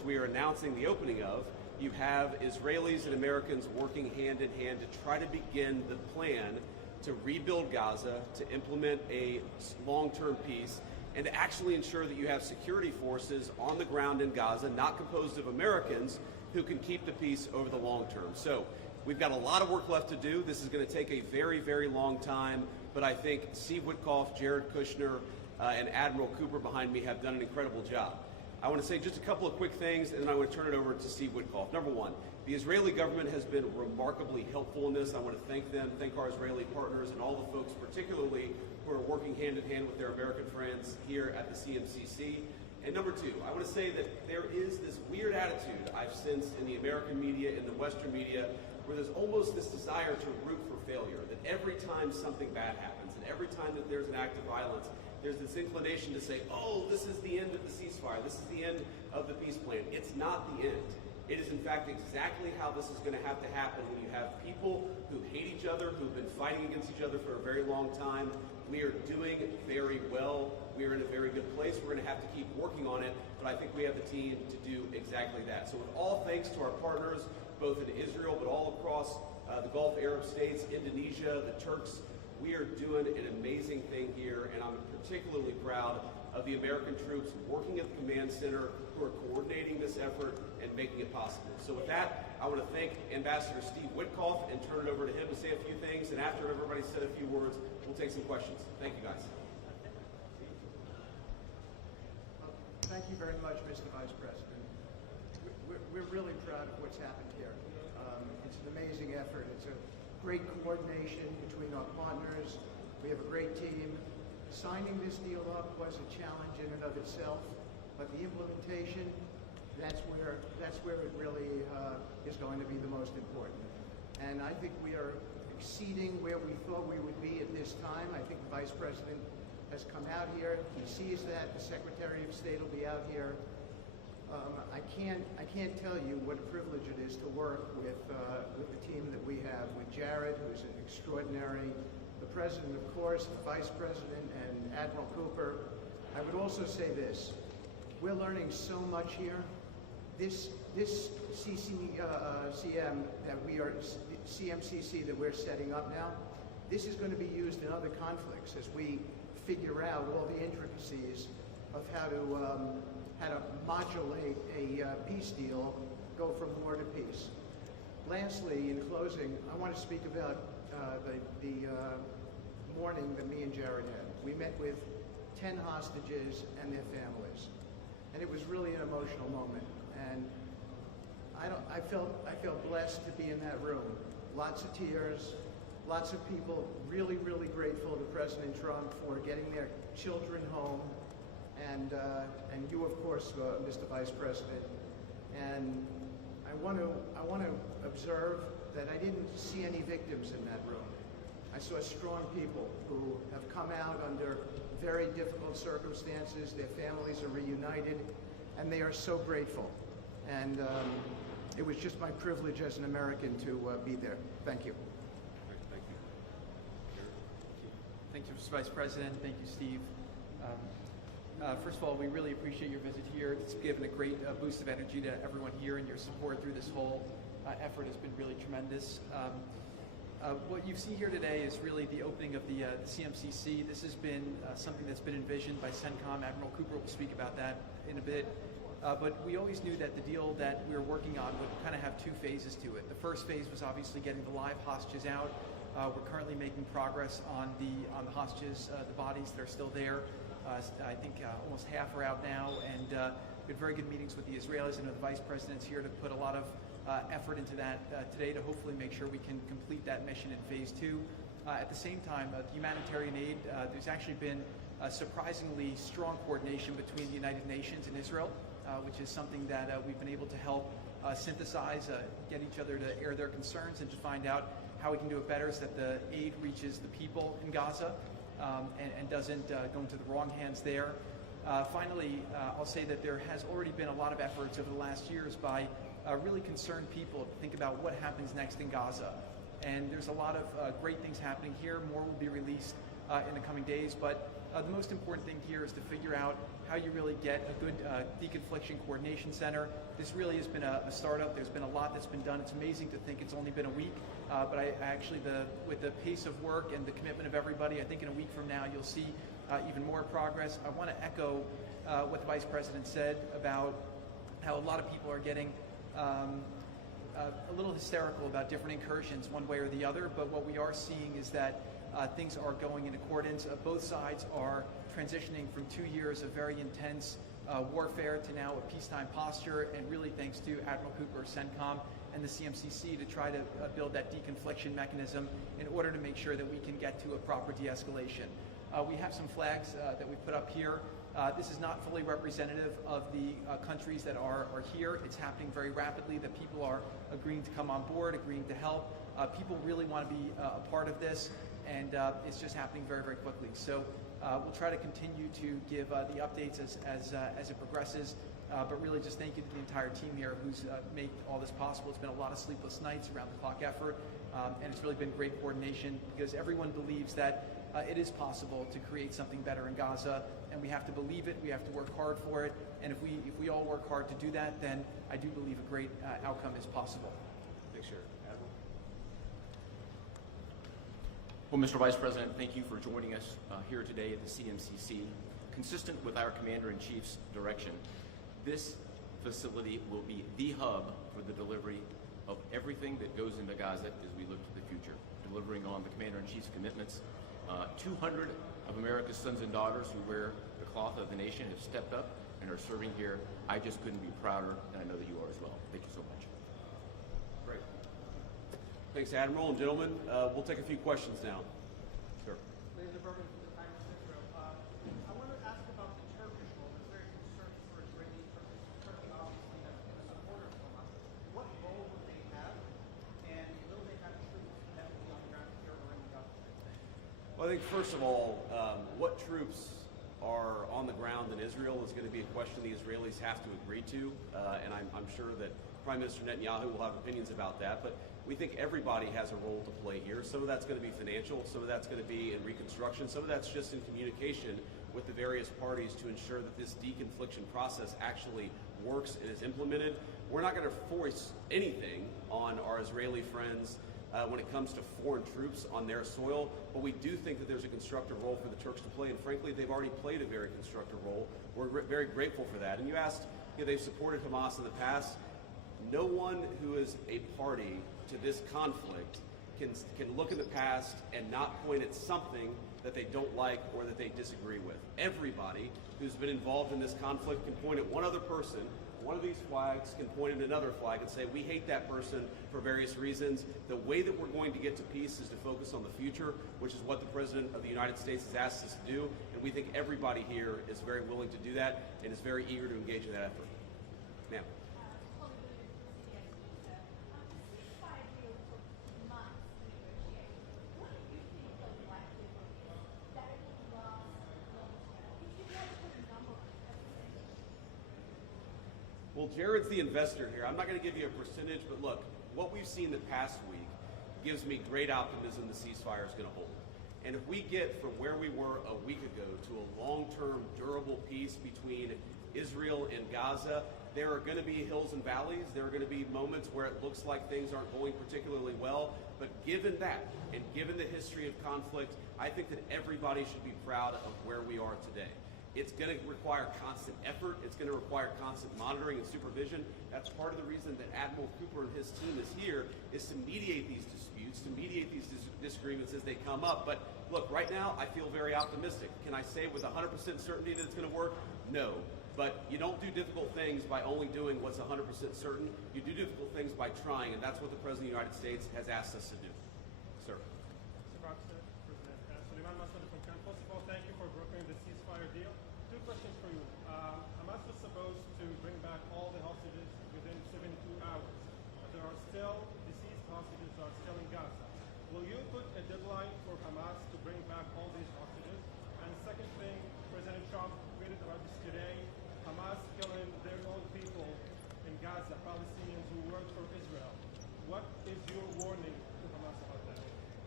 which we are announcing the opening of, you have Israelis and Americans working hand in hand to try to begin the plan to rebuild Gaza, to implement a long-term peace, and to actually ensure that you have security forces on the ground in Gaza, not composed of Americans, who can keep the peace over the long term. So we've got a lot of work left to do. This is going to take a very, very long time, but I think Steve Witkoff, Jared Kushner, and Admiral Cooper behind me have done an incredible job. I want to say just a couple of quick things, and then I want to turn it over to Steve Witkoff. Number one, the Israeli government has been remarkably helpful in this. I want to thank them, thank our Israeli partners, and all the folks particularly who are working hand in hand with their American friends here at the CMCC. And number two, I want to say that there is this weird attitude I've sensed in the American media, in the Western media, where there's almost this desire to root for failure, that every time something bad happens, and every time that there's an act of violence, there's this inclination to say, oh, this is the end of the ceasefire, this is the end of the peace plan. It's not the end. It is, in fact, exactly how this is going to happen when you have people who hate each other, who've been fighting against each other for a very long time. We are doing very well. We are in a very good place. We're going to have to keep working on it, but I think we have the team to do exactly that. So with all thanks to our partners, both in Israel, but all across the Gulf Arab states, Indonesia, the Turks, we are doing an amazing thing here, and I'm particularly proud of the American troops working at the command center who are coordinating this effort and making it possible. So with that, I want to thank Ambassador Steve Witkoff and turn it over to him to say a few things, and after everybody's said a few words, we'll take some questions. Thank you, guys. Thank you very much, Mr. Vice President. We're really proud of what's happened here. It's an amazing effort. It's a great coordination between our partners. We have a great team. Signing this deal up was a challenge in and of itself, but the implementation, that's where it really is going to be the most important. And I think we are exceeding where we thought we would be at this time. I think the Vice President has come out here. He sees that. The Secretary of State will be out here. I can't tell you what a privilege it is to work with the team that we have, with Jared, who's an extraordinary, the President, of course, the Vice President, and Admiral Cooper. I would also say this. We're learning so much here. This CMCC that we're setting up now, this is going to be used in other conflicts as we figure out all the intricacies of how to modulate a peace deal, go from war to peace. Lastly, in closing, I want to speak about the morning that me and Jared had. We met with 10 hostages and their families, and it was really an emotional moment. And I felt blessed to be in that room. Lots of tears, lots of people really, really grateful to President Trump for getting their children home, and you, of course, Mr. Vice President. And I want to observe that I didn't see any victims in that room. I saw strong people who have come out under very difficult circumstances. Their families are reunited, and they are so grateful. And it was just my privilege as an American to be there. Thank you. Thank you. Thank you, Mr. Vice President. Thank you, Steve. First of all, we really appreciate your visit here. It's given a great boost of energy to everyone here, and your support through this whole effort has been really tremendous. What you see here today is really the opening of the CMCC. This has been something that's been envisioned by CENTCOM. Admiral Cooper will speak about that in a bit. But we always knew that the deal that we were working on would kind of have two phases to it. The first phase was obviously getting the live hostages out. We're currently making progress on the hostages, the bodies that are still there. I think almost half are out now, and we had very good meetings with the Israelis. I know the Vice President's here to put a lot of effort into that today to hopefully make sure we can complete that mission in phase two. At the same time, the humanitarian aid, there's actually been surprisingly strong coordination between the United Nations and Israel, which is something that we've been able to help synthesize, get each other to air their concerns and to find out how we can do it better so that the aid reaches the people in Gaza and doesn't go into the wrong hands there. Finally, I'll say that there has already been a lot of efforts over the last years by really concerned people to think about what happens next in Gaza. And there's a lot of great things happening here. More will be released in the coming days, but the most important thing here is to figure out how you really get a good deconfliction coordination center. This really has been a startup. There's been a lot that's been done. It's amazing to think it's only been a week, but I actually, with the pace of work and the commitment of everybody, I think in a week from now you'll see even more progress. I want to echo what the Vice President said about how a lot of people are getting a little hysterical about different incursions one way or the other, but what we are seeing is that things are going in accordance. Both sides are transitioning from 2 years of very intense warfare to now a peacetime posture, and really thanks to Admiral Cooper, CENTCOM, and the CMCC to try to build that deconfliction mechanism in order to make sure that we can get to a proper de-escalation. We have some flags that we put up here. This is not fully representative of the countries that are here. It's happening very rapidly, that people are agreeing to come on board, agreeing to help. People really want to be a part of this, and it's just happening very, very quickly. So we'll try to continue to give the updates as it progresses, but really just thank you to the entire team here who's made all this possible. It's been a lot of sleepless nights, around-the-clock effort, and it's really been great coordination because everyone believes that it is possible to create something better in Gaza, and we have to believe it, we have to work hard for it, and if we all work hard to do that, then I do believe a great outcome is possible. Thanks, Jared. Admiral? Well, Mr. Vice President, thank you for joining us here today at the CMCC. Consistent with our Commander-in-Chief's direction, this facility will be the hub for the delivery of everything that goes into Gaza as we look to the future, delivering on the Commander-in-Chief's commitments. 200 of America's sons and daughters who wear the cloth of the nation have stepped up and are serving here. I just couldn't be prouder, and I know that you are as well. Thank you so much. Great. Thanks, Admiral. And gentlemen, we'll take a few questions now. Sir. Ladies and gentlemen, from the Times of Israel. I want to ask about the Turkish role. There's very concerned for Israeli Turkey obviously has been a supporter of Hamas. What role would they have, and will they have troops heavily on the ground here or in the Gaza? Well, I think first of all, what troops are on the ground in Israel is going to be a question the Israelis have to agree to, and I'm sure that Prime Minister Netanyahu will have opinions about that, but we think everybody has a role to play here. Some of that's going to be financial, some of that's going to be in reconstruction, some of that's just in communication with the various parties to ensure that this deconfliction process actually works and is implemented. We're not going to force anything on our Israeli friends when it comes to foreign troops on their soil, but we do think that there's a constructive role for the Turks to play, and frankly, they've already played a very constructive role. We're very grateful for that. And you asked, they've supported Hamas in the past. No one who is a party to this conflict can look in the past and not point at something that they don't like or that they disagree with. Everybody who's been involved in this conflict can point at one other person. One of these flags can point at another flag and say, we hate that person for various reasons. The way that we're going to get to peace is to focus on the future, which is what the President of the United States has asked us to do. And we think everybody here is very willing to do that and is very eager to engage in that effort. Ma'am. Well, Jared's the investor here. I'm not going to give you a percentage, but look, what we've seen the past week gives me great optimism the ceasefire is going to hold. And if we get from where we were a week ago to a long-term, durable peace between Israel and Gaza, there are going to be hills and valleys. There are going to be moments where it looks like things aren't going particularly well. But given that, and given the history of conflict, I think that everybody should be proud of where we are today. It's going to require constant effort. It's going to require constant monitoring and supervision. That's part of the reason that Admiral Cooper and his team is here, is to mediate these disputes, to mediate these disagreements as they come up. But look, right now, I feel very optimistic. Can I say with 100% certainty that it's going to work? No. But you don't do difficult things by only doing what's 100% certain. You do difficult things by trying, and that's what the President of the United States has asked us to do. Sir. Mr. President, Suleiman Massoud from Cannes. First of all, thank you for brokering the ceasefire deal. Two questions for you. Hamas was supposed to bring back all the hostages within 72 hours, but there are still deceased hostages who are still in Gaza. Will you put a deadline for Hamas to bring back all these hostages? And second thing, President Trump tweeted about this today, Hamas killing their own people in Gaza, Palestinians who work for Israel. What is your warning to Hamas about that?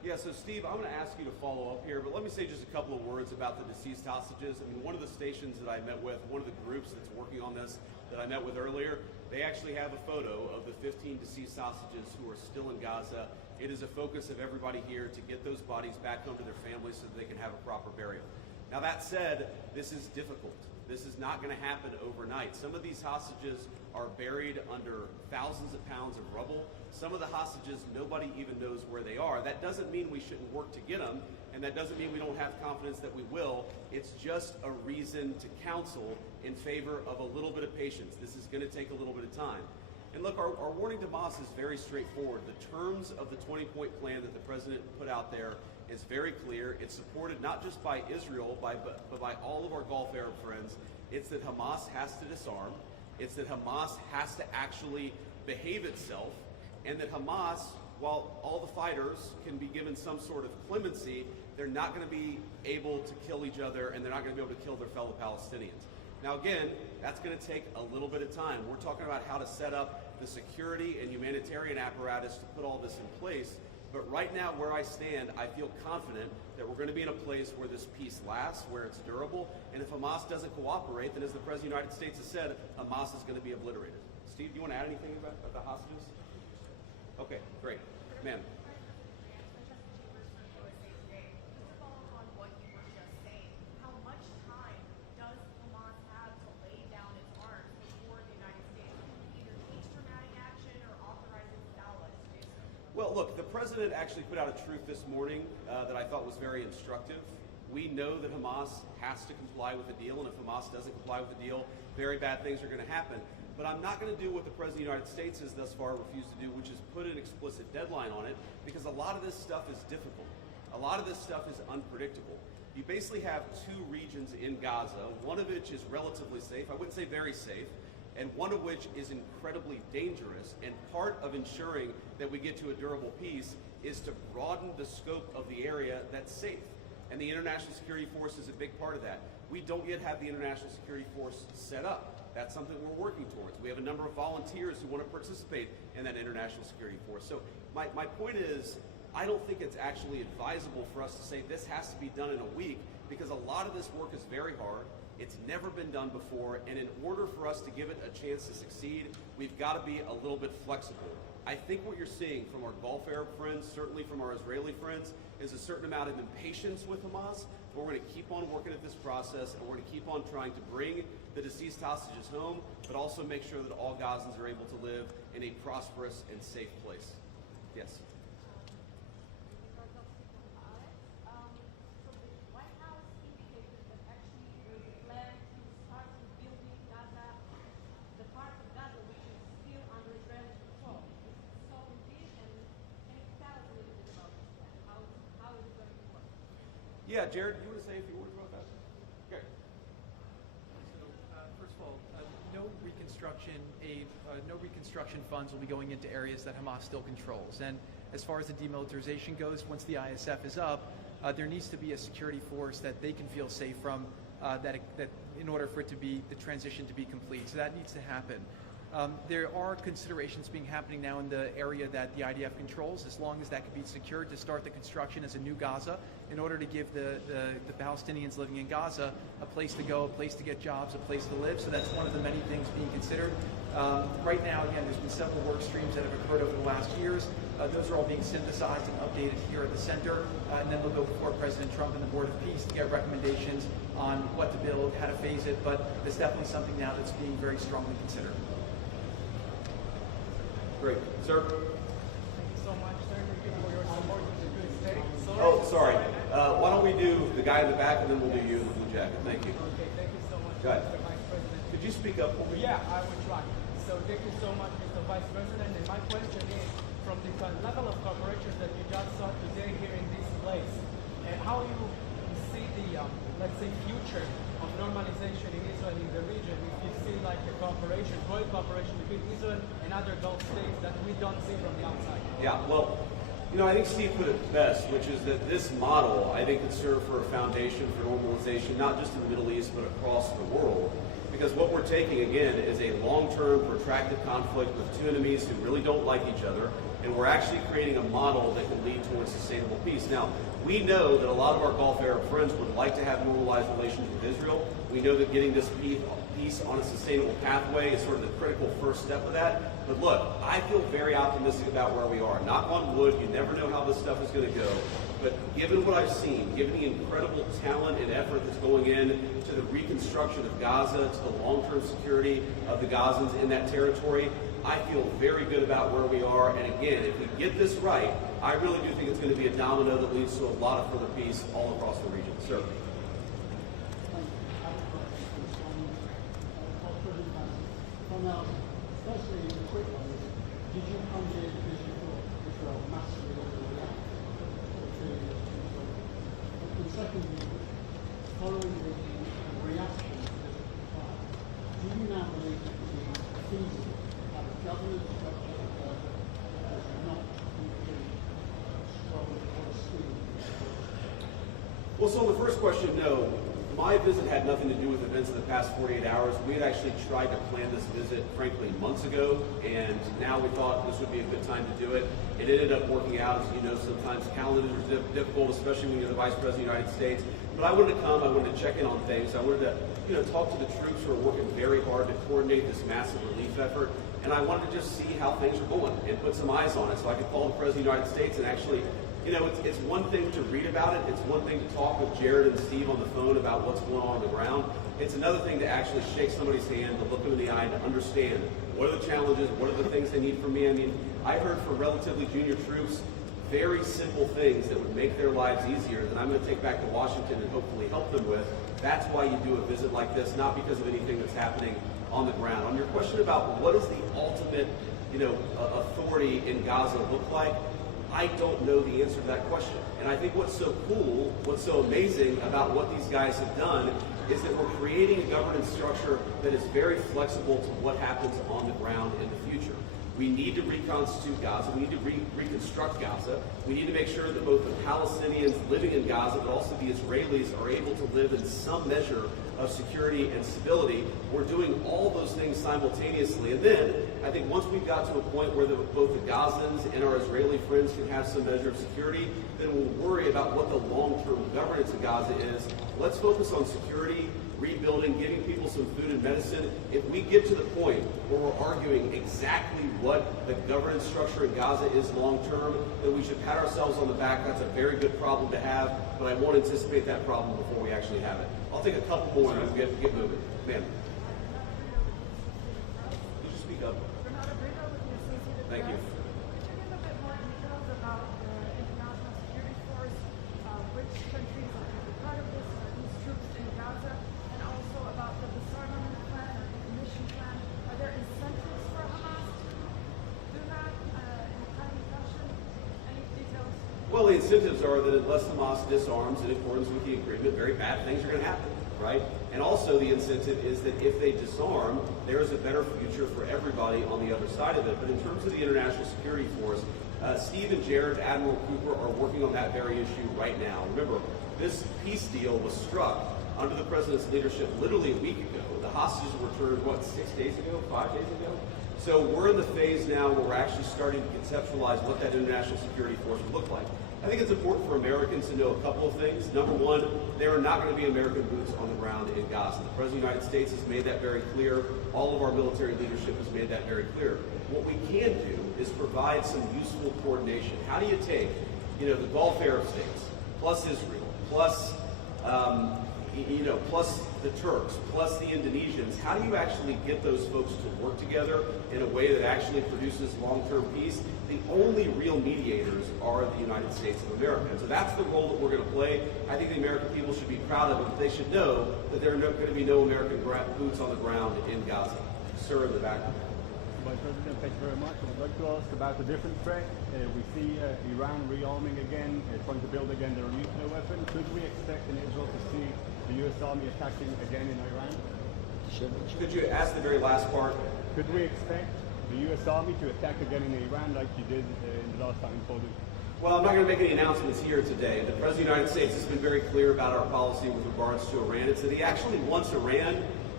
Yeah, so Steve, I'm going to ask you to follow up here, but let me say just a couple of words about the deceased hostages. I mean, one of the stations that I met with, one of the groups that's working on this that I met with earlier, they actually have a photo of the 15 deceased hostages who are still in Gaza. It is a focus of everybody here to get those bodies back home to their families so that they can have a proper burial. Now that said, this is difficult. This is not going to happen overnight. Some of these hostages are buried under thousands of pounds of rubble. Some of the hostages, nobody even knows where they are. That doesn't mean we shouldn't work to get them, and that doesn't mean we don't have confidence that we will. It's just a reason to counsel in favor of a little bit of patience. This is going to take a little bit of time. And look, our warning to Hamas is very straightforward. The terms of the 20-point plan that the president put out there is very clear. It's supported not just by Israel, but by all of our Gulf Arab friends. It's that Hamas has to disarm. It's that Hamas has to actually behave itself, and that Hamas, while all the fighters can be given some sort of clemency, they're not going to be able to kill each other, and they're not going to be able to kill their fellow Palestinians. Now again, that's going to take a little bit of time. We're talking about how to set up the security and humanitarian apparatus to put all this in place. But right now, where I stand, I feel confident that we're going to be in a place where this peace lasts, where it's durable, and if Hamas doesn't cooperate, then as the President of the United States has said, Hamas is going to be obliterated. Steve, do you want to add anything about the hostages? Okay, great. Ma'am. Well, look, the president actually put out a truth this morning that I thought was very instructive. We know that Hamas has to comply with the deal, and if Hamas doesn't comply with the deal, very bad things are going to happen. But I'm not going to do what the President of the United States has thus far refused to do, which is put an explicit deadline on it, because a lot of this stuff is difficult. A lot of this stuff is unpredictable. You basically have two regions in Gaza, one of which is relatively safe, I wouldn't say very safe, and one of which is incredibly dangerous. And part of ensuring that we get to a durable peace is to broaden the scope of the area that's safe. And the International Security Force is a big part of that. We don't yet have the International Security Force set up. That's something we're working towards. We have a number of volunteers who want to participate in that International Security Force. So my point is, I don't think it's actually advisable for us to say this has to be done in a week, because a lot of this work is very hard. It's never been done before, and in order for us to give it a chance to succeed, we've got to be a little bit flexible. I think what you're seeing from our Gulf Arab friends, certainly from our Israeli friends, is a certain amount of impatience with Hamas, but we're going to keep on working at this process, and we're going to keep on trying to bring the deceased hostages home, but also make sure that all Gazans are able to live in a prosperous and safe place. Yes? Yeah, Jared, you want to say a few words about that? Okay. So, first of all, no reconstruction funds will be going into areas that Hamas still controls. And as far as the demilitarization goes, once the ISF is up, there needs to be a security force that they can feel safe from, that in order for it to be the transition to be complete. So that needs to happen. There are considerations happening now in the area that the IDF controls, as long as that can be secured, to start the construction as a new Gaza, in order to give the Palestinians living in Gaza a place to go, a place to get jobs, a place to live. So that's one of the many things being considered. Right now, again, there's been several work streams that have occurred over the last years. Those are all being synthesized and updated here at the center, and then they'll go before President Trump and the Board of Peace to get recommendations on what to build, how to phase it, but there's definitely something now that's being very strongly considered. Great. Sir? Thank you so much, sir, for your support in the good state. Oh, sorry. Why don't we do the guy in the back, and then we'll do you in the blue jacket. Thank you. Okay, thank you so much, Go ahead. Mr. Vice President. Could you speak up for me? Yeah, I will try. So thank you so much, Mr. Vice President. And my question is, from the level of cooperation that you just saw today here in this place, and how you see the, let's say, future of normalization in Israel in the region, if you see like the cooperation, growing cooperation between Israel and other Gulf states that we don't see from the outside. Yeah, well, you know, I think Steve put it best, which is that this model, I think, could serve for a foundation for normalization, not just in the Middle East, but across the world. Because what we're taking, again, is a long-term, protracted conflict with two enemies who really don't like each other, and we're actually creating a model that can lead towards sustainable peace. Now, we know that a lot of our Gulf Arab friends would like to have normalized relations with Israel. We know that getting this peace on a sustainable pathway is sort of the critical first step of that. But look, I feel very optimistic about where we are. Knock on wood, you never know how this stuff is going to go. But given what I've seen, given the incredible talent and effort that's going in to the reconstruction of Gaza, to the long-term security of the Gazans in that territory, I feel very good about where we are. And again, if we get this right, I really do think it's going to be a domino that leads to a lot of further peace all across the region. Sir. Firstly, a quick one is, did you come here because you thought Israel massively overreacted to the And secondly, following the reaction to this fire, do you now believe it to be feasible to have a governance structure that does not include strong Palestinian? Well, so on the first question, no. My visit had nothing to do with events in the past 48 hours. We had actually tried to plan this visit, frankly, months ago, and now we thought this would be a good time to do it. It ended up working out. As you know, sometimes calendars are difficult, especially when you're the Vice President of the United States. But I wanted to come. I wanted to check in on things. I wanted to, talk to the troops who are working very hard to coordinate this massive relief effort. And I wanted to just see how things are going and put some eyes on it so I could call the President of the United States and actually, it's one thing to read about it. It's one thing to talk with Jared and Steve on the phone about what's going on the ground. It's another thing to actually shake somebody's hand, to look them in the eye, and to understand what are the challenges, what are the things they need from me. I mean, I heard from relatively junior troops very simple things that would make their lives easier that I'm going to take back to Washington and hopefully help them with. That's why you do a visit like this, not because of anything that's happening on the ground. On your question about what does the ultimate, authority in Gaza look like, I don't know the answer to that question. And I think what's so cool, what's so amazing about what these guys have done is that we're creating a governance structure that is very flexible to what happens on the ground in the future. We need to reconstitute Gaza. We need to reconstruct Gaza. We need to make sure that both the Palestinians living in Gaza, but also the Israelis, are able to live in some measure of security and stability. We're doing all those things simultaneously. And then, I think once we've got to a point where both the Gazans and our Israeli friends can have some measure of security, then we'll worry about what the long-term governance of Gaza is. Let's focus on security, rebuilding, giving people some food and medicine. If we get to the point where we're arguing exactly what the governance structure in Gaza is long-term, then we should pat ourselves on the back. That's a very good problem to have, but I won't anticipate that problem before we actually have it. I'll take a couple more and we'll get moving. Ma'am. Could you speak up? Thank you. Well, the incentives are that unless Hamas disarms in accordance with the agreement, very bad things are going to happen, right? And also the incentive is that if they disarm, there is a better future for everybody on the other side of it. But in terms of the international security force, Steve and Jared, Admiral Cooper, are working on that very issue right now. Remember, this peace deal was struck under the president's leadership literally a week ago. The hostages were returned, 6 days ago, 5 days ago? So we're in the phase now where we're actually starting to conceptualize what that international security force would look like. I think it's important for Americans to know a couple of things. Number one, there are not going to be American boots on the ground in Gaza. The President of the United States has made that very clear. All of our military leadership has made that very clear. What we can do is provide some useful coordination. How do you take, the Gulf Arab states, plus Israel, plus the Turks, plus the Indonesians? How do you actually get those folks to work together in a way that actually produces long-term peace? The only real mediators are the United States of America. And so that's the role that we're going to play. I think the American people should be proud of it, but they should know that there are going to be no American boots on the ground in Gaza. Sir, in the back. Vice President, thank you very much. I would like to ask about a different threat. We see Iran rearming again, trying to build again their nuclear weapon. Could we expect in Israel to see the U.S. Army attacking again in Iran? Could you ask the very last part? Could we expect the U.S. Army to attack again in Iran like you did in the last time in Fallujah? Well, I'm not going to make any announcements here today. The President of the United States has been very clear about our policy with regards to Iran. It's that he actually wants Iran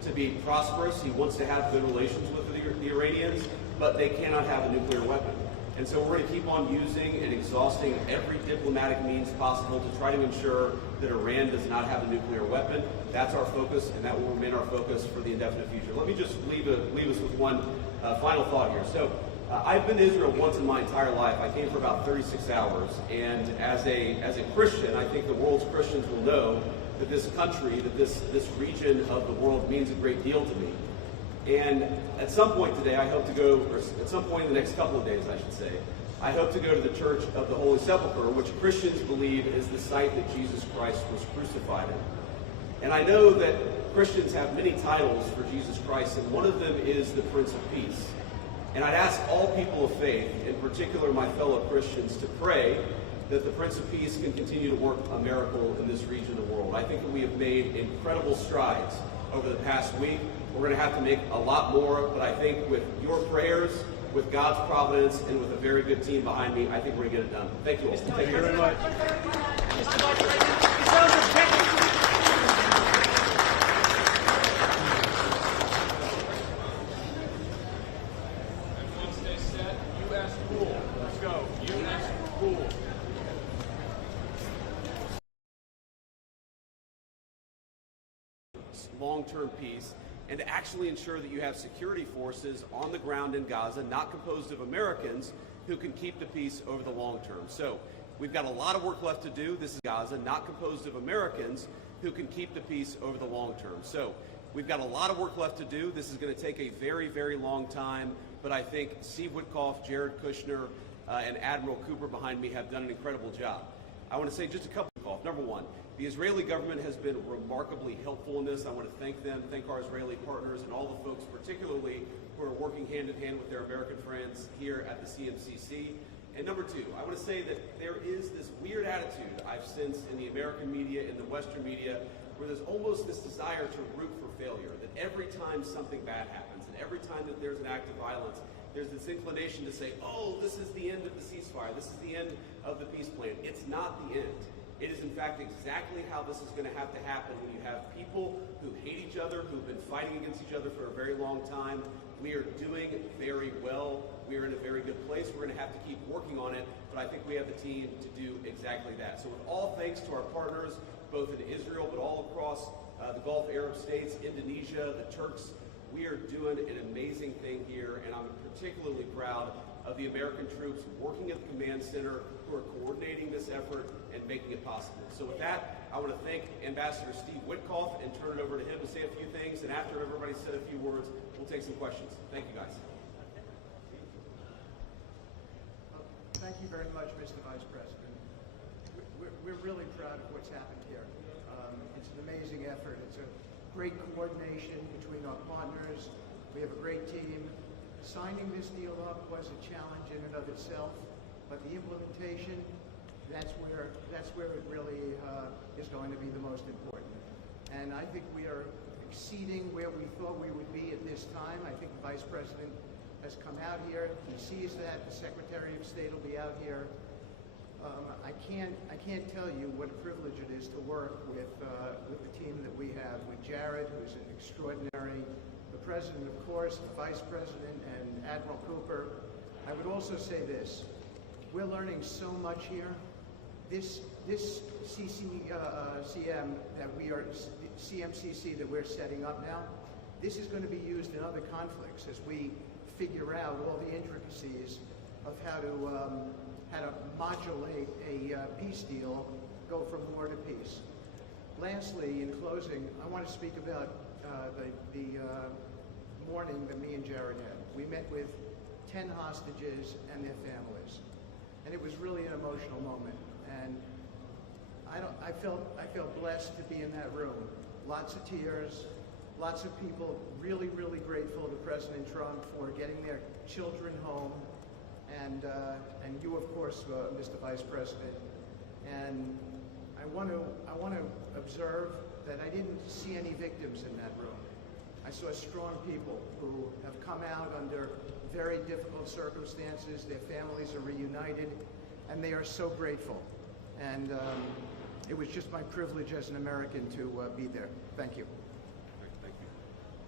to be prosperous. He wants to have good relations with the Iranians, but they cannot have a nuclear weapon. And so we're going to keep on using and exhausting every diplomatic means possible to try to ensure that Iran does not have a nuclear weapon. That's our focus, and that will remain our focus for the indefinite future. Let me just leave us with one final thought here. So I've been to Israel once in my entire life. I came for about 36 hours, and as a Christian, I think the world's Christians will know that this country, that this region of the world means a great deal to me. And at some point today, I hope to go, or at some point in the next couple of days, I should say, I hope to go to the Church of the Holy Sepulchre, which Christians believe is the site that Jesus Christ was crucified in. And I know that Christians have many titles for Jesus Christ, and one of them is the Prince of Peace. And I'd ask all people of faith, in particular my fellow Christians, to pray that the Prince of Peace can continue to work a miracle in this region of the world. I think that we have made incredible strides over the past week. We're going to have to make a lot more, but I think with your prayers, with God's providence, and with a very good team behind me, I think we're going to get it done. Thank you all. Thank you very much. Once they set, U.S. rule. Let's go. U.S. rule. Long-term peace, and to actually ensure that you have security forces on the ground in Gaza, not composed of Americans, who can keep the peace over the long term. So we've got a lot of work left to do. This is Gaza, not composed of Americans, who can keep the peace over the long term. So we've got a lot of work left to do. This is going to take a very, very long time, but I think Steve Witkoff, Jared Kushner, and Admiral Cooper behind me have done an incredible job. I want to say just a couple of Number one, the Israeli government has been remarkably helpful in this. I want to thank them, thank our Israeli partners, and all the folks particularly who are working hand in hand with their American friends here at the CMCC. And number two, I want to say that there is this weird attitude I've sensed in the American media, in the Western media, where there's almost this desire to root for failure, that every time something bad happens, and every time that there's an act of violence, there's this inclination to say, oh, this is the end of the ceasefire, this is the end of the peace plan. It's not the end. It is, in fact, exactly how this is going to have to happen when you have people who hate each other, who've been fighting against each other for a very long time. We are doing very well. We are in a very good place. We're going to have to keep working on it, but I think we have the team to do exactly that. So with all thanks to our partners, both in Israel, but all across the Gulf Arab states, Indonesia, the Turks, we are doing an amazing thing here, and I'm particularly proud of the American troops working at the command center who are coordinating this effort and making it possible. So with that, I want to thank Ambassador Steve Witkoff and turn it over to him to say a few things, and after everybody's said a few words, we'll take some questions. Thank you, guys. Thank you very much, Mr. Vice President. We're really proud of what's happened here. It's an amazing effort. It's a great coordination between our partners. We have a great team. Signing this deal up was a challenge in and of itself, but the implementation, that's where it really is going to be the most important. And I think we are exceeding where we thought we would be at this time. I think the Vice President has come out here. He sees that. The Secretary of State will be out here. I can't tell you what a privilege it is to work with the team that we have, with Jared, who's an extraordinary, the President, of course, the Vice President, and Admiral Cooper. I would also say this. We're learning so much here. This CMCC that we're setting up now, this is going to be used in other conflicts as we figure out all the intricacies of how to modulate a peace deal, go from war to peace. Lastly, in closing, I want to speak about the morning that me and Jared had. We met with 10 hostages and their families, and it was really an emotional moment. And I felt blessed to be in that room. Lots of tears, lots of people really, really grateful to President Trump for getting their children home, and you, of course, Mr. Vice President. And I want to observe that I didn't see any victims in that room. I saw strong people who have come out under very difficult circumstances. Their families are reunited, and they are so grateful. And it was just my privilege as an American to be there. Thank you. Thank you.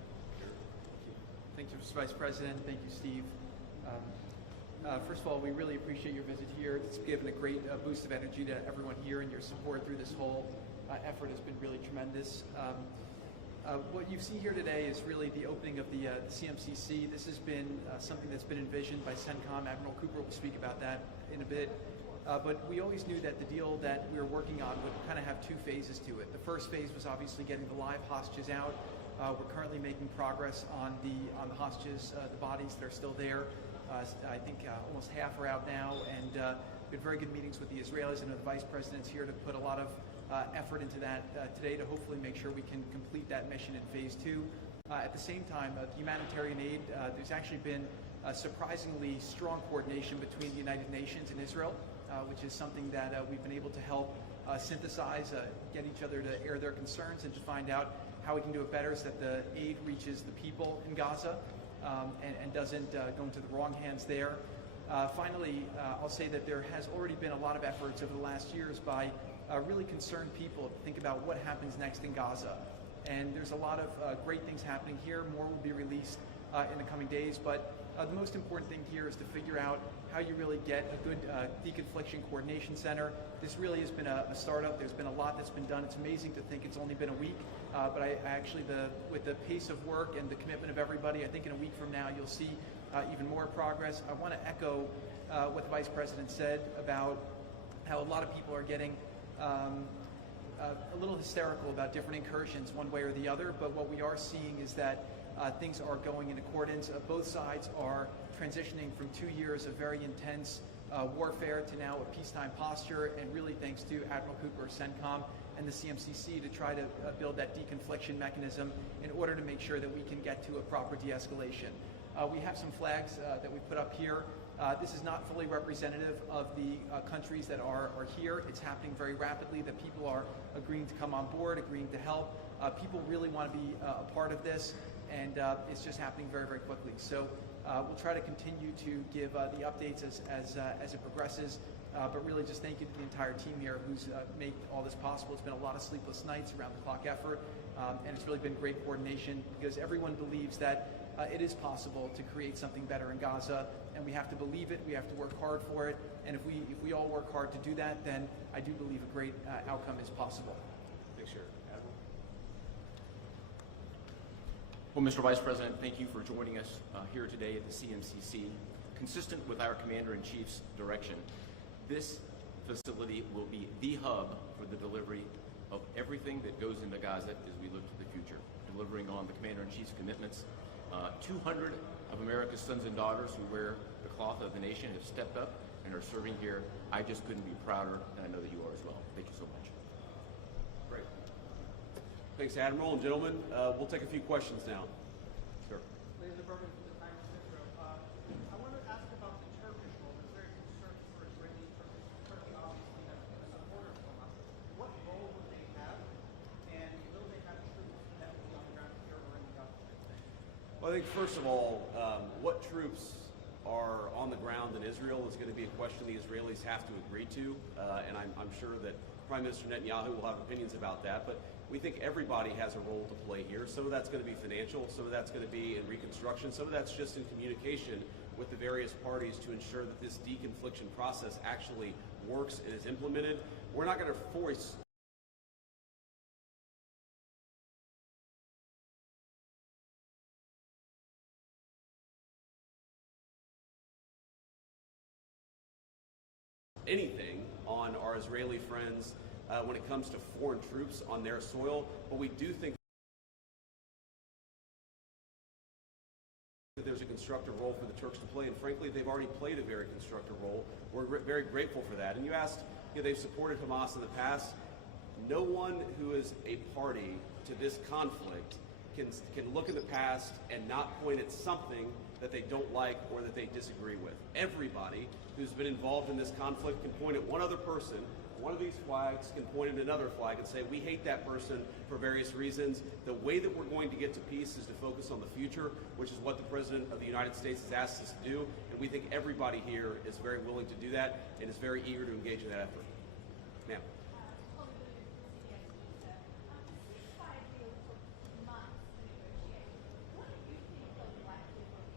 Mr. Vice President. Thank you, Steve. First of all, we really appreciate your visit here. It's given a great boost of energy to everyone here, and your support through this whole effort has been really tremendous. What you see here today is really the opening of the CMCC. This has been something that's been envisioned by CENTCOM. Admiral Cooper will speak about that in a bit. But we always knew that the deal that we were working on would kind of have two phases to it. The first phase was obviously getting the live hostages out. We're currently making progress on the hostages, the bodies that are still there. I think almost half are out now, and we had very good meetings with the Israelis, and the Vice President's here to put a lot of effort into that today to hopefully make sure we can complete that mission in phase two. At the same time, humanitarian aid, there's actually been surprisingly strong coordination between the United Nations and Israel, which is something that we've been able to help synthesize, get each other to air their concerns and to find out how we can do it better so that the aid reaches the people in Gaza and doesn't go into the wrong hands there. Finally, I'll say that there has already been a lot of efforts over the last years by really concerned people to think about what happens next in Gaza. And there's a lot of great things happening here. More will be released in the coming days, but the most important thing here is to figure out how you really get a good deconfliction coordination center. This really has been a startup. There's been a lot that's been done. It's amazing to think it's only been a week, but I actually, with the pace of work and the commitment of everybody, I think in a week from now you'll see even more progress. I want to echo what the Vice President said about how a lot of people are getting a little hysterical about different incursions one way or the other, but what we are seeing is that things are going in accordance. Both sides are transitioning from 2 years of very intense warfare to now a peacetime posture, and really thanks to Admiral Cooper, CENTCOM, and the CMCC to try to build that deconfliction mechanism in order to make sure that we can get to a proper de-escalation. We have some flags that we put up here. This is not fully representative of the countries that are here. It's happening very rapidly, that people are agreeing to come on board, agreeing to help. People really want to be a part of this, and it's just happening very, very quickly. So we'll try to continue to give the updates as it progresses, but really just thank you to the entire team here who's made all this possible. It's been a lot of sleepless nights, around the clock effort, and it's really been great coordination because everyone believes that it is possible to create something better in Gaza, and we have to believe it, we have to work hard for it, and if we all work hard to do that, then I do believe a great outcome is possible. Thanks, Jared. Admiral? Well, Mr. Vice President, thank you for joining us here today at the CMCC. Consistent with our Commander-in-Chief's direction, this facility will be the hub for the delivery of everything that goes into Gaza as we look to the future, delivering on the Commander-in-Chief's commitments. 200 of America's sons and daughters who wear the cloth of the nation have stepped up and are serving here. I just couldn't be prouder, and I know that you are as well. Thank you so much. Great. Thanks, Admiral. And gentlemen, we'll take a few questions now. Sure. Ladies and gentlemen, from the Times of Israel. I want to ask about the Turkish role. There's very concerned for Israeli Turkey obviously has been a supporter of Hamas. What role would they have, and will they have troops that will be on the ground here or in the Gaza? Well, I think first of all, what troops are on the ground in Israel is going to be a question the Israelis have to agree to, and I'm sure that Prime Minister Netanyahu will have opinions about that, but we think everybody has a role to play here. Some of that's going to be financial, some of that's going to be in reconstruction, some of that's just in communication with the various parties to ensure that this deconfliction process actually works and is implemented. We're not going to force anything on our Israeli friends when it comes to foreign troops on their soil, but we do think that there's a constructive role for the Turks to play, and frankly, they've already played a very constructive role. We're very grateful for that. And you asked, they've supported Hamas in the past. No one who is a party to this conflict can look in the past and not point at something that they don't like or that they disagree with. Everybody who's been involved in this conflict can point at one other person. One of these flags can point at another flag and say, we hate that person for various reasons. The way that we're going to get to peace is to focus on the future, which is what the President of the United States has asked us to do. And we think everybody here is very willing to do that and is very eager to engage in that effort. Ma'am.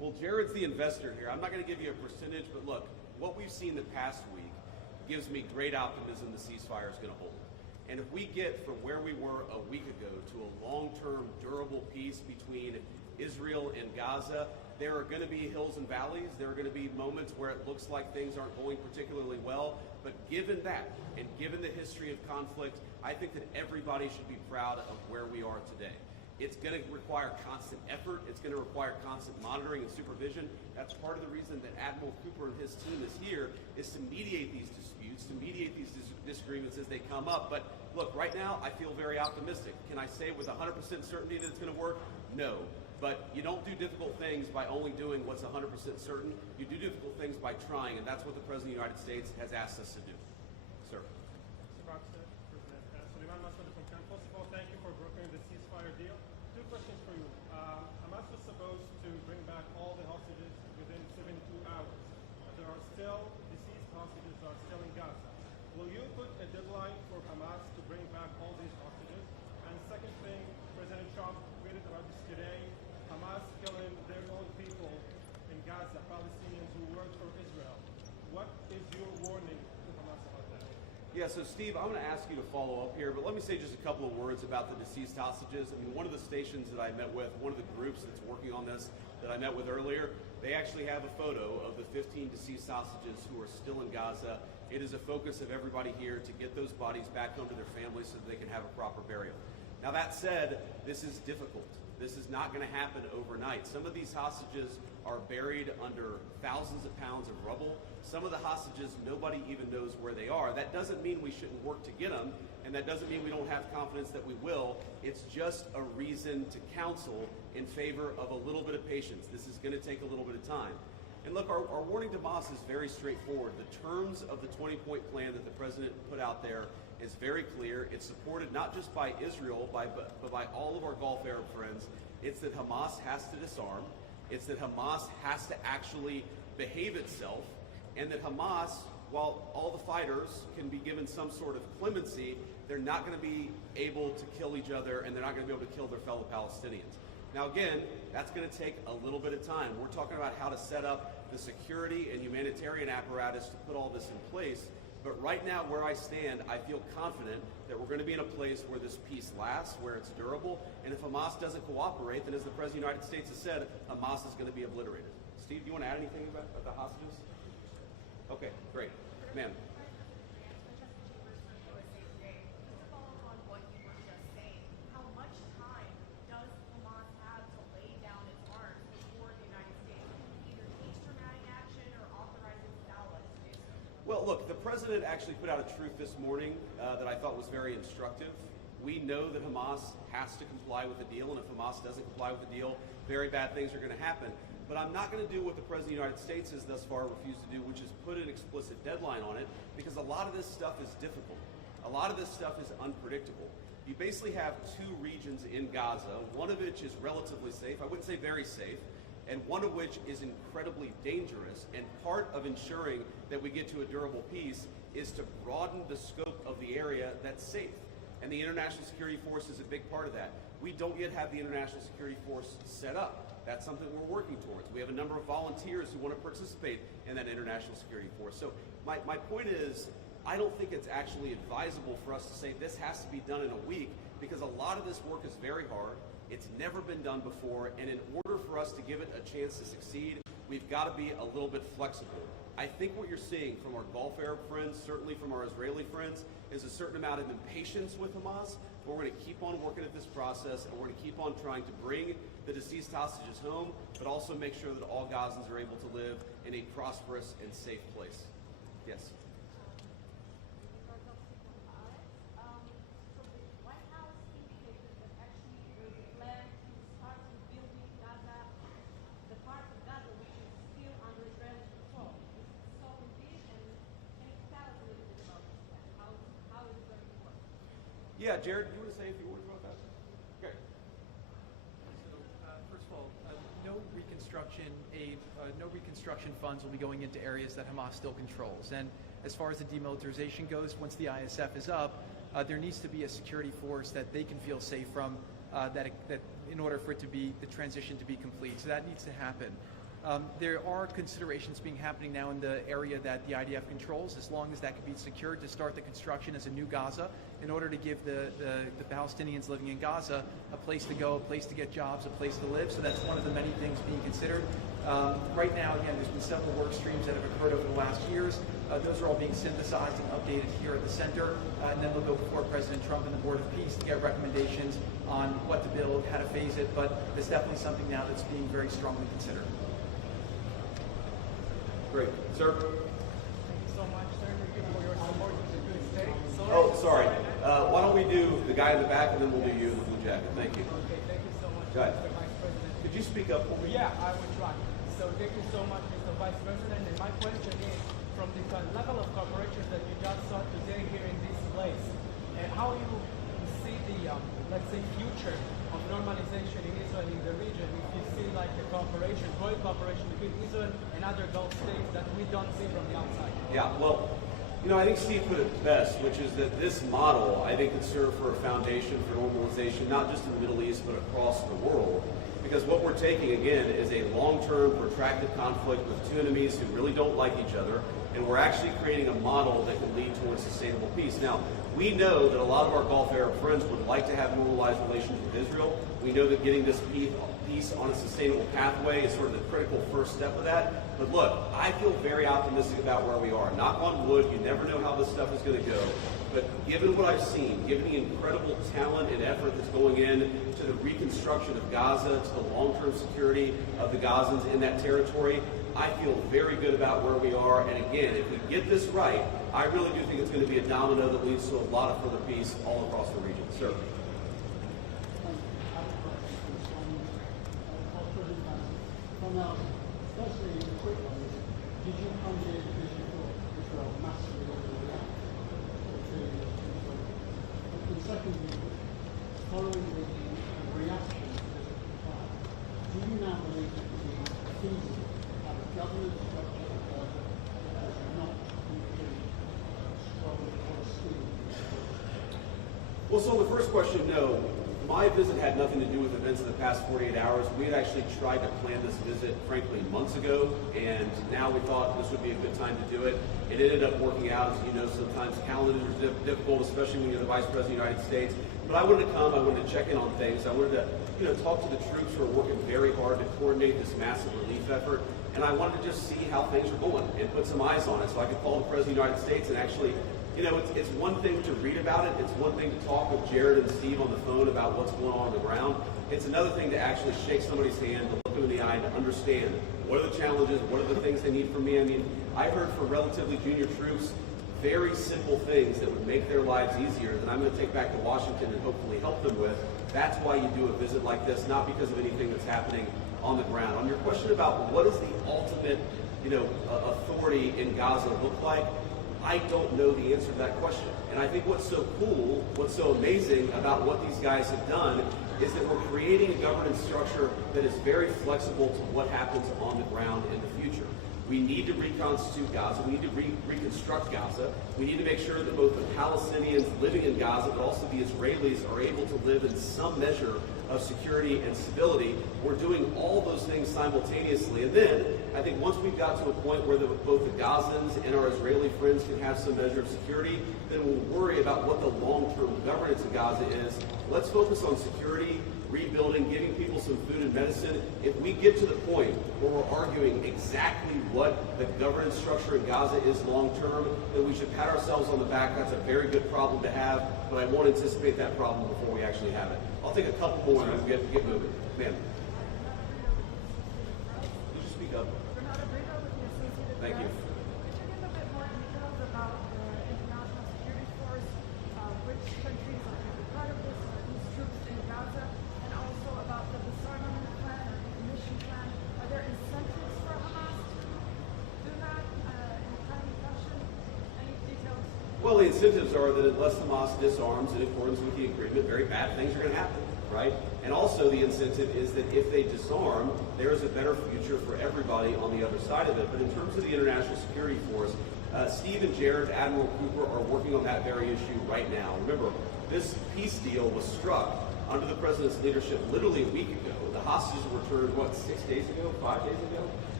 Well, Jared's the investor here. I'm not going to give you a percentage, but look, what we've seen the past week gives me great optimism the ceasefire is going to hold. And if we get from where we were a week ago to a long-term, durable peace between Israel and Gaza, there are going to be hills and valleys. There are going to be moments where it looks like things aren't going particularly well. But given that, and given the history of conflict, I think that everybody should be proud of where we are today. It's going to require constant effort. It's going to require constant monitoring and supervision. That's part of the reason that Admiral Cooper and his team is here, is to mediate these disputes, to mediate these disagreements as they come up. But look, right now, I feel very optimistic. Can I say with 100% certainty that it's going to work? No. But you don't do difficult things by only doing what's 100% certain. You do difficult things by trying, and that's what the President of the United States has asked us to do. Sir. Mr. Baxter, President Suleiman Massoud from Cannes. First of all, thank you for brokering the ceasefire deal. Two questions for you. Hamas was supposed to bring back all the hostages within 72 hours. But there are still deceased hostages that are still in Gaza. Will you put a deadline for Hamas to bring back all these hostages? And second thing, President Trump tweeted about this today. Hamas killing their own people in Gaza, Palestinians who work for Israel. What is your warning to Hamas about that? Yeah, so Steve, I'm going to ask you to follow up here, but let me say just a couple of words about the deceased hostages. I mean, one of the stations that I met with, one of the groups that's working on this that I met with earlier, they actually have a photo of the 15 deceased hostages who are still in Gaza. It is a focus of everybody here to get those bodies back home to their families so that they can have a proper burial. Now that said, this is difficult. This is not going to happen overnight. Some of these hostages are buried under thousands of pounds of rubble. Some of the hostages, nobody even knows where they are. That doesn't mean we shouldn't work to get them, and that doesn't mean we don't have confidence that we will. It's just a reason to counsel in favor of a little bit of patience. This is going to take a little bit of time. And look, our warning to Hamas is very straightforward. The terms of the 20-point plan that the president put out there is very clear. It's supported not just by Israel, but by all of our Gulf Arab friends. It's that Hamas has to disarm. It's that Hamas has to actually behave itself. And that Hamas, while all the fighters can be given some sort of clemency, they're not going to be able to kill each other, and they're not going to be able to kill their fellow Palestinians. Now again, that's going to take a little bit of time. We're talking about how to set up the security and humanitarian apparatus to put all this in place. But right now, where I stand, I feel confident that we're going to be in a place where this peace lasts, where it's durable. And if Hamas doesn't cooperate, then as the President of the United States has said, Hamas is going to be obliterated. Steve, do you want to add anything about the hostages? Okay, great. Ma'am. Well, look, the president actually put out a truth this morning that I thought was very instructive. We know that Hamas has to comply with the deal, and if Hamas doesn't comply with the deal, very bad things are going to happen. But I'm not going to do what the President of the United States has thus far refused to do, which is put an explicit deadline on it, because a lot of this stuff is difficult. A lot of this stuff is unpredictable. You basically have two regions in Gaza, one of which is relatively safe, I wouldn't say very safe, and one of which is incredibly dangerous. And part of ensuring that we get to a durable peace is to broaden the scope of the area that's safe. And the International Security Force is a big part of that. We don't yet have the International Security Force set up. That's something we're working towards. We have a number of volunteers who want to participate in that International Security Force. So my point is, I don't think it's actually advisable for us to say this has to be done in a week, because a lot of this work is very hard. It's never been done before, and in order for us to give it a chance to succeed, we've got to be a little bit flexible. I think what you're seeing from our Gulf Arab friends, certainly from our Israeli friends, is a certain amount of impatience with Hamas, but we're going to keep on working at this process, and we're going to keep on trying to bring the deceased hostages home, but also make sure that all Gazans are able to live in a prosperous and safe place. Yes? Yeah, Jared, do you want to say a few words about that? Okay. So, first of all, no reconstruction aid, no reconstruction funds will be going into areas that Hamas still controls. And as far as the demilitarization goes, once the ISF is up, there needs to be a security force that they can feel safe from, that in order for it to be the transition to be complete. So that needs to happen. There are considerations being happening now in the area that the IDF controls, as long as that can be secured, to start the construction as a new Gaza in order to give the Palestinians living in Gaza a place to go, a place to get jobs, a place to live. So that's one of the many things being considered. Right now, again, there's been several work streams that have occurred over the last years. Those are all being synthesized and updated here at the center, and then they'll go before President Trump and the Board of Peace to get recommendations on what to build, how to phase it, but it's definitely something now that's being very strongly considered. Great. Sir? Thank you so much, sir, for your support with the good state. Oh, sorry. Why don't we do the guy in the back, and then we'll do you in the blue jacket. Thank you. Okay, thank you so much, Go ahead. Mr. Vice President. Could you speak up for me? Yeah, I will try. So thank you so much, Mr. Vice President. And my question is, from the level of cooperation that you just saw today here in this place, how you see the, let's say, future of normalization in Israel in the region, if you see like the cooperation, growing cooperation between Israel and other Gulf states that we don't see from the outside? Yeah, well, I think Steve put it best, which is that this model, I think, could serve for a foundation for normalization, not just in the Middle East, but across the world. Because what we're taking, again, is a long-term, protracted conflict with two enemies who really don't like each other, and we're actually creating a model that can lead towards sustainable peace. Now, we know that a lot of our Gulf Arab friends would like to have normalized relations with Israel. We know that getting this peace on a sustainable pathway is sort of the critical first step of that. But look, I feel very optimistic about where we are. Knock on wood, you never know how this stuff is going to go. But given what I've seen, given the incredible talent and effort that's going in to the reconstruction of Gaza, to the long-term security of the Gazans in that territory, I feel very good about where we are. And again, if we get this right, I really do think it's going to be a domino that leads to a lot of further peace all across the region. Sir. Firstly, a quick one is, did you come here because you thought Israel massively overreacted to Israel? And secondly, following the reaction to the fire, do you now believe it to be feasible to have a governance structure of Gaza that does not include strong Palestinians? Well, so the first question, no. My visit had nothing to do with events in the past 48 hours. We had actually tried to plan this visit, frankly, months ago, and now we thought this would be a good time to do it. It ended up working out. As you know, sometimes calendars are difficult, especially when you're the Vice President of the United States. But I wanted to come. I wanted to check in on things. I wanted to, talk to the troops who are working very hard to coordinate this massive relief effort. And I wanted to just see how things are going and put some eyes on it, so I could call the President of the United States and actually. It's one thing to read about it. It's one thing to talk with Jared and Steve on the phone about what's going on the ground. It's another thing to actually shake somebody's hand, to look them in the eye, and to understand what are the challenges, what are the things they need from me. I mean, I heard from relatively junior troops very simple things that would make their lives easier that I'm going to take back to Washington and hopefully help them with. That's why you do a visit like this, not because of anything that's happening on the ground. On your question about what does the ultimate, authority in Gaza look like, I don't know the answer to that question. And I think what's so cool, what's so amazing about what these guys have done is that we're creating a governance structure that is very flexible to what happens on the ground in the future. We need to reconstitute Gaza. We need to reconstruct Gaza. We need to make sure that both the Palestinians living in Gaza, but also the Israelis, are able to live in some measure of security and stability. We're doing all those things simultaneously. And then, I think once we've got to a point where both the Gazans and our Israeli friends can have some measure of security, then we'll worry about what the long-term governance of Gaza is. Let's focus on security, rebuilding, giving people some food and medicine. If we get to the point where we're arguing exactly what the governance structure in Gaza is long-term, then we should pat ourselves on the back. That's a very good problem to have, but I won't anticipate that problem before we actually have it. I'll take a couple more and we'll get moving. Ma'am. Could you speak up? Thank you. Could you give a bit more details about the international security force, which countries are going to be part of this, whose troops in Gaza, and also about the disarmament plan or decommission plan? Are there incentives for Hamas to do that in a timely fashion? Any details? Well, the incentives are that unless Hamas disarms in accordance with the agreement, very bad things are going to happen, right? And also the incentive is that if they disarm, there is a better future for everybody on the other side of it. But in terms of the international security force, Steve and Jared, Admiral Cooper, are working on that very issue right now. Remember, this peace deal was struck under the president's leadership literally a week ago. The hostages were returned, 6 days ago, 5 days ago?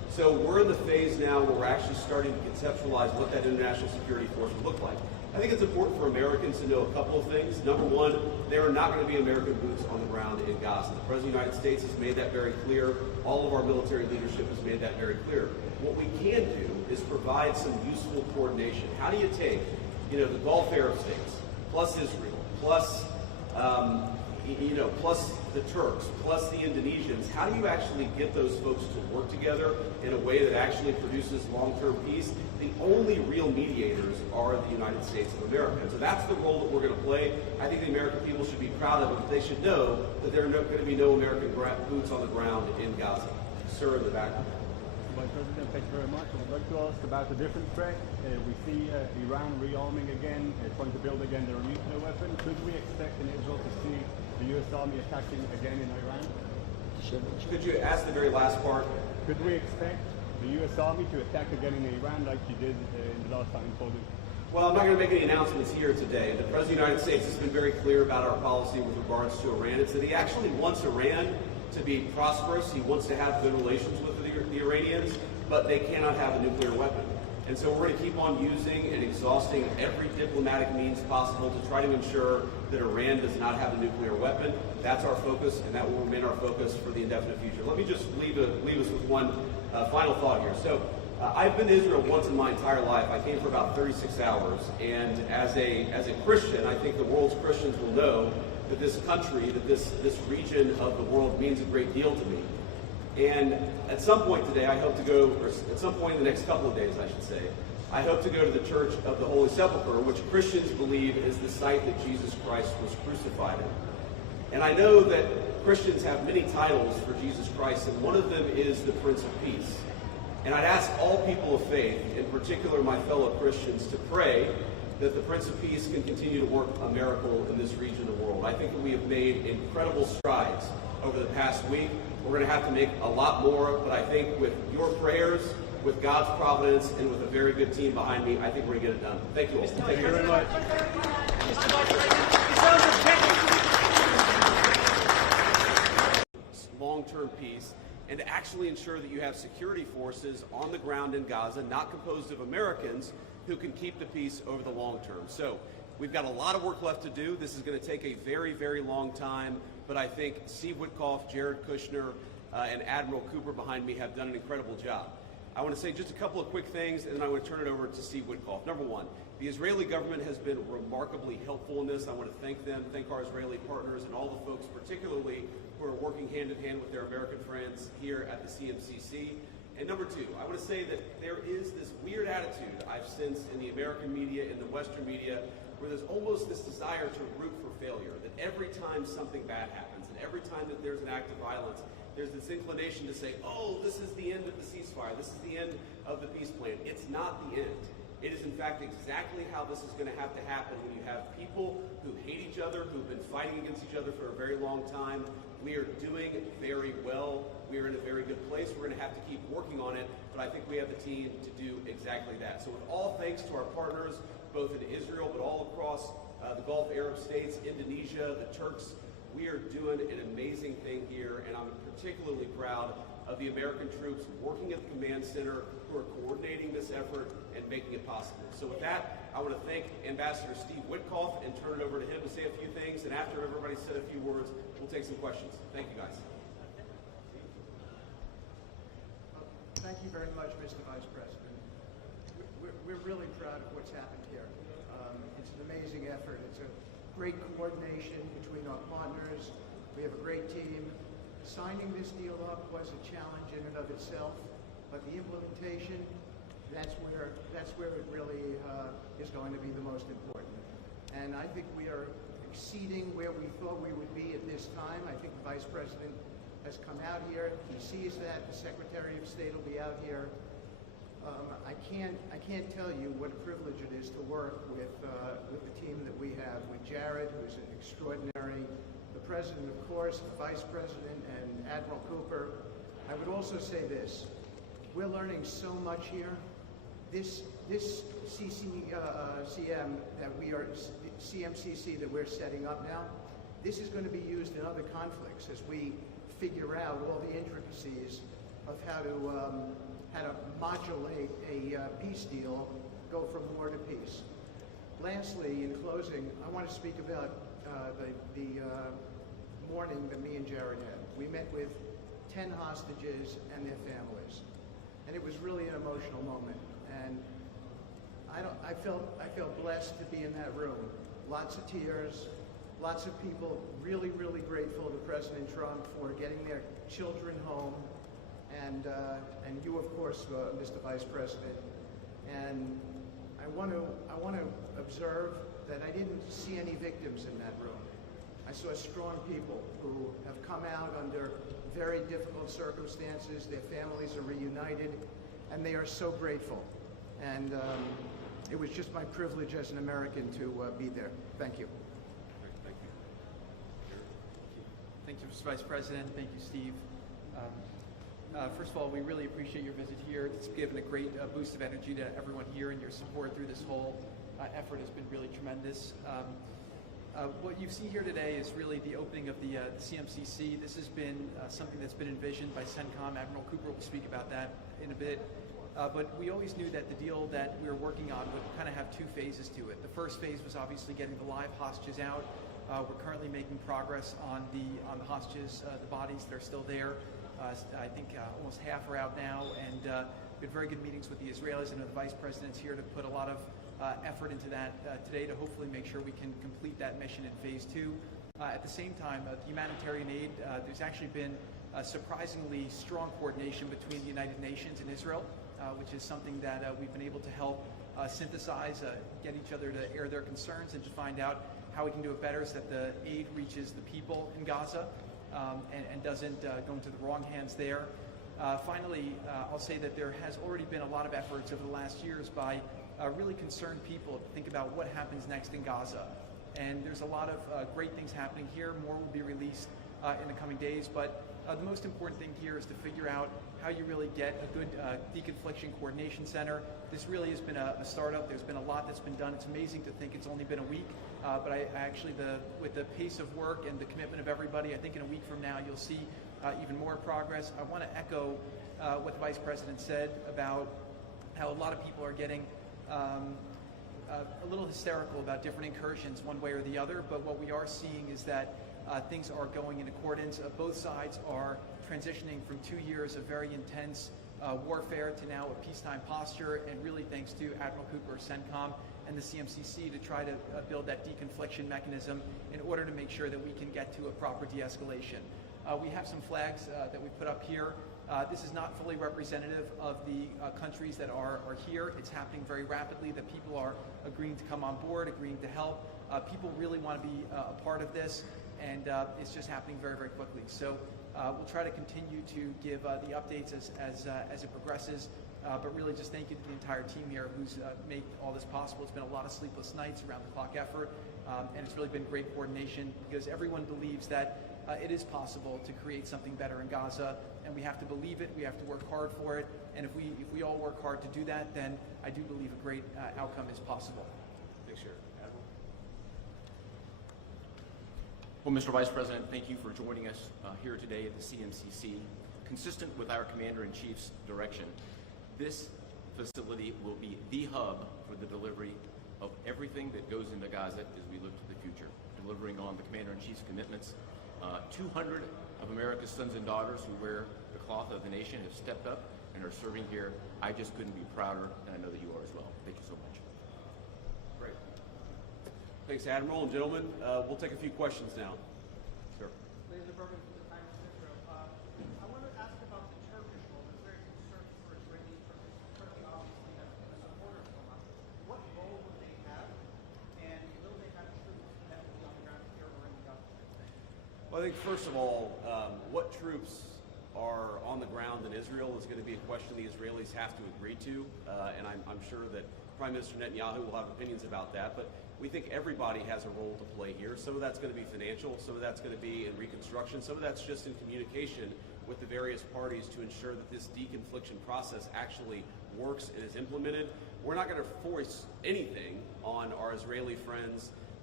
So we're in the phase now where we're actually starting to conceptualize what that international security force would look like. I think it's important for Americans to know a couple of things. Number one, there are not going to be American boots on the ground in Gaza. The President of the United States has made that very clear. All of our military leadership has made that very clear. What we can do is provide some useful coordination. How do you take, the Gulf Arab states, plus Israel, plus plus the Turks, plus the Indonesians? How do you actually get those folks to work together in a way that actually produces long-term peace? The only real mediators are the United States of America. And so that's the role that we're going to play. I think the American people should be proud of it, but they should know that there are going to be no American boots on the ground in Gaza. Sir, in the back. Vice President, thank you very much. I would like to ask about a different threat. We see Iran rearming again, trying to build again their nuclear weapon. Could we expect in Israel to see the U.S. Army attacking again in Iran? Could you ask the very last part? Could we expect the U.S. Army to attack again in Iran like you did in the last time in Poland? Well, I'm not going to make any announcements here today. The President of the United States has been very clear about our policy with regards to Iran. It's that he actually wants Iran to be prosperous. He wants to have good relations with the Iranians, but they cannot have a nuclear weapon. And so we're going to keep on using and exhausting every diplomatic means possible to try to ensure that Iran does not have a nuclear weapon. That's our focus, and that will remain our focus for the indefinite future. Let me just leave us with one final thought here. So I've been to Israel once in my entire life. I came for about 36 hours, and as a Christian, I think the world's Christians will know that this country, that this region of the world means a great deal to me. And at some point today, I hope to go, or at some point in the next couple of days, I should say, I hope to go to the Church of the Holy Sepulchre, which Christians believe is the site that Jesus Christ was crucified in. And I know that Christians have many titles for Jesus Christ, and one of them is the Prince of Peace. And I'd ask all people of faith, in particular my fellow Christians, to pray that the Prince of Peace can continue to work a miracle in this region of the world. I think that we have made incredible strides over the past week. We're going to have to make a lot more, but I think with your prayers, with God's providence, and with a very good team behind me, I think we're going to get it done. Thank you all. Thank you very much. Long-term peace, and to actually ensure that you have security forces on the ground in Gaza, not composed of Americans, who can keep the peace over the long term. So we've got a lot of work left to do. This is going to take a very, very long time, but I think Steve Witkoff, Jared Kushner, and Admiral Cooper behind me have done an incredible job. I want to say just a couple of quick things, and then I want to turn it over to Steve Witkoff. Number one, the Israeli government has been remarkably helpful in this. I want to thank them, thank our Israeli partners, and all the folks, particularly who are working hand in hand with their American friends here at the CMCC. And number two, I want to say that there is this weird attitude I've sensed in the American media, in the Western media, where there's almost this desire to root for failure, that every time something bad happens, and every time that there's an act of violence, there's this inclination to say, oh, this is the end of the ceasefire, this is the end of the peace plan. It's not the end. It is, in fact, exactly how this is going to have to happen when you have people who hate each other, who've been fighting against each other for a very long time. We are doing very well. We are in a very good place. We're going to have to keep working on it, but I think we have the team to do exactly that. So with all thanks to our partners, both in Israel, but all across the Gulf Arab states, Indonesia, the Turks, we are doing an amazing thing here, and I'm particularly proud of the American troops working at the command center who are coordinating this effort and making it possible. So with that, I want to thank Ambassador Steve Witkoff and turn it over to him to say a few things, and after everybody's said a few words, we'll take some questions. Thank you, guys. Thank you very much, Mr. Vice President. We're really proud of what's happened here. It's an amazing effort. It's a great coordination between our partners. We have a great team. Signing this deal up was a challenge in and of itself, but the implementation, that's where it really is going to be the most important. And I think we are exceeding where we thought we would be at this time. I think the Vice President has come out here. He sees that. The Secretary of State will be out here. I can't tell you what a privilege it is to work with the team that we have, with Jared, who's an extraordinary, the President, of course, the Vice President, and Admiral Cooper. I would also say this. We're learning so much here. This CMCC that we're setting up now, this is going to be used in other conflicts as we figure out all the intricacies of how to modulate a peace deal, go from war to peace. Lastly, in closing, I want to speak about the morning that me and Jared had. We met with 10 hostages and their families, and it was really an emotional moment. And I felt blessed to be in that room. Lots of tears, lots of people really, really grateful to President Trump for getting their children home, and you, of course, Mr. Vice President. And I want to observe that I didn't see any victims in that room. I saw strong people who have come out under very difficult circumstances. Their families are reunited, and they are so grateful. And it was just my privilege as an American to be there. Thank you. Thank you. Thank you, Mr. Vice President. Thank you, Steve. First of all, we really appreciate your visit here. It's given a great boost of energy to everyone here, and your support through this whole effort has been really tremendous. What you see here today is really the opening of the CMCC. This has been something that's been envisioned by CENTCOM. Admiral Cooper will speak about that in a bit. But we always knew that the deal that we were working on would kind of have two phases to it. The first phase was obviously getting the live hostages out. We're currently making progress on the hostages, the bodies that are still there. I think almost half are out now, and we had very good meetings with the Israelis. I know the Vice President's here to put a lot of effort into that today to hopefully make sure we can complete that mission in phase 2. At the same time, the humanitarian aid, there's actually been surprisingly strong coordination between the United Nations and Israel, which is something that we've been able to help synthesize, get each other to air their concerns and to find out how we can do it better so that the aid reaches the people in Gaza and doesn't go into the wrong hands there. Finally, I'll say that there has already been a lot of efforts over the last years by really concerned people to think about what happens next in Gaza. And there's a lot of great things happening here. More will be released in the coming days. But the most important thing here is to figure out how you really get a good deconfliction coordination center. This really has been a startup. There's been a lot that's been done. It's amazing to think it's only been a week. But I actually, with the pace of work and the commitment of everybody, I think in a week from now you'll see even more progress. I want to echo what the Vice President said about how a lot of people are getting a little hysterical about different incursions one way or the other, but what we are seeing is that things are going in accordance. Both sides are transitioning from 2 years of very intense warfare to now a peacetime posture, and really thanks to Admiral Cooper, CENTCOM, and the CMCC to try to build that deconfliction mechanism in order to make sure that we can get to a proper de-escalation. We have some flags that we put up here. This is not fully representative of the countries that are here. It's happening very rapidly, that people are agreeing to come on board, agreeing to help. People really want to be a part of this, and it's just happening very, very quickly. So we'll try to continue to give the updates as it progresses, but really just thank you to the entire team here who's made all this possible. It's been a lot of sleepless nights, around-the-clock effort, and it's really been great coordination because everyone believes that it is possible to create something better in Gaza, and we have to believe it, we have to work hard for it, and if we all work hard to do that, then I do believe a great outcome is possible. Thanks, Jared. Admiral? Well, Mr. Vice President, thank you for joining us here today at the CMCC. Consistent with our Commander-in-Chief's direction, this facility will be the hub for the delivery of everything that goes into Gaza as we look to the future, delivering on the Commander-in-Chief's commitments. 200 of America's sons and daughters who wear the cloth of the nation have stepped up and are serving here. I just couldn't be prouder, and I know that you are as well. Thank you so much. Great. Thanks, Admiral. And gentlemen, we'll take a few questions now. Sure. Ladies and gentlemen, from the Times of Israel, I want to ask about the Turkish role. It's very concerning for Israeli Turkey. Turkey obviously has been a supporter of Hamas. What role would they have, and will they have troops that will be on the ground here or in the Gaza? Well, I think first of all, what troops are on the ground in Israel is going to be a question the Israelis have to agree to, and I'm sure that Prime Minister Netanyahu will have opinions about that, but we think everybody has a role to play here. Some of that's going to be financial, some of that's going to be in reconstruction, some of that's just in communication with the various parties to ensure that this deconfliction process actually works and is implemented. We're not going to force anything on our Israeli friends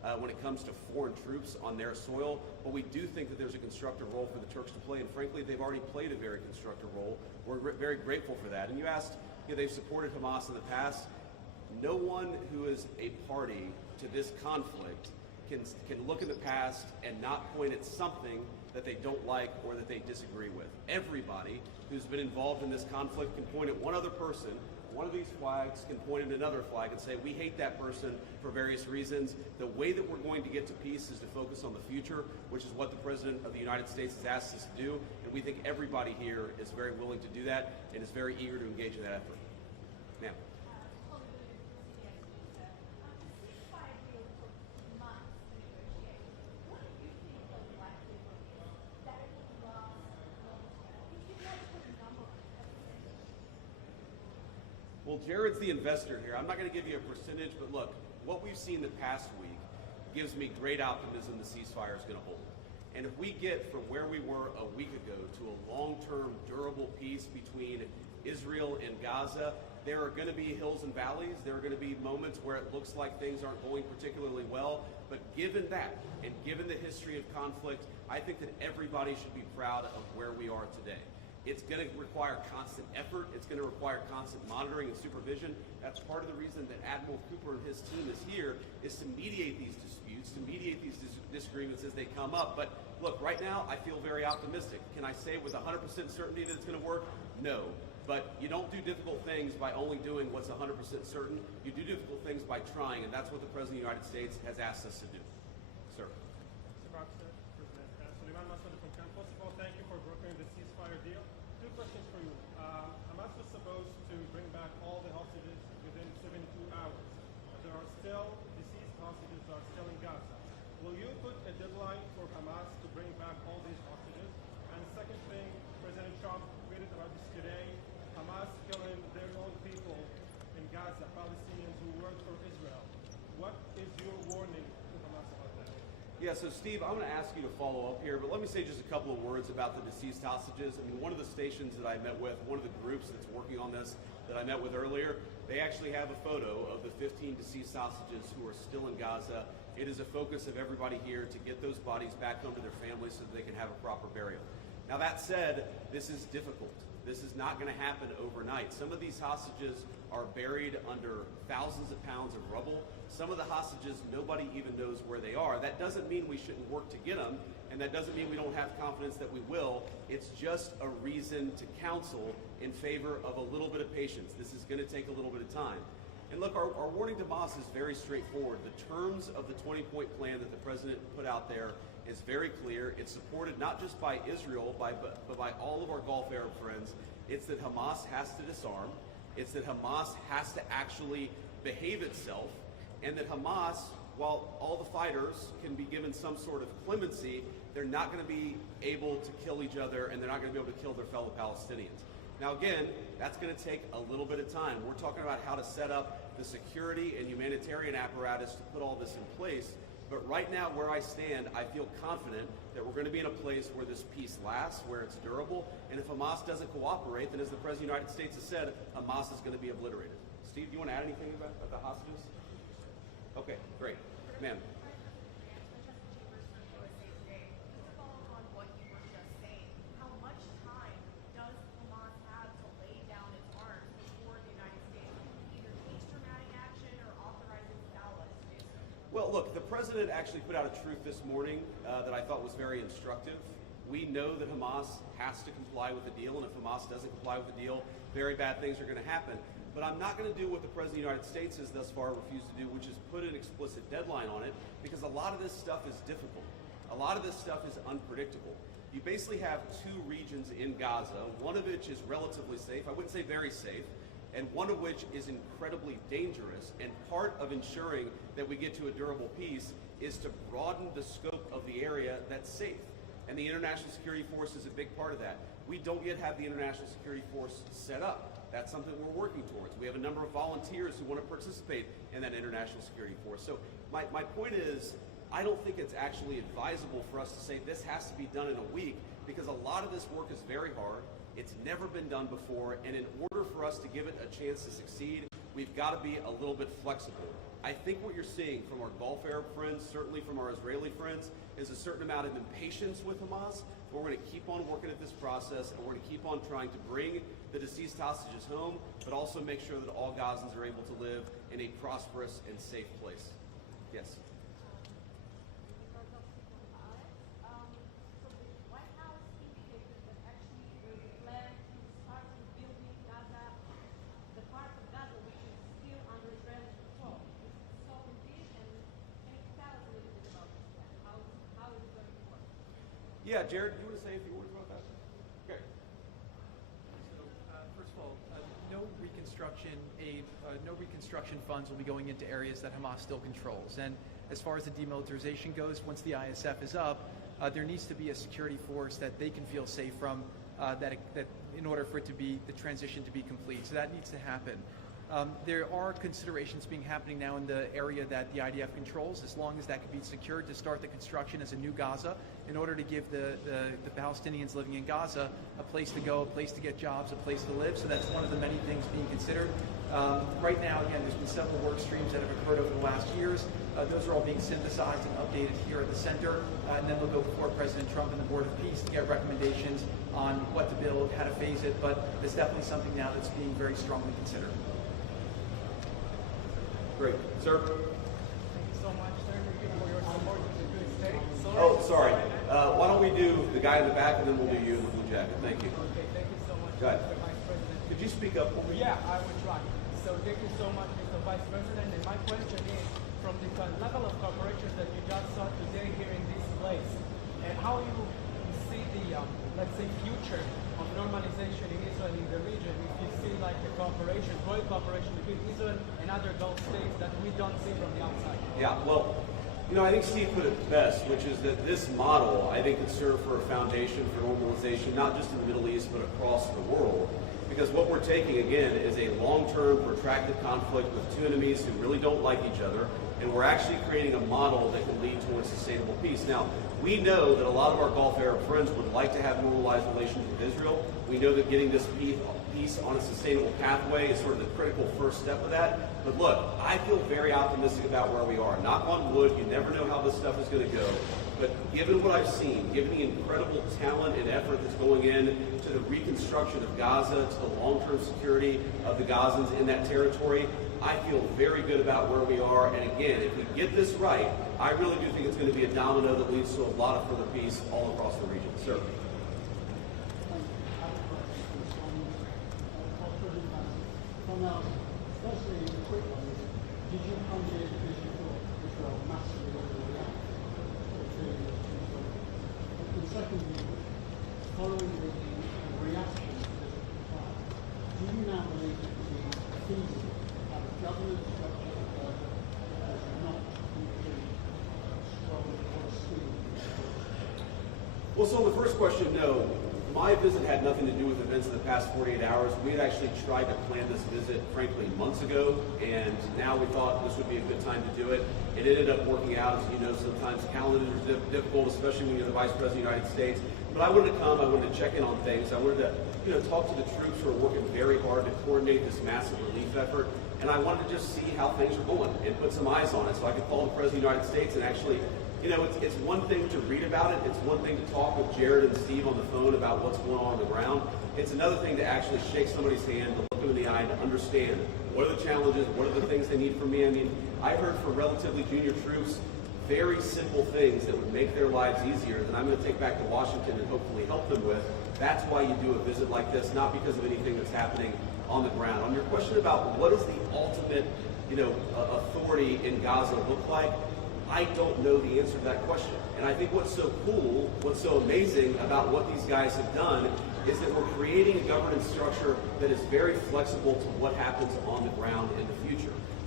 when it comes to foreign troops on their soil, but we do think that there's a constructive role for the Turks to play, and frankly, they've already played a very constructive role. We're very grateful for that. And you asked, they've supported Hamas in the past. No one who is a party to this conflict can look in the past and not point at something that they don't like or that they disagree with. Everybody who's been involved in this conflict can point at one other person. One of these flags can point at another flag and say, we hate that person for various reasons. The way that we're going to get to peace is to focus on the future, which is what the President of the United States has asked us to do. And we think everybody here is very willing to do that and is very eager to engage in that effort. Ma'am. Well, Jared's the investor here. I'm not going to give you a percentage, but look, what we've seen the past week gives me great optimism the ceasefire is going to hold. And if we get from where we were a week ago to a long-term, durable peace between Israel and Gaza, there are going to be hills and valleys. There are going to be moments where it looks like things aren't going particularly well. But given that, and given the history of conflict, I think that everybody should be proud of where we are today. It's going to require constant effort. It's going to require constant monitoring and supervision. That's part of the reason that Admiral Cooper and his team is here, is to mediate these disputes, to mediate these disagreements as they come up. But look, right now, I feel very optimistic. Can I say with 100% certainty that it's going to work? No. But you don't do difficult things by only doing what's 100% certain. You do difficult things by trying, and that's what the President of the United States has asked us to do. Sir. Mr. President, Suleiman Massoud from Cannes. First of all, thank you for brokering the ceasefire deal. Two questions for you. Hamas was supposed to bring back all the hostages within 72 hours. There are still deceased hostages that are still in Gaza. Will you put a deadline for Hamas to bring back all these hostages? And second thing, President Trump tweeted about this today. Hamas killing their own people in Gaza, Palestinians who work for Israel. What is your warning to Hamas about that? Yeah, so Steve, I'm going to ask you to follow up here, but let me say just a couple of words about the deceased hostages. I mean, one of the stations that I met with, one of the groups that's working on this that I met with earlier, they actually have a photo of the 15 deceased hostages who are still in Gaza. It is a focus of everybody here to get those bodies back home to their families so that they can have a proper burial. Now that said, this is difficult. This is not going to happen overnight. Some of these hostages are buried under thousands of pounds of rubble. Some of the hostages, nobody even knows where they are. That doesn't mean we shouldn't work to get them, and that doesn't mean we don't have confidence that we will. It's just a reason to counsel in favor of a little bit of patience. This is going to take a little bit of time. And look, our warning to Hamas is very straightforward. The terms of the 20-point plan that the president put out there is very clear. It's supported not just by Israel, but by all of our Gulf Arab friends. It's that Hamas has to disarm. It's that Hamas has to actually behave itself, and that Hamas, while all the fighters can be given some sort of clemency, they're not going to be able to kill each other, and they're not going to be able to kill their fellow Palestinians. Now again, that's going to take a little bit of time. We're talking about how to set up the security and humanitarian apparatus to put all this in place. But right now, where I stand, I feel confident that we're going to be in a place where this peace lasts, where it's durable. And if Hamas doesn't cooperate, then as the President of the United States has said, Hamas is going to be obliterated. Steve, do you want to add anything about the hostages? Okay, great. Ma'am. Well, look, the president actually put out a truth this morning that I thought was very instructive. We know that Hamas has to comply with the deal, and if Hamas doesn't comply with the deal, very bad things are going to happen. But I'm not going to do what the President of the United States has thus far refused to do, which is put an explicit deadline on it, because a lot of this stuff is difficult. A lot of this stuff is unpredictable. You basically have two regions in Gaza, one of which is relatively safe, I wouldn't say very safe, and one of which is incredibly dangerous. And part of ensuring that we get to a durable peace is to broaden the scope of the area that's safe. And the International Security Force is a big part of that. We don't yet have the International Security Force set up. That's something we're working towards. We have a number of volunteers who want to participate in that International Security Force. So my point is, I don't think it's actually advisable for us to say this has to be done in a week, because a lot of this work is very hard. It's never been done before, and in order for us to give it a chance to succeed, we've got to be a little bit flexible. I think what you're seeing from our Gulf Arab friends, certainly from our Israeli friends, is a certain amount of impatience with Hamas. But we're going to keep on working at this process, and we're going to keep on trying to bring the deceased hostages home, but also make sure that all Gazans are able to live in a prosperous and safe place. Yes. So the White House indicated that actually there's a plan to start rebuilding Gaza, the part of Gaza which is still under Israeli control. So indeed, and can you tell us a little bit about this plan? How is it going to work? Yeah, Jared, you want to say a few words about that? Okay. So, first of all, no reconstruction aid, no reconstruction funds will be going into areas that Hamas still controls. And as far as the demilitarization goes, once the ISF is up, there needs to be a security force that they can feel safe from, that in order for it to be the transition to be complete. So that needs to happen. There are considerations happening now in the area that the IDF controls, as long as that can be secured, to start the construction as a new Gaza, in order to give the Palestinians living in Gaza a place to go, a place to get jobs, a place to live. So that's one of the many things being considered. Right now, again, there's been several work streams that have occurred over the last years. Those are all being synthesized and updated here at the center, and then they'll go before President Trump and the Board of Peace to get recommendations on what to build, how to phase it. But it's definitely something now that's being very strongly considered. Great. Sir? Thank you so much, sir, for your support to the good state. Oh, sorry. Why don't we do the guy in the back, and then we'll do you in the blue jacket. Thank you. Okay, thank you so much, Go ahead. Mr. Vice President. Could you speak up? Yeah, I will try. So thank you so much, Mr. Vice President. And my question is, from the level of cooperation that you just saw today here in this place, and how you see the, let's say, future of normalization in Israel in the region, if you see like the cooperation, growing cooperation between Israel and other Gulf states that we don't see from the outside. Yeah, well, I think Steve put it best, which is that this model, I think, could serve for a foundation for normalization, not just in the Middle East, but across the world. Because what we're taking, again, is a long-term, protracted conflict with two enemies who really don't like each other, and we're actually creating a model that can lead towards sustainable peace. Now, we know that a lot of our Gulf Arab friends would like to have normalized relations with Israel. We know that getting this peace on a sustainable pathway is sort of the critical first step of that. But look, I feel very optimistic about where we are. Knock on wood, you never know how this stuff is going to go. But given what I've seen, given the incredible talent and effort that's going in to the reconstruction of Gaza, to the long-term security of the Gazans in that territory, I feel very good about where we are. And again, if we get this right, I really do think it's going to be a domino that leads to a lot of further peace all across the region. Sir. Firstly, a quick one is, did you come here because you thought Israel massively overreacted to and secondly, following the reaction to this plan, do you now believe it to be feasible to have a government structure that does not include strong Palestinian? Well, so on the first question, no. My visit had nothing to do with events in the past 48 hours. We had actually tried to plan this visit, frankly, months ago, and now we thought this would be a good time to do it. It ended up working out. As you know, sometimes calendars are difficult, especially when you're the Vice President of the United States. But I wanted to come. I wanted to check in on things. I wanted to, talk to the troops who are working very hard to coordinate this massive relief effort. And I wanted to just see how things are going and put some eyes on it, so I could call the President of the United States and actually. It's one thing to read about it. It's one thing to talk with Jared and Steve on the phone about what's going on the ground. It's another thing to actually shake somebody's hand, to look them in the eye, and to understand what are the challenges, what are the things they need from me. I mean, I heard from relatively junior troops very simple things that would make their lives easier that I'm going to take back to Washington and hopefully help them with. That's why you do a visit like this, not because of anything that's happening on the ground. On your question about what does the ultimate, authority in Gaza look like, I don't know the answer to that question. And I think what's so cool, what's so amazing about what these guys have done is that we're creating a governance structure that is very flexible to what happens on the ground in the future.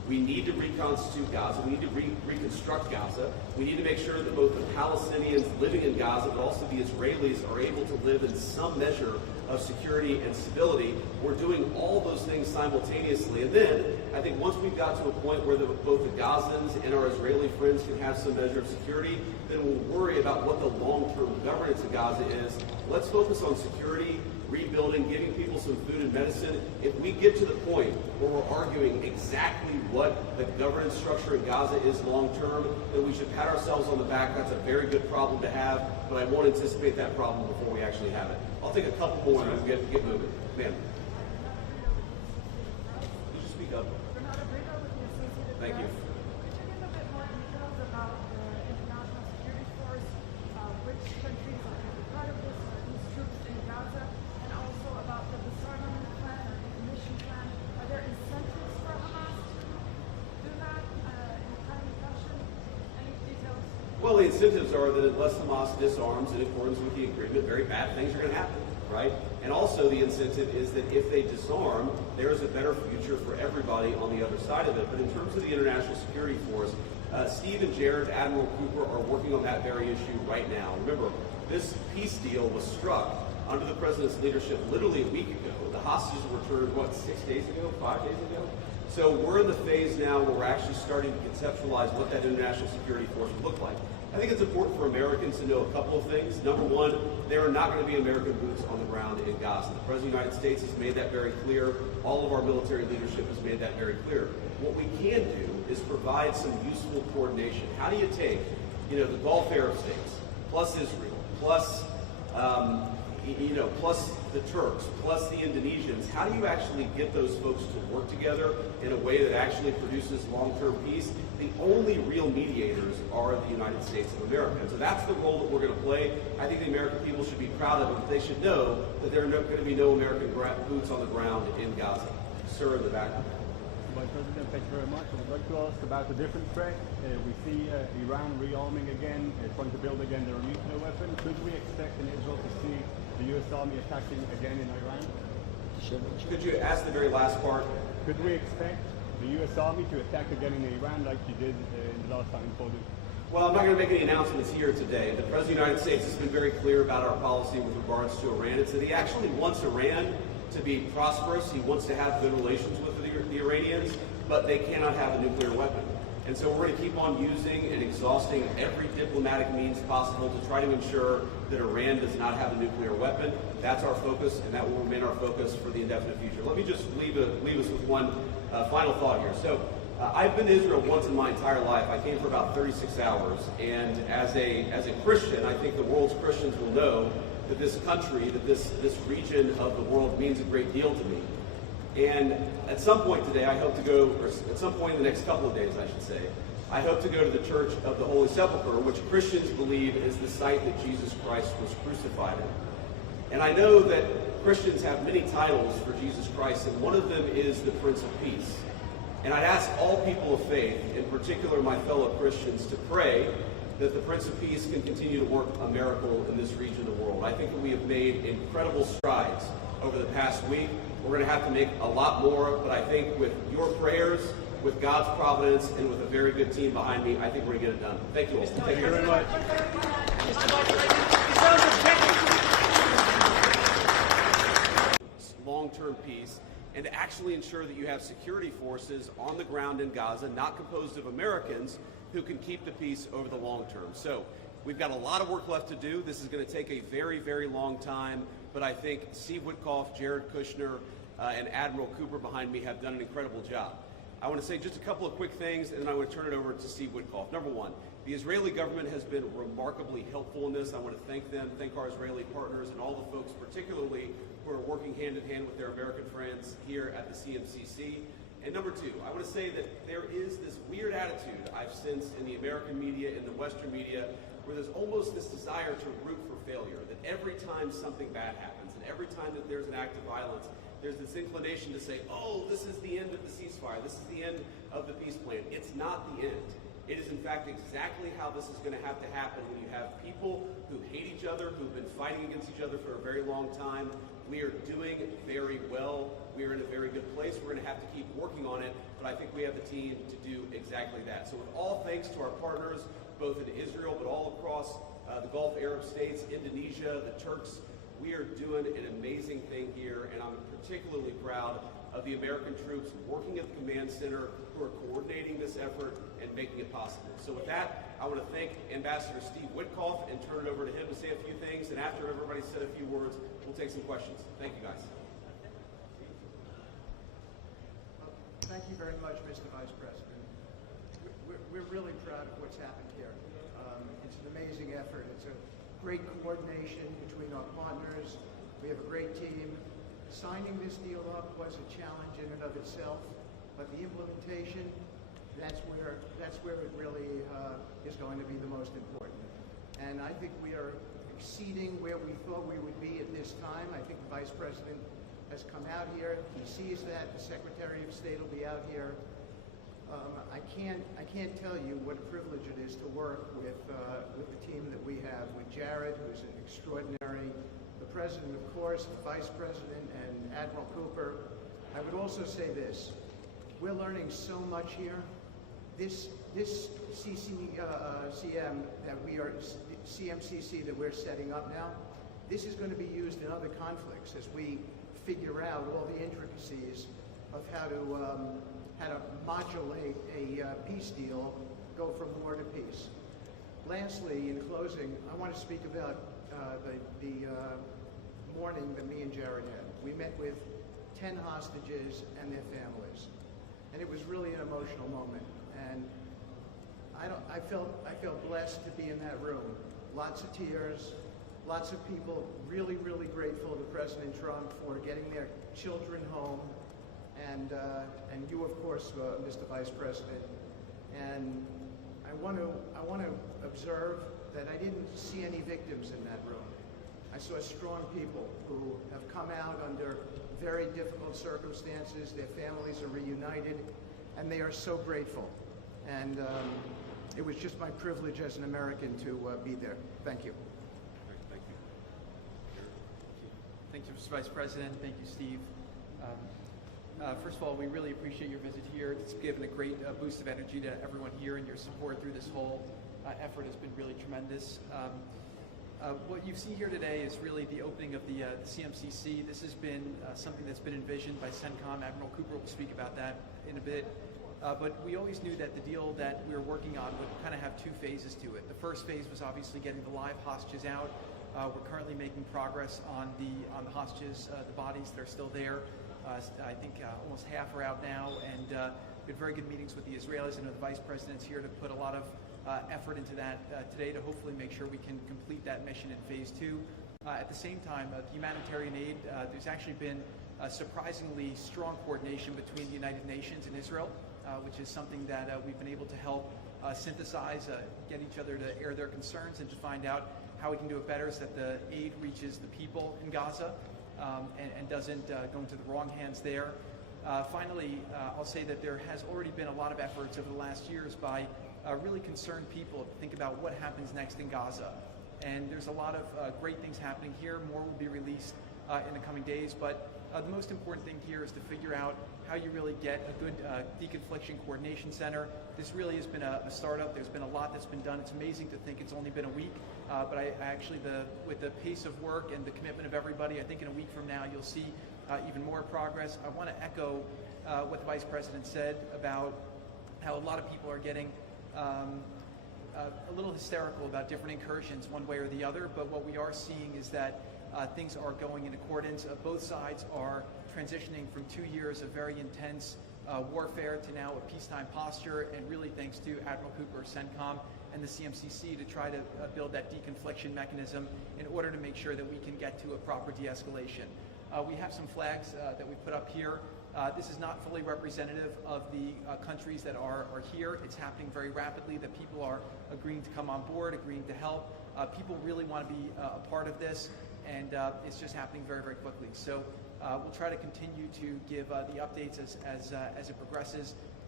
We need to reconstitute Gaza. We need to reconstruct Gaza. We need to make sure that both the Palestinians living in Gaza, but also the Israelis, are able to live in some measure of security and stability. We're doing all those things simultaneously. And then, I think once we've got to a point where both the Gazans and our Israeli friends can have some measure of security, then we'll worry about what the long-term governance of Gaza is. Let's focus on security, rebuilding, giving people some food and medicine. If we get to the point where we're arguing exactly what the governance structure in Gaza is long-term, then we should pat ourselves on the back. That's a very good problem to have, but I won't anticipate that problem before we actually have it. I'll take a couple more and we'll get moving. Ma'am. Could you speak up? Thank you. Could you give a bit more details about the international security force, which countries are going to be part of this, are these troops in Gaza, and also about the disarmament plan or decommission plan? Are there incentives for Hamas to do that in a timely fashion? Any details? Well, the incentives are that unless Hamas disarms in accordance with the agreement, very bad things are going to happen, right? And also the incentive is that if they disarm, there is a better future for everybody on the other side of it. But in terms of the international security force, Steve and Jared, Admiral Cooper, are working on that very issue right now. Remember, this peace deal was struck under the president's leadership literally a week ago. The hostages were returned, 6 days ago, 5 days ago? So we're in the phase now where we're actually starting to conceptualize what that international security force would look like. I think it's important for Americans to know a couple of things. Number one, there are not going to be American boots on the ground in Gaza. The President of the United States has made that very clear. All of our military leadership has made that very clear. What we can do is provide some useful coordination. How do you take, the Gulf Arab states, plus Israel, plus plus the Turks, plus the Indonesians? How do you actually get those folks to work together in a way that actually produces long-term peace? The only real mediators are the United States of America. And so that's the role that we're going to play. I think the American people should be proud of it, but they should know that there are going to be no American boots on the ground in Gaza. Sir, in the back. Vice President, thank you very much. I would like to ask about a different threat. We see Iran rearming again, trying to build again their nuclear weapon. Could we expect in Israel to see the U.S. Army attacking again in Iran? Could you ask the very last part? Could we expect the U.S. Army to attack again in Iran like you did in the last time in Fallujah? Well, I'm not going to make any announcements here today. The President of the United States has been very clear about our policy with regards to Iran. It's that he actually wants Iran to be prosperous. He wants to have good relations with the Iranians, but they cannot have a nuclear weapon. And so we're going to keep on using and exhausting every diplomatic means possible to try to ensure that Iran does not have a nuclear weapon. That's our focus, and that will remain our focus for the indefinite future. Let me just leave us with one final thought here. So I've been to Israel once in my entire life. I came for about 36 hours, and as a Christian, I think the world's Christians will know that this country, that this region of the world means a great deal to me. And at some point today, I hope to go, or at some point in the next couple of days, I should say, I hope to go to the Church of the Holy Sepulchre, which Christians believe is the site that Jesus Christ was crucified in. And I know that Christians have many titles for Jesus Christ, and one of them is the Prince of Peace. And I'd ask all people of faith, in particular my fellow Christians, to pray that the Prince of Peace can continue to work a miracle in this region of the world. I think that we have made incredible strides over the past week. We're going to have to make a lot more, but I think with your prayers, with God's providence, and with a very good team behind me, I think we're going to get it done. Thank you all. Thank you very much. Long-term peace, and to actually ensure that you have security forces on the ground in Gaza, not composed of Americans, who can keep the peace over the long term. So we've got a lot of work left to do. This is going to take a very, very long time, but I think Steve Witkoff, Jared Kushner, and Admiral Cooper behind me have done an incredible job. I want to say just a couple of quick things, and then I want to turn it over to Steve Witkoff. Number one, the Israeli government has been remarkably helpful in this. I want to thank them, thank our Israeli partners, and all the folks particularly who are working hand in hand with their American friends here at the CMCC. And number two, I want to say that there is this weird attitude I've sensed in the American media, in the Western media, where there's almost this desire to root for failure, that every time something bad happens, and every time that there's an act of violence, there's this inclination to say, oh, this is the end of the ceasefire, this is the end of the peace plan. It's not the end. It is in fact exactly how this is going to have to happen when you have people who hate each other, who've been fighting against each other for a very long time. We are doing very well. We are in a very good place. We're going to have to keep working on it, but I think we have the team to do exactly that. So with all thanks to our partners, both in Israel but all across the Gulf Arab states, Indonesia, the Turks, we are doing an amazing thing here, and I'm particularly proud of the American troops working at the command center who are coordinating this effort and making it possible. So with that, I want to thank Ambassador Steve Witkoff and turn it over to him to say a few things, and after everybody's said a few words, we'll take some questions. Thank you, guys. Thank you very much, Mr. Vice President. We're really proud of what's happened here. It's an amazing effort. It's a great coordination between our partners. We have a great team. Signing this deal up was a challenge in and of itself, but the implementation, that's where it really is going to be the most important. And I think we are exceeding where we thought we would be at this time. I think the Vice President has come out here. He sees that. The Secretary of State will be out here. I can't tell you what a privilege it is to work with the team that we have, with Jared, who's an extraordinary, the President, of course, the Vice President, and Admiral Cooper. I would also say this. We're learning so much here. This CMCC that we're setting up now, this is going to be used in other conflicts as we figure out all the intricacies of how to modulate a peace deal, go from war to peace. Lastly, in closing, I want to speak about the morning that me and Jared had. We met with 10 hostages and their families, and it was really an emotional moment. And I felt blessed to be in that room. Lots of tears, lots of people really, really grateful to President Trump for getting their children home, and you, of course, Mr. Vice President. And I want to observe that I didn't see any victims in that room. I saw strong people who have come out under very difficult circumstances. Their families are reunited, and they are so grateful. And it was just my privilege as an American to be there. Thank you. Thank you. Thank you, Mr. Vice President. Thank you, Steve. First of all, we really appreciate your visit here. It's given a great boost of energy to everyone here, and your support through this whole effort has been really tremendous. What you see here today is really the opening of the CMCC. This has been something that's been envisioned by CENTCOM. Admiral Cooper will speak about that in a bit. But we always knew that the deal that we were working on would kind of have two phases to it. The first phase was obviously getting the live hostages out. We're currently making progress on the hostages, the bodies that are still there. I think almost half are out now, and we had very good meetings with the Israelis. I know the Vice President's here to put a lot of effort into that today to hopefully make sure we can complete that mission in phase 2. At the same time, the humanitarian aid, there's actually been surprisingly strong coordination between the United Nations and Israel, which is something that we've been able to help synthesize, get each other to air their concerns and to find out how we can do it better so that the aid reaches the people in Gaza and doesn't go into the wrong hands there. Finally, I'll say that there has already been a lot of efforts over the last years by really concerned people to think about what happens next in Gaza. And there's a lot of great things happening here. More will be released in the coming days. But the most important thing here is to figure out how you really get a good deconfliction coordination center. This really has been a startup. There's been a lot that's been done. It's amazing to think it's only been a week. But I actually, with the pace of work and the commitment of everybody, I think in a week from now you'll see even more progress. I want to echo what the Vice President said about how a lot of people are getting a little hysterical about different incursions one way or the other, but what we are seeing is that things are going in accordance. Both sides are transitioning from 2 years of very intense warfare to now a peacetime posture, and really thanks to Admiral Cooper, CENTCOM, and the CMCC to try to build that deconfliction mechanism in order to make sure that we can get to a proper de-escalation. We have some flags that we put up here. This is not fully representative of the countries that are here. It's happening very rapidly, that people are agreeing to come on board, agreeing to help. People really want to be a part of this, and it's just happening very, very quickly. So we'll try to continue to give the updates as it progresses.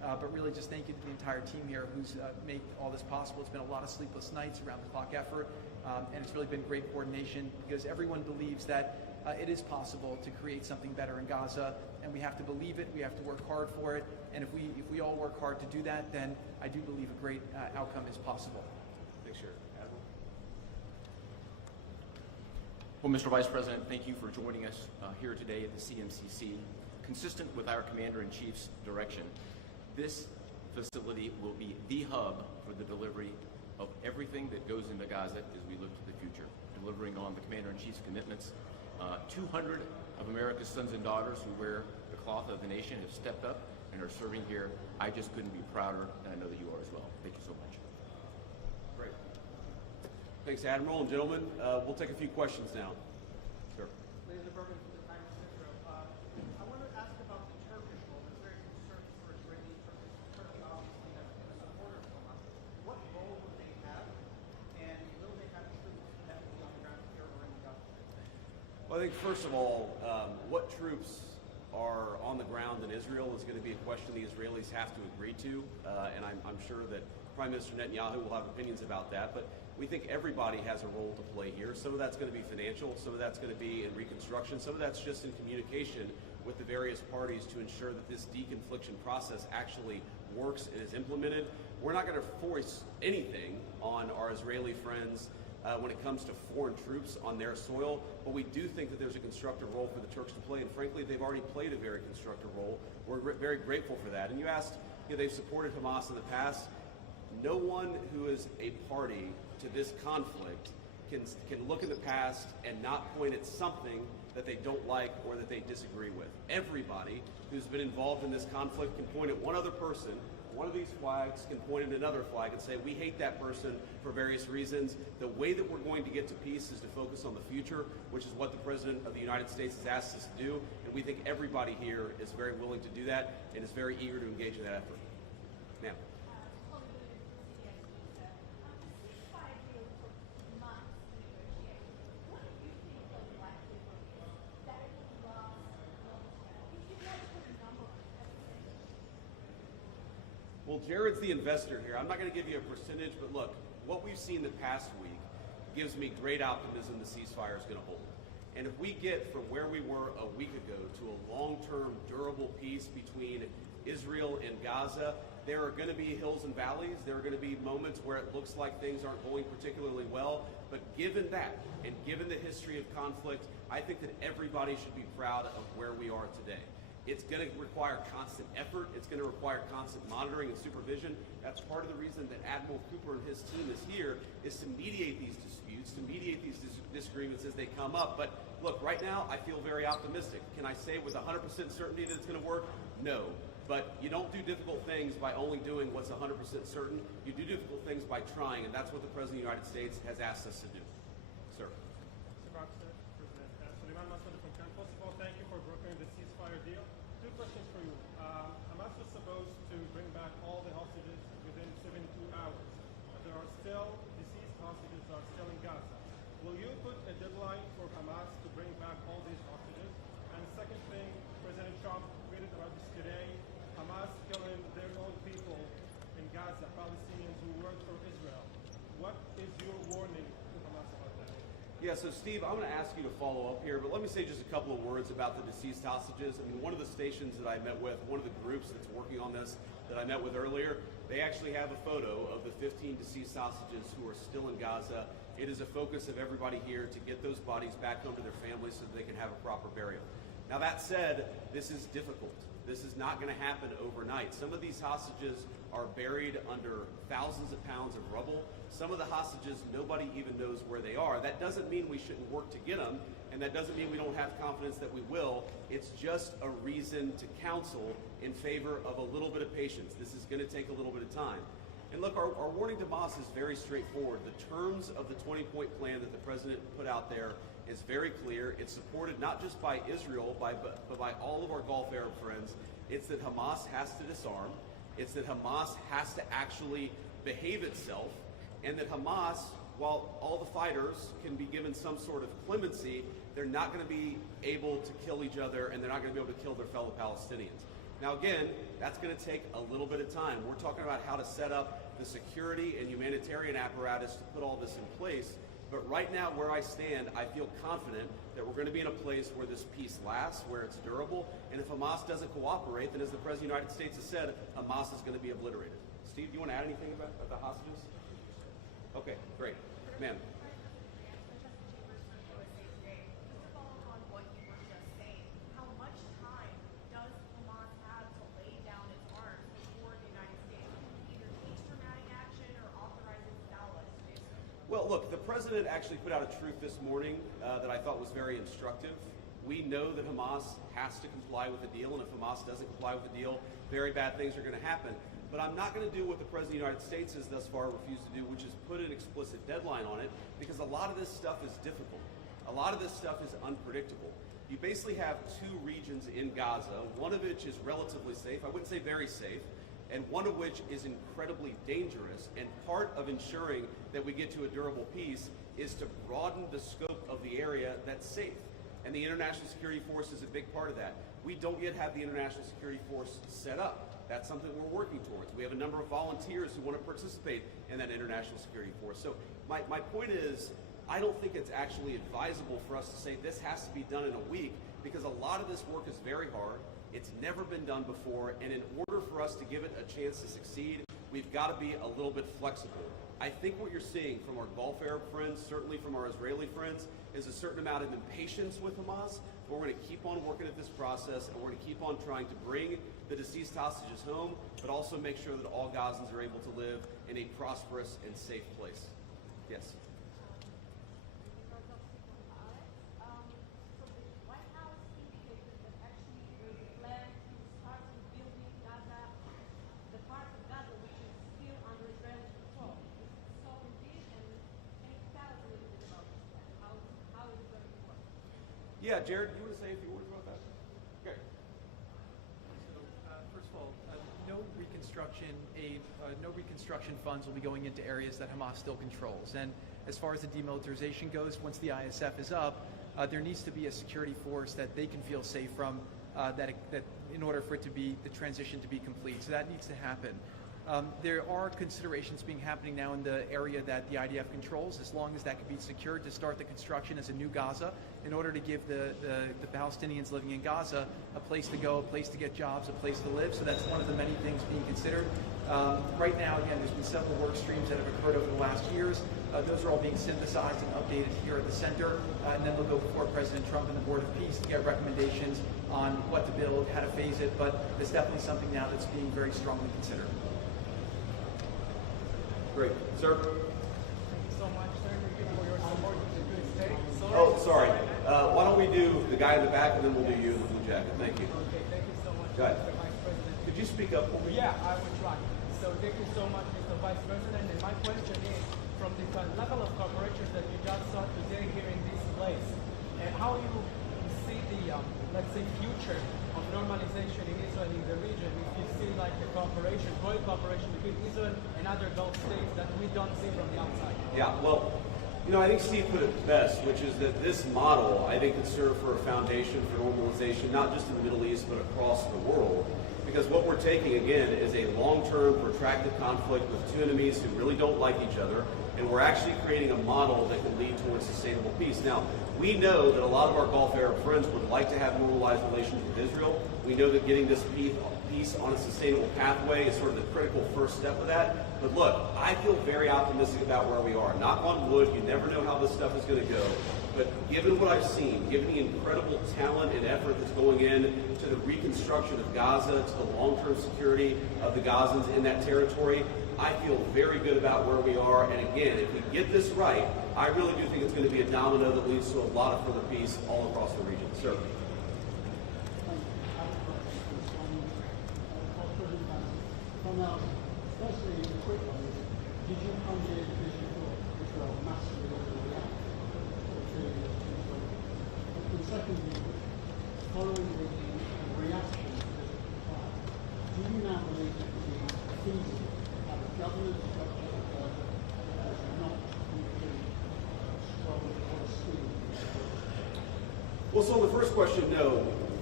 but really just thank you to the entire team here who's made all this possible. It's been a lot of sleepless nights, around the clock effort, and it's really been great coordination because everyone believes that it is possible to create something better in Gaza, and we have to believe it, we have to work hard for it, and if we all work hard to do that, then I do believe a great outcome is possible. Thanks, Sheriff. Admiral? Well, Mr. Vice President, thank you for joining us here today at the CMCC. Consistent with our Commander-in-Chief's direction, this facility will be the hub for the delivery of everything that goes into Gaza as we look to the future, delivering on the Commander-in-Chief's commitments. 200 of America's sons and daughters who wear the cloth of the nation have stepped up and are serving here. I just couldn't be prouder, and I know that you are as well. Thank you so much. Great. Thanks, Admiral. And gentlemen, we'll take a few questions now. Sir. Ladies and Berman from the Times of Israel. I want to ask about the Turkish role. There's very concern for Israeli Turkey obviously has been a supporter of Hamas. What role would they have, and will they have troops that will be on the ground here or in Gaza? Well, I think first of all, what troops are on the ground in Israel is going to be a question the Israelis have to agree to, and I'm sure that Prime Minister Netanyahu will have opinions about that, but we think everybody has a role to play here. Some of that's going to be financial, some of that's going to be in reconstruction, some of that's just in communication with the various parties to ensure that this deconfliction process actually works and is implemented. We're not going to force anything on our Israeli friends when it comes to foreign troops on their soil, but we do think that there's a constructive role for the Turks to play, and frankly, they've already played a very constructive role. We're very grateful for that. And you asked, they've supported Hamas in the past. No one who is a party to this conflict can look in the past and not point at something that they don't like or that they disagree with. Everybody who's been involved in this conflict can point at one other person. One of these flags can point at another flag and say, we hate that person for various reasons. The way that we're going to get to peace is to focus on the future, which is what the President of the United States has asked us to do. And we think everybody here is very willing to do that and is very eager to engage in that effort. Ma'am. Well, Jared's the investor here. I'm not going to give you a percentage, but look, what we've seen the past week gives me great optimism the ceasefire is going to hold. And if we get from where we were a week ago to a long-term, durable peace between Israel and Gaza, there are going to be hills and valleys. There are going to be moments where it looks like things aren't going particularly well. But given that, and given the history of conflict, I think that everybody should be proud of where we are today. It's going to require constant effort. It's going to require constant monitoring and supervision. That's part of the reason that Admiral Cooper and his team is here, is to mediate these disputes, to mediate these disagreements as they come up. But look, right now, I feel very optimistic. Can I say with 100% certainty that it's going to work? No. But you don't do difficult things by only doing what's 100% certain. You do difficult things by trying, and that's what the President of the United States has asked us to do. Sir. Mr. Baxter, President Suleiman Massoud from Cannes. First of all, thank you for brokering the ceasefire deal. Two questions for you. Hamas was supposed to bring back all the hostages within 72 hours, but there are still deceased hostages that are still in Gaza. Will you put a deadline for Hamas to bring back all these hostages? And the second thing, President Trump tweeted about this today, Hamas killing their own people in Gaza, Palestinians who work for Israel. What is your warning to Hamas about that? Yeah, so Steve, I'm going to ask you to follow up here, but let me say just a couple of words about the deceased hostages. I mean, one of the stations that I met with, one of the groups that's working on this that I met with earlier, they actually have a photo of the 15 deceased hostages who are still in Gaza. It is a focus of everybody here to get those bodies back home to their families so that they can have a proper burial. Now that said, this is difficult. This is not going to happen overnight. Some of these hostages are buried under thousands of pounds of rubble. Some of the hostages, nobody even knows where they are. That doesn't mean we shouldn't work to get them, and that doesn't mean we don't have confidence that we will. It's just a reason to counsel in favor of a little bit of patience. This is going to take a little bit of time. And look, our warning to Hamas is very straightforward. The terms of the 20-point plan that the president put out there is very clear. It's supported not just by Israel, but by all of our Gulf Arab friends. It's that Hamas has to disarm. It's that Hamas has to actually behave itself. And that Hamas, while all the fighters can be given some sort of clemency, they're not going to be able to kill each other, and they're not going to be able to kill their fellow Palestinians. Now again, that's going to take a little bit of time. We're talking about how to set up the security and humanitarian apparatus to put all this in place. But right now, where I stand, I feel confident that we're going to be in a place where this peace lasts, where it's durable. And if Hamas doesn't cooperate, then as the President of the United States has said, Hamas is going to be obliterated. Steve, do you want to add anything about the hostages? Okay, great. Ma'am. Well, look, the president actually put out a truth this morning that I thought was very instructive. We know that Hamas has to comply with the deal, and if Hamas doesn't comply with the deal, very bad things are going to happen. But I'm not going to do what the President of the United States has thus far refused to do, which is put an explicit deadline on it, because a lot of this stuff is difficult. A lot of this stuff is unpredictable. You basically have two regions in Gaza, one of which is relatively safe, I wouldn't say very safe, and one of which is incredibly dangerous. And part of ensuring that we get to a durable peace is to broaden the scope of the area that's safe. And the International Security Force is a big part of that. We don't yet have the International Security Force set up. That's something we're working towards. We have a number of volunteers who want to participate in that International Security Force. So my point is, I don't think it's actually advisable for us to say this has to be done in a week, because a lot of this work is very hard. It's never been done before, and in order for us to give it a chance to succeed, we've got to be a little bit flexible. I think what you're seeing from our Gulf Arab friends, certainly from our Israeli friends, is a certain amount of impatience with Hamas. But we're going to keep on working at this process, and we're going to keep on trying to bring the deceased hostages home, but also make sure that all Gazans are able to live in a prosperous and safe place. Yes? Yeah, Jared, you want to say a few words about that? Okay. So, first of all, no reconstruction aid, no reconstruction funds will be going into areas that Hamas still controls. And as far as the demilitarization goes, once the ISF is up, there needs to be a security force that they can feel safe from, that in order for it to be the transition to be complete. So that needs to happen. There are considerations happening now in the area that the IDF controls, as long as that can be secured, to start the construction as a new Gaza, in order to give the Palestinians living in Gaza a place to go, a place to get jobs, a place to live. So that's one of the many things being considered. Right now, again, there's been several work streams that have occurred over the last years. Those are all being synthesized and updated here at the center, and then they'll go before President Trump and the Board of Peace to get recommendations on what to build, how to phase it. But it's definitely something now that's being very strongly considered. Great. Sir? Thank you so much, sir, for your support to the good state. Oh, sorry. Why don't we do the guy in the back, and then we'll do you in the blue jacket. Thank you. Okay, thank you so much, Go ahead. Mr. Vice President. Could you speak up for me? Yeah, I will try. So thank you so much, Mr. Vice President. And my question is, from the level of cooperation that you just saw today here in this place, and how you see the, let's say, future of normalization in Israel in the region, if you see like the cooperation, growing cooperation between Israel and other Gulf states that we don't see from the outside? Yeah, well, I think Steve put it best, which is that this model, I think, could serve for a foundation for normalization, not just in the Middle East, but across the world. Because what we're taking, again, is a long-term, protracted conflict with two enemies who really don't like each other, and we're actually creating a model that can lead towards sustainable peace. Now, we know that a lot of our Gulf Arab friends would like to have normalized relations with Israel. We know that getting this peace on a sustainable pathway is sort of the critical first step of that. But look, I feel very optimistic about where we are. Knock on wood, you never know how this stuff is going to go. But given what I've seen, given the incredible talent and effort that's going in to the reconstruction of Gaza, to the long-term security of the Gazans in that territory, I feel very good about where we are. And again, if we get this right, I really do think it's going to be a domino that leads to a lot of further peace all across the region. Sir. Firstly, a quick one. Did you come here because you thought Israel massively overreacted to Israel? And secondly, following the reaction to this fire, do you now believe it to be feasible that the governance structure of Gaza does not include strong Palestinians? Well, so on the first question, no.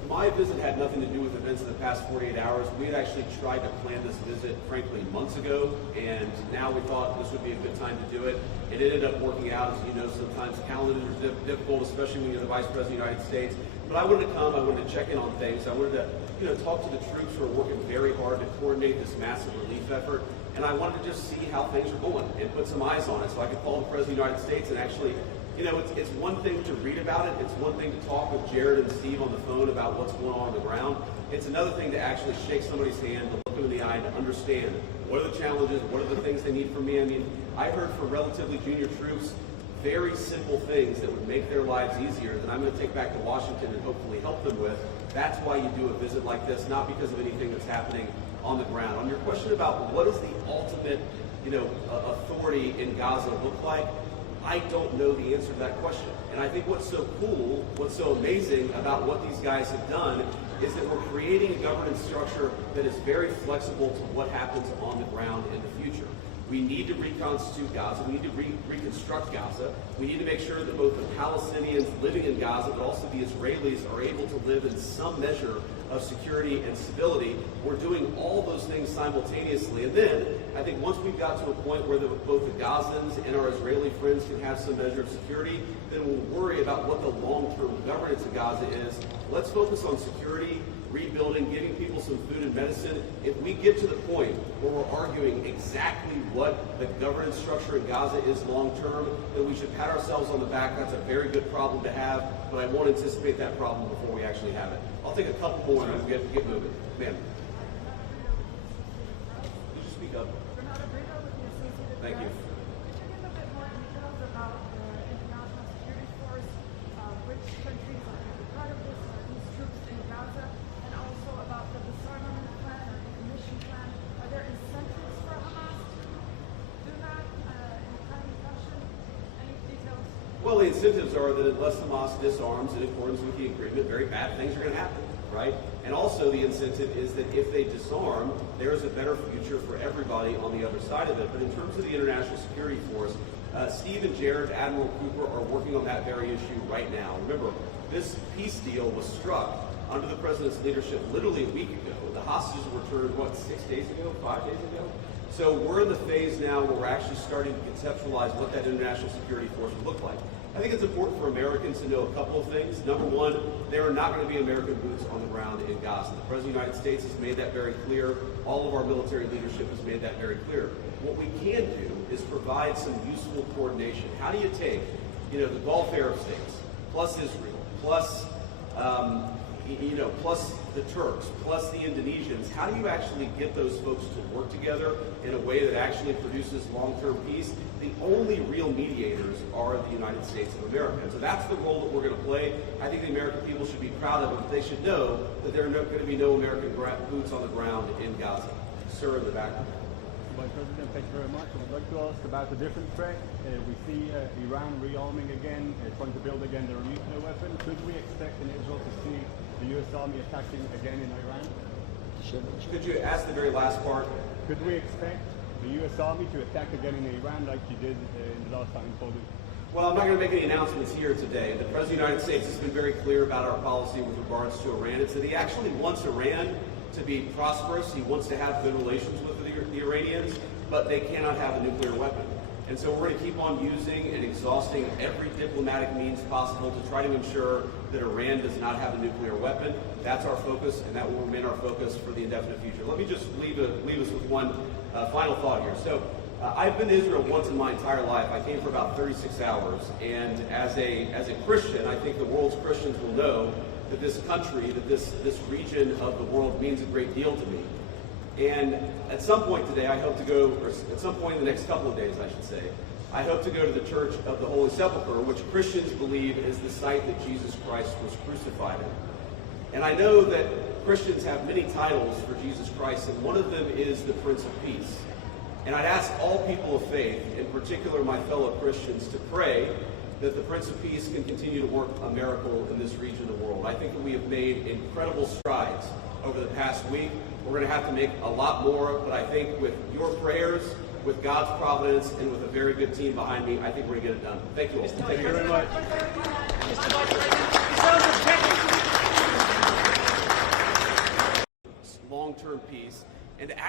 my visit had nothing to do with events in the past 48 hours. We had actually tried to plan this visit, frankly, months ago, and now we thought this would be a good time to do it. It ended up working out. As you know, sometimes calendars are difficult, especially when you're the Vice President of the United States. But I wanted to come. I wanted to check in on things. I wanted to, talk to the troops who are working very hard to coordinate this massive relief effort. And I wanted to just see how things are going and put some eyes on it, so I could call the President of the United States and actually. It's one thing to read about it. It's one thing to talk with Jared and Steve on the phone about what's going on the ground. It's another thing to actually shake somebody's hand, to look them in the eye, to understand what are the challenges, what are the things they need from me. I mean, I heard from relatively junior troops very simple things that would make their lives easier that I'm going to take back to Washington and hopefully help them with. That's why you do a visit like this, not because of anything that's happening on the ground. On your question about what does the ultimate, authority in Gaza look like, I don't know the answer to that question. And I think what's so cool, what's so amazing about what these guys have done is that we're creating a governance structure that is very flexible to what happens on the ground in the future. We need to reconstitute Gaza. We need to reconstruct Gaza. We need to make sure that both the Palestinians living in Gaza, but also the Israelis, are able to live in some measure of security and stability. We're doing all those things simultaneously. And then, I think once we've got to a point where both the Gazans and our Israeli friends can have some measure of security, then we'll worry about what the long-term governance of Gaza is. Let's focus on security, rebuilding, giving people some food and medicine. If we get to the point where we're arguing exactly what the governance structure in Gaza is long-term, then we should pat ourselves on the back. That's a very good problem to have, but I won't anticipate that problem before we actually have it. I'll take a couple more and we'll get moving. Ma'am. Could you speak up? Thank you. Could you give a bit more details about the international security force, which countries are going to be part of this, these troops in Gaza, and also about the disarmament plan or decommission plan? Are there incentives for Hamas to do that in any fashion? Any details? Well, the incentives are that unless Hamas disarms in accordance with the agreement, very bad things are going to happen, right? And also the incentive is that if they disarm, there is a better future for everybody on the other side of it. But in terms of the international security force, Steve and Jared, Admiral Cooper, are working on that very issue right now. Remember, this peace deal was struck under the president's leadership literally a week ago. The hostages were returned, 6 days ago, 5 days ago? So we're in the phase now where we're actually starting to conceptualize what that international security force would look like. I think it's important for Americans to know a couple of things. Number one, there are not going to be American boots on the ground in Gaza. The President of the United States has made that very clear. All of our military leadership has made that very clear. What we can do is provide some useful coordination. How do you take, the Gulf Arab states, plus Israel, plus plus the Turks, plus the Indonesians? How do you actually get those folks to work together in a way that actually produces long-term peace? The only real mediators are the United States of America. And so that's the role that we're going to play. I think the American people should be proud of it, but they should know that there are going to be no American boots on the ground in Gaza. Sir, in the back. Vice President, thank you very much. I would like to ask about a different threat. We see Iran rearming again, trying to build again their nuclear weapon. Could we expect in Israel to see the U.S. Army attacking again in Iran? Could you ask the very last part? Could we expect the U.S. Army to attack again in Iran like you did in the last time in Poland? Well, I'm not going to make any announcements here today. The President of the United States has been very clear about our policy with regards to Iran. It's that he actually wants Iran to be prosperous. He wants to have good relations with the Iranians, but they cannot have a nuclear weapon. And so we're going to keep on using and exhausting every diplomatic means possible to try to ensure that Iran does not have a nuclear weapon. That's our focus, and that will remain our focus for the indefinite future. Let me just leave us with one final thought here. So I've been to Israel once in my entire life. I came for about 36 hours, and as a Christian, I think the world's Christians will know that this country, that this region of the world means a great deal to me. And at some point today, I hope to go, or at some point in the next couple of days, I should say, I hope to go to the Church of the Holy Sepulchre, which Christians believe is the site that Jesus Christ was crucified in. And I know that Christians have many titles for Jesus Christ, and one of them is the Prince of Peace. And I'd ask all people of faith, in particular my fellow Christians, to pray that the Prince of Peace can continue to work a miracle in this region of the world. I think that we have made incredible strides over the past week. We're going to have to make a lot more, but I think with your prayers, with God's providence, and with a very good team behind me, I think we're going to get it done. Thank you all. Thank you very much. Mr. Vice President,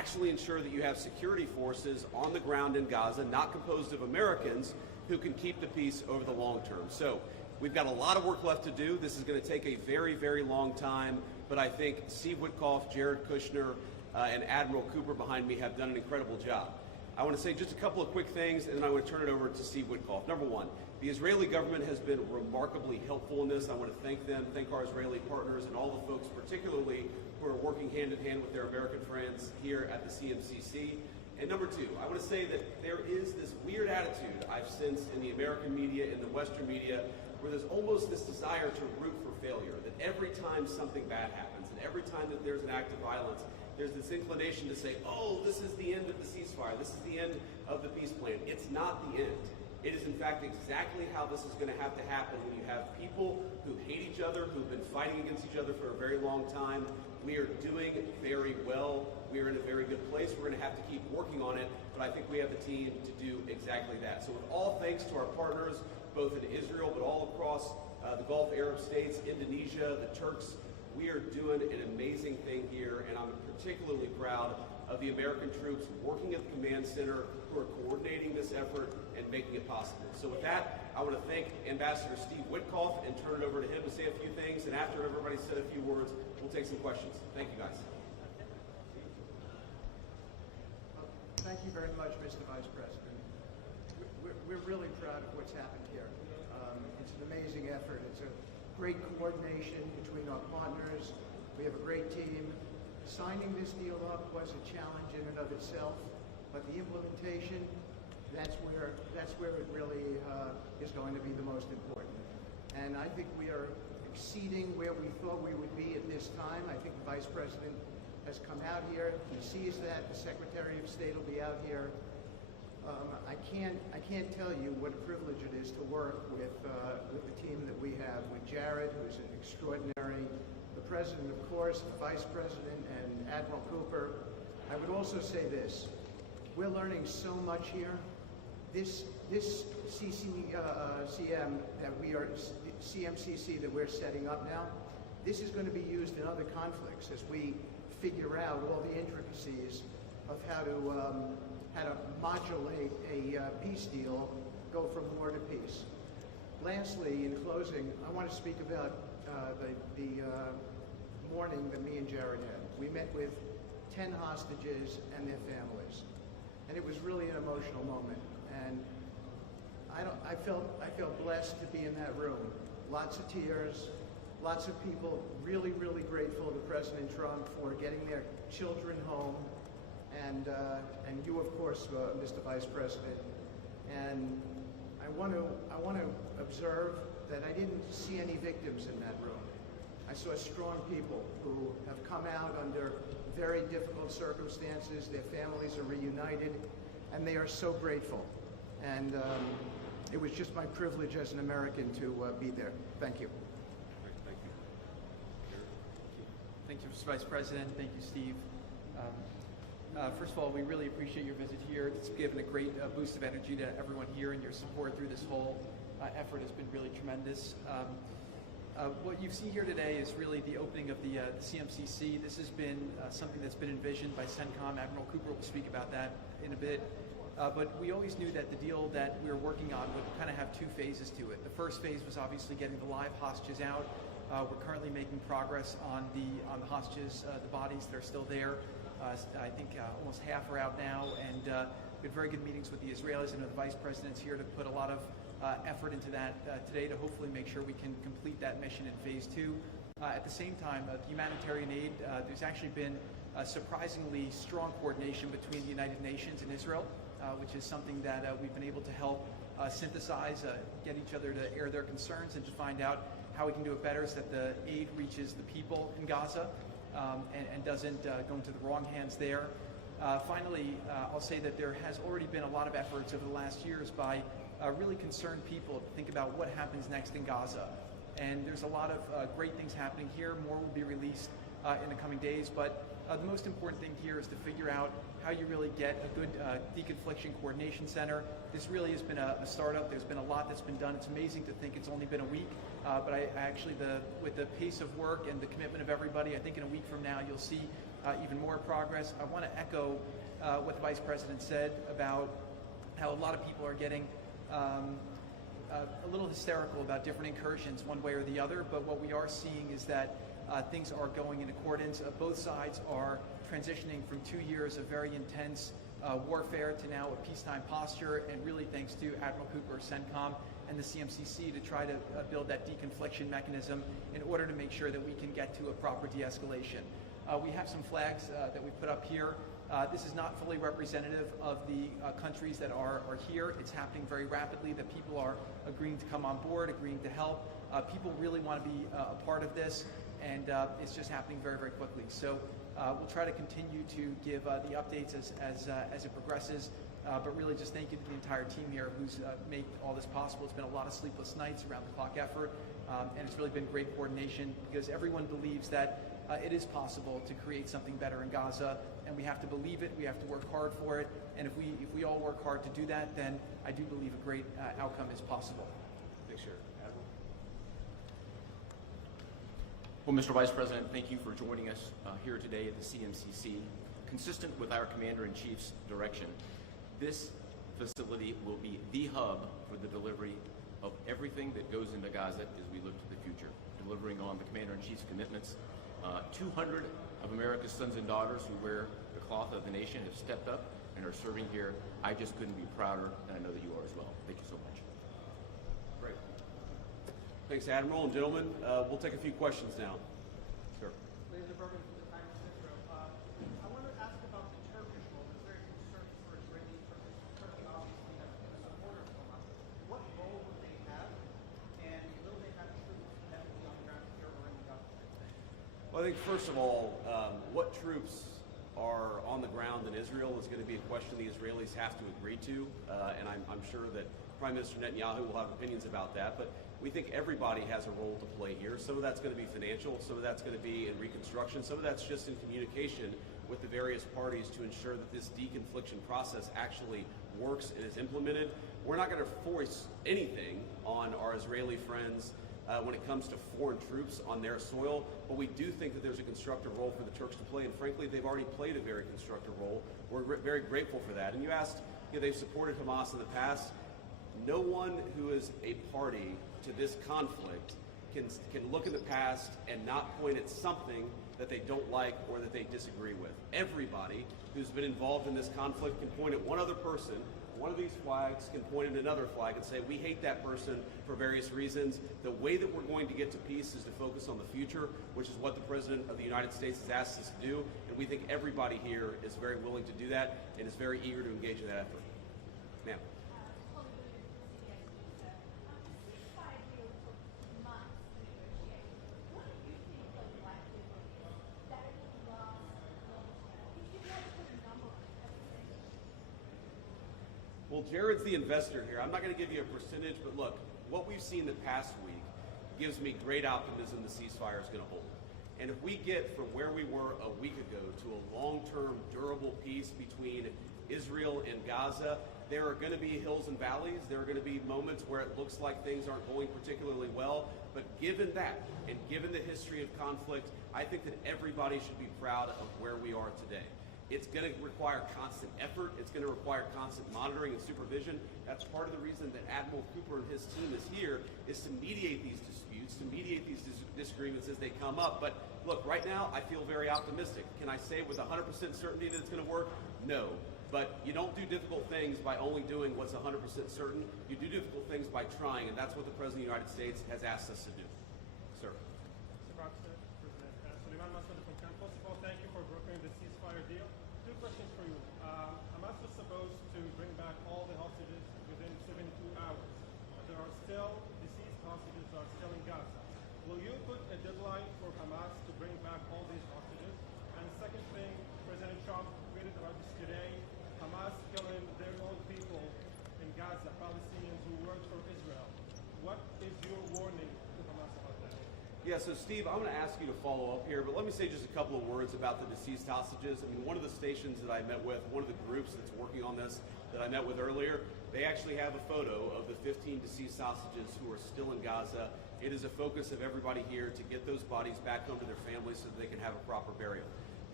actually ensure that you have security forces on the ground in Gaza, not composed of Americans, who can keep the peace over the long term. So we've got a lot of work left to do. This is going to take a very, very long time, but I think Steve Witkoff, Jared Kushner, and Admiral Cooper behind me have done an incredible job. I want to say just a couple of quick things, and then I want to turn it over to Steve Witkoff. Number one, the Israeli government has been remarkably helpful in this. I want to thank them, thank our Israeli partners, and all the folks particularly who are working hand in hand with their American friends here at the CMCC. And number two, I want to say that there is this weird attitude I've sensed in the American media, in the Western media, where there's almost this desire to root for failure, that every time something bad happens, and every time that there's an act of violence, there's this inclination to say, oh, this is the end of the ceasefire, this is the end of the peace plan. It's not the end. It is, in fact, exactly how this is going to have to happen when you have people who hate each other, who've been fighting against each other for a very long time. We are doing very well. We are in a very good place. We're going to have to keep working on it, but I think we have the team to do exactly that. So with all thanks to our partners, both in Israel, but all across the Gulf Arab states, Indonesia, the Turks, we are doing an amazing thing here, and I'm particularly proud of the American troops working at the command center who are coordinating this effort and making it possible. So with that, I want to thank Ambassador Steve Witkoff and turn it over to him to say a few things, and after everybody's said a few words, we'll take some questions. Thank you, guys. Thank you very much, Mr. Vice President. We're really proud of what's happened here. It's an amazing effort. It's a great coordination between our partners. We have a great team. Signing this deal up was a challenge in and of itself, but the implementation, that's where it really is going to be the most important. And I think we are exceeding where we thought we would be at this time. I think the Vice President has come out here. He sees that. The Secretary of State will be out here. I can't tell you what a privilege it is to work with the team that we have, with Jared, who's an extraordinary, the President, of course, the Vice President, and Admiral Cooper. I would also say this. We're learning so much here. This CMCC that we're setting up now, this is going to be used in other conflicts as we figure out all the intricacies of how to modulate a peace deal, go from war to peace. Lastly, in closing, I want to speak about the morning that me and Jared had. We met with 10 hostages and their families, and it was really an emotional moment. And I felt blessed to be in that room. Lots of tears, lots of people really, really grateful to President Trump for getting their children home, and you, of course, Mr. Vice President. And I want to observe that I didn't see any victims in that room. I saw strong people who have come out under very difficult circumstances. Their families are reunited, and they are so grateful. And it was just my privilege as an American to be there. Thank you. Thank you. Thank you, Mr. Vice President. Thank you, Steve. First of all, we really appreciate your visit here. It's given a great boost of energy to everyone here, and your support through this whole effort has been really tremendous. What you've seen here today is really the opening of the CMCC. This has been something that's been envisioned by CENTCOM. Admiral Cooper will speak about that in a bit. But we always knew that the deal that we were working on would kind of have two phases to it. The first phase was obviously getting the live hostages out. We're currently making progress on the hostages, the bodies that are still there. I think almost half are out now, and we had very good meetings with the Israelis. I know the Vice President's here to put a lot of effort into that today to hopefully make sure we can complete that mission in phase 2. At the same time, the humanitarian aid, there's actually been surprisingly strong coordination between the United Nations and Israel, which is something that we've been able to help synthesize, get each other to air their concerns and to find out how we can do it better so that the aid reaches the people in Gaza and doesn't go into the wrong hands there. Finally, I'll say that there has already been a lot of efforts over the last years by really concerned people to think about what happens next in Gaza. And there's a lot of great things happening here. More will be released in the coming days. But the most important thing here is to figure out how you really get a good deconfliction coordination center. This really has been a startup. There's been a lot that's been done. It's amazing to think it's only been a week. But I actually, with the pace of work and the commitment of everybody, I think in a week from now you'll see even more progress. I want to echo what the Vice President said about how a lot of people are getting a little hysterical about different incursions one way or the other, but what we are seeing is that things are going in accordance. Both sides are transitioning from 2 years of very intense warfare to now a peacetime posture, and really thanks to Admiral Cooper, CENTCOM, and the CMCC to try to build that deconfliction mechanism in order to make sure that we can get to a proper de-escalation. We have some flags that we put up here. This is not fully representative of the countries that are here. It's happening very rapidly, that people are agreeing to come on board, agreeing to help. People really want to be a part of this, and it's just happening very, very quickly. So we'll try to continue to give the updates as it progresses, but really just thank you to the entire team here who's made all this possible. It's been a lot of sleepless nights, around the clock effort, and it's really been great coordination because everyone believes that it is possible to create something better in Gaza, and we have to believe it, we have to work hard for it, and if we all work hard to do that, then I do believe a great outcome is possible. Thanks, Sheriff. Admiral? Well, Mr. Vice President, thank you for joining us here today at the CMCC. Consistent with our Commander-in-Chief's direction, this facility will be the hub for the delivery of everything that goes into Gaza as we look to the future, delivering on the Commander-in-Chief's commitments. 200 of America's sons and daughters who wear the cloth of the nation have stepped up and are serving here. I just couldn't be prouder, and I know that you are as well. Thank you so much. Great. Thanks, Admiral. And gentlemen, we'll take a few questions now. Sure. Ladies and gentlemen, from the Times of Israel, I want to ask about the Turkish role. There's very concern for Israeli Turkey. Turkey obviously has been a supporter of Hamas. What role would they have, and will they have troops heavily on the ground here or in Gaza? Well, I think first of all, what troops are on the ground in Israel is going to be a question the Israelis have to agree to, and I'm sure that Prime Minister Netanyahu will have opinions about that, but we think everybody has a role to play here. Some of that's going to be financial, some of that's going to be in reconstruction, some of that's just in communication with the various parties to ensure that this deconfliction process actually works and is implemented. We're not going to force anything on our Israeli friends when it comes to foreign troops on their soil, but we do think that there's a constructive role for the Turks to play, and frankly, they've already played a very constructive role. We're very grateful for that. And you asked, they've supported Hamas in the past. No one who is a party to this conflict can look at the past and not point at something that they don't like or that they disagree with. Everybody who's been involved in this conflict can point at one other person. One of these flags can point at another flag and say, we hate that person for various reasons. The way that we're going to get to peace is to focus on the future, which is what the President of the United States has asked us to do. And we think everybody here is very willing to do that and is very eager to engage in that effort. Ma'am. Well, Jared's the investor here. I'm not going to give you a percentage, but look, what we've seen the past week gives me great optimism the ceasefire is going to hold. And if we get from where we were a week ago to a long-term, durable peace between Israel and Gaza, there are going to be hills and valleys. There are going to be moments where it looks like things aren't going particularly well. But given that, and given the history of conflict, I think that everybody should be proud of where we are today. It's going to require constant effort. It's going to require constant monitoring and supervision. That's part of the reason that Admiral Cooper and his team is here, is to mediate these disputes, to mediate these disagreements as they come up. But look, right now, I feel very optimistic. Can I say with 100% certainty that it's going to work? No. But you don't do difficult things by only doing what's 100% certain. You do difficult things by trying, and that's what the President of the United States has asked us to do. Sir. Mr. President, Suleiman Massoud from Cannes. First of all, thank you for brokering the ceasefire deal. Two questions for you. Hamas was supposed to bring back all the hostages within 72 hours, but there are still deceased hostages that are still in Gaza. Will you put a deadline for Hamas to bring back all these hostages? And second thing, President Trump tweeted about this today, Hamas killing their own people in Gaza, Palestinians who work for Israel. What is your warning to Hamas about that? Yeah, so Steve, I'm going to ask you to follow up here, but let me say just a couple of words about the deceased hostages. I mean, one of the stations that I met with, one of the groups that's working on this that I met with earlier, they actually have a photo of the 15 deceased hostages who are still in Gaza. It is a focus of everybody here to get those bodies back home to their families so that they can have a proper burial.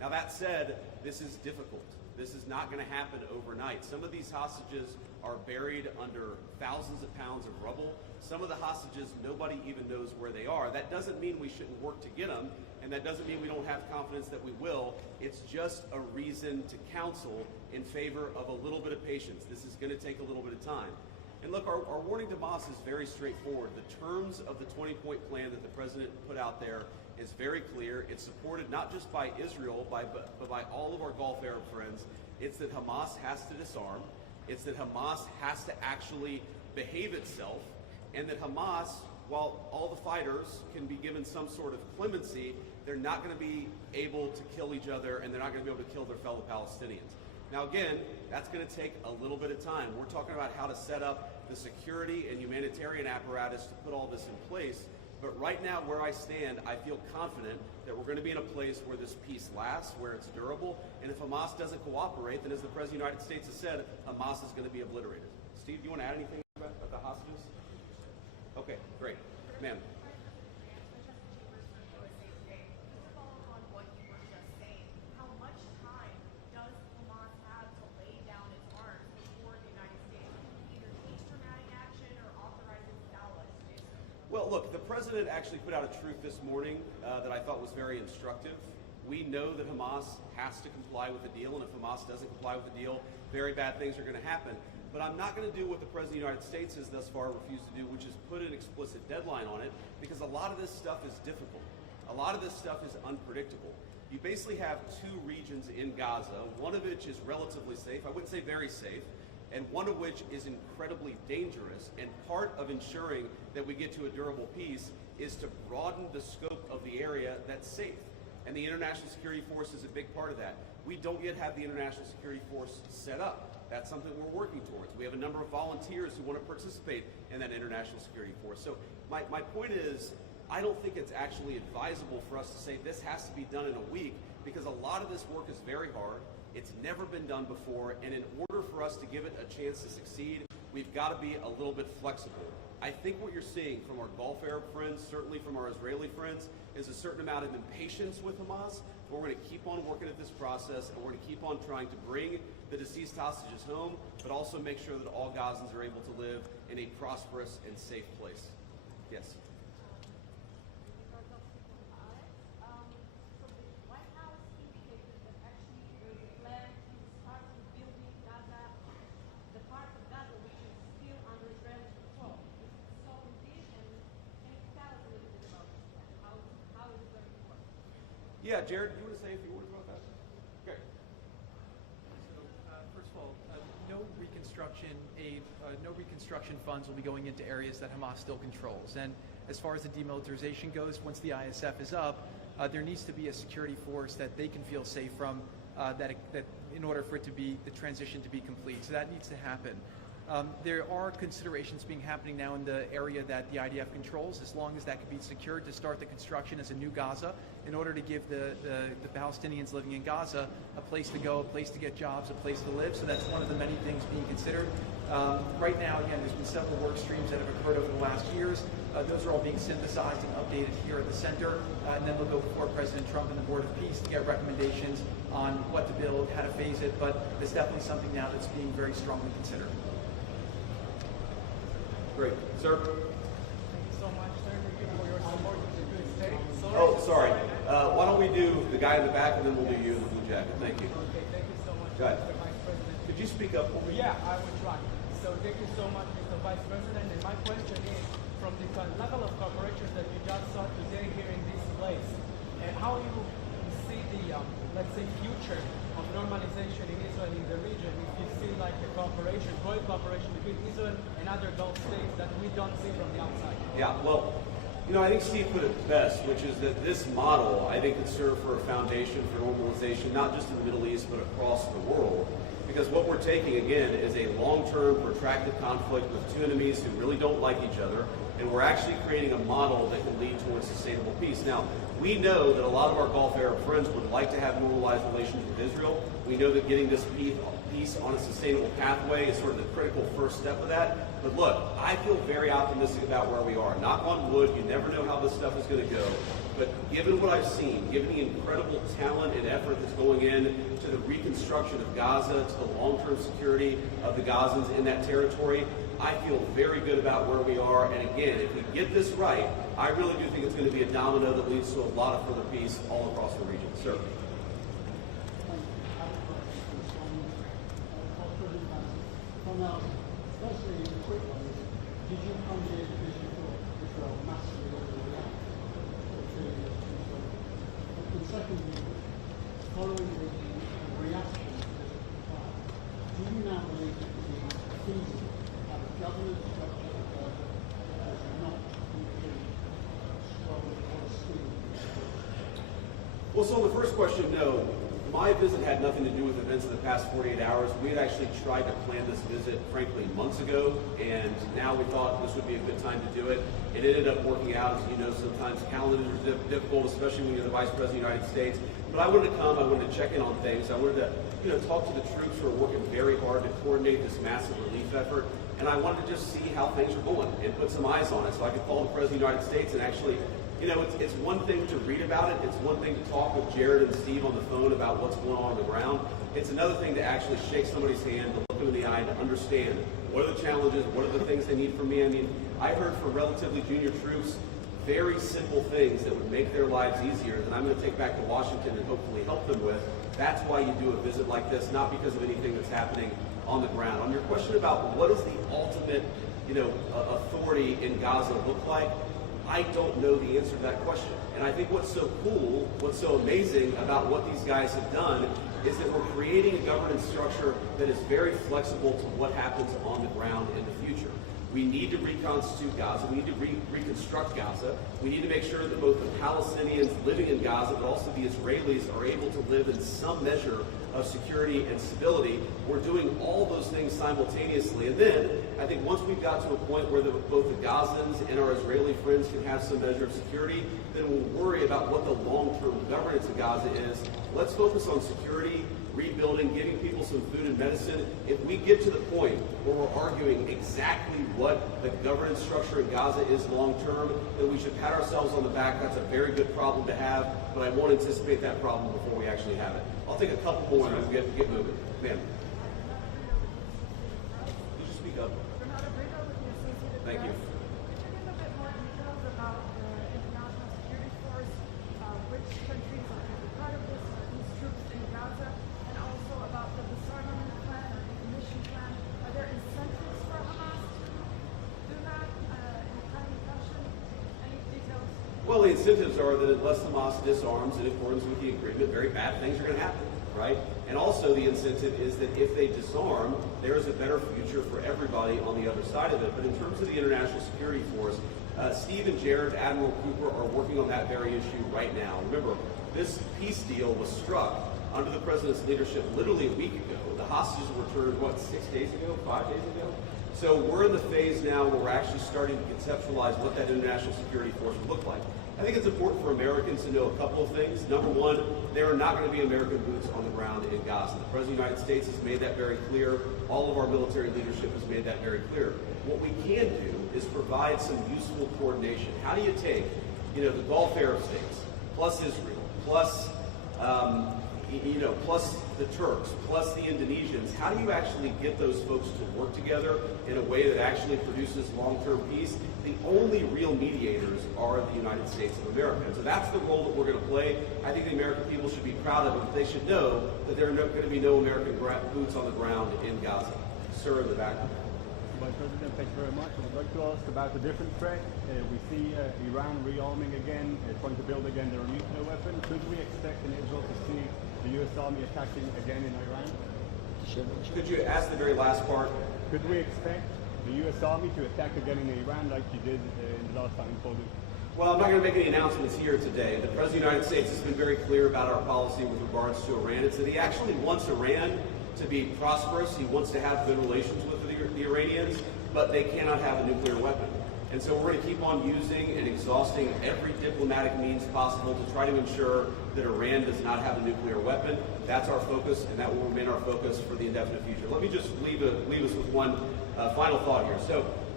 Now that said, this is difficult. This is not going to happen overnight. Some of these hostages are buried under thousands of pounds of rubble. Some of the hostages, nobody even knows where they are. That doesn't mean we shouldn't work to get them, and that doesn't mean we don't have confidence that we will. It's just a reason to counsel in favor of a little bit of patience. This is going to take a little bit of time. And look, our warning to Hamas is very straightforward. The terms of the 20-point plan that the president put out there is very clear. It's supported not just by Israel, but by all of our Gulf Arab friends. It's that Hamas has to disarm. It's that Hamas has to actually behave itself, and that Hamas, while all the fighters can be given some sort of clemency, they're not going to be able to kill each other, and they're not going to be able to kill their fellow Palestinians. Now again, that's going to take a little bit of time. We're talking about how to set up the security and humanitarian apparatus to put all this in place. But right now, where I stand, I feel confident that we're going to be in a place where this peace lasts, where it's durable. And if Hamas doesn't cooperate, then as the President of the United States has said, Hamas is going to be obliterated. Steve, do you want to add anything about the hostages? Okay, great. Ma'am. Well, look, the president actually put out a truth this morning that I thought was very instructive. We know that Hamas has to comply with the deal, and if Hamas doesn't comply with the deal, very bad things are going to happen. But I'm not going to do what the President of the United States has thus far refused to do, which is put an explicit deadline on it, because a lot of this stuff is difficult. A lot of this stuff is unpredictable. You basically have two regions in Gaza, one of which is relatively safe, I wouldn't say very safe, and one of which is incredibly dangerous. And part of ensuring that we get to a durable peace is to broaden the scope of the area that's safe. And the International Security Force is a big part of that. We don't yet have the International Security Force set up. That's something we're working towards. We have a number of volunteers who want to participate in that International Security Force. So my point is, I don't think it's actually advisable for us to say this has to be done in a week, because a lot of this work is very hard. It's never been done before, and in order for us to give it a chance to succeed, we've got to be a little bit flexible. I think what you're seeing from our Gulf Arab friends, certainly from our Israeli friends, is a certain amount of impatience with Hamas, but we're going to keep on working at this process, and we're going to keep on trying to bring the deceased hostages home, but also make sure that all Gazans are able to live in a prosperous and safe place. Yes? Yeah, Jared, you want to say a few words about that? Okay. So, first of all, no reconstruction aid, no reconstruction funds will be going into areas that Hamas still controls. And as far as the demilitarization goes, once the ISF is up, there needs to be a security force that they can feel safe from, that in order for it to be the transition to be complete. So that needs to happen. There are considerations happening now in the area that the IDF controls, as long as that can be secured, to start the construction as a new Gaza, in order to give the Palestinians living in Gaza a place to go, a place to get jobs, a place to live. So that's one of the many things being considered. Right now, again, there's been several work streams that have occurred over the last years. Those are all being synthesized and updated here at the center, and then they'll go before President Trump and the Board of Peace to get recommendations on what to build, how to phase it. But it's definitely something now that's being very strongly considered. Great. Sir? Thank you so much, sir, for your support to the good state. Oh, sorry. Why don't we do the guy in the back, and then we'll do you in the blue jacket. Thank you. Okay, thank you so much, Go ahead. Mr. Vice President. Could you speak up? Yeah, I will try. So thank you so much, Mr. Vice President. And my question is, from the level of cooperation that you just saw today here in this place, and how you see the, let's say, future of normalization in Israel in the region, if you see like a cooperation, growing cooperation between Israel and other Gulf states that we don't see from the outside. Yeah, well, you know, I think Steve put it best, which is that this model, I think, could serve for a foundation for normalization, not just in the Middle East, but across the world. Because what we're taking, again, is a long-term, protracted conflict with two enemies who really don't like each other, and we're actually creating a model that can lead towards sustainable peace. Now, we know that a lot of our Gulf Arab friends would like to have normalized relations with Israel. We know that getting this peace on a sustainable pathway is sort of the critical first step of that. But look, I feel very optimistic about where we are. Knock on wood, you never know how this stuff is going to go. But given what I've seen, given the incredible talent and effort that's going in to the reconstruction of Gaza, to the long-term security of the Gazans in that territory, I feel very good about where we are. And again, if we get this right, I really do think it's going to be a domino that leads to a lot of further peace all across the region. Sir. Firstly, the quick one is, did you come here because you thought Israel massively overreacted to and secondly, following the reaction to this fire, do you now believe it to be feasible that the governance structure of Gaza does not include strong Palestinian? Well, so on the first question, no. My visit had nothing to do with events of the past 48 hours. We had actually tried to plan this visit, frankly, months ago, and now we thought this would be a good time to do it. It ended up working out. As you know, sometimes calendars are difficult, especially when you're the Vice President of the United States. But I wanted to come. I wanted to check in on things. I wanted to, talk to the troops who are working very hard to coordinate this massive relief effort. And I wanted to just see how things are going and put some eyes on it so I could call the President of the United States and actually, it's one thing to read about it. It's one thing to talk with Jared and Steve on the phone about what's going on the ground. It's another thing to actually shake somebody's hand, to look them in the eye, and to understand what are the challenges, what are the things they need from me. I mean, I heard from relatively junior troops very simple things that would make their lives easier that I'm going to take back to Washington and hopefully help them with. That's why you do a visit like this, not because of anything that's happening on the ground. On your question about what does the ultimate, authority in Gaza look like, I don't know the answer to that question. And I think what's so cool, what's so amazing about what these guys have done is that we're creating a governance structure that is very flexible to what happens on the ground in the future. We need to reconstitute Gaza. We need to reconstruct Gaza. We need to make sure that both the Palestinians living in Gaza, but also the Israelis, are able to live in some measure of security and stability. We're doing all those things simultaneously. And then, I think once we've got to a point where both the Gazans and our Israeli friends can have some measure of security, then we'll worry about what the long-term governance of Gaza is. Let's focus on security, rebuilding, giving people some food and medicine. If we get to the point where we're arguing exactly what the governance structure in Gaza is long-term, then we should pat ourselves on the back. That's a very good problem to have, but I won't anticipate that problem before we actually have it. I'll take a couple more and we'll get moving. Ma'am. Could you speak up? Thank you. Could you give a bit more details about the international security force, which countries are going to be part of this, are these troops in Gaza, and also about the disarmament plan or decommission plan? Are there incentives for Hamas to do that in a timely fashion? Any details? Well, the incentives are that unless Hamas disarms in accordance with the agreement, very bad things are going to happen, right? And also the incentive is that if they disarm, there is a better future for everybody on the other side of it. But in terms of the international security force, Steve and Jared, Admiral Cooper, are working on that very issue right now. Remember, this peace deal was struck under the president's leadership literally a week ago. The hostages were returned, 6 days ago, 5 days ago? So we're in the phase now where we're actually starting to conceptualize what that international security force would look like. I think it's important for Americans to know a couple of things. Number one, there are not going to be American boots on the ground in Gaza. The President of the United States has made that very clear. All of our military leadership has made that very clear. What we can do is provide some useful coordination. How do you take, the Gulf Arab states, plus Israel, plus plus the Turks, plus the Indonesians, how do you actually get those folks to work together in a way that actually produces long-term peace? The only real mediators are the United States of America. And so that's the role that we're going to play. I think the American people should be proud of it, but they should know that there are going to be no American boots on the ground in Gaza. Sir, in the back. Vice President, thank you very much. I would like to ask about a different threat. We see Iran rearming again, trying to build again their nuclear weapon. Could we expect in Israel to see the U.S. Army attacking again in Iran? Could you ask the very last part? Could we expect the U.S. Army to attack again in Iran like you did in the last time in Poland? Well, I'm not going to make any announcements here today. The President of the United States has been very clear about our policy with regards to Iran. It's that he actually wants Iran to be prosperous. He wants to have good relations with the Iranians, but they cannot have a nuclear weapon. And so we're going to keep on using and exhausting every diplomatic means possible to try to ensure that Iran does not have a nuclear weapon. That's our focus, and that will remain our focus for the indefinite future. Let me just leave us with one final thought here. So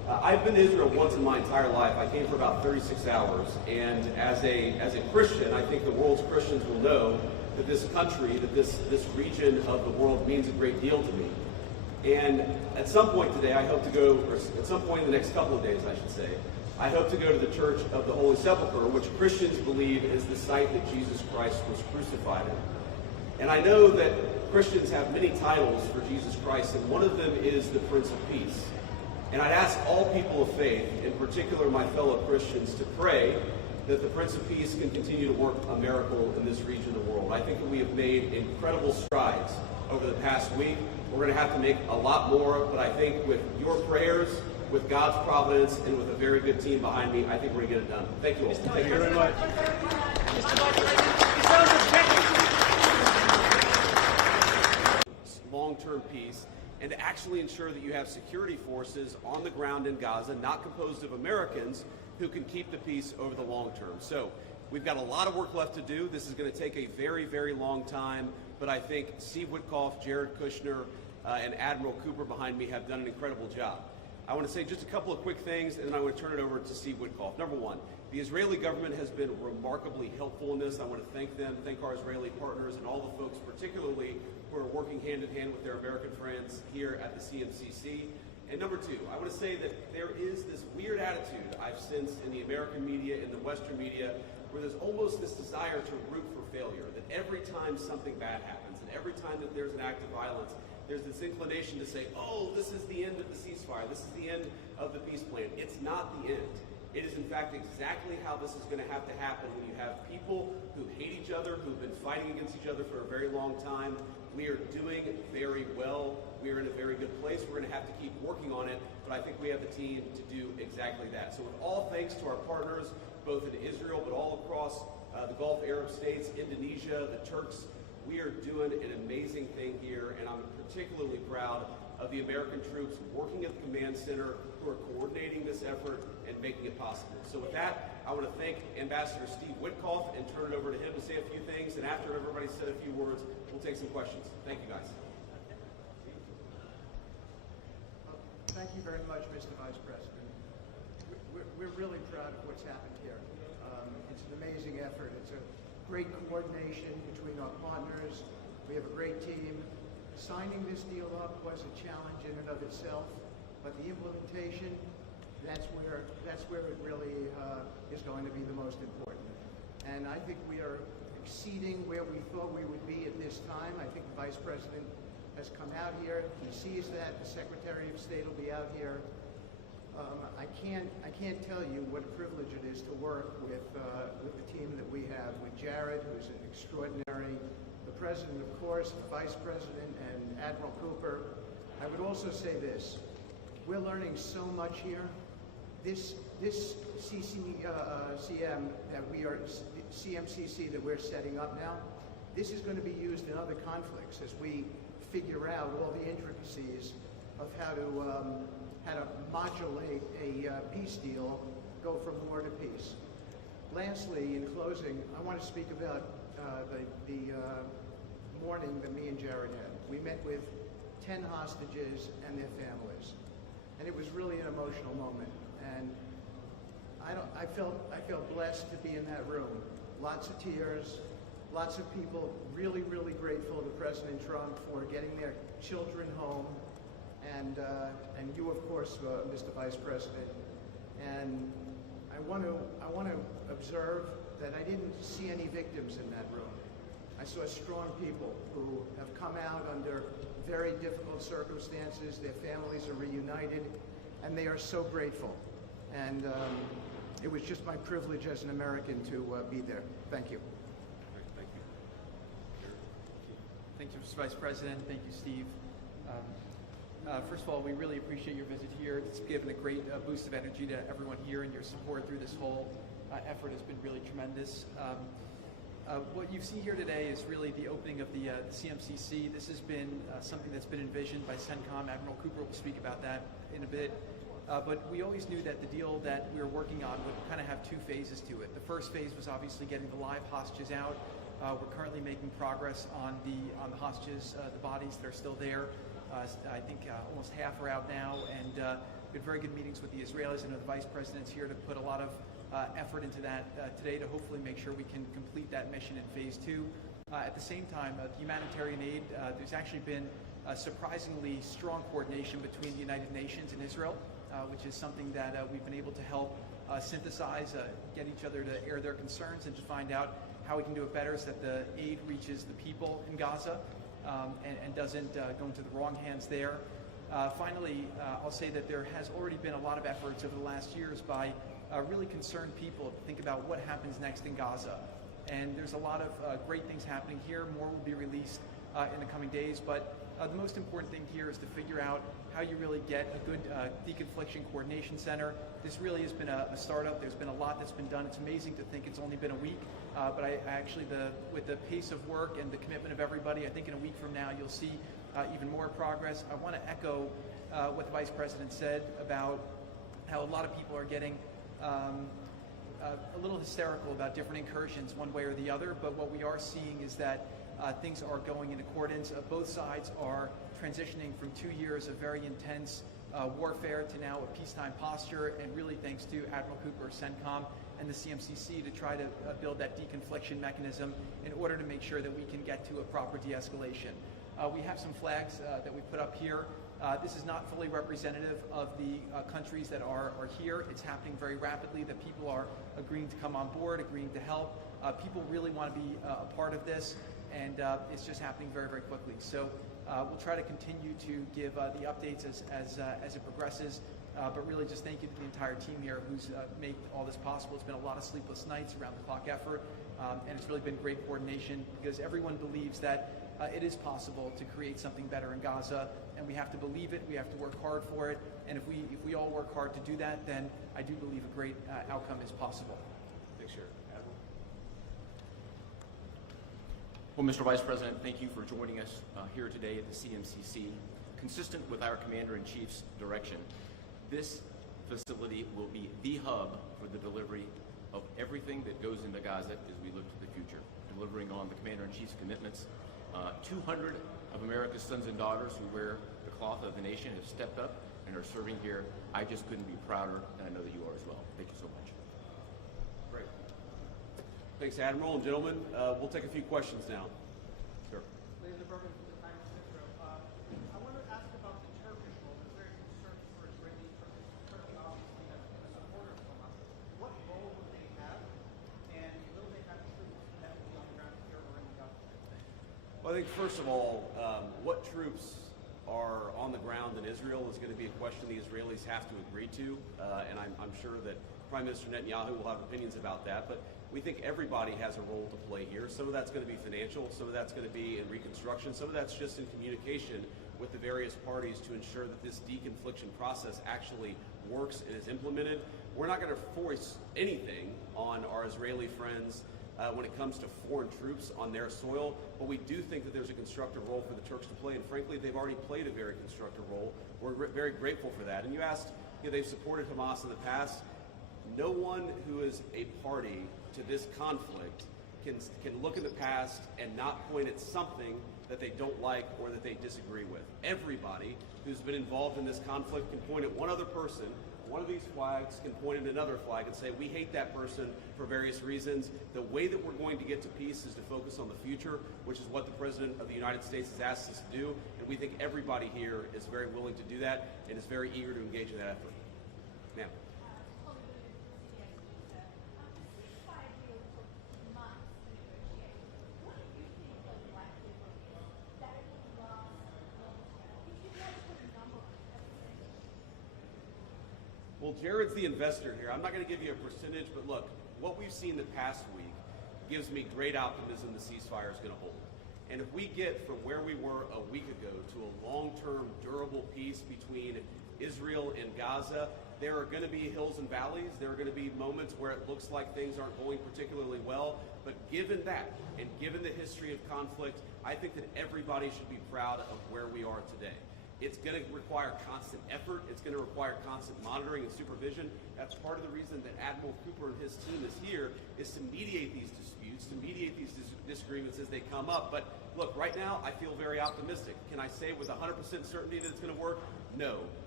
I've been to Israel once in my entire life. I came for about 36 hours, and as a Christian, I think the world's Christians will know that this country, that this region of the world means a great deal to me. And at some point today, I hope to go, or at some point in the next couple of days, I should say, I hope to go to the Church of the Holy Sepulchre, which Christians believe is the site that Jesus Christ was crucified in. And I know that Christians have many titles for Jesus Christ, and one of them is the Prince of Peace. And I'd ask all people of faith, in particular my fellow Christians, to pray that the Prince of Peace can continue to work a miracle in this region of the world. I think that we have made incredible strides over the past week. We're going to have to make a lot more, but I think with your prayers, with God's providence, and with a very good team behind me, I think we're going to get it done. Thank you all. Thank you very much. Long-term peace, and to actually ensure that you have security forces on the ground in Gaza, not composed of Americans, who can keep the peace over the long term. So we've got a lot of work left to do. This is going to take a very, very long time, but I think Steve Witkoff, Jared Kushner, and Admiral Cooper behind me have done an incredible job. I want to say just a couple of quick things, and then I want to turn it over to Steve Witkoff. Number one, the Israeli government has been remarkably helpful in this. I want to thank them, thank our Israeli partners, and all the folks, particularly who are working hand in hand with their American friends here at the CMCC. And number two, I want to say that there is this weird attitude I've sensed in the American media, in the Western media, where there's almost this desire to root for failure, that every time something bad happens, and every time that there's an act of violence, there's this inclination to say, oh, this is the end of the ceasefire, this is the end of the peace plan. It's not the end. It is, in fact, exactly how this is going to have to happen when you have people who hate each other, who've been fighting against each other for a very long time. We are doing very well. We are in a very good place. We're going to have to keep working on it, but I think we have the team to do exactly that. So with all thanks to our partners, both in Israel, but all across the Gulf Arab states, Indonesia, the Turks, we are doing an amazing thing here, and I'm particularly proud of the American troops working at the command center who are coordinating this effort and making it possible. So with that, I want to thank Ambassador Steve Witkoff and turn it over to him to say a few things, and after everybody's said a few words, we'll take some questions. Thank you, guys. Thank you very much, Mr. Vice President. We're really proud of what's happened here. It's an amazing effort. It's a great coordination between our partners. We have a great team. Signing this deal up was a challenge in and of itself, but the implementation, that's where it really is going to be the most important. And I think we are exceeding where we thought we would be at this time. I think the Vice President has come out here. He sees that. The Secretary of State will be out here. I can't tell you what a privilege it is to work with the team that we have, with Jared, who's an extraordinary, the President, of course, the Vice President, and Admiral Cooper. I would also say this. We're learning so much here. This CMCC that we're setting up now, this is going to be used in other conflicts as we figure out all the intricacies of how to modulate a peace deal, go from war to peace. Lastly, in closing, I want to speak about the morning that me and Jared had. We met with 10 hostages and their families, and it was really an emotional moment. And I felt blessed to be in that room. Lots of tears, lots of people really, really grateful to President Trump for getting their children home, and you, of course, Mr. Vice President. And I want to observe that I didn't see any victims in that room. I saw strong people who have come out under very difficult circumstances. Their families are reunited, and they are so grateful. And it was just my privilege as an American to be there. Thank you. Thank you. Thank you, Mr. Vice President. Thank you, Steve. First of all, we really appreciate your visit here. It's given a great boost of energy to everyone here, and your support through this whole effort has been really tremendous. What you've seen here today is really the opening of the CMCC. This has been something that's been envisioned by CENTCOM. Admiral Cooper will speak about that in a bit. But we always knew that the deal that we were working on would kind of have two phases to it. The first phase was obviously getting the live hostages out. We're currently making progress on the hostages, the bodies that are still there. I think almost half are out now, and We had very good meetings with the Israelis. I know the Vice President's here to put a lot of effort into that today to hopefully make sure we can complete that mission in phase 2. At the same time, the humanitarian aid, there's actually been surprisingly strong coordination between the United Nations and Israel, which is something that we've been able to help synthesize, get each other to air their concerns and to find out how we can do it better so that the aid reaches the people in Gaza and doesn't go into the wrong hands there. Finally, I'll say that there has already been a lot of efforts over the last years by really concerned people to think about what happens next in Gaza. And there's a lot of great things happening here. More will be released in the coming days. But the most important thing here is to figure out how you really get a good deconfliction coordination center. This really has been a startup. There's been a lot that's been done. It's amazing to think it's only been a week. But I actually, with the pace of work and the commitment of everybody, I think in a week from now you'll see even more progress. I want to echo what the Vice President said about how a lot of people are getting a little hysterical about different incursions one way or the other, but what we are seeing is that things are going in accordance. Both sides are transitioning from 2 years of very intense warfare to now a peacetime posture, and really thanks to Admiral Cooper, CENTCOM, and the CMCC to try to build that deconfliction mechanism in order to make sure that we can get to a proper de-escalation. We have some flags that we put up here. This is not fully representative of the countries that are here. It's happening very rapidly, that people are agreeing to come on board, agreeing to help. People really want to be a part of this, and it's just happening very, very quickly. So we'll try to continue to give the updates as it progresses, but really just thank you to the entire team here who's made all this possible. It's been a lot of sleepless nights, around-the-clock effort, and it's really been great coordination because everyone believes that it is possible to create something better in Gaza, and we have to believe it, we have to work hard for it, and if we all work hard to do that, then I do believe a great outcome is possible. Thanks, Jared. Admiral? Well, Mr. Vice President, thank you for joining us here today at the CMCC. Consistent with our Commander-in-Chief's direction, this facility will be the hub for the delivery of everything that goes into Gaza as we look to the future, delivering on the Commander-in-Chief's commitments. 200 of America's sons and daughters who wear the cloth of the nation have stepped up and are serving here. I just couldn't be prouder, and I know that you are as well. Thank you so much. Great. Thanks, Admiral. And gentlemen, we'll take a few questions now. Sure. Ladies and gentlemen, from the Times of Israel, I want to ask about the Turkish role. There's very concern for Israeli Turkey. Turkey obviously has been a supporter of Hamas. What role would they have, and will they have troops that will be on the ground here or in the Gaza? Well, I think first of all, what troops are on the ground in Israel is going to be a question the Israelis have to agree to, and I'm sure that Prime Minister Netanyahu will have opinions about that, but we think everybody has a role to play here. Some of that's going to be financial, some of that's going to be in reconstruction, some of that's just in communication with the various parties to ensure that this deconfliction process actually works and is implemented. We're not going to force anything on our Israeli friends when it comes to foreign troops on their soil, but we do think that there's a constructive role for the Turks to play, and frankly, they've already played a very constructive role. We're very grateful for that. And you asked, they've supported Hamas in the past. No one who is a party to this conflict can look in the past and not point at something that they don't like or that they disagree with. Everybody who's been involved in this conflict can point at one other person. One of these flags can point at another flag and say, we hate that person for various reasons. The way that we're going to get to peace is to focus on the future, which is what the President of the United States has asked us to do. And we think everybody here is very willing to do that and is very eager to engage in that effort. Ma'am. Well, Jared's the investor here. I'm not going to give you a percentage, but look, what we've seen the past week gives me great optimism the ceasefire is going to hold. And if we get from where we were a week ago to a long-term, durable peace between Israel and Gaza, there are going to be hills and valleys. There are going to be moments where it looks like things aren't going particularly well. But given that, and given the history of conflict, I think that everybody should be proud of where we are today. It's going to require constant effort. It's going to require constant monitoring and supervision. That's part of the reason that Admiral Cooper and his team is here, is to mediate these disputes, to mediate these disagreements as they come up. But look, right now, I feel very optimistic. Can I say with 100% certainty that it's going to work? No.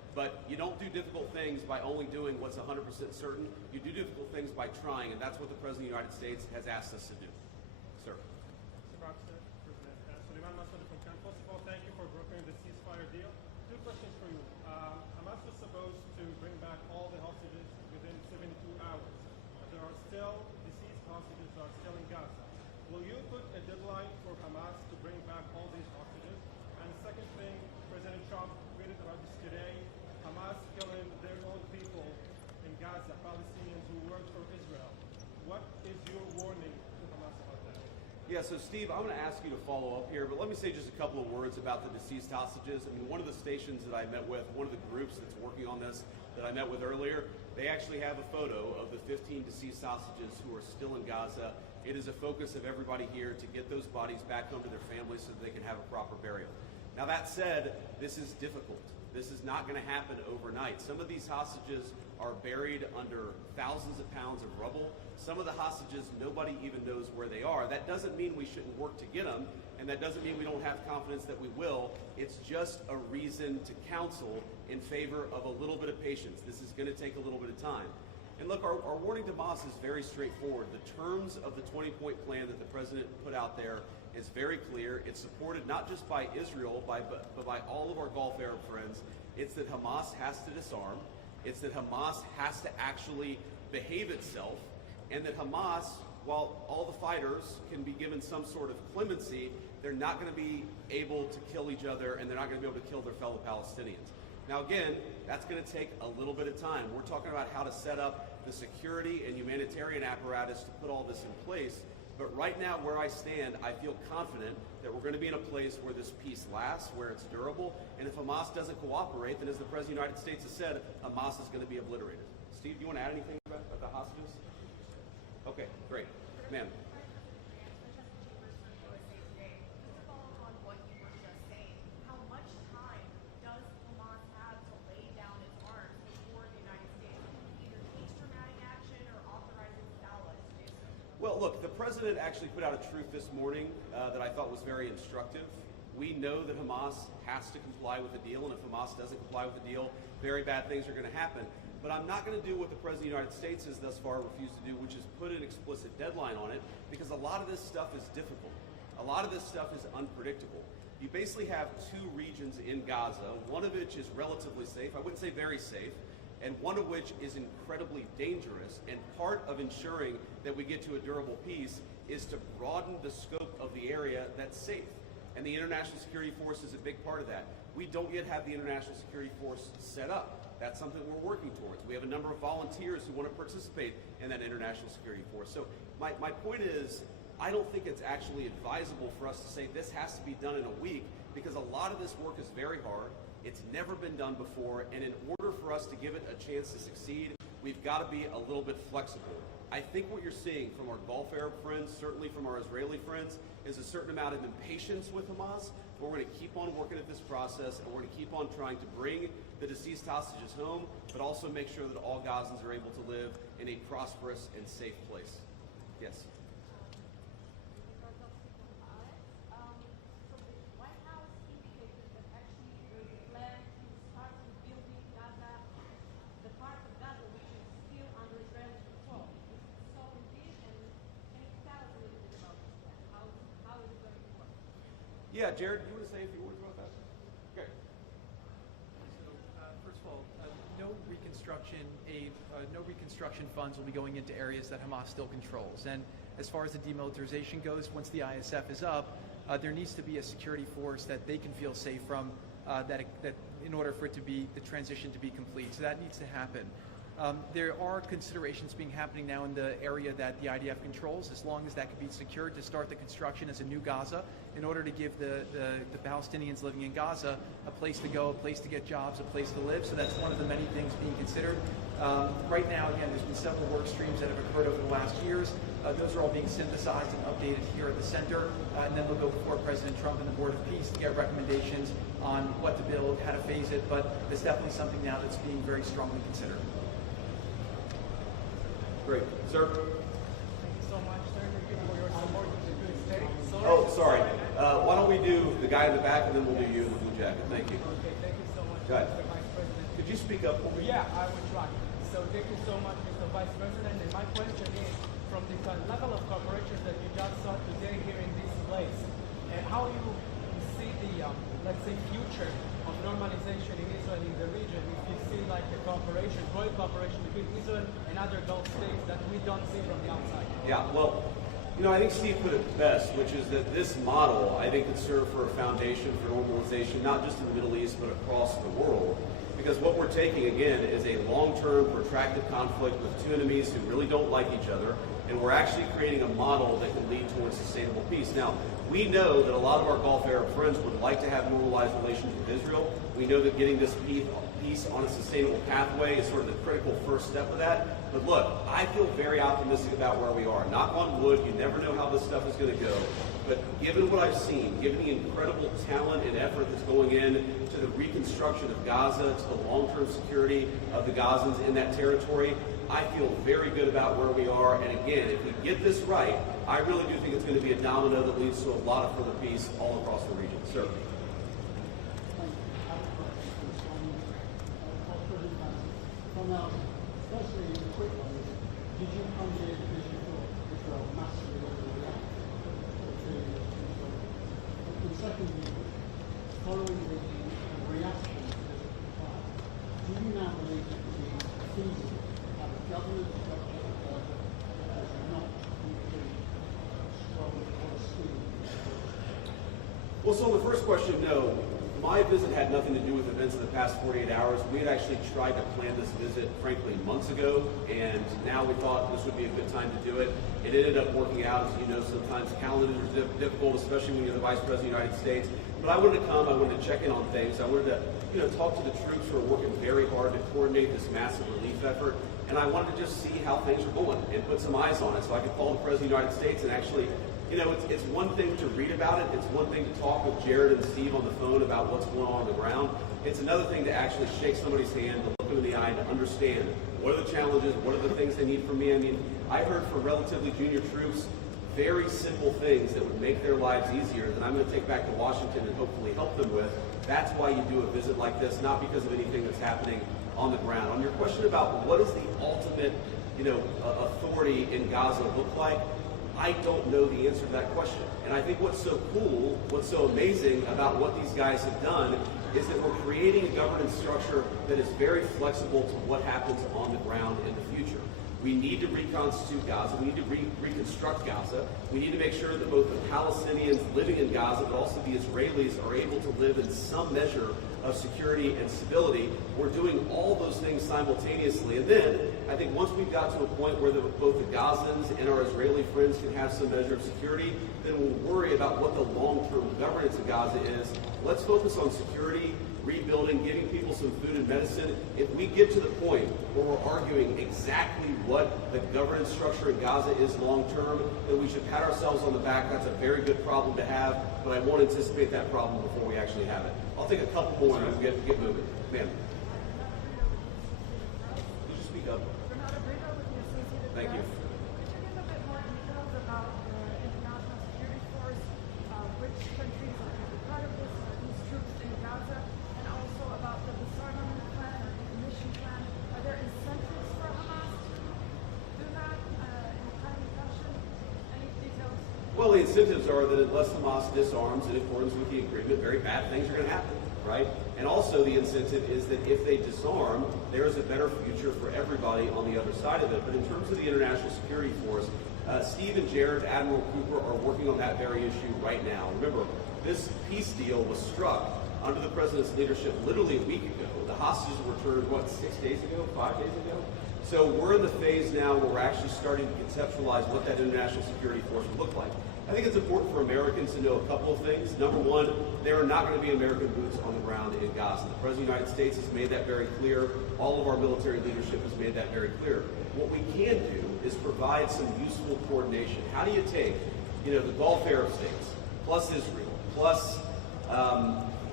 But you don't do difficult things by only doing what's 100% certain. You do difficult things by trying, and that's what the President of the United States has asked us to do. Sir. Mr. Baxter, President Suleiman Massoud from Cannes. First of all, thank you for brokering the ceasefire deal. Two questions for you. Hamas was supposed to bring back all the hostages within 72 hours. There are still deceased hostages that are still in Gaza. Will you put a deadline for Hamas to bring back all these hostages? And second thing, President Trump tweeted about this today. Hamas killing their own people in Gaza, Palestinians who work for Israel. What is your warning to Hamas about that? Yeah, so Steve, I'm going to ask you to follow up here, but let me say just a couple of words about the deceased hostages. I mean, one of the stations that I met with, one of the groups that's working on this that I met with earlier, they actually have a photo of the 15 deceased hostages who are still in Gaza. It is a focus of everybody here to get those bodies back home to their families so that they can have a proper burial. Now that said, this is difficult. This is not going to happen overnight. Some of these hostages are buried under thousands of pounds of rubble. Some of the hostages, nobody even knows where they are. That doesn't mean we shouldn't work to get them, and that doesn't mean we don't have confidence that we will. It's just a reason to counsel in favor of a little bit of patience. This is going to take a little bit of time. And look, our warning to Hamas is very straightforward. The terms of the 20-point plan that the president put out there is very clear. It's supported not just by Israel, but by all of our Gulf Arab friends. It's that Hamas has to disarm. It's that Hamas has to actually behave itself. And that Hamas, while all the fighters can be given some sort of clemency, they're not going to be able to kill each other, and they're not going to be able to kill their fellow Palestinians. Now again, that's going to take a little bit of time. We're talking about how to set up the security and humanitarian apparatus to put all this in place. But right now, where I stand, I feel confident that we're going to be in a place where this peace lasts, where it's durable. And if Hamas doesn't cooperate, then as the President of the United States has said, Hamas is going to be obliterated. Steve, do you want to add anything about the hostages? Okay, great. Ma'am. Well, look, the president actually put out a truth this morning that I thought was very instructive. We know that Hamas has to comply with the deal, and if Hamas doesn't comply with the deal, very bad things are going to happen. But I'm not going to do what the President of the United States has thus far refused to do, which is put an explicit deadline on it, because a lot of this stuff is difficult. A lot of this stuff is unpredictable. You basically have two regions in Gaza, one of which is relatively safe, I wouldn't say very safe, and one of which is incredibly dangerous. And part of ensuring that we get to a durable peace is to broaden the scope of the area that's safe. And the International Security Force is a big part of that. We don't yet have the International Security Force set up. That's something we're working towards. We have a number of volunteers who want to participate in that International Security Force. So my point is, I don't think it's actually advisable for us to say this has to be done in a week, because a lot of this work is very hard. It's never been done before, and in order for us to give it a chance to succeed, we've got to be a little bit flexible. I think what you're seeing from our Gulf Arab friends, certainly from our Israeli friends, is a certain amount of impatience with Hamas. But we're going to keep on working at this process, and we're going to keep on trying to bring the deceased hostages home, but also make sure that all Gazans are able to live in a prosperous and safe place. Yes? Yeah, Jared, you want to say a few words about that? Okay. So, first of all, no reconstruction aid, no reconstruction funds will be going into areas that Hamas still controls. And as far as the demilitarization goes, once the ISF is up, there needs to be a security force that they can feel safe from, that in order for it to be the transition to be complete. So that needs to happen. There are considerations happening now in the area that the IDF controls, as long as that can be secured, to start the construction as a new Gaza, in order to give the Palestinians living in Gaza a place to go, a place to get jobs, a place to live. So that's one of the many things being considered. Right now, again, there's been several work streams that have occurred over the last years. Those are all being synthesized and updated here at the center, and then they'll go before President Trump and the Board of Peace to get recommendations on what to build, how to phase it. But it's definitely something now that's being very strongly considered. Great. Sir? Thank you so much, sir, for your support to the state. Oh, sorry. Why don't we do the guy in the back, and then we'll do you in the blue jacket. Thank you. Okay, thank you so much, Go ahead. Mr. Vice President. Could you speak up? Yeah, I will try. So thank you so much, Mr. Vice President. And my question is, from the level of cooperation that you just saw today here in this place, how you see the, let's say, future of normalization in Israel in the region, if you see like a cooperation, growing cooperation between Israel and other Gulf states that we don't see from the outside? Yeah, well, I think Steve put it best, which is that this model, I think, could serve for a foundation for normalization, not just in the Middle East, but across the world. Because what we're taking, again, is a long-term, protracted conflict with two enemies who really don't like each other, and we're actually creating a model that can lead towards sustainable peace. Now, we know that a lot of our Gulf Arab friends would like to have normalized relations with Israel. We know that getting this peace on a sustainable pathway is sort of the critical first step of that. But look, I feel very optimistic about where we are. Knock on wood, you never know how this stuff is going to go. But given what I've seen, given the incredible talent and effort that's going in to the reconstruction of Gaza, to the long-term security of the Gazans in that territory, I feel very good about where we are. And again, if we get this right, I really do think it's going to be a domino that leads to a lot of further peace all across the region. Sir. Firstly, a quick one is, did you come here because you thought Israel massively overreacted to Israel? And secondly, following the reaction to the fire, do you now believe it to be feasible to have a government structure of Gaza that does not include strong Palestinian? Well, so on the first question, no. My visit had nothing to do with events in the past 48 hours. We had actually tried to plan this visit, frankly, months ago, and now we thought this would be a good time to do it. It ended up working out. As you know, sometimes calendars are difficult, especially when you're the Vice President of the United States. But I wanted to come. I wanted to check in on things. I wanted to, talk to the troops who are working very hard to coordinate this massive relief effort. And I wanted to just see how things are going and put some eyes on it, so I could call the President of the United States and actually. It's one thing to read about it. It's one thing to talk with Jared and Steve on the phone about what's going on the ground. It's another thing to actually shake somebody's hand, to look them in the eye, and to understand what are the challenges, what are the things they need from me. I mean, I heard from relatively junior troops very simple things that would make their lives easier that I'm going to take back to Washington and hopefully help them with. That's why you do a visit like this, not because of anything that's happening on the ground. On your question about what does the ultimate, authority in Gaza look like, I don't know the answer to that question. And I think what's so cool, what's so amazing about what these guys have done is that we're creating a governance structure that is very flexible to what happens on the ground in the future. We need to reconstitute Gaza. We need to reconstruct Gaza. We need to make sure that both the Palestinians living in Gaza, but also the Israelis, are able to live in some measure of security and stability. We're doing all those things simultaneously. And then I think once we've got to a point where both the Gazans and our Israeli friends can have some measure of security, then we'll worry about what the long-term governance of Gaza is. Let's focus on security, rebuilding, giving people some food and medicine. If we get to the point where we're arguing exactly what the governance structure in Gaza is long-term, then we should pat ourselves on the back. That's a very good problem to have, but I won't anticipate that problem before we actually have it. I'll take a couple more and we'll get moving. Ma'am. Could you speak up? Thank you. Could you give a bit more details about the international security force, which countries are going to be part of this, these troops in Gaza, and also about the disarmament plan or decommission plan? Are there incentives for Hamas to do that in a timely fashion? Any details? Well, the incentives are that unless Hamas disarms in accordance with the agreement, very bad things are going to happen, right? And also the incentive is that if they disarm, there is a better future for everybody on the other side of it. But in terms of the international security force, Steve and Jared, Admiral Cooper, are working on that very issue right now. Remember, this peace deal was struck under the president's leadership literally a week ago. The hostages were returned, 6 days ago, 5 days ago? So we're in the phase now where we're actually starting to conceptualize what that international security force would look like. I think it's important for Americans to know a couple of things. Number one, there are not going to be American boots on the ground in Gaza. The President of the United States has made that very clear. All of our military leadership has made that very clear. What we can do is provide some useful coordination. How do you take, the Gulf Arab states, plus Israel, plus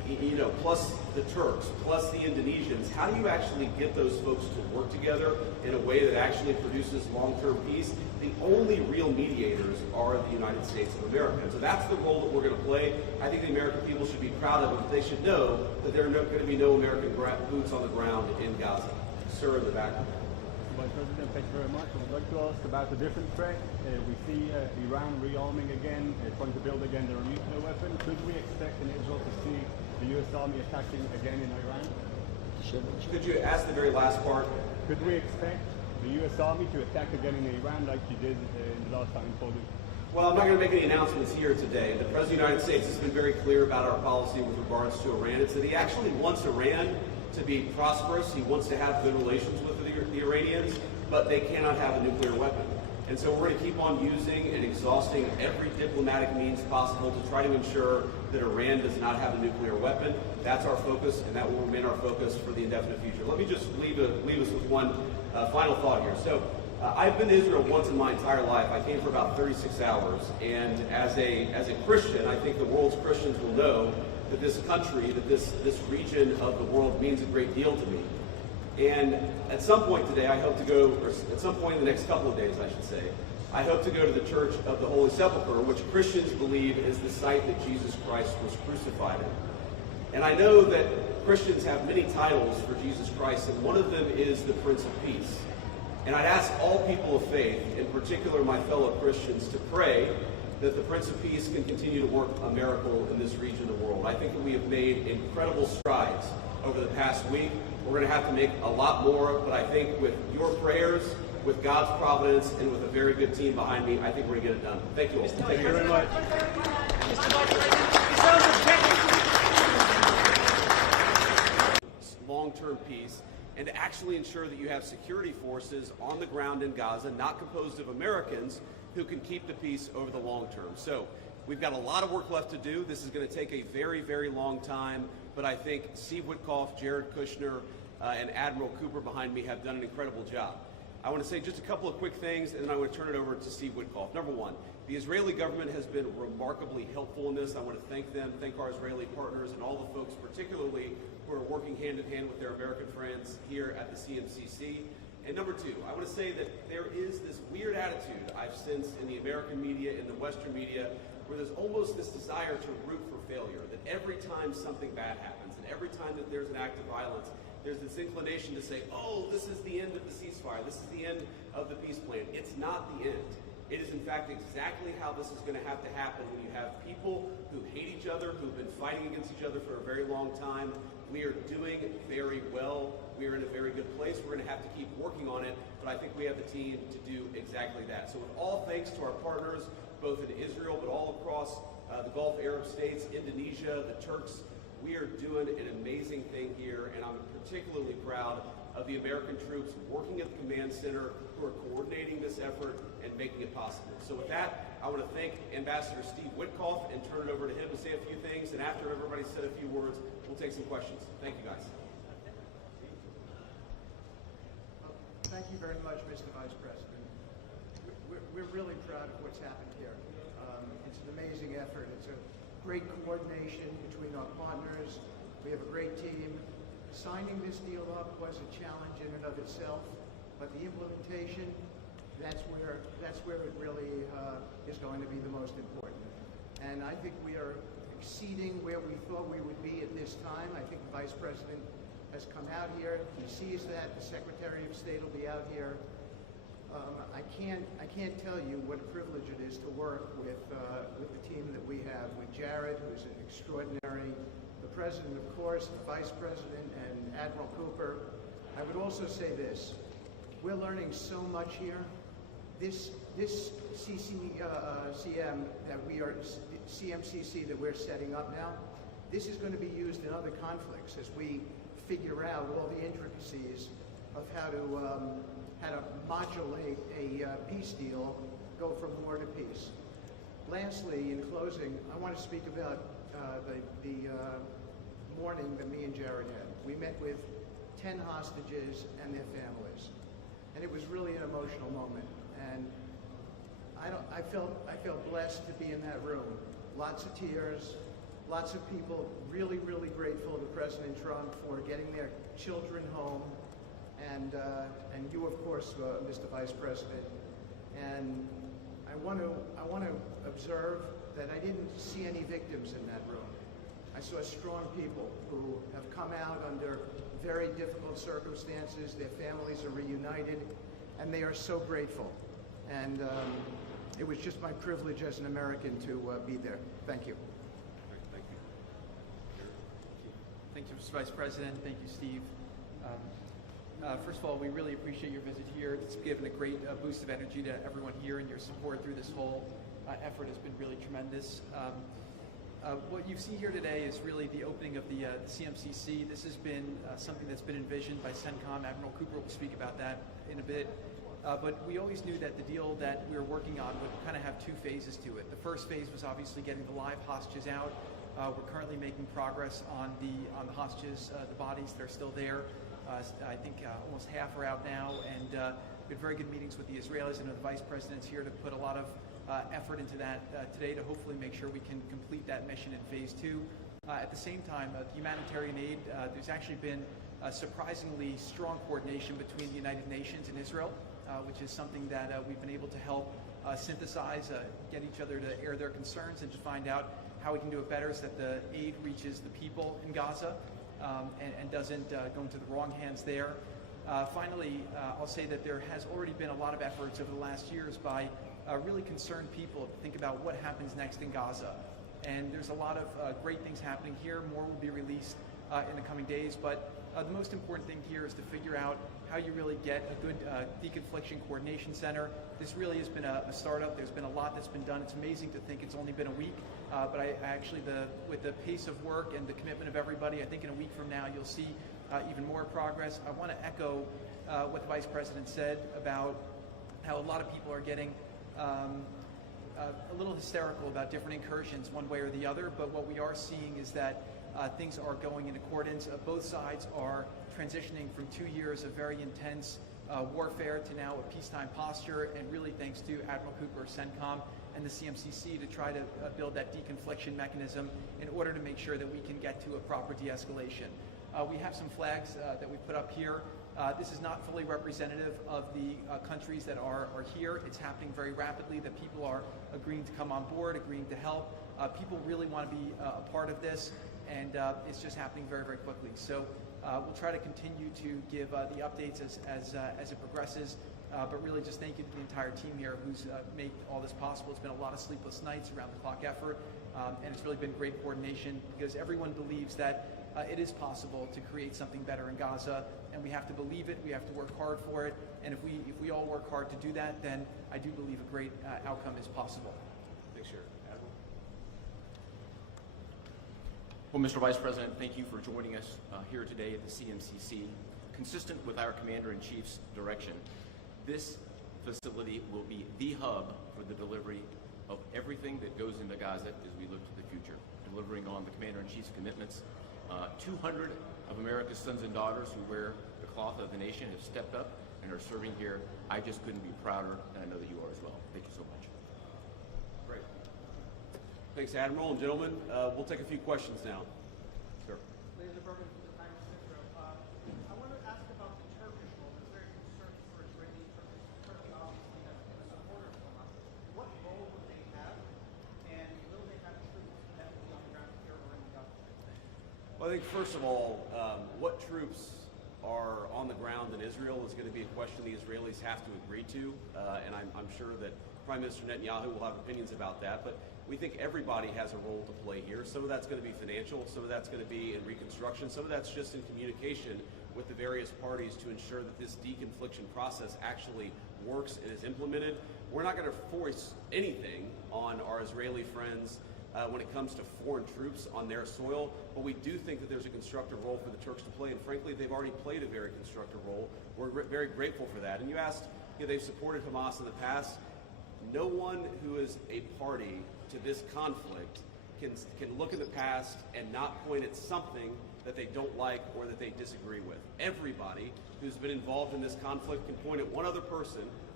plus the Turks, plus the Indonesians, how do you actually get those folks to work together in a way that actually produces long-term peace? The only real mediators are the United States of America. And so that's the role that we're going to play. I think the American people should be proud of it, but they should know that there are going to be no American boots on the ground in Gaza. Sir, in the back. Vice President, thank you very much. I would like to ask about a different threat. We see Iran rearming again, trying to build again their nuclear weapon. Could we expect in Israel to see the U.S. Army attacking again in Iran? Could you ask the very last part? Could we expect the U.S. Army to attack again in Iran like you did in the last time in Poland? Well, I'm not going to make any announcements here today. The President of the United States has been very clear about our policy with regards to Iran. It's that he actually wants Iran to be prosperous. He wants to have good relations with the Iranians, but they cannot have a nuclear weapon. And so we're going to keep on using and exhausting every diplomatic means possible to try to ensure that Iran does not have a nuclear weapon. That's our focus, and that will remain our focus for the indefinite future. Let me just leave us with one final thought here. So I've been to Israel once in my entire life. I came for about 36 hours, and as a Christian, I think the world's Christians will know that this country, that this region of the world means a great deal to me. And at some point today, I hope to go, or at some point in the next couple of days, I should say, I hope to go to the Church of the Holy Sepulchre, which Christians believe is the site that Jesus Christ was crucified in. And I know that Christians have many titles for Jesus Christ, and one of them is the Prince of Peace. And I'd ask all people of faith, in particular my fellow Christians, to pray that the Prince of Peace can continue to work a miracle in this region of the world. I think that we have made incredible strides over the past week. We're going to have to make a lot more, but I think with your prayers, with God's providence, and with a very good team behind me, I think we're going to get it done. Thank you all. Thank you very much. Long-term peace, and to actually ensure that you have security forces on the ground in Gaza, not composed of Americans, who can keep the peace over the long term. So we've got a lot of work left to do. This is going to take a very, very long time, but I think Steve Witkoff, Jared Kushner, and Admiral Cooper behind me have done an incredible job. I want to say just a couple of quick things, and then I want to turn it over to Steve Witkoff. Number one, the Israeli government has been remarkably helpful in this. I want to thank them, thank our Israeli partners, and all the folks particularly who are working hand in hand with their American friends here at the CMCC. And number two, I want to say that there is this weird attitude I've sensed in the American media, in the Western media, where there's almost this desire to root for failure, that every time something bad happens, and every time that there's an act of violence, there's this inclination to say, oh, this is the end of the ceasefire, this is the end of the peace plan. It's not the end. It is, in fact, exactly how this is going to have to happen when you have people who hate each other, who've been fighting against each other for a very long time. We are doing very well. We are in a very good place. We're going to have to keep working on it, but I think we have the team to do exactly that. So with all thanks to our partners, both in Israel, but all across the Gulf Arab states, Indonesia, the Turks, we are doing an amazing thing here, and I'm particularly proud of the American troops working at the command center who are coordinating this effort and making it possible. So with that, I want to thank Ambassador Steve Witkoff and turn it over to him to say a few things, and after everybody's said a few words, we'll take some questions. Thank you, guys. Thank you very much, Mr. Vice President. We're really proud of what's happened here. It's an amazing effort. It's a great coordination between our partners. We have a great team. Signing this deal up was a challenge in and of itself, but the implementation, that's where it really is going to be the most important. And I think we are exceeding where we thought we would be at this time. I think the Vice President has come out here. He sees that. The Secretary of State will be out here. I can't tell you what a privilege it is to work with the team that we have, with Jared, who's an extraordinary, the President, of course, the Vice President, and Admiral Cooper. I would also say this. We're learning so much here. This CMCC that we're setting up now, this is going to be used in other conflicts as we figure out all the intricacies of how to modulate a peace deal, go from war to peace. Lastly, in closing, I want to speak about the morning that me and Jared had. We met with 10 hostages and their families, and it was really an emotional moment. And I felt blessed to be in that room. Lots of tears, Lots of people really, really grateful to President Trump for getting their children home, and you, of course, Mr. Vice President. And I want to observe that I didn't see any victims in that room. I saw strong people who have come out under very difficult circumstances. Their families are reunited, and they are so grateful. And it was just my privilege as an American to be there. Thank you. Thank you. Thank you, Mr. Vice President. Thank you, Steve. First of all, we really appreciate your visit here. It's given a great boost of energy to everyone here, and your support through this whole effort has been really tremendous. What you see here today is really the opening of the CMCC. This has been something that's been envisioned by CENTCOM. Admiral Cooper will speak about that in a bit. But we always knew that the deal that we were working on would kind of have two phases to it. The first phase was obviously getting the live hostages out. We're currently making progress on the hostages, the bodies that are still there. I think almost half are out now, and we had very good meetings with the Israelis, and the Vice President's here to put a lot of effort into that today to hopefully make sure we can complete that mission in phase 2. At the same time, humanitarian aid, there's actually been surprisingly strong coordination between the United Nations and Israel, which is something that we've been able to help synthesize, get each other to air their concerns and to find out how we can do it better so that the aid reaches the people in Gaza and doesn't go into the wrong hands there. Finally, I'll say that there has already been a lot of efforts over the last years by really concerned people to think about what happens next in Gaza. And there's a lot of great things happening here. More will be released in the coming days, but the most important thing here is to figure out how you really get a good deconfliction coordination center. This really has been a startup. There's been a lot that's been done. It's amazing to think it's only been a week, but I actually, with the pace of work and the commitment of everybody, I think in a week from now you'll see even more progress. I want to echo what the Vice President said about how a lot of people are getting a little hysterical about different incursions one way or the other, but what we are seeing is that things are going in accordance. Both sides are transitioning from 2 years of very intense warfare to now a peacetime posture, and really thanks to Admiral Cooper, CENTCOM, and the CMCC to try to build that deconfliction mechanism in order to make sure that we can get to a proper de-escalation. We have some flags that we put up here. This is not fully representative of the countries that are here. It's happening very rapidly, that people are agreeing to come on board, agreeing to help. People really want to be a part of this, and it's just happening very, very quickly. So we'll try to continue to give the updates as it progresses, but really just thank you to the entire team here who's made all this possible. It's been a lot of sleepless nights, around the clock effort, and it's really been great coordination because everyone believes that it is possible to create something better in Gaza, and we have to believe it, we have to work hard for it, and if we all work hard to do that, then I do believe a great outcome is possible. Thanks, Jared. Admiral? Well, Mr. Vice President, thank you for joining us here today at the CMCC. Consistent with our Commander-in-Chief's direction, this facility will be the hub for the delivery of everything that goes into Gaza as we look to the future, delivering on the Commander-in-Chief's commitments. 200 of America's sons and daughters who wear the cloth of the nation have stepped up and are serving here. I just couldn't be prouder, and I know that you are as well. Thank you so much. Great. Thanks, Admiral. And gentlemen, we'll take a few questions now. Sir. Ladies and gentlemen, from the Times of Israel, I want to ask about the Turkish role. There's very concern for Israeli Turkey obviously has been a supporter of Hamas. What role would they have, and will they have troops that will be on the ground here or in Gaza? Well, I think first of all, what troops are on the ground in Israel is going to be a question the Israelis have to agree to, and I'm sure that Prime Minister Netanyahu will have opinions about that, but we think everybody has a role to play here. Some of that's going to be financial, some of that's going to be in reconstruction, some of that's just in communication with the various parties to ensure that this deconfliction process actually works and is implemented. We're not going to force anything on our Israeli friends when it comes to foreign troops on their soil, but we do think that there's a constructive role for the Turks to play, and frankly, they've already played a very constructive role. We're very grateful for that. And you asked, they've supported Hamas in the past. No one who is a party to this conflict can look at the past and not point at something that they don't like or that they disagree with. Everybody who's been involved in this conflict can point at one other person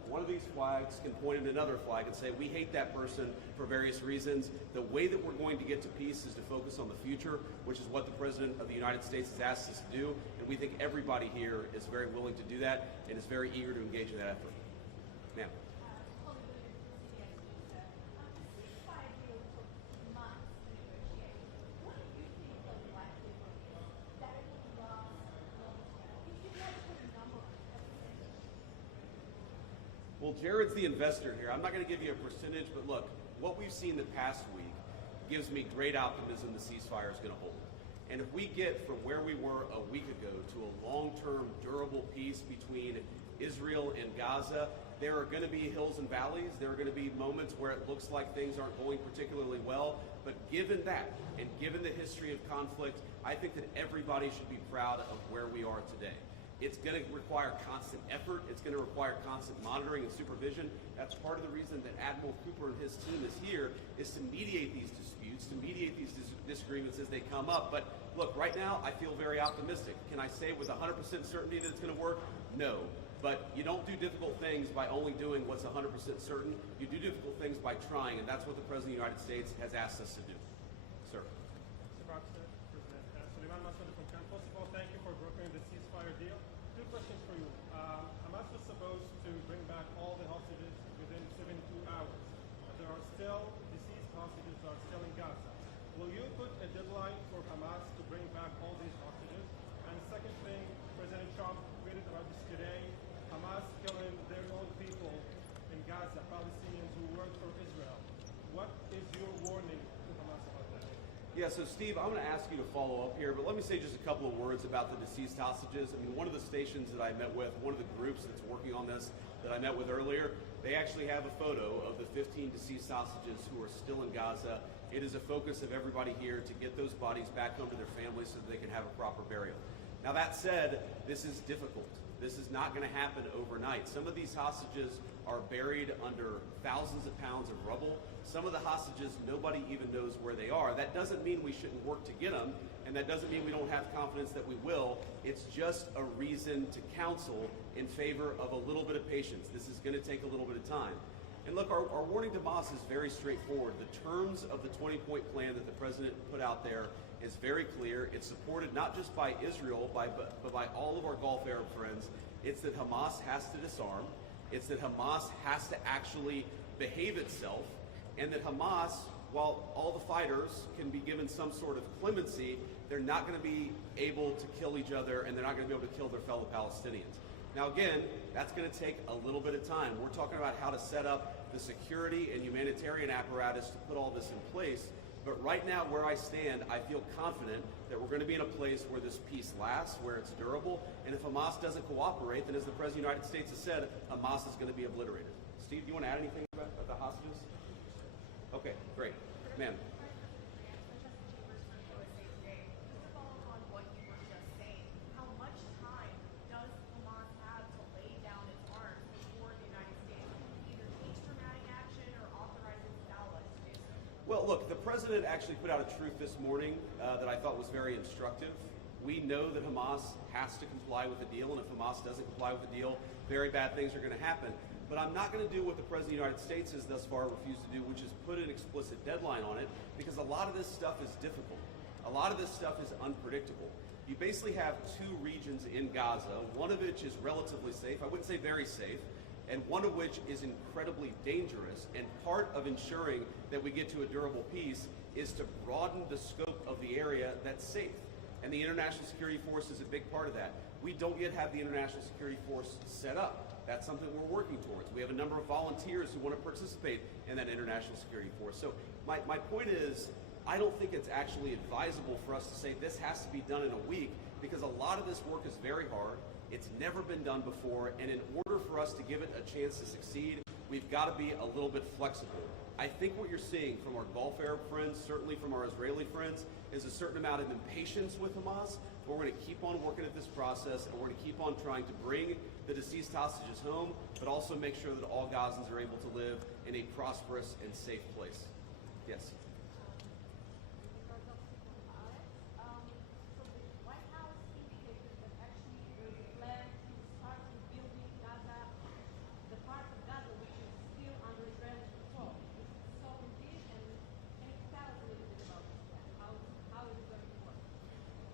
one of these flags can point at another flag and say, we hate that person for various reasons. The way that we're going to get to peace is to focus on the future, which is what the President of the United States has asked us to do. And we think everybody here is very willing to do that and is very eager to engage in that effort. Ma'am. Well, Jared's the investor here. I'm not going to give you a percentage, but look, what we've seen the past week gives me great optimism the ceasefire is going to hold. And if we get from where we were a week ago to a long-term, durable peace between Israel and Gaza, there are going to be hills and valleys. There are going to be moments where it looks like things aren't going particularly well. But given that, and given the history of conflict, I think that everybody should be proud of where we are today. It's going to require constant effort. It's going to require constant monitoring and supervision. That's part of the reason that Admiral Cooper and his team is here, is to mediate these disputes, to mediate these disagreements as they come up. But look, right now, I feel very optimistic. Can I say with 100% certainty that it's going to work? No. But you don't do difficult things by only doing what's 100% certain. You do difficult things by trying, and that's what the President of the United States has asked us to do. Sir. Mr. President, Suleiman Massoud from Cannes. First of all, thank you for brokering the ceasefire deal. Two questions for you. Hamas was supposed to bring back all the hostages within 72 hours. But there are still deceased hostages that are still in Gaza. Will you put a deadline for Hamas to bring back all these hostages? And second thing, President Trump tweeted about this today. Hamas killing their own people in Gaza, Palestinians who work for Israel. What is your warning to Hamas about that? Yeah, so Steve, I'm going to ask you to follow up here, but let me say just a couple of words about the deceased hostages. I mean, one of the stations that I met with, one of the groups that's working on this that I met with earlier, they actually have a photo of the 15 deceased hostages who are still in Gaza. It is a focus of everybody here to get those bodies back home to their families so that they can have a proper burial. Now that said, this is difficult. This is not going to happen overnight. Some of these hostages are buried under thousands of pounds of rubble. Some of the hostages, nobody even knows where they are. That doesn't mean we shouldn't work to get them, and that doesn't mean we don't have confidence that we will. It's just a reason to counsel in favor of a little bit of patience. This is going to take a little bit of time. And look, our warning to Hamas is very straightforward. The terms of the 20-point plan that the president put out there is very clear. It's supported not just by Israel, but by all of our Gulf Arab friends. It's that Hamas has to disarm. It's that Hamas has to actually behave itself. And that Hamas, while all the fighters can be given some sort of clemency, they're not going to be able to kill each other, and they're not going to be able to kill their fellow Palestinians. Now again, that's going to take a little bit of time. We're talking about how to set up the security and humanitarian apparatus to put all this in place. But right now, where I stand, I feel confident that we're going to be in a place where this peace lasts, where it's durable. And if Hamas doesn't cooperate, then as the President of the United States has said, Hamas is going to be obliterated. Steve, do you want to add anything about the hostages? Okay, great. Ma'am. Well, look, the president actually put out a truth this morning that I thought was very instructive. We know that Hamas has to comply with the deal, and if Hamas doesn't comply with the deal, very bad things are going to happen. But I'm not going to do what the President of the United States has thus far refused to do, which is put an explicit deadline on it, because a lot of this stuff is difficult. A lot of this stuff is unpredictable. You basically have two regions in Gaza, one of which is relatively safe, I wouldn't say very safe, and one of which is incredibly dangerous. And part of ensuring that we get to a durable peace is to broaden the scope of the area that's safe. And the International Security Force is a big part of that. We don't yet have the International Security Force set up. That's something we're working towards. We have a number of volunteers who want to participate in that International Security Force. So my point is, I don't think it's actually advisable for us to say this has to be done in a week, because a lot of this work is very hard. It's never been done before, and in order for us to give it a chance to succeed, we've got to be a little bit flexible. I think what you're seeing from our Gulf Arab friends, certainly from our Israeli friends, is a certain amount of impatience with Hamas, but we're going to keep on working at this process, and we're going to keep on trying to bring the deceased hostages home, but also make sure that all Gazans are able to live in a prosperous and safe place. Yes? The part of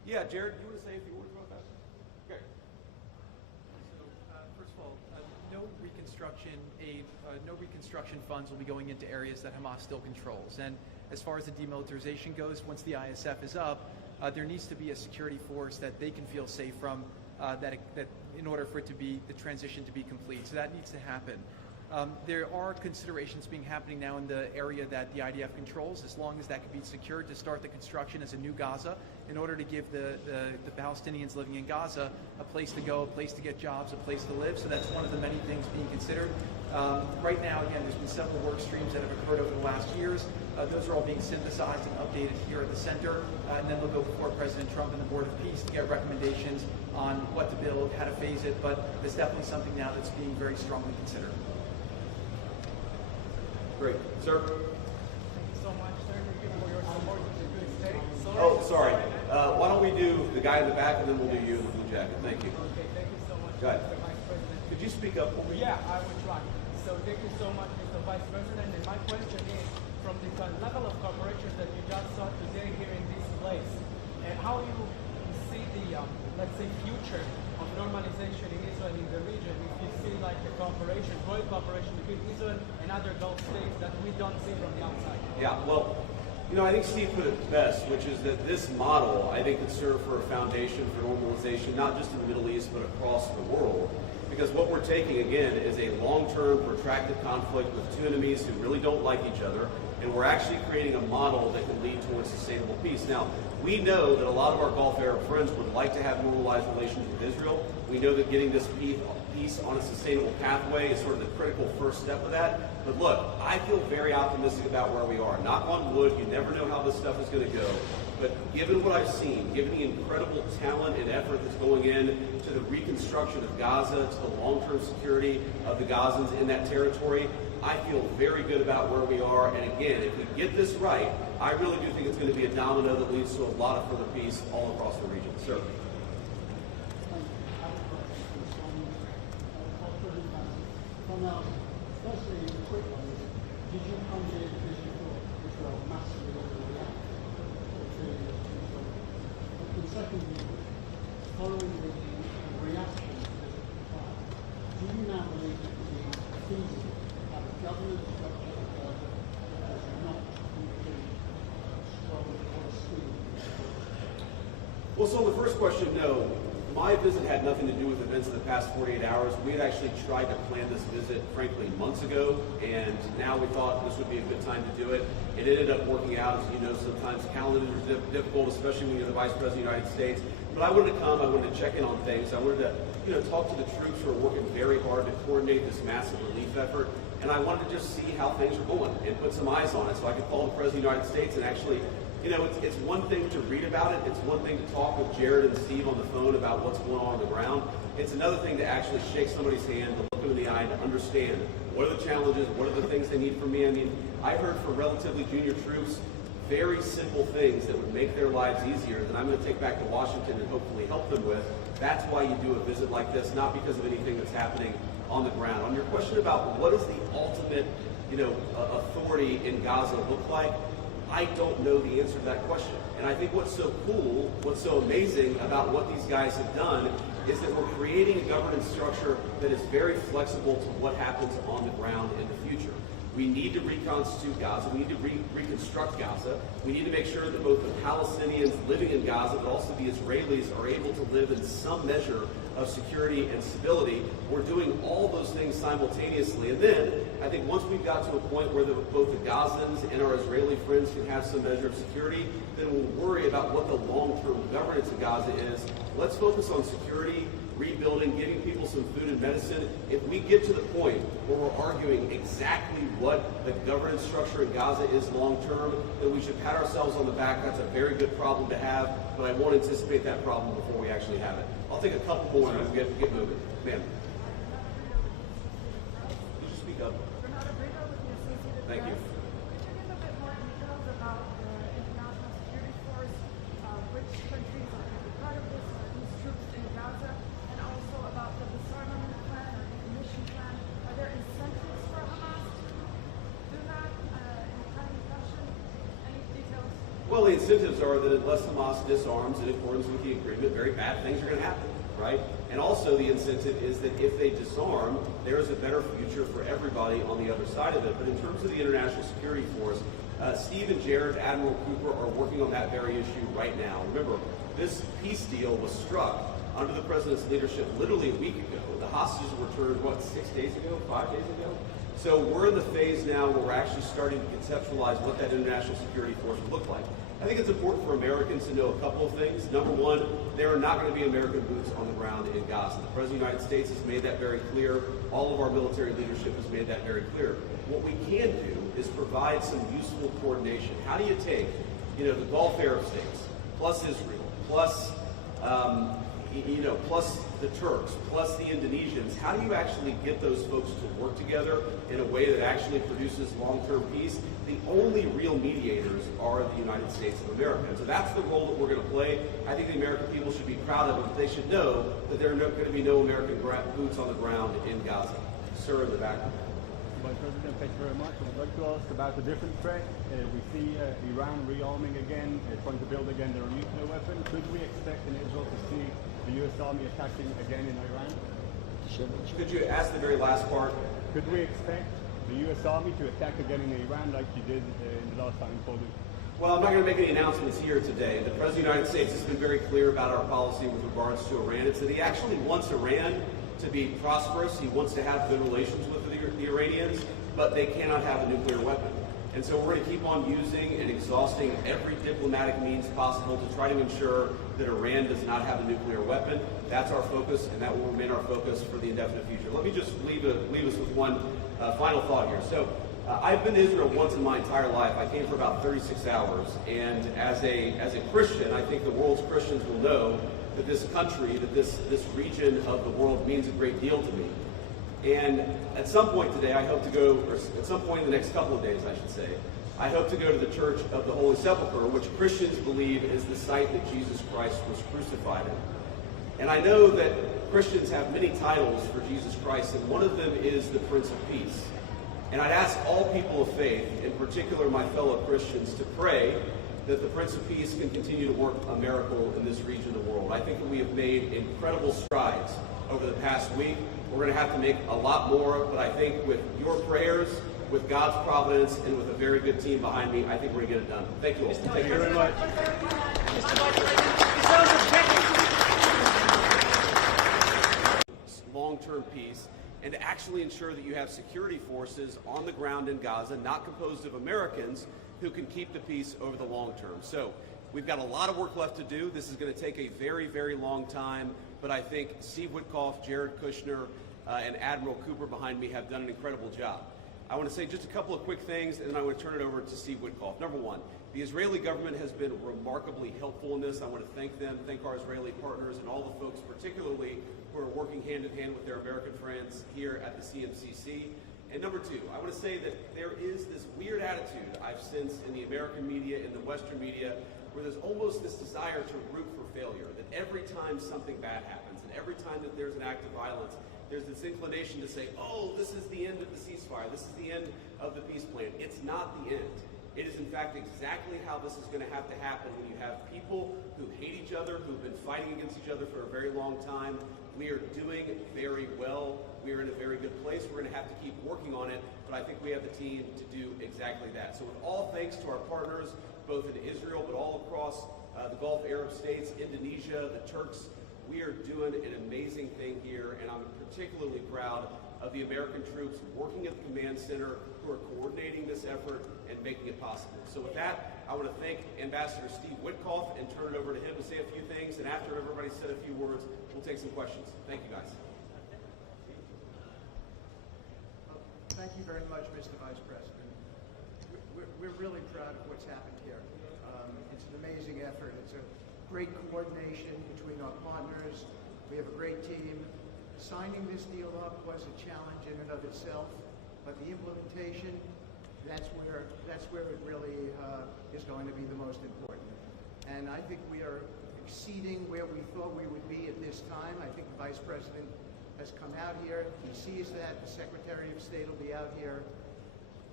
Yeah, Jared, you want to say a few words about that? Okay. So, first of all, no reconstruction funds will be going into areas that Hamas still controls. And as far as the demilitarization goes, once the ISF is up, there needs to be a security force that they can feel safe from, that in order for it to be the transition to be complete. So that needs to happen. There are considerations happening now in the area that the IDF controls, as long as that can be secured, to start the construction as a new Gaza, in order to give the Palestinians living in Gaza a place to go, a place to get jobs, a place to live. So that's one of the many things being considered. Right now, again, there's been several work streams that have occurred over the last years. Those are all being synthesized and updated here at the center, and then they'll go before President Trump and the Board of Peace to get recommendations on what to build, how to phase it, but it's definitely something now that's being very strongly considered. Great. Sir? Thank you so much, sir. Thank you for your support to the good state. Oh, sorry. Why don't we do the guy in the back, and then we'll do you in the blue jacket. Thank you. Okay, thank you so much, Go ahead. Mr. Vice President. Could you speak up for me? Yeah, I will try. So thank you so much, Mr. Vice President. And my question is, from the level of cooperation that you just saw today here in this place, and how you see the, let's say, future of normalization in Israel in the region, if you see like the cooperation, growing cooperation between Israel and other Gulf states that we don't see from the outside. Yeah, well, you know, I think Steve put it best, which is that this model, I think, could serve for a foundation for normalization, not just in the Middle East, but across the world. Because what we're taking, again, is a long-term, protracted conflict with two enemies who really don't like each other, and we're actually creating a model that can lead towards sustainable peace. Now, we know that a lot of our Gulf Arab friends would like to have normalized relations with Israel. We know that getting this peace on a sustainable pathway is sort of the critical first step of that. But look, I feel very optimistic about where we are. Knock on wood, you never know how this stuff is going to go. But given what I've seen, given the incredible talent and effort that's going in to the reconstruction of Gaza, to the long-term security of the Gazans in that territory, I feel very good about where we are. And again, if we get this right, I really do think it's going to be a domino that leads to a lot of further peace all across the region. Sir. Firstly, a quick one. Did you come here because you thought Israel massively overreacted to and secondly, following the reaction to this fire, do you now believe it to be feasible to have a government structure that does not include strong Palestinian? Well, so on the first question, no. My visit had nothing to do with events of the past 48 hours. We had actually tried to plan this visit, frankly, months ago, and now we thought this would be a good time to do it. It ended up working out. As you know, sometimes calendars are difficult, especially when you're the Vice President of the United States. But I wanted to come. I wanted to check in on things. I wanted to, talk to the troops who are working very hard to coordinate this massive relief effort. And I wanted to just see how things are going and put some eyes on it so I could call the President of the United States and actually, it's one thing to read about it. It's one thing to talk with Jared and Steve on the phone about what's going on the ground. It's another thing to actually shake somebody's hand, to look them in the eye, and to understand what are the challenges, what are the things they need from me. I mean, I heard from relatively junior troops very simple things that would make their lives easier that I'm going to take back to Washington and hopefully help them with. That's why you do a visit like this, not because of anything that's happening on the ground. On your question about what does the ultimate, authority in Gaza look like, I don't know the answer to that question. And I think what's so cool, what's so amazing about what these guys have done is that we're creating a governance structure that is very flexible to what happens on the ground in the future. We need to reconstitute Gaza. We need to reconstruct Gaza. We need to make sure that both the Palestinians living in Gaza, but also the Israelis, are able to live in some measure of security and stability. We're doing all those things simultaneously. And then I think once we've got to a point where both the Gazans and our Israeli friends can have some measure of security, then we'll worry about what the long-term governance of Gaza is. Let's focus on security, rebuilding, giving people some food and medicine. If we get to the point where we're arguing exactly what the governance structure in Gaza is long-term, then we should pat ourselves on the back. That's a very good problem to have, but I won't anticipate that problem before we actually have it. I'll take a couple more and we'll get moving. Ma'am. Could you speak up? Thank you. Could you give a bit more details about the international security force, which countries are going to be part of this, these troops in Gaza, and also about the disarmament plan or the commission plan? Are there incentives for Hamas to do that in a timely fashion? Any details? Well, the incentives are that unless Hamas disarms in accordance with the agreement, very bad things are going to happen, right? And also the incentive is that if they disarm, there is a better future for everybody on the other side of it. But in terms of the International Security Force, Steve and Jared, Admiral Cooper, are working on that very issue right now. Remember, this peace deal was struck under the President's leadership literally a week ago. The hostages were returned, what, 6 days ago, 5 days ago? So we're in the phase now where we're actually starting to conceptualize what that International Security Force would look like. I think it's important for Americans to know a couple of things. Number one, there are not going to be American boots on the ground in Gaza. The President of the United States has made that very clear. All of our military leadership has made that very clear. What we can do is provide some useful coordination. How do you take, the Gulf Arab states, plus Israel, plus plus the Turks, plus the Indonesians, how do you actually get those folks to work together in a way that actually produces long-term peace? The only real mediators are the United States of America. And so that's the role that we're going to play. I think the American people should be proud of it, but they should know that there are going to be no American boots on the ground in Gaza. Sir, in the back. Vice President, thank you very much. I would like to ask about the different threat. We see Iran rearming again, trying to build again their nuclear weapon. Could we expect in Israel to see the U.S. Army attacking again in Iran? Could you ask the very last part? Could we expect the U.S. Army to attack again in Iran like you did in the last time in Poland? Well, I'm not going to make any announcements here today. The President of the United States has been very clear about our policy with regards to Iran. It's that he actually wants Iran to be prosperous. He wants to have good relations with the Iranians, but they cannot have a nuclear weapon. And so we're going to keep on using and exhausting every diplomatic means possible to try to ensure that Iran does not have a nuclear weapon. That's our focus, and that will remain our focus for the indefinite future. Let me just leave us with one final thought here. So I've been to Israel once in my entire life. I came for about 36 hours, and as a Christian, I think the world's Christians will know that this country, that this region of the world means a great deal to me. And at some point today, I hope to go, or at some point in the next couple of days, I should say, I hope to go to the Church of the Holy Sepulchre, which Christians believe is the site that Jesus Christ was crucified in. And I know that Christians have many titles for Jesus Christ, and one of them is the Prince of Peace. And I'd ask all people of faith, in particular my fellow Christians, to pray that the Prince of Peace can continue to work a miracle in this region of the world. I think that we have made incredible strides over the past week. We're going to have to make a lot more, but I think with your prayers, with God's providence, and with a very good team behind me, I think we're going to get it done. Thank you all. Thank you very much. Long-term peace, and to actually ensure that you have security forces on the ground in Gaza, not composed of Americans, who can keep the peace over the long term. So we've got a lot of work left to do. This is going to take a very, very long time, but I think Steve Witkoff, Jared Kushner, and Admiral Cooper behind me have done an incredible job. I want to say just a couple of quick things, and then I want to turn it over to Steve Witkoff. Number one, the Israeli government has been remarkably helpful in this. I want to thank them, thank our Israeli partners, and all the folks particularly who are working hand in hand with their American friends here at the CMCC. And number two, I want to say that there is this weird attitude I've sensed in the American media, in the Western media, where there's almost this desire to root for failure, that every time something bad happens, and every time that there's an act of violence, there's this inclination to say, oh, this is the end of the ceasefire, this is the end of the peace plan. It's not the end. It is in fact exactly how this is going to have to happen when you have people who hate each other, who've been fighting against each other for a very long time. We are doing very well. We are in a very good place. We're going to have to keep working on it, but I think we have the team to do exactly that. So with all thanks to our partners, both in Israel, but all across the Gulf Arab states, Indonesia, the Turks, we are doing an amazing thing here, and I'm particularly proud of the American troops working at the command center who are coordinating this effort and making it possible. So with that, I want to thank Ambassador Steve Witkoff and turn it over to him to say a few things, and after everybody's said a few words, we'll take some questions. Thank you, guys. Thank you very much, Mr. Vice President. We're really proud of what's happened here. It's an amazing effort. It's a great coordination between our partners. We have a great team. Signing this deal up was a challenge in and of itself, but the implementation, that's where it really is going to be the most important. And I think we are exceeding where we thought we would be at this time. I think the Vice President has come out here. He sees that. The Secretary of State will be out here.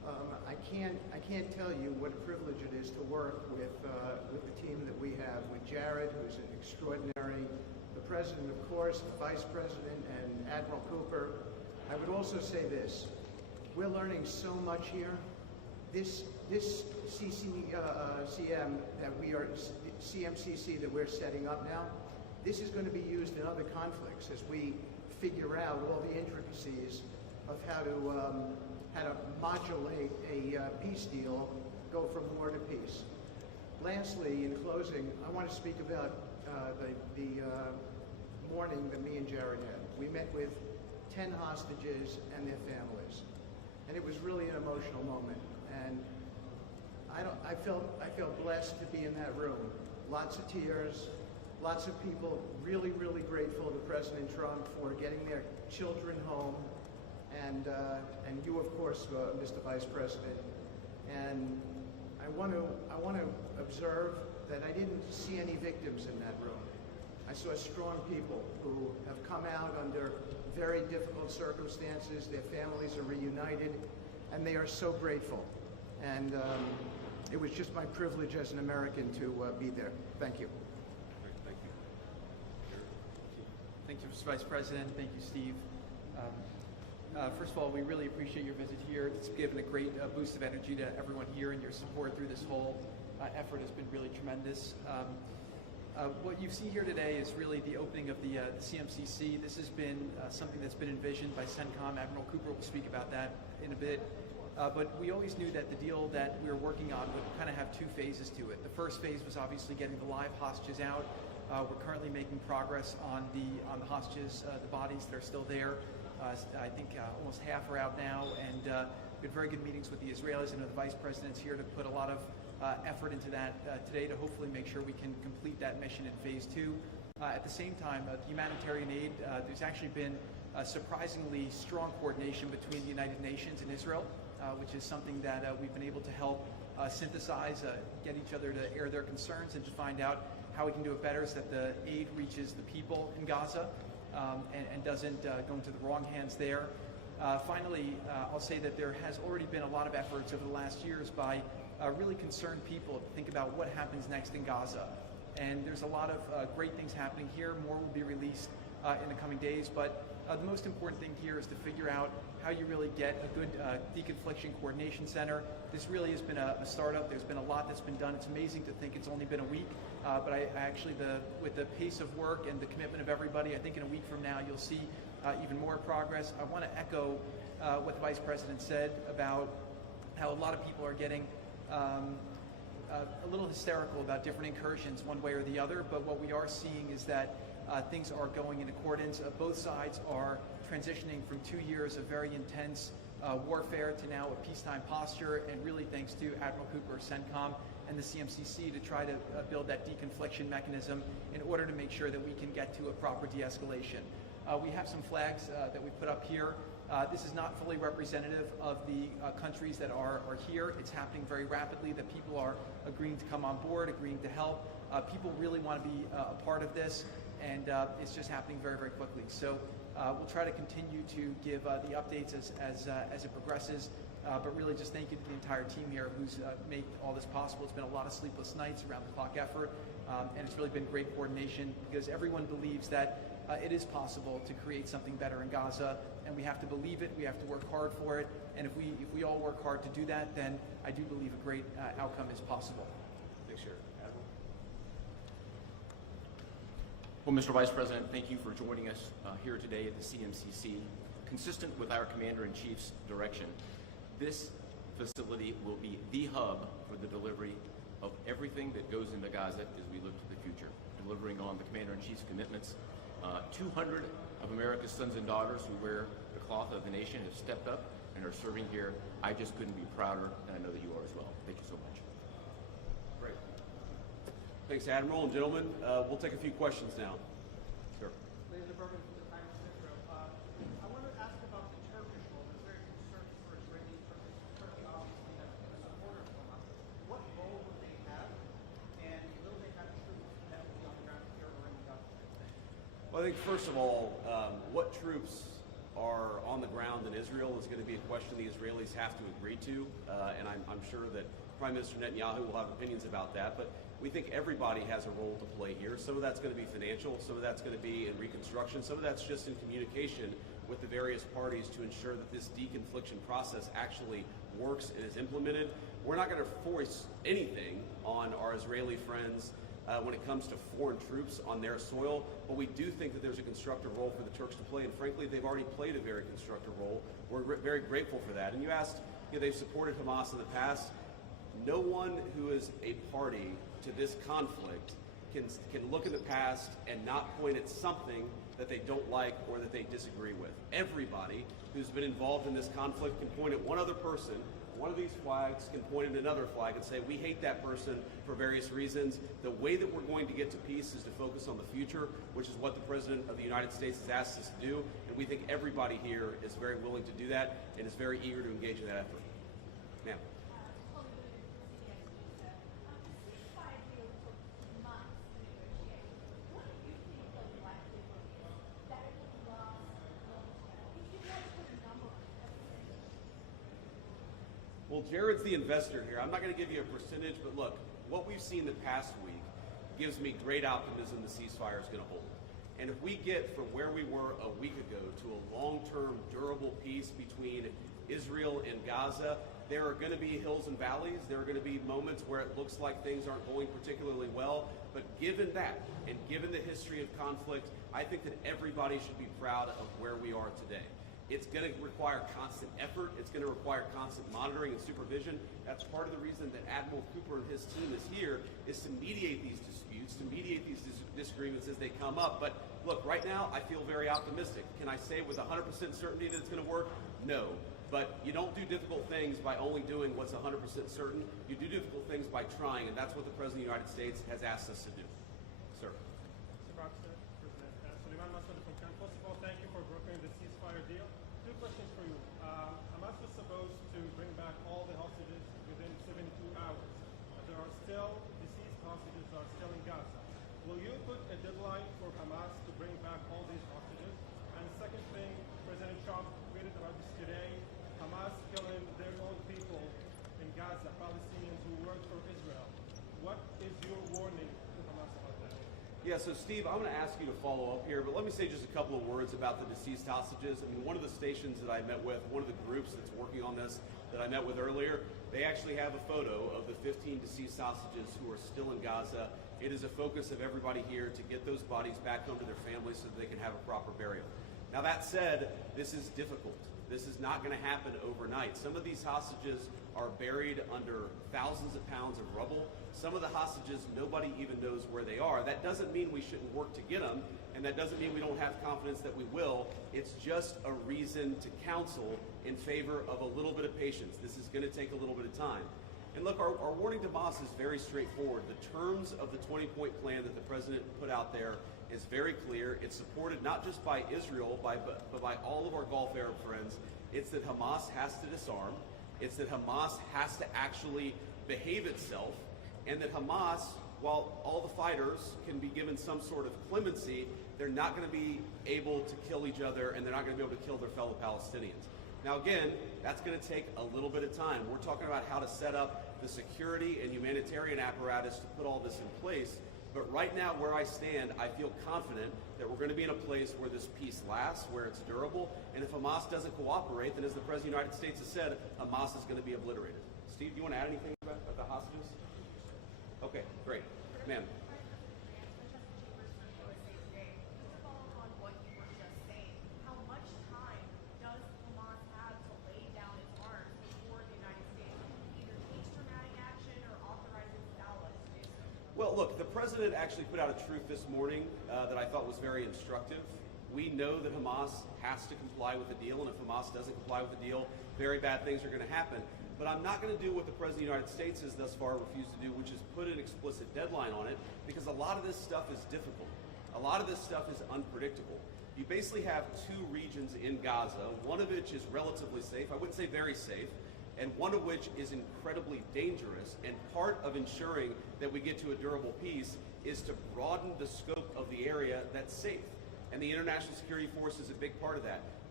I can't tell you what a privilege it is to work with the team that we have, with Jared, who's an extraordinary, the president, of course, the vice president, and Admiral Cooper. I would also say this: we're learning so much here. This CMCC that we're setting up now, this is going to be used in other conflicts as we figure out all the intricacies of how to modulate a peace deal, go from war to peace. Lastly, in closing, I want to speak about the morning that me and Jared had. We met with 10 hostages and their families, and it was really an emotional moment. And I felt blessed to be in that room. Lots of tears, lots of people really, really grateful to President Trump for getting their children home, and you, of course, Mr. Vice President. And I want to observe that I didn't see any victims in that room. I saw strong people who have come out under very difficult circumstances. Their families are reunited, and they are so grateful. And it was just my privilege as an American to be there. Thank you. Great, thank you. Thank you, Mr. Vice President. Thank you, Steve. First of all, we really appreciate your visit here. It's given a great boost of energy to everyone here, and your support through this whole effort has been really tremendous. What you see here today is really the opening of the CMCC. This has been something that's been envisioned by CENTCOM. Admiral Cooper will speak about that in a bit. But we always knew that the deal that we were working on would kind of have two phases to it. The first phase was obviously getting the live hostages out. We're currently making progress on the hostages, the bodies that are still there. I think almost half are out now, and we had very good meetings with the Israelis. I know the Vice President's here to put a lot of effort into that today to hopefully make sure we can complete that mission in phase two. At the same time, humanitarian aid, there's actually been surprisingly strong coordination between the United Nations and Israel, which is something that we've been able to help synthesize, get each other to air their concerns and to find out how we can do it better so that the aid reaches the people in Gaza and doesn't go into the wrong hands there. Finally, I'll say that there has already been a lot of efforts over the last years by really concerned people to think about what happens next in Gaza. And there's a lot of great things happening here. More will be released in the coming days, but the most important thing here is to figure out how you really get a good deconfliction coordination center. This really has been a startup. There's been a lot that's been done. It's amazing to think it's only been a week, but I actually, with the pace of work and the commitment of everybody, I think in a week from now you'll see even more progress. I want to echo what the Vice President said about how a lot of people are getting a little hysterical about different incursions one way or the other, but what we are seeing is that things are going in accordance. Both sides are transitioning from 2 years of very intense warfare to now a peacetime posture, and really thanks to Admiral Cooper, CENTCOM, and the CMCC to try to build that deconfliction mechanism in order to make sure that we can get to a proper de-escalation. We have some flags that we put up here. This is not fully representative of the countries that are here. It's happening very rapidly, that people are agreeing to come on board, agreeing to help. People really want to be a part of this, and it's just happening very, very quickly. So we'll try to continue to give the updates as it progresses, but really just thank you to the entire team here who's made all this possible. It's been a lot of sleepless nights, around the clock effort, and it's really been great coordination because everyone believes that it is possible to create something better in Gaza, and we have to believe it, we have to work hard for it, and if we all work hard to do that, then I do believe a great outcome is possible. Thanks, Jared. Admiral? Well, Mr. Vice President, thank you for joining us here today at the CMCC. Consistent with our Commander-in-Chief's direction, this facility will be the hub for the delivery of everything that goes into Gaza as we look to the future, delivering on the Commander-in-Chief's commitments. 200 of America's sons and daughters who wear the cloth of the nation have stepped up and are serving here. I just couldn't be prouder, and I know that you are as well. Thank you so much. Great. Thanks, Admiral. And gentlemen, we'll take a few questions now. Sure. Laser Berman from the Times of Israel. I want to ask about the Turkish role. There's very concern for Israeli Turkey obviously has been a supporter of Hamas. What role would they have, and will they have troops that will be on the ground here or in the Gaza? Well, I think first of all, what troops are on the ground in Israel is going to be a question the Israelis have to agree to, and I'm sure that Prime Minister Netanyahu will have opinions about that, but we think everybody has a role to play here. Some of that's going to be financial, some of that's going to be in reconstruction, some of that's just in communication with the various parties to ensure that this deconfliction process actually works and is implemented. We're not going to force anything on our Israeli friends when it comes to foreign troops on their soil, but we do think that there's a constructive role for the Turks to play, and frankly, they've already played a very constructive role. We're very grateful for that. And you asked, they've supported Hamas in the past. No one who is a party to this conflict can look in the past and not point at something that they don't like or that they disagree with. Everybody who's been involved in this conflict can point at one other person. One of these flags can point at another flag and say, we hate that person for various reasons. The way that we're going to get to peace is to focus on the future, which is what the President of the United States has asked us to do. And we think everybody here is very willing to do that and is very eager to engage in that effort. Ma'am. Well, Jared's the investor here. I'm not going to give you a percentage, but look, what we've seen the past week gives me great optimism the ceasefire is going to hold. And if we get from where we were a week ago to a long-term, durable peace between Israel and Gaza, there are going to be hills and valleys. There are going to be moments where it looks like things aren't going particularly well. But given that, and given the history of conflict, I think that everybody should be proud of where we are today. It's going to require constant effort. It's going to require constant monitoring and supervision. That's part of the reason that Admiral Cooper and his team is here, is to mediate these disputes, to mediate these disagreements as they come up. But look, right now, I feel very optimistic. Can I say with 100% certainty that it's going to work? No. But you don't do difficult things by only doing what's 100% certain. You do difficult things by trying, and that's what the President of the United States has asked us to do. Sir. Mr. Baxter, President Suleiman Massoud from Cannes. First of all, thank you for brokering the ceasefire deal. Two questions for you. Hamas was supposed to bring back all the hostages within 72 hours. There are still deceased hostages who are still in Gaza. Will you put a deadline for Hamas to bring back all these hostages? And the second thing, President Trump tweeted about this today, Hamas killing their own people in Gaza, Palestinians who work for Israel. What is your warning to Hamas about that? Yeah, so Steve, I'm going to ask you to follow up here, but let me say just a couple of words about the deceased hostages. I mean, one of the stations that I met with, one of the groups that's working on this that I met with earlier, they actually have a photo of the 15 deceased hostages who are still in Gaza. It is a focus of everybody here to get those bodies back home to their families so that they can have a proper burial. Now that said, this is difficult. This is not going to happen overnight. Some of these hostages are buried under thousands of pounds of rubble. Some of the hostages, nobody even knows where they are. That doesn't mean we shouldn't work to get them, and that doesn't mean we don't have confidence that we will. It's just a reason to counsel in favor of a little bit of patience. This is going to take a little bit of time. And look, our warning to Hamas is very straightforward. The terms of the 20-point plan that the president put out there is very clear. It's supported not just by Israel, but by all of our Gulf Arab friends. It's that Hamas has to disarm. It's that Hamas has to actually behave itself. And that Hamas, while all the fighters can be given some sort of clemency, they're not going to be able to kill each other, and they're not going to be able to kill their fellow Palestinians. Now again, that's going to take a little bit of time. We're talking about how to set up the security and humanitarian apparatus to put all this in place. But right now, where I stand, I feel confident that we're going to be in a place where this peace lasts, where it's durable. And if Hamas doesn't cooperate, then as the President of the United States has said, Hamas is going to be obliterated. Steve, do you want to add anything about the hostages? Okay, great. Ma'am. Well, look, the president actually put out a truth this morning that I thought was very instructive. We know that Hamas has to comply with the deal, and if Hamas doesn't comply with the deal, very bad things are going to happen. But I'm not going to do what the President of the United States has thus far refused to do, which is put an explicit deadline on it, because a lot of this stuff is difficult. A lot of this stuff is unpredictable. You basically have two regions in Gaza, one of which is relatively safe, I wouldn't say very safe, and one of which is incredibly dangerous. And part of ensuring that we get to a durable peace is to broaden the scope of the area that's safe. And the International Security Force is a big part of that.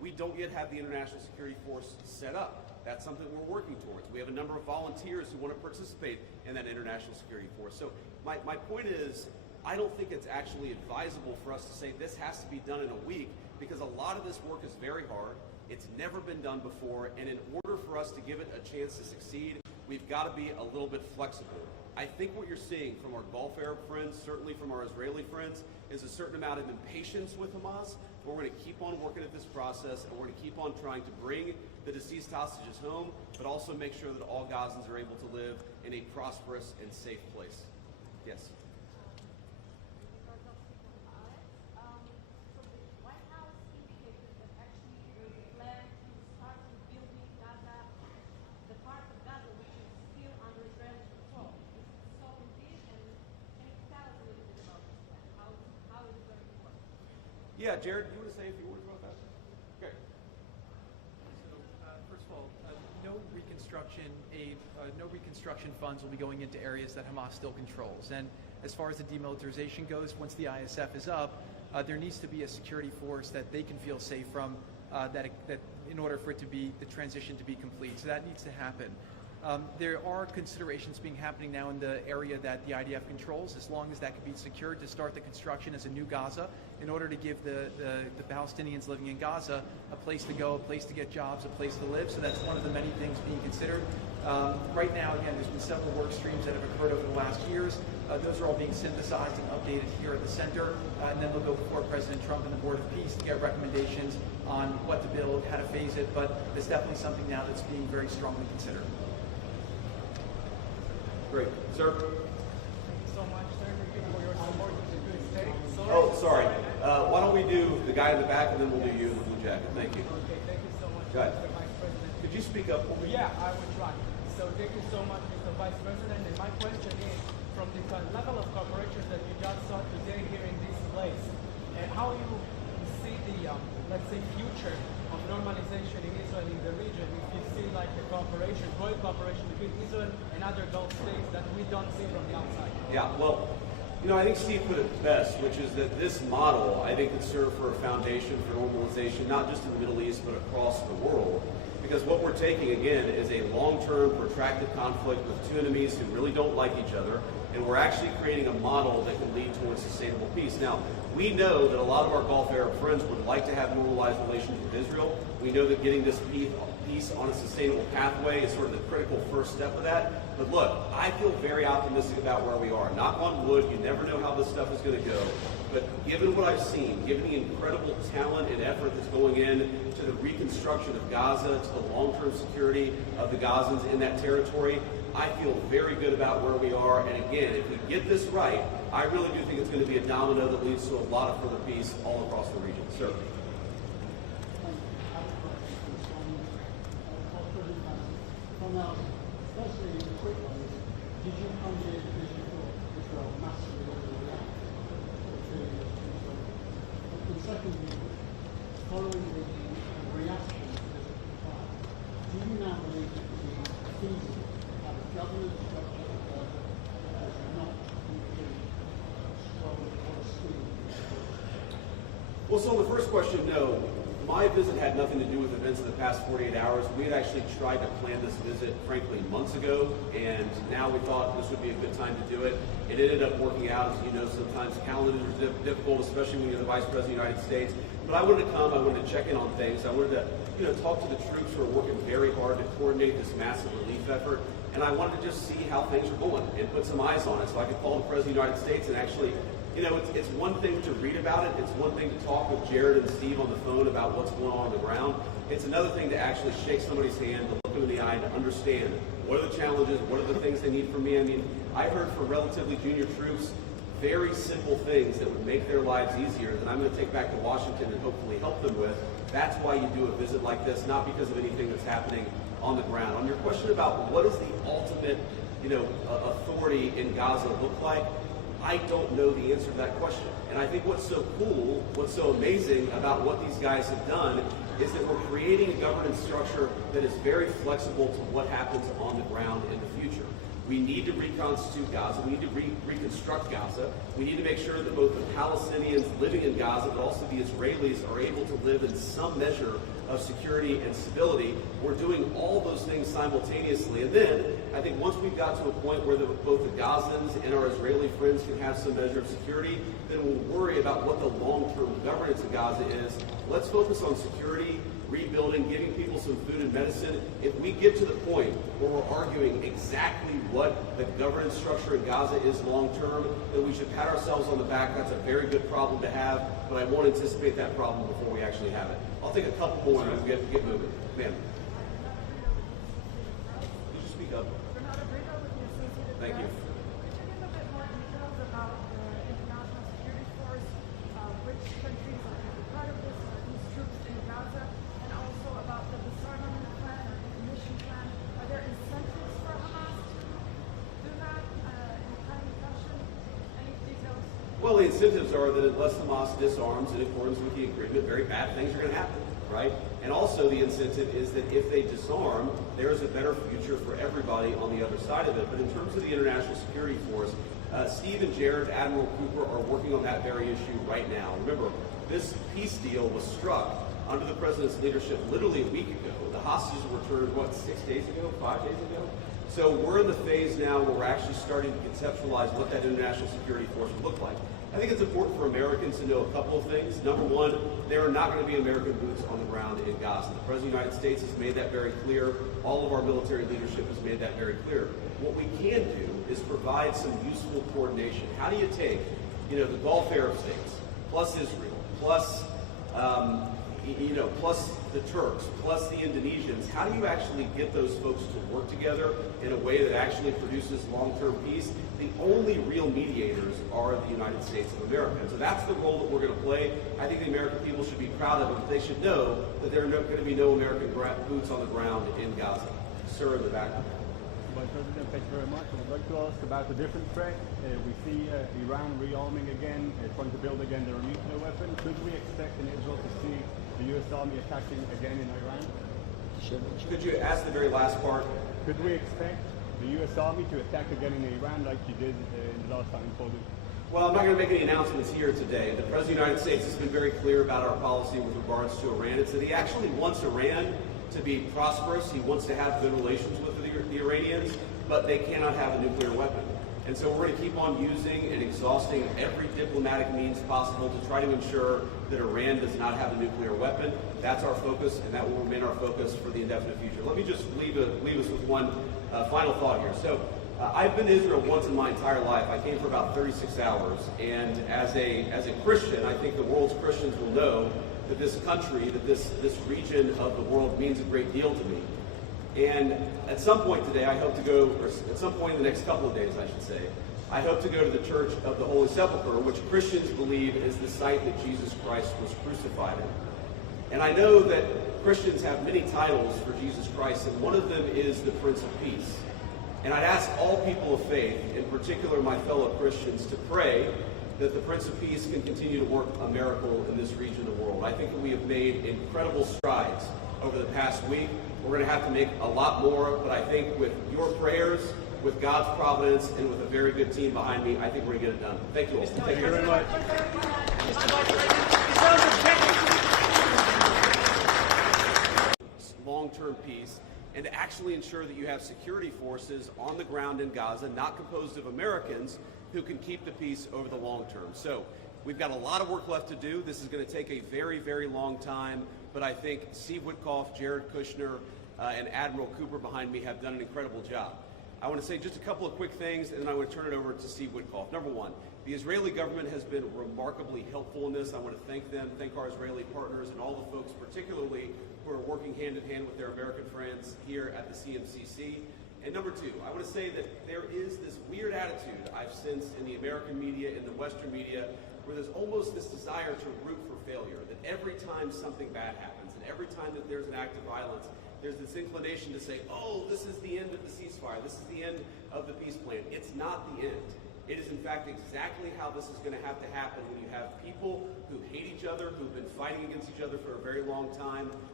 We don't yet have the International Security Force set up. That's something we're working towards. We have a number of volunteers who want to participate in that International Security Force. So my point is, I don't think it's actually advisable for us to say this has to be done in a week, because a lot of this work is very hard. It's never been done before, and in order for us to give it a chance to succeed, we've got to be a little bit flexible. I think what you're seeing from our Gulf Arab friends, certainly from our Israeli friends, is a certain amount of impatience with Hamas, but we're going to keep on working at this process, and we're going to keep on trying to bring the deceased hostages home, but also make sure that all Gazans are able to live in a prosperous and safe place. Yes? Yeah, Jared, you want to say a few words about that? Okay. So, first of all, no reconstruction aid, no reconstruction funds will be going into areas that Hamas still controls. And as far as the demilitarization goes, once the ISF is up, there needs to be a security force that they can feel safe from, that in order for it to be the transition to be complete. So that needs to happen. There are considerations being happening now in the area that the IDF controls, as long as that can be secured, to start the construction as a new Gaza, in order to give the Palestinians living in Gaza a place to go, a place to get jobs, a place to live. So that's one of the many things being considered. Right now, again, there's been several work streams that have occurred over the last years. Those are all being synthesized and updated here at the center, and then they'll go before President Trump and the Board of Peace to get recommendations on what to build, how to phase it, but it's definitely something now that's being very strongly considered. Great. Sir? Thank you so much, sir, for your support to the state. Oh, sorry. Why don't we do the guy in the back, and then we'll do you in the blue jacket. Thank you. Okay, thank you so much, Go ahead. Mr. Vice President. Could you speak up for me? Yeah, I will try. So thank you so much, Mr. Vice President. And my question is, from the level of cooperation that you just saw today here in this place, and how you see the, let's say, future of normalization in Israel in the region, if you see like the cooperation, growing cooperation between Israel and other Gulf states that we don't see from the outside. Yeah, well, you know, I think Steve put it best, which is that this model, I think, could serve for a foundation for normalization, not just in the Middle East, but across the world. Because what we're taking, again, is a long-term, protracted conflict with two enemies who really don't like each other, and we're actually creating a model that can lead towards sustainable peace. Now, we know that a lot of our Gulf Arab friends would like to have normalized relations with Israel. We know that getting this peace on a sustainable pathway is sort of the critical first step of that. But look, I feel very optimistic about where we are. Knock on wood, you never know how this stuff is going to go. But given what I've seen, given the incredible talent and effort that's going in to the reconstruction of Gaza, to the long-term security of the Gazans in that territory, I feel very good about where we are. And again, if we get this right, I really do think it's going to be a domino that leads to a lot of further peace all across the region. Sir. Firstly, a quick one. Did you come here because you thought Israel massively overreacted to and secondly, following the reaction to this fire, do you now believe it to be feasible that the government structure of Gaza does not include strong Palestinian? Well, so on the first question, no. My visit had nothing to do with events in the past 48 hours. We had actually tried to plan this visit, frankly, months ago, and now we thought this would be a good time to do it. It ended up working out. As you know, sometimes calendars are difficult, especially when you're the Vice President of the United States. But I wanted to come. I wanted to check in on things. I wanted to, talk to the troops who are working very hard to coordinate this massive relief effort. And I wanted to just see how things are going and put some eyes on it so I could call the President of the United States and actually, it's one thing to read about it. It's one thing to talk with Jared and Steve on the phone about what's going on the ground. It's another thing to actually shake somebody's hand, to look them in the eye, and to understand what are the challenges, what are the things they need from me. I mean, I heard from relatively junior troops very simple things that would make their lives easier that I'm going to take back to Washington and hopefully help them with. That's why you do a visit like this, not because of anything that's happening on the ground. On your question about what does the ultimate, authority in Gaza look like, I don't know the answer to that question. And I think what's so cool, what's so amazing about what these guys have done is that we're creating a governance structure that is very flexible to what happens on the ground in the future. We need to reconstitute Gaza. We need to reconstruct Gaza. We need to make sure that both the Palestinians living in Gaza, but also the Israelis, are able to live in some measure of security and stability. We're doing all those things simultaneously. And then, I think once we've got to a point where both the Gazans and our Israeli friends can have some measure of security, then we'll worry about what the long-term governance of Gaza is. Let's focus on security, rebuilding, giving people some food and medicine. If we get to the point where we're arguing exactly what the governance structure in Gaza is long-term, then we should pat ourselves on the back. That's a very good problem to have, but I won't anticipate that problem before we actually have it. I'll take a couple more and we'll get moving. Ma'am. Could you speak up? Thank you. Could you give a bit more details about the international security force, which countries are going to be part of this, these troops in Gaza, and also about the disarmament plan or decommission plan? Are there incentives for Hamas to do that in kind of fashion? Any details? Well, the incentives are that unless Hamas disarms in accordance with the agreement, very bad things are going to happen, right? And also the incentive is that if they disarm, there is a better future for everybody on the other side of it. But in terms of the international security force, Steve and Jared, Admiral Cooper, are working on that very issue right now. Remember, this peace deal was struck under the president's leadership literally a week ago. The hostages were returned, 6 days ago, 5 days ago? So we're in the phase now where we're actually starting to conceptualize what that international security force would look like. I think it's important for Americans to know a couple of things. Number one, there are not going to be American boots on the ground in Gaza. The President of the United States has made that very clear. All of our military leadership has made that very clear. What we can do is provide some useful coordination. How do you take, the Gulf Arab states, plus Israel, plus plus the Turks, plus the Indonesians? How do you actually get those folks to work together in a way that actually produces long-term peace? The only real mediators are the United States of America. And so that's the role that we're going to play. I think the American people should be proud of it, but they should know that there are going to be no American boots on the ground in Gaza. Sir, in the back. Vice President, thank you very much. I would like to ask about a different threat. We see Iran rearming again, trying to build again their nuclear weapon. Could we expect in Israel to see the U.S. Army attacking again in Iran? Could you ask the very last part? Could we expect the U.S. Army to attack again in Iran like you did in the last time in Poland? Well, I'm not going to make any announcements here today. The President of the United States has been very clear about our policy with regards to Iran. It's that he actually wants Iran to be prosperous. He wants to have good relations with the Iranians, but they cannot have a nuclear weapon. And so we're going to keep on using and exhausting every diplomatic means possible to try to ensure that Iran does not have a nuclear weapon. That's our focus, and that will remain our focus for the indefinite future. Let me just leave us with one final thought here. So I've been to Israel once in my entire life. I came for about 36 hours, and as a Christian, I think the world's Christians will know that this country, that this region of the world means a great deal to me. And at some point today, I hope to go, or at some point in the next couple of days, I should say, I hope to go to the Church of the Holy Sepulchre, which Christians believe is the site that Jesus Christ was crucified in. And I know that Christians have many titles for Jesus Christ, and one of them is the Prince of Peace. And I'd ask all people of faith, in particular my fellow Christians, to pray that the Prince of Peace can continue to work a miracle in this region of the world. I think that we have made incredible strides over the past week. We're going to have to make a lot more, but I think with your prayers, with God's providence, and with a very good team behind me, I think we're going to get it done. Thank you all. Thank you very much. Long-term peace, and to actually ensure that you have security forces on the ground in Gaza, not composed of Americans, who can keep the peace over the long term. So we've got a lot of work left to do. This is going to take a very, very long time, but I think Steve Witkoff, Jared Kushner, and Admiral Cooper behind me have done an incredible job. I want to say just a couple of quick things, and then I want to turn it over to Steve Witkoff. Number one, the Israeli government has been remarkably helpful in this. I want to thank them, thank our Israeli partners, and all the folks, particularly who are working hand in hand with their American friends here at the CMCC. And number two, I want to say that there is this weird attitude I've sensed in the American media, in the Western media, where there's almost this desire to root for failure, that every time something bad happens, and every time that there's an act of violence, there's this inclination to say, oh, this is the end of the ceasefire, this is the end of the peace plan. It's not the end. It is, in fact, exactly how this is going to have to happen when you have people who hate each other, who've been fighting against each other for a very long time,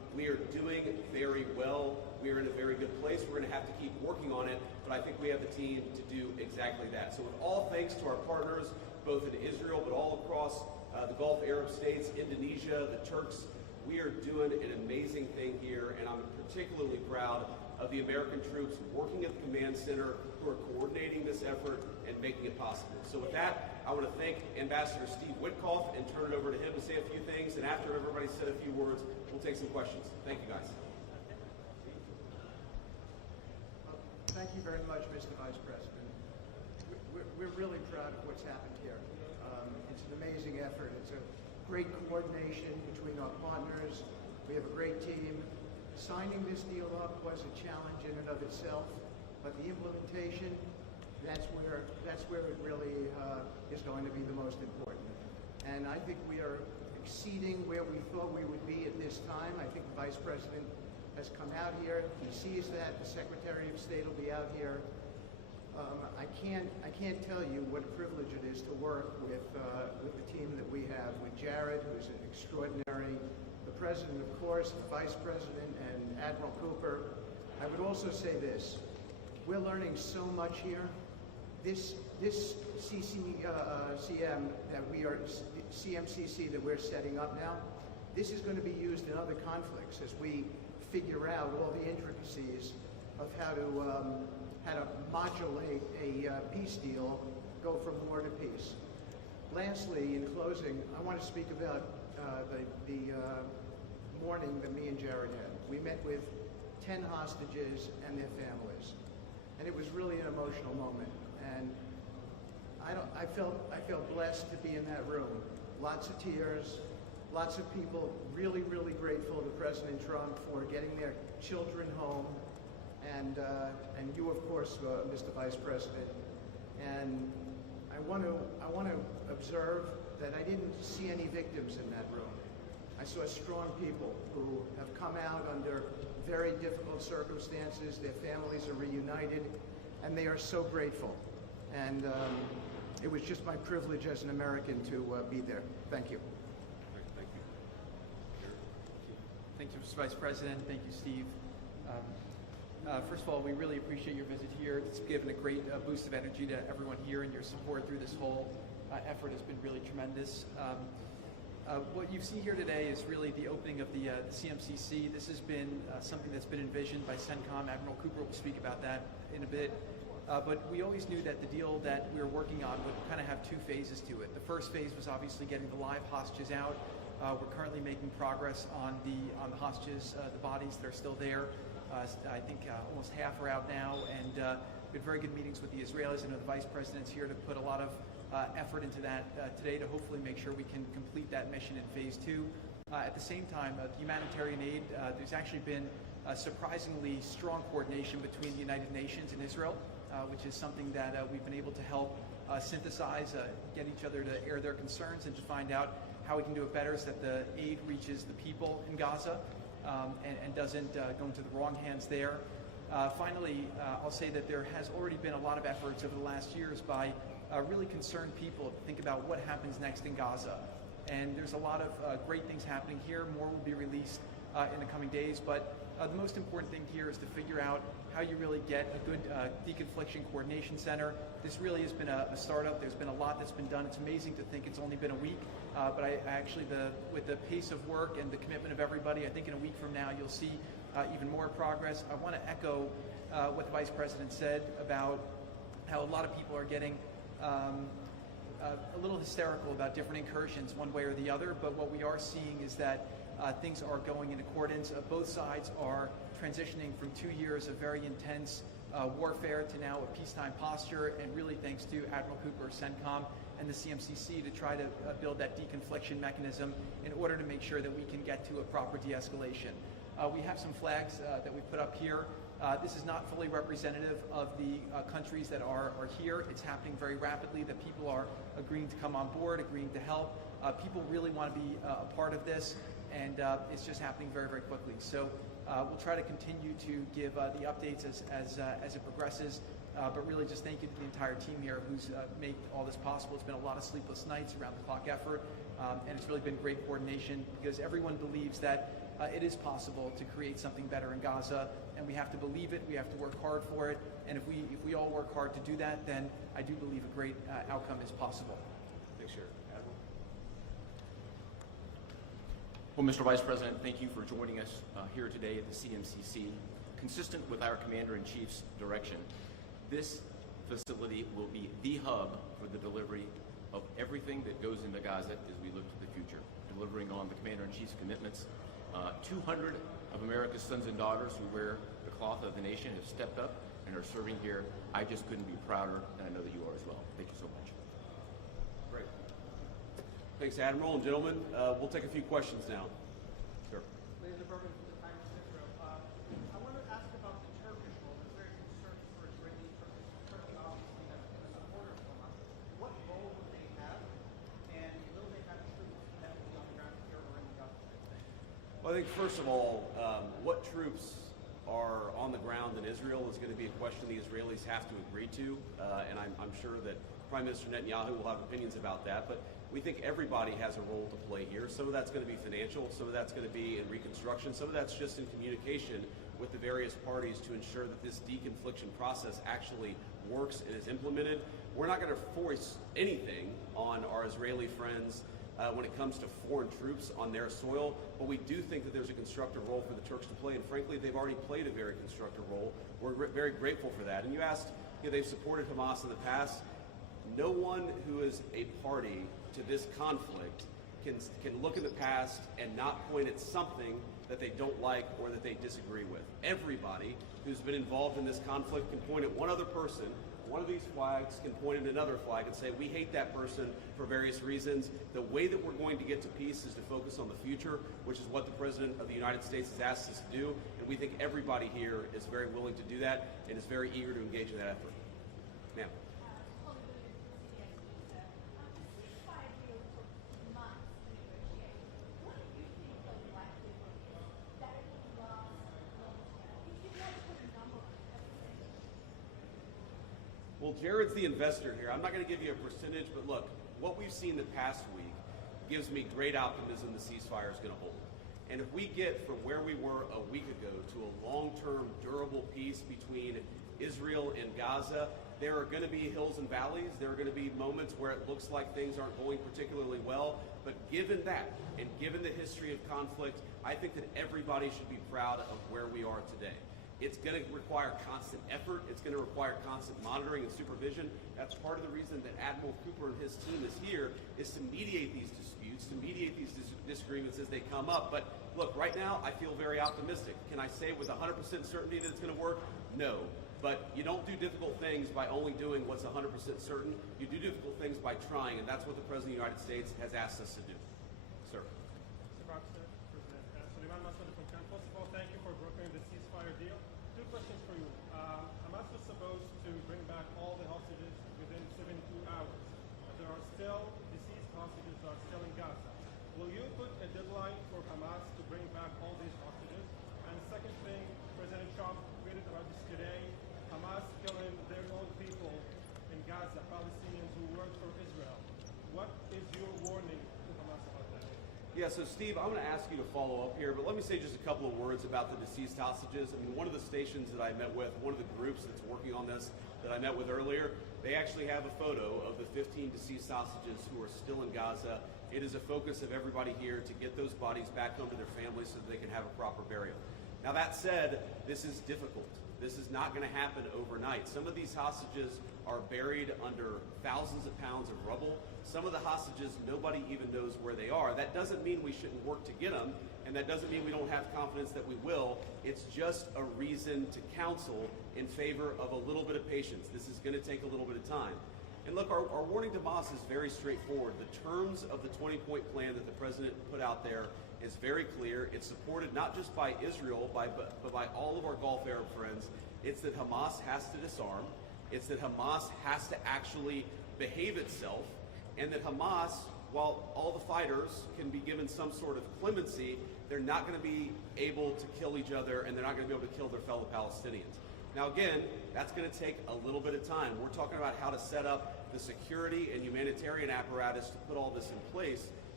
We are doing very well. We are in a very good place. We're going to have to keep working on it, but I think we have the team to do exactly that. So with all thanks to our partners, both in Israel but all across the Gulf Arab states, Indonesia, the Turks, we are doing an amazing thing here, and I'm particularly proud of the American troops working at the command center who are coordinating this effort and making it possible. So with that, I want to thank Ambassador Steve Witkoff and turn it over to him to say a few things, and after everybody said a few words, we'll take some questions. Thank you, guys. Thank you very much, Mr. Vice President. We're really proud of what's happened here. It's an amazing effort. It's a great coordination between our partners. We have a great team. Signing this deal up was a challenge in and of itself, but the implementation, that's where it really is going to be the most important. And I think we are exceeding where we thought we would be at this time. I think the Vice President has come out here. He sees that. The Secretary of State will be out here. I can't tell you what a privilege it is to work with the team that we have, with Jared, who's an extraordinary, the President, of course, the Vice President, and Admiral Cooper. I would also say this. We're learning so much here. This CMCC that we're setting up now, this is going to be used in other conflicts as we figure out all the intricacies of how to modulate a peace deal, go from war to peace. Lastly, in closing, I want to speak about the morning that me and Jared had. We met with 10 hostages and their families, and it was really an emotional moment. And I felt blessed to be in that room. Lots of tears, lots of people really, really grateful to President Trump for getting their children home, and you, of course, Mr. Vice President. And I want to observe that I didn't see any victims in that room. I saw strong people who have come out under very difficult circumstances. Their families are reunited, and they are so grateful. And it was just my privilege as an American to be there. Thank you. Thank you. Thank you, Mr. Vice President. Thank you, Steve. First of all, we really appreciate your visit here. It's given a great boost of energy to everyone here, and your support through this whole effort has been really tremendous. What you see here today is really the opening of the CMCC. This has been something that's been envisioned by CENTCOM. Admiral Cooper will speak about that in a bit. But we always knew that the deal that we were working on would kind of have two phases to it. The first phase was obviously getting the live hostages out. We're currently making progress on the hostages, the bodies that are still there. I think almost half are out now, and we had very good meetings with the Israelis. I know the Vice President's here to put a lot of effort into that today to hopefully make sure we can complete that mission in phase 2. At the same time, humanitarian aid, there's actually been surprisingly strong coordination between the United Nations and Israel, which is something that we've been able to help synthesize, get each other to air their concerns and to find out how we can do it better so that the aid reaches the people in Gaza and doesn't go into the wrong hands there. Finally, I'll say that there has already been a lot of efforts over the last years by really concerned people to think about what happens next in Gaza. And there's a lot of great things happening here. More will be released in the coming days. But the most important thing here is to figure out how you really get a good deconfliction coordination center. This really has been a startup. There's been a lot that's been done. It's amazing to think it's only been a week. But I actually, with the pace of work and the commitment of everybody, I think in a week from now you'll see even more progress. I want to echo what the Vice President said about how a lot of people are getting a little hysterical about different incursions one way or the other, but what we are seeing is that things are going in accordance. Both sides are transitioning from 2 years of very intense warfare to now a peacetime posture, and really thanks to Admiral Cooper, CENTCOM, and the CMCC to try to build that deconfliction mechanism in order to make sure that we can get to a proper de-escalation. We have some flags that we put up here. This is not fully representative of the countries that are here. It's happening very rapidly, that people are agreeing to come on board, agreeing to help. People really want to be a part of this, and it's just happening very, very quickly. So we'll try to continue to give the updates as it progresses, but really just thank you to the entire team here who's made all this possible. It's been a lot of sleepless nights, around the clock effort, and it's really been great coordination because everyone believes that it is possible to create something better in Gaza, and we have to believe it. We have to work hard for it, and if we all work hard to do that, then I do believe a great outcome is possible. Thanks, Sheriff. Admiral? Well, Mr. Vice President, thank you for joining us here today at the CMCC. Consistent with our Commander-in-Chief's direction, this facility will be the hub for the delivery of everything that goes into Gaza as we look to the future, delivering on the Commander-in-Chief's commitments. 200 of America's sons and daughters who wear the cloth of the nation have stepped up and are serving here. I just couldn't be prouder, and I know that you are as well. Thank you so much. Great. Thanks, Admiral. And gentlemen, we'll take a few questions now. Sure. Ladies and gentlemen, from the Times of Israel, I want to ask about the Turkish role. There's very concerned for Israeli Turkey. Turkey obviously has been a supporter of Hamas. What role will they have, and will they have troops that will be on the ground here or in the Gaza? Well, I think first of all, what troops are on the ground in Israel is going to be a question the Israelis have to agree to, and I'm sure that Prime Minister Netanyahu will have opinions about that, but we think everybody has a role to play here. Some of that's going to be financial, some of that's going to be in reconstruction, some of that's just in communication with the various parties to ensure that this deconfliction process actually works and is implemented. We're not going to force anything on our Israeli friends when it comes to foreign troops on their soil, but we do think that there's a constructive role for the Turks to play, and frankly, they've already played a very constructive role. We're very grateful for that. And you asked, they've supported Hamas in the past. No one who is a party to this conflict can look in the past and not point at something that they don't like or that they disagree with. Everybody who's been involved in this conflict can point at one other person. One of these flags can point at another flag and say, we hate that person for various reasons. The way that we're going to get to peace is to focus on the future, which is what the President of the United States has asked us to do. And we think everybody here is very willing to do that and is very eager to engage in that effort. Ma'am. Well, Jared's the investor here. I'm not going to give you a percentage, but look, what we've seen the past week gives me great optimism the ceasefire is going to hold. And if we get from where we were a week ago to a long-term, durable peace between Israel and Gaza, there are going to be hills and valleys. There are going to be moments where it looks like things aren't going particularly well. But given that, and given the history of conflict, I think that everybody should be proud of where we are today. It's going to require constant effort. It's going to require constant monitoring and supervision. That's part of the reason that Admiral Cooper and his team is here, is to mediate these disputes, to mediate these disagreements as they come up. But look, right now, I feel very optimistic. Can I say with 100% certainty that it's going to work? No. But you don't do difficult things by only doing what's 100% certain. You do difficult things by trying, and that's what the President of the United States has asked us to do. Sir. Mr. President, Suleiman Massoud from Cannes. First of all, thank you for brokering the ceasefire deal. Two questions for you. Hamas was supposed to bring back all the hostages within 72 hours. There are still deceased hostages that are still in Gaza. Will you put a deadline for Hamas to bring back all these hostages? And second thing, President Trump tweeted about this today. Hamas killing their own people in Gaza, Palestinians who work for Israel. What is your warning to Hamas about that? Yeah, so Steve, I'm going to ask you to follow up here, but let me say just a couple of words about the deceased hostages. I mean, one of the stations that I met with, one of the groups that's working on this that I met with earlier, they actually have a photo of the 15 deceased hostages who are still in Gaza. It is a focus of everybody here to get those bodies back home to their families so that they can have a proper burial. Now that said, this is difficult. This is not going to happen overnight. Some of these hostages are buried under thousands of pounds of rubble. Some of the hostages, nobody even knows where they are. That doesn't mean we shouldn't work to get them, and that doesn't mean we don't have confidence that we will. It's just a reason to counsel in favor of a little bit of patience. This is going to take a little bit of time. And look, our warning to Hamas is very straightforward. The terms of the 20-point plan that the president put out there is very clear. It's supported not just by Israel, but by all of our Gulf Arab friends. It's that Hamas has to disarm. It's that Hamas has to actually behave itself. And that Hamas, while all the fighters can be given some sort of clemency, they're not going to be able to kill each other, and they're not going to be able to kill their fellow Palestinians. Now again, that's going to take a little bit of time. We're talking about how to set up the security and humanitarian apparatus to put all this in place.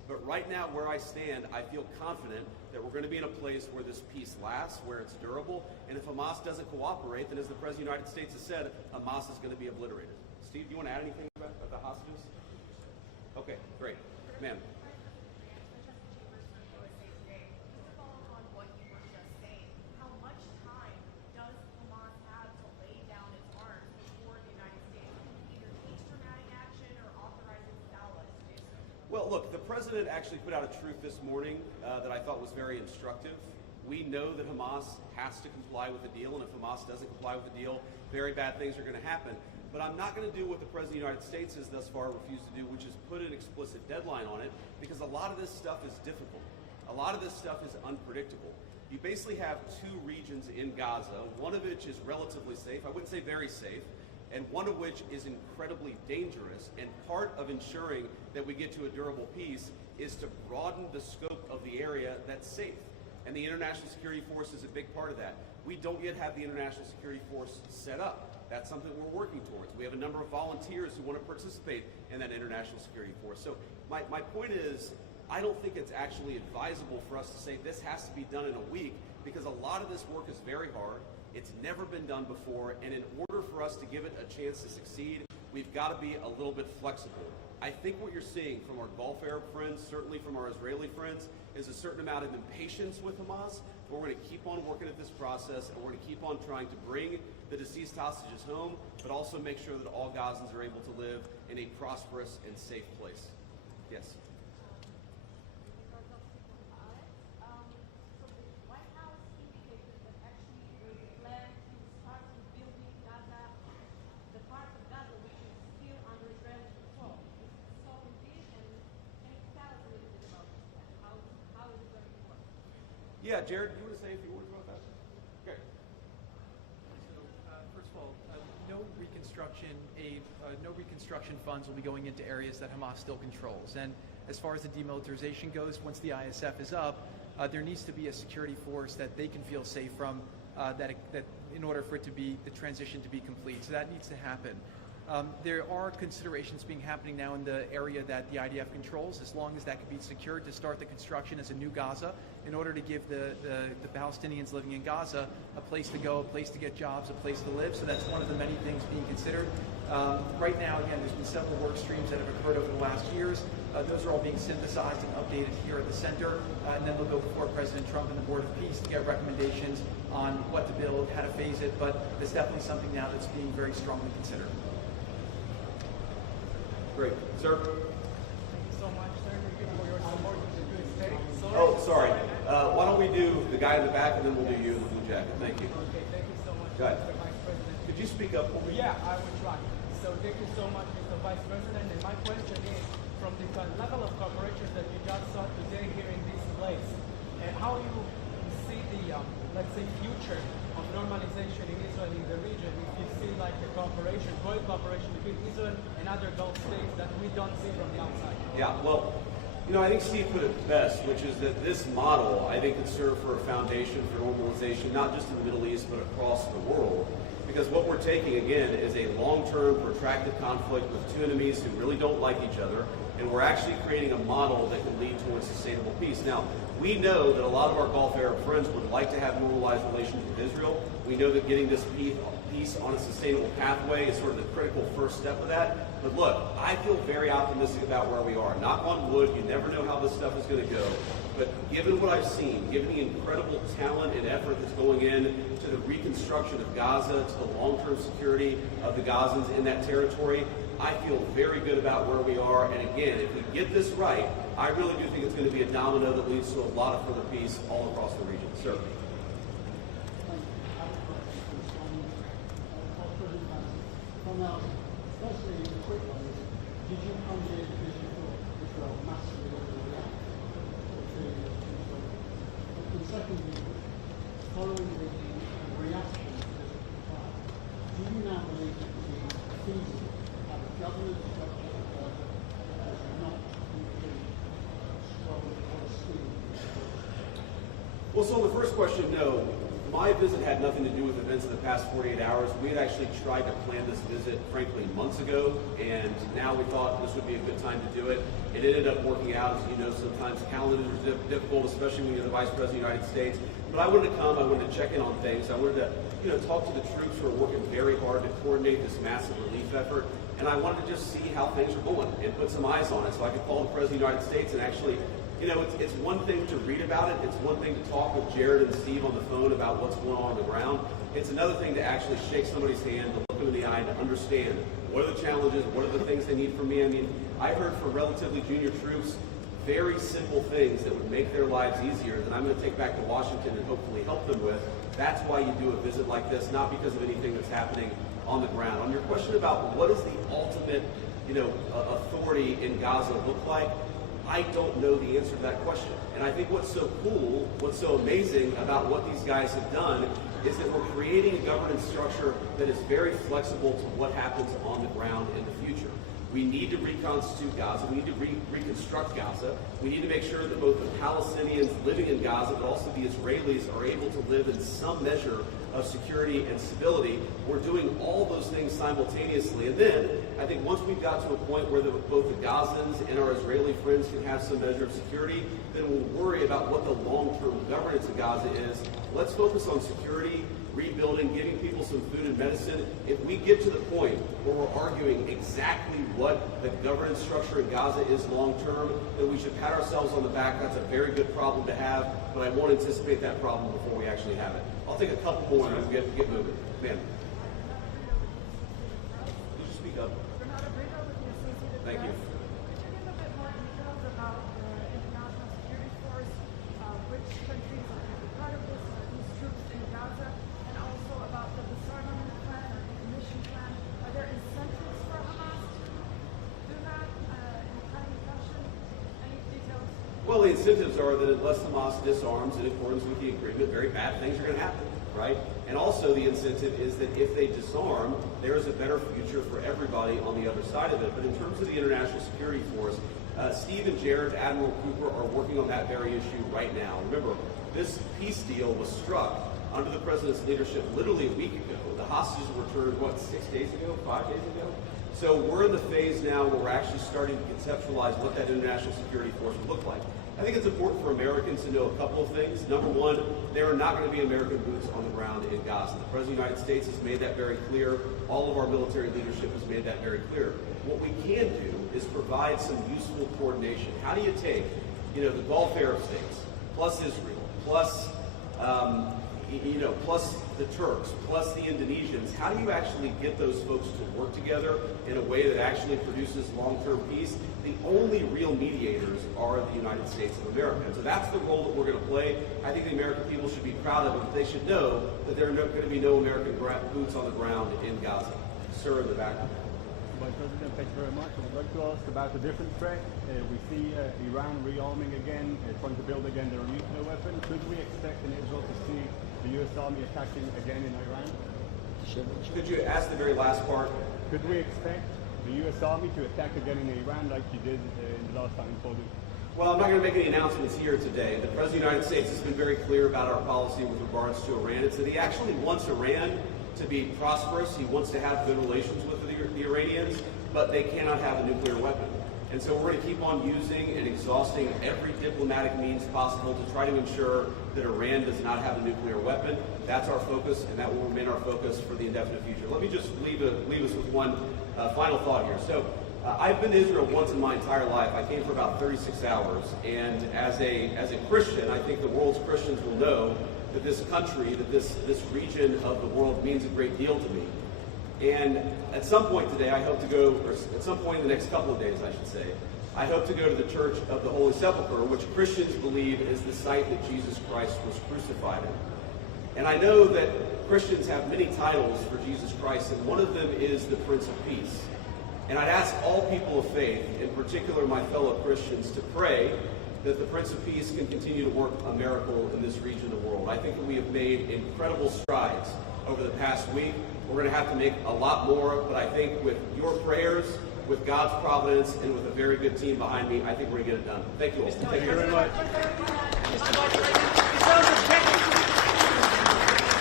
But right now, where I stand, I feel confident that we're going to be in a place where this peace lasts, where it's durable, and if Hamas doesn't cooperate, then as the President of the United States has said, Hamas is going to be obliterated. Steve, do you want to add anything about the hostages? Okay, great. Ma'am. Well, look, the President actually put out a truth this morning that I thought was very instructive. We know that Hamas has to comply with the deal, and if Hamas doesn't comply with the deal, very bad things are going to happen. But I'm not going to do what the President of the United States has thus far refused to do, which is put an explicit deadline on it, because a lot of this stuff is difficult. A lot of this stuff is unpredictable. You basically have two regions in Gaza, one of which is relatively safe, I wouldn't say very safe, and one of which is incredibly dangerous. And part of ensuring that we get to a durable peace is to broaden the scope of the area that's safe. And the International Security Force is a big part of that. We don't yet have the International Security Force set up. That's something we're working towards. We have a number of volunteers who want to participate in that International Security Force. So my point is, I don't think it's actually advisable for us to say this has to be done in a week, because a lot of this work is very hard. It's never been done before, and in order for us to give it a chance to succeed, we've got to be a little bit flexible. I think what you're seeing from our Gulf Arab friends, certainly from our Israeli friends, is a certain amount of impatience with Hamas, but we're going to keep on working at this process, and we're going to keep on trying to bring the deceased hostages home, but also make sure that all Gazans are able to live in a prosperous and safe place. Yes? Yeah, Jared, you want to say a few words about that? Okay. So, first of all, no reconstruction aid, no reconstruction funds will be going into areas that Hamas still controls. And as far as the demilitarization goes, once the ISF is up, there needs to be a security force that they can feel safe from, that in order for it to be the transition to be complete. So that needs to happen. There are considerations happening now in the area that the IDF controls, as long as that can be secured, to start the construction as a new Gaza, in order to give the Palestinians living in Gaza a place to go, a place to get jobs, a place to live. So that's one of the many things being considered. Right now, again, there's been several work streams that have occurred over the last years. Those are all being synthesized and updated here at the center, and then they'll go before President Trump and the Board of Peace to get recommendations on what to build, how to phase it. But there's definitely something now that's being very strongly considered. Great. Sir? Thank you so much, sir, for your support to the good state. Oh, sorry. Why don't we do the guy in the back, and then we'll do you in the blue jacket. Thank you. Okay, thank you so much, Go ahead. Mr. Vice President. Could you speak up? Yeah, I will try. So thank you so much, Mr. Vice President. And my question is, from the level of cooperation that you just saw today here in this place, and how you see the, let's say, future of normalization in Israel in the region, if you see like the cooperation, growing cooperation between Israel and other Gulf states that we don't see from the outside. Yeah, well, you know, I think Steve put it best, which is that this model, I think, could serve for a foundation for normalization, not just in the Middle East, but across the world. Because what we're taking, again, is a long-term, protracted conflict with two enemies who really don't like each other, and we're actually creating a model that can lead towards sustainable peace. Now, we know that a lot of our Gulf Arab friends would like to have normalized relations with Israel. We know that getting this peace on a sustainable pathway is sort of the critical first step of that. But look, I feel very optimistic about where we are. Knock on wood, you never know how this stuff is going to go. But given what I've seen, given the incredible talent and effort that's going in to the reconstruction of Gaza, to the long-term security of the Gazans in that territory, I feel very good about where we are. And again, if we get this right, I really do think it's going to be a domino that leads to a lot of further peace all across the region. Sir. Firstly, the quick one is, did you come here because you thought Israel massively overreacted to Israel? And secondly, following the reaction to this fire, do you now believe it to be feasible to have a government structure of Gaza that does not include strong Palestinians? Well, so on the first question, no. my visit had nothing to do with events in the past 48 hours. We had actually tried to plan this visit, frankly, months ago, and now we thought this would be a good time to do it. It ended up working out. As you know, sometimes calendars are difficult, especially when you're the Vice President of the United States. But I wanted to come, I wanted to check in on things. I wanted to, talk to the troops who are working very hard to coordinate this massive relief effort. And I wanted to just see how things are going and put some eyes on it so I could call the President of the United States and actually, it's one thing to read about it. It's one thing to talk with Jared and Steve on the phone about what's going on the ground. It's another thing to actually shake somebody's hand, to look them in the eye, and to understand what are the challenges, what are the things they need from me. I mean, I heard for relatively junior troops, very simple things that would make their lives easier that I'm going to take back to Washington and hopefully help them with. That's why you do a visit like this, not because of anything that's happening on the ground. On your question about what does the ultimate, authority in Gaza look like, I don't know the answer to that question. And I think what's so cool, what's so amazing about what these guys have done is that we're creating a governance structure that is very flexible to what happens on the ground in the future. We need to reconstitute Gaza. We need to reconstruct Gaza. We need to make sure that both the Palestinians living in Gaza, but also the Israelis, are able to live in some measure of security and stability. We're doing all those things simultaneously. And then, I think once we've got to a point where both the Gazans and our Israeli friends can have some measure of security, then we'll worry about what the long-term governance of Gaza is. Let's focus on security, rebuilding, giving people some food and medicine. If we get to the point where we're arguing exactly what the governance structure in Gaza is long-term, then we should pat ourselves on the back. That's a very good problem to have, but I won't anticipate that problem before we actually have it. I'll take a couple more and we'll get moving. Ma'am. Could you speak up? Thank you. Could you give a bit more details about the international security force, which countries are going to be part of this, these troops in Gaza, and also about the disarmament plan or decommission plan? Are there incentives for Hamas to do that in a timely fashion? Any details? Well, the incentives are that unless Hamas disarms in accordance with the agreement, very bad things are going to happen, right? And also the incentive is that if they disarm, there is a better future for everybody on the other side of it. But in terms of the international security force, Steve and Jared, Admiral Cooper, are working on that very issue right now. Remember, this peace deal was struck under the president's leadership literally a week ago. The hostages were returned, 6 days ago, 5 days ago? So we're in the phase now where we're actually starting to conceptualize what that international security force would look like. I think it's important for Americans to know a couple of things. Number one, there are not going to be American boots on the ground in Gaza. The President of the United States has made that very clear. All of our military leadership has made that very clear. What we can do is provide some useful coordination. How do you take, the Gulf Arab states, plus Israel, plus plus the Turks, plus the Indonesians, how do you actually get those folks to work together in a way that actually produces long-term peace? The only real mediators are the United States of America. And so that's the role that we're going to play. I think the American people should be proud of it, but they should know that there are going to be no American boots on the ground in Gaza. Sir, in the back. Vice President, thank you very much. I would like to ask about a different threat. We see Iran rearming again, trying to build again their nuclear weapon. Could we expect in Israel to see the U.S. Army attacking again in Iran? Could you ask the very last part? Could we expect the U.S. Army to attack again in Iran like you did in the last time in Fallujah? Well, I'm not going to make any announcements here today. The President of the United States has been very clear about our policy with regards to Iran. It's that he actually wants Iran to be prosperous. He wants to have good relations with the Iranians, but they cannot have a nuclear weapon. And so we're going to keep on using and exhausting every diplomatic means possible to try to ensure that Iran does not have a nuclear weapon. That's our focus, and that will remain our focus for the indefinite future. Let me just leave us with one final thought here. So I've been to Israel once in my entire life. I came for about 36 hours, and as a Christian, I think the world's Christians will know that this country, that this region of the world means a great deal to me. And at some point today, I hope to go, or at some point in the next couple of days, I should say, I hope to go to the Church of the Holy Sepulchre, which Christians believe is the site that Jesus Christ was crucified in. And I know that Christians have many titles for Jesus Christ, and one of them is the Prince of Peace. And I'd ask all people of faith, in particular my fellow Christians, to pray that the Prince of Peace can continue to work a miracle in this region of the world. I think that we have made incredible strides over the past week. We're going to have to make a lot more, but I think with your prayers, with God's providence, and with a very good team behind me, I think we're going to get it done. Thank you all. Thank you very much.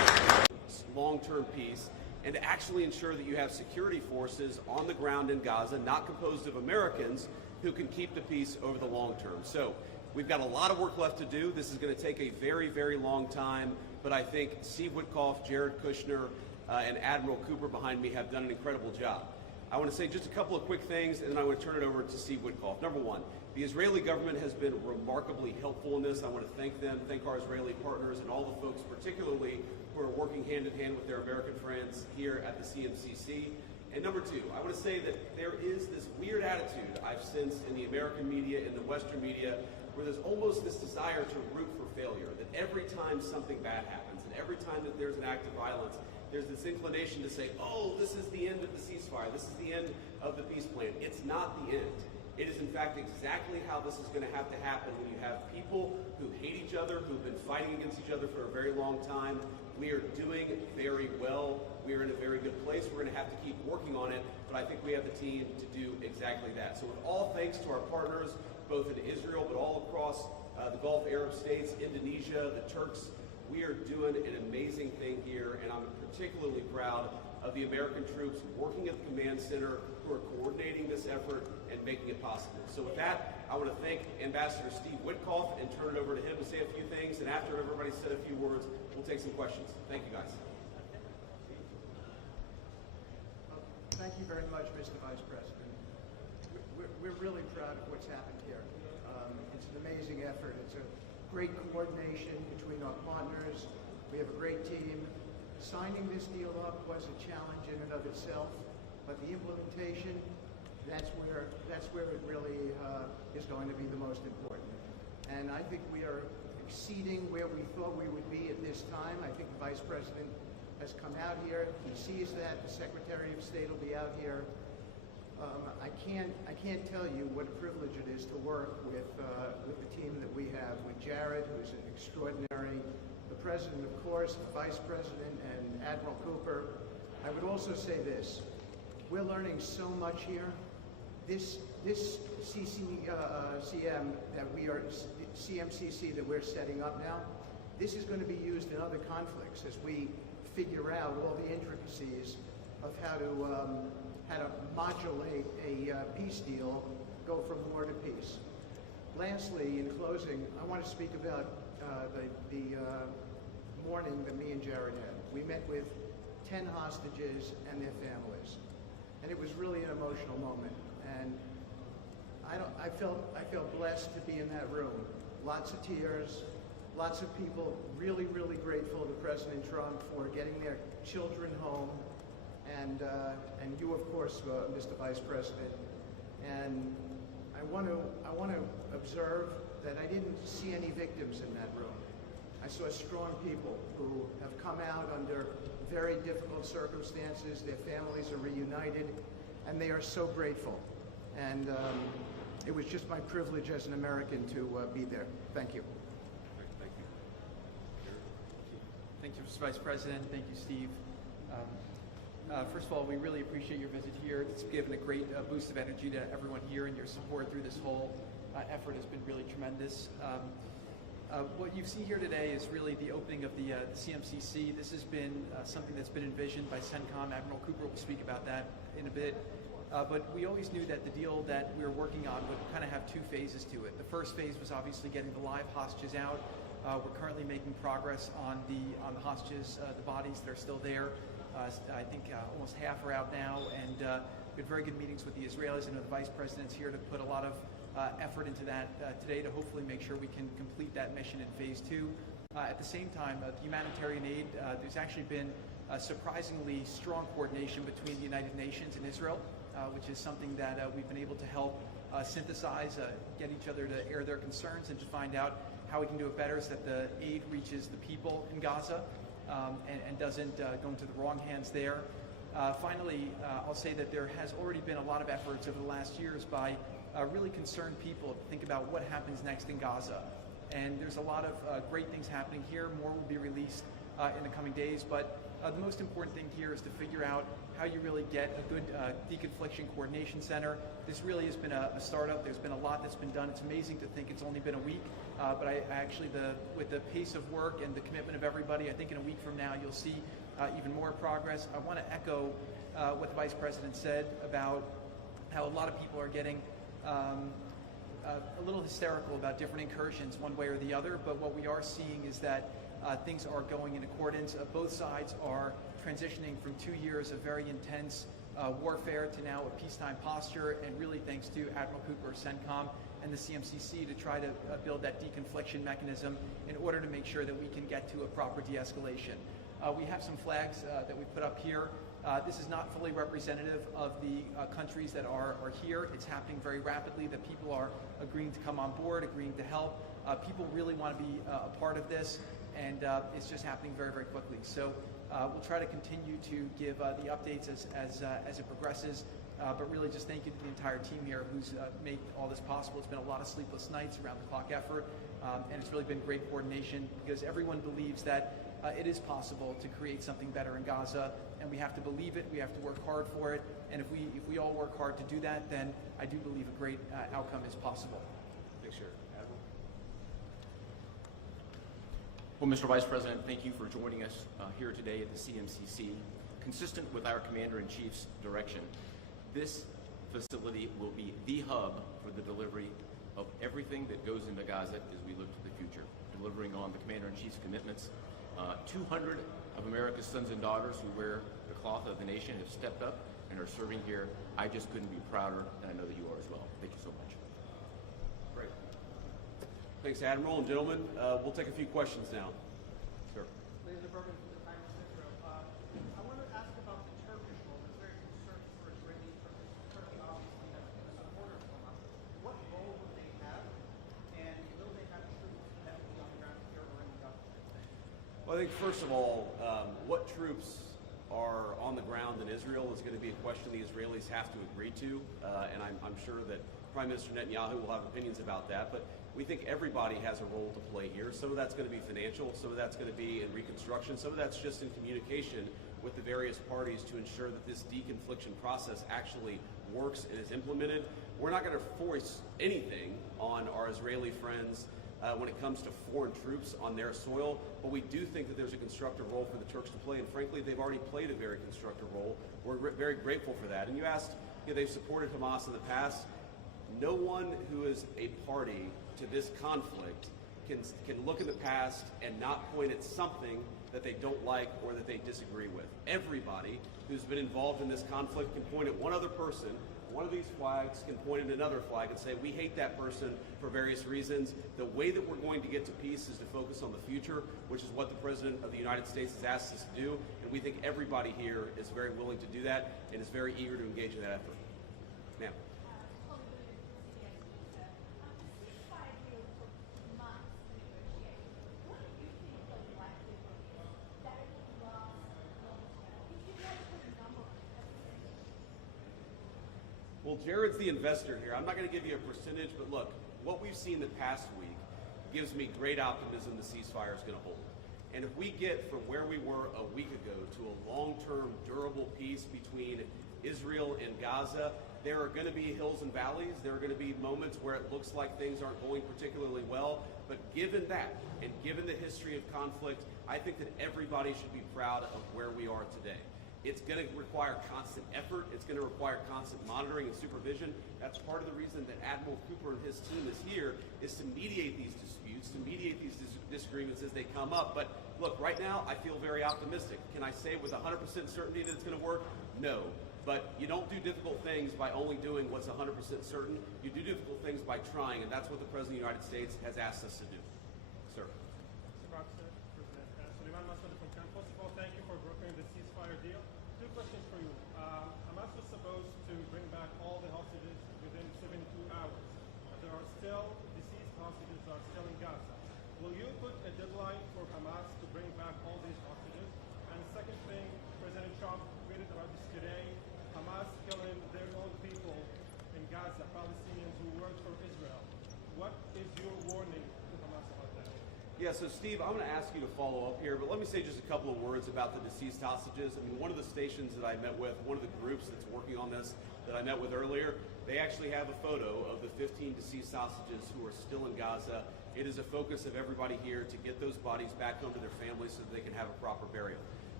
long-term peace and to actually ensure that you have security forces on the ground in Gaza, not composed of Americans, who can keep the peace over the long term. So we've got a lot of work left to do. This is going to take a very, very long time, but I think Steve Witkoff, Jared Kushner, and Admiral Cooper behind me have done an incredible job. I want to say just a couple of quick things, and then I want to turn it over to Steve Witkoff. Number one, the Israeli government has been remarkably helpful in this. I want to thank them, thank our Israeli partners, and all the folks particularly who are working hand in hand with their American friends here at the CMCC. And number two, I want to say that there is this weird attitude I've sensed in the American media, in the Western media, where there's almost this desire to root for failure, that every time something bad happens, and every time that there's an act of violence, there's this inclination to say, oh, this is the end of the ceasefire, this is the end of the peace plan. It's not the end. It is in fact exactly how this is going to have to happen when you have people who hate each other, who've been fighting against each other for a very long time. We are doing very well. We are in a very good place. We're going to have to keep working on it, but I think we have the team to do exactly that. So with all thanks to our partners, both in Israel, but all across the Gulf Arab states, Indonesia, the Turks, we are doing an amazing thing here, and I'm particularly proud of the American troops working at the command center who are coordinating this effort and making it possible. So with that, I want to thank Ambassador Steve Witkoff and turn it over to him to say a few things, and after everybody's said a few words, we'll take some questions. Thank you, guys. Thank you very much, Mr. Vice President. We're really proud of what's happened here. It's an amazing effort. It's a great coordination between our partners. We have a great team. Signing this deal up was a challenge in and of itself, but the implementation, that's where it really is going to be the most important. And I think we are exceeding where we thought we would be at this time. I think the Vice President has come out here. He sees that. The Secretary of State will be out here. I can't tell you what a privilege it is to work with the team that we have, with Jared, who's an extraordinary, the President, of course, the Vice President, and Admiral Cooper. I would also say this. We're learning so much here. This CMCC that we're setting up now, this is going to be used in other conflicts as we figure out all the intricacies of how to modulate a peace deal, go from war to peace. Lastly, in closing, I want to speak about the morning that me and Jared had. We met with 10 hostages and their families, and it was really an emotional moment. And I felt blessed to be in that room. Lots of tears, lots of people really, really grateful to President Trump for getting their children home, and you, of course, Mr. Vice President. And I want to observe that I didn't see any victims in that room. I saw strong people who have come out under very difficult circumstances. Their families are reunited, and they are so grateful. And it was just my privilege as an American to be there. Thank you. Thank you. Thank you, Mr. Vice President. Thank you, Steve. First of all, we really appreciate your visit here. It's given a great boost of energy to everyone here, and your support through this whole effort has been really tremendous. What you see here today is really the opening of the CMCC. This has been something that's been envisioned by CENTCOM. Admiral Cooper will speak about that in a bit. But we always knew that the deal that we were working on would kind of have two phases to it. The first phase was obviously getting the live hostages out. We're currently making progress on the hostages, the bodies that are still there. I think almost half are out now, and we had very good meetings with the Israelis. I know the Vice President's here to put a lot of effort into that today to hopefully make sure we can complete that mission in phase two. At the same time, the humanitarian aid, there's actually been surprisingly strong coordination between the United Nations and Israel, which is something that we've been able to help synthesize, get each other to air their concerns and to find out how we can do it better so that the aid reaches the people in Gaza and doesn't go into the wrong hands there. Finally, I'll say that there has already been a lot of efforts over the last years by really concerned people to think about what happens next in Gaza. And there's a lot of great things happening here. More will be released in the coming days. But the most important thing here is to figure out how you really get a good deconfliction coordination center. This really has been a startup. There's been a lot that's been done. It's amazing to think it's only been a week. But I actually, with the pace of work and the commitment of everybody, I think in a week from now you'll see even more progress. I want to echo what the Vice President said about how a lot of people are getting a little hysterical about different incursions one way or the other, but what we are seeing is that things are going in accordance. Both sides are transitioning from 2 years of very intense warfare to now a peacetime posture, and really thanks to Admiral Cooper, CENTCOM, and the CMCC to try to build that deconfliction mechanism in order to make sure that we can get to a proper de-escalation. We have some flags that we put up here. This is not fully representative of the countries that are here. It's happening very rapidly. The people are agreeing to come on board, agreeing to help. People really want to be a part of this, and it's just happening very, very quickly. So we'll try to continue to give the updates as it progresses. But really just thank you to the entire team here who's made all this possible. It's been a lot of sleepless nights, around the clock effort, and it's really been great coordination because everyone believes that it is possible to create something better in Gaza, and we have to believe it, we have to work hard for it, and if we all work hard to do that, then I do believe a great outcome is possible. Thanks, Jared. Admiral? Well, Mr. Vice President, thank you for joining us here today at the CMCC. Consistent with our Commander-in-Chief's direction, this facility will be the hub for the delivery of everything that goes into Gaza as we look to the future, delivering on the Commander-in-Chief's commitments. 200 of America's sons and daughters who wear the cloth of the nation have stepped up and are serving here. I just couldn't be prouder, and I know that you are as well. Thank you so much. Great. Thanks, Admiral. And gentlemen, we'll take a few questions now. Sir. Laser Berman from the Times of Israel. I want to ask about the Turkish role. There's very concern for Israeli Turkey. Turkey obviously has been a supporter of Hamas. What role will they have, and will they have troops that will be on the ground here or in the Gaza? Well, I think first of all, what troops are on the ground in Israel is going to be a question the Israelis have to agree to, and I'm sure that Prime Minister Netanyahu will have opinions about that, but we think everybody has a role to play here. Some of that's going to be financial, some of that's going to be in reconstruction, some of that's just in communication with the various parties to ensure that this deconfliction process actually works and is implemented. We're not going to force anything on our Israeli friends when it comes to foreign troops on their soil, but we do think that there's a constructive role for the Turks to play, and frankly, they've already played a very constructive role. We're very grateful for that. And you asked, they've supported Hamas in the past. No one who is a party to this conflict can look in the past and not point at something that they don't like or that they disagree with. Everybody who's been involved in this conflict can point at one other person. One of these flags can point at another flag and say, we hate that person for various reasons. The way that we're going to get to peace is to focus on the future, which is what the President of the United States has asked us to do. And we think everybody here is very willing to do that and is very eager to engage in that effort. Ma'am. Well, Jared's the investor here. I'm not going to give you a percentage, but look, what we've seen the past week gives me great optimism the ceasefire is going to hold. And if we get from where we were a week ago to a long-term, durable peace between Israel and Gaza, there are going to be hills and valleys. There are going to be moments where it looks like things aren't going particularly well. But given that, and given the history of conflict, I think that everybody should be proud of where we are today. It's going to require constant effort. It's going to require constant monitoring and supervision. That's part of the reason that Admiral Cooper and his team is here, is to mediate these disputes, to mediate these disagreements as they come up. But look, right now, I feel very optimistic. Can I say with 100% certainty that it's going to work? No. But you don't do difficult things by only doing what's 100% certain. You do difficult things by trying, and that's what the President of the United States has asked us to do. Sir. First of all, thank you for brokering the ceasefire deal. Two questions for you. Hamas was supposed to bring back all the hostages within 72 hours. There are still deceased hostages that are still in Gaza. Will you put a deadline for Hamas to bring back all these hostages? And the second thing, President Trump tweeted about this today, Hamas killing their own people in Gaza, Palestinians who work for Israel. What is your warning to Hamas about that? Yeah, so Steve, I'm going to ask you to follow up here, but let me say just a couple of words about the deceased hostages. I mean, one of the stations that I met with, one of the groups that's working on this that I met with earlier, they actually have a photo of the 15 deceased hostages who are still in Gaza. It is a focus of everybody here to get those bodies back home to their families so that they can have a proper burial.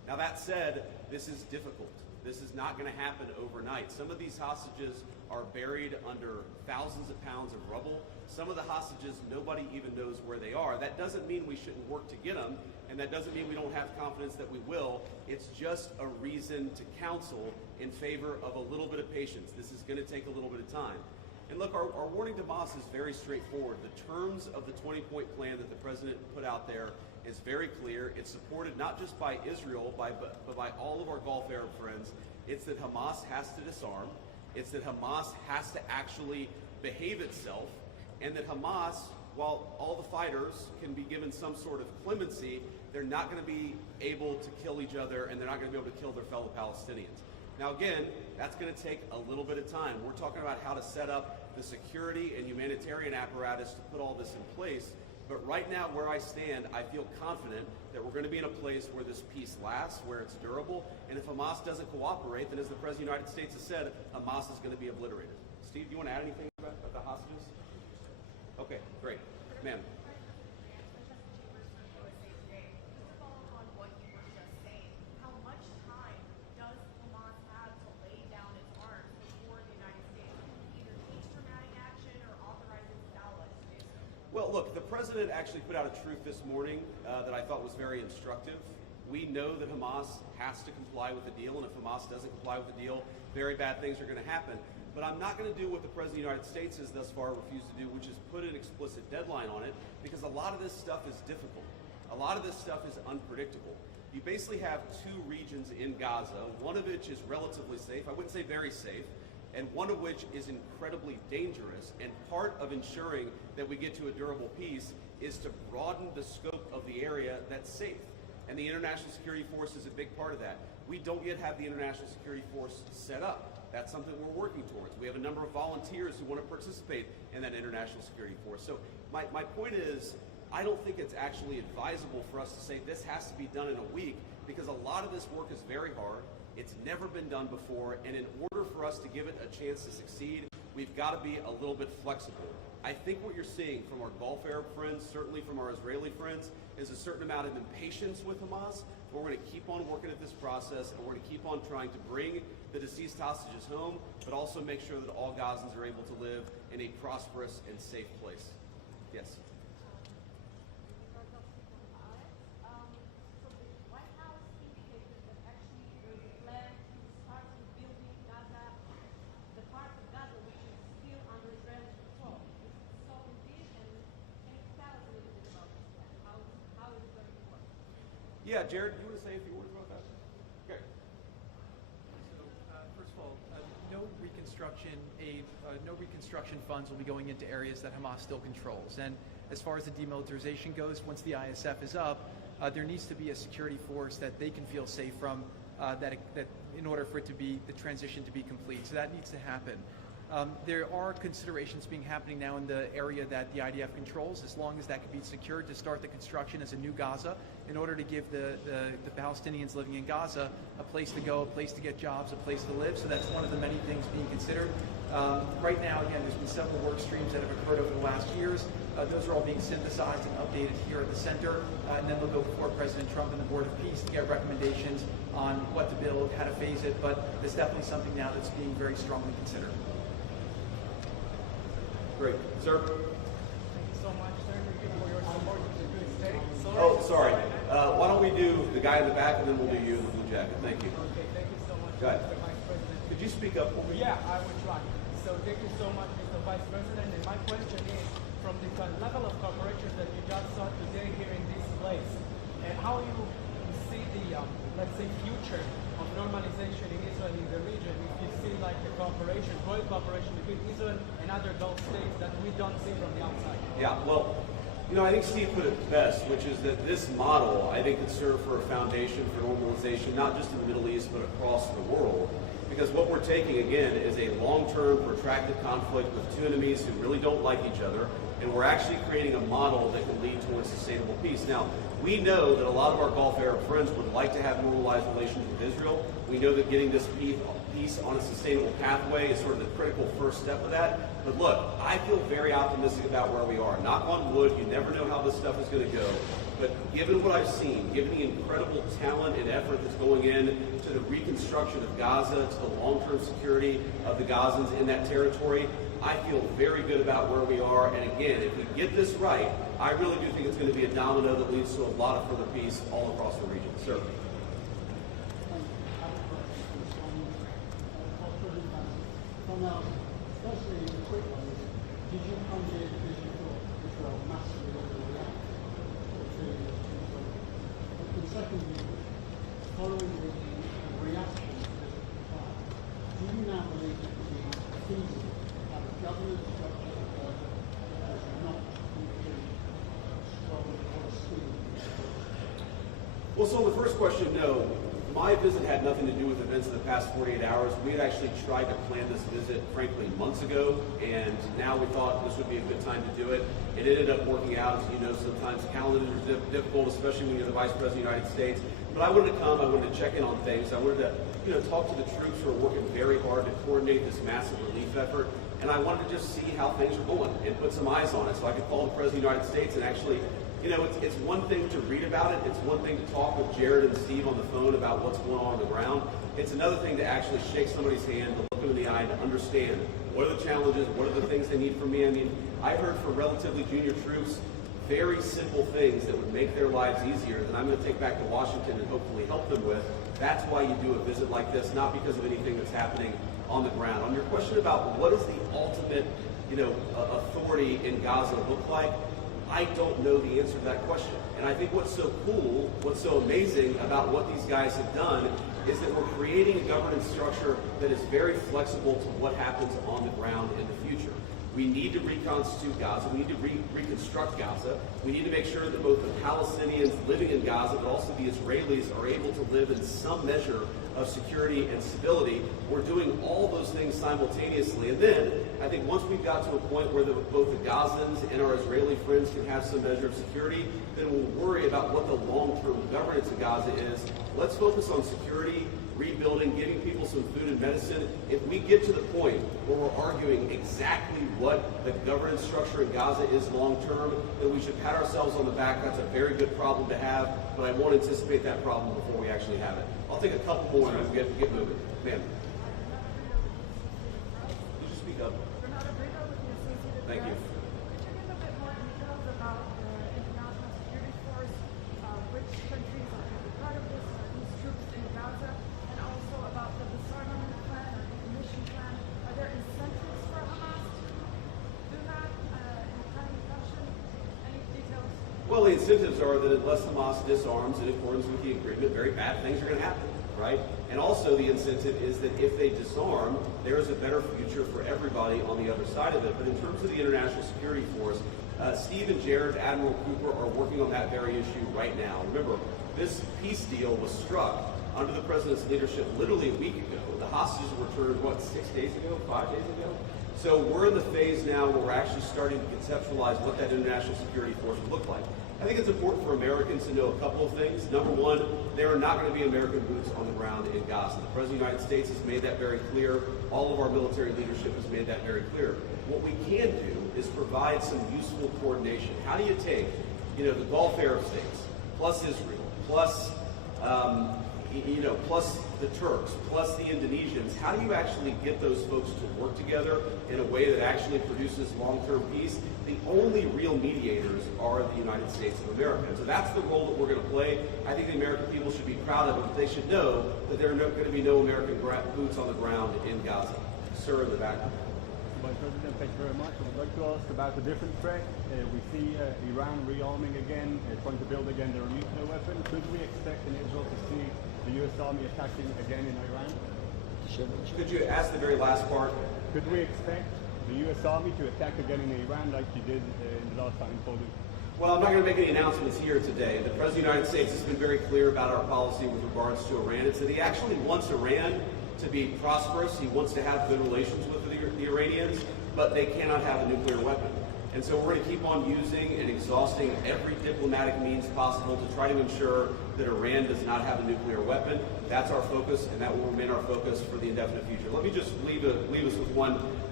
Now that said, this is difficult. This is not going to happen overnight. Some of these hostages are buried under thousands of pounds of rubble. Some of the hostages, nobody even knows where they are. That doesn't mean we shouldn't work to get them, and that doesn't mean we don't have confidence that we will. It's just a reason to counsel in favor of a little bit of patience. This is going to take a little bit of time. And look, our warning to Hamas is very straightforward. The terms of the 20-point plan that the president put out there is very clear. It's supported not just by Israel, but by all of our Gulf Arab friends. It's that Hamas has to disarm. It's that Hamas has to actually behave itself. And that Hamas, while all the fighters can be given some sort of clemency, they're not going to be able to kill each other, and they're not going to be able to kill their fellow Palestinians. Now again, that's going to take a little bit of time. We're talking about how to set up the security and humanitarian apparatus to put all this in place. But right now, where I stand, I feel confident that we're going to be in a place where this peace lasts, where it's durable. And if Hamas doesn't cooperate, then as the President of the United States has said, Hamas is going to be obliterated. Steve, do you want to add anything about the hostages? Okay, great. Ma'am. Well, look, the president actually put out a truth this morning that I thought was very instructive. We know that Hamas has to comply with the deal, and if Hamas doesn't comply with the deal, very bad things are going to happen. But I'm not going to do what the President of the United States has thus far refused to do, which is put an explicit deadline on it, because a lot of this stuff is difficult. A lot of this stuff is unpredictable. You basically have two regions in Gaza, one of which is relatively safe, I wouldn't say very safe, and one of which is incredibly dangerous. And part of ensuring that we get to a durable peace is to broaden the scope of the area that's safe. And the International Security Force is a big part of that. We don't yet have the International Security Force set up. That's something we're working towards. We have a number of volunteers who want to participate in that International Security Force. So my point is, I don't think it's actually advisable for us to say this has to be done in a week, because a lot of this work is very hard. It's never been done before, and in order for us to give it a chance to succeed, we've got to be a little bit flexible. I think what you're seeing from our Gulf Arab friends, certainly from our Israeli friends, is a certain amount of impatience with Hamas, but we're going to keep on working at this process, and we're going to keep on trying to bring the deceased hostages home, but also make sure that all Gazans are able to live in a prosperous and safe place. Yes? Yeah, Jared, you want to say a few words about that? Okay. So, first of all, no reconstruction aid, no reconstruction funds will be going into areas that Hamas still controls. And as far as the demilitarization goes, once the ISF is up, there needs to be a security force that they can feel safe from, that in order for it to be the transition to be complete. So that needs to happen. There are considerations being happening now in the area that the IDF controls, as long as that can be secured, to start the construction as a new Gaza, in order to give the Palestinians living in Gaza a place to go, a place to get jobs, a place to live. So that's one of the many things being considered. Right now, again, there's been several work streams that have occurred over the last years. Those are all being synthesized and updated here at the center, and then they'll go before President Trump and the Board of Peace to get recommendations on what to build, how to phase it, but it's definitely something now that's being very strongly considered. Great. Sir? Thank you so much, sir. Thank you for your support to the state. Oh, sorry. Why don't we do the guy in the back, and then we'll do you in the blue jacket. Thank you. Okay, thank you so much, Go ahead. Mr. Vice President. Could you speak up for me? Yeah, I will try. So thank you so much, Mr. Vice President. And my question is, from the level of cooperation that you just saw today here in this place, and how you see the, let's say, future of normalization in Israel in the region, if you see like the cooperation, growing cooperation between Israel and other Gulf states that we don't see from the outside? Yeah, well, you know, I think Steve put it best, which is that this model, I think, could serve for a foundation for normalization, not just in the Middle East, but across the world. Because what we're taking, again, is a long-term, protracted conflict with two enemies who really don't like each other, and we're actually creating a model that can lead towards sustainable peace. Now, we know that a lot of our Gulf Arab friends would like to have normalized relations with Israel. We know that getting this peace on a sustainable pathway is sort of the critical first step of that. But look, I feel very optimistic about where we are. Knock on wood, you never know how this stuff is going to go. But given what I've seen, given the incredible talent and effort that's going in to the reconstruction of Gaza, to the long-term security of the Gazans in that territory, I feel very good about where we are. And again, if we get this right, I really do think it's going to be a domino that leads to a lot of further peace all across the region. Sir. Firstly, a quick one is, did you come here because you thought Israel massively overreacted to and secondly, following the reaction to this reply, do you now believe it to be feasible to have a government structure of Gaza that does not include strong Palestinian? Well, so on the first question, no. My visit had nothing to do with events in the past 48 hours. We had actually tried to plan this visit, frankly, months ago, and now we thought this would be a good time to do it. It ended up working out. As you know, sometimes calendars are difficult, especially when you're the Vice President of the United States. But I wanted to come. I wanted to check in on things. I wanted to, talk to the troops who are working very hard to coordinate this massive relief effort. And I wanted to just see how things are going and put some eyes on it, so I could call the President of the United States and actually. It's one thing to read about it. It's one thing to talk with Jared and Steve on the phone about what's going on the ground. It's another thing to actually shake somebody's hand, to look them in the eye, and to understand what are the challenges, what are the things they need from me. I mean, I heard from relatively junior troops very simple things that would make their lives easier that I'm going to take back to Washington and hopefully help them with. That's why you do a visit like this, not because of anything that's happening on the ground. On your question about what does the ultimate, authority in Gaza look like, I don't know the answer to that question. And I think what's so cool, what's so amazing about what these guys have done is that we're creating a governance structure that is very flexible to what happens on the ground in the future. We need to reconstitute Gaza. We need to reconstruct Gaza. We need to make sure that both the Palestinians living in Gaza, but also the Israelis, are able to live in some measure of security and stability. We're doing all those things simultaneously. And then I think once we've got to a point where both the Gazans and our Israeli friends can have some measure of security, then we'll worry about what the long-term governance of Gaza is. Let's focus on security, rebuilding, giving people some food and medicine. If we get to the point where we're arguing exactly what the governance structure in Gaza is long-term, then we should pat ourselves on the back. That's a very good problem to have, but I won't anticipate that problem before we actually have it. I'll take a couple more and we'll get moving. Ma'am. Could you speak up? Thank you. Could you give a bit more details about the international security force, which countries are going to be part of this, these troops in Gaza, and also about the disarmament plan or decommission plan? Are there incentives for Hamas to do that in a timely fashion? Any details? Well, the incentives are that unless Hamas disarms in accordance with the agreement, very bad things are going to happen, right? And also the incentive is that if they disarm, there is a better future for everybody on the other side of it. But in terms of the international security force, Steve and Jared, Admiral Cooper, are working on that very issue right now. Remember, this peace deal was struck under the president's leadership literally a week ago. The hostages were returned, 6 days ago, 5 days ago? So we're in the phase now where we're actually starting to conceptualize what that international security force would look like. I think it's important for Americans to know a couple of things. Number one, there are not going to be American boots on the ground in Gaza. The President of the United States has made that very clear. All of our military leadership has made that very clear. What we can do is provide some useful coordination. How do you take, the Gulf Arab states, plus Israel, plus plus the Turks, plus the Indonesians, how do you actually get those folks to work together in a way that actually produces long-term peace? The only real mediators are the United States of America. And so that's the role that we're going to play. I think the American people should be proud of it, but they should know that there are going to be no American boots on the ground in Gaza. Sir, in the back. Vice President, thank you very much. I would like to ask about a different threat. We see Iran rearming again, trying to build again their nuclear weapon. Could we expect in Israel to see the U.S. Army attacking again in Iran? Could you ask the very last part? Could we expect the U.S. Army to attack again in Iran like you did in the last time in Poland? Well, I'm not going to make any announcements here today. The President of the United States has been very clear about our policy with regards to Iran. It's that he actually wants Iran to be prosperous. He wants to have good relations with the Iranians, but they cannot have a nuclear weapon. And so we're going to keep on using and exhausting every diplomatic means possible to try to ensure that Iran does not have a nuclear weapon. That's our focus, and that will remain our focus for the indefinite future. Let me just leave us with one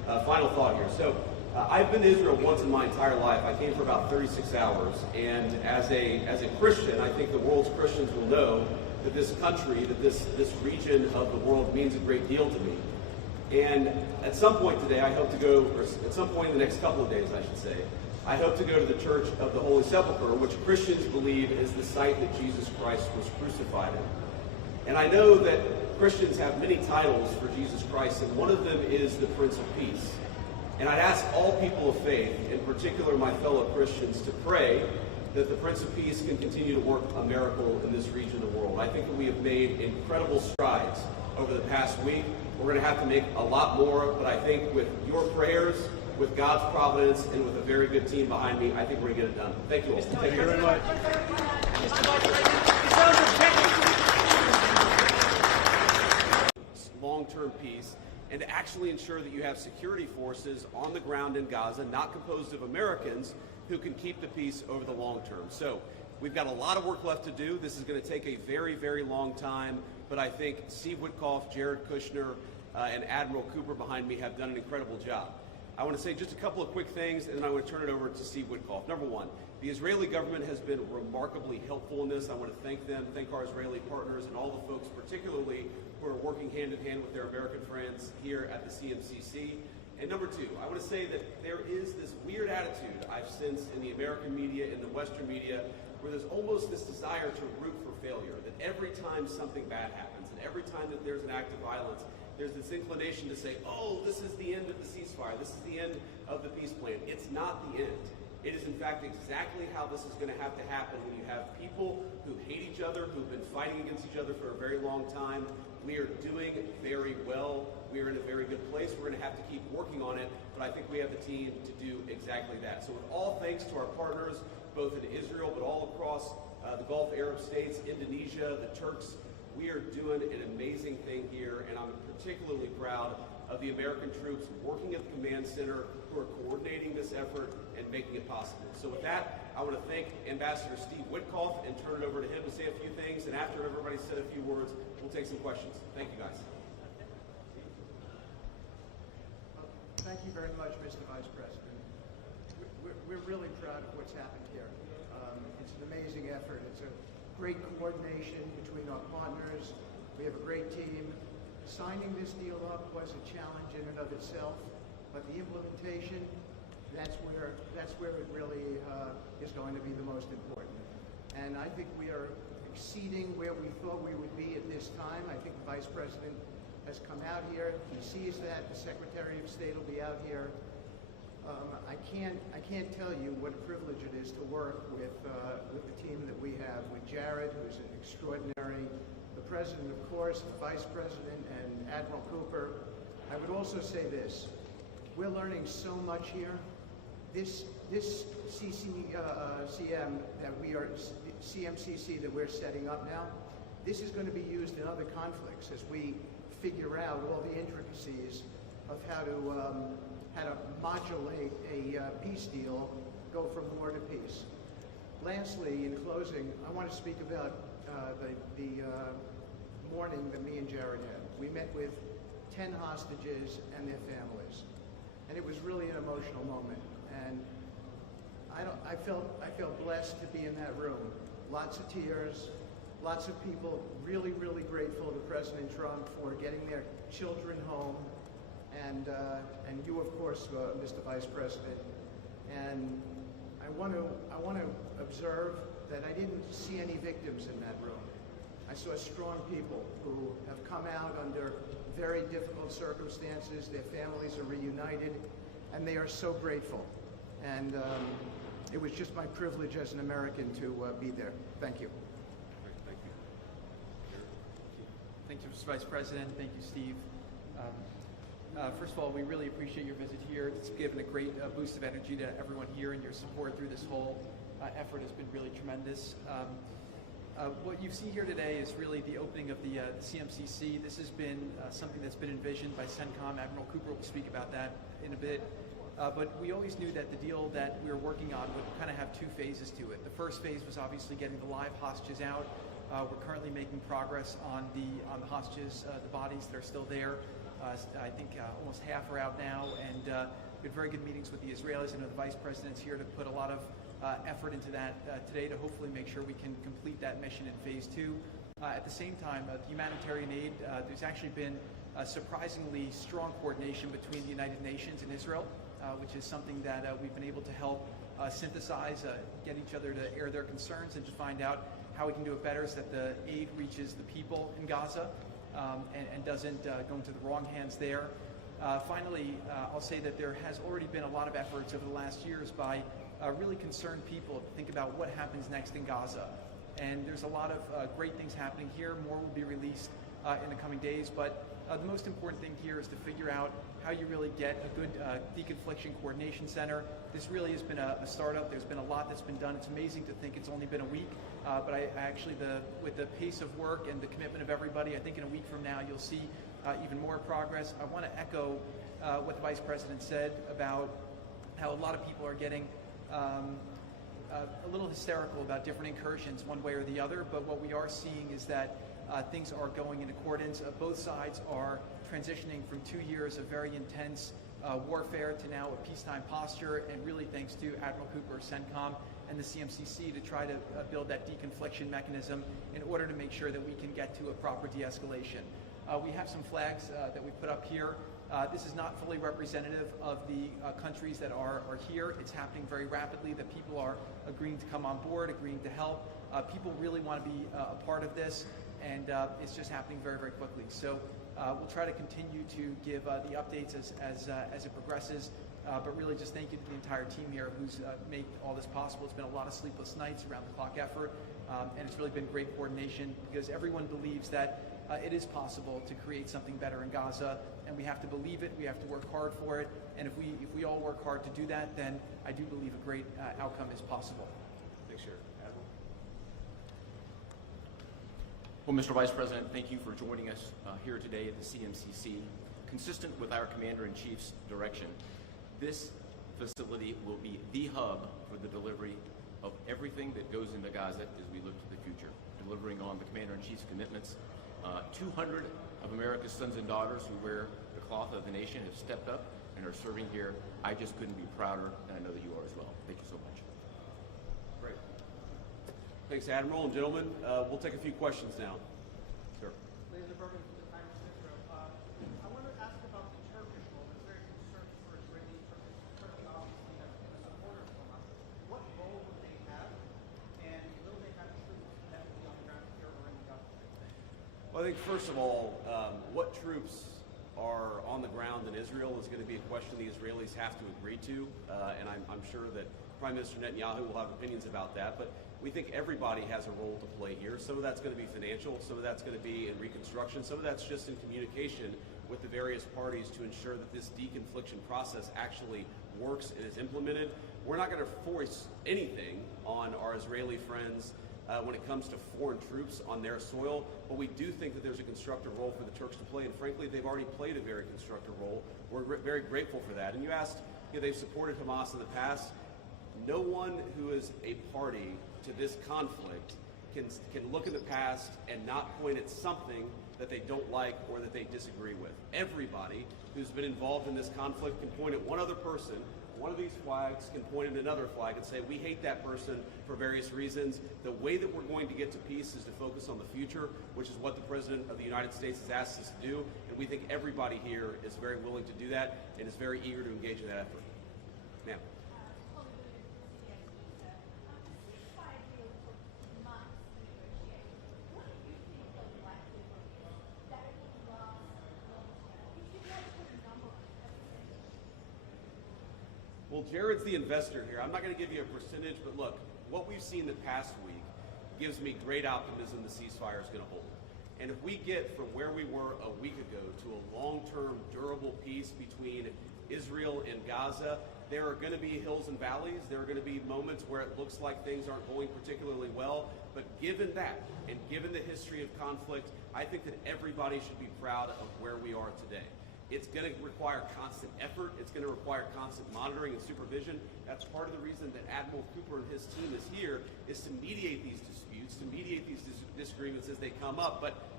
Final thought here. So I've been to Israel once in my entire life. I came for about 36 hours, and as a Christian, I think the world's Christians will know that this country, that this region of the world means a great deal to me. And at some point today, I hope to go, or at some point in the next couple of days, I should say, I hope to go to the Church of the Holy Sepulchre, which Christians believe is the site that Jesus Christ was crucified in. And I know that Christians have many titles for Jesus Christ, and one of them is the Prince of Peace. And I'd ask all people of faith, in particular my fellow Christians, to pray that the Prince of Peace can continue to work a miracle in this region of the world. I think that we have made incredible strides over the past week. We're going to have to make a lot more, but I think with your prayers, with God's providence, and with a very good team behind me, I think we're going to get it done. Thank you all. Thank you very much. Long-term peace, and to actually ensure that you have security forces on the ground in Gaza, not composed of Americans, who can keep the peace over the long term. So we've got a lot of work left to do. This is going to take a very, very long time, but I think Steve Witkoff, Jared Kushner, and Admiral Cooper behind me have done an incredible job. I want to say just a couple of quick things, and then I want to turn it over to Steve Witkoff. Number one, the Israeli government has been remarkably helpful in this. I want to thank them, thank our Israeli partners, and all the folks, particularly who are working hand in hand with their American friends here at the CMCC. And number two, I want to say that there is this weird attitude I've sensed in the American media, in the Western media, where there's almost this desire to root for failure, that every time something bad happens, and every time that there's an act of violence, there's this inclination to say, oh, this is the end of the ceasefire, this is the end of the peace plan. It's not the end. It is, in fact, exactly how this is going to have to happen when you have people who hate each other, who've been fighting against each other for a very long time. We are doing very well. We are in a very good place. We're going to have to keep working on it, but I think we have the team to do exactly that. So with all thanks to our partners, both in Israel, but all across the Gulf Arab states, Indonesia, the Turks, we are doing an amazing thing here, and I'm particularly proud of the American troops working at the command center who are coordinating this effort and making it possible. So with that, I want to thank Ambassador Steve Witkoff and turn it over to him to say a few things, and after everybody's said a few words, we'll take some questions. Thank you, guys. Thank you very much, Mr. Vice President. We're really proud of what's happened here. It's an amazing effort. It's a great coordination between our partners. We have a great team. Signing this deal up was a challenge in and of itself, but the implementation, that's where it really is going to be the most important. And I think we are exceeding where we thought we would be at this time. I think the Vice President has come out here. He sees that. The Secretary of State will be out here. I can't tell you what a privilege it is to work with the team that we have, with Jared, who's an extraordinary, the President, of course, the Vice President, and Admiral Cooper. I would also say this. We're learning so much here. This CMCC that we're setting up now, this is going to be used in other conflicts as we figure out all the intricacies of how to modulate a peace deal, go from war to peace. Lastly, in closing, I want to speak about the morning that me and Jared had. We met with 10 hostages and their families, and it was really an emotional moment. And I felt blessed to be in that room. Lots of tears, lots of people really, really grateful to President Trump for getting their children home, and you, of course, Mr. Vice President. And I want to observe that I didn't see any victims in that room. I saw strong people who have come out under very difficult circumstances. Their families are reunited, and they are so grateful. And it was just my privilege as an American to be there. Thank you. Thank you. Thank you, Mr. Vice President. Thank you, Steve. First of all, we really appreciate your visit here. It's given a great boost of energy to everyone here, and your support through this whole effort has been really tremendous. What you see here today is really the opening of the CMCC. This has been something that's been envisioned by CENTCOM. Admiral Cooper will speak about that in a bit. But we always knew that the deal that we were working on would kind of have two phases to it. The first phase was obviously getting the live hostages out. We're currently making progress on the hostages, the bodies that are still there. I think almost half are out now, and we had very good meetings with the Israelis. I know the Vice President's here to put a lot of effort into that today to hopefully make sure we can complete that mission in phase 2. At the same time, the humanitarian aid, there's actually been surprisingly strong coordination between the United Nations and Israel, which is something that we've been able to help synthesize, get each other to air their concerns and to find out how we can do it better so that the aid reaches the people in Gaza and doesn't go into the wrong hands there. Finally, I'll say that there has already been a lot of efforts over the last years by really concerned people to think about what happens next in Gaza. And there's a lot of great things happening here. More will be released in the coming days. But the most important thing here is to figure out how you really get a good deconfliction coordination center. This really has been a startup. There's been a lot that's been done. It's amazing to think it's only been a week. But I actually, with the pace of work and the commitment of everybody, I think in a week from now you'll see even more progress. I want to echo what the Vice President said about how a lot of people are getting a little hysterical about different incursions one way or the other, but what we are seeing is that things are going in accordance. Both sides are transitioning from 2 years of very intense warfare to now a peacetime posture, and really thanks to Admiral Cooper, CENTCOM, and the CMCC to try to build that deconfliction mechanism in order to make sure that we can get to a proper de-escalation. We have some flags that we put up here. This is not fully representative of the countries that are here. It's happening very rapidly, that people are agreeing to come on board, agreeing to help. People really want to be a part of this, and it's just happening very, very quickly. So we'll try to continue to give the updates as it progresses, but really just thank you to the entire team here who's made all this possible. It's been a lot of sleepless nights, around-the-clock effort, and it's really been great coordination because everyone believes that it is possible to create something better in Gaza, and we have to believe it, we have to work hard for it, and if we all work hard to do that, then I do believe a great outcome is possible. Thanks, Sheriff. Admiral? Well, Mr. Vice President, thank you for joining us here today at the CMCC. Consistent with our Commander-in-Chief's direction, this facility will be the hub for the delivery of everything that goes into Gaza as we look to the future, delivering on the Commander-in-Chief's commitments. 200 of America's sons and daughters who wear the cloth of the nation have stepped up and are serving here. I just couldn't be prouder, and I know that you are as well. Thank you so much. Great. Thanks, Admiral. And gentlemen, we'll take a few questions now. Sure. Ladies and gentlemen, from the Times of Israel, I want to ask about the Turkish role. It's very concerned for Israeli Turkey. Turkey obviously has been a supporter of Hamas. What role would they have, and will they have troops that will be on the ground here or in the Gaza? Well, I think first of all, what troops are on the ground in Israel is going to be a question the Israelis have to agree to, and I'm sure that Prime Minister Netanyahu will have opinions about that, but we think everybody has a role to play here. Some of that's going to be financial, some of that's going to be in reconstruction, some of that's just in communication with the various parties to ensure that this deconfliction process actually works and is implemented. We're not going to force anything on our Israeli friends when it comes to foreign troops on their soil, but we do think that there's a constructive role for the Turks to play, and frankly, they've already played a very constructive role. We're very grateful for that. And you asked, they've supported Hamas in the past. No one who is a party to this conflict can look at the past and not point at something that they don't like or that they disagree with. Everybody who's been involved in this conflict can point at one other person. One of these flags can point at another flag and say, we hate that person for various reasons. The way that we're going to get to peace is to focus on the future, which is what the President of the United States has asked us to do. And we think everybody here is very willing to do that and is very eager to engage in that effort. Ma'am. Well, Jared's the investor here. I'm not going to give you a percentage, but look, what we've seen the past week gives me great optimism the ceasefire is going to hold. And if we get from where we were a week ago to a long-term, durable peace between Israel and Gaza, there are going to be hills and valleys. There are going to be moments where it looks like things aren't going particularly well. But given that, and given the history of conflict, I think that everybody should be proud of where we are today. It's going to require constant effort. It's going to require constant monitoring and supervision. That's part of the reason that Admiral Cooper and his team is here, is to mediate these disputes, to mediate these disagreements as they come up. But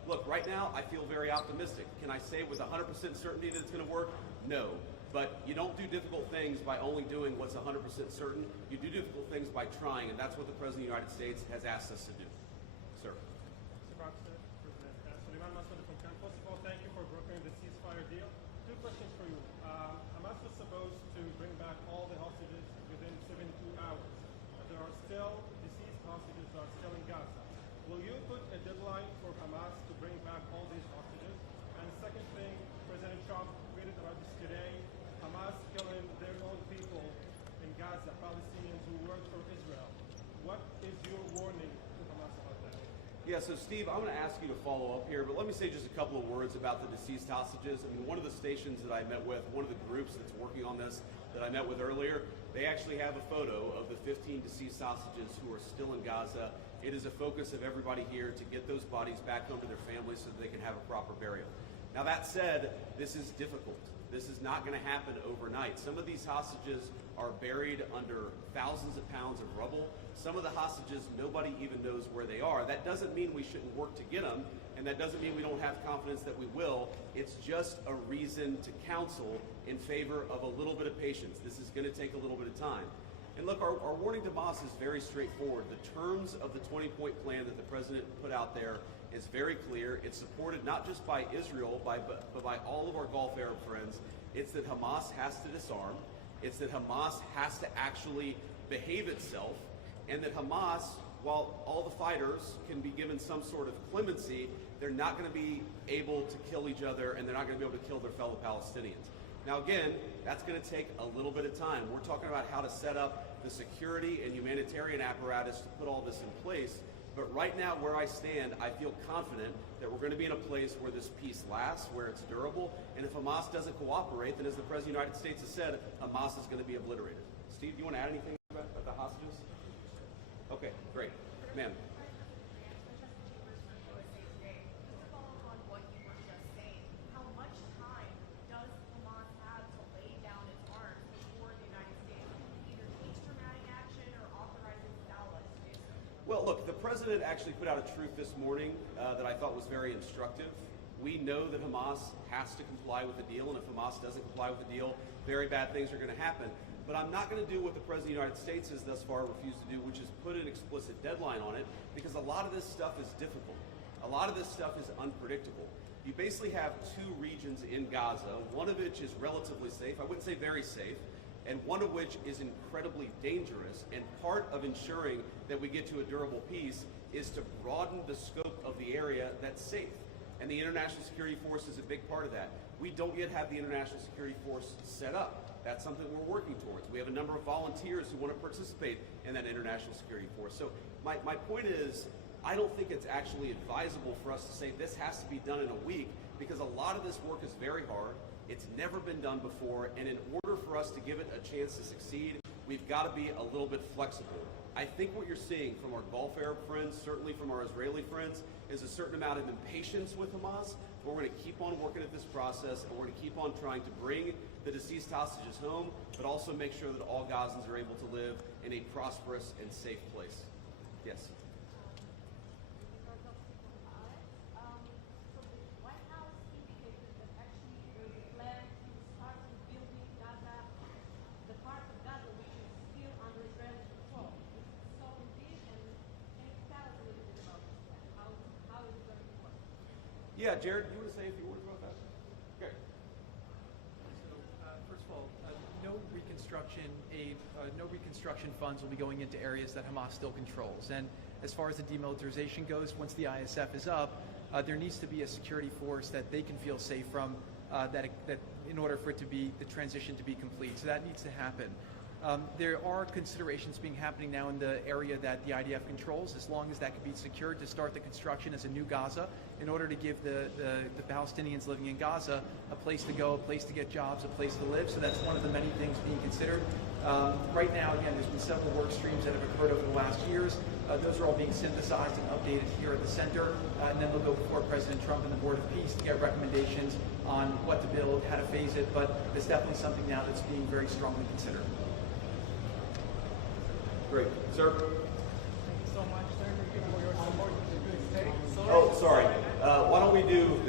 look, right now I feel very optimistic. Can I say with 100% certainty that it's going to work? No. But you don't do difficult things by only doing what's 100% certain. You do difficult things by trying, and that's what the President of the United States has asked us to do. Sir. Mr. Baxter, President Suleiman Massoud from Cannes. First of all, thank you for brokering the ceasefire deal. Two questions for you. Hamas was supposed to bring back all the hostages within 72 hours. There are still deceased hostages that are still in Gaza. Will you put a deadline for Hamas to bring back all these hostages? And second thing, President Trump tweeted about this today. Hamas killing their own people in Gaza, Palestinians who work for Israel. What is your warning to Hamas about that? Yeah, so Steve, I'm going to ask you to follow up here, but let me say just a couple of words about the deceased hostages. I mean, one of the stations that I met with, one of the groups that's working on this that I met with earlier, they actually have a photo of the 15 deceased hostages who are still in Gaza. It is a focus of everybody here to get those bodies back home to their families so that they can have a proper burial. Now that said, this is difficult. This is not going to happen overnight. Some of these hostages are buried under thousands of pounds of rubble. Some of the hostages, nobody even knows where they are. That doesn't mean we shouldn't work to get them, and that doesn't mean we don't have confidence that we will. It's just a reason to counsel in favor of a little bit of patience. This is going to take a little bit of time. And look, our warning to Hamas is very straightforward. The terms of the 20-point plan that the president put out there is very clear. It's supported not just by Israel, but by all of our Gulf Arab friends. It's that Hamas has to disarm. It's that Hamas has to actually behave itself. And that Hamas, while all the fighters can be given some sort of clemency, they're not going to be able to kill each other, and they're not going to be able to kill their fellow Palestinians. Now again, that's going to take a little bit of time. We're talking about how to set up the security and humanitarian apparatus to put all this in place. But right now, where I stand, I feel confident that we're going to be in a place where this peace lasts, where it's durable. And if Hamas doesn't cooperate, then as the President of the United States has said, Hamas is going to be obliterated. Steve, do you want to add anything about the hostages? Okay, great. Ma'am. Well, look, the president actually put out a truth this morning that I thought was very instructive. We know that Hamas has to comply with the deal, and if Hamas doesn't comply with the deal, very bad things are going to happen. But I'm not going to do what the President of the United States has thus far refused to do, which is put an explicit deadline on it, because a lot of this stuff is difficult. A lot of this stuff is unpredictable. You basically have two regions in Gaza, one of which is relatively safe, I wouldn't say very safe, and one of which is incredibly dangerous. And part of ensuring that we get to a durable peace is to broaden the scope of the area that's safe. And the International Security Force is a big part of that. We don't yet have the International Security Force set up. That's something we're working towards. We have a number of volunteers who want to participate in that International Security Force. So my point is, I don't think it's actually advisable for us to say this has to be done in a week, because a lot of this work is very hard. It's never been done before, and in order for us to give it a chance to succeed, we've got to be a little bit flexible. I think what you're seeing from our Gulf Arab friends, certainly from our Israeli friends, is a certain amount of impatience with Hamas. But we're going to keep on working at this process, and we're going to keep on trying to bring the deceased hostages home, but also make sure that all Gazans are able to live in a prosperous and safe place. Yes? Yeah, Jared, you want to say a few words about that? Okay. So, first of all, no reconstruction aid, no reconstruction funds will be going into areas that Hamas still controls. And as far as the demilitarization goes, once the ISF is up, there needs to be a security force that they can feel safe from, that in order for it to be the transition to be complete. So that needs to happen. There are considerations happening now in the area that the IDF controls, as long as that can be secured, to start the construction as a new Gaza, in order to give the Palestinians living in Gaza a place to go, a place to get jobs, a place to live. So that's one of the many things being considered. Right now, again, there's been several work streams that have occurred over the last years. Those are all being synthesized and updated here at the center, and then they'll go before President Trump and the Board of Peace to get recommendations on what to build, how to phase it. But it's definitely something now that's being very strongly considered. Great. Sir? Thank you so much, sir, for your support to the good state. Oh, sorry. Why don't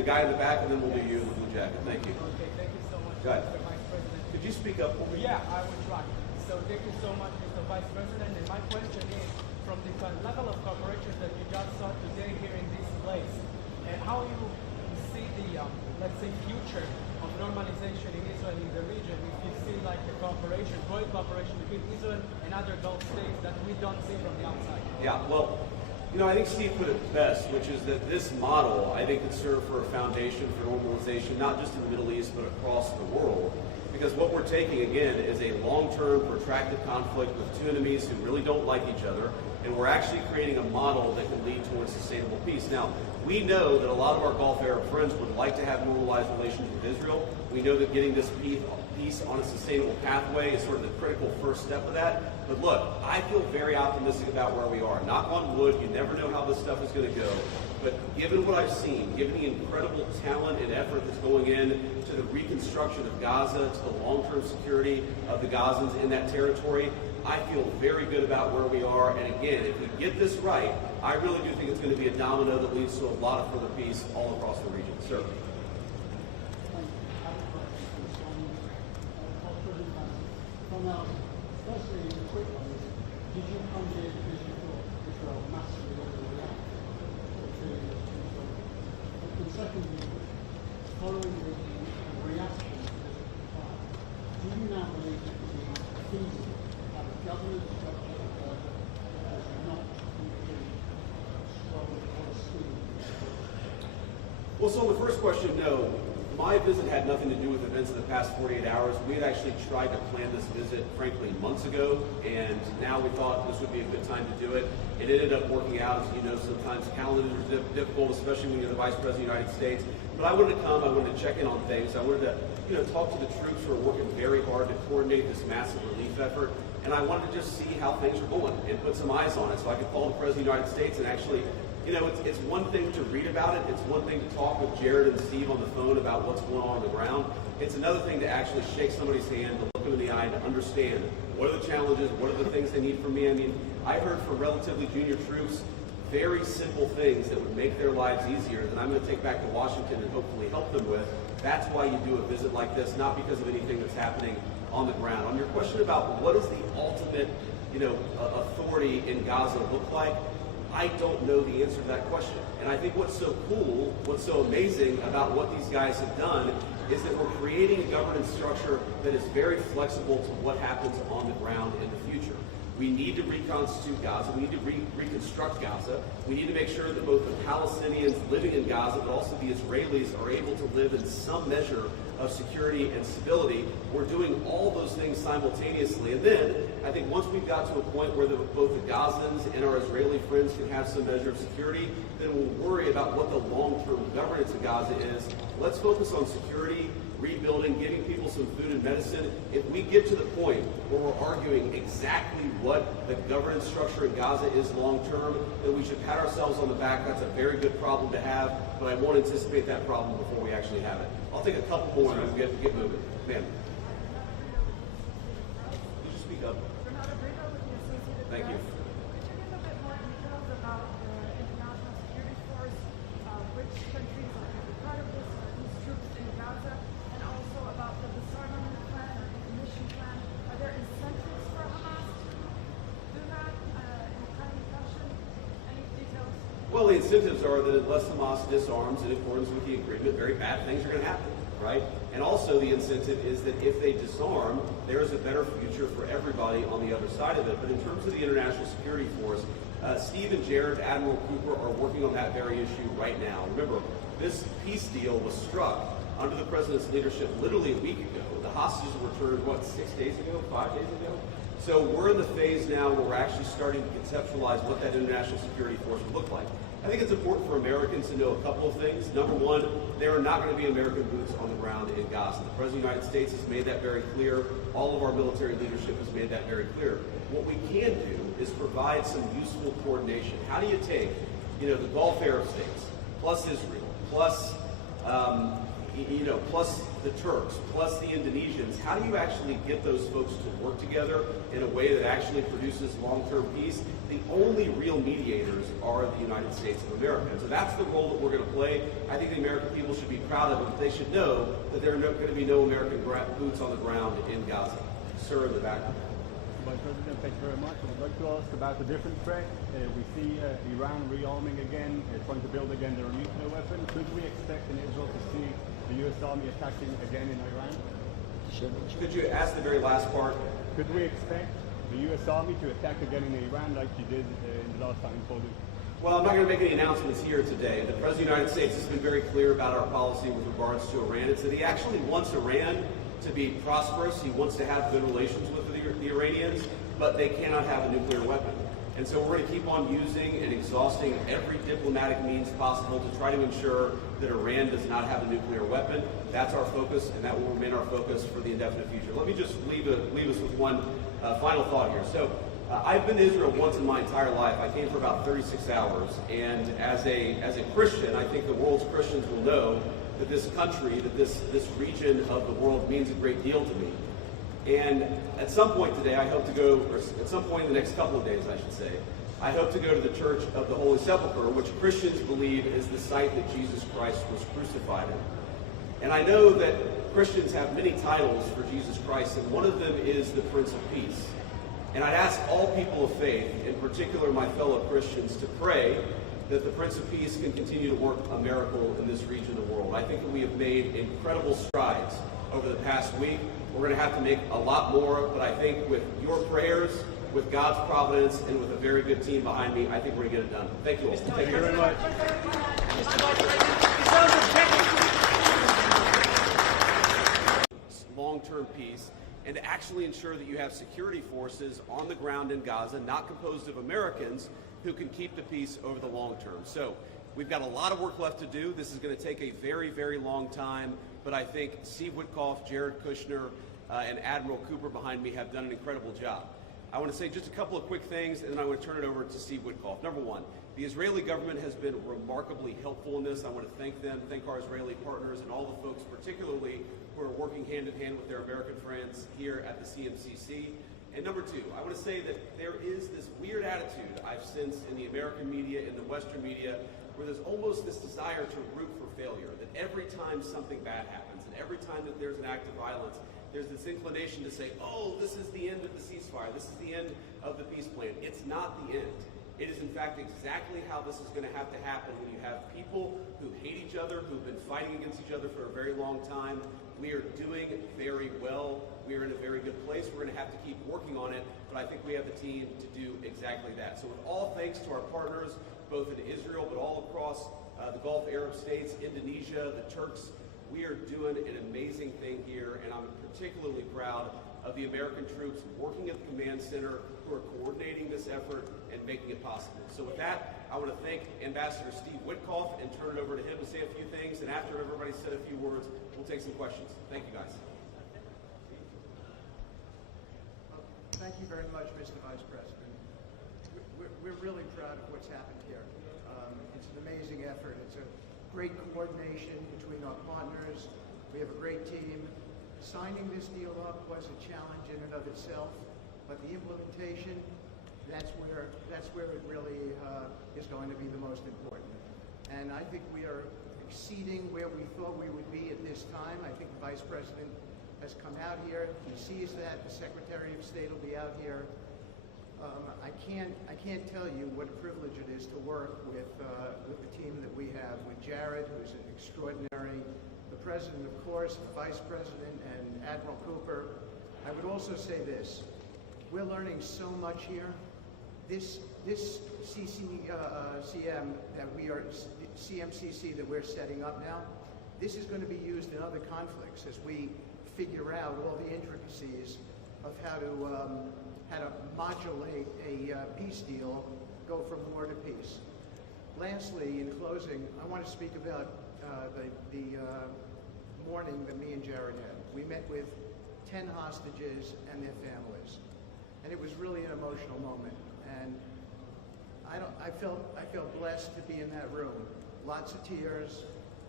guy in the back, and then we'll do you in the blue jacket. Thank you. Okay, thank you so much, Go ahead. Mr. Vice President. Could you speak up for me? Yeah, I will try. So thank you so much, Mr. Vice President. And my question is, from the level of cooperation that you just saw today here in this place, and how you see the, let's say, future of normalization in Israel in the region, if you see like the cooperation, growing cooperation between Israel and other Gulf states that we don't see from the outside. Yeah, well, you know, I think Steve put it best, which is that this model, I think, could serve for a foundation for normalization, not just in the Middle East, but across the world. Because what we're taking, again, is a long-term, protracted conflict with two enemies who really don't like each other, and we're actually creating a model that can lead towards sustainable peace. Now, we know that a lot of our Gulf Arab friends would like to have normalized relations with Israel. We know that getting this peace on a sustainable pathway is sort of the critical first step of that. But look, I feel very optimistic about where we are. Knock on wood, you never know how this stuff is going to go. But given what I've seen, given the incredible talent and effort that's going in to the reconstruction of Gaza, to the long-term security of the Gazans in that territory, I feel very good about where we are. And again, if we get this right, I really do think it's going to be a domino that leads to a lot of further peace all across the region. Sir. Firstly, a quick one is, did you come here because you thought Israel massively overreacted to and secondly, following the reaction to this fire, do you now believe it to be feasible that the government structure of Gaza has not completely strong or scheme? Well, so on the first question, no. My visit had nothing to do with events in the past 48 hours. We had actually tried to plan this visit, frankly, months ago, and now we thought this would be a good time to do it. It ended up working out. As you know, sometimes calendars are difficult, especially when you're the Vice President of the United States. But I wanted to come. I wanted to check in on things. I wanted to, talk to the troops who are working very hard to coordinate this massive relief effort. And I wanted to just see how things are going and put some eyes on it so I could call the President of the United States and actually, it's one thing to read about it. It's one thing to talk with Jared and Steve on the phone about what's going on the ground. It's another thing to actually shake somebody's hand, to look them in the eye, and to understand what are the challenges, what are the things they need from me. I mean, I heard from relatively junior troops very simple things that would make their lives easier that I'm going to take back to Washington and hopefully help them with. That's why you do a visit like this, not because of anything that's happening on the ground. On your question about what does the ultimate, authority in Gaza look like, I don't know the answer to that question. And I think what's so cool, what's so amazing about what these guys have done is that we're creating a governance structure that is very flexible to what happens on the ground in the future. We need to reconstitute Gaza. We need to reconstruct Gaza. We need to make sure that both the Palestinians living in Gaza, but also the Israelis, are able to live in some measure of security and stability. We're doing all those things simultaneously. And then I think once we've got to a point where both the Gazans and our Israeli friends can have some measure of security, then we'll worry about what the long-term governance of Gaza is. Let's focus on security, rebuilding, giving people some food and medicine. If we get to the point where we're arguing exactly what the governance structure in Gaza is long-term, then we should pat ourselves on the back. That's a very good problem to have, but I won't anticipate that problem before we actually have it. I'll take a couple more and we'll get moving. Ma'am. Could you speak up? Thank you. Could you give a bit more details about the international security force, which countries are going to be part of this, these troops in Gaza, and also about the disarmament plan or decommission plan? Are there incentives for Hamas to do that in a timely fashion? Any details? Well, the incentives are that unless Hamas disarms in accordance with the agreement, very bad things are going to happen, right? And also the incentive is that if they disarm, there is a better future for everybody on the other side of it. But in terms of the international security force, Steve and Jared, Admiral Cooper, are working on that very issue right now. Remember, this peace deal was struck under the president's leadership literally a week ago. The hostages were returned, 6 days ago, 5 days ago? So we're in the phase now where we're actually starting to conceptualize what that international security force would look like. I think it's important for Americans to know a couple of things. Number one, there are not going to be American boots on the ground in Gaza. The President of the United States has made that very clear. All of our military leadership has made that very clear. What we can do is provide some useful coordination. How do you take, the Gulf Arab states, plus Israel, plus, plus the Turks, plus the Indonesians, how do you actually get those folks to work together in a way that actually produces long-term peace? The only real mediators are the United States of America. And so that's the role that we're going to play. I think the American people should be proud of it, but they should know that there are going to be no American boots on the ground in Gaza. Sir in the back. Vice President, thank you very much. I would like to ask about a different threat. We see Iran rearming again, trying to build again their nuclear weapon. Could we expect in Israel to see the U.S. Army attacking again in Iran? Could you ask the very last part? Could we expect the U.S. Army to attack again in Iran like you did in the last time in Poland? Well, I'm not going to make any announcements here today. The President of the United States has been very clear about our policy with regards to Iran. It's that he actually wants Iran to be prosperous. He wants to have good relations with the Iranians, but they cannot have a nuclear weapon. And so we're going to keep on using and exhausting every diplomatic means possible to try to ensure that Iran does not have a nuclear weapon. That's our focus, and that will remain our focus for the indefinite future. Let me just leave us with one final thought here. So I've been to Israel once in my entire life. I came for about 36 hours, and as a Christian, I think the world's Christians will know that this country, that this region of the world means a great deal to me. And at some point today, I hope to go, or at some point in the next couple of days, I should say, I hope to go to the Church of the Holy Sepulchre, which Christians believe is the site that Jesus Christ was crucified in. And I know that Christians have many titles for Jesus Christ, and one of them is the Prince of Peace. And I'd ask all people of faith, in particular my fellow Christians, to pray that the Prince of Peace can continue to work a miracle in this region of the world. I think that we have made incredible strides over the past week. We're going to have to make a lot more, but I think with your prayers, with God's providence, and with a very good team behind me, I think we're going to get it done. Thank you all. Thank you very much. Long-term peace, and to actually ensure that you have security forces on the ground in Gaza, not composed of Americans, who can keep the peace over the long term. So we've got a lot of work left to do. This is going to take a very, very long time, but I think Steve Witkoff, Jared Kushner, and Admiral Cooper behind me have done an incredible job. I want to say just a couple of quick things, and then I want to turn it over to Steve Witkoff. Number one, the Israeli government has been remarkably helpful in this. I want to thank them, thank our Israeli partners, and all the folks, particularly who are working hand in hand with their American friends here at the CMCC. And number two, I want to say that there is this weird attitude I've sensed in the American media, in the Western media, where there's almost this desire to root for failure, that every time something bad happens, and every time that there's an act of violence, there's this inclination to say, oh, this is the end of the ceasefire, this is the end of the peace plan. It's not the end. It is in fact exactly how this is going to have to happen when you have people who hate each other, who've been fighting against each other for a very long time. We are doing very well. We are in a very good place. We're going to have to keep working on it, but I think we have the team to do exactly that. So with all thanks to our partners, both in Israel, but all across the Gulf Arab states, Indonesia, the Turks, we are doing an amazing thing here, and I'm particularly proud of the American troops working at the command center who are coordinating this effort and making it possible. So with that, I want to thank Ambassador Steve Witkoff and turn it over to him to say a few things, and after everybody's said a few words, we'll take some questions. Thank you, guys. Thank you very much, Mr. Vice President. We're really proud of what's happened here. It's an amazing effort. It's a great coordination between our partners. We have a great team. Signing this deal up was a challenge in and of itself, but the implementation, that's where it really is going to be the most important. And I think we are exceeding where we thought we would be at this time. I think the Vice President has come out here. He sees that. The Secretary of State will be out here. I can't tell you what a privilege it is to work with the team that we have, with Jared, who's an extraordinary, the President, of course, the Vice President, and Admiral Cooper. I would also say this. We're learning so much here. This CMCC that we're setting up now, this is going to be used in other conflicts as we figure out all the intricacies of how to modulate a peace deal, go from war to peace. Lastly, in closing, I want to speak about the morning that me and Jared had. We met with 10 hostages and their families, and it was really an emotional moment. And I felt blessed to be in that room. Lots of tears,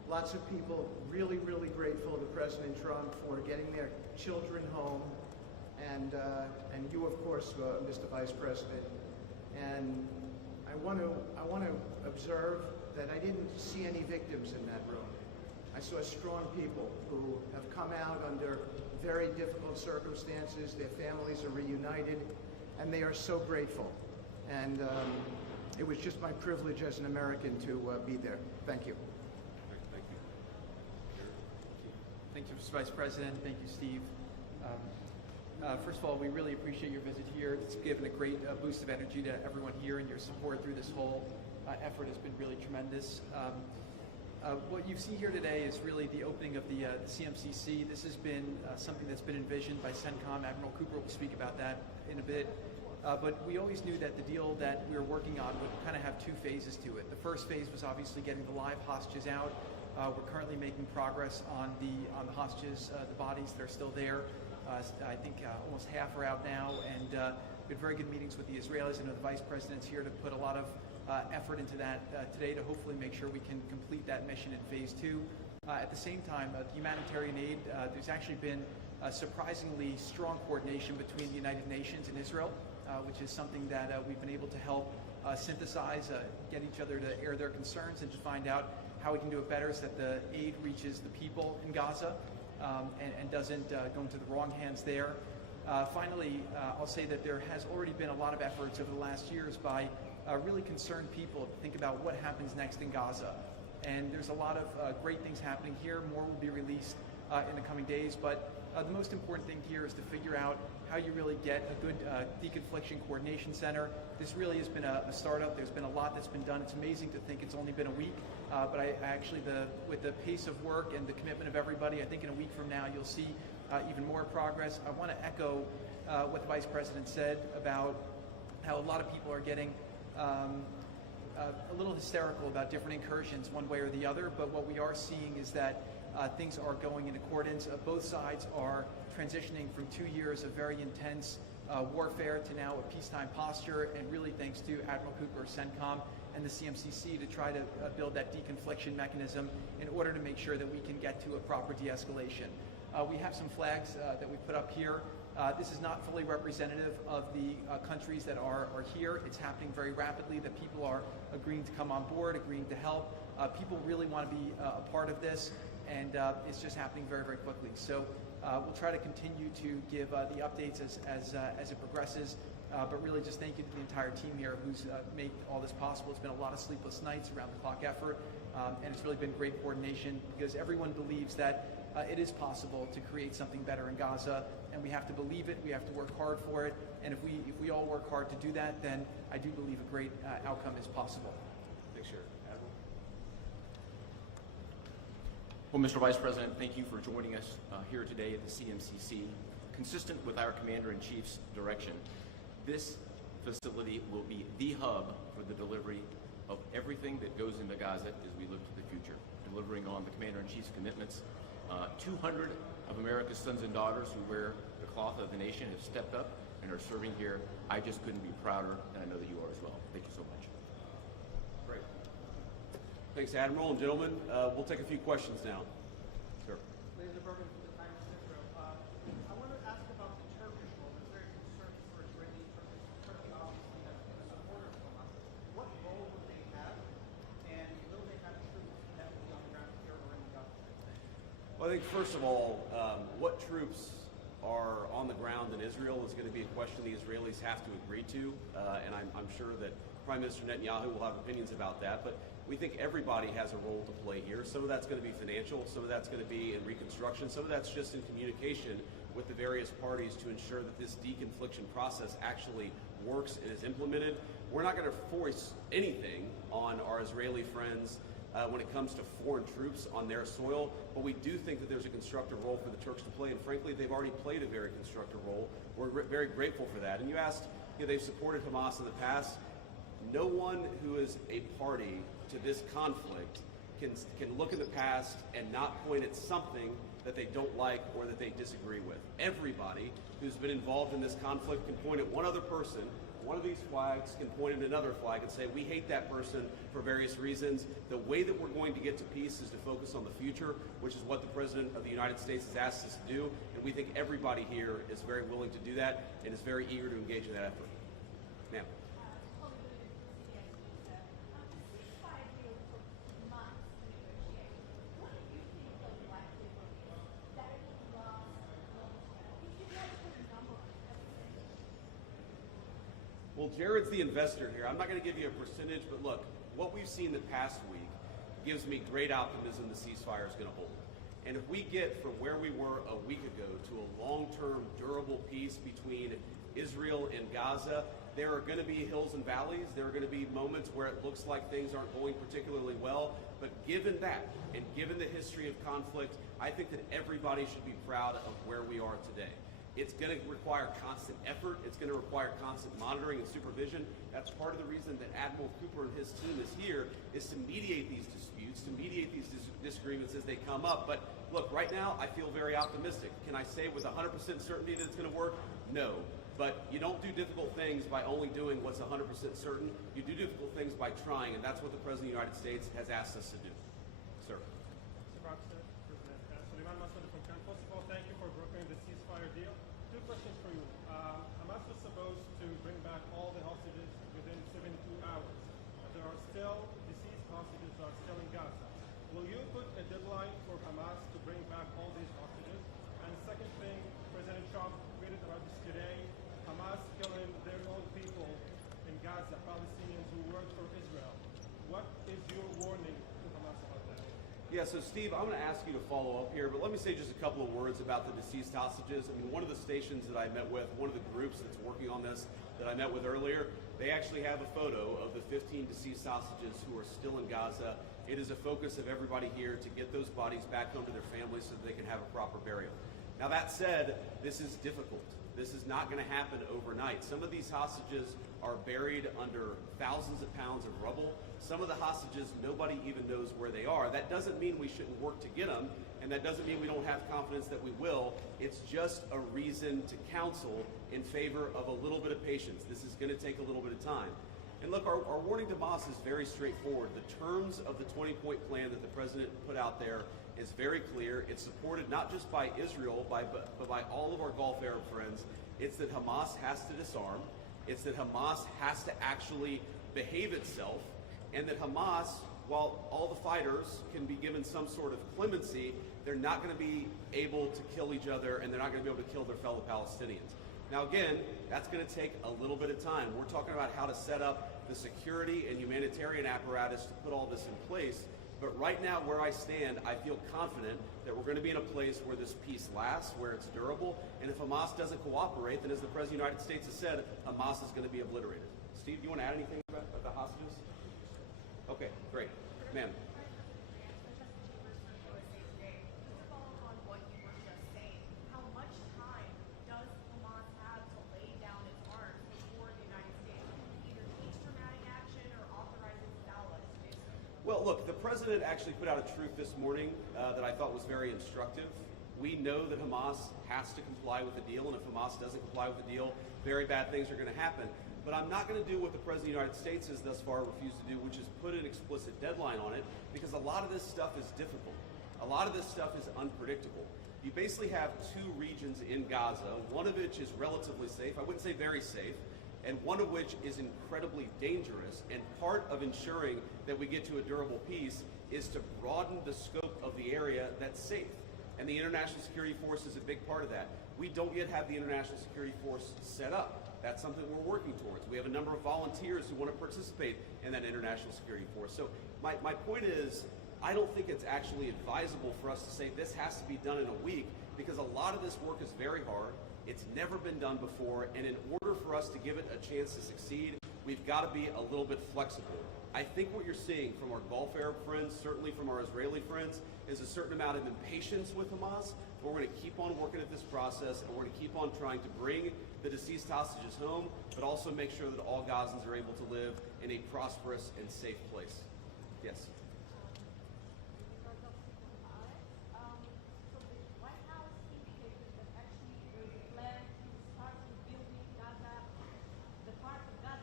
Lots of people really, really grateful to President Trump for getting their children home, and you, of course, Mr. Vice President. And I want to observe that I didn't see any victims in that room. I saw strong people who have come out under very difficult circumstances. Their families are reunited, and they are so grateful. And it was just my privilege as an American to be there. Thank you. Thank you. Thank you, Mr. Vice President. Thank you, Steve. First of all, we really appreciate your visit here. It's given a great boost of energy to everyone here, and your support through this whole effort has been really tremendous. What you see here today is really the opening of the CMCC. This has been something that's been envisioned by CENTCOM. Admiral Cooper will speak about that in a bit. But we always knew that the deal that we were working on would kind of have two phases to it. The first phase was obviously getting the live hostages out. We're currently making progress on the hostages, the bodies that are still there. I think almost half are out now, and we had very good meetings with the Israelis. I know the Vice President's here to put a lot of effort into that today to hopefully make sure we can complete that mission in phase 2. At the same time, humanitarian aid, there's actually been surprisingly strong coordination between the United Nations and Israel, which is something that we've been able to help synthesize, get each other to air their concerns and to find out how we can do it better so that the aid reaches the people in Gaza and doesn't go into the wrong hands there. Finally, I'll say that there has already been a lot of efforts over the last years by really concerned people to think about what happens next in Gaza. And there's a lot of great things happening here. More will be released in the coming days. But the most important thing here is to figure out how you really get a good deconfliction coordination center. This really has been a startup. There's been a lot that's been done. It's amazing to think it's only been a week. But I actually, with the pace of work and the commitment of everybody, I think in a week from now you'll see even more progress. I want to echo what the Vice President said about how a lot of people are getting a little hysterical about different incursions one way or the other, but what we are seeing is that things are going in accordance. Both sides are transitioning from 2 years of very intense warfare to now a peacetime posture, and really thanks to Admiral Cooper, CENTCOM, and the CMCC to try to build that deconfliction mechanism in order to make sure that we can get to a proper de-escalation. We have some flags that we put up here. This is not fully representative of the countries that are here. It's happening very rapidly, that people are agreeing to come on board, agreeing to help. People really want to be a part of this, and it's just happening very, very quickly. So we'll try to continue to give the updates as it progresses, but really just thank you to the entire team here who's made all this possible. It's been a lot of sleepless nights, around the clock effort, and it's really been great coordination because everyone believes that it is possible to create something better in Gaza, and we have to believe it, we have to work hard for it, and if we all work hard to do that, then I do believe a great outcome is possible. Thanks, Sheriff. Admiral? Well, Mr. Vice President, thank you for joining us here today at the CMCC. Consistent with our Commander-in-Chief's direction, this facility will be the hub for the delivery of everything that goes into Gaza as we look to the future, delivering on the Commander-in-Chief's commitments. 200 of America's sons and daughters who wear the cloth of the nation have stepped up and are serving here. I just couldn't be prouder, and I know that you are as well. Thank you so much. Great. Thanks, Admiral. And gentlemen, we'll take a few questions now. Sir. Laser Berman from the Times of Israel. I want to ask about the Turkish role. There's very concern for Israeli Turkey obviously has been a supporter of Hamas. What role would they have, and will they have troops that will be on the ground here or in the Gaza? Well, I think first of all, what troops are on the ground in Israel is going to be a question the Israelis have to agree to, and I'm sure that Prime Minister Netanyahu will have opinions about that, but we think everybody has a role to play here. Some of that's going to be financial, some of that's going to be in reconstruction, some of that's just in communication with the various parties to ensure that this deconfliction process actually works and is implemented. We're not going to force anything on our Israeli friends when it comes to foreign troops on their soil, but we do think that there's a constructive role for the Turks to play, and frankly, they've already played a very constructive role. We're very grateful for that. And you asked, they've supported Hamas in the past. No one who is a party to this conflict can look in the past and not point at something that they don't like or that they disagree with. Everybody who's been involved in this conflict can point at one other person, one of these flags can point at another flag and say, we hate that person for various reasons. The way that we're going to get to peace is to focus on the future, which is what the President of the United States has asked us to do. And we think everybody here is very willing to do that and is very eager to engage in that effort. Ma'am. Well, Jared's the investor here. I'm not going to give you a percentage, but look, what we've seen the past week gives me great optimism the ceasefire is going to hold. And if we get from where we were a week ago to a long-term, durable peace between Israel and Gaza, there are going to be hills and valleys. There are going to be moments where it looks like things aren't going particularly well. But given that, and given the history of conflict, I think that everybody should be proud of where we are today. It's going to require constant effort. It's going to require constant monitoring and supervision. That's part of the reason that Admiral Cooper and his team is here, is to mediate these disputes, to mediate these disagreements as they come up. But look, right now, I feel very optimistic. Can I say with 100% certainty that it's going to work? No. But you don't do difficult things by only doing what's 100% certain. You do difficult things by trying, and that's what the President of the United States has asked us to do. Sir. Mr. Baxter, President Suleiman Massoud from Cannes. First of all, thank you for brokering the ceasefire deal. Two questions for you. Hamas was supposed to bring back all the hostages within 72 hours. There are still deceased hostages who are still in Gaza. Will you put a deadline for Hamas to bring back all these hostages? And the second thing, President Trump tweeted about this today, Hamas killing their own people in Gaza, Palestinians who work for Israel. What is your warning to Hamas about that? Yeah, so Steve, I'm going to ask you to follow up here, but let me say just a couple of words about the deceased hostages. I mean, one of the stations that I met with, one of the groups that's working on this that I met with earlier, they actually have a photo of the 15 deceased hostages who are still in Gaza. It is a focus of everybody here to get those bodies back home to their families so that they can have a proper burial. Now that said, this is difficult. This is not going to happen overnight. Some of these hostages are buried under thousands of pounds of rubble. Some of the hostages, nobody even knows where they are. That doesn't mean we shouldn't work to get them, and that doesn't mean we don't have confidence that we will. It's just a reason to counsel in favor of a little bit of patience. This is going to take a little bit of time. And look, our warning to Hamas is very straightforward. The terms of the 20-point plan that the president put out there is very clear. It's supported not just by Israel, but by all of our Gulf Arab friends. It's that Hamas has to disarm. It's that Hamas has to actually behave itself. And that Hamas, while all the fighters can be given some sort of clemency, they're not going to be able to kill each other, and they're not going to be able to kill their fellow Palestinians. Now again, that's going to take a little bit of time. We're talking about how to set up the security and humanitarian apparatus to put all this in place. But right now, where I stand, I feel confident that we're going to be in a place where this peace lasts, where it's durable. And if Hamas doesn't cooperate, then as the President of the United States has said, Hamas is going to be obliterated. Steve, do you want to add anything about the hostages? Okay, great. Ma'am. Well, look, the president actually put out a truth this morning that I thought was very instructive. We know that Hamas has to comply with the deal, and if Hamas doesn't comply with the deal, very bad things are going to happen. But I'm not going to do what the President of the United States has thus far refused to do, which is put an explicit deadline on it, because a lot of this stuff is difficult. A lot of this stuff is unpredictable. You basically have two regions in Gaza, one of which is relatively safe, I wouldn't say very safe, and one of which is incredibly dangerous. And part of ensuring that we get to a durable peace is to broaden the scope of the area that's safe. And the International Security Force is a big part of that. We don't yet have the International Security Force set up. That's something we're working towards. We have a number of volunteers who want to participate in that International Security Force. So my point is, I don't think it's actually advisable for us to say this has to be done in a week, because a lot of this work is very hard. It's never been done before, and in order for us to give it a chance to succeed, we've got to be a little bit flexible. I think what you're seeing from our Gulf Arab friends, certainly from our Israeli friends, is a certain amount of impatience with Hamas, but we're going to keep on working at this process, and we're going to keep on trying to bring the deceased hostages home, but also make sure that all Gazans are able to live in a prosperous and safe place. Yes? Gaza, the part of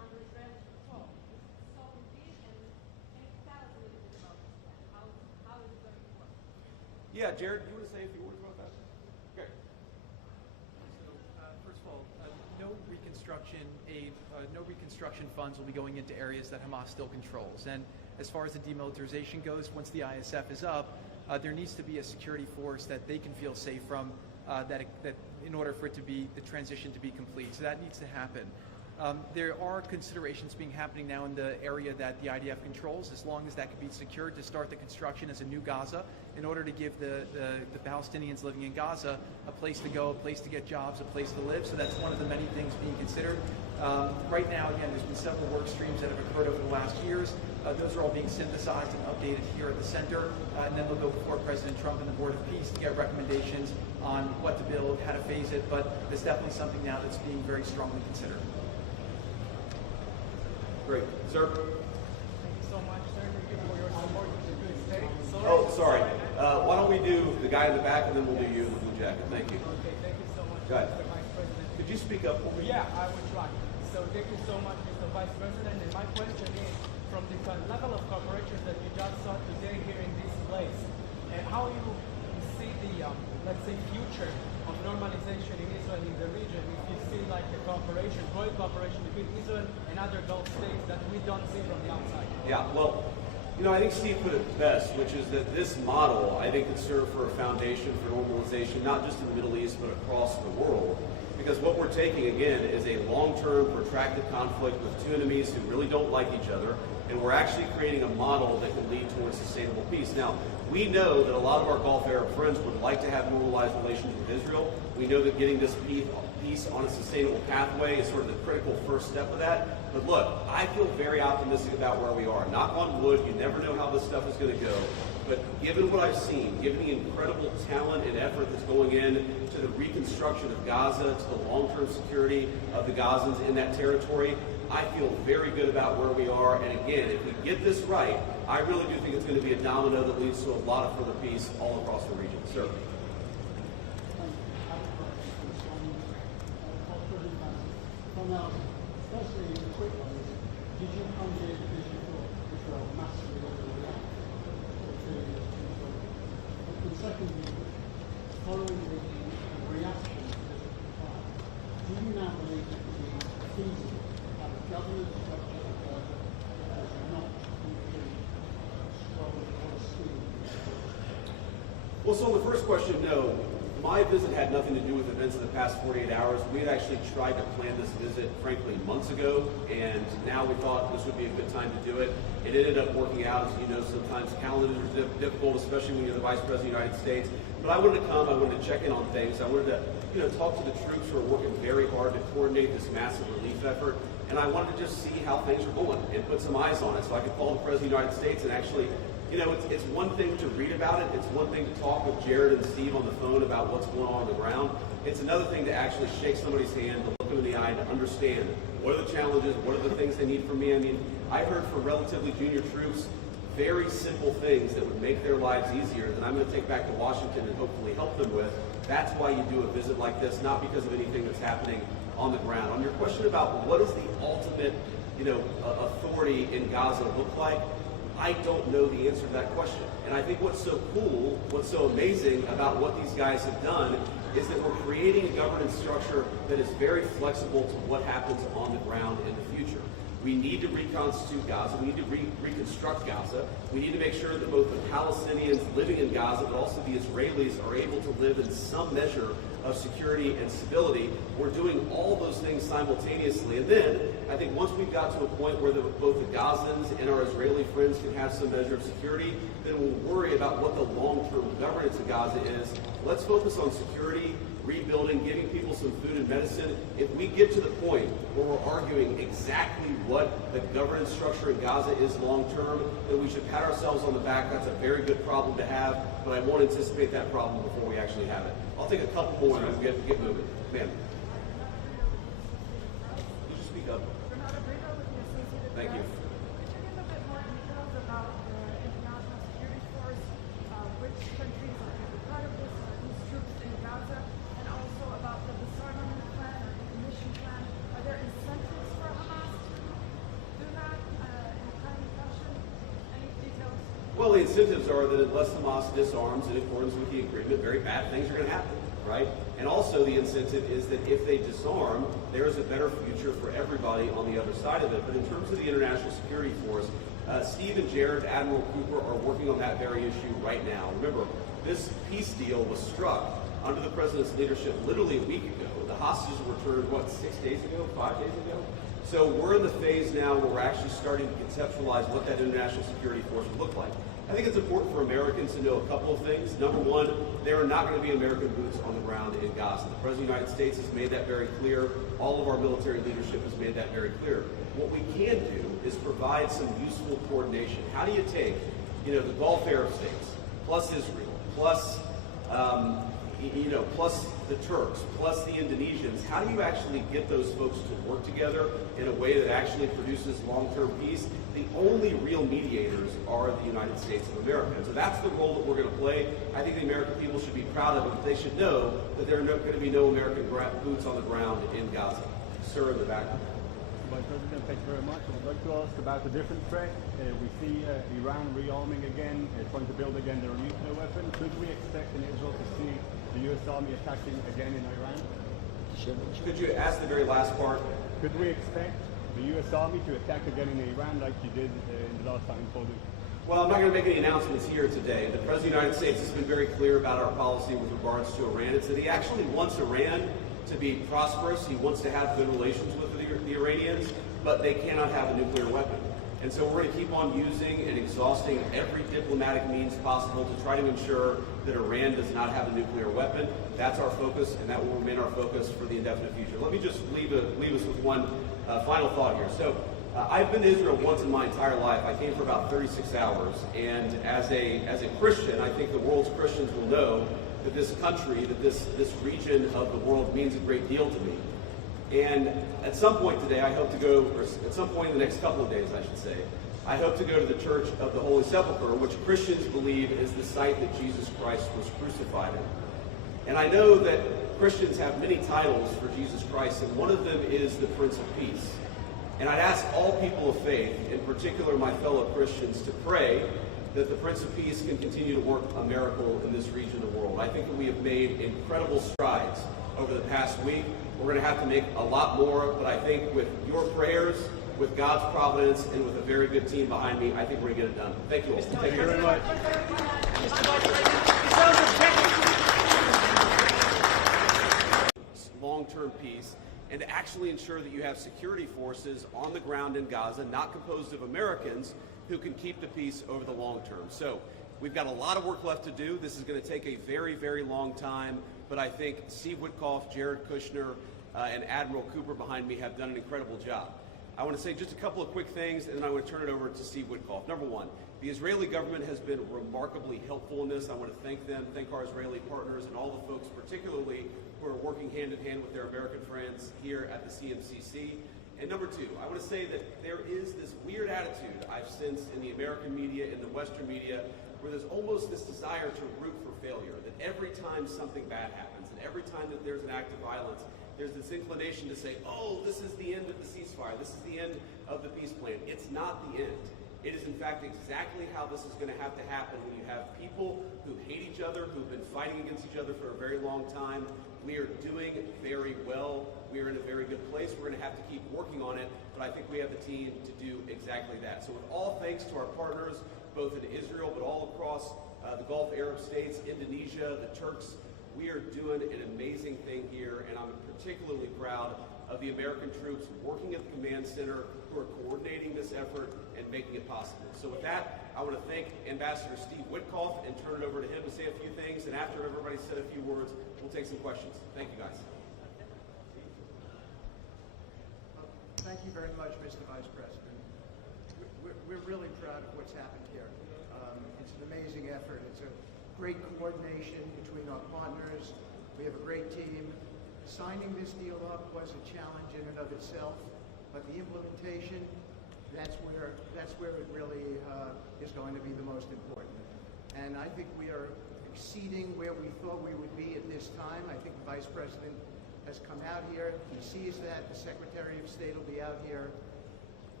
Yeah, Jared, you want to say a few words about that? Okay. So, first of all, no reconstruction aid, no reconstruction funds will be going into areas that Hamas still controls. And as far as the demilitarization goes, once the ISF is up, there needs to be a security force that they can feel safe from, that in order for it to be the transition to be complete. So that needs to happen. There are considerations being happening now in the area that the IDF controls, as long as that can be secured, to start the construction as a new Gaza in order to give the Palestinians living in Gaza a place to go, a place to get jobs, a place to live. So that's one of the many things being considered. Right now, again, there's been several work streams that have occurred over the last years. Those are all being synthesized and updated here at the center, and then they'll go before President Trump and the Board of Peace to get recommendations on what to build, how to phase it, but it's definitely something now that's being very strongly considered. Great. Sir? Thank you so much, sir. Thank you for your support to the good state. Oh, sorry. Why don't we do the guy in the back, and then we'll do you in the blue jacket. Thank you. Okay, thank you so much, Go ahead. Mr. Vice President. Could you speak up for me? Yeah, I will try. So thank you so much, Mr. Vice President. And my question is, from the level of cooperation that you just saw today here in this place, and how you see the, let's say, future of normalization in Israel in the region, if you see like the cooperation, growing cooperation between Israel and other Gulf states that we don't see from the outside. Yeah, well, you know, I think Steve put it best, which is that this model, I think, could serve for a foundation for normalization, not just in the Middle East, but across the world. Because what we're taking, again, is a long-term, protracted conflict with two enemies who really don't like each other, and we're actually creating a model that can lead towards sustainable peace. Now, we know that a lot of our Gulf Arab friends would like to have normalized relations with Israel. We know that getting this peace on a sustainable pathway is sort of the critical first step of that. But look, I feel very optimistic about where we are. Knock on wood, you never know how this stuff is going to go. But given what I've seen, given the incredible talent and effort that's going in to the reconstruction of Gaza, to the long-term security of the Gazans in that territory, I feel very good about where we are. And again, if we get this right, I really do think it's going to be a domino that leads to a lot of further peace all across the region. Sir. Firstly, a quick one is, did you come here because you thought Israel massively overreacted to Israel? And secondly, following the reaction to this reply, do you now believe that it is feasible that the government structure of Gaza does not include strong Palestinian? Well, so on the first question, no. My visit had nothing to do with events in the past 48 hours. We had actually tried to plan this visit, frankly, months ago, and now we thought this would be a good time to do it. It ended up working out. As you know, sometimes calendars are difficult, especially when you're the Vice President of the United States. But I wanted to come. I wanted to check in on things. I wanted to, talk to the troops who are working very hard to coordinate this massive relief effort. And I wanted to just see how things are going and put some eyes on it so I could call the President of the United States and actually, it's one thing to read about it. It's one thing to talk with Jared and Steve on the phone about what's going on the ground. It's another thing to actually shake somebody's hand, to look them in the eye, and to understand what are the challenges, what are the things they need from me. I mean, I heard from relatively junior troops very simple things that would make their lives easier that I'm going to take back to Washington and hopefully help them with. That's why you do a visit like this, not because of anything that's happening on the ground. On your question about what does the ultimate, authority in Gaza look like, I don't know the answer to that question. And I think what's so cool, what's so amazing about what these guys have done is that we're creating a governance structure that is very flexible to what happens on the ground in the future. We need to reconstitute Gaza. We need to reconstruct Gaza. We need to make sure that both the Palestinians living in Gaza, but also the Israelis, are able to live in some measure of security and stability. We're doing all those things simultaneously. And then I think once we've got to a point where both the Gazans and our Israeli friends can have some measure of security, then we'll worry about what the long-term governance of Gaza is. Let's focus on security, rebuilding, giving people some food and medicine. If we get to the point where we're arguing exactly what the governance structure in Gaza is long-term, then we should pat ourselves on the back. That's a very good problem to have, but I won't anticipate that problem before we actually have it. I'll take a couple more and we'll get moving. Ma'am. Could you speak up? Thank you. Could you give a bit more details about the international security force, which countries are going to be part of this, whose troops in Gaza, and also about the disarmament plan or decommission plan? Are there incentives for Hamas to do that in a timely fashion? Any details? Well, Well, the incentives are that unless Hamas disarms in accordance with the agreement, very bad things are going to happen, right? And also the incentive is that if they disarm, there is a better future for everybody on the other side of it. But in terms of the international security force, Steve and Jared, Admiral Cooper are working on that very issue right now. Remember, this peace deal was struck under the president's leadership literally a week ago. The hostages were returned, what, 6 days ago, 5 days ago? So we're in the phase now where we're actually starting to conceptualize what that international security force would look like. I think it's important for Americans to know a couple of things. Number one, there are not going to be American boots on the ground in Gaza. The President of the United States has made that very clear. All of our military leadership has made that very clear. What we can do is provide some useful coordination. How do you take, the Gulf Arab states, plus Israel, plus plus the Turks, plus the Indonesians, how do you actually get those folks to work together in a way that actually produces long-term peace? The only real mediators are the United States of America. And so that's the role that we're going to play. I think the American people should be proud of it, but they should know that there are going to be no American boots on the ground in Gaza. Sir, in the back. Vice President, thank you very much. I would like to ask about a different threat. We see Iran rearming again, trying to build again their nuclear weapon. Could we expect in Israel to see the U.S. Army attacking again in Iran? Could you ask the very last part? Could we expect the U.S. Army to attack again in Iran like you did in the last time in Poland? Well, I'm not going to make any announcements here today. The President of the United States has been very clear about our policy with regards to Iran. It's that he actually wants Iran to be prosperous. He wants to have good relations with the Iranians, but they cannot have a nuclear weapon. And so we're going to keep on using and exhausting every diplomatic means possible to try to ensure that Iran does not have a nuclear weapon. That's our focus, and that will remain our focus for the indefinite future. Let me just leave us with one final thought here. So I've been to Israel once in my entire life. I came for about 36 hours, and as a Christian, I think the world's Christians will know that this country, that this region of the world means a great deal to me. And at some point today, I hope to go, or at some point in the next couple of days, I should say, I hope to go to the Church of the Holy Sepulchre, which Christians believe is the site that Jesus Christ was crucified in. And I know that Christians have many titles for Jesus Christ, and one of them is the Prince of Peace. And I'd ask all people of faith, in particular my fellow Christians, to pray that the Prince of Peace can continue to work a miracle in this region of the world. I think that we have made incredible strides over the past week. We're going to have to make a lot more, but I think with your prayers, with God's providence, and with a very good team behind me, I think we're going to get it done. Thank you all. Thank you very much. Long-term peace, and to actually ensure that you have security forces on the ground in Gaza, not composed of Americans, who can keep the peace over the long term. So we've got a lot of work left to do. This is going to take a very, very long time, but I think Steve Witkoff, Jared Kushner, and Admiral Cooper behind me have done an incredible job. I want to say just a couple of quick things, and then I want to turn it over to Steve Witkoff. Number one, the Israeli government has been remarkably helpful in this. I want to thank them, thank our Israeli partners, and all the folks particularly who are working hand in hand with their American friends here at the CMCC. And number two, I want to say that there is this weird attitude I've sensed in the American media, in the Western media, where there's almost this desire to root for failure, that every time something bad happens, and every time that there's an act of violence, there's this inclination to say, oh, this is the end of the ceasefire, this is the end of the peace plan. It's not the end. It is, in fact, exactly how this is going to have to happen when you have people who hate each other, who've been fighting against each other for a very long time. We are doing very well. We are in a very good place. We're going to have to keep working on it, but I think we have the team to do exactly that. So with all thanks to our partners, both in Israel, but all across the Gulf Arab states, Indonesia, the Turks, we are doing an amazing thing here, and I'm particularly proud of the American troops working at the command center who are coordinating this effort and making it possible. So with that, I want to thank Ambassador Steve Witkoff and turn it over to him to say a few things, and after everybody's said a few words, we'll take some questions. Thank you, guys. Thank you very much, Mr. Vice President. We're really proud of what's happened here. It's an amazing effort. It's a great coordination between our partners. We have a great team. Signing this deal up was a challenge in and of itself, but the implementation, that's where it really is going to be the most important. And I think we are exceeding where we thought we would be at this time. I think the Vice President has come out here. He sees that. The Secretary of State will be out here.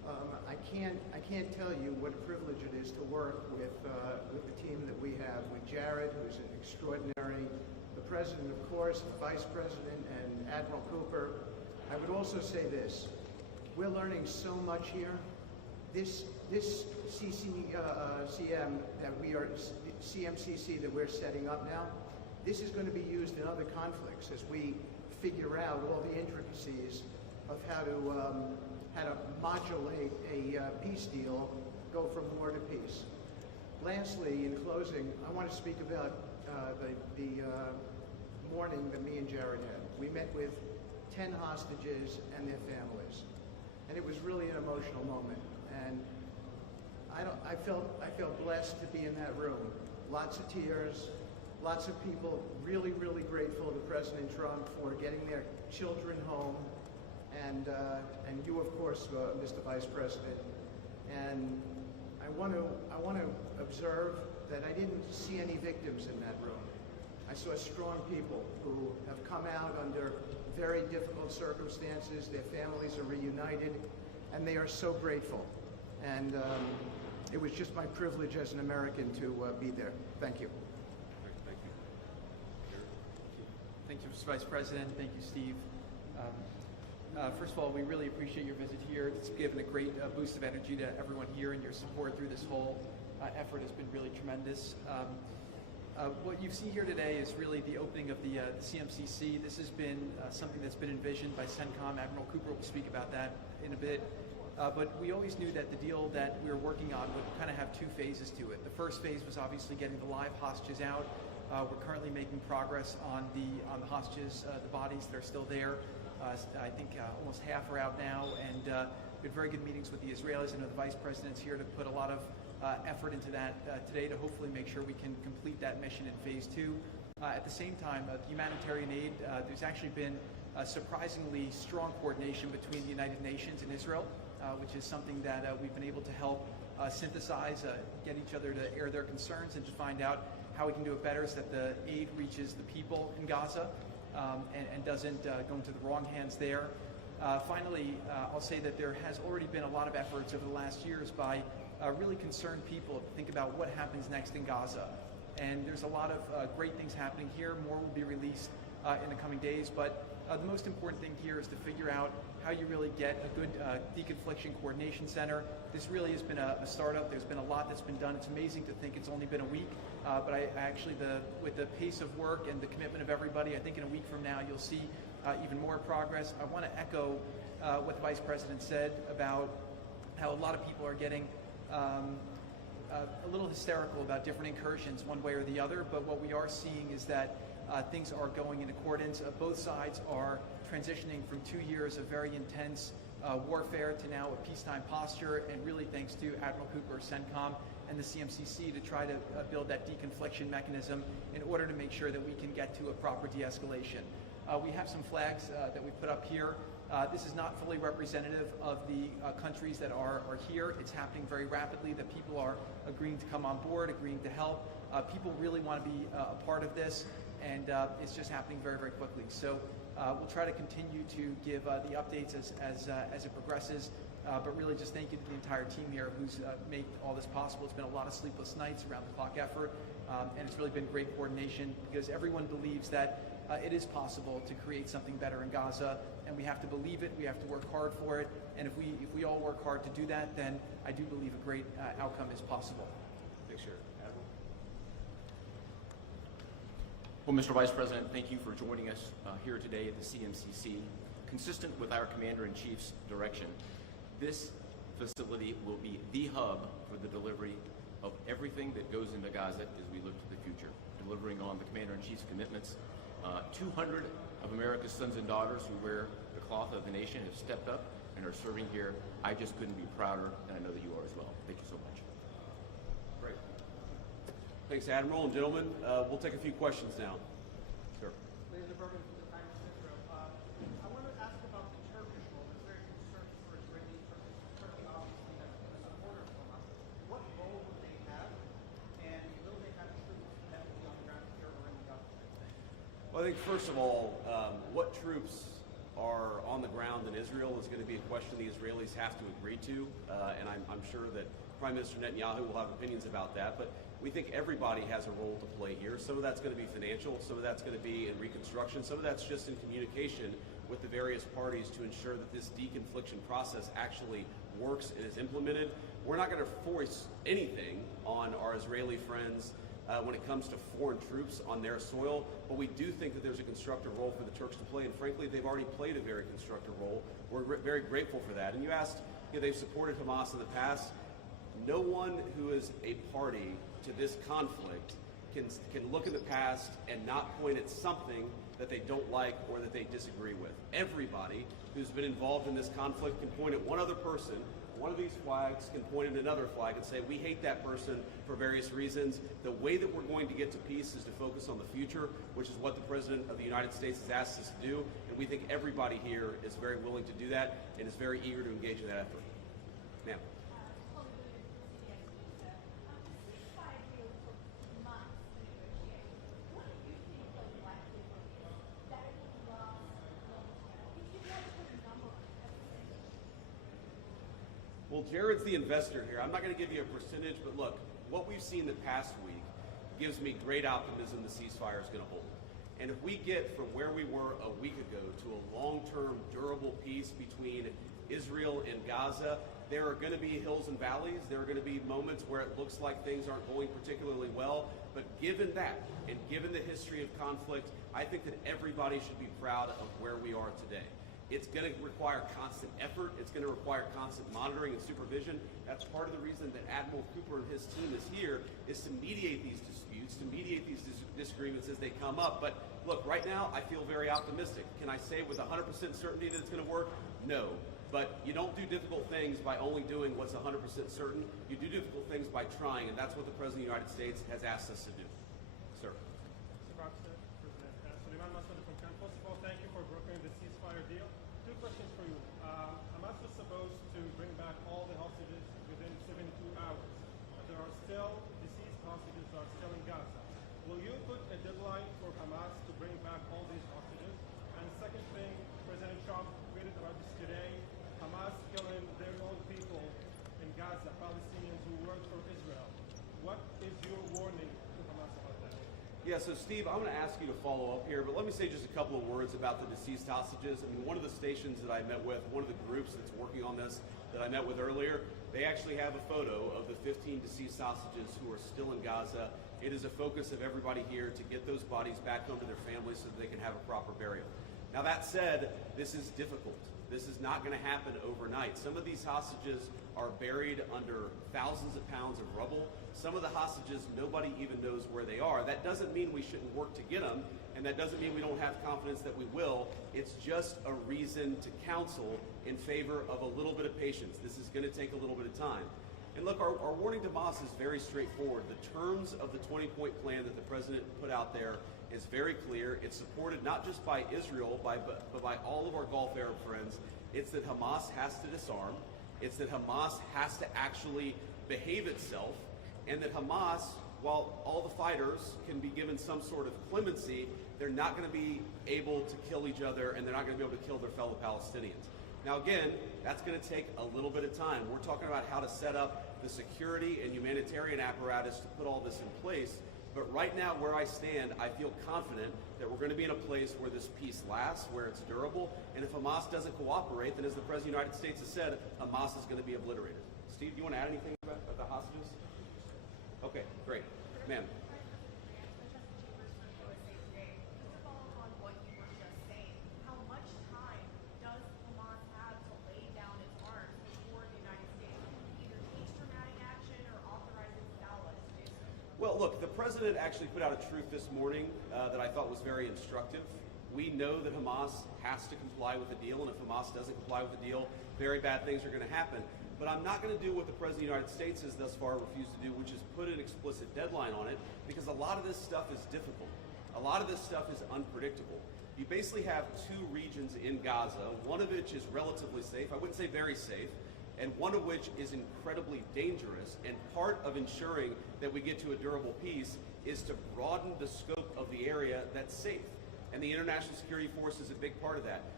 I can't tell you what a privilege it is to work with the team that we have, with Jared, who's an extraordinary, the President, of course, the Vice President, and Admiral Cooper. I would also say this. We're learning so much here. This CMCC that we're setting up now, this is going to be used in other conflicts as we figure out all the intricacies of how to modulate a peace deal, go from war to peace. Lastly, in closing, I want to speak about the morning that me and Jared had. We met with 10 hostages and their families, and it was really an emotional moment. And I felt blessed to be in that room. Lots of tears, lots of people really, really grateful to President Trump for getting their children home, and you, of course, Mr. Vice President. And I want to observe that I didn't see any victims in that room. I saw strong people who have come out under very difficult circumstances. Their families are reunited, and they are so grateful. And it was just my privilege as an American to be there. Thank you. Thank you. Thank you, Mr. Vice President. Thank you, Steve. First of all, we really appreciate your visit here. It's given a great boost of energy to everyone here, and your support through this whole effort has been really tremendous. What you see here today is really the opening of the CMCC. This has been something that's been envisioned by CENTCOM. Admiral Cooper will speak about that in a bit. But we always knew that the deal that we were working on would kind of have two phases to it. The first phase was obviously getting the live hostages out. We're currently making progress on the hostages, the bodies that are still there. I think almost half are out now, and we had very good meetings with the Israelis. I know the Vice President's here to put a lot of effort into that today to hopefully make sure we can complete that mission in phase 2. At the same time, humanitarian aid, there's actually been surprisingly strong coordination between the United Nations and Israel, which is something that we've been able to help synthesize, get each other to air their concerns and to find out how we can do it better so that the aid reaches the people in Gaza and doesn't go into the wrong hands there. Finally, I'll say that there has already been a lot of efforts over the last years by really concerned people to think about what happens next in Gaza. And there's a lot of great things happening here. More will be released in the coming days. But the most important thing here is to figure out how you really get a good deconfliction coordination center. This really has been a startup. There's been a lot that's been done. It's amazing to think it's only been a week. But I actually, with the pace of work and the commitment of everybody, I think in a week from now you'll see even more progress. I want to echo what the Vice President said about how a lot of people are getting a little hysterical about different incursions one way or the other, but what we are seeing is that things are going in accordance. Both sides are transitioning from 2 years of very intense warfare to now a peacetime posture, and really thanks to Admiral Cooper, CENTCOM, and the CMCC to try to build that deconfliction mechanism in order to make sure that we can get to a proper de-escalation. We have some flags that we put up here. This is not fully representative of the countries that are here. It's happening very rapidly, that people are agreeing to come on board, agreeing to help. People really want to be a part of this, and it's just happening very, very quickly. So we'll try to continue to give the updates as it progresses, but really just thank you to the entire team here who's made all this possible. It's been a lot of sleepless nights, around-the-clock effort, and it's really been great coordination because everyone believes that it is possible to create something better in Gaza, and we have to believe it, we have to work hard for it, and if we all work hard to do that, then I do believe a great outcome is possible. Thanks, Jared. Admiral? Well, Mr. Vice President, thank you for joining us here today at the CMCC. Consistent with our Commander-in-Chief's direction, this facility will be the hub for the delivery of everything that goes into Gaza as we look to the future, delivering on the Commander-in-Chief's commitments. 200 of America's sons and daughters who wear the cloth of the nation have stepped up and are serving here. I just couldn't be prouder, and I know that you are as well. Thank you so much. Great. Thanks, Admiral. And gentlemen, we'll take a few questions now. Sir. Ladies and gentlemen, from the Times of Israel, I want to ask about the Turkish role. There's very concerned for Israeli Turkey. Turkey obviously has been a supporter of Hamas. What role would they have, and will they have troops that will be on the ground here or in the Gaza? Well, I think first of all, what troops are on the ground in Israel is going to be a question the Israelis have to agree to, and I'm sure that Prime Minister Netanyahu will have opinions about that, but we think everybody has a role to play here. Some of that's going to be financial, some of that's going to be in reconstruction, some of that's just in communication with the various parties to ensure that this deconfliction process actually works and is implemented. We're not going to force anything on our Israeli friends when it comes to foreign troops on their soil, but we do think that there's a constructive role for the Turks to play, and frankly, they've already played a very constructive role. We're very grateful for that. And you asked, they've supported Hamas in the past. No one who is a party to this conflict can look in the past and not point at something that they don't like or that they disagree with. Everybody who's been involved in this conflict can point at one other person. One of these flags can point at another flag and say, we hate that person for various reasons. The way that we're going to get to peace is to focus on the future, which is what the President of the United States has asked us to do. And we think everybody here is very willing to do that and is very eager to engage in that effort. Ma'am. Well, Jared's the investor here. I'm not going to give you a percentage, but look, what we've seen the past week gives me great optimism the ceasefire is going to hold. And if we get from where we were a week ago to a long-term, durable peace between Israel and Gaza, there are going to be hills and valleys. There are going to be moments where it looks like things aren't going particularly well. But given that, and given the history of conflict, I think that everybody should be proud of where we are today. It's going to require constant effort. It's going to require constant monitoring and supervision. That's part of the reason that Admiral Cooper and his team is here, is to mediate these disputes, to mediate these disagreements as they come up. But look, right now, I feel very optimistic. Can I say with 100% certainty that it's going to work? No. But you don't do difficult things by only doing what's 100% certain. You do difficult things by trying, and that's what the President of the United States has asked us to do. Sir. Mr. President, Suleiman Massoud from Cannes. First of all, thank you for brokering the ceasefire deal. Two questions for you. Hamas was supposed to bring back all the hostages within 72 hours. But there are still deceased hostages who are still in Gaza. Will you put a deadline for Hamas to bring back all these hostages? And second thing, President Trump tweeted about this today. Hamas killing their own people in Gaza, Palestinians who work for Israel. What is your warning to Hamas about that? Yeah, so Steve, I'm going to ask you to follow up here, but let me say just a couple of words about the deceased hostages. I mean, one of the stations that I met with, one of the groups that's working on this that I met with earlier, they actually have a photo of the 15 deceased hostages who are still in Gaza. It is a focus of everybody here to get those bodies back home to their families so that they can have a proper burial. Now that said, this is difficult. This is not going to happen overnight. Some of these hostages are buried under thousands of pounds of rubble. Some of the hostages, nobody even knows where they are. That doesn't mean we shouldn't work to get them, and that doesn't mean we don't have confidence that we will. It's just a reason to counsel in favor of a little bit of patience. This is going to take a little bit of time. And look, our warning to Hamas is very straightforward. The terms of the 20-point plan that the president put out there is very clear. It's supported not just by Israel, but by all of our Gulf Arab friends. It's that Hamas has to disarm. It's that Hamas has to actually behave itself, and that Hamas, while all the fighters can be given some sort of clemency, they're not going to be able to kill each other, and they're not going to be able to kill their fellow Palestinians. Now again, that's going to take a little bit of time. We're talking about how to set up the security and humanitarian apparatus to put all this in place. But right now, where I stand, I feel confident that we're going to be in a place where this peace lasts, where it's durable, and if Hamas doesn't cooperate, then as the President of the United States has said, Hamas is going to be obliterated. Steve, do you want to add anything about the hostages? Okay, great. Ma'am. Well, look, the president actually put out a truth this morning that I thought was very instructive. We know that Hamas has to comply with the deal, and if Hamas doesn't comply with the deal, very bad things are going to happen. But I'm not going to do what the President of the United States has thus far refused to do, which is put an explicit deadline on it, because a lot of this stuff is difficult. A lot of this stuff is unpredictable. You basically have two regions in Gaza, one of which is relatively safe, I wouldn't say very safe, and one of which is incredibly dangerous. And part of ensuring that we get to a durable peace is to broaden the scope of the area that's safe. And the International Security Force is a big part of that.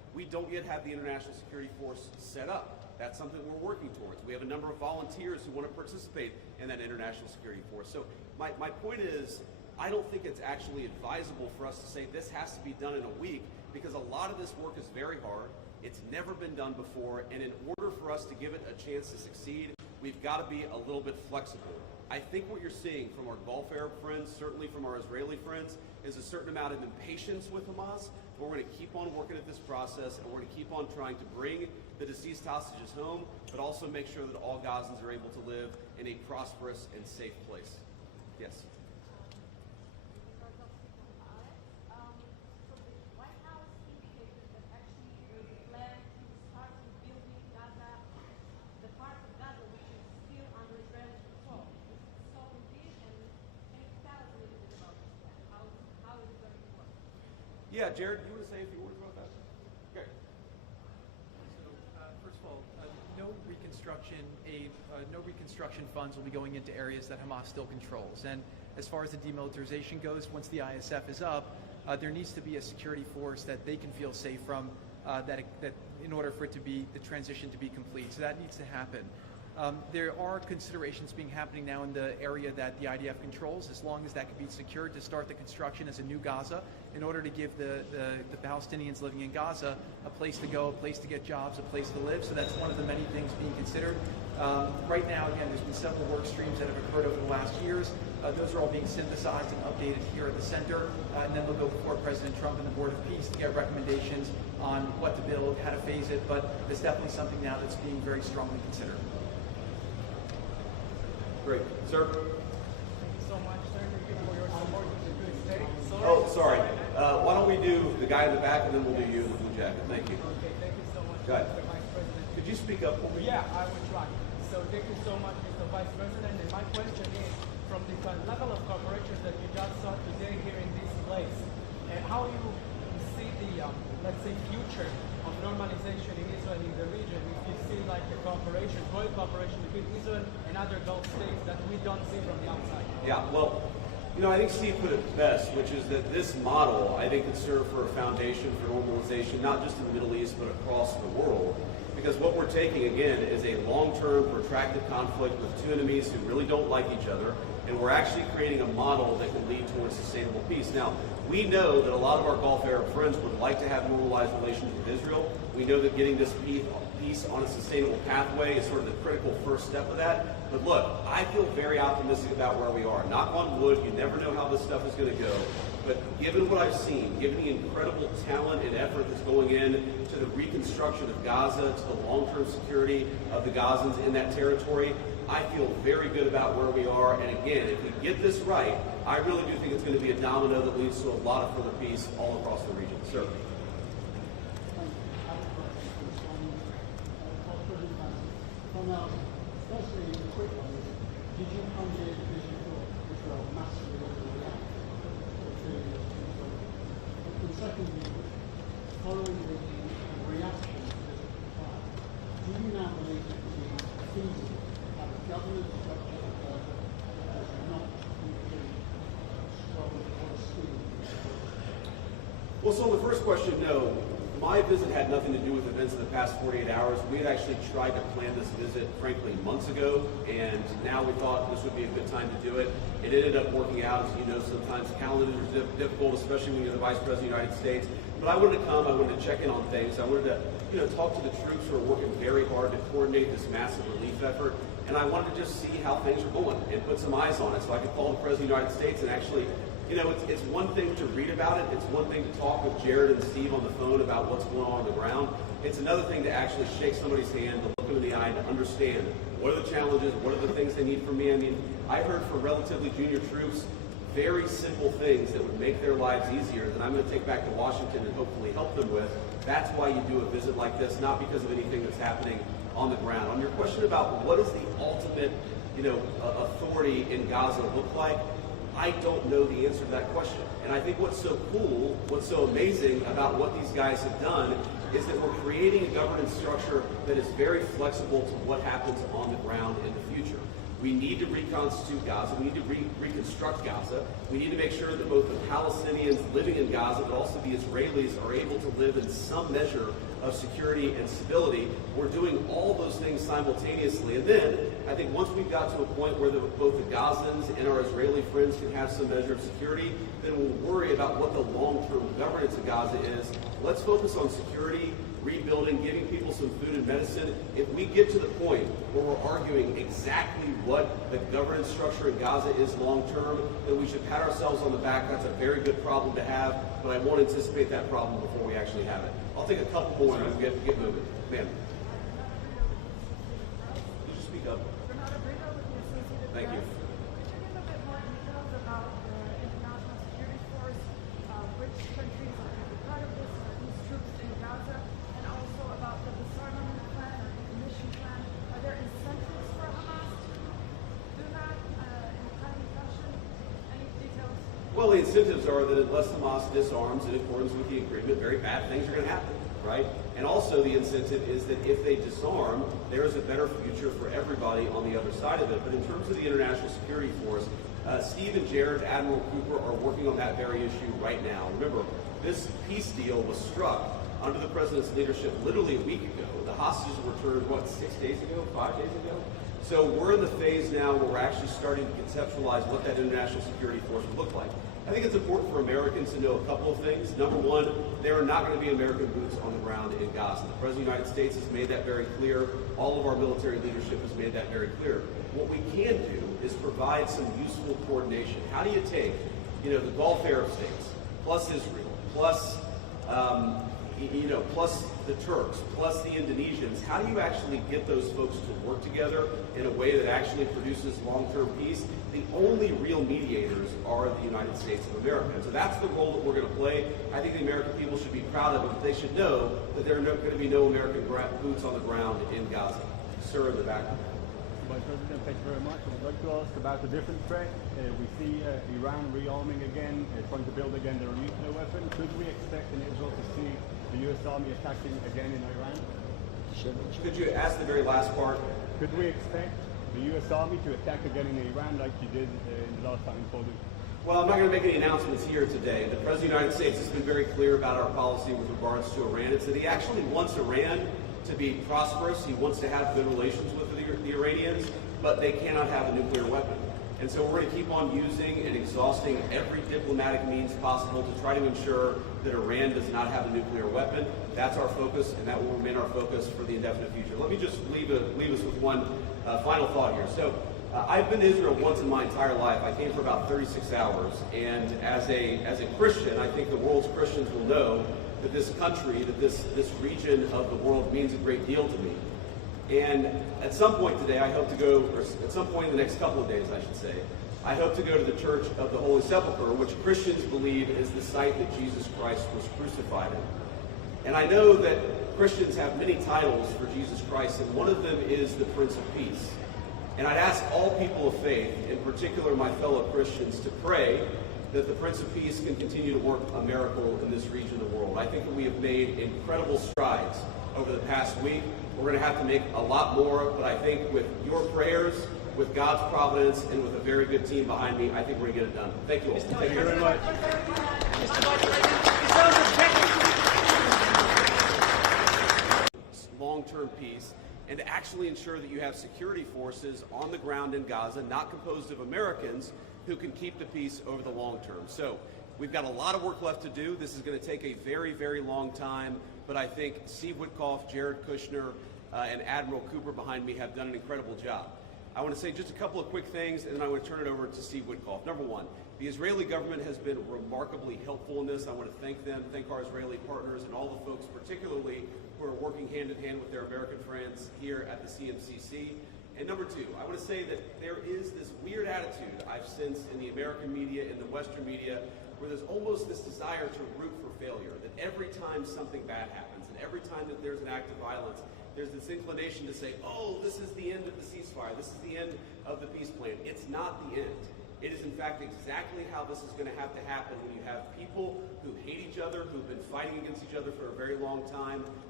We don't yet have the International Security Force set up. That's something we're working towards. We have a number of volunteers who want to participate in that International Security Force. So my point is, I don't think it's actually advisable for us to say this has to be done in a week, because a lot of this work is very hard. It's never been done before, and in order for us to give it a chance to succeed, we've got to be a little bit flexible. I think what you're seeing from our Gulf Arab friends, certainly from our Israeli friends, is a certain amount of impatience with Hamas, but we're going to keep on working at this process, and we're going to keep on trying to bring the deceased hostages home, but also make sure that all Gazans are able to live in a prosperous and safe place. Yes? Yeah, Jared, you want to say a few words about that? Okay. So, first of all, no reconstruction aid, no reconstruction funds will be going into areas that Hamas still controls. And as far as the demilitarization goes, once the ISF is up, there needs to be a security force that they can feel safe from, that in order for it to be the transition to be complete. So that needs to happen. There are considerations happening now in the area that the IDF controls, as long as that can be secured, to start the construction as a new Gaza, in order to give the Palestinians living in Gaza a place to go, a place to get jobs, a place to live. So that's one of the many things being considered. Right now, again, there's been several work streams that have occurred over the last years. Those are all being synthesized and updated here at the center, and then they'll go before President Trump and the Board of Peace to get recommendations on what to build, how to phase it, but there's definitely something now that's being very strongly considered. Great. Sir? Thank you so much, sir. Thank you for your support with the good state. Oh, sorry. Why don't we do the guy in the back, and then we'll do you in the blue jacket. Thank you. Okay, thank you so much, Go ahead. Mr. Vice President. Could you speak up? Yeah, I will try. So thank you so much, Mr. Vice President. And my question is, from the level of cooperation that you just saw today here in this place, how you see the, let's say, future of normalization in Israel in the region, if you see like the cooperation, growing cooperation between Israel and other Gulf states that we don't see from the outside? Yeah, well, I think Steve put it best, which is that this model, I think, could serve for a foundation for normalization, not just in the Middle East, but across the world. Because what we're taking, again, is a long-term, protracted conflict with two enemies who really don't like each other, and we're actually creating a model that can lead towards sustainable peace. Now, we know that a lot of our Gulf Arab friends would like to have normalized relations with Israel. We know that getting this peace on a sustainable pathway is sort of the critical first step of that. But look, I feel very optimistic about where we are. Knock on wood, you never know how this stuff is going to go. But given what I've seen, given the incredible talent and effort that's going in to the reconstruction of Gaza, to the long-term security of the Gazans in that territory, I feel very good about where we are. And again, if we get this right, I really do think it's going to be a domino that leads to a lot of further peace all across the region. Sir. Firstly, a quick one is, did you come here because you thought Israel massively overreacted to and secondly, following the reaction to this fire, do you now believe it to be feasible to have a government structure of Gaza that does not include strong Palestinians? Well, so on the first question, no. My visit had nothing to do with events in the past 48 hours. We had actually tried to plan this visit, frankly, months ago, and now we thought this would be a good time to do it. It ended up working out. As you know, sometimes calendars are difficult, especially when you're the Vice President of the United States. But I wanted to come. I wanted to check in on things. I wanted to, talk to the troops who are working very hard to coordinate this massive relief effort. And I wanted to just see how things are going and put some eyes on it, so I could call the President of the United States and actually. It's one thing to read about it. It's one thing to talk with Jared and Steve on the phone about what's going on the ground. It's another thing to actually shake somebody's hand, to look them in the eye, and to understand what are the challenges, what are the things they need from me. I mean, I heard for relatively junior troops very simple things that would make their lives easier that I'm going to take back to Washington and hopefully help them with. That's why you do a visit like this, not because of anything that's happening on the ground. On your question about what does the ultimate, authority in Gaza look like, I don't know the answer to that question. And I think what's so cool, what's so amazing about what these guys have done is that we're creating a governance structure that is very flexible to what happens on the ground in the future. We need to reconstitute Gaza. We need to reconstruct Gaza. We need to make sure that both the Palestinians living in Gaza, but also the Israelis, are able to live in some measure of security and stability. We're doing all those things simultaneously. And then, I think once we've got to a point where both the Gazans and our Israeli friends can have some measure of security, then we'll worry about what the long-term governance of Gaza is. Let's focus on security, rebuilding, giving people some food and medicine. If we get to the point where we're arguing exactly what the governance structure in Gaza is long-term, then we should pat ourselves on the back. That's a very good problem to have, but I won't anticipate that problem before we actually have it. I'll take a couple more and we'll get moving. Ma'am. Could you speak up? Thank you. Could you give a bit more details about the international security force, which countries are going to be part of this, these troops in Gaza, and also about the disarmament plan or decommission plan? Are there incentives for Hamas to do that in a timely fashion? Any details? Well, the incentives are that unless Hamas disarms in accordance with the agreement, very bad things are going to happen, right? And also the incentive is that if they disarm, there is a better future for everybody on the other side of it. But in terms of the international security force, Steve and Jared, Admiral Cooper, are working on that very issue right now. Remember, this peace deal was struck under the president's leadership literally a week ago. The hostages were returned, 6 days ago, 5 days ago? So we're in the phase now where we're actually starting to conceptualize what that international security force would look like. I think it's important for Americans to know a couple of things. Number one, there are not going to be American boots on the ground in Gaza. The President of the United States has made that very clear. All of our military leadership has made that very clear. What we can do is provide some useful coordination. How do you take, the Gulf Arab states, plus Israel, plus plus the Turks, plus the Indonesians? How do you actually get those folks to work together in a way that actually produces long-term peace? The only real mediators are the United States of America. And so that's the role that we're going to play. I think the American people should be proud of it, but they should know that there are going to be no American boots on the ground in Gaza. Sir, in the back. Vice President, thank you very much. I would like to ask about a different threat. We see Iran rearming again, trying to build again their nuclear weapon. Could we expect in Israel to see the U.S. Army attacking again in Iran? Could you ask the very last part? Could we expect the U.S. Army to attack again in Iran like you did in the last time in Fallujah? Well, I'm not going to make any announcements here today. The President of the United States has been very clear about our policy with regards to Iran. It's that he actually wants Iran to be prosperous. He wants to have good relations with the Iranians, but they cannot have a nuclear weapon. And so we're going to keep on using and exhausting every diplomatic means possible to try to ensure that Iran does not have a nuclear weapon. That's our focus, and that will remain our focus for the indefinite future. Let me just leave us with one final thought here. So I've been to Israel once in my entire life. I came for about 36 hours, and as a Christian, I think the world's Christians will know that this country, that this region of the world means a great deal to me. And at some point today, I hope to go, or at some point in the next couple of days, I should say, I hope to go to the Church of the Holy Sepulchre, which Christians believe is the site that Jesus Christ was crucified in. And I know that Christians have many titles for Jesus Christ, and one of them is the Prince of Peace. And I'd ask all people of faith, in particular my fellow Christians, to pray that the Prince of Peace can continue to work a miracle in this region of the world. I think that we have made incredible strides over the past week. We're going to have to make a lot more, but I think with your prayers, with God's providence, and with a very good team behind me, I think we're going to get it done. Thank you all. Thank you very much. Long-term peace, and to actually ensure that you have security forces on the ground in Gaza, not composed of Americans, who can keep the peace over the long term. So we've got a lot of work left to do. This is going to take a very, very long time, but I think Steve Witkoff, Jared Kushner, and Admiral Cooper behind me have done an incredible job. I want to say just a couple of quick things, and then I want to turn it over to Steve Witkoff. Number one, the Israeli government has been remarkably helpful in this. I want to thank them, thank our Israeli partners, and all the folks particularly who are working hand in hand with their American friends here at the CMCC. And number two, I want to say that there is this weird attitude I've sensed in the American media, in the Western media, where there's almost this desire to root for failure, that every time something bad happens, and every time that there's an act of violence, there's this inclination to say, oh, this is the end of the ceasefire, this is the end of the peace plan. It's not the end. It is, in fact, exactly how this is going to have to happen when you have people who hate each other, who've been fighting against each other for a very long time,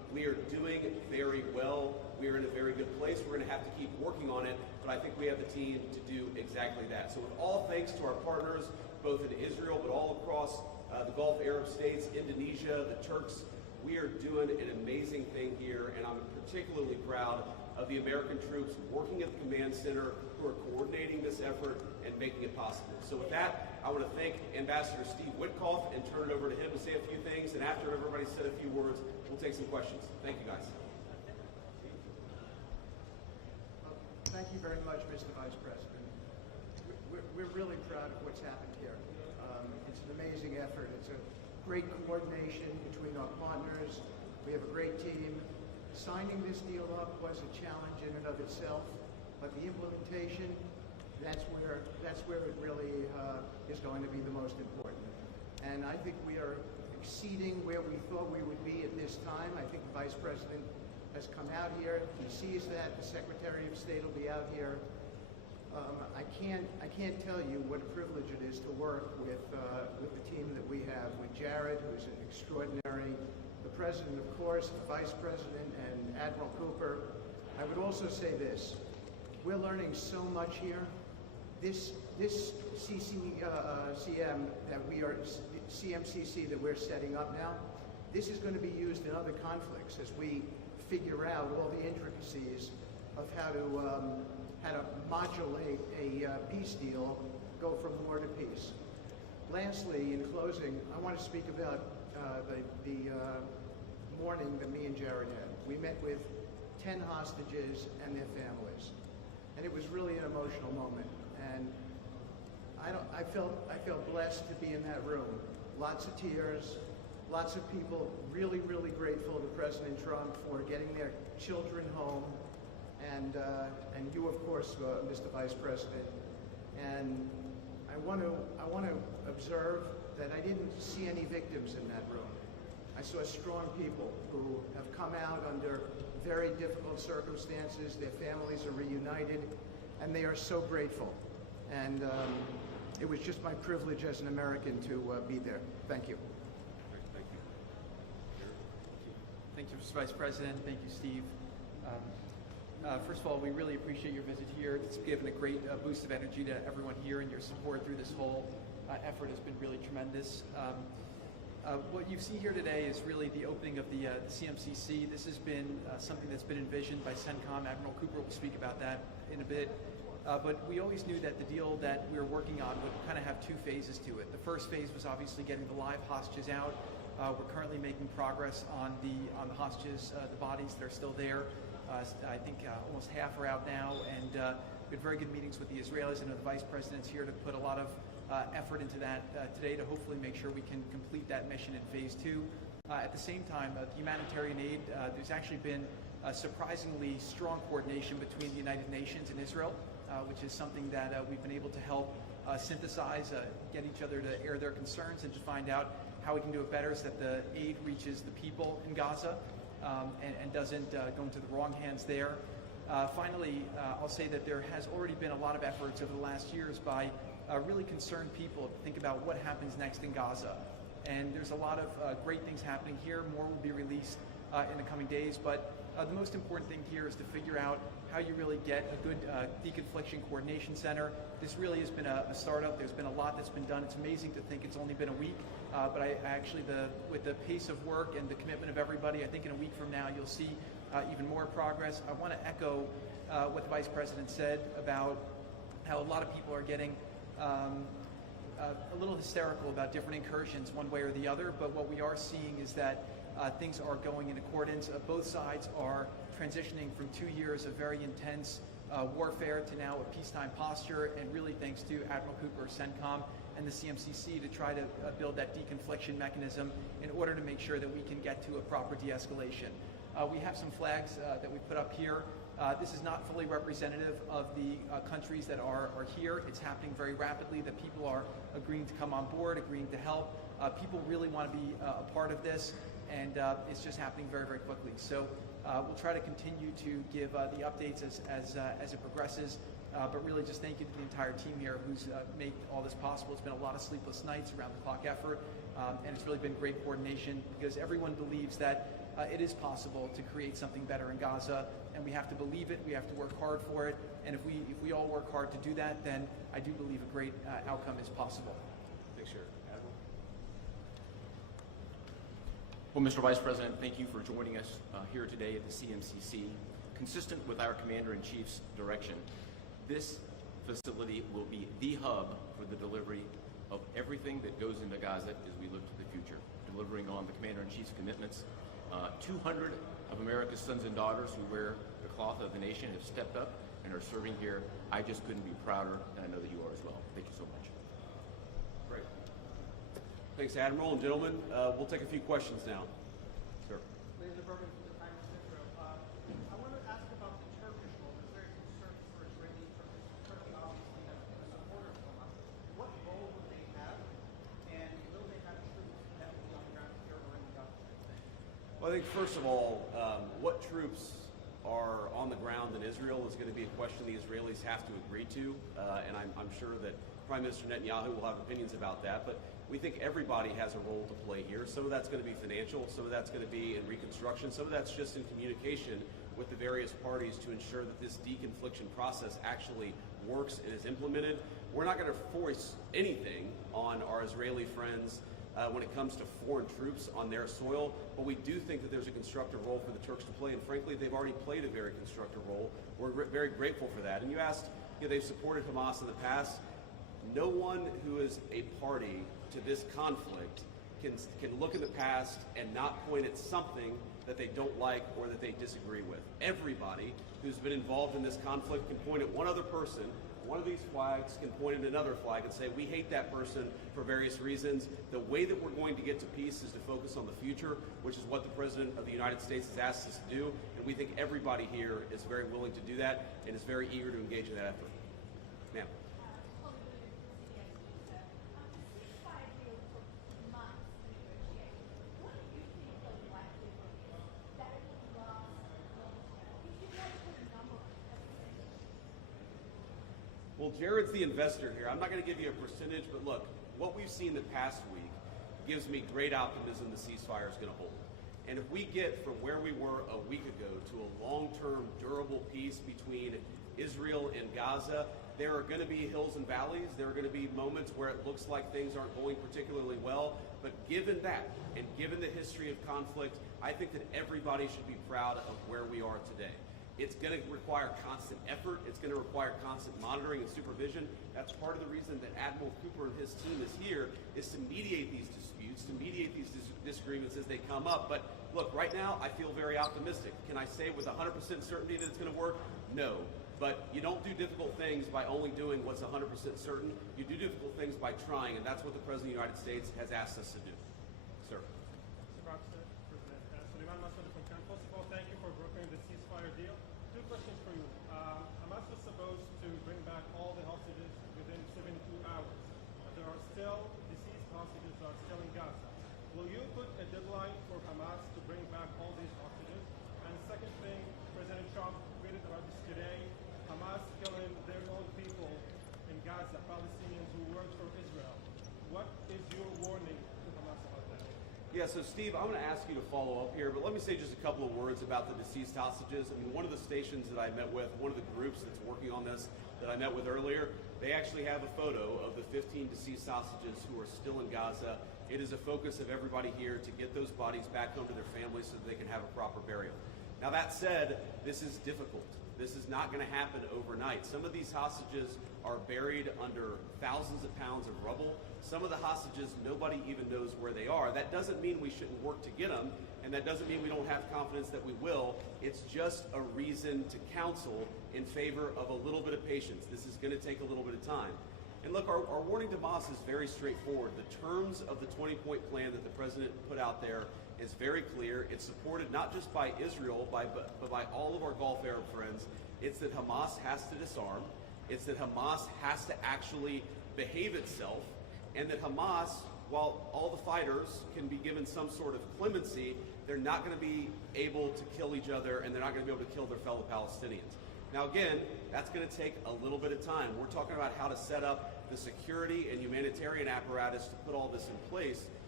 We are doing very well. We are in a very good place. We're going to have to keep working on it, but I think we have the team to do exactly that. So with all thanks to our partners, both in Israel but all across the Gulf Arab states, Indonesia, the Turks, we are doing an amazing thing here, and I'm particularly proud of the American troops working at the command center who are coordinating this effort and making it possible. So with that, I want to thank Ambassador Steve Witkoff and turn it over to him to say a few things, and after everybody's said a few words, we'll take some questions. Thank you, guys. Thank you very much, Mr. Vice President. We're really proud of what's happened here. It's an amazing effort. It's a great coordination between our partners. We have a great team. Signing this deal up was a challenge in and of itself, but the implementation, that's where it really is going to be the most important. And I think we are exceeding where we thought we would be at this time. I think the Vice President has come out here. He sees that. The Secretary of State will be out here. I can't tell you what a privilege it is to work with the team that we have, with Jared, who's an extraordinary, the President, of course, the Vice President, and Admiral Cooper. I would also say this. We're learning so much here. This CMCC that we're setting up now, this is going to be used in other conflicts as we figure out all the intricacies of how to modulate a peace deal, go from war to peace. Lastly, in closing, I want to speak about the morning that me and Jared had. We met with 10 hostages and their families, and it was really an emotional moment. And I felt blessed to be in that room. Lots of tears, lots of people really, really grateful to President Trump for getting their children home, and you, of course, Mr. Vice President. And I want to observe that I didn't see any victims in that room. I saw strong people who have come out under very difficult circumstances. Their families are reunited, and they are so grateful. And it was just my privilege as an American to be there. Thank you. Thank you. Thank you, Mr. Vice President. Thank you, Steve. First of all, we really appreciate your visit here. It's given a great boost of energy to everyone here, and your support through this whole effort has been really tremendous. What you see here today is really the opening of the CMCC. This has been something that's been envisioned by CENTCOM. Admiral Cooper will speak about that in a bit. But we always knew that the deal that we were working on would kind of have two phases to it. The first phase was obviously getting the live hostages out. We're currently making progress on the hostages, the bodies that are still there. I think almost half are out now, and we had very good meetings with the Israelis. I know the Vice President's here to put a lot of effort into that today to hopefully make sure we can complete that mission in phase 2. At the same time, the humanitarian aid, there's actually been surprisingly strong coordination between the United Nations and Israel, which is something that we've been able to help synthesize, get each other to air their concerns and to find out how we can do it better so that the aid reaches the people in Gaza and doesn't go into the wrong hands there. Finally, I'll say that there has already been a lot of efforts over the last years by really concerned people to think about what happens next in Gaza. And there's a lot of great things happening here. More will be released in the coming days. But the most important thing here is to figure out how you really get a good deconfliction coordination center. This really has been a startup. There's been a lot that's been done. It's amazing to think it's only been a week. But I actually, with the pace of work and the commitment of everybody, I think in a week from now you'll see even more progress. I want to echo what the Vice President said about how a lot of people are getting a little hysterical about different incursions one way or the other, but what we are seeing is that things are going in accordance. Both sides are transitioning from 2 years of very intense warfare to now a peacetime posture, and really thanks to Admiral Cooper, CENTCOM, and the CMCC to try to build that deconfliction mechanism in order to make sure that we can get to a proper de-escalation. We have some flags that we put up here. This is not fully representative of the countries that are here. It's happening very rapidly, that people are agreeing to come on board, agreeing to help. People really want to be a part of this, and it's just happening very, very quickly. So we'll try to continue to give the updates as it progresses, but really just thank you to the entire team here who's made all this possible. It's been a lot of sleepless nights, around the clock effort, and it's really been great coordination because everyone believes that it is possible to create something better in Gaza, and we have to believe it. We have to work hard for it, and if we all work hard to do that, then I do believe a great outcome is possible. Thanks, Jared. Admiral? Well, Mr. Vice President, thank you for joining us here today at the CMCC. Consistent with our Commander-in-Chief's direction, this facility will be the hub for the delivery of everything that goes into Gaza as we look to the future, delivering on the Commander-in-Chief's commitments. 200 of America's sons and daughters who wear the cloth of the nation have stepped up and are serving here. I just couldn't be prouder, and I know that you are as well. Thank you so much. Great. Thanks, Admiral. And gentlemen, we'll take a few questions now. Sir. Laser Berman from the Times of Israel. I want to ask about the Turkish role. There's very concern for Israeli interests. Turkey obviously has been a supporter of Hamas. What role would they have, and will they have troops that will be on the ground here or in the Gaza? Well, I think first of all, what troops are on the ground in Israel is going to be a question the Israelis have to agree to, and I'm sure that Prime Minister Netanyahu will have opinions about that, but we think everybody has a role to play here. Some of that's going to be financial, some of that's going to be in reconstruction, some of that's just in communication with the various parties to ensure that this deconfliction process actually works and is implemented. We're not going to force anything on our Israeli friends when it comes to foreign troops on their soil, but we do think that there's a constructive role for the Turks to play, and frankly, they've already played a very constructive role. We're very grateful for that. And you asked, they've supported Hamas in the past. No one who is a party to this conflict can look in the past and not point at something that they don't like or that they disagree with. Everybody who's been involved in this conflict can point at one other person. One of these flags can point at another flag and say, we hate that person for various reasons. The way that we're going to get to peace is to focus on the future, which is what the President of the United States has asked us to do. And we think everybody here is very willing to do that and is very eager to engage in that effort. Ma'am. Well, Jared's the investor here. I'm not going to give you a percentage, but look, what we've seen the past week gives me great optimism the ceasefire is going to hold. And if we get from where we were a week ago to a long-term, durable peace between Israel and Gaza, there are going to be hills and valleys. There are going to be moments where it looks like things aren't going particularly well. But given that, and given the history of conflict, I think that everybody should be proud of where we are today. It's going to require constant effort. It's going to require constant monitoring and supervision. That's part of the reason that Admiral Cooper and his team is here, is to mediate these disputes, to mediate these disagreements as they come up. But look, right now, I feel very optimistic. Can I say with 100% certainty that it's going to work? No. But you don't do difficult things by only doing what's 100% certain. You do difficult things by trying, and that's what the President of the United States has asked us to do. Sir. Mr. President, Suleiman Massoud from Cannes. First of all, thank you for brokering the ceasefire deal. Two questions for you. Hamas was supposed to bring back all the hostages within 72 hours, but there are still deceased hostages that are still in Gaza. Will you put a deadline for Hamas to bring back all these hostages? And second thing, President Trump tweeted about this today, Hamas killing their own people in Gaza, Palestinians who work for Israel. What is your warning to Hamas about that? Yeah, so Steve, I'm going to ask you to follow up here, but let me say just a couple of words about the deceased hostages. I mean, one of the stations that I met with, one of the groups that's working on this that I met with earlier, they actually have a photo of the 15 deceased hostages who are still in Gaza. It is a focus of everybody here to get those bodies back home to their families so that they can have a proper burial. Now that said, this is difficult. This is not going to happen overnight. Some of these hostages are buried under thousands of pounds of rubble. Some of the hostages, nobody even knows where they are. That doesn't mean we shouldn't work to get them, and that doesn't mean we don't have confidence that we will. It's just a reason to counsel in favor of a little bit of patience. This is going to take a little bit of time. And look, our warning to Hamas is very straightforward. The terms of the 20-point plan that the president put out there is very clear. It's supported not just by Israel, but by all of our Gulf Arab friends. It's that Hamas has to disarm. It's that Hamas has to actually behave itself. And that Hamas, while all the fighters can be given some sort of clemency, they're not going to be able to kill each other, and they're not going to be able to kill their fellow Palestinians. Now again, that's going to take a little bit of time. We're talking about how to set up the security and humanitarian apparatus to put all this in place.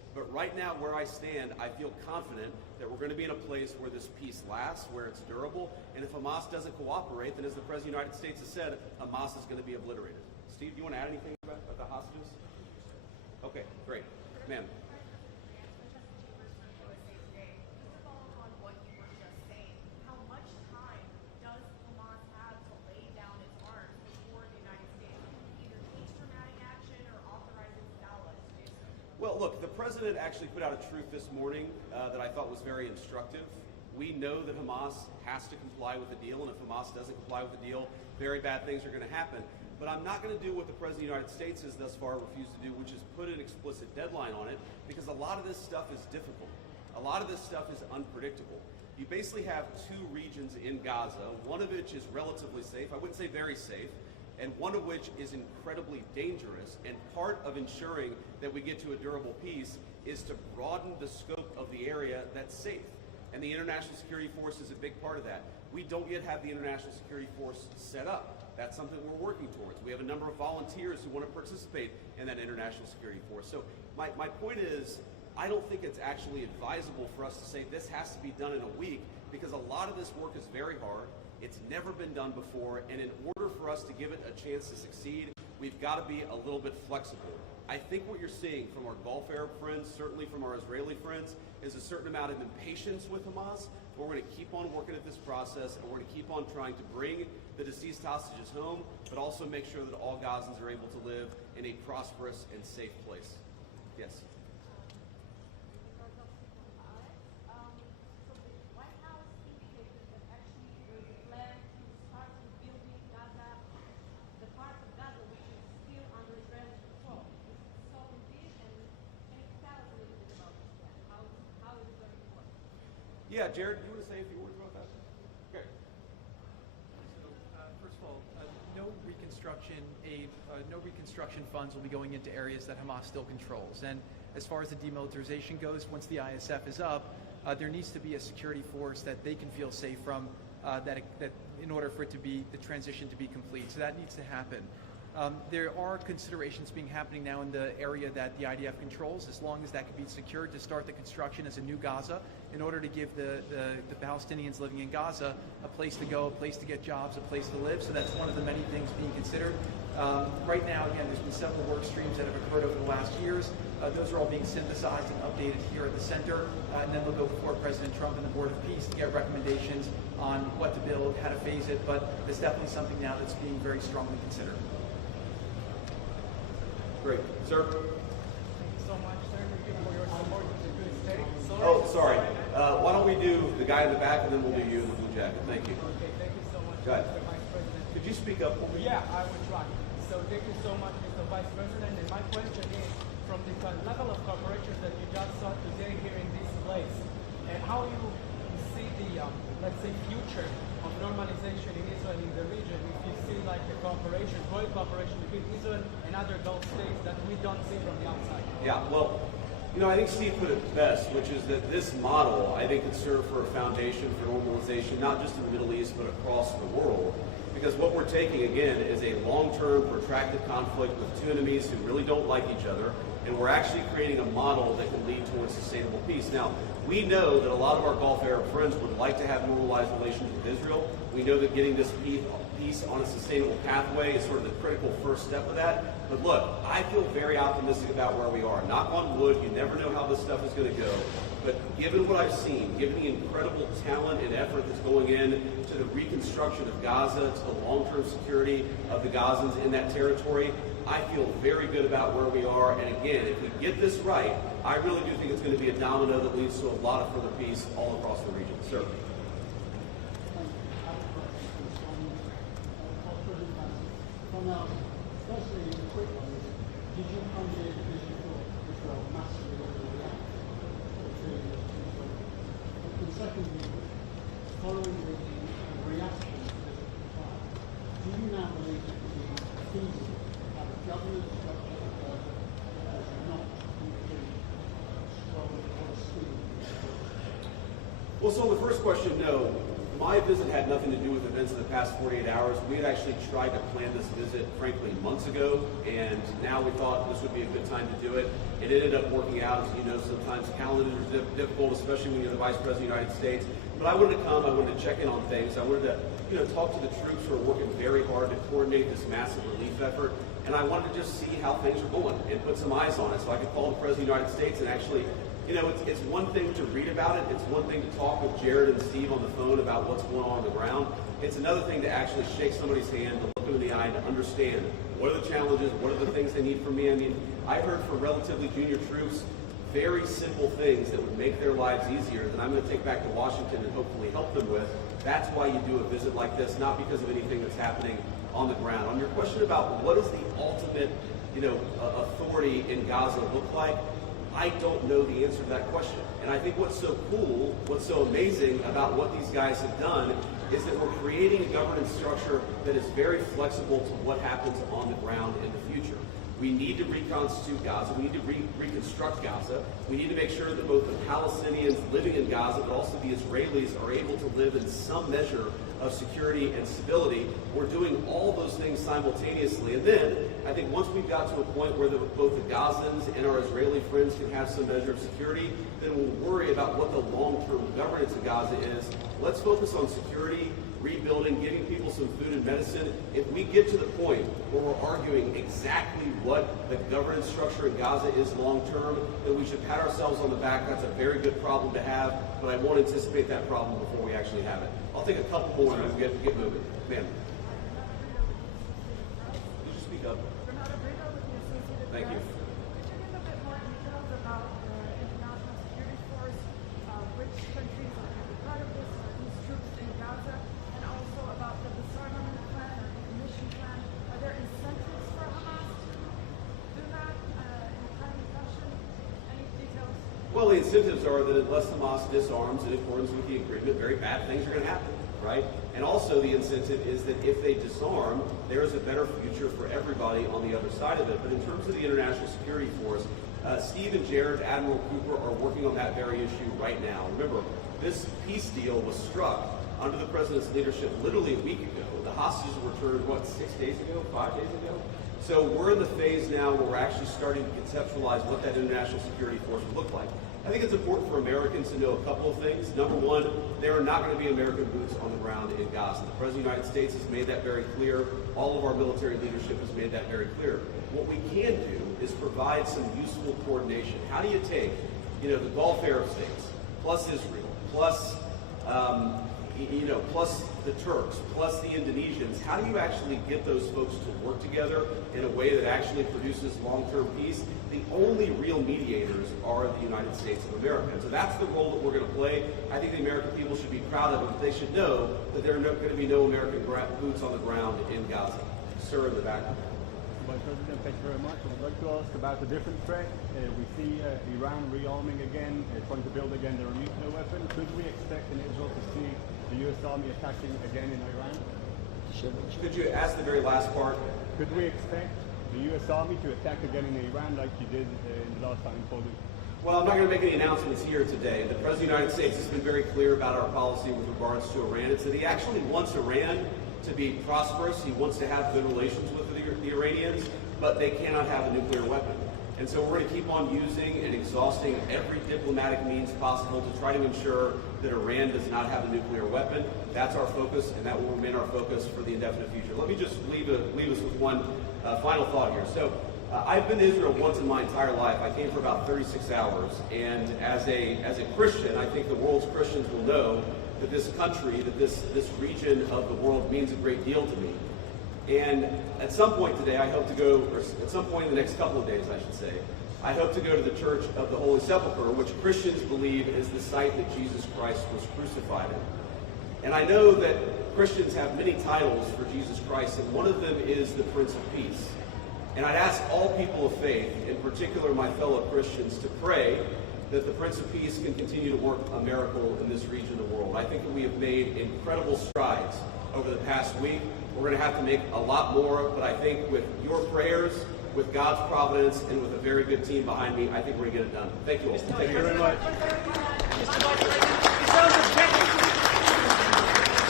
But right now, where I stand, I feel confident that we're going to be in a place where this peace lasts, where it's durable, and if Hamas doesn't cooperate, then as the President of the United States has said, Hamas is going to be obliterated. Steve, do you want to add anything about the hostages? Okay, great. Ma'am. Well, look, the President actually put out a truth this morning that I thought was very instructive. We know that Hamas has to comply with the deal, and if Hamas doesn't comply with the deal, very bad things are going to happen. But I'm not going to do what the President of the United States has thus far refused to do, which is put an explicit deadline on it, because a lot of this stuff is difficult. A lot of this stuff is unpredictable. You basically have two regions in Gaza, one of which is relatively safe, I wouldn't say very safe, and one of which is incredibly dangerous. And part of ensuring that we get to a durable peace is to broaden the scope of the area that's safe. And the International Security Force is a big part of that. We don't yet have the International Security Force set up. That's something we're working towards. We have a number of volunteers who want to participate in that International Security Force. So my point is, I don't think it's actually advisable for us to say this has to be done in a week, because a lot of this work is very hard. It's never been done before, and in order for us to give it a chance to succeed, we've got to be a little bit flexible. I think what you're seeing from our Gulf Arab friends, certainly from our Israeli friends, is a certain amount of impatience with Hamas, but we're going to keep on working at this process, and we're going to keep on trying to bring the deceased hostages home, but also make sure that all Gazans are able to live in a prosperous and safe place. Yes? Yeah, Jared, you want to say a few words about that? Okay. So, first of all, no reconstruction aid, no reconstruction funds will be going into areas that Hamas still controls. And as far as the demilitarization goes, once the ISF is up, there needs to be a security force that they can feel safe from, that in order for it to be the transition to be complete. So that needs to happen. There are considerations happening now in the area that the IDF controls, as long as that can be secured, to start the construction as a new Gaza, in order to give the Palestinians living in Gaza a place to go, a place to get jobs, a place to live. So that's one of the many things being considered. Right now, again, there's been several work streams that have occurred over the last years. Those are all being synthesized and updated here at the center, and then they'll go before President Trump and the Board of Peace to get recommendations on what to build, how to phase it, but it's definitely something now that's being very strongly considered. Great. Sir? Thank you so much, sir, for your support of the good state. Oh, sorry. Why don't we do the guy in the back, and then we'll do you in the blue jacket. Thank you. Okay, thank you so much, Go ahead. Mr. Vice President. Could you speak up? Yeah, I will try. So thank you so much, Mr. Vice President. And my question is, from the level of cooperation that you just saw today here in this place, and how you see the, let's say, future of normalization in Israel in the region, if you see like a cooperation, growing cooperation between Israel and other Gulf states that we don't see from the outside. Yeah, well, you know, I think Steve put it best, which is that this model, I think, could serve for a foundation for normalization, not just in the Middle East, but across the world. Because what we're taking, again, is a long-term, protracted conflict with two enemies who really don't like each other, and we're actually creating a model that can lead towards sustainable peace. Now, we know that a lot of our Gulf Arab friends would like to have normalized relations with Israel. We know that getting this peace on a sustainable pathway is sort of the critical first step of that. But look, I feel very optimistic about where we are. Knock on wood, you never know how this stuff is going to go. But given what I've seen, given the incredible talent and effort that's going in to the reconstruction of Gaza, to the long-term security of the Gazans in that territory, I feel very good about where we are. And again, if we get this right, I really do think it's going to be a domino that leads to a lot of further peace all across the region. Sir. Firstly, quick one is, did you come here because you thought Israel massively overreacted to and secondly, following the reaction to this fire, do you now believe it to be feasible to have a government structure of Gaza that does not include strong Palestinian? Well, so on the first question, no. my visit had nothing to do with events in the past 48 hours. We had actually tried to plan this visit, frankly, months ago, and now we thought this would be a good time to do it. It ended up working out. As you know, sometimes calendars are difficult, especially when you're the Vice President of the United States. But I wanted to come. I wanted to check in on things. I wanted to, talk to the troops who are working very hard to coordinate this massive relief effort. And I wanted to just see how things are going and put some eyes on it, so I could call the President of the United States and actually. It's one thing to read about it. It's one thing to talk with Jared and Steve on the phone about what's going on the ground. It's another thing to actually shake somebody's hand, to look them in the eye, and to understand what are the challenges, what are the things they need from me. I mean, I heard from relatively junior troops very simple things that would make their lives easier that I'm going to take back to Washington and hopefully help them with. That's why you do a visit like this, not because of anything that's happening on the ground. On your question about what does the ultimate, authority in Gaza look like, I don't know the answer to that question. And I think what's so cool, what's so amazing about what these guys have done is that we're creating a governance structure that is very flexible to what happens on the ground in the future. We need to reconstitute Gaza. We need to reconstruct Gaza. We need to make sure that both the Palestinians living in Gaza, but also the Israelis, are able to live in some measure of security and stability. We're doing all those things simultaneously. And then, I think once we've got to a point where both the Gazans and our Israeli friends can have some measure of security, then we'll worry about what the long-term governance of Gaza is. Let's focus on security, rebuilding, giving people some food and medicine. If we get to the point where we're arguing exactly what the governance structure in Gaza is long-term, then we should pat ourselves on the back. That's a very good problem to have, but I won't anticipate that problem before we actually have it. I'll take a couple more and we'll get moving. Ma'am. Could you speak up? Thank you. Could you give a bit more details about the international security force, which countries are going to be part of this, these troops in Gaza, and also about the disarmament plan or the commission plan? Are there incentives for Hamas to do that in a timely fashion? Any details? Well, the incentives are that unless Hamas disarms in accordance with the agreement, very bad things are going to happen, right? And also the incentive is that if they disarm, there is a better future for everybody on the other side of it. But in terms of the international security force, Steve and Jared, Admiral Cooper, are working on that very issue right now. Remember, this peace deal was struck under the president's leadership literally a week ago. The hostages were returned, 6 days ago, 5 days ago? So we're in the phase now where we're actually starting to conceptualize what that international security force would look like. I think it's important for Americans to know a couple of things. Number one, there are not going to be American boots on the ground in Gaza. The President of the United States has made that very clear. All of our military leadership has made that very clear. What we can do is provide some useful coordination. How do you take, the Gulf Arab states, plus Israel, plus plus the Turks, plus the Indonesians? How do you actually get those folks to work together in a way that actually produces long-term peace? The only real mediators are the United States of America. And so that's the role that we're going to play. I think the American people should be proud of it, but they should know that there are going to be no American boots on the ground in Gaza. Sir, in the back. Vice President, thank you very much. I would like to ask about a different threat. We see Iran rearming again, trying to build again their nuclear weapon. Could we expect in Israel to see the U.S. Army attacking again in Iran? Could you ask the very last part? Could we expect the U.S. Army to attack again in Iran like you did in the last time in Poland? Well, I'm not going to make any announcements here today. The President of the United States has been very clear about our policy with regards to Iran. It's that he actually wants Iran to be prosperous. He wants to have good relations with the Iranians, but they cannot have a nuclear weapon. And so we're going to keep on using and exhausting every diplomatic means possible to try to ensure that Iran does not have a nuclear weapon. That's our focus, and that will remain our focus for the indefinite future. Let me just leave us with one final thought here. So I've been to Israel once in my entire life. I came for about 36 hours, and as a Christian, I think the world's Christians will know that this country, that this region of the world means a great deal to me. And at some point today, I hope to go, or at some point in the next couple of days, I should say, I hope to go to the Church of the Holy Sepulchre, which Christians believe is the site that Jesus Christ was crucified in. And I know that Christians have many titles for Jesus Christ, and one of them is the Prince of Peace. And I'd ask all people of faith, in particular my fellow Christians, to pray that the Prince of Peace can continue to work a miracle in this region of the world. I think that we have made incredible strides over the past week. We're going to have to make a lot more, but I think with your prayers, with God's providence, and with a very good team behind me, I think we're going to get it done. Thank you all. Thank you very much. Mr. Vice President, it sounds objective.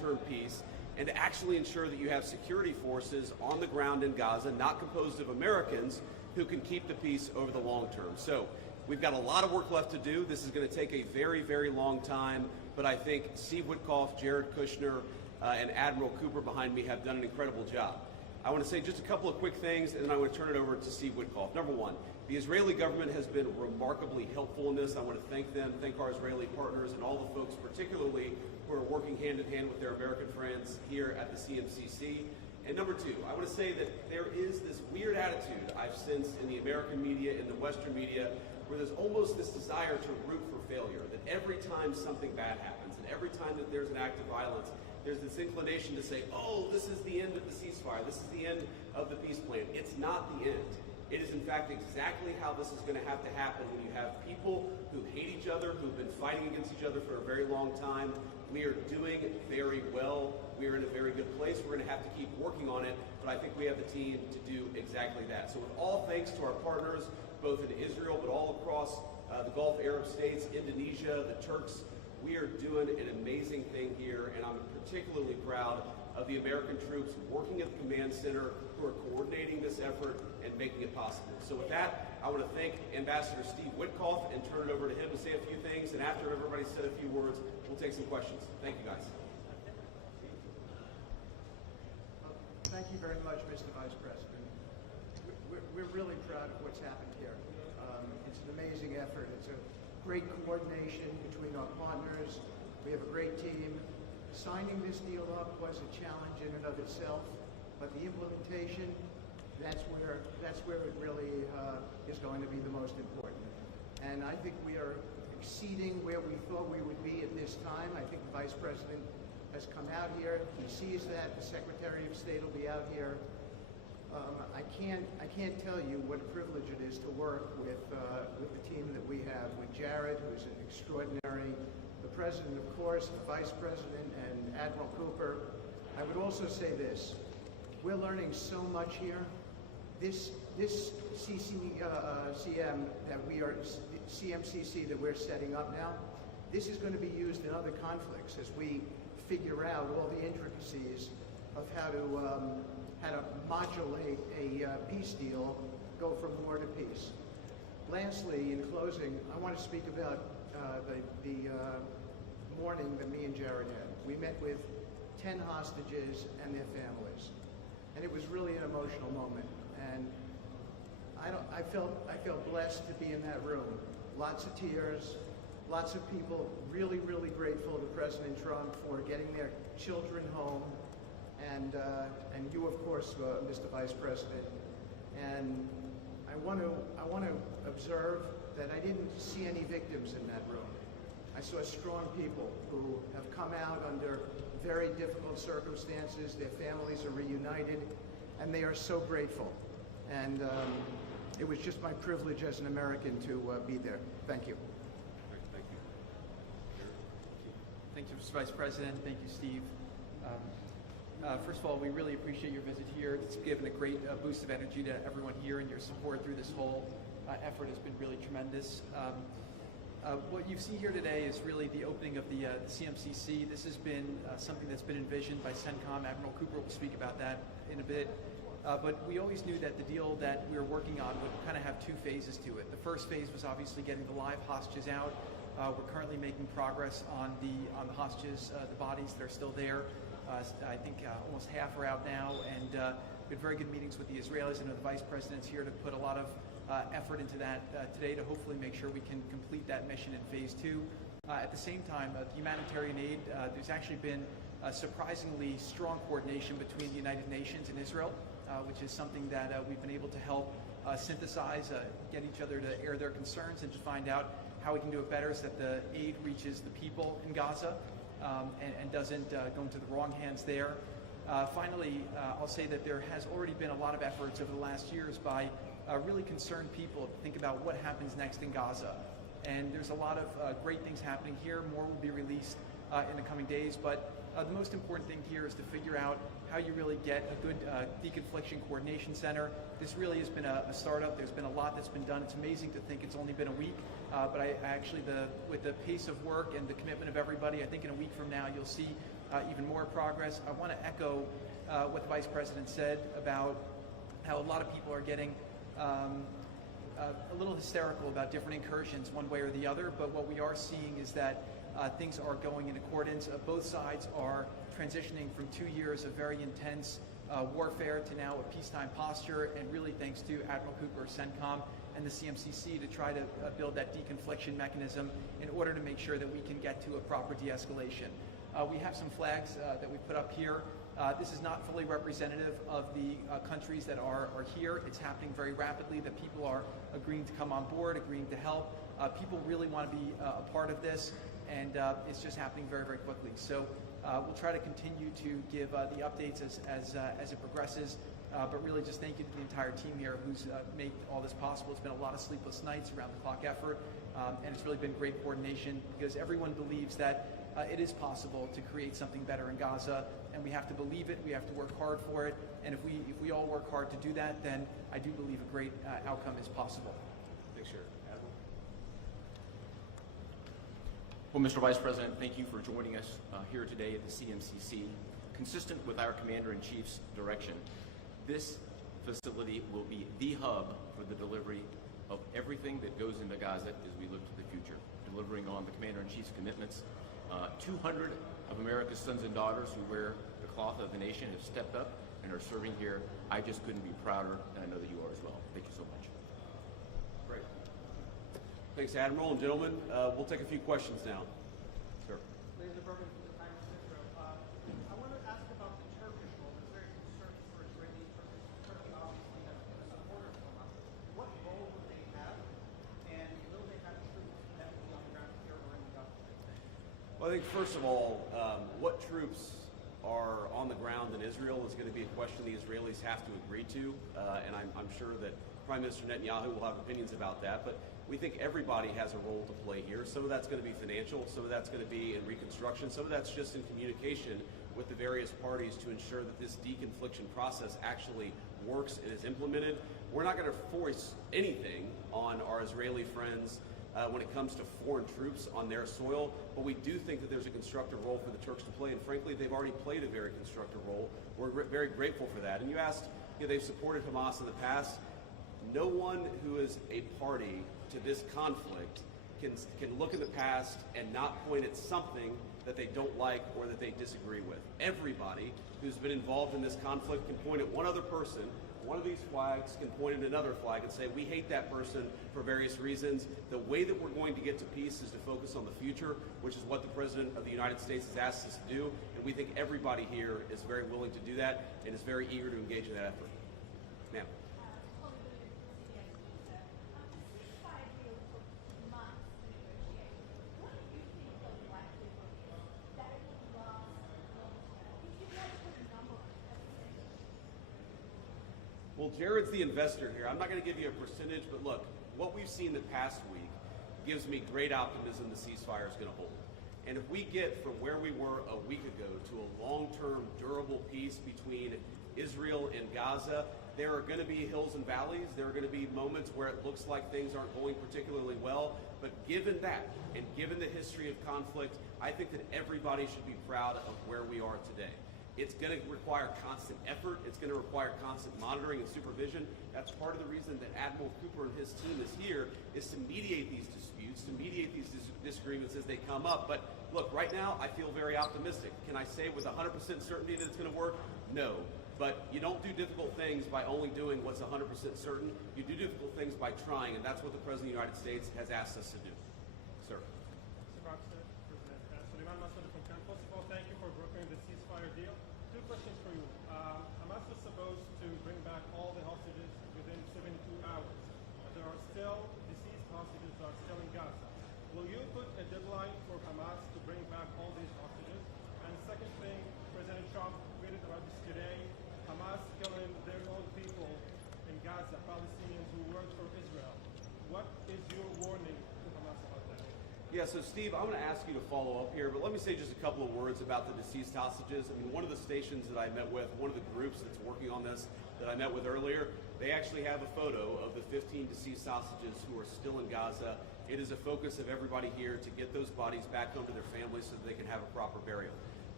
long-term peace and to actually ensure that you have security forces on the ground in Gaza, not composed of Americans, who can keep the peace over the long term. So we've got a lot of work left to do. This is going to take a very, very long time, but I think Steve Witkoff, Jared Kushner, and Admiral Cooper behind me have done an incredible job. I want to say just a couple of quick things, and then I want to turn it over to Steve Witkoff. Number one, the Israeli government has been remarkably helpful in this. I want to thank them, thank our Israeli partners, and all the folks particularly who are working hand in hand with their American friends here at the CMCC. And number two, I want to say that there is this weird attitude I've sensed in the American media, in the Western media, where there's almost this desire to root for failure, that every time something bad happens, and every time that there's an act of violence, there's this inclination to say, oh, this is the end of the ceasefire, this is the end of the peace plan. It's not the end. It is, in fact, exactly how this is going to have to happen when you have people who hate each other, who've been fighting against each other for a very long time. We are doing very well. We are in a very good place. We're going to have to keep working on it, but I think we have the team to do exactly that. So with all thanks to our partners, both in Israel, but all across the Gulf Arab states, Indonesia, the Turks, we are doing an amazing thing here, and I'm particularly proud of the American troops working at the command center who are coordinating this effort and making it possible. So with that, I want to thank Ambassador Steve Witkoff and turn it over to him to say a few things, and after everybody's said a few words, we'll take some questions. Thank you, guys. Thank you very much, Mr. Vice President. We're really proud of what's happened here. It's an amazing effort. It's a great coordination between our partners. We have a great team. Signing this deal up was a challenge in and of itself, but the implementation, that's where it really is going to be the most important. And I think we are exceeding where we thought we would be at this time. I think the Vice President has come out here. He sees that. The Secretary of State will be out here. I can't tell you what a privilege it is to work with the team that we have, with Jared, who's an extraordinary, the President, of course, the Vice President, and Admiral Cooper. I would also say this. We're learning so much here. This CMCC that we're setting up now, this is going to be used in other conflicts as we figure out all the intricacies of how to modulate a peace deal, go from war to peace. Lastly, in closing, I want to speak about the morning that me and Jared had. We met with 10 hostages and their families, and it was really an emotional moment. And I felt blessed to be in that room. Lots of tears, lots of people really, really grateful to President Trump for getting their children home, and you, of course, Mr. Vice President. And I want to observe that I didn't see any victims in that room. I saw strong people who have come out under very difficult circumstances. Their families are reunited, and they are so grateful. And it was just my privilege as an American to be there. Thank you. Thank you. Thank you, Mr. Vice President. Thank you, Steve. First of all, we really appreciate your visit here. It's given a great boost of energy to everyone here, and your support through this whole effort has been really tremendous. What you see here today is really the opening of the CMCC. This has been something that's been envisioned by CENTCOM. Admiral Cooper will speak about that in a bit. But we always knew that the deal that we were working on would kind of have two phases to it. The first phase was obviously getting the live hostages out. We're currently making progress on the hostages, the bodies that are still there. I think almost half are out now, and we had very good meetings with the Israelis. I know the Vice President's here to put a lot of effort into that today to hopefully make sure we can complete that mission in phase two. At the same time, the humanitarian aid, there's actually been surprisingly strong coordination between the United Nations and Israel, which is something that we've been able to help synthesize, get each other to air their concerns and to find out how we can do it better so that the aid reaches the people in Gaza and doesn't go into the wrong hands there. Finally, I'll say that there has already been a lot of efforts over the last years by really concerned people to think about what happens next in Gaza. And there's a lot of great things happening here. More will be released in the coming days. But the most important thing here is to figure out how you really get a good deconfliction coordination center. This really has been a startup. There's been a lot that's been done. It's amazing to think it's only been a week. But I actually, with the pace of work and the commitment of everybody, I think in a week from now you'll see even more progress. I want to echo what the Vice President said about how a lot of people are getting a little hysterical about different incursions one way or the other, but what we are seeing is that things are going in accordance. Both sides are transitioning from 2 years of very intense warfare to now a peacetime posture, and really thanks to Admiral Cooper, CENTCOM, and the CMCC to try to build that deconfliction mechanism in order to make sure that we can get to a proper de-escalation. We have some flags that we put up here. This is not fully representative of the countries that are here. It's happening very rapidly. The people are agreeing to come on board, agreeing to help. People really want to be a part of this, and it's just happening very, very quickly. So we'll try to continue to give the updates as it progresses. But really just thank you to the entire team here who's made all this possible. It's been a lot of sleepless nights, around the clock effort, and it's really been great coordination because everyone believes that it is possible to create something better in Gaza, and we have to believe it, we have to work hard for it, and if we all work hard to do that, then I do believe a great outcome is possible. Thanks, Sheriff. Admiral? Well, Mr. Vice President, thank you for joining us here today at the CMCC. Consistent with our Commander-in-Chief's direction, this facility will be the hub for the delivery of everything that goes into Gaza as we look to the future, delivering on the Commander-in-Chief's commitments. 200 of America's sons and daughters who wear the cloth of the nation have stepped up and are serving here. I just couldn't be prouder, and I know that you are as well. Thank you so much. Great. Thanks, Admiral. And gentlemen, we'll take a few questions now. Sir. Ladies and gentlemen, from the Times of Israel, I want to ask about the Turkish role. There's very concern for Israeli Turkish. Turkey obviously has been a supporter of Hamas. What role would they have, and will they have troops that will be on the ground here or in the Gaza? Well, I think first of all, what troops are on the ground in Israel is going to be a question the Israelis have to agree to, and I'm sure that Prime Minister Netanyahu will have opinions about that, but we think everybody has a role to play here. Some of that's going to be financial, some of that's going to be in reconstruction, some of that's just in communication with the various parties to ensure that this deconfliction process actually works and is implemented. We're not going to force anything on our Israeli friends when it comes to foreign troops on their soil, but we do think that there's a constructive role for the Turks to play, and frankly, they've already played a very constructive role. We're very grateful for that. And you asked, they've supported Hamas in the past. No one who is a party to this conflict can look in the past and not point at something that they don't like or that they disagree with. Everybody who's been involved in this conflict can point at one other person. One of these flags can point at another flag and say, we hate that person for various reasons. The way that we're going to get to peace is to focus on the future, which is what the President of the United States has asked us to do. And we think everybody here is very willing to do that and is very eager to engage in that effort. Ma'am. Well, Jared's the investor here. I'm not going to give you a percentage, but look, what we've seen the past week gives me great optimism the ceasefire is going to hold. And if we get from where we were a week ago to a long-term, durable peace between Israel and Gaza, there are going to be hills and valleys. There are going to be moments where it looks like things aren't going particularly well. But given that, and given the history of conflict, I think that everybody should be proud of where we are today. It's going to require constant effort. It's going to require constant monitoring and supervision. That's part of the reason that Admiral Cooper and his team is here, is to mediate these disputes, to mediate these disagreements as they come up. But look, right now, I feel very optimistic. Can I say with 100% certainty that it's going to work? No. But you don't do difficult things by only doing what's 100% certain. You do difficult things by trying, and that's what the President of the United States has asked us to do. Sir. Mr. President, Suleiman Massoud from Camp. First of all, thank you for brokering the ceasefire deal. Two questions for you. Hamas was supposed to bring back all the hostages within 72 hours. But there are still deceased hostages that are still in Gaza. Will you put a deadline for Hamas to bring back all these hostages? And second thing, President Trump tweeted about this today. Hamas killing their own people in Gaza, Palestinians who work for Israel. What is your warning to Hamas about that? Yeah, so Steve, I'm going to ask you to follow up here, but let me say just a couple of words about the deceased hostages. I mean, one of the stations that I met with, one of the groups that's working on this that I met with earlier, they actually have a photo of the 15 deceased hostages who are still in Gaza. It is a focus of everybody here to get those bodies back home to their families so that they can have a proper burial.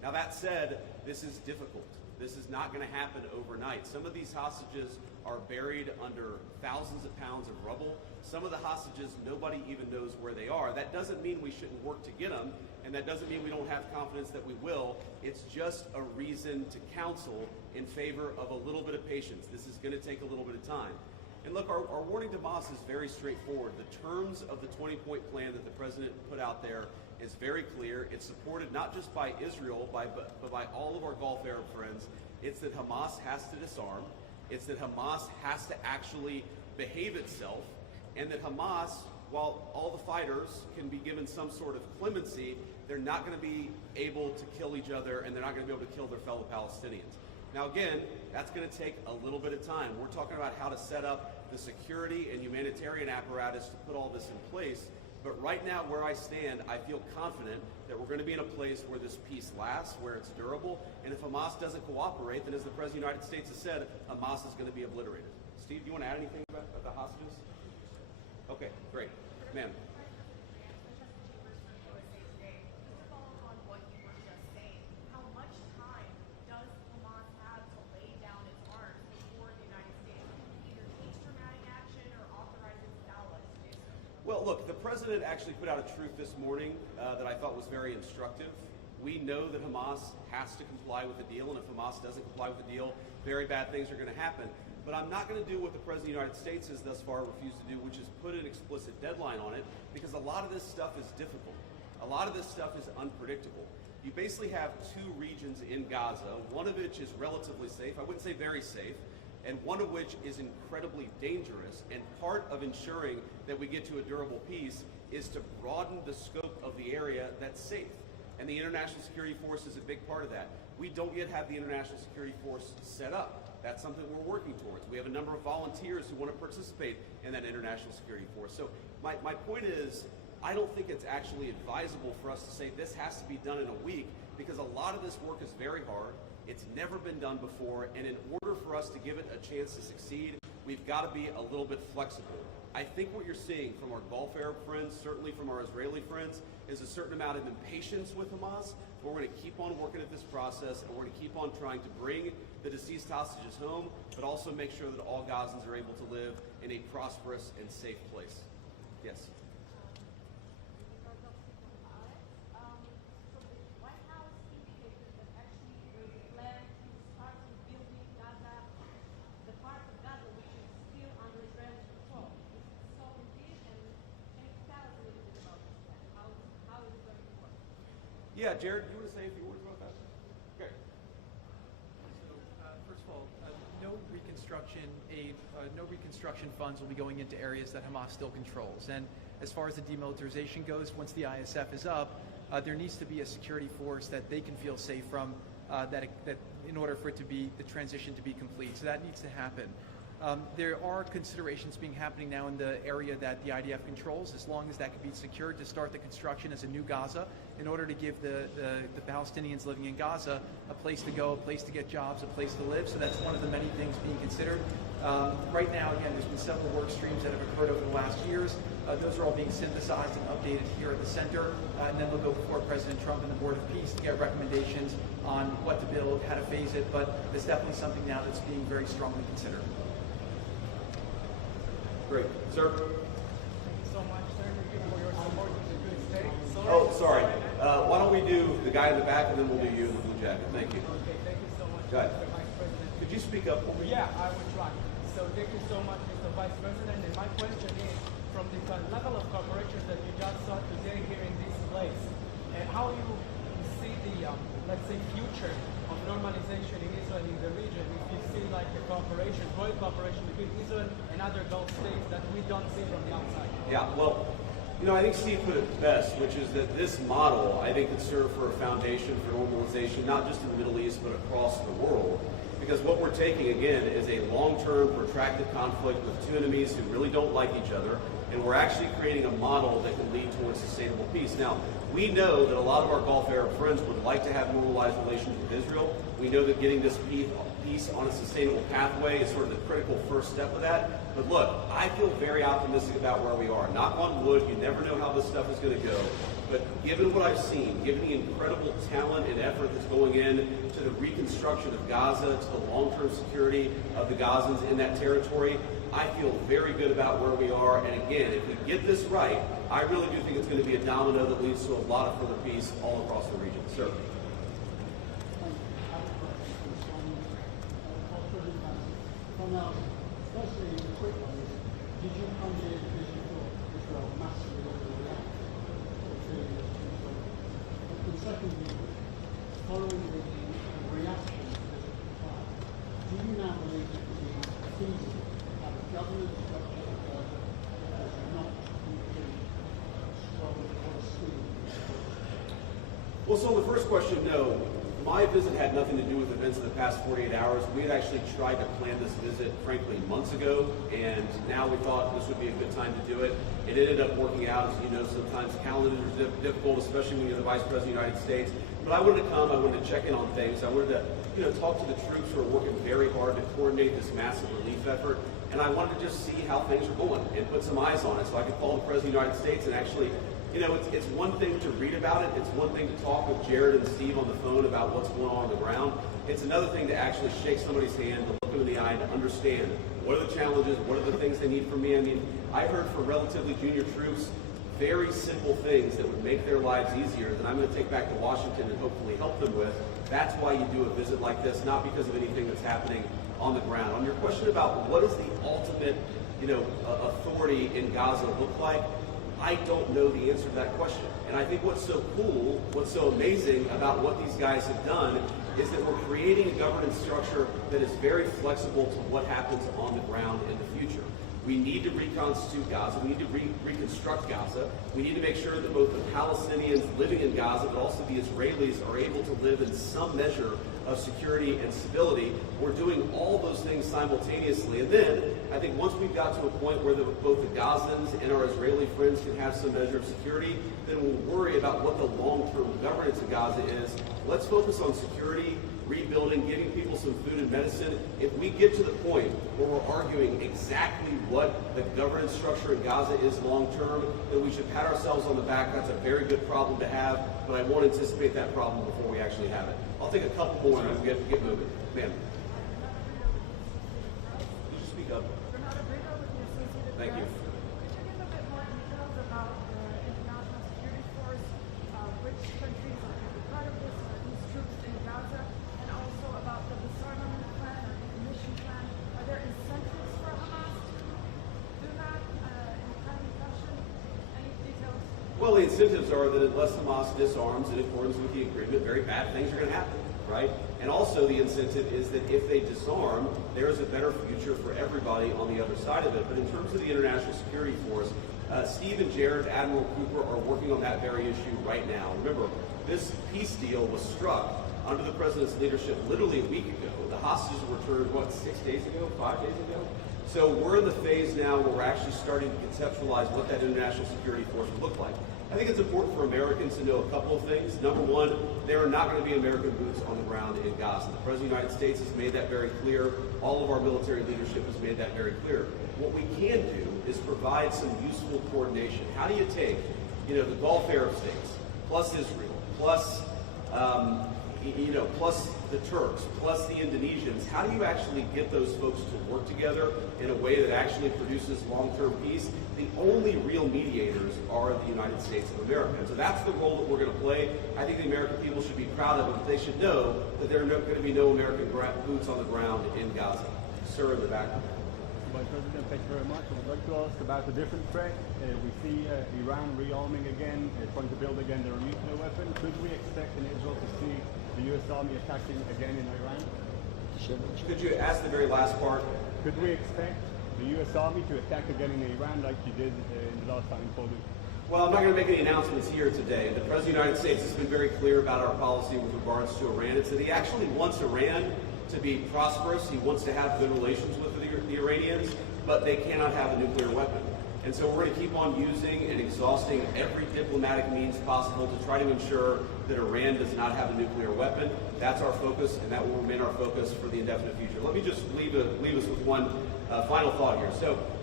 Now that said, this is difficult. This is not going to happen overnight. Some of these hostages are buried under thousands of pounds of rubble. Some of the hostages, nobody even knows where they are. That doesn't mean we shouldn't work to get them, and that doesn't mean we don't have confidence that we will. It's just a reason to counsel in favor of a little bit of patience. This is going to take a little bit of time. And look, our warning to Hamas is very straightforward. The terms of the 20-point plan that the president put out there is very clear. It's supported not just by Israel, but by all of our Gulf Arab friends. It's that Hamas has to disarm. It's that Hamas has to actually behave itself, and that Hamas, while all the fighters can be given some sort of clemency, they're not going to be able to kill each other, and they're not going to be able to kill their fellow Palestinians. Now again, that's going to take a little bit of time. We're talking about how to set up the security and humanitarian apparatus to put all this in place. But right now, where I stand, I feel confident that we're going to be in a place where this peace lasts, where it's durable. And if Hamas doesn't cooperate, then as the President of the United States has said, Hamas is going to be obliterated. Steve, do you want to add anything about the hostages? Okay, great. Ma'am. Well, look, the president actually put out a truth this morning that I thought was very instructive. We know that Hamas has to comply with the deal, and if Hamas doesn't comply with the deal, very bad things are going to happen. But I'm not going to do what the President of the United States has thus far refused to do, which is put an explicit deadline on it, because a lot of this stuff is difficult. A lot of this stuff is unpredictable. You basically have two regions in Gaza, one of which is relatively safe, I wouldn't say very safe, and one of which is incredibly dangerous. And part of ensuring that we get to a durable peace is to broaden the scope of the area that's safe. And the International Security Force is a big part of that. We don't yet have the International Security Force set up. That's something we're working towards. We have a number of volunteers who want to participate in that International Security Force. So my point is, I don't think it's actually advisable for us to say this has to be done in a week, because a lot of this work is very hard. It's never been done before, and in order for us to give it a chance to succeed, we've got to be a little bit flexible. I think what you're seeing from our Gulf Arab friends, certainly from our Israeli friends, is a certain amount of impatience with Hamas, but we're going to keep on working at this process, and we're going to keep on trying to bring the deceased hostages home, but also make sure that all Gazans are able to live in a prosperous and safe place. Yes? Yeah, Jared, you want to say a few words about that? Okay. So, first of all, no reconstruction aid, no reconstruction funds will be going into areas that Hamas still controls. And as far as the demilitarization goes, once the ISF is up, there needs to be a security force that they can feel safe from, that in order for it to be the transition to be complete. So that needs to happen. There are considerations happening now in the area that the IDF controls, as long as that can be secured, to start the construction as a new Gaza, in order to give the Palestinians living in Gaza a place to go, a place to get jobs, a place to live. So that's one of the many things being considered. Right now, again, there's been several work streams that have occurred over the last years. Those are all being synthesized and updated here at the center, and then they'll go before President Trump and the Board of Peace to get recommendations on what to build, how to phase it. But there's definitely something now that's being very strongly considered. Great. Sir? Thank you so much, sir, for your support in the good state. Oh, sorry. Why don't we do the guy in the back, and then we'll do you in the blue jacket. Thank you. Okay, thank you so much, Go ahead. Mr. Vice President. Could you speak up? Yeah, I will try. So thank you so much, Mr. Vice President. And my question is, from the level of cooperation that you just saw today here in this place, and how you see the, let's say, future of normalization in Israel in the region, if you see like a cooperation, growing cooperation between Israel and other Gulf states that we don't see from the outside. Yeah, well, you know, I think Steve put it best, which is that this model, I think, could serve for a foundation for normalization, not just in the Middle East, but across the world. Because what we're taking, again, is a long-term, protracted conflict with two enemies who really don't like each other, and we're actually creating a model that can lead towards sustainable peace. Now, we know that a lot of our Gulf Arab friends would like to have normalized relations with Israel. We know that getting this peace on a sustainable pathway is sort of the critical first step of that. But look, I feel very optimistic about where we are. Knock on wood, you never know how this stuff is going to go. But given what I've seen, given the incredible talent and effort that's going in to the reconstruction of Gaza, to the long-term security of the Gazans in that territory, I feel very good about where we are. And again, if we get this right, I really do think it's going to be a domino that leads to a lot of further peace all across the region. Sir. Firstly, the quick one is, did you come here because you thought Israel massively overreacted to Israel? And secondly, following the reaction to this fire, do you now believe it to be feasible to have a government structure of Gaza that does not include strong Palestinians? Well, so on the first question, no. My visit had nothing to do with events in the past 48 hours. We had actually tried to plan this visit, frankly, months ago, and now we thought this would be a good time to do it. It ended up working out. As you know, sometimes calendars are difficult, especially when you're the Vice President of the United States. But I wanted to come. I wanted to check in on things. I wanted to, talk to the troops who are working very hard to coordinate this massive relief effort. And I wanted to just see how things are going and put some eyes on it so I could call the President of the United States and actually, it's one thing to read about it. It's one thing to talk with Jared and Steve on the phone about what's going on the ground. It's another thing to actually shake somebody's hand, to look them in the eye, and to understand what are the challenges, what are the things they need from me. I mean, I heard for relatively junior troops very simple things that would make their lives easier that I'm going to take back to Washington and hopefully help them with. That's why you do a visit like this, not because of anything that's happening on the ground. On your question about what does the ultimate, authority in Gaza look like, I don't know the answer to that question. And I think what's so cool, what's so amazing about what these guys have done is that we're creating a governance structure that is very flexible to what happens on the ground in the future. We need to reconstitute Gaza. We need to reconstruct Gaza. We need to make sure that both the Palestinians living in Gaza, but also the Israelis, are able to live in some measure of security and stability. We're doing all those things simultaneously. And then I think once we've got to a point where both the Gazans and our Israeli friends can have some measure of security, then we'll worry about what the long-term governance of Gaza is. Let's focus on security, rebuilding, giving people some food and medicine. If we get to the point where we're arguing exactly what the governance structure in Gaza is long-term, then we should pat ourselves on the back. That's a very good problem to have, but I won't anticipate that problem before we actually have it. I'll take a couple more and we'll get moving. Ma'am. Could you speak up? Thank you. Could you give a bit more details about the international security force, which countries are going to be part of this, these troops in Gaza, and also about the disarmament plan or decommission plan? Are there incentives for Hamas to do that in a timely fashion? Any details? Well, the incentives are that unless Hamas disarms in accordance with the agreement, very bad things are going to happen, right? And also the incentive is that if they disarm, there is a better future for everybody on the other side of it. But in terms of the international security force, Steve and Jared, Admiral Cooper, are working on that very issue right now. Remember, this peace deal was struck under the president's leadership literally a week ago. The hostages were returned, 6 days ago, 5 days ago? So we're in the phase now where we're actually starting to conceptualize what that international security force would look like. I think it's important for Americans to know a couple of things. Number one, there are not going to be American boots on the ground in Gaza. The President of the United States has made that very clear. All of our military leadership has made that very clear. What we can do is provide some useful coordination. How do you take, the Gulf Arab states, plus Israel, plus plus the Turks, plus the Indonesians? How do you actually get those folks to work together in a way that actually produces long-term peace? The only real mediators are the United States of America. And so that's the role that we're going to play. I think the American people should be proud of it, but they should know that there are going to be no American boots on the ground in Gaza. Sir, in the back. Vice President, thank you very much. I would like to ask about a different threat. We see Iran rearming again, trying to build again their nuclear weapon. Could we expect in Israel to see the U.S. Army attacking again in Iran? Could you ask the very last part? Could we expect the U.S. Army to attack again in Iran like you did in the last time in Fallujah? Well, I'm not going to make any announcements here today. The President of the United States has been very clear about our policy with regards to Iran. It's that he actually wants Iran to be prosperous. He wants to have good relations with the Iranians, but they cannot have a nuclear weapon. And so we're going to keep on using and exhausting every diplomatic means possible to try to ensure that Iran does not have a nuclear weapon. That's our focus, and that will remain our focus for the indefinite future. Let me just leave us with one final thought here. So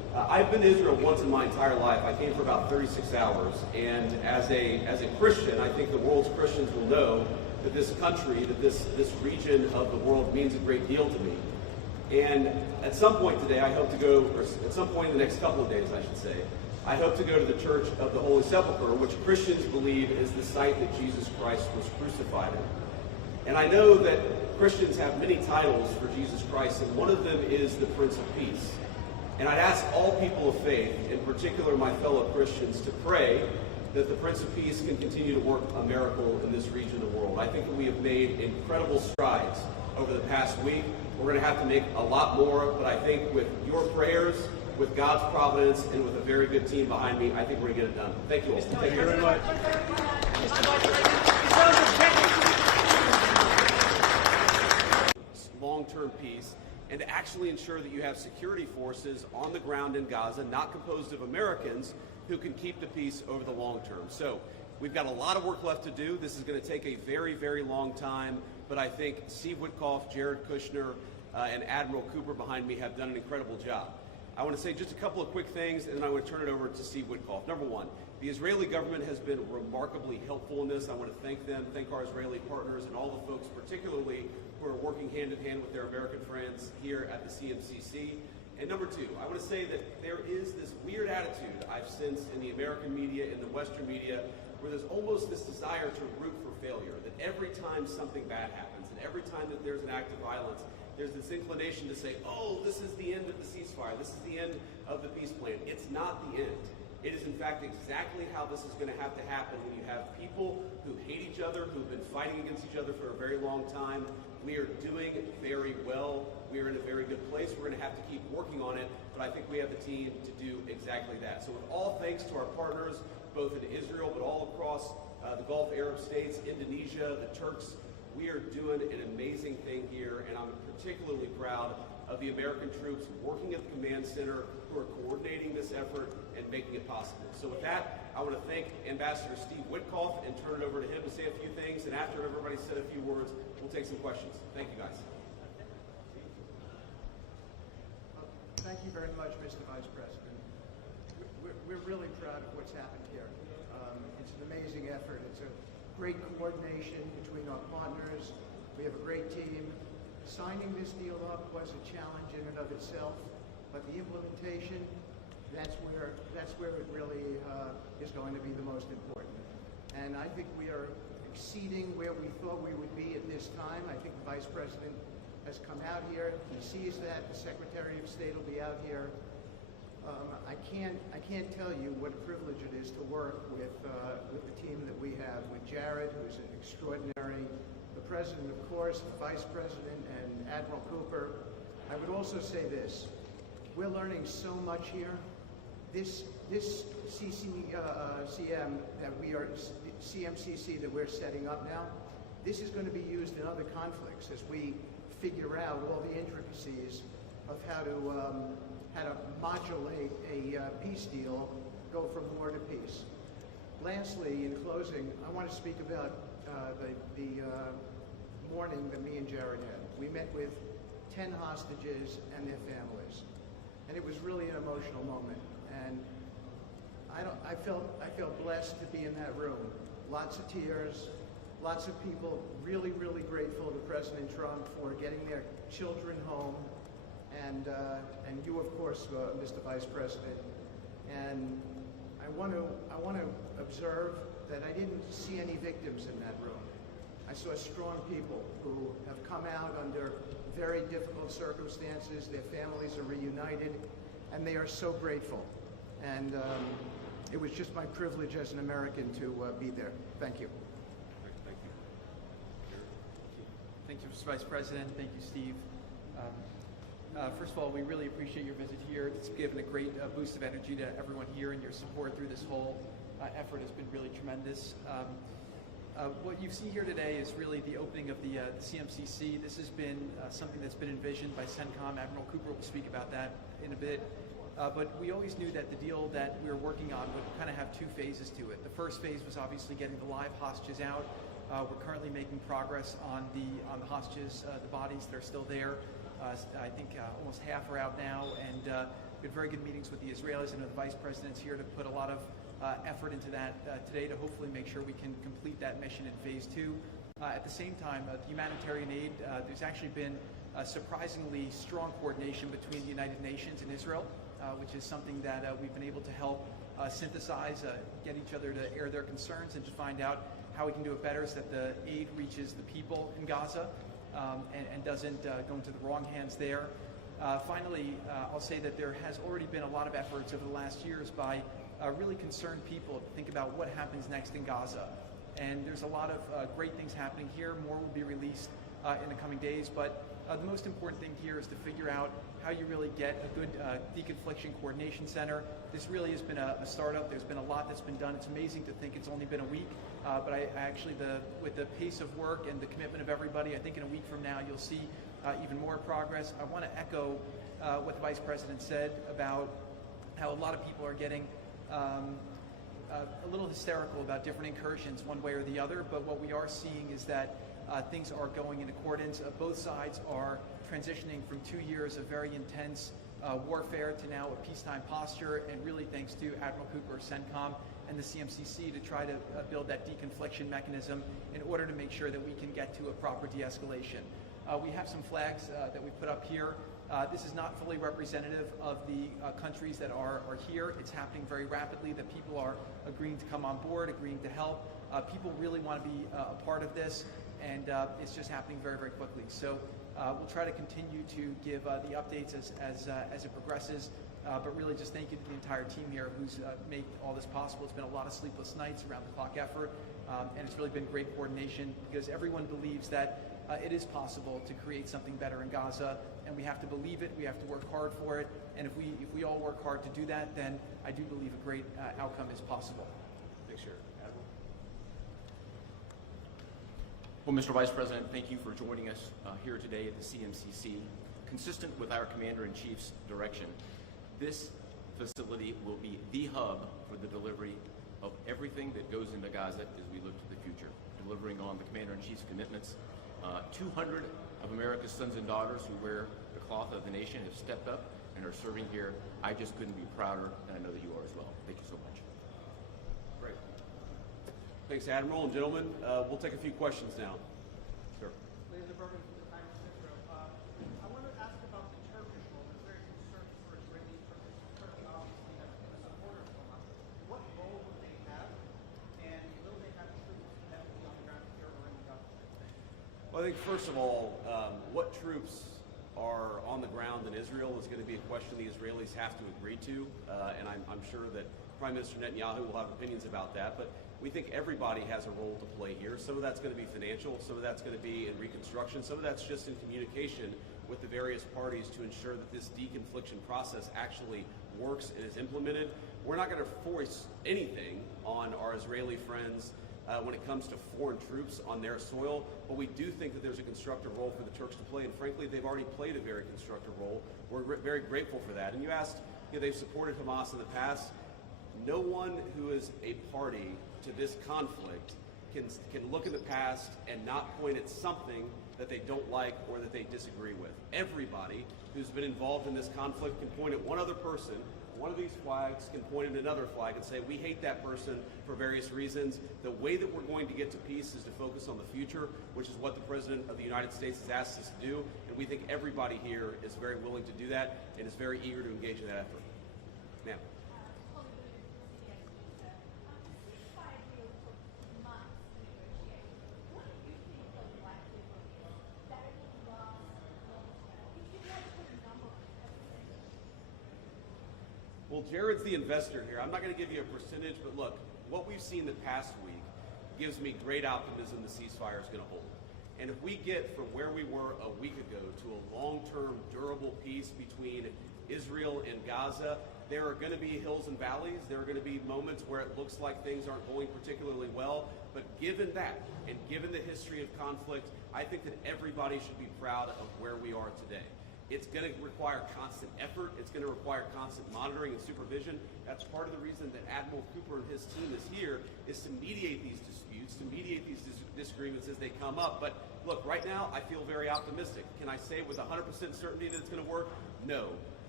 I've been to Israel once in my entire life. I came for about 36 hours, and as a Christian, I think the world's Christians will know that this country, that this region of the world means a great deal to me. And at some point today, I hope to go, or at some point in the next couple of days, I should say, I hope to go to the Church of the Holy Sepulchre, which Christians believe is the site that Jesus Christ was crucified in. And I know that Christians have many titles for Jesus Christ, and one of them is the Prince of Peace. And I'd ask all people of faith, in particular my fellow Christians, to pray that the Prince of Peace can continue to work a miracle in this region of the world. I think that we have made incredible strides over the past week. We're going to have to make a lot more, but I think with your prayers, with God's providence, and with a very good team behind me, I think we're going to get it done. Thank you all. Thank you very much. Long-term peace, and to actually ensure that you have security forces on the ground in Gaza, not composed of Americans, who can keep the peace over the long term. So we've got a lot of work left to do. This is going to take a very, very long time, but I think Steve Witkoff, Jared Kushner, and Admiral Cooper behind me have done an incredible job. I want to say just a couple of quick things, and then I want to turn it over to Steve Witkoff. Number one, the Israeli government has been remarkably helpful in this. I want to thank them, thank our Israeli partners, and all the folks particularly who are working hand in hand with their American friends here at the CMCC. And number two, I want to say that there is this weird attitude I've sensed in the American media, in the Western media, where there's almost this desire to root for failure, that every time something bad happens, and every time that there's an act of violence, there's this inclination to say, oh, this is the end of the ceasefire, this is the end of the peace plan. It's not the end. It is in fact exactly how this is going to have to happen when you have people who hate each other, who've been fighting against each other for a very long time. We are doing very well. We are in a very good place. We're going to have to keep working on it, but I think we have the team to do exactly that. So with all thanks to our partners, both in Israel, but all across the Gulf Arab states, Indonesia, the Turks, we are doing an amazing thing here, and I'm particularly proud of the American troops working at the command center who are coordinating this effort and making it possible. So with that, I want to thank Ambassador Steve Witkoff and turn it over to him to say a few things, and after everybody's said a few words, we'll take some questions. Thank you, guys. Thank you very much, Mr. Vice President. We're really proud of what's happened here. It's an amazing effort. It's a great coordination between our partners. We have a great team. Signing this deal up was a challenge in and of itself, but the implementation, that's where it really is going to be the most important. And I think we are exceeding where we thought we would be at this time. I think the Vice President has come out here. He sees that. The Secretary of State will be out here. I can't tell you what a privilege it is to work with the team that we have, with Jared, who's an extraordinary, the President, of course, the Vice President, and Admiral Cooper. I would also say this. We're learning so much here. This CMCC that we're setting up now, this is going to be used in other conflicts as we figure out all the intricacies of how to modulate a peace deal, go from war to peace. Lastly, in closing, I want to speak about the morning that me and Jared had. We met with 10 hostages and their families, and it was really an emotional moment. And I felt blessed to be in that room. Lots of tears, lots of people really, really grateful to President Trump for getting their children home, and you, of course, Mr. Vice President. And I want to observe that I didn't see any victims in that room. I saw strong people who have come out under very difficult circumstances. Their families are reunited, and they are so grateful. And it was just my privilege as an American to be there. Thank you. Thank you. Thank you, Mr. Vice President. Thank you, Steve. First of all, we really appreciate your visit here. It's given a great boost of energy to everyone here, and your support through this whole effort has been really tremendous. What you see here today is really the opening of the CMCC. This has been something that's been envisioned by CENTCOM. Admiral Cooper will speak about that in a bit. But we always knew that the deal that we were working on would kind of have two phases to it. The first phase was obviously getting the live hostages out. We're currently making progress on the hostages, the bodies that are still there. I think almost half are out now, and We had very good meetings with the Israelis, and the Vice President's here to put a lot of effort into that today to hopefully make sure we can complete that mission in phase 2. At the same time, humanitarian aid, there's actually been surprisingly strong coordination between the United Nations and Israel, which is something that we've been able to help synthesize, get each other to air their concerns and to find out how we can do it better so that the aid reaches the people in Gaza and doesn't go into the wrong hands there. Finally, I'll say that there has already been a lot of efforts over the last years by really concerned people to think about what happens next in Gaza. And there's a lot of great things happening here. More will be released in the coming days. But the most important thing here is to figure out how you really get a good deconfliction coordination center. This really has been a startup. There's been a lot that's been done. It's amazing to think it's only been a week. But I actually, with the pace of work and the commitment of everybody, I think in a week from now you'll see even more progress. I want to echo what the Vice President said about how a lot of people are getting a little hysterical about different incursions one way or the other, but what we are seeing is that things are going in accordance. Both sides are transitioning from 2 years of very intense warfare to now a peacetime posture, and really thanks to Admiral Cooper, CENTCOM, and the CMCC to try to build that deconfliction mechanism in order to make sure that we can get to a proper de-escalation. We have some flags that we put up here. This is not fully representative of the countries that are here. It's happening very rapidly, that people are agreeing to come on board, agreeing to help. People really want to be a part of this, and it's just happening very, very quickly. So we'll try to continue to give the updates as it progresses, but really just thank you to the entire team here who's made all this possible. It's been a lot of sleepless nights, around the clock effort, and it's really been great coordination because everyone believes that it is possible to create something better in Gaza, and we have to believe it, we have to work hard for it, and if we all work hard to do that, then I do believe a great outcome is possible. Thanks, Jared. Admiral? Well, Mr. Vice President, thank you for joining us here today at the CMCC. Consistent with our Commander-in-Chief's direction, this facility will be the hub for the delivery of everything that goes into Gaza as we look to the future, delivering on the Commander-in-Chief's commitments. 200 of America's sons and daughters who wear the cloth of the nation have stepped up and are serving here. I just couldn't be prouder, and I know that you are as well. Thank you so much. Great. Thanks, Admiral. And gentlemen, we'll take a few questions now. Sir. Laser Berman from the Times of Israel. I want to ask about the Turkish role. There's very concern for Israeli Turkish. Turkey obviously has been a supporter of Hamas. What role would they have, and will they have troops that will be on the ground here or in the Gaza? Well, I think first of all, what troops are on the ground in Israel is going to be a question the Israelis have to agree to, and I'm sure that Prime Minister Netanyahu will have opinions about that, but we think everybody has a role to play here. Some of that's going to be financial, some of that's going to be in reconstruction, some of that's just in communication with the various parties to ensure that this deconfliction process actually works and is implemented. We're not going to force anything on our Israeli friends when it comes to foreign troops on their soil, but we do think that there's a constructive role for the Turks to play, and frankly, they've already played a very constructive role. We're very grateful for that. And you asked, they've supported Hamas in the past. No one who is a party to this conflict can look in the past and not point at something that they don't like or that they disagree with. Everybody who's been involved in this conflict can point at one other person. One of these flags can point at another flag and say, we hate that person for various reasons. The way that we're going to get to peace is to focus on the future, which is what the President of the United States has asked us to do. And we think everybody here is very willing to do that and is very eager to engage in that effort. Now. Well, Jared's the investor here. I'm not going to give you a percentage, but look, what we've seen the past week gives me great optimism the ceasefire is going to hold. And if we get from where we were a week ago to a long-term, durable peace between Israel and Gaza, there are going to be hills and valleys. There are going to be moments where it looks like things aren't going particularly well. But given that, and given the history of conflict, I think that everybody should be proud of where we are today. It's going to require constant effort. It's going to require constant monitoring and supervision. That's part of the reason that Admiral Cooper and his team is here, is to mediate these disputes, to mediate these disagreements as they come up. But look, right now, I feel very optimistic. Can I say with 100% certainty that it's going to work? No.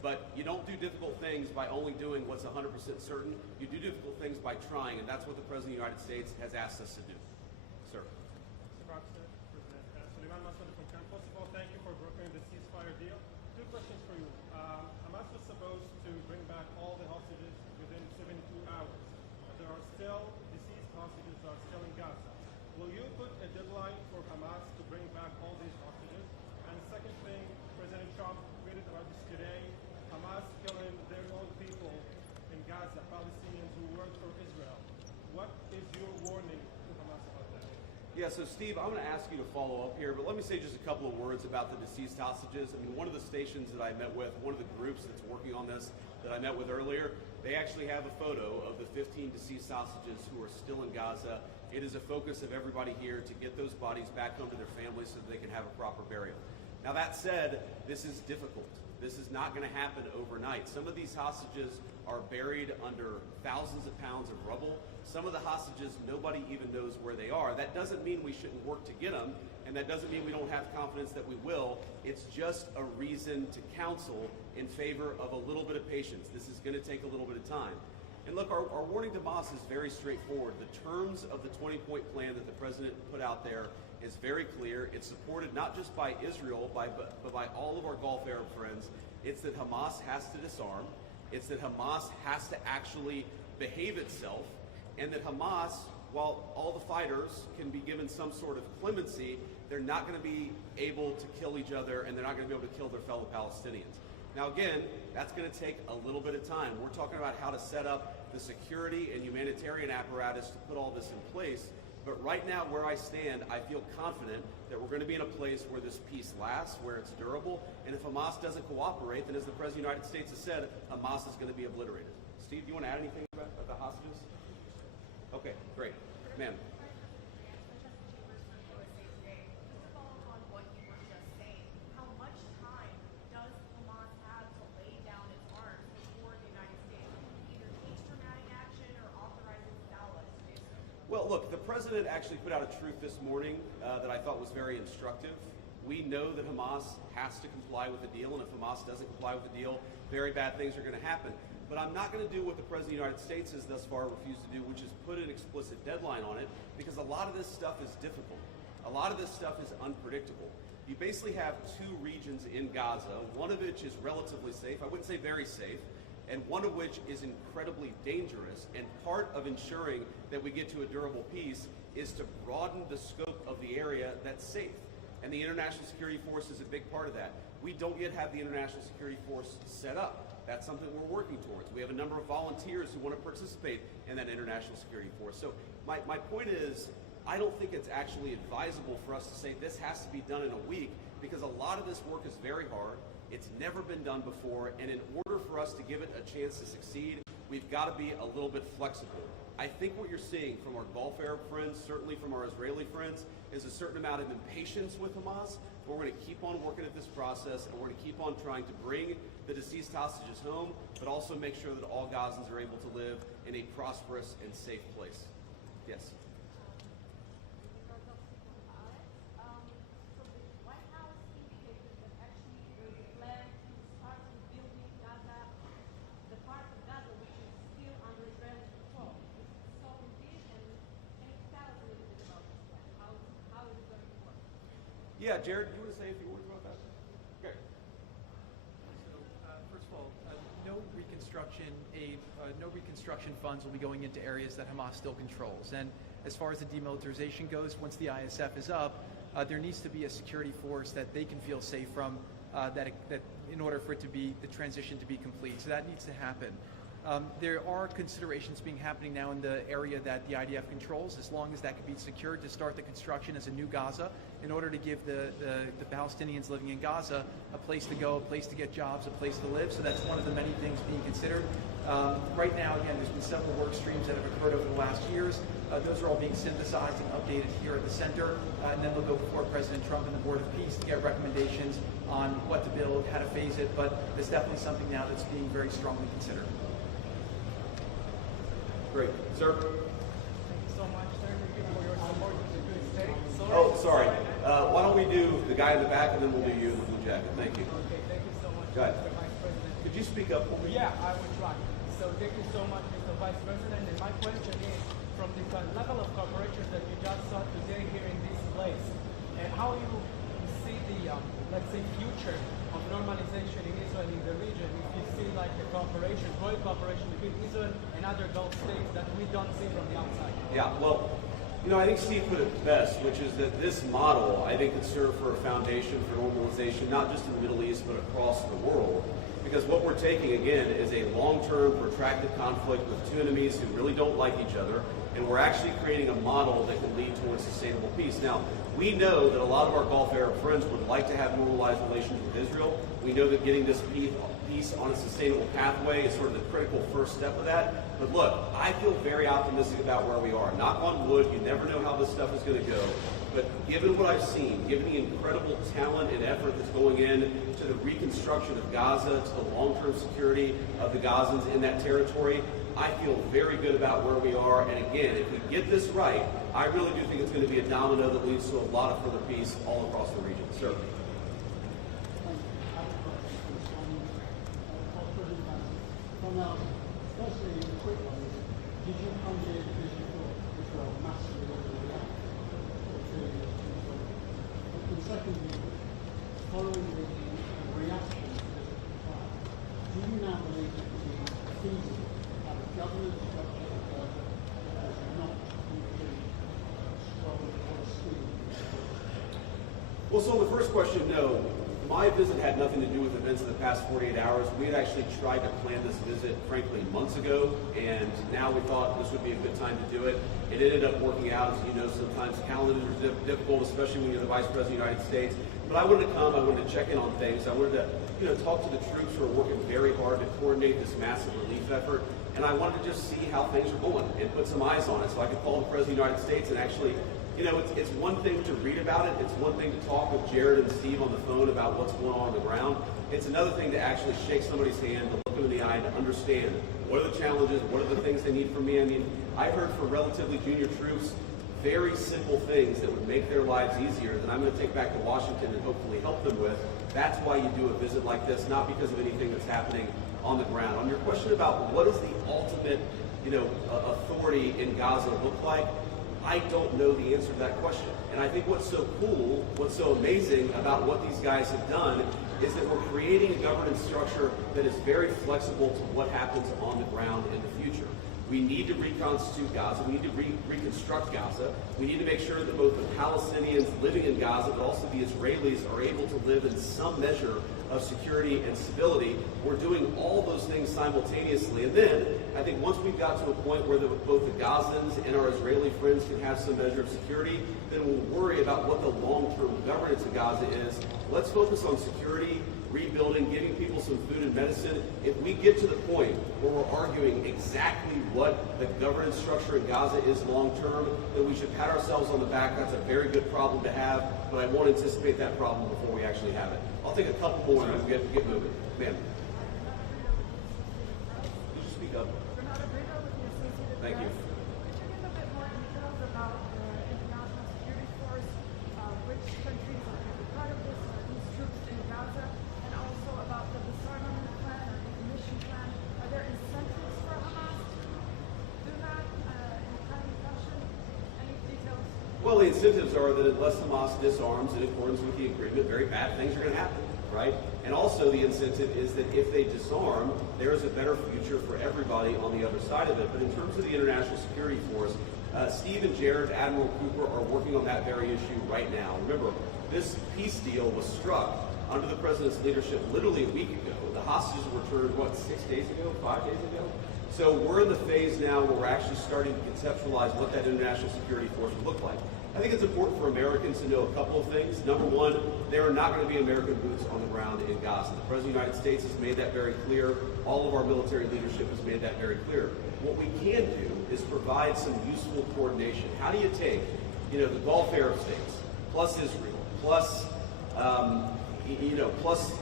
But you don't do difficult things by only doing what's 100% certain. You do difficult things by trying, and that's what the President of the United States has asked us to do. Sir. Mr. President, Suleiman Massoud from Cannes. First of all, thank you for brokering the ceasefire deal. Two questions for you. Hamas was supposed to bring back all the hostages within 72 hours. But there are still deceased hostages that are still in Gaza. Will you put a deadline for Hamas to bring back all these hostages? And the second thing, President Trump tweeted about this today. Hamas killing their own people in Gaza, Palestinians who work for Israel. What is your warning to Hamas about that? Yeah, so Steve, I'm going to ask you to follow up here, but let me say just a couple of words about the deceased hostages. I mean, one of the stations that I met with, one of the groups that's working on this that I met with earlier, they actually have a photo of the 15 deceased hostages who are still in Gaza. It is a focus of everybody here to get those bodies back home to their families so that they can have a proper burial. Now that said, this is difficult. This is not going to happen overnight. Some of these hostages are buried under thousands of pounds of rubble. Some of the hostages, nobody even knows where they are. That doesn't mean we shouldn't work to get them, and that doesn't mean we don't have confidence that we will. It's just a reason to counsel in favor of a little bit of patience. This is going to take a little bit of time. And look, our warning to Hamas is very straightforward. The terms of the 20-point plan that the president put out there is very clear. It's supported not just by Israel, but by all of our Gulf Arab friends. It's that Hamas has to disarm. It's that Hamas has to actually behave itself. And that Hamas, while all the fighters can be given some sort of clemency, they're not going to be able to kill each other, and they're not going to be able to kill their fellow Palestinians. Now again, that's going to take a little bit of time. We're talking about how to set up the security and humanitarian apparatus to put all this in place. But right now, where I stand, I feel confident that we're going to be in a place where this peace lasts, where it's durable. And if Hamas doesn't cooperate, then as the President of the United States has said, Hamas is going to be obliterated. Steve, do you want to add anything about the hostages? Okay, great. Ma'am. Well, look, the president actually put out a truth this morning that I thought was very instructive. We know that Hamas has to comply with the deal, and if Hamas doesn't comply with the deal, very bad things are going to happen. But I'm not going to do what the President of the United States has thus far refused to do, which is put an explicit deadline on it, because a lot of this stuff is difficult. A lot of this stuff is unpredictable. You basically have two regions in Gaza, one of which is relatively safe, I wouldn't say very safe, and one of which is incredibly dangerous. And part of ensuring that we get to a durable peace is to broaden the scope of the area that's safe. And the International Security Force is a big part of that. We don't yet have the International Security Force set up. That's something we're working towards. We have a number of volunteers who want to participate in that International Security Force. So my point is, I don't think it's actually advisable for us to say this has to be done in a week, because a lot of this work is very hard. It's never been done before, and in order for us to give it a chance to succeed, we've got to be a little bit flexible. I think what you're seeing from our Gulf Arab friends, certainly from our Israeli friends, is a certain amount of impatience with Hamas, but we're going to keep on working at this process, and we're going to keep on trying to bring the deceased hostages home, but also make sure that all Gazans are able to live in a prosperous and safe place. Yes? Yeah, Jared, do you want to say a few words about that? Okay. So, first of all, no reconstruction aid, no reconstruction funds will be going into areas that Hamas still controls. And as far as the demilitarization goes, once the ISF is up, there needs to be a security force that they can feel safe from, that in order for it to be the transition to be complete. So that needs to happen. There are considerations being happening now in the area that the IDF controls, as long as that can be secured, to start the construction as a new Gaza, in order to give the Palestinians living in Gaza a place to go, a place to get jobs, a place to live. So that's one of the many things being considered. Right now, again, there's been several work streams that have occurred over the last years. Those are all being synthesized and updated here at the center, and then they'll go before President Trump and the Board of Peace to get recommendations on what to build, how to phase it, but it's definitely something now that's being very strongly considered. Great. Sir? Thank you so much, sir. Thank you for your support of the good state. Oh, sorry. Why don't we do the guy in the back, and then we'll do you in the blue jacket. Thank you. Okay, thank you so much, Go ahead. Mr. Vice President. Could you speak up for me? Yeah, I will try. So thank you so much, Mr. Vice President. And my question is, from the level of cooperation that you just saw today here in this place, and how you see the, let's say, future of normalization in Israel in the region, if you see like a cooperation, growing cooperation between Israel and other Gulf states that we don't see from the outside. Yeah, well, I think Steve put it best, which is that this model, I think, could serve for a foundation for normalization, not just in the Middle East, but across the world. Because what we're taking, again, is a long-term, protracted conflict with two enemies who really don't like each other, and we're actually creating a model that can lead towards sustainable peace. Now, we know that a lot of our Gulf Arab friends would like to have normalized relations with Israel. We know that getting this peace on a sustainable pathway is sort of the critical first step of that. But look, I feel very optimistic about where we are. Knock on wood, you never know how this stuff is going to go. But given what I've seen, given the incredible talent and effort that's going in to the reconstruction of Gaza, to the long-term security of the Gazans in that territory, I feel very good about where we are. And again, if we get this right, I really do think it's going to be a domino that leads to a lot of further peace all across the region. Sir. Firstly, a quick one. Did you come here because you thought Israel massively overreacted to and secondly, following the reaction to this fire, do you now believe it to be feasible to have a government structure of Gaza that does not include strong Palestinians? Well, so on the first question, no. My visit had nothing to do with events of the past 48 hours. We had actually tried to plan this visit, frankly, months ago, and now we thought this would be a good time to do it. It ended up working out. As you know, sometimes calendars are difficult, especially when you're the Vice President of the United States. But I wanted to come. I wanted to check in on things. I wanted to, talk to the troops who are working very hard to coordinate this massive relief effort. And I wanted to just see how things are going and put some eyes on it so I could call the President of the United States and actually, it's one thing to read about it. It's one thing to talk with Jared and Steve on the phone about what's going on the ground. It's another thing to actually shake somebody's hand, to look them in the eye, and to understand what are the challenges, what are the things they need from me. I mean, I heard from relatively junior troops very simple things that would make their lives easier that I'm going to take back to Washington and hopefully help them with. That's why you do a visit like this, not because of anything that's happening on the ground. On your question about what does the ultimate, authority in Gaza look like, I don't know the answer to that question. And I think what's so cool, what's so amazing about what these guys have done is that we're creating a governance structure that is very flexible to what happens on the ground in the future. We need to reconstitute Gaza. We need to reconstruct Gaza. We need to make sure that both the Palestinians living in Gaza, but also the Israelis, are able to live in some measure of security and stability. We're doing all those things simultaneously. And then I think once we've got to a point where both the Gazans and our Israeli friends can have some measure of security, then we'll worry about what the long-term governance of Gaza is. Let's focus on security, rebuilding, giving people some food and medicine. If we get to the point where we're arguing exactly what the governance structure in Gaza is long-term, then we should pat ourselves on the back. That's a very good problem to have, but I won't anticipate that problem before we actually have it. I'll take a couple more and we'll get moving. Ma'am. Could you speak up? Thank you. Could you give a bit more details about the international security force, which countries are going to be part of this, these troops in Gaza, and also about the disarmament plan or decommission plan? Are there incentives for Hamas to do that in a timely fashion? Any details? Well, the incentives are that unless Hamas disarms in accordance with the agreement, very bad things are going to happen, right? And also the incentive is that if they disarm, there is a better future for everybody on the other side of it. But in terms of the international security force, Steve and Jared, Admiral Cooper, are working on that very issue right now. Remember, this peace deal was struck under the president's leadership literally a week ago. The hostages were returned, 6 days ago, 5 days ago? So we're in the phase now where we're actually starting to conceptualize what that international security force would look like. I think it's important for Americans to know a couple of things. Number one, there are not going to be American boots on the ground in Gaza. The President of the United States has made that very clear. All of our military leadership has made that very clear. What we can do is provide some useful coordination. How do you take, the Gulf Arab states, plus Israel, plus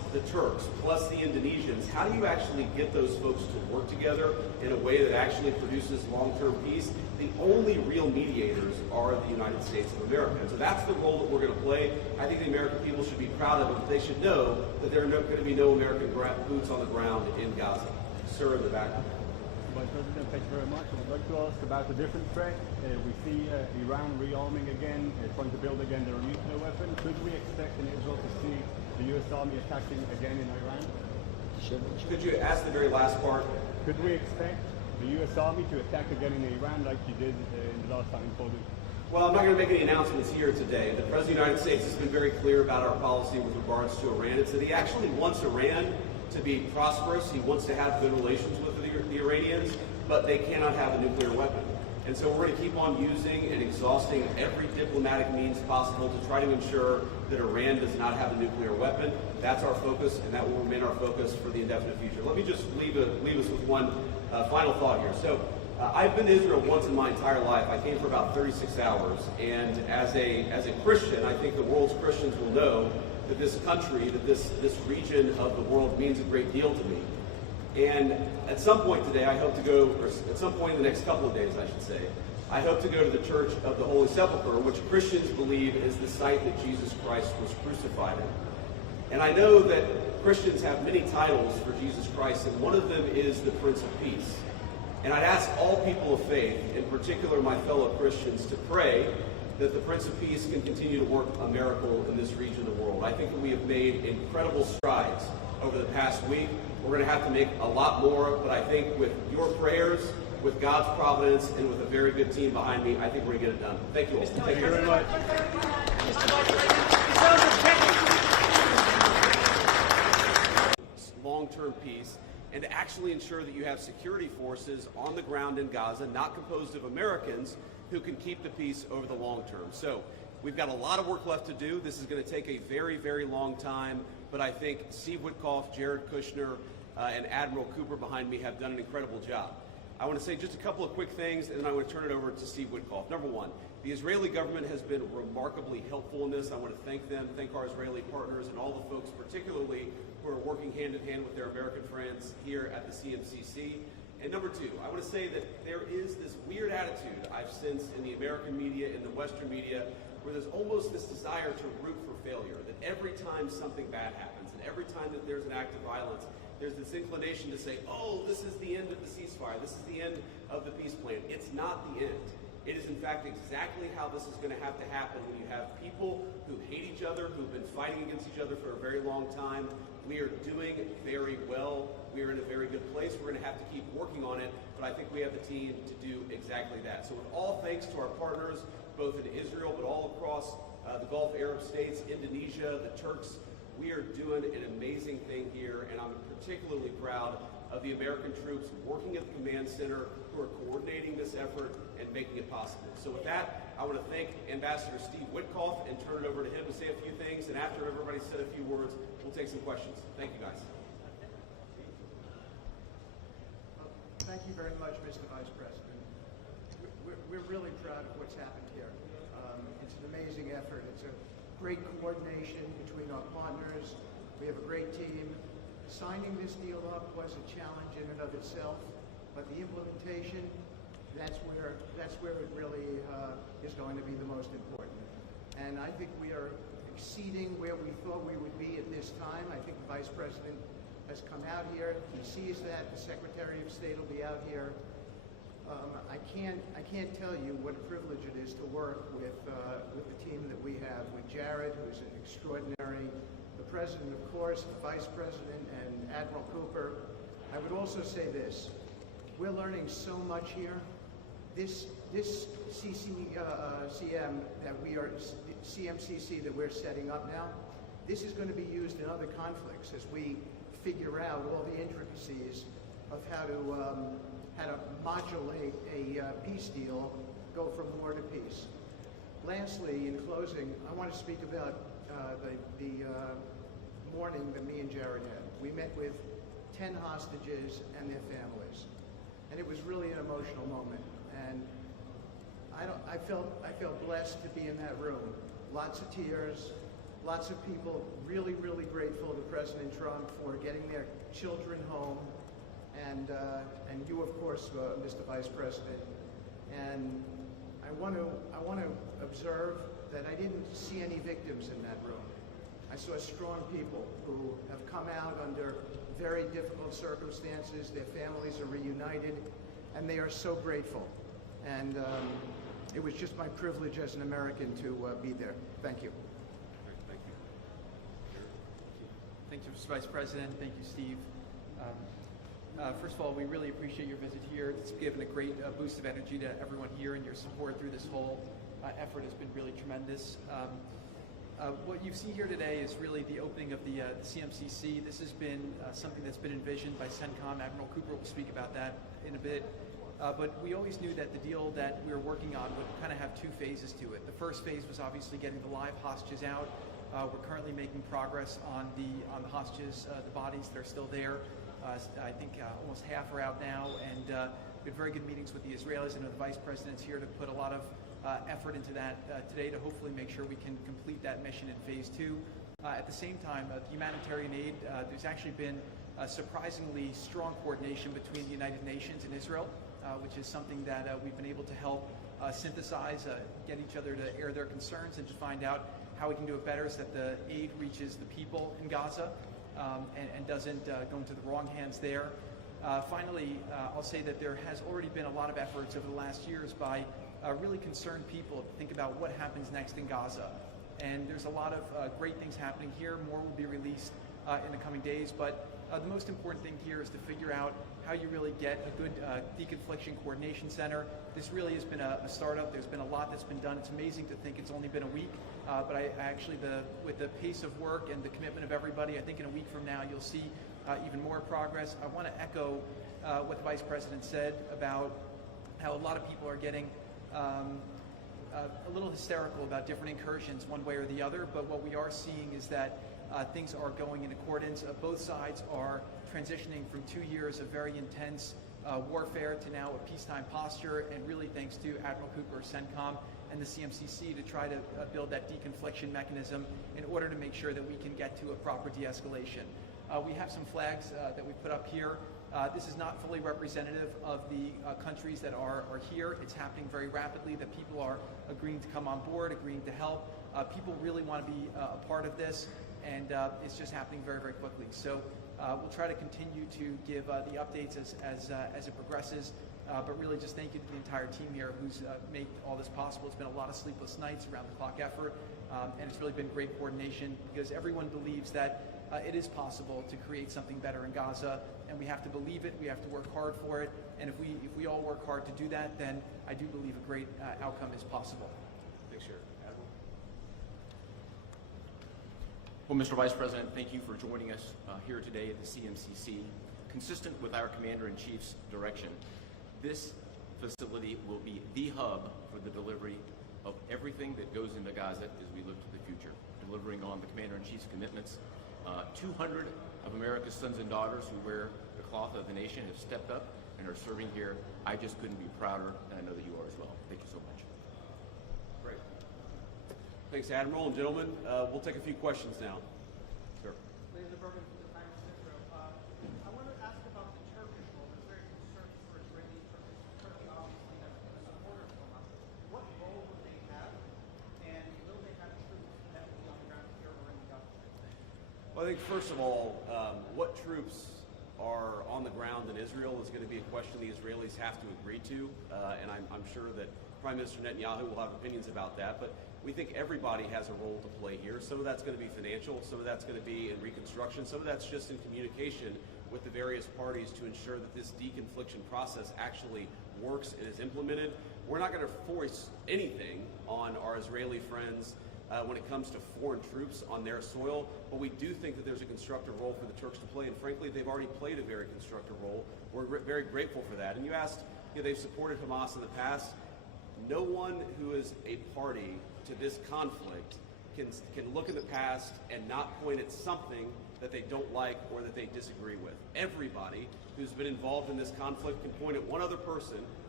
the Turks, plus the Indonesians, how do you actually get those folks to work together in a way that actually produces long-term peace? The only real mediators are the United States of America. And so that's the role that we're going to play. I think the American people should be proud of it, but they should know that there are going to be no American boots on the ground in Gaza. Sir, in the back. Vice President, thank you very much. I would like to ask about a different threat. We see Iran rearming again, trying to build again their nuclear weapon. Could we expect in Israel to see the U.S. Army attacking again in Iran? Could you ask the very last part? Could we expect the U.S. Army to attack again in Iran like you did in the last time in Poland? Well, I'm not going to make any announcements here today. The President of the United States has been very clear about our policy with regards to Iran. It's that he actually wants Iran to be prosperous. He wants to have good relations with the Iranians, but they cannot have a nuclear weapon. And so we're going to keep on using and exhausting every diplomatic means possible to try to ensure that Iran does not have a nuclear weapon. That's our focus, and that will remain our focus for the indefinite future. Let me just leave us with one final thought here. So I've been to Israel once in my entire life. I came for about 36 hours, and as a Christian, I think the world's Christians will know that this country, that this region of the world means a great deal to me. And at some point today, I hope to go, or at some point in the next couple of days, I should say, I hope to go to the Church of the Holy Sepulchre, which Christians believe is the site that Jesus Christ was crucified in. And I know that Christians have many titles for Jesus Christ, and one of them is the Prince of Peace. And I'd ask all people of faith, in particular my fellow Christians, to pray that the Prince of Peace can continue to work a miracle in this region of the world. I think that we have made incredible strides over the past week. We're going to have to make a lot more, but I think with your prayers, with God's providence, and with a very good team behind me, I think we're going to get it done. Thank you all. Thank you very much. Long-term peace, and to actually ensure that you have security forces on the ground in Gaza, not composed of Americans, who can keep the peace over the long term. So we've got a lot of work left to do. This is going to take a very, very long time, but I think Steve Witkoff, Jared Kushner, and Admiral Cooper behind me have done an incredible job. I want to say just a couple of quick things, and then I want to turn it over to Steve Witkoff. Number one, the Israeli government has been remarkably helpful in this. I want to thank them, thank our Israeli partners, and all the folks, particularly who are working hand in hand with their American friends here at the CMCC. And number two, I want to say that there is this weird attitude I've sensed in the American media, in the Western media, where there's almost this desire to root for failure, that every time something bad happens, and every time that there's an act of violence, there's this inclination to say, oh, this is the end of the ceasefire, this is the end of the peace plan. It's not the end. It is, in fact, exactly how this is going to have to happen when you have people who hate each other, who've been fighting against each other for a very long time. We are doing very well. We are in a very good place. We're going to have to keep working on it, but I think we have the team to do exactly that. So with all thanks to our partners, both in Israel, but all across the Gulf Arab states, Indonesia, the Turks, we are doing an amazing thing here, and I'm particularly proud of the American troops working at the command center who are coordinating this effort and making it possible. So with that, I want to thank Ambassador Steve Witkoff and turn it over to him to say a few things, and after everybody's said a few words, we'll take some questions. Thank you, guys. Thank you very much, Mr. Vice President. We're really proud of what's happened here. It's an amazing effort. It's a great coordination between our partners. We have a great team. Signing this deal up was a challenge in and of itself, but the implementation, that's where it really is going to be the most important. And I think we are exceeding where we thought we would be at this time. I think the Vice President has come out here. He sees that. The Secretary of State will be out here. I can't tell you what a privilege it is to work with the team that we have, with Jared, who's an extraordinary, the President, of course, the Vice President, and Admiral Cooper. I would also say this. We're learning so much here. This CMCC that we're setting up now, this is going to be used in other conflicts as we figure out all the intricacies of how to modulate a peace deal, go from war to peace. Lastly, in closing, I want to speak about the morning that me and Jared had. We met with 10 hostages and their families, and it was really an emotional moment. And I felt blessed to be in that room. Lots of tears, Lots of people really, really grateful to President Trump for getting their children home, and you, of course, Mr. Vice President. And I want to observe that I didn't see any victims in that room. I saw strong people who have come out under very difficult circumstances. Their families are reunited, and they are so grateful. And it was just my privilege as an American to be there. Thank you. Thank you. Thank you, Mr. Vice President. Thank you, Steve. First of all, we really appreciate your visit here. It's given a great boost of energy to everyone here, and your support through this whole effort has been really tremendous. What you see here today is really the opening of the CMCC. This has been something that's been envisioned by CENTCOM. Admiral Cooper will speak about that in a bit. But we always knew that the deal that we were working on would kind of have two phases to it. The first phase was obviously getting the live hostages out. We're currently making progress on the hostages, the bodies that are still there. I think almost half are out now, and we had very good meetings with the Israelis. I know the Vice President's here to put a lot of effort into that today to hopefully make sure we can complete that mission in phase 2. At the same time, humanitarian aid, there's actually been surprisingly strong coordination between the United Nations and Israel, which is something that we've been able to help synthesize, get each other to air their concerns and to find out how we can do it better so that the aid reaches the people in Gaza and doesn't go into the wrong hands there. Finally, I'll say that there has already been a lot of efforts over the last years by really concerned people to think about what happens next in Gaza. And there's a lot of great things happening here. More will be released in the coming days. But the most important thing here is to figure out how you really get a good deconfliction coordination center. This really has been a startup. There's been a lot that's been done. It's amazing to think it's only been a week. But I actually, with the pace of work and the commitment of everybody, I think in a week from now you'll see even more progress. I want to echo what the Vice President said about how a lot of people are getting a little hysterical about different incursions one way or the other, but what we are seeing is that things are going in accordance. Both sides are transitioning from 2 years of very intense warfare to now a peacetime posture, and really thanks to Admiral Cooper, CENTCOM, and the CMCC to try to build that deconfliction mechanism in order to make sure that we can get to a proper de-escalation. We have some flags that we put up here. This is not fully representative of the countries that are here. It's happening very rapidly, that people are agreeing to come on board, agreeing to help. People really want to be a part of this, and it's just happening very, very quickly. So we'll try to continue to give the updates as it progresses, but really just thank you to the entire team here who's made all this possible. It's been a lot of sleepless nights, around-the-clock effort, and it's really been great coordination because everyone believes that it is possible to create something better in Gaza, and we have to believe it, we have to work hard for it, and if we all work hard to do that, then I do believe a great outcome is possible. Thanks, Jared. Admiral? Well, Mr. Vice President, thank you for joining us here today at the CMCC. Consistent with our Commander-in-Chief's direction, this facility will be the hub for the delivery of everything that goes into Gaza as we look to the future, delivering on the Commander-in-Chief's commitments. 200 of America's sons and daughters who wear the cloth of the nation have stepped up and are serving here. I just couldn't be prouder, and I know that you are as well. Thank you so much. Great. Thanks, Admiral. And gentlemen, we'll take a few questions now. Sure. Ladies and gentlemen, from the Times of Israel, I want to ask about the Turkish role. There's very concerned for Israeli Turkey. Turkey obviously has been a supporter of Hamas. What role will they have, and will they have troops that will be on the ground here or in the Gaza? Well, I think first of all, what troops are on the ground in Israel is going to be a question the Israelis have to agree to, and I'm sure that Prime Minister Netanyahu will have opinions about that, but we think everybody has a role to play here. Some of that's going to be financial, some of that's going to be in reconstruction, some of that's just in communication with the various parties to ensure that this deconfliction process actually works and is implemented. We're not going to force anything on our Israeli friends when it comes to foreign troops on their soil, but we do think that there's a constructive role for the Turks to play, and frankly, they've already played a very constructive role. We're very grateful for that. And you asked, they've supported Hamas in the past. No one who is a party to this conflict can look at the past and not point at something that they don't like or that they disagree with. Everybody who's been involved in this conflict can point at one other person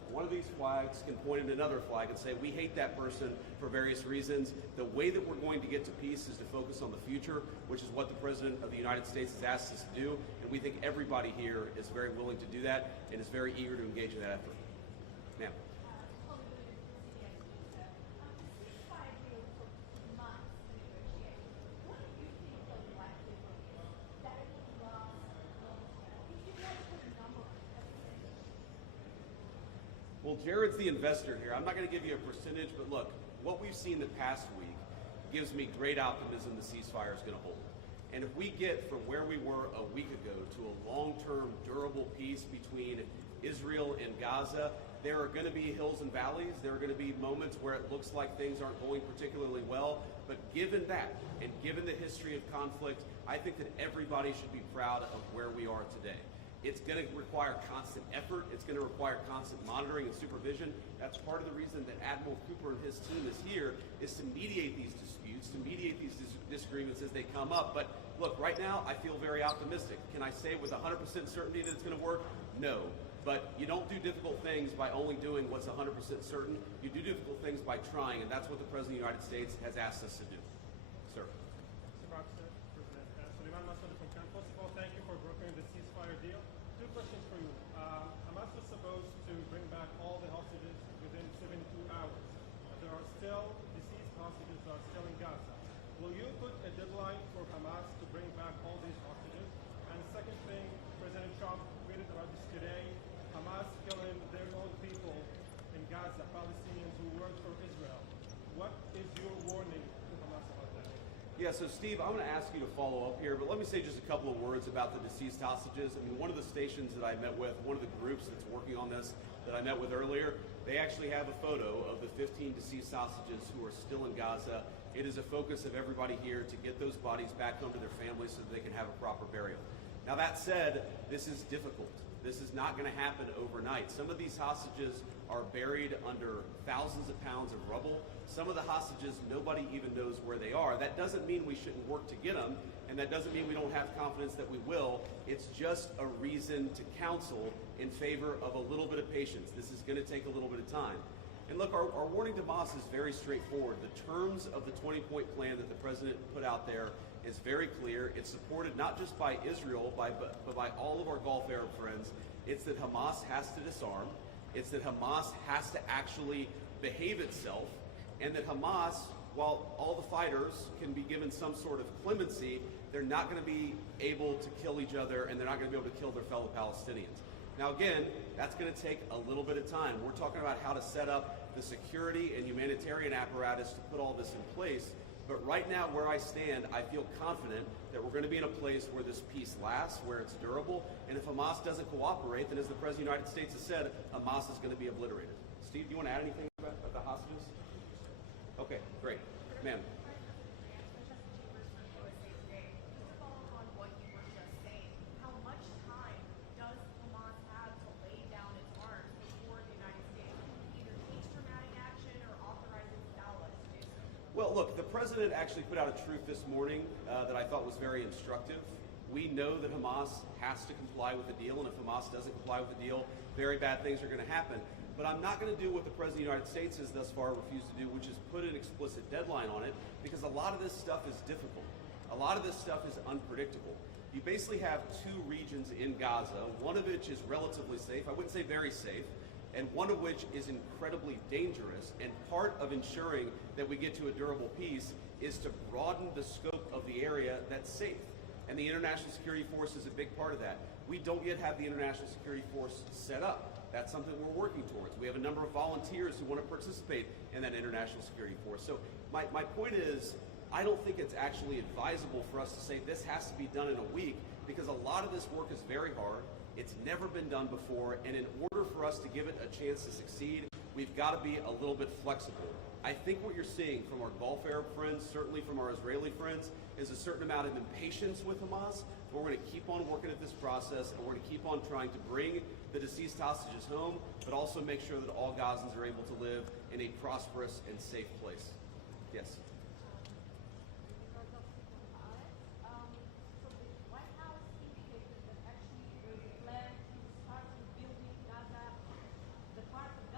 one of these flags can point at another flag and say, we hate that person for various reasons. The way that we're going to get to peace is to focus on the future, which is what the President of the United States has asked us to do. And we think everybody here is very willing to do that and is very eager to engage in that effort. Ma'am. Well, Jared's the investor here. I'm not going to give you a percentage, but look, what we've seen the past week gives me great optimism the ceasefire is going to hold. And if we get from where we were a week ago to a long-term, durable peace between Israel and Gaza, there are going to be hills and valleys. There are going to be moments where it looks like things aren't going particularly well. But given that, and given the history of conflict, I think that everybody should be proud of where we are today. It's going to require constant effort. It's going to require constant monitoring and supervision. That's part of the reason that Admiral Cooper and his team is here, is to mediate these disputes, to mediate these disagreements as they come up. But look, right now, I feel very optimistic. Can I say with 100% certainty that it's going to work? No. But you don't do difficult things by only doing what's 100% certain. You do difficult things by trying, and that's what the President of the United States has asked us to do. Sir. First of all, thank you for brokering the ceasefire deal. Two questions for you. Hamas was supposed to bring back all the hostages within 72 hours. There are still deceased hostages that are still in Gaza. Will you put a deadline for Hamas to bring back all these hostages? And the second thing, President Trump tweeted about this today, Hamas killing their own people in Gaza, Palestinians who work for Israel. What is your warning to Hamas about that? Yeah, so Steve, I'm going to ask you to follow up here, but let me say just a couple of words about the deceased hostages. I mean, one of the stations that I met with, one of the groups that's working on this that I met with earlier, they actually have a photo of the 15 deceased hostages who are still in Gaza. It is a focus of everybody here to get those bodies back home to their families so that they can have a proper burial. Now that said, this is difficult. This is not going to happen overnight. Some of these hostages are buried under thousands of pounds of rubble. Some of the hostages, nobody even knows where they are. That doesn't mean we shouldn't work to get them, and that doesn't mean we don't have confidence that we will. It's just a reason to counsel in favor of a little bit of patience. This is going to take a little bit of time. And look, our warning to Hamas is very straightforward. The terms of the 20-point plan that the president put out there is very clear. It's supported not just by Israel, but by all of our Gulf Arab friends. It's that Hamas has to disarm. It's that Hamas has to actually behave itself, and that Hamas, while all the fighters can be given some sort of clemency, they're not going to be able to kill each other, and they're not going to be able to kill their fellow Palestinians. Now again, that's going to take a little bit of time. We're talking about how to set up the security and humanitarian apparatus to put all this in place. But right now, where I stand, I feel confident that we're going to be in a place where this peace lasts, where it's durable. And if Hamas doesn't cooperate, then as the President of the United States has said, Hamas is going to be obliterated. Steve, do you want to add anything about the hostages? Okay, great. Ma'am. Well, look, the president actually put out a truth this morning that I thought was very instructive. We know that Hamas has to comply with the deal, and if Hamas doesn't comply with the deal, very bad things are going to happen. But I'm not going to do what the President of the United States has thus far refused to do, which is put an explicit deadline on it, because a lot of this stuff is difficult. A lot of this stuff is unpredictable. You basically have two regions in Gaza, one of which is relatively safe, I wouldn't say very safe, and one of which is incredibly dangerous. And part of ensuring that we get to a durable peace is to broaden the scope of the area that's safe. And the International Security Force is a big part of that. We don't yet have the International Security Force set up. That's something we're working towards. We have a number of volunteers who want to participate in that International Security Force. So my point is, I don't think it's actually advisable for us to say this has to be done in a week, because a lot of this work is very hard. It's never been done before, and in order for us to give it a chance to succeed, we've got to be a little bit flexible. I think what you're seeing from our Gulf Arab friends, certainly from our Israeli friends, is a certain amount of impatience with Hamas. But we're going to keep on working at this process, and we're going to keep on trying to bring the deceased hostages home, but also make sure that all Gazans are able to live in a prosperous and safe place. Yes? The part of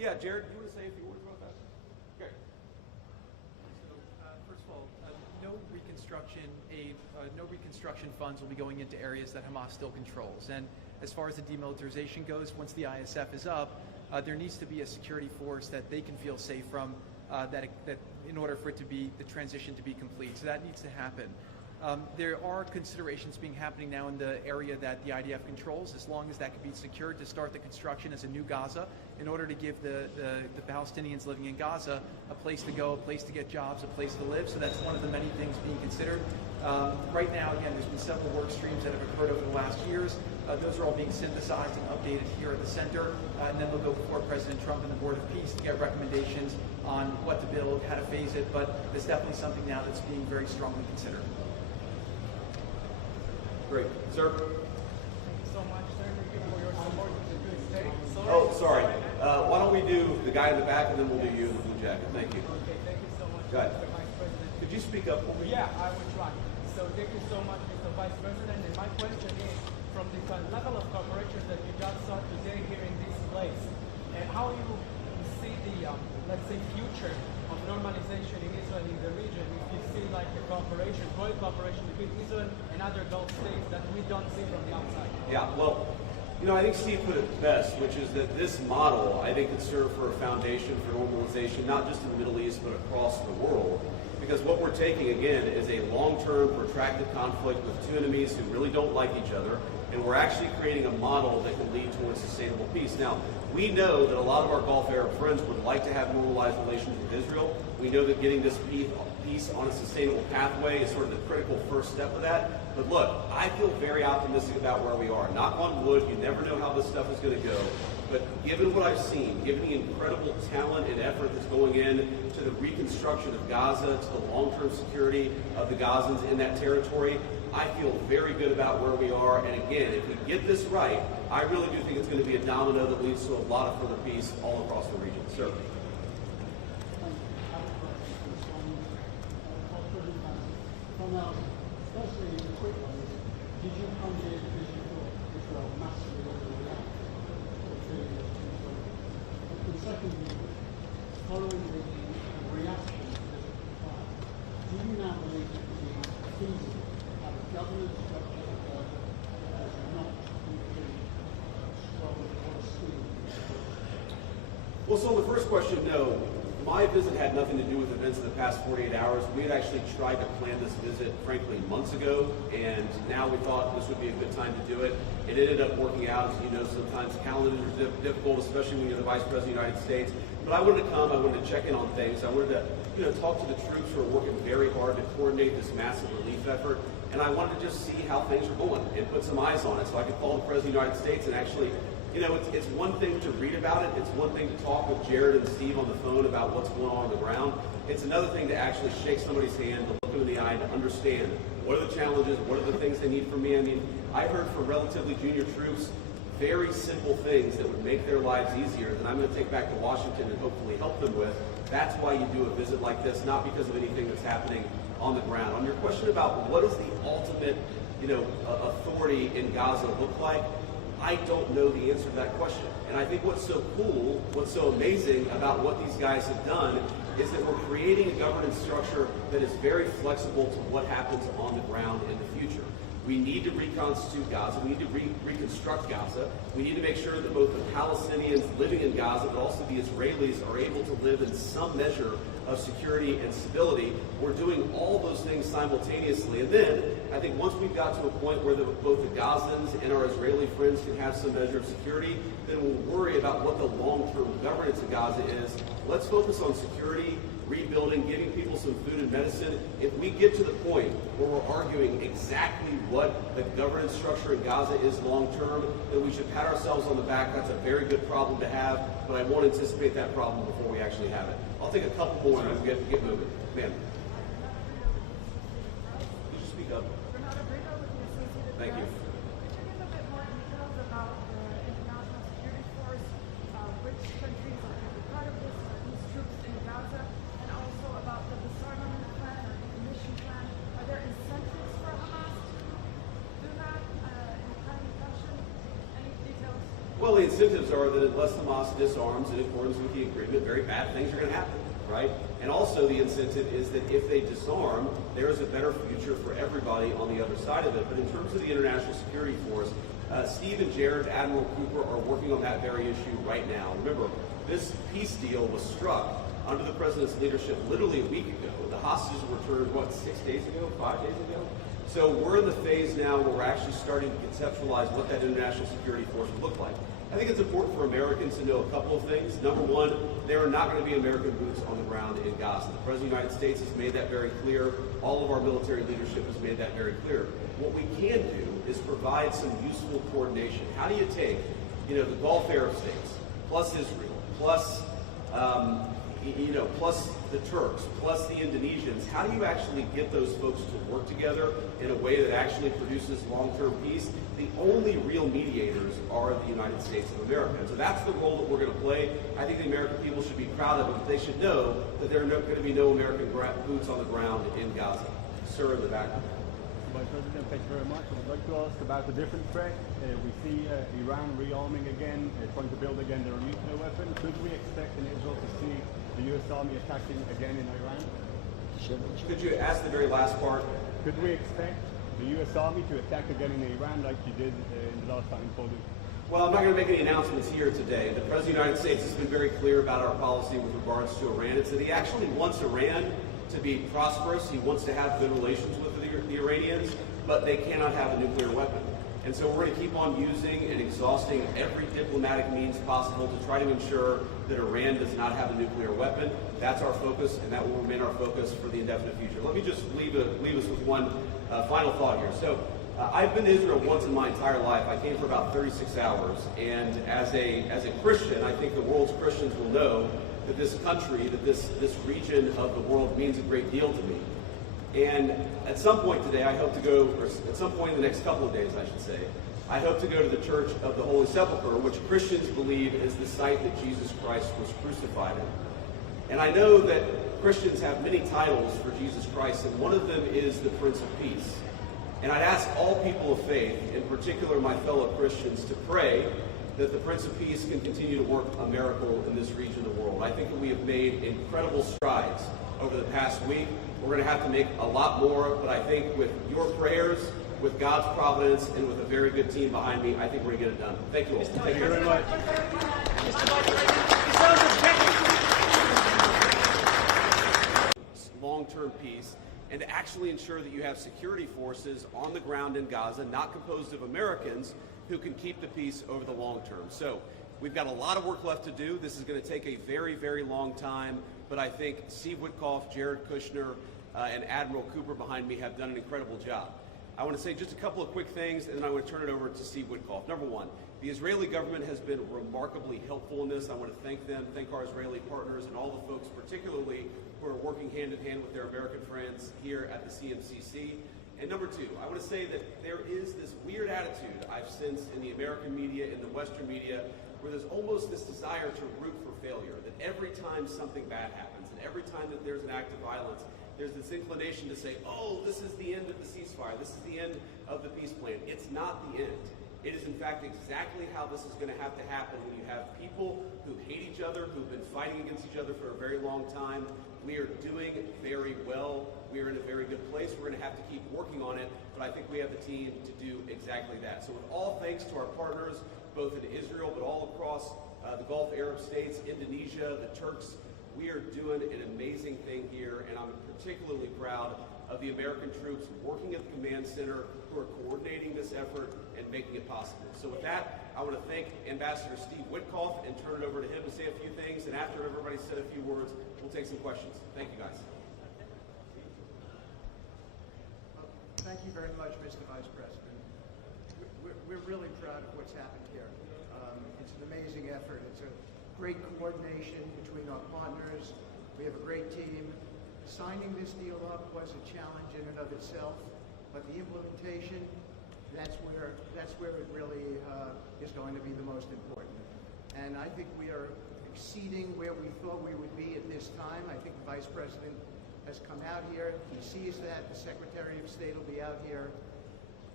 Yeah, Jared, you want to say a few words about that? Okay. So, first of all, no reconstruction aid, no reconstruction funds will be going into areas that Hamas still controls. And as far as the demilitarization goes, once the ISF is up, there needs to be a security force that they can feel safe from, that in order for it to be the transition to be complete. So that needs to happen. There are considerations happening now in the area that the IDF controls, as long as that can be secured, to start the construction as a new Gaza in order to give the Palestinians living in Gaza a place to go, a place to get jobs, a place to live. So that's one of the many things being considered. Right now, again, there's been several work streams that have occurred over the last years. Those are all being synthesized and updated here at the center, and then they'll go before President Trump and the Board of Peace to get recommendations on what to build, how to phase it, but it's definitely something now that's being very strongly considered. Great. Sir? Thank you so much, sir. Thank you for your support to the good state. Oh, sorry. Why don't we do the guy in the back, and then we'll do you in the blue jacket. Thank you. Okay, thank you so much, Go ahead. Mr. Vice President. Could you speak up for me? Yeah, I will try. So thank you so much, Mr. Vice President. And my question is, from the level of cooperation that you just saw today here in this place, and how you see the, let's say, future of normalization in Israel in the region, if you see like the cooperation, growing cooperation between Israel and other Gulf states that we don't see from the outside. Yeah, well, I think Steve put it best, which is that this model, I think, could serve for a foundation for normalization, not just in the Middle East, but across the world. Because what we're taking, again, is a long-term, protracted conflict with two enemies who really don't like each other, and we're actually creating a model that can lead towards sustainable peace. Now, we know that a lot of our Gulf Arab friends would like to have normalized relations with Israel. We know that getting this peace on a sustainable pathway is sort of the critical first step of that. But look, I feel very optimistic about where we are. Knock on wood, you never know how this stuff is going to go. But given what I've seen, given the incredible talent and effort that's going in to the reconstruction of Gaza, to the long-term security of the Gazans in that territory, I feel very good about where we are. And again, if we get this right, I really do think it's going to be a domino that leads to a lot of further peace all across the region. Sir. Firstly, a quick one is, did you come here because you thought Israel massively overreacted to Israel? And secondly, following the reaction to this fire, do you now believe it to be feasible to have a governance structure that does not include strong Palestinians? Well, so the first question, no. My visit had nothing to do with events in the past 48 hours. We had actually tried to plan this visit, frankly, months ago, and now we thought this would be a good time to do it. It ended up working out. As you know, sometimes calendars are difficult, especially when you're the Vice President of the United States. But I wanted to come. I wanted to check in on things. I wanted to talk to the troops who are working very hard to coordinate this massive relief effort. And I wanted to just see how things are going and put some eyes on it so I could call the President of the United States and actually, it's one thing to read about it. It's one thing to talk with Jared and Steve on the phone about what's going on the ground. It's another thing to actually shake somebody's hand, to look them in the eye, and to understand what are the challenges, what are the things they need from me. I mean, I heard from relatively junior troops very simple things that would make their lives easier that I'm going to take back to Washington and hopefully help them with. That's why you do a visit like this, not because of anything that's happening on the ground. On your question about what does the ultimate, authority in Gaza look like, I don't know the answer to that question. And I think what's so cool, what's so amazing about what these guys have done is that we're creating a governance structure that is very flexible to what happens on the ground in the future. We need to reconstitute Gaza. We need to reconstruct Gaza. We need to make sure that both the Palestinians living in Gaza, but also the Israelis, are able to live in some measure of security and stability. We're doing all those things simultaneously. And then I think once we've got to a point where both the Gazans and our Israeli friends can have some measure of security, then we'll worry about what the long-term governance of Gaza is. Let's focus on security, rebuilding, giving people some food and medicine. If we get to the point where we're arguing exactly what the governance structure in Gaza is long-term, then we should pat ourselves on the back. That's a very good problem to have, but I won't anticipate that problem before we actually have it. I'll take a couple more and we'll get moving. Ma'am. Could you speak up? Thank you. Could you give a bit more details about the international security force, which countries are going to be part of this, these troops in Gaza, and also about the disarmament plan or decommission plan? Are there incentives for Hamas to do that in a timely fashion? Any details? Well, the incentives are that unless Hamas disarms in accordance with the agreement, very bad things are going to happen, right? And also the incentive is that if they disarm, there is a better future for everybody on the other side of it. But in terms of the international security force, Steve and Jared, Admiral Cooper, are working on that very issue right now. Remember, this peace deal was struck under the president's leadership literally a week ago. The hostages were returned, what, 6 days ago, 5 days ago? So we're in the phase now where we're actually starting to conceptualize what that international security force would look like. I think it's important for Americans to know a couple of things. Number one, there are not going to be American boots on the ground in Gaza. The President of the United States has made that very clear. All of our military leadership has made that very clear. What we can do is provide some useful coordination. How do you take, the Gulf Arab states, plus Israel, plus plus the Turks, plus the Indonesians? How do you actually get those folks to work together in a way that actually produces long-term peace? The only real mediators are the United States of America. And so that's the role that we're going to play. I think the American people should be proud of it, but they should know that there are going to be no American boots on the ground in Gaza. Sir, in the back. Vice President, thank you very much. I would like to ask about a different threat. We see Iran rearming again, trying to build again their nuclear weapon. Could we expect in Israel to see the U.S. Army attacking again in Iran? Could you ask the very last part? Could we expect the U.S. Army to attack again in Iran like you did in the last time in Fallujah? Well, I'm not going to make any announcements here today. The President of the United States has been very clear about our policy with regards to Iran. It's that he actually wants Iran to be prosperous. He wants to have good relations with the Iranians, but they cannot have a nuclear weapon. And so we're going to keep on using and exhausting every diplomatic means possible to try to ensure that Iran does not have a nuclear weapon. That's our focus, and that will remain our focus for the indefinite future. Let me just leave us with one final thought here. So I've been to Israel once in my entire life. I came for about 36 hours, and as a Christian, I think the world's Christians will know that this country, that this region of the world means a great deal to me. And at some point today, I hope to go, or at some point in the next couple of days, I should say, I hope to go to the Church of the Holy Sepulchre, which Christians believe is the site that Jesus Christ was crucified in. And I know that Christians have many titles for Jesus Christ, and one of them is the Prince of Peace. And I'd ask all people of faith, in particular my fellow Christians, to pray that the Prince of Peace can continue to work a miracle in this region of the world. I think that we have made incredible strides over the past week. We're going to have to make a lot more, but I think with your prayers, with God's providence, and with a very good team behind me, I think we're going to get it done. Thank you all. Thank you very much. Long-term peace, and to actually ensure that you have security forces on the ground in Gaza, not composed of Americans, who can keep the peace over the long term. So we've got a lot of work left to do. This is going to take a very, very long time, but I think Steve Witkoff, Jared Kushner, and Admiral Cooper behind me have done an incredible job. I want to say just a couple of quick things, and then I want to turn it over to Steve Witkoff. Number one, the Israeli government has been remarkably helpful in this. I want to thank them, thank our Israeli partners, and all the folks, particularly who are working hand in hand with their American friends here at the CMCC. And number two, I want to say that there is this weird attitude I've sensed in the American media, in the Western media, where there's almost this desire to root for failure, that every time something bad happens, and every time that there's an act of violence, there's this inclination to say, oh, this is the end of the ceasefire, this is the end of the peace plan. It's not the end. It is, in fact, exactly how this is going to have to happen when you have people who hate each other, who've been fighting against each other for a very long time. We are doing very well. We are in a very good place. We're going to have to keep working on it, but I think we have the team to do exactly that. So with all thanks to our partners, both in Israel, but all across the Gulf Arab states, Indonesia, the Turks, we are doing an amazing thing here, and I'm particularly proud of the American troops working at the command center who are coordinating this effort and making it possible. So with that, I want to thank Ambassador Steve Witkoff and turn it over to him to say a few things, and after everybody's said a few words, we'll take some questions. Thank you, guys. Thank you very much, Mr. Vice President. We're really proud of what's happened here. It's an amazing effort. It's a great coordination between our partners. We have a great team. Signing this deal up was a challenge in and of itself, but the implementation, that's where it really is going to be the most important. And I think we are exceeding where we thought we would be at this time. I think the Vice President has come out here. He sees that. The Secretary of State will be out here.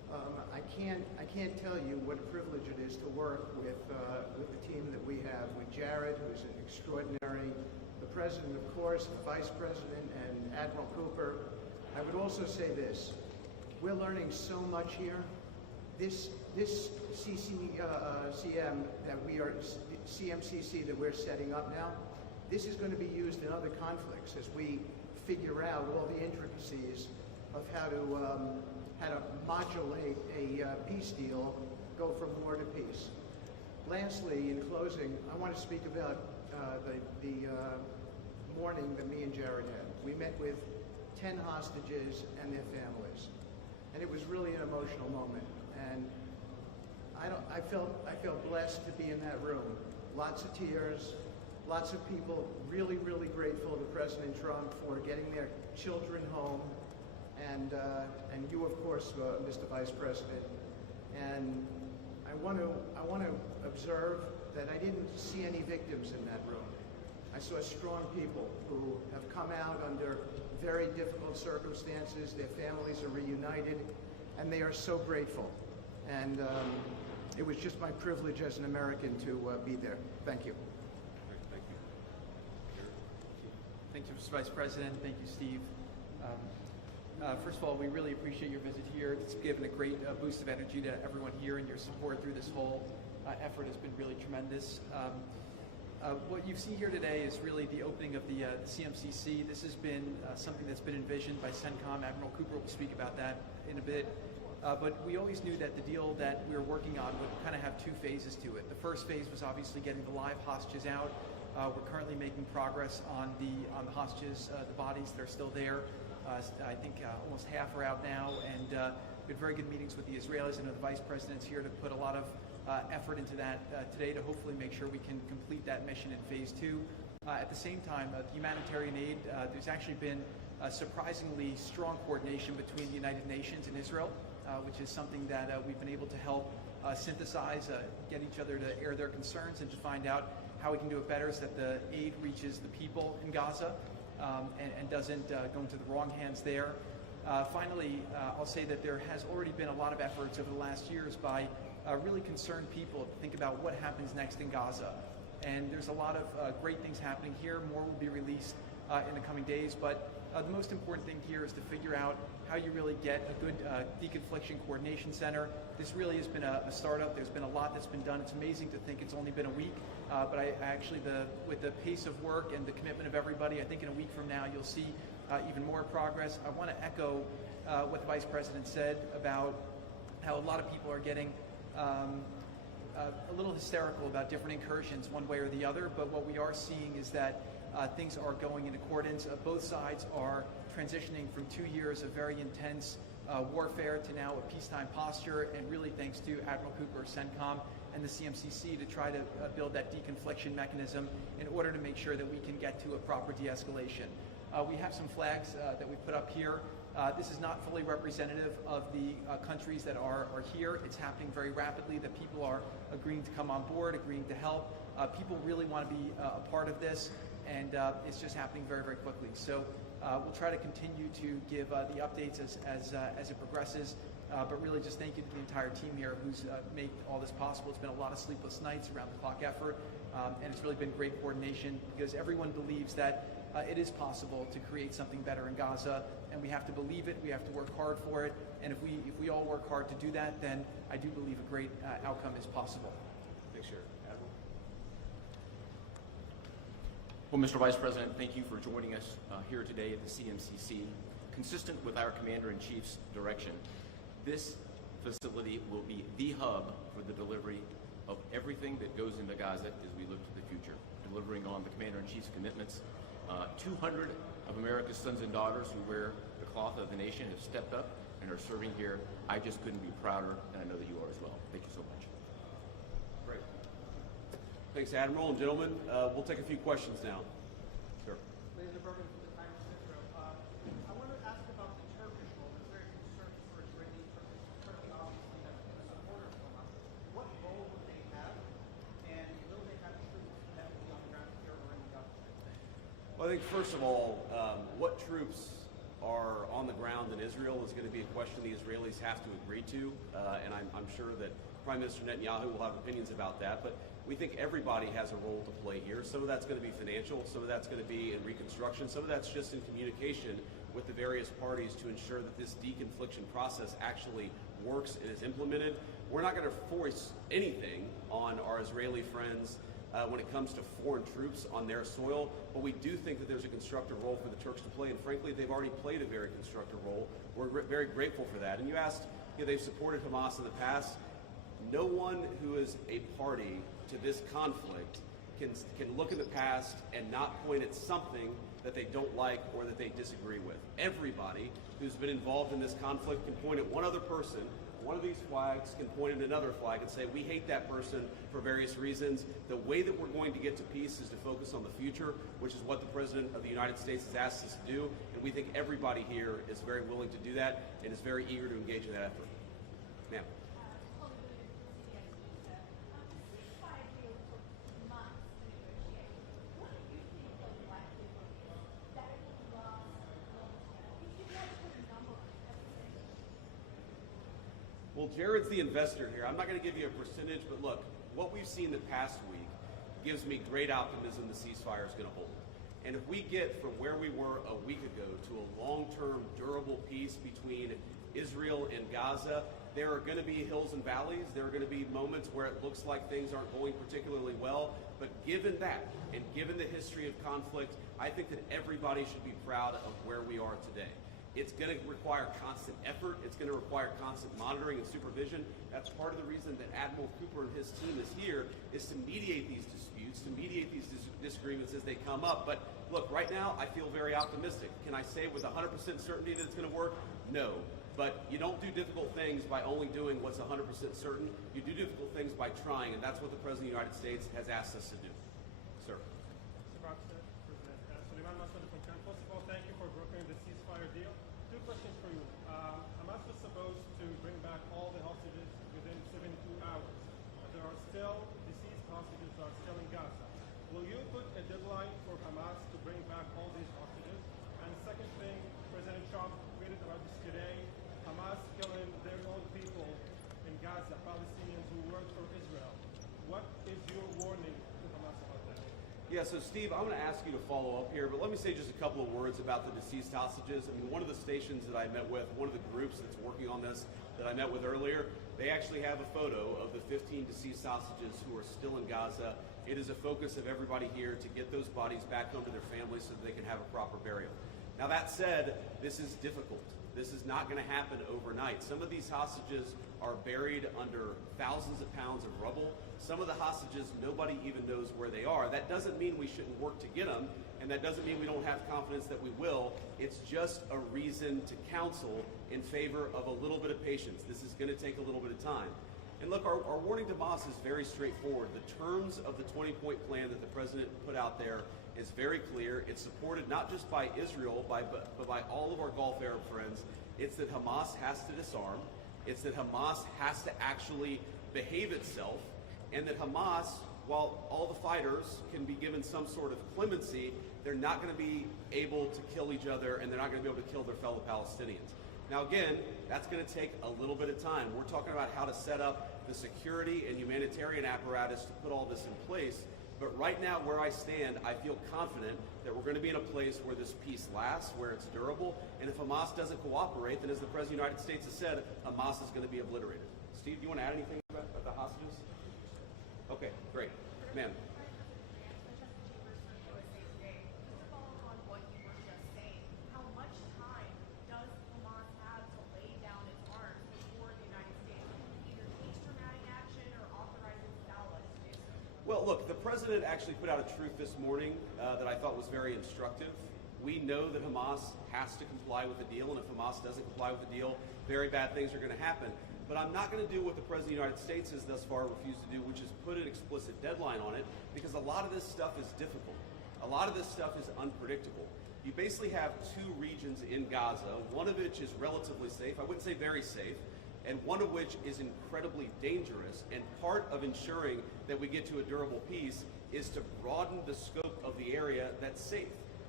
I can't tell you what a privilege it is to work with the team that we have, with Jared, who's an extraordinary, the president, of course, the vice president, and Admiral Cooper. I would also say this: we're learning so much here. This CMCC that we're setting up now, this is going to be used in other conflicts as we figure out all the intricacies of how to modulate a peace deal, go from war to peace. Lastly, in closing, I want to speak about the morning that me and Jared had. We met with 10 hostages and their families, and it was really an emotional moment. And I felt blessed to be in that room. Lots of tears, lots of people really, really grateful to President Trump for getting their children home, and you, of course, Mr. Vice President. And I want to observe that I didn't see any victims in that room. I saw strong people who have come out under very difficult circumstances. Their families are reunited, and they are so grateful. And it was just my privilege as an American to be there. Thank you. Thank you. Thank you, Mr. Vice President. Thank you, Steve. First of all, we really appreciate your visit here. It's given a great boost of energy to everyone here, and your support through this whole effort has been really tremendous. What you see here today is really the opening of the CMCC. This has been something that's been envisioned by CENTCOM. Admiral Cooper will speak about that in a bit. But we always knew that the deal that we were working on would kind of have two phases to it. The first phase was obviously getting the live hostages out. We're currently making progress on the hostages, the bodies that are still there. I think almost half are out now, and we had very good meetings with the Israelis. I know the Vice President's here to put a lot of effort into that today to hopefully make sure we can complete that mission in phase two. At the same time, humanitarian aid, there's actually been surprisingly strong coordination between the United Nations and Israel, which is something that we've been able to help synthesize, get each other to air their concerns and to find out how we can do it better so that the aid reaches the people in Gaza and doesn't go into the wrong hands there. Finally, I'll say that there has already been a lot of efforts over the last years by really concerned people to think about what happens next in Gaza. And there's a lot of great things happening here. More will be released in the coming days, but the most important thing here is to figure out how you really get a good deconfliction coordination center. This really has been a startup. There's been a lot that's been done. It's amazing to think it's only been a week, but I actually, with the pace of work and the commitment of everybody, I think in a week from now you'll see even more progress. I want to echo what the Vice President said about how a lot of people are getting a little hysterical about different incursions one way or the other, but what we are seeing is that things are going in accordance. Both sides are transitioning from 2 years of very intense warfare to now a peacetime posture, and really thanks to Admiral Cooper, CENTCOM, and the CMCC to try to build that deconfliction mechanism in order to make sure that we can get to a proper de-escalation. We have some flags that we put up here. This is not fully representative of the countries that are here. It's happening very rapidly, that people are agreeing to come on board, agreeing to help. People really want to be a part of this, and it's just happening very, very quickly. So we'll try to continue to give the updates as it progresses, but really just thank you to the entire team here who's made all this possible. It's been a lot of sleepless nights, around the clock effort, and it's really been great coordination because everyone believes that it is possible to create something better in Gaza, and we have to believe it, we have to work hard for it, and if we all work hard to do that, then I do believe a great outcome is possible. Thanks, Jared. Admiral? Well, Mr. Vice President, thank you for joining us here today at the CMCC. Consistent with our Commander-in-Chief's direction, this facility will be the hub for the delivery of everything that goes into Gaza as we look to the future, delivering on the Commander-in-Chief's commitments. 200 of America's sons and daughters who wear the cloth of the nation have stepped up and are serving here. I just couldn't be prouder, and I know that you are as well. Thank you so much. Great. Thanks, Admiral. And gentlemen, we'll take a few questions now. Sure. Laser Berman from the Times of Israel. I want to ask about the Turkish role. There's very concern for Israeli Turkey. Turkey obviously has been a supporter of Hamas. What role would they have, and will they have troops that will be on the ground here or in the Gaza? Well, I think first of all, what troops are on the ground in Israel is going to be a question the Israelis have to agree to, and I'm sure that Prime Minister Netanyahu will have opinions about that, but we think everybody has a role to play here. Some of that's going to be financial, some of that's going to be in reconstruction, some of that's just in communication with the various parties to ensure that this deconfliction process actually works and is implemented. We're not going to force anything on our Israeli friends when it comes to foreign troops on their soil, but we do think that there's a constructive role for the Turks to play, and frankly, they've already played a very constructive role. We're very grateful for that. And you asked, they've supported Hamas in the past. No one who is a party to this conflict can look in the past and not point at something that they don't like or that they disagree with. Everybody who's been involved in this conflict can point at one other person. One of these flags can point at another flag and say, we hate that person for various reasons. The way that we're going to get to peace is to focus on the future, which is what the President of the United States has asked us to do. And we think everybody here is very willing to do that and is very eager to engage in that effort. Ma'am. Well, Jared's the investor here. I'm not going to give you a percentage, but look, what we've seen the past week gives me great optimism the ceasefire is going to hold. And if we get from where we were a week ago to a long-term, durable peace between Israel and Gaza, there are going to be hills and valleys. There are going to be moments where it looks like things aren't going particularly well. But given that, and given the history of conflict, I think that everybody should be proud of where we are today. It's going to require constant effort. It's going to require constant monitoring and supervision. That's part of the reason that Admiral Cooper and his team is here, is to mediate these disputes, to mediate these disagreements as they come up. But look, right now, I feel very optimistic. Can I say with 100% certainty that it's going to work? No. But you don't do difficult things by only doing what's 100% certain. You do difficult things by trying, and that's what the President of the United States has asked us to do. Sir. First of all, thank you for brokering the ceasefire deal. Two questions for you. Hamas was supposed to bring back all the hostages within 72 hours. But there are still deceased hostages that are still in Gaza. Will you put a deadline for Hamas to bring back all these hostages? And the second thing, President Trump tweeted about this today, Hamas killing their own people in Gaza, Palestinians who work for Israel. What is your warning to Hamas about that? Yeah, so Steve, I'm going to ask you to follow up here, but let me say just a couple of words about the deceased hostages. I mean, one of the stations that I met with, one of the groups that's working on this that I met with earlier, they actually have a photo of the 15 deceased hostages who are still in Gaza. It is a focus of everybody here to get those bodies back home to their families so that they can have a proper burial. Now that said, this is difficult. This is not going to happen overnight. Some of these hostages are buried under thousands of pounds of rubble. Some of the hostages, nobody even knows where they are. That doesn't mean we shouldn't work to get them, and that doesn't mean we don't have confidence that we will. It's just a reason to counsel in favor of a little bit of patience. This is going to take a little bit of time. And look, our warning to Hamas is very straightforward. The terms of the 20-point plan that the president put out there is very clear. It's supported not just by Israel, but by all of our Gulf Arab friends. It's that Hamas has to disarm. It's that Hamas has to actually behave itself. And that Hamas, while all the fighters can be given some sort of clemency, they're not going to be able to kill each other, and they're not going to be able to kill their fellow Palestinians. Now again, that's going to take a little bit of time. We're talking about how to set up the security and humanitarian apparatus to put all this in place. But right now, where I stand, I feel confident that we're going to be in a place where this peace lasts, where it's durable. And if Hamas doesn't cooperate, then as the President of the United States has said, Hamas is going to be obliterated. Steve, do you want to add anything about the hostages? Okay, great. Ma'am. Well, look, the president actually put out a truth this morning that I thought was very instructive. We know that Hamas has to comply with the deal, and if Hamas doesn't comply with the deal, very bad things are going to happen. But I'm not going to do what the President of the United States has thus far refused to do, which is put an explicit deadline on it, because a lot of this stuff is difficult. A lot of this stuff is unpredictable. You basically have two regions in Gaza, one of which is relatively safe, I wouldn't say very safe, and one of which is incredibly dangerous. And part of ensuring that we get to a durable peace is to broaden the scope of the area that's safe.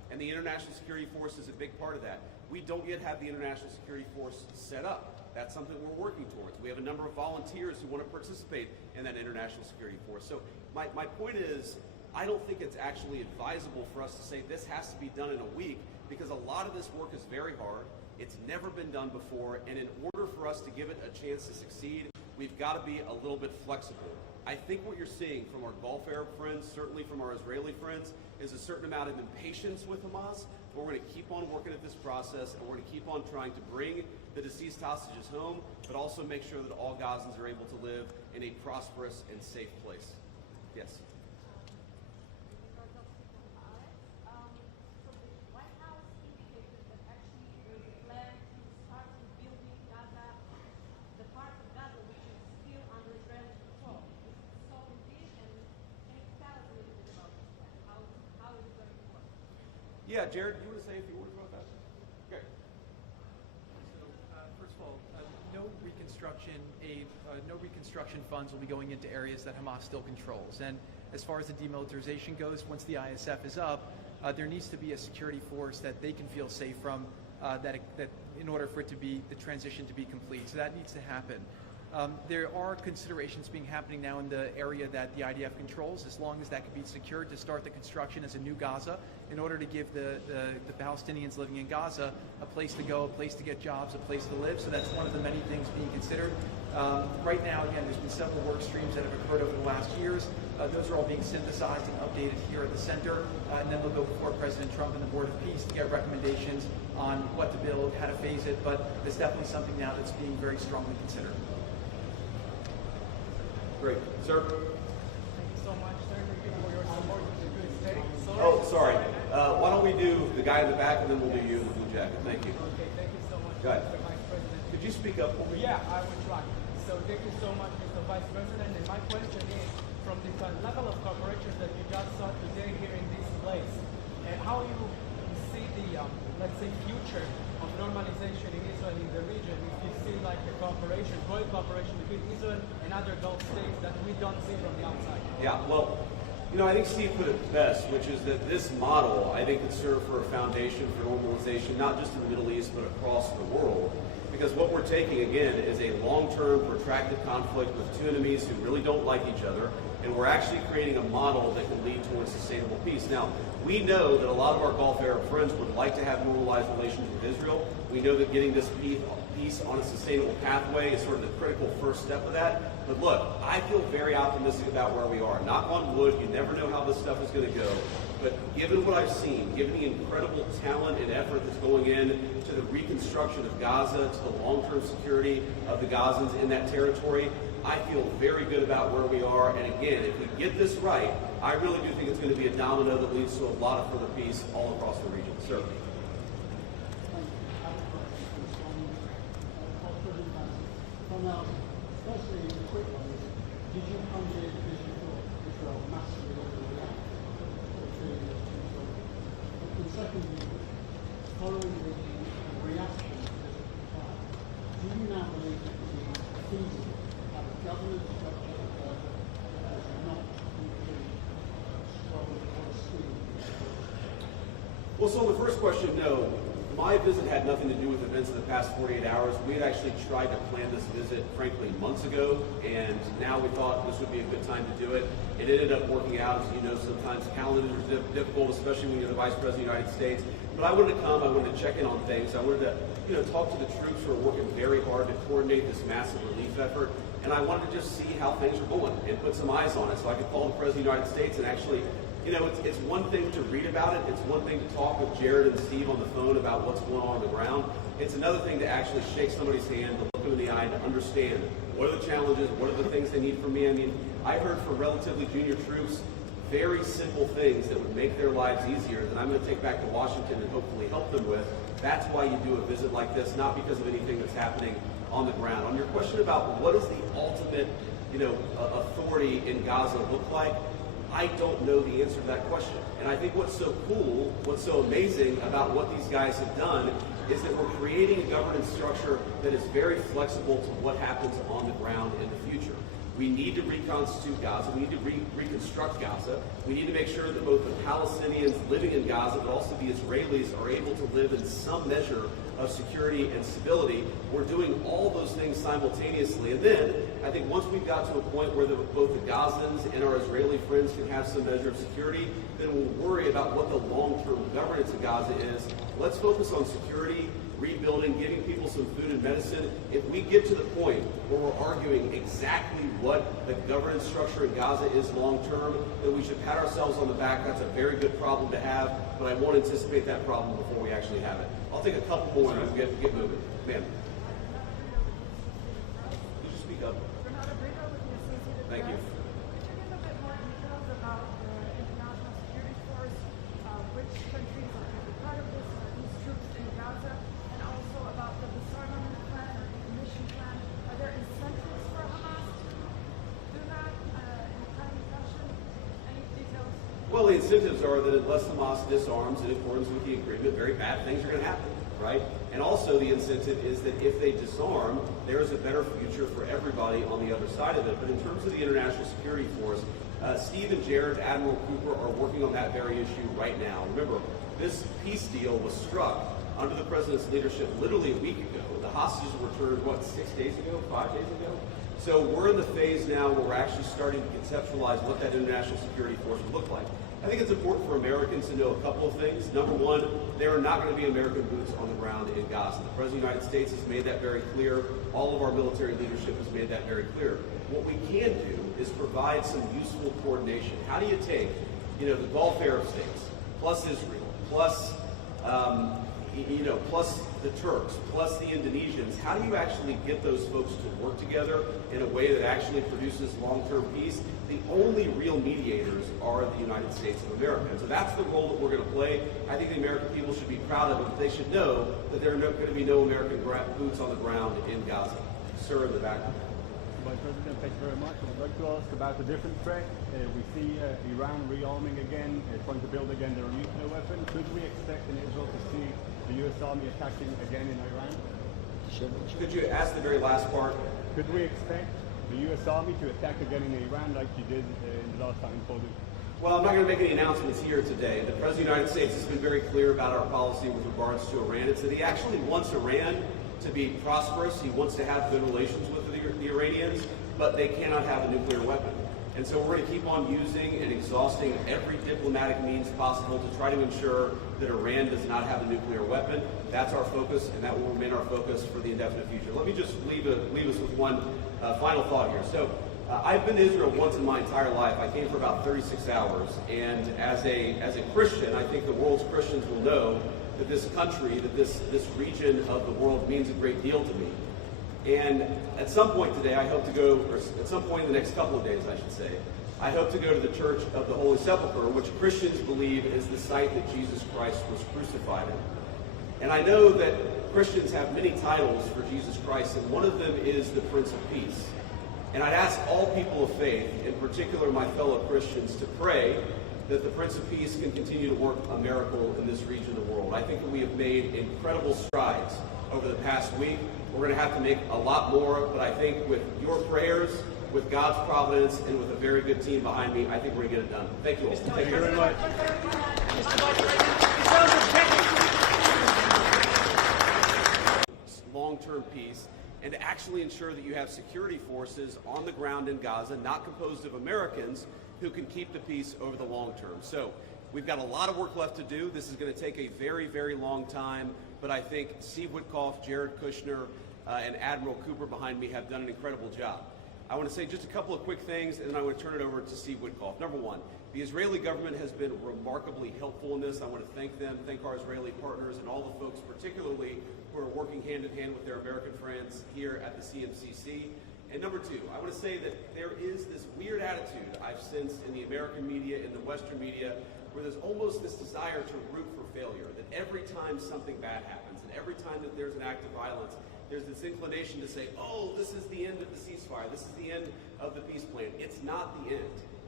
And the International Security Force is a big part of that. We don't yet have the International Security Force set up. That's something we're working towards. We have a number of volunteers who want to participate in that International Security Force. So my point is, I don't think it's actually advisable for us to say this has to be done in a week, because a lot of this work is very hard. It's never been done before, and in order for us to give it a chance to succeed, we've got to be a little bit flexible. I think what you're seeing from our Gulf Arab friends, certainly from our Israeli friends, is a certain amount of impatience with Hamas, but we're going to keep on working at this process, and we're going to keep on trying to bring the deceased hostages home, but also make sure that all Gazans are able to live in a prosperous and safe place. Yes? Yeah, Jared, you want to say a few words about that? Okay. So, first of all, no reconstruction funds will be going into areas that Hamas still controls. And as far as the demilitarization goes, once the ISF is up, there needs to be a security force that they can feel safe from, that in order for it to be the transition to be complete. So that needs to happen. There are considerations happening now in the area that the IDF controls, as long as that can be secured, to start the construction as a new Gaza, in order to give the Palestinians living in Gaza a place to go, a place to get jobs, a place to live. So that's one of the many things being considered. Right now, again, there's been several work streams that have occurred over the last years. Those are all being synthesized and updated here at the center, and then they'll go before President Trump and the Board of Peace to get recommendations on what to build, how to phase it, but it's definitely something now that's being very strongly considered. Great. Sir? Thank you so much, sir. Thank you for your support to the good state. Oh, sorry. Why don't we do the guy in the back, and then we'll do you in the blue jacket. Thank you. Okay, thank you so much, Go ahead. Mr. Vice President. Could you speak up for me? Yeah, I will try. So thank you so much, Mr. Vice President. And my question is, from the level of cooperation that you just saw today here in this place, and how you see the, let's say, future of normalization in Israel in the region, if you see like a cooperation, growing cooperation between Israel and other Gulf states that we don't see from the outside. Yeah, well, you know, I think Steve put it best, which is that this model, I think, could serve for a foundation for normalization, not just in the Middle East, but across the world. Because what we're taking, again, is a long-term, protracted conflict with two enemies who really don't like each other, and we're actually creating a model that can lead towards sustainable peace. Now, we know that a lot of our Gulf Arab friends would like to have normalized relations with Israel. We know that getting this peace on a sustainable pathway is sort of the critical first step of that. But look, I feel very optimistic about where we are. Knock on wood, you never know how this stuff is going to go. But given what I've seen, given the incredible talent and effort that's going in to the reconstruction of Gaza, to the long-term security of the Gazans in that territory, I feel very good about where we are. And again, if we get this right, I really do think it's going to be a domino that leads to a lot of further peace all across the region. Sir. Firstly, quick one is, did you come here because you thought Israel massively overreacted to and secondly, following the reaction to this reply, do you now believe that it is feasible to have a government structure of Gaza that does not include strong Palestinian? Well, so on the first question, no. My visit had nothing to do with events in the past 48 hours. We had actually tried to plan this visit, frankly, months ago, and now we thought this would be a good time to do it. It ended up working out. As you know, sometimes calendars are difficult, especially when you're the Vice President of the United States. But I wanted to come. I wanted to check in on things. I wanted to, talk to the troops who are working very hard to coordinate this massive relief effort. And I wanted to just see how things are going and put some eyes on it so I could call the President of the United States and actually, it's one thing to read about it. It's one thing to talk with Jared and Steve on the phone about what's going on the ground. It's another thing to actually shake somebody's hand, to look them in the eye, to understand what are the challenges, what are the things they need from me. I mean, I heard from relatively junior troops very simple things that would make their lives easier that I'm going to take back to Washington and hopefully help them with. That's why you do a visit like this, not because of anything that's happening on the ground. On your question about what does the ultimate, authority in Gaza look like, I don't know the answer to that question. And I think what's so cool, what's so amazing about what these guys have done is that we're creating a governance structure that is very flexible to what happens on the ground in the future. We need to reconstitute Gaza. We need to reconstruct Gaza. We need to make sure that both the Palestinians living in Gaza, but also the Israelis, are able to live in some measure of security and stability. We're doing all those things simultaneously. And then, I think once we've got to a point where both the Gazans and our Israeli friends can have some measure of security, then we'll worry about what the long-term governance of Gaza is. Let's focus on security, rebuilding, giving people some food and medicine. If we get to the point where we're arguing exactly what the governance structure in Gaza is long-term, then we should pat ourselves on the back. That's a very good problem to have, but I won't anticipate that problem before we actually have it. I'll take a couple more and we'll get moving. Ma'am. Could you speak up? Thank you. Could you give a bit more details about the international security force, which countries are going to be part of this, these troops in Gaza, and also about the disarmament plan or decommission plan? Are there incentives for Hamas to do that in a timely fashion? Any details? Well, the incentives are that unless Hamas disarms in accordance with the agreement, very bad things are going to happen, right? And also the incentive is that if they disarm, there is a better future for everybody on the other side of it. But in terms of the international security force, Steve and Jared, Admiral Cooper, are working on that very issue right now. Remember, this peace deal was struck under the president's leadership literally a week ago. The hostages were returned, 6 days ago, 5 days ago? So we're in the phase now where we're actually starting to conceptualize what that international security force would look like. I think it's important for Americans to know a couple of things. Number one, there are not going to be American boots on the ground in Gaza. The President of the United States has made that very clear. All of our military leadership has made that very clear. What we can do is provide some useful coordination. How do you take, the Gulf Arab states, plus Israel, plus plus the Turks, plus the Indonesians? How do you actually get those folks to work together in a way that actually produces long-term peace? The only real mediators are the United States of America. And so that's the role that we're going to play. I think the American people should be proud of it, but they should know that there are going to be no American boots on the ground in Gaza. Sir, in the back. Vice President, thank you very much. I would like to ask about the different threat. We see Iran rearming again, trying to build again their nuclear weapon. Could we expect in Israel to see the U.S. Army attacking again in Iran? Could you ask the very last part? Could we expect the U.S. Army to attack again in Iran like you did in the last time in Poland? Well, I'm not going to make any announcements here today. The President of the United States has been very clear about our policy with regards to Iran. It's that he actually wants Iran to be prosperous. He wants to have good relations with the Iranians, but they cannot have a nuclear weapon. And so we're going to keep on using and exhausting every diplomatic means possible to try to ensure that Iran does not have a nuclear weapon. That's our focus, and that will remain our focus for the indefinite future. Let me just leave us with one final thought here. So I've been to Israel once in my entire life. I came for about 36 hours, and as a Christian, I think the world's Christians will know that this country, that this region of the world means a great deal to me. And at some point today, I hope to go, or at some point in the next couple of days, I should say, I hope to go to the Church of the Holy Sepulchre, which Christians believe is the site that Jesus Christ was crucified in. And I know that Christians have many titles for Jesus Christ, and one of them is the Prince of Peace. And I'd ask all people of faith, in particular my fellow Christians, to pray that the Prince of Peace can continue to work a miracle in this region of the world. I think that we have made incredible strides over the past week. We're going to have to make a lot more, but I think with your prayers, with God's providence, and with a very good team behind me, I think we're going to get it done. Thank you all. Thank you very much. Long-term peace, and to actually ensure that you have security forces on the ground in Gaza, not composed of Americans, who can keep the peace over the long term. So we've got a lot of work left to do. This is going to take a very, very long time, but I think Steve Witkoff, Jared Kushner, and Admiral Cooper behind me have done an incredible job. I want to say just a couple of quick things, and then I want to turn it over to Steve Witkoff. Number one, the Israeli government has been remarkably helpful in this. I want to thank them, thank our Israeli partners, and all the folks particularly who are working hand in hand with their American friends here at the CMCC. And number two, I want to say that there is this weird attitude I've sensed in the American media, in the Western media, where there's almost this desire to root for failure, that every time something bad happens, and every time that there's an act of violence, there's this inclination to say, oh, this is the end of the ceasefire, this is the end of the peace plan. It's not the end.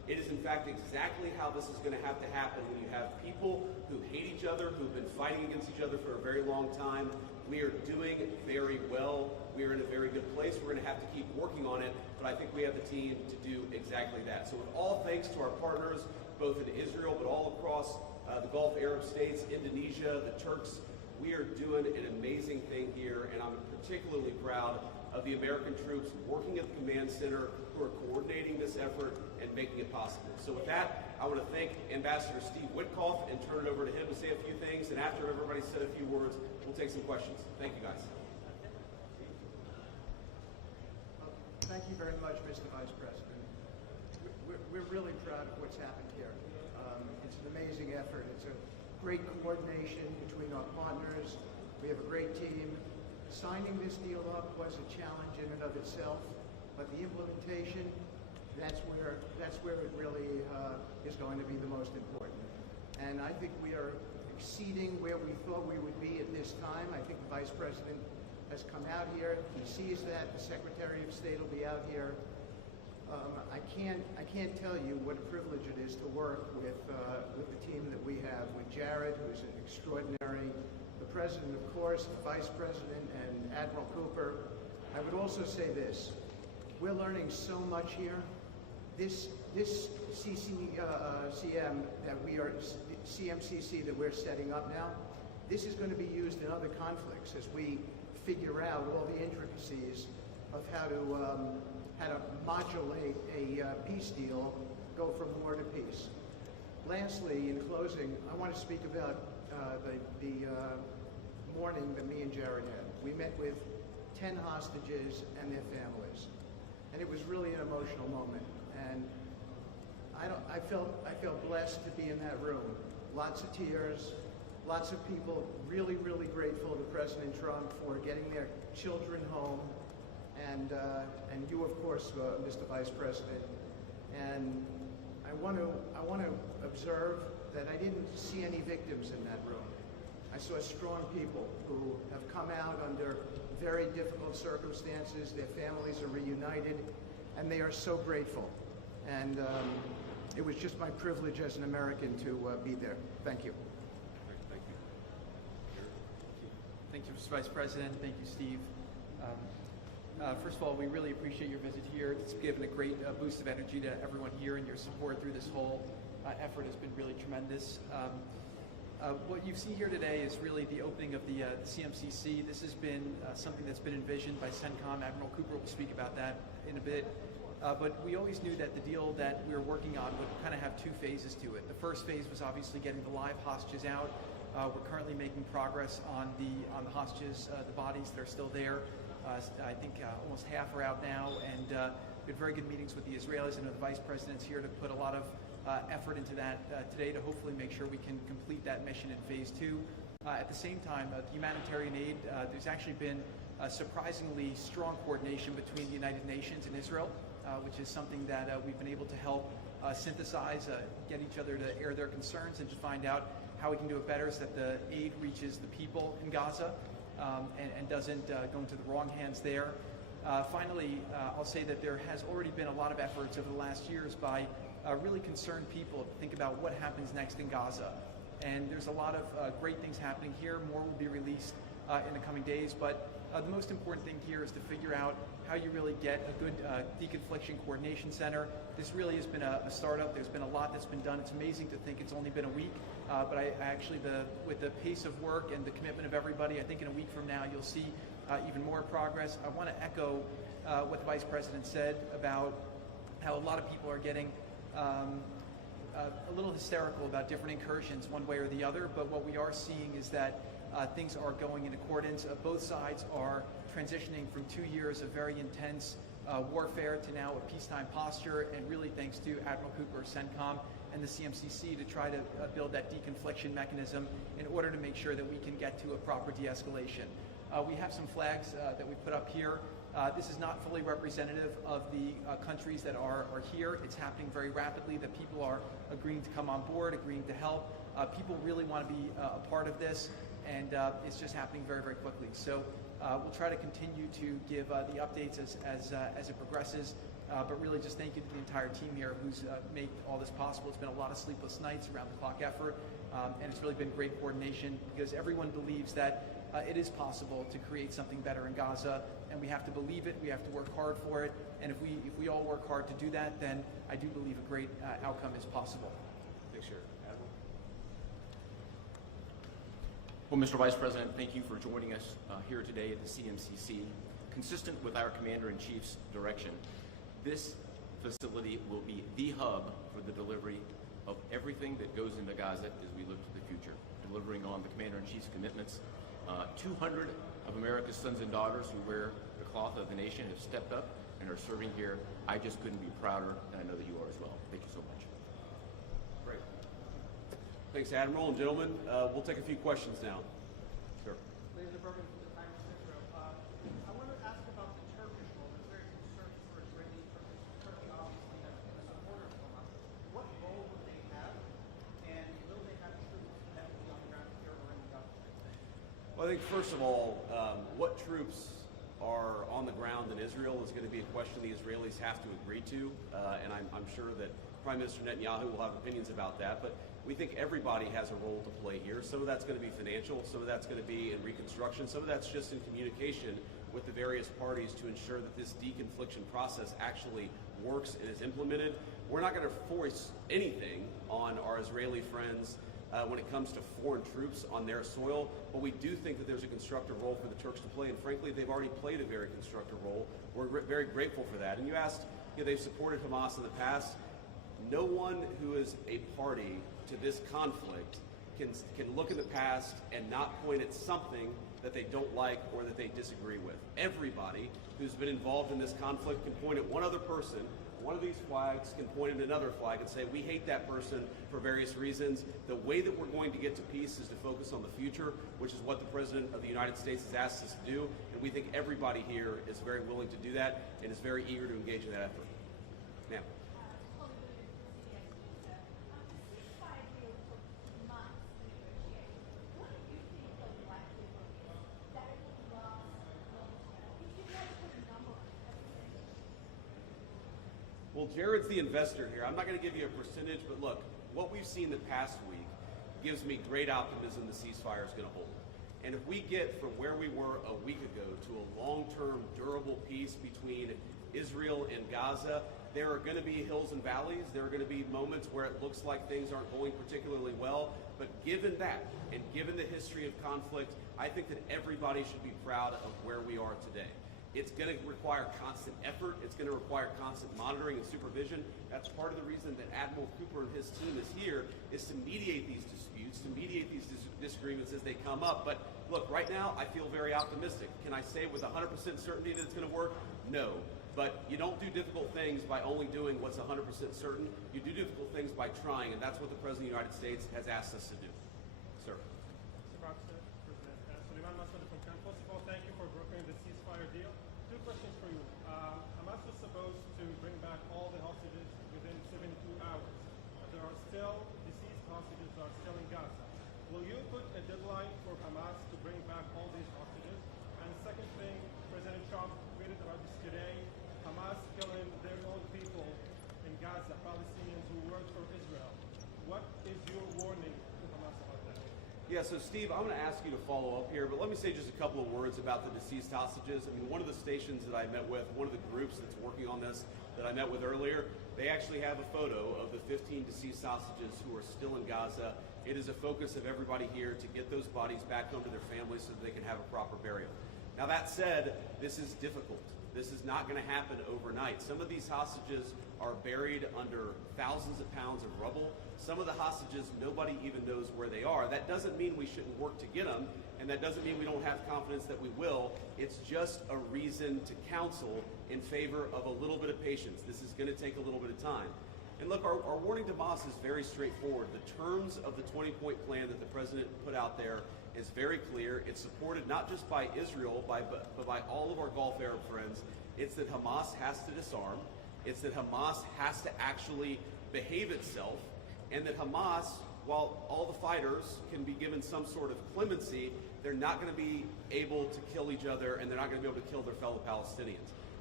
It is in fact exactly how this is going to have to happen when you have people who hate each other, who've been fighting against each other for a very long time. We are doing very well. We are in a very good place. We're going to have to keep working on it, but I think we have the team to do exactly that. So with all thanks to our partners, both in Israel, but all across the Gulf Arab states, Indonesia, the Turks, we are doing an amazing thing here, and I'm particularly proud of the American troops working at the command center who are coordinating this effort and making it possible. So with that, I want to thank Ambassador Steve Witkoff and turn it over to him to say a few things, and after everybody's said a few words, we'll take some questions. Thank you, guys. Thank you very much, Mr. Vice President. We're really proud of what's happened here. It's an amazing effort. It's a great coordination between our partners. We have a great team. Signing this deal up was a challenge in and of itself, but the implementation, that's where it really is going to be the most important. And I think we are exceeding where we thought we would be at this time. I think the Vice President has come out here. He sees that. The Secretary of State will be out here. I can't tell you what a privilege it is to work with the team that we have, with Jared, who's an extraordinary, the President, of course, the Vice President, and Admiral Cooper. I would also say this. We're learning so much here. This CMCC that we're setting up now, this is going to be used in other conflicts as we figure out all the intricacies of how to modulate a peace deal, go from war to peace. Lastly, in closing, I want to speak about the morning that me and Jared had. We met with 10 hostages and their families, and it was really an emotional moment. And I felt blessed to be in that room. Lots of tears, lots of people really, really grateful to President Trump for getting their children home, and you, of course, Mr. Vice President. And I want to observe that I didn't see any victims in that room. I saw strong people who have come out under very difficult circumstances. Their families are reunited, and they are so grateful. And it was just my privilege as an American to be there. Thank you. Thank you. Thank you, Mr. Vice President. Thank you, Steve. First of all, we really appreciate your visit here. It's given a great boost of energy to everyone here, and your support through this whole effort has been really tremendous. What you've seen here today is really the opening of the CMCC. This has been something that's been envisioned by CENTCOM. Admiral Cooper will speak about that in a bit. But we always knew that the deal that we were working on would kind of have two phases to it. The first phase was obviously getting the live hostages out. We're currently making progress on the hostages, the bodies that are still there. I think almost half are out now, and we had very good meetings with the Israelis. I know the Vice President's here to put a lot of effort into that today to hopefully make sure we can complete that mission in phase 2. At the same time, the humanitarian aid, there's actually been surprisingly strong coordination between the United Nations and Israel, which is something that we've been able to help synthesize, get each other to air their concerns and to find out how we can do it better so that the aid reaches the people in Gaza and doesn't go into the wrong hands there. Finally, I'll say that there has already been a lot of efforts over the last years by really concerned people to think about what happens next in Gaza. And there's a lot of great things happening here. More will be released in the coming days. But the most important thing here is to figure out how you really get a good deconfliction coordination center. This really has been a startup. There's been a lot that's been done. It's amazing to think it's only been a week. But I actually, with the pace of work and the commitment of everybody, I think in a week from now you'll see even more progress. I want to echo what the Vice President said about how a lot of people are getting a little hysterical about different incursions one way or the other, but what we are seeing is that things are going in accordance. Both sides are transitioning from 2 years of very intense warfare to now a peacetime posture, and really thanks to Admiral Cooper, CENTCOM, and the CMCC to try to build that deconfliction mechanism in order to make sure that we can get to a proper de-escalation. We have some flags that we put up here. This is not fully representative of the countries that are here. It's happening very rapidly, that people are agreeing to come on board, agreeing to help. People really want to be a part of this, and it's just happening very, very quickly. So we'll try to continue to give the updates as it progresses. but really just thank you to the entire team here who's made all this possible. It's been a lot of sleepless nights, around the clock effort, and it's really been great coordination because everyone believes that it is possible to create something better in Gaza, and we have to believe it, we have to work hard for it, and if we all work hard to do that, then I do believe a great outcome is possible. Thanks, Sheriff. Admiral? Well, Mr. Vice President, thank you for joining us here today at the CMCC. Consistent with our Commander-in-Chief's direction, this facility will be the hub for the delivery of everything that goes into Gaza as we look to the future, delivering on the Commander-in-Chief's commitments. 200 of America's sons and daughters who wear the cloth of the nation have stepped up and are serving here. I just couldn't be prouder, and I know that you are as well. Thank you so much. Great. Thanks, Admiral. And gentlemen, we'll take a few questions now. Sure. Ladies and gentlemen, from the Times of Israel, I want to ask about the Turkish role. There's very concerned for Israeli Turkey. Turkey obviously has been a supporter of Hamas. What role would they have, and will they have troops that will be on the ground here or in Gaza? Well, I think first of all, what troops are on the ground in Israel is going to be a question the Israelis have to agree to, and I'm sure that Prime Minister Netanyahu will have opinions about that, but we think everybody has a role to play here. Some of that's going to be financial, some of that's going to be in reconstruction, some of that's just in communication with the various parties to ensure that this deconfliction process actually works and is implemented. We're not going to force anything on our Israeli friends when it comes to foreign troops on their soil, but we do think that there's a constructive role for the Turks to play, and frankly, they've already played a very constructive role. We're very grateful for that. And you asked, they've supported Hamas in the past. No one who is a party to this conflict can look in the past and not point at something that they don't like or that they disagree with. Everybody who's been involved in this conflict can point at one other person. One of these flags can point at another flag and say, we hate that person for various reasons. The way that we're going to get to peace is to focus on the future, which is what the President of the United States has asked us to do. And we think everybody here is very willing to do that and is very eager to engage in that effort. Now. Well, Jared's the investor here. I'm not going to give you a percentage, but look, what we've seen the past week gives me great optimism the ceasefire is going to hold. And if we get from where we were a week ago to a long-term, durable peace between Israel and Gaza, there are going to be hills and valleys. There are going to be moments where it looks like things aren't going particularly well. But given that, and given the history of conflict, I think that everybody should be proud of where we are today. It's going to require constant effort. It's going to require constant monitoring and supervision. That's part of the reason that Admiral Cooper and his team is here, is to mediate these disputes, to mediate these disagreements as they come up. But look, right now, I feel very optimistic. Can I say with 100% certainty that it's going to work? No. But you don't do difficult things by only doing what's 100% certain. You do difficult things by trying, and that's what the President of the United States has asked us to do. Sir. Mr. President, Suleiman Massoud from Cannes. First of all, thank you for brokering the ceasefire deal. Two questions for you. Hamas was supposed to bring back all the hostages within 72 hours. There are still deceased hostages that are still in Gaza. Will you put a deadline for Hamas to bring back all these hostages? And second thing, President Trump tweeted about this today, Hamas killing their own people in Gaza, Palestinians who work for Israel. What is your warning to Hamas about that? Yeah, so Steve, I'm going to ask you to follow up here, but let me say just a couple of words about the deceased hostages. I mean, one of the stations that I met with, one of the groups that's working on this that I met with earlier, they actually have a photo of the 15 deceased hostages who are still in Gaza. It is a focus of everybody here to get those bodies back home to their families so that they can have a proper burial. Now that said, this is difficult. This is not going to happen overnight. Some of these hostages are buried under thousands of pounds of rubble. Some of the hostages, nobody even knows where they are. That doesn't mean we shouldn't work to get them, and that doesn't mean we don't have confidence that we will. It's just a reason to counsel in favor of a little bit of patience. This is going to take a little bit of time. And look, our warning to Hamas is very straightforward. The terms of the 20-point plan that the president put out there is very clear. It's supported not just by Israel, but by all of our Gulf Arab friends. It's that Hamas has to disarm. It's that Hamas has to actually behave itself, and that Hamas, while all the fighters can be given some sort of clemency, they're not going to be able to kill each other, and they're not going to be able to kill their fellow Palestinians.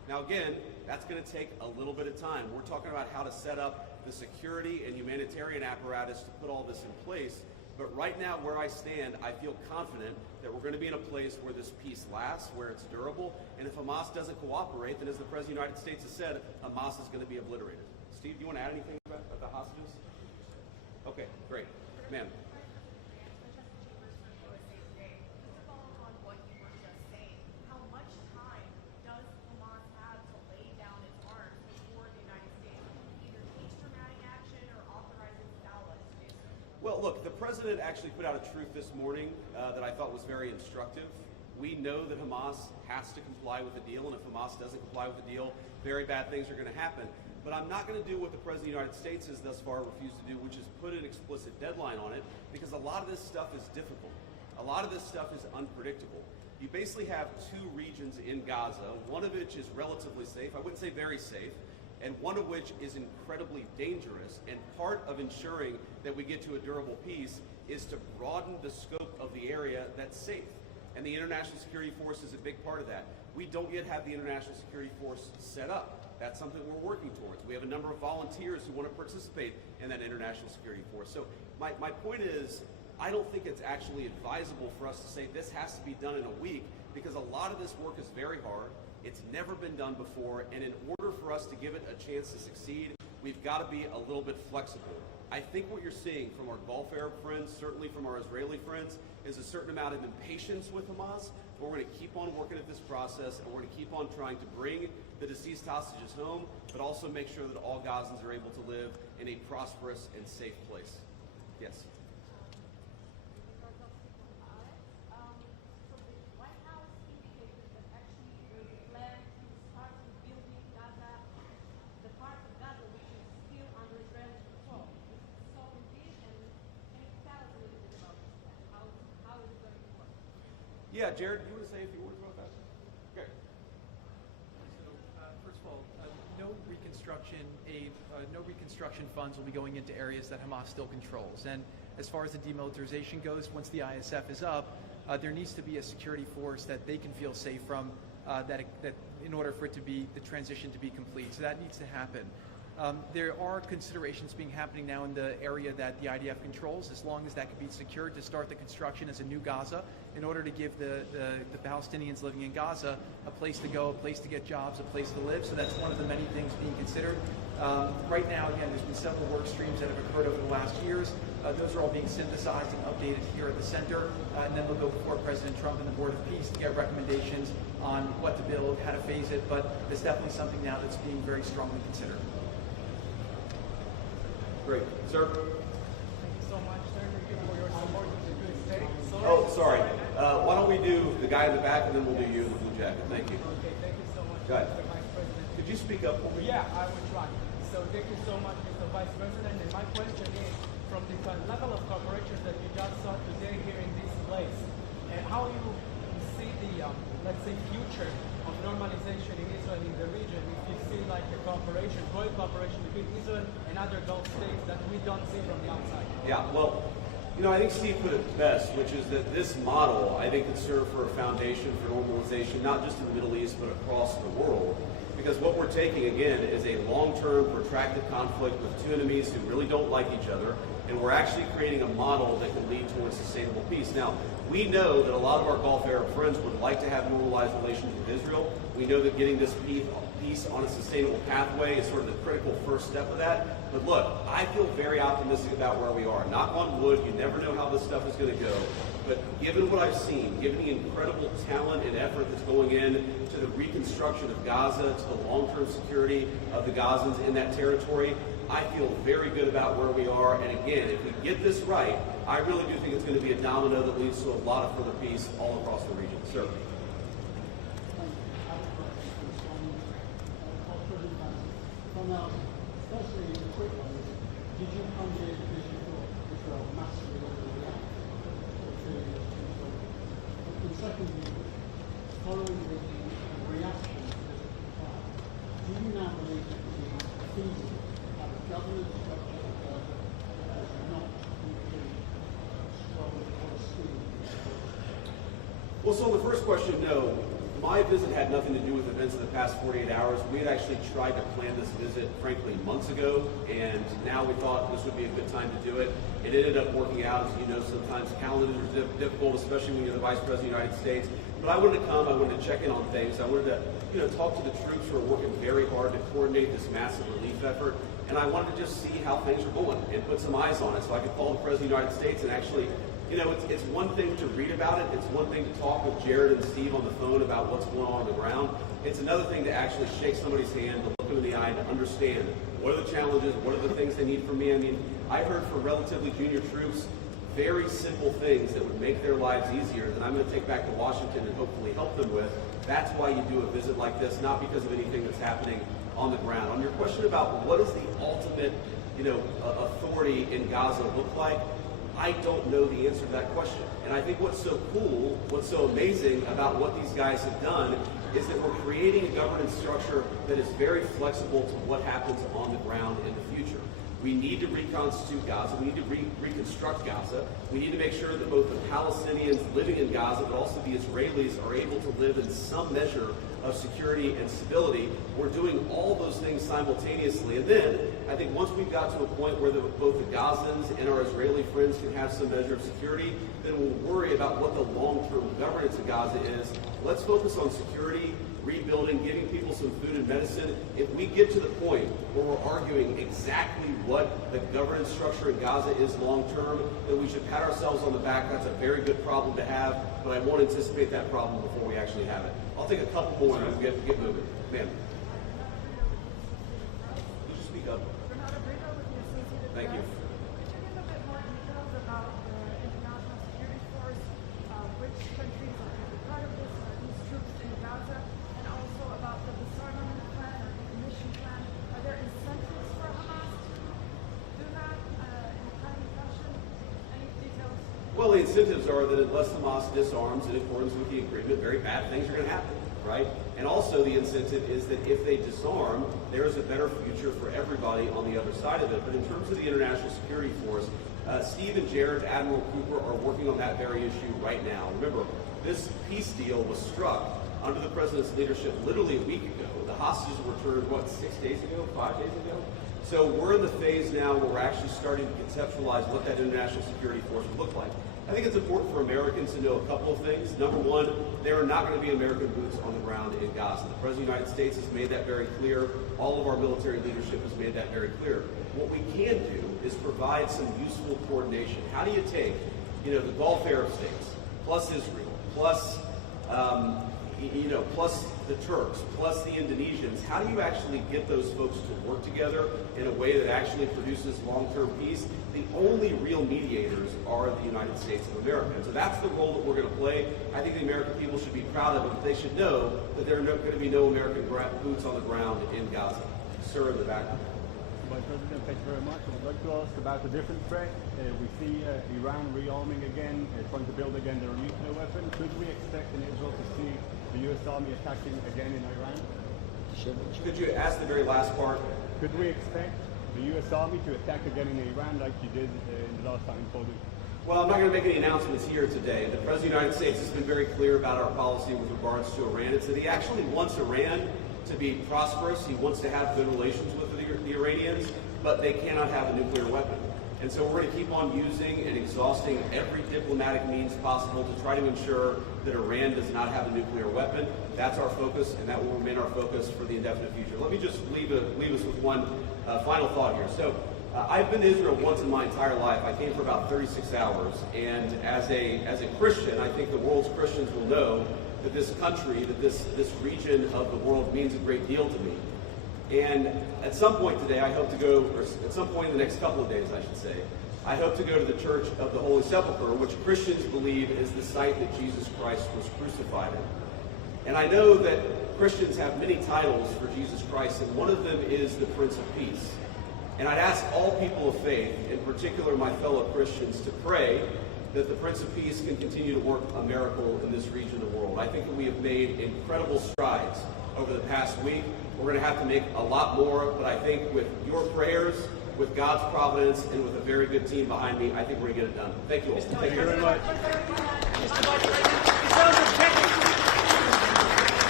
Now again, that's going to take a little bit of time. We're talking about how to set up the security and humanitarian apparatus to put all this in place. But right now, where I stand, I feel confident that we're going to be in a place where this peace lasts, where it's durable, and if Hamas doesn't cooperate, then as the President of the United States has said, Hamas is going to be obliterated. Steve, do you want to add anything about the hostages? Okay, great. Ma'am. Well, look, the president actually put out a truth this morning that I thought was very instructive. We know that Hamas has to comply with the deal, and if Hamas doesn't comply with the deal, very bad things are going to happen. But I'm not going to do what the President of the United States has thus far refused to do, which is put an explicit deadline on it, because a lot of this stuff is difficult. A lot of this stuff is unpredictable. You basically have two regions in Gaza, one of which is relatively safe, I wouldn't say very safe, and one of which is incredibly dangerous. And part of ensuring that we get to a durable peace is to broaden the scope of the area that's safe. And the International Security Force is a big part of that. We don't yet have the International Security Force set up. That's something we're working towards. We have a number of volunteers who want to participate in that International Security Force. So my point is, I don't think it's actually advisable for us to say this has to be done in a week, because a lot of this work is very hard. It's never been done before, and in order for us to give it a chance to succeed, we've got to be a little bit flexible. I think what you're seeing from our Gulf Arab friends, certainly from our Israeli friends, is a certain amount of impatience with Hamas, but we're going to keep on working at this process, and we're going to keep on trying to bring the deceased hostages home, but also make sure that all Gazans are able to live in a prosperous and safe place. Yes? Yeah, Jared, you want to say a few words about that? Okay. So, first of all, no reconstruction aid, no reconstruction funds will be going into areas that Hamas still controls. And as far as the demilitarization goes, once the ISF is up, there needs to be a security force that they can feel safe from, that in order for it to be the transition to be complete. So that needs to happen. There are considerations happening now in the area that the IDF controls, as long as that can be secured, to start the construction as a new Gaza, in order to give the Palestinians living in Gaza a place to go, a place to get jobs, a place to live. So that's one of the many things being considered. Right now, again, there's been several work streams that have occurred over the last years. Those are all being synthesized and updated here at the center, and then they'll go before President Trump and the Board of Peace to get recommendations on what to build, how to phase it, but it's definitely something now that's being very strongly considered. Great. Sir? Thank you so much, sir. Thank you for your support with the good state. Oh, sorry. Why don't we do the guy in the back, and then we'll do you in the blue jacket. Thank you. Okay, thank you so much, Go ahead. Mr. Vice President. Could you speak up for me? Yeah, I will try. So thank you so much, Mr. Vice President. And my question is, from the level of cooperation that you just saw today here in this place, and how you see the, let's say, future of normalization in Israel in the region, if you see like a cooperation, growing cooperation between Israel and other Gulf states that we don't see from the outside. Yeah, well, you know, I think Steve put it best, which is that this model, I think, could serve for a foundation for normalization, not just in the Middle East, but across the world. Because what we're taking, again, is a long-term, protracted conflict with two enemies who really don't like each other, and we're actually creating a model that can lead towards sustainable peace. Now, we know that a lot of our Gulf Arab friends would like to have normalized relations with Israel. We know that getting this peace on a sustainable pathway is sort of the critical first step of that. But look, I feel very optimistic about where we are. Knock on wood, you never know how this stuff is going to go. But given what I've seen, given the incredible talent and effort that's going in to the reconstruction of Gaza, to the long-term security of the Gazans in that territory, I feel very good about where we are. And again, if we get this right, I really do think it's going to be a domino that leads to a lot of further peace all across the region. Sir. Especially quick one, did you come to the vision for Israel massively overreact to Israel? And secondly, following the reaction to this attack, do you now believe that it is feasible to have a governance structure of Gaza that does not include strong Palestinians? Well, so the first question, no. my visit had nothing to do with events in the past 48 hours. We had actually tried to plan this visit, frankly, months ago, and now we thought this would be a good time to do it. It ended up working out. As you know, sometimes calendars are difficult, especially when you're the Vice President of the United States. But I wanted to come. I wanted to check in on things. I wanted to talk to the troops who are working very hard to coordinate this massive relief effort. And I wanted to just see how things are going and put some eyes on it so I could call the President of the United States and actually, it's one thing to read about it. It's one thing to talk with Jared and Steve on the phone about what's going on the ground. It's another thing to actually shake somebody's hand, to look them in the eye, and to understand what are the challenges, what are the things they need from me. I mean, I heard for relatively junior troops very simple things that would make their lives easier that I'm going to take back to Washington and hopefully help them with. That's why you do a visit like this, not because of anything that's happening on the ground. On your question about what does the ultimate, authority in Gaza look like, I don't know the answer to that question. And I think what's so cool, what's so amazing about what these guys have done is that we're creating a governance structure that is very flexible to what happens on the ground in the future. We need to reconstitute Gaza. We need to reconstruct Gaza. We need to make sure that both the Palestinians living in Gaza, but also the Israelis, are able to live in some measure of security and stability. We're doing all those things simultaneously. And then, I think once we've got to a point where both the Gazans and our Israeli friends can have some measure of security, then we'll worry about what the long-term governance of Gaza is. Let's focus on security, rebuilding, giving people some food and medicine. If we get to the point where we're arguing exactly what the governance structure in Gaza is long-term, then we should pat ourselves on the back. That's a very good problem to have, but I won't anticipate that problem before we actually have it. I'll take a couple more and we'll get moving. Ma'am. Could you speak up? Thank you. Could you give a bit more details about the international security force, which countries are going to be part of this, these troops in Gaza, and also about the disarmament plan or decommission plan? Are there incentives for Hamas to do that in a timely fashion? Any details? Well, the incentives are that unless Hamas disarms in accordance with the agreement, very bad things are going to happen, right? And also the incentive is that if they disarm, there is a better future for everybody on the other side of it. But in terms of the international security force, Steve and Jared, Admiral Cooper, are working on that very issue right now. Remember, this peace deal was struck under the president's leadership literally a week ago. The hostages were returned, 6 days ago, 5 days ago? So we're in the phase now where we're actually starting to conceptualize what that international security force would look like. I think it's important for Americans to know a couple of things. Number one, there are not going to be American boots on the ground in Gaza. The President of the United States has made that very clear. All of our military leadership has made that very clear. What we can do is provide some useful coordination. How do you take, the Gulf Arab states, plus Israel, plus plus the Turks, plus the Indonesians? How do you actually get those folks to work together in a way that actually produces long-term peace? The only real mediators are the United States of America. And so that's the role that we're going to play. I think the American people should be proud of it, but they should know that there are going to be no American boots on the ground in Gaza. Sir, in the back. Vice President, thank you very much. I would like to ask about a different threat. We see Iran rearming again, trying to build again their nuclear weapon. Could we expect in Israel to see the U.S. Army attacking again in Iran? Could you ask the very last part? Could we expect the U.S. Army to attack again in Iran like you did in the last time in Fallujah? Well, I'm not going to make any announcements here today. The President of the United States has been very clear about our policy with regards to Iran. It's that he actually wants Iran to be prosperous. He wants to have good relations with the Iranians, but they cannot have a nuclear weapon. And so we're going to keep on using and exhausting every diplomatic means possible to try to ensure that Iran does not have a nuclear weapon. That's our focus, and that will remain our focus for the indefinite future. Let me just leave us with one final thought here. So I've been to Israel once in my entire life. I came for about 36 hours, and as a Christian, I think the world's Christians will know that this country, that this region of the world means a great deal to me. And at some point today, I hope to go, or at some point in the next couple of days, I should say, I hope to go to the Church of the Holy Sepulchre, which Christians believe is the site that Jesus Christ was crucified in. And I know that Christians have many titles for Jesus Christ, and one of them is the Prince of Peace. And I'd ask all people of faith, in particular my fellow Christians, to pray that the Prince of Peace can continue to work a miracle in this region of the world. I think that we have made incredible strides over the past week. We're going to have to make a lot more, but I think with your prayers, with God's providence, and with a very good team behind me, I think we're going to get it done. Thank you all. Thank you very much.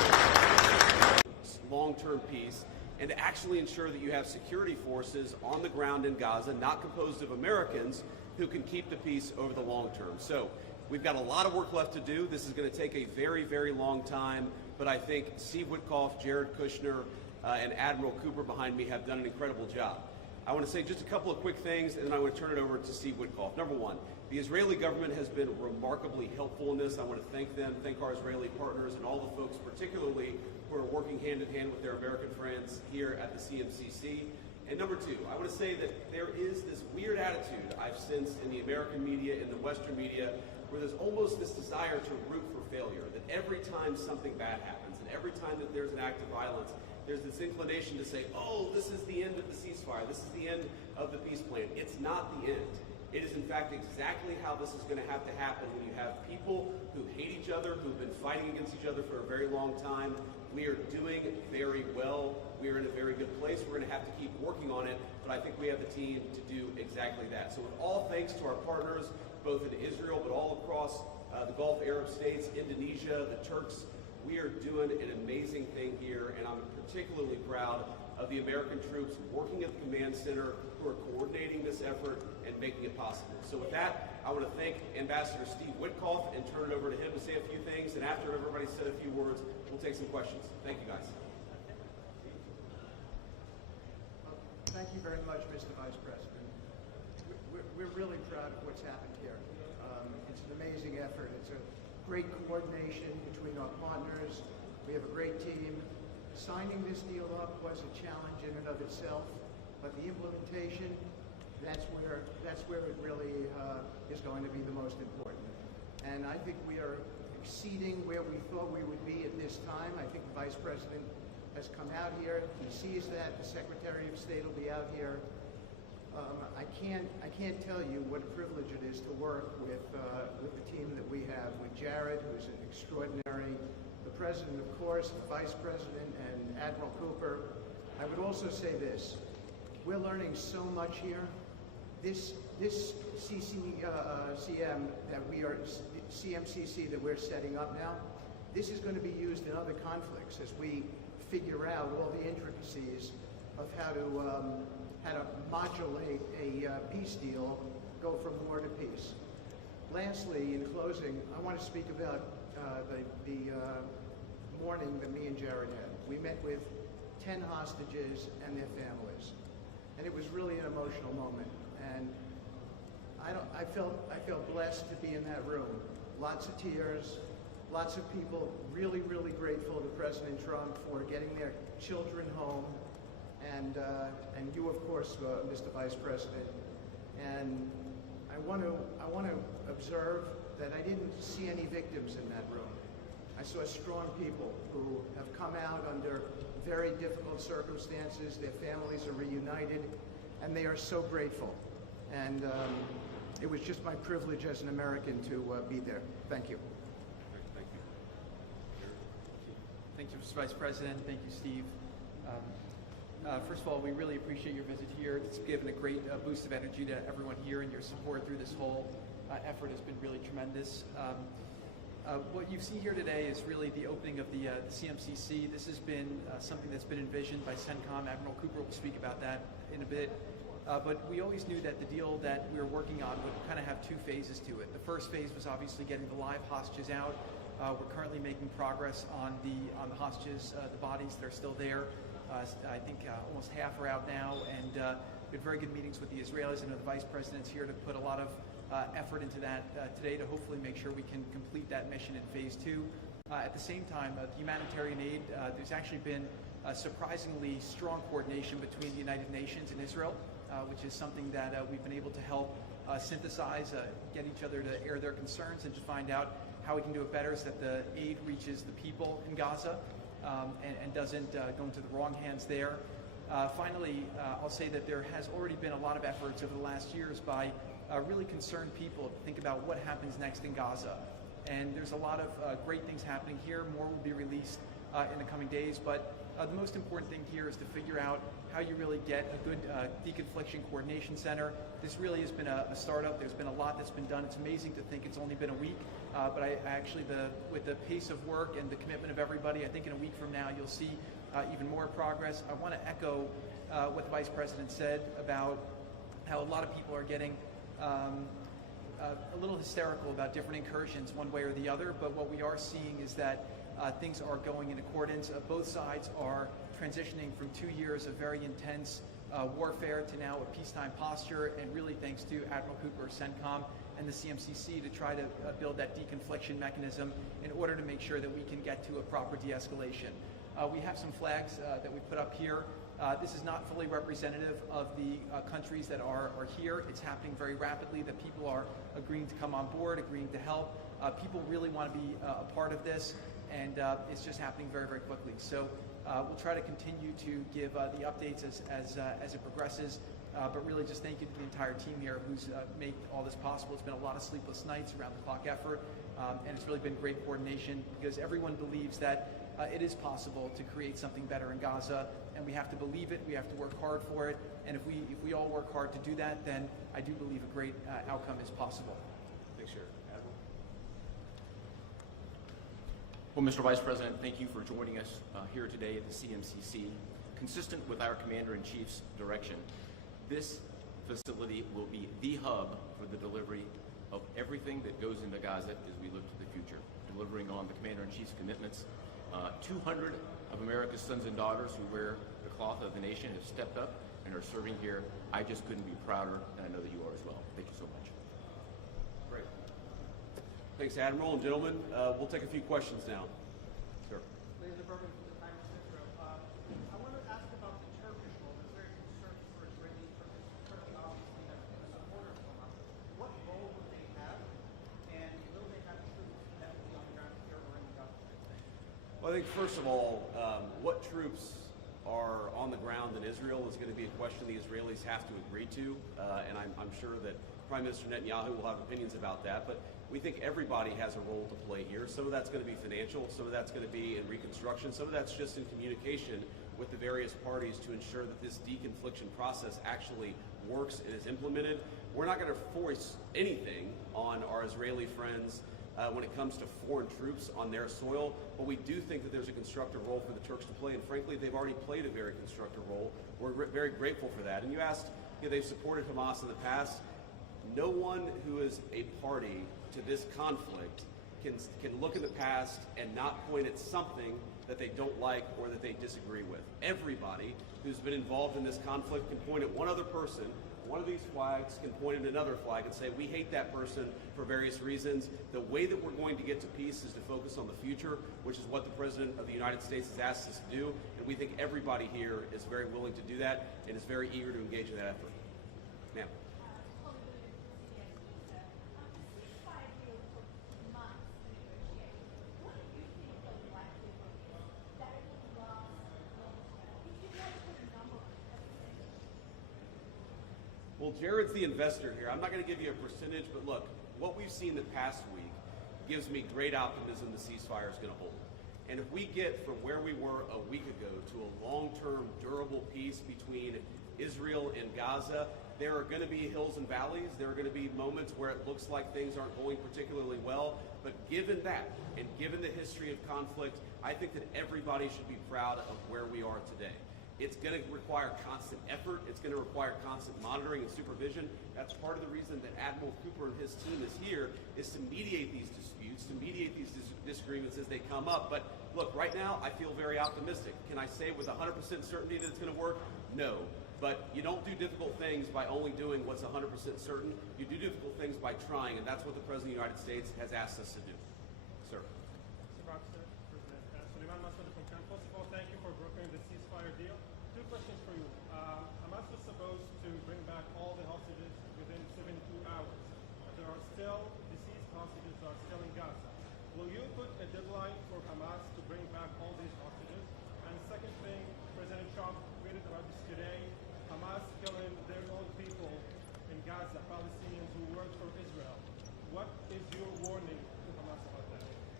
actually ensure that you have security forces on the ground in Gaza, not composed of Americans, who can keep the peace over the long term. So we've got a lot of work left to do. This is going to take a very, very long time, but I think Steve Witkoff, Jared Kushner, and Admiral Cooper behind me have done an incredible job. I want to say just a couple of quick things, and then I want to turn it over to Steve Witkoff. Number one, the Israeli government has been remarkably helpful in this. I want to thank them, thank our Israeli partners, and all the folks particularly who are working hand in hand with their American friends here at the CMCC. And number two, I want to say that there is this weird attitude I've sensed in the American media, in the Western media, where there's almost this desire to root for failure, that every time something bad happens, and every time that there's an act of violence, there's this inclination to say, oh, this is the end of the ceasefire, this is the end of the peace plan. It's not the end. It is in fact exactly how this is going to have to happen when you have people who hate each other, who've been fighting against each other for a very long time. We are doing very well. We are in a very good place. We're going to have to keep working on it, but I think we have the team to do exactly that. So with all thanks to our partners, both in Israel but all across the Gulf Arab states, Indonesia, the Turks, we are doing an amazing thing here, and I'm particularly proud of the American troops working at the command center who are coordinating this effort and making it possible. So with that, I want to thank Ambassador Steve Witkoff and turn it over to him to say a few things, and after everybody's said a few words, we'll take some questions. Thank you, guys. Thank you very much, Mr. Vice President. We're really proud of what's happened here. It's an amazing effort. It's a great coordination between our partners. We have a great team. Signing this deal up was a challenge in and of itself, but the implementation, that's where it really is going to be the most important. And I think we are exceeding where we thought we would be at this time. I think the Vice President has come out here. He sees that. The Secretary of State will be out here. I can't tell you what a privilege it is to work with the team that we have, with Jared, who's an extraordinary, the President, of course, the Vice President, and Admiral Cooper. I would also say this. We're learning so much here. This CMCC that we're setting up now, this is going to be used in other conflicts as we figure out all the intricacies of how to modulate a peace deal, go from war to peace. Lastly, in closing, I want to speak about the morning that me and Jared had. We met with 10 hostages and their families, and it was really an emotional moment. And I felt blessed to be in that room. Lots of tears, lots of people really, really grateful to President Trump for getting their children home, and you, of course, Mr. Vice President. And I want to observe that I didn't see any victims in that room. I saw strong people who have come out under very difficult circumstances. Their families are reunited, and they are so grateful. And it was just my privilege as an American to be there. Thank you. Thank you. Thank you, Mr. Vice President. Thank you, Steve. First of all, we really appreciate your visit here. It's given a great boost of energy to everyone here, and your support through this whole effort has been really tremendous. What you see here today is really the opening of the CMCC. This has been something that's been envisioned by CENTCOM. Admiral Cooper will speak about that in a bit. But we always knew that the deal that we were working on would kind of have two phases to it. The first phase was obviously getting the live hostages out. We're currently making progress on the hostages, the bodies that are still there. I think almost half are out now, and we had very good meetings with the Israelis, and the Vice President's here to put a lot of effort into that today to hopefully make sure we can complete that mission in phase two. At the same time, the humanitarian aid, there's actually been surprisingly strong coordination between the United Nations and Israel, which is something that we've been able to help synthesize, get each other to air their concerns and to find out how we can do it better so that the aid reaches the people in Gaza and doesn't go into the wrong hands there. Finally, I'll say that there has already been a lot of efforts over the last years by really concerned people to think about what happens next in Gaza. And there's a lot of great things happening here. More will be released in the coming days. But the most important thing here is to figure out how you really get a good deconfliction coordination center. This really has been a startup. There's been a lot that's been done. It's amazing to think it's only been a week, but I actually, with the pace of work and the commitment of everybody, I think in a week from now you'll see even more progress. I want to echo what the Vice President said about how a lot of people are getting a little hysterical about different incursions one way or the other, but what we are seeing is that things are going in accordance. Both sides are transitioning from 2 years of very intense warfare to now a peacetime posture, and really thanks to Admiral Cooper, CENTCOM, and the CMCC to try to build that deconfliction mechanism in order to make sure that we can get to a proper de-escalation. We have some flags that we put up here. This is not fully representative of the countries that are here. It's happening very rapidly, that people are agreeing to come on board, agreeing to help. People really want to be a part of this, and it's just happening very, very quickly. So we'll try to continue to give the updates as it progresses, but really just thank you to the entire team here who's made all this possible. It's been a lot of sleepless nights, around the clock effort, and it's really been great coordination because everyone believes that it is possible to create something better in Gaza, and we have to believe it, we have to work hard for it, and if we all work hard to do that, then I do believe a great outcome is possible. Thanks, Sheriff. Admiral? Well, Mr. Vice President, thank you for joining us here today at the CMCC. Consistent with our Commander-in-Chief's direction, this facility will be the hub for the delivery of everything that goes into Gaza as we look to the future, delivering on the Commander-in-Chief's commitments. 200 of America's sons and daughters who wear the cloth of the nation have stepped up and are serving here. I just couldn't be prouder, and I know that you are as well. Thank you so much. Great. Thanks, Admiral. And gentlemen, we'll take a few questions now. Sir. Ladies and gentlemen, from the Times of Israel, I want to ask about the Turkish role. There's very concerned for Israeli Turkey. Turkey obviously has been a supporter of Hamas. What role would they have, and will they have troops that will be on the ground here or in Gaza? Well, I think first of all, what troops are on the ground in Israel is going to be a question the Israelis have to agree to, and I'm sure that Prime Minister Netanyahu will have opinions about that, but we think everybody has a role to play here. Some of that's going to be financial, some of that's going to be in reconstruction, some of that's just in communication with the various parties to ensure that this deconfliction process actually works and is implemented. We're not going to force anything on our Israeli friends when it comes to foreign troops on their soil, but we do think that there's a constructive role for the Turks to play, and frankly, they've already played a very constructive role. We're very grateful for that. And you asked, they've supported Hamas in the past. No one who is a party to this conflict can look in the past and not point at something that they don't like or that they disagree with. Everybody who's been involved in this conflict can point at one other person. One of these flags can point at another flag and say, we hate that person for various reasons. The way that we're going to get to peace is to focus on the future, which is what the President of the United States has asked us to do. And we think everybody here is very willing to do that and is very eager to engage in that effort. Ma'am. Well, Jared's the investor here. I'm not going to give you a percentage, but look, what we've seen the past week gives me great optimism the ceasefire is going to hold. And if we get from where we were a week ago to a long-term, durable peace between Israel and Gaza, there are going to be hills and valleys. There are going to be moments where it looks like things aren't going particularly well. But given that, and given the history of conflict, I think that everybody should be proud of where we are today. It's going to require constant effort. It's going to require constant monitoring and supervision. That's part of the reason that Admiral Cooper and his team is here, is to mediate these disputes, to mediate these disagreements as they come up. But look, right now, I feel very optimistic. Can I say with 100% certainty that it's going to work? No. But you don't do difficult things by only doing what's 100% certain. You do difficult things by trying, and that's what the President of the United States has asked us to do. Sir. Mr. Rockster, President Suleiman Massoud from Cannes. First of all, thank you for brokering the ceasefire deal. Two questions for you. Hamas was supposed to bring back all the hostages within 72 hours. But there are still deceased hostages that are still in Gaza. Will you put a deadline for Hamas to bring back all these hostages? And second thing, President Trump tweeted about this today. Hamas killing their own people in Gaza, Palestinians who work for Israel. What is your warning to Hamas about that?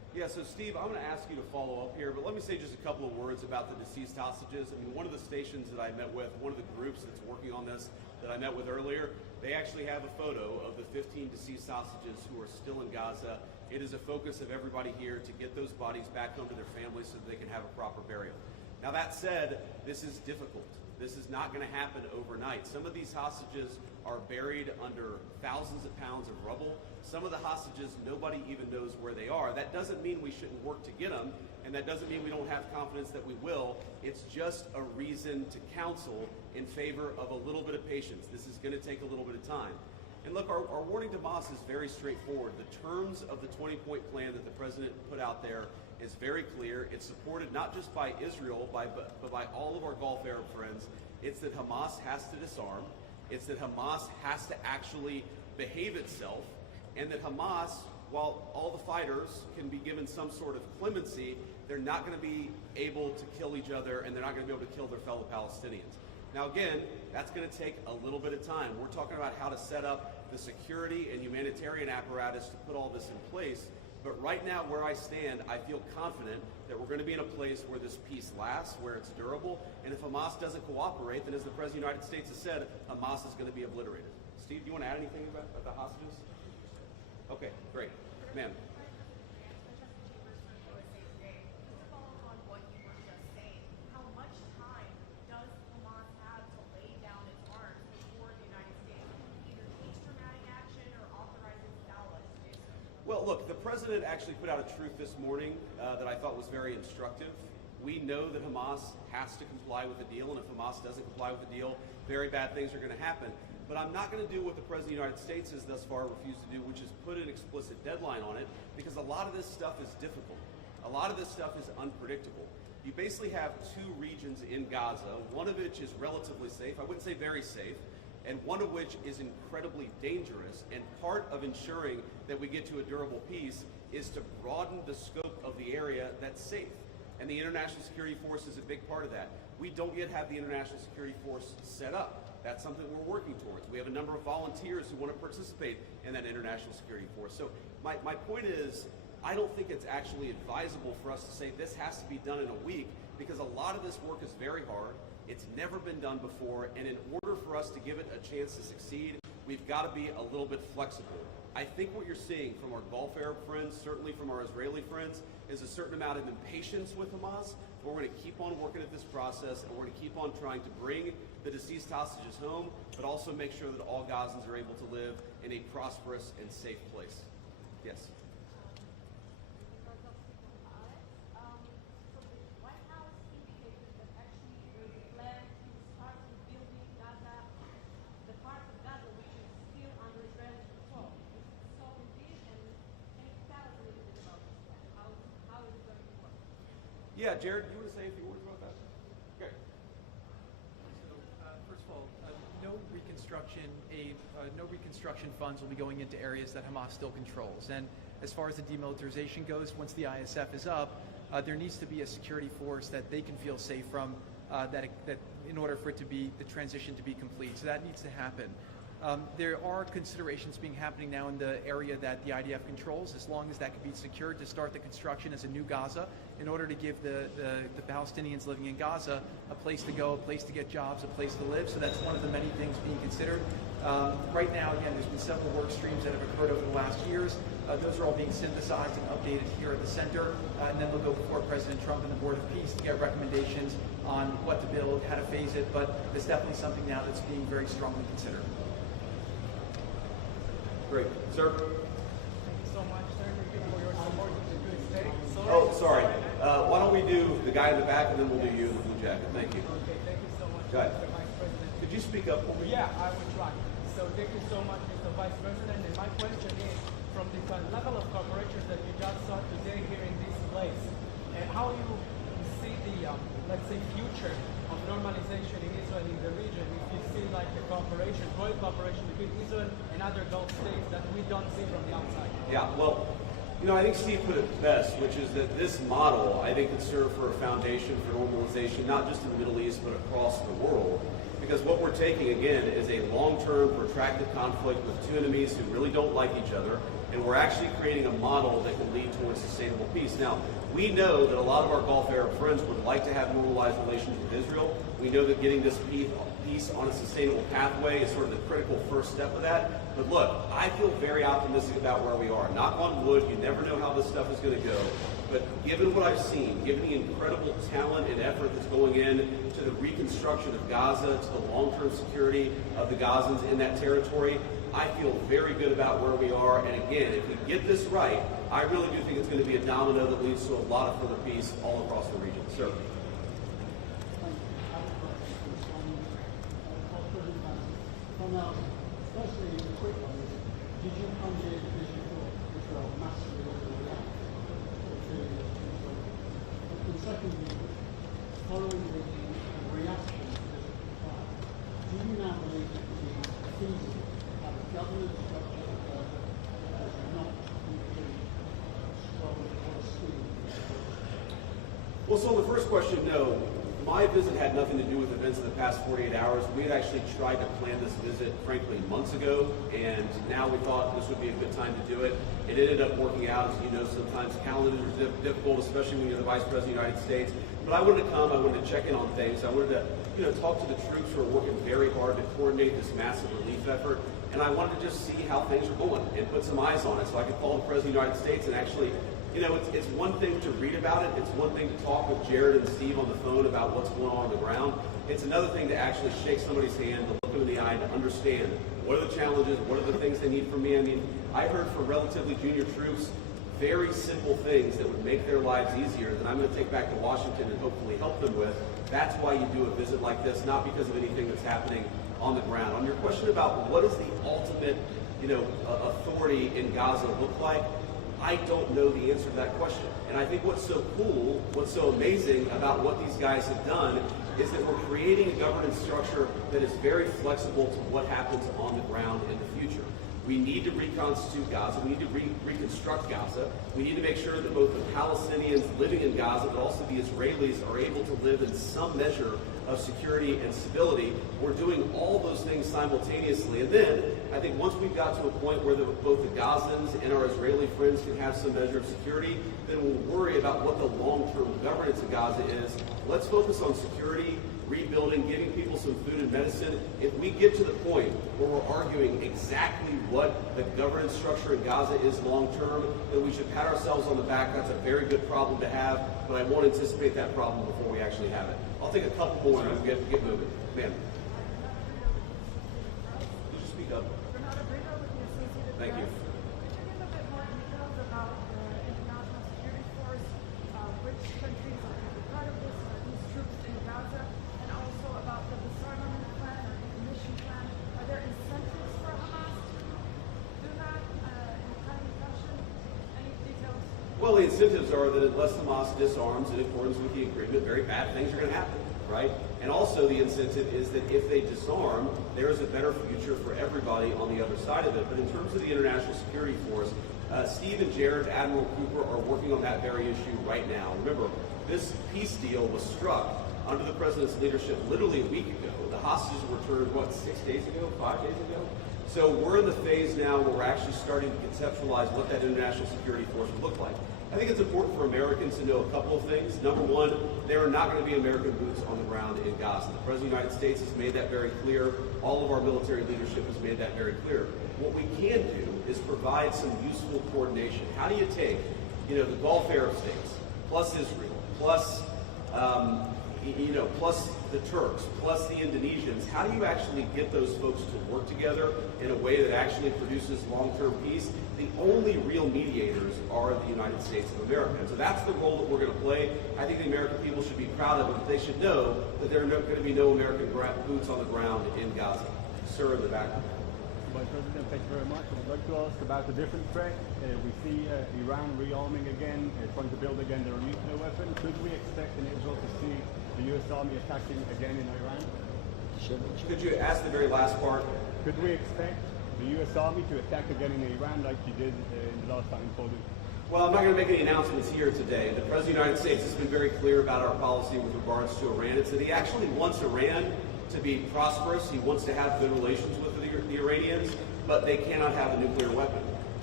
Yeah, so Steve, I'm going to ask you to follow up here, but let me say just a couple of words about the deceased hostages. I mean, one of the stations that I met with, one of the groups that's working on this that I met with earlier, they actually have a photo of the 15 deceased hostages who are still in Gaza. It is a focus of everybody here to get those bodies back home to their families so that they can have a proper burial. Now that said, this is difficult. This is not going to happen overnight. Some of these hostages are buried under thousands of pounds of rubble. Some of the hostages, nobody even knows where they are. That doesn't mean we shouldn't work to get them, and that doesn't mean we don't have confidence that we will. It's just a reason to counsel in favor of a little bit of patience. This is going to take a little bit of time. And look, our warning to Hamas is very straightforward. The terms of the 20-point plan that the president put out there is very clear. It's supported not just by Israel, but by all of our Gulf Arab friends. It's that Hamas has to disarm. It's that Hamas has to actually behave itself. And that Hamas, while all the fighters can be given some sort of clemency, they're not going to be able to kill each other, and they're not going to be able to kill their fellow Palestinians. Now again, that's going to take a little bit of time. We're talking about how to set up the security and humanitarian apparatus to put all this in place. But right now, where I stand, I feel confident that we're going to be in a place where this peace lasts, where it's durable. And if Hamas doesn't cooperate, then as the President of the United States has said, Hamas is going to be obliterated. Steve, do you want to add anything about the hostages? Okay, great. Ma'am. Well, look, the president actually put out a truth this morning that I thought was very instructive. We know that Hamas has to comply with the deal, and if Hamas doesn't comply with the deal, very bad things are going to happen. But I'm not going to do what the President of the United States has thus far refused to do, which is put an explicit deadline on it, because a lot of this stuff is difficult. A lot of this stuff is unpredictable. You basically have two regions in Gaza, one of which is relatively safe, I wouldn't say very safe, and one of which is incredibly dangerous. And part of ensuring that we get to a durable peace is to broaden the scope of the area that's safe. And the International Security Force is a big part of that. We don't yet have the International Security Force set up. That's something we're working towards. We have a number of volunteers who want to participate in that International Security Force. So my point is, I don't think it's actually advisable for us to say this has to be done in a week, because a lot of this work is very hard. It's never been done before, and in order for us to give it a chance to succeed, we've got to be a little bit flexible. I think what you're seeing from our Gulf Arab friends, certainly from our Israeli friends, is a certain amount of impatience with Hamas, but we're going to keep on working at this process, and we're going to keep on trying to bring the deceased hostages home, but also make sure that all Gazans are able to live in a prosperous and safe place. Yes? Yeah, Jared, you want to say a few words about that? Okay. So, first of all, no reconstruction funds will be going into areas that Hamas still controls. And as far as the demilitarization goes, once the ISF is up, there needs to be a security force that they can feel safe from, that in order for it to be the transition to be complete. So that needs to happen. There are considerations being happening now in the area that the IDF controls, as long as that can be secured, to start the construction as a new Gaza, in order to give the Palestinians living in Gaza a place to go, a place to get jobs, a place to live. So that's one of the many things being considered. Right now, again, there's been several work streams that have occurred over the last years. Those are all being synthesized and updated here at the center, and then they'll go before President Trump and the Board of Peace to get recommendations on what to build, how to phase it, but it's definitely something now that's being very strongly considered. Great. Sir? Thank you so much, sir. Thank you for your support of the good state. Oh, sorry. Why don't we do the guy in the back, and then we'll do you in the blue jacket. Thank you. Okay, thank you so much, Go ahead. Mr. Vice President. Could you speak up for me? Yeah, I will try. So thank you so much, Mr. Vice President. And my question is, from the level of cooperation that you just saw today here in this place, and how you see the, let's say, future of normalization in Israel in the region, if you see like the cooperation, growing cooperation between Israel and other Gulf states that we don't see from the outside? Yeah, well, I think Steve put it best, which is that this model, I think, could serve for a foundation for normalization, not just in the Middle East, but across the world. Because what we're taking, again, is a long-term, protracted conflict with two enemies who really don't like each other, and we're actually creating a model that can lead towards sustainable peace. Now, we know that a lot of our Gulf Arab friends would like to have normalized relations with Israel. We know that getting this peace on a sustainable pathway is sort of the critical first step of that. But look, I feel very optimistic about where we are. Knock on wood, you never know how this stuff is going to go. But given what I've seen, given the incredible talent and effort that's going in to the reconstruction of Gaza, to the long-term security of the Gazans in that territory, I feel very good about where we are. And again, if we get this right, I really do think it's going to be a domino that leads to a lot of further peace all across the region. Sir. Firstly, a quick one. Did you come here because you thought Israel massively overreacted to Israel? And secondly, following the reaction to this fire, do you now believe it to be feasible to have a government structure that is not completely strong Palestinian? Well, so on the first question, no. My visit had nothing to do with events in the past 48 hours. We had actually tried to plan this visit, frankly, months ago, and now we thought this would be a good time to do it. It ended up working out. As you know, sometimes calendars are difficult, especially when you're the Vice President of the United States. But I wanted to come. I wanted to check in on things. I wanted to, talk to the troops who are working very hard to coordinate this massive relief effort. And I wanted to just see how things are going and put some eyes on it, so I could call the President of the United States and actually. It's one thing to read about it. It's one thing to talk with Jared and Steve on the phone about what's going on the ground. It's another thing to actually shake somebody's hand, to look them in the eye, and to understand what are the challenges, what are the things they need from me. I mean, I heard from relatively junior troops very simple things that would make their lives easier that I'm going to take back to Washington and hopefully help them with. That's why you do a visit like this, not because of anything that's happening on the ground. On your question about what does the ultimate, authority in Gaza look like, I don't know the answer to that question. And I think what's so cool, what's so amazing about what these guys have done is that we're creating a governance structure that is very flexible to what happens on the ground in the future. We need to reconstitute Gaza. We need to reconstruct Gaza. We need to make sure that both the Palestinians living in Gaza, but also the Israelis, are able to live in some measure of security and stability. We're doing all those things simultaneously. And then I think once we've got to a point where both the Gazans and our Israeli friends can have some measure of security, then we'll worry about what the long-term governance of Gaza is. Let's focus on security, rebuilding, giving people some food and medicine. If we get to the point where we're arguing exactly what the governance structure in Gaza is long-term, then we should pat ourselves on the back. That's a very good problem to have, but I won't anticipate that problem before we actually have it. I'll take a couple more and we'll get moving. Ma'am. Could you speak up? Thank you. Could you give a bit more details about the international security force, which countries are going to be part of this, these troops in Gaza, and also about the disarmament plan or the mission plan? Are there incentives for Hamas to do that in a timely fashion? Any details? Well, the incentives are that unless Hamas disarms in accordance with the agreement, very bad things are going to happen, right? And also the incentive is that if they disarm, there is a better future for everybody on the other side of it. But in terms of the international security force, Steve and Jared, Admiral Cooper, are working on that very issue right now. Remember, this peace deal was struck under the president's leadership literally a week ago. The hostages were returned, 6 days ago, 5 days ago? So we're in the phase now where we're actually starting to conceptualize what that international security force would look like. I think it's important for Americans to know a couple of things. Number one, there are not going to be American boots on the ground in Gaza. The President of the United States has made that very clear. All of our military leadership has made that very clear. What we can do is provide some useful coordination. How do you take, the Gulf Arab states, plus Israel, plus plus the Turks, plus the Indonesians? How do you actually get those folks to work together in a way that actually produces long-term peace? The only real mediators are the United States of America. And so that's the role that we're going to play. I think the American people should be proud of it, but they should know that there are going to be no American boots on the ground in Gaza. Sir, in the back. Vice President, thank you very much. I would like to ask about a different threat. We see Iran rearming again, trying to build again their nuclear weapon. Could we expect in Israel to see the U.S. Army attacking again in Iran? Could you ask the very last part? Could we expect the U.S. Army to attack again in Iran like you did in the last time in Poland? Well, I'm not going to make any announcements here today. The President of the United States has been very clear about our policy with regards to Iran. It's that he actually wants Iran to be prosperous. He wants to have good relations with the Iranians, but they cannot have a nuclear weapon.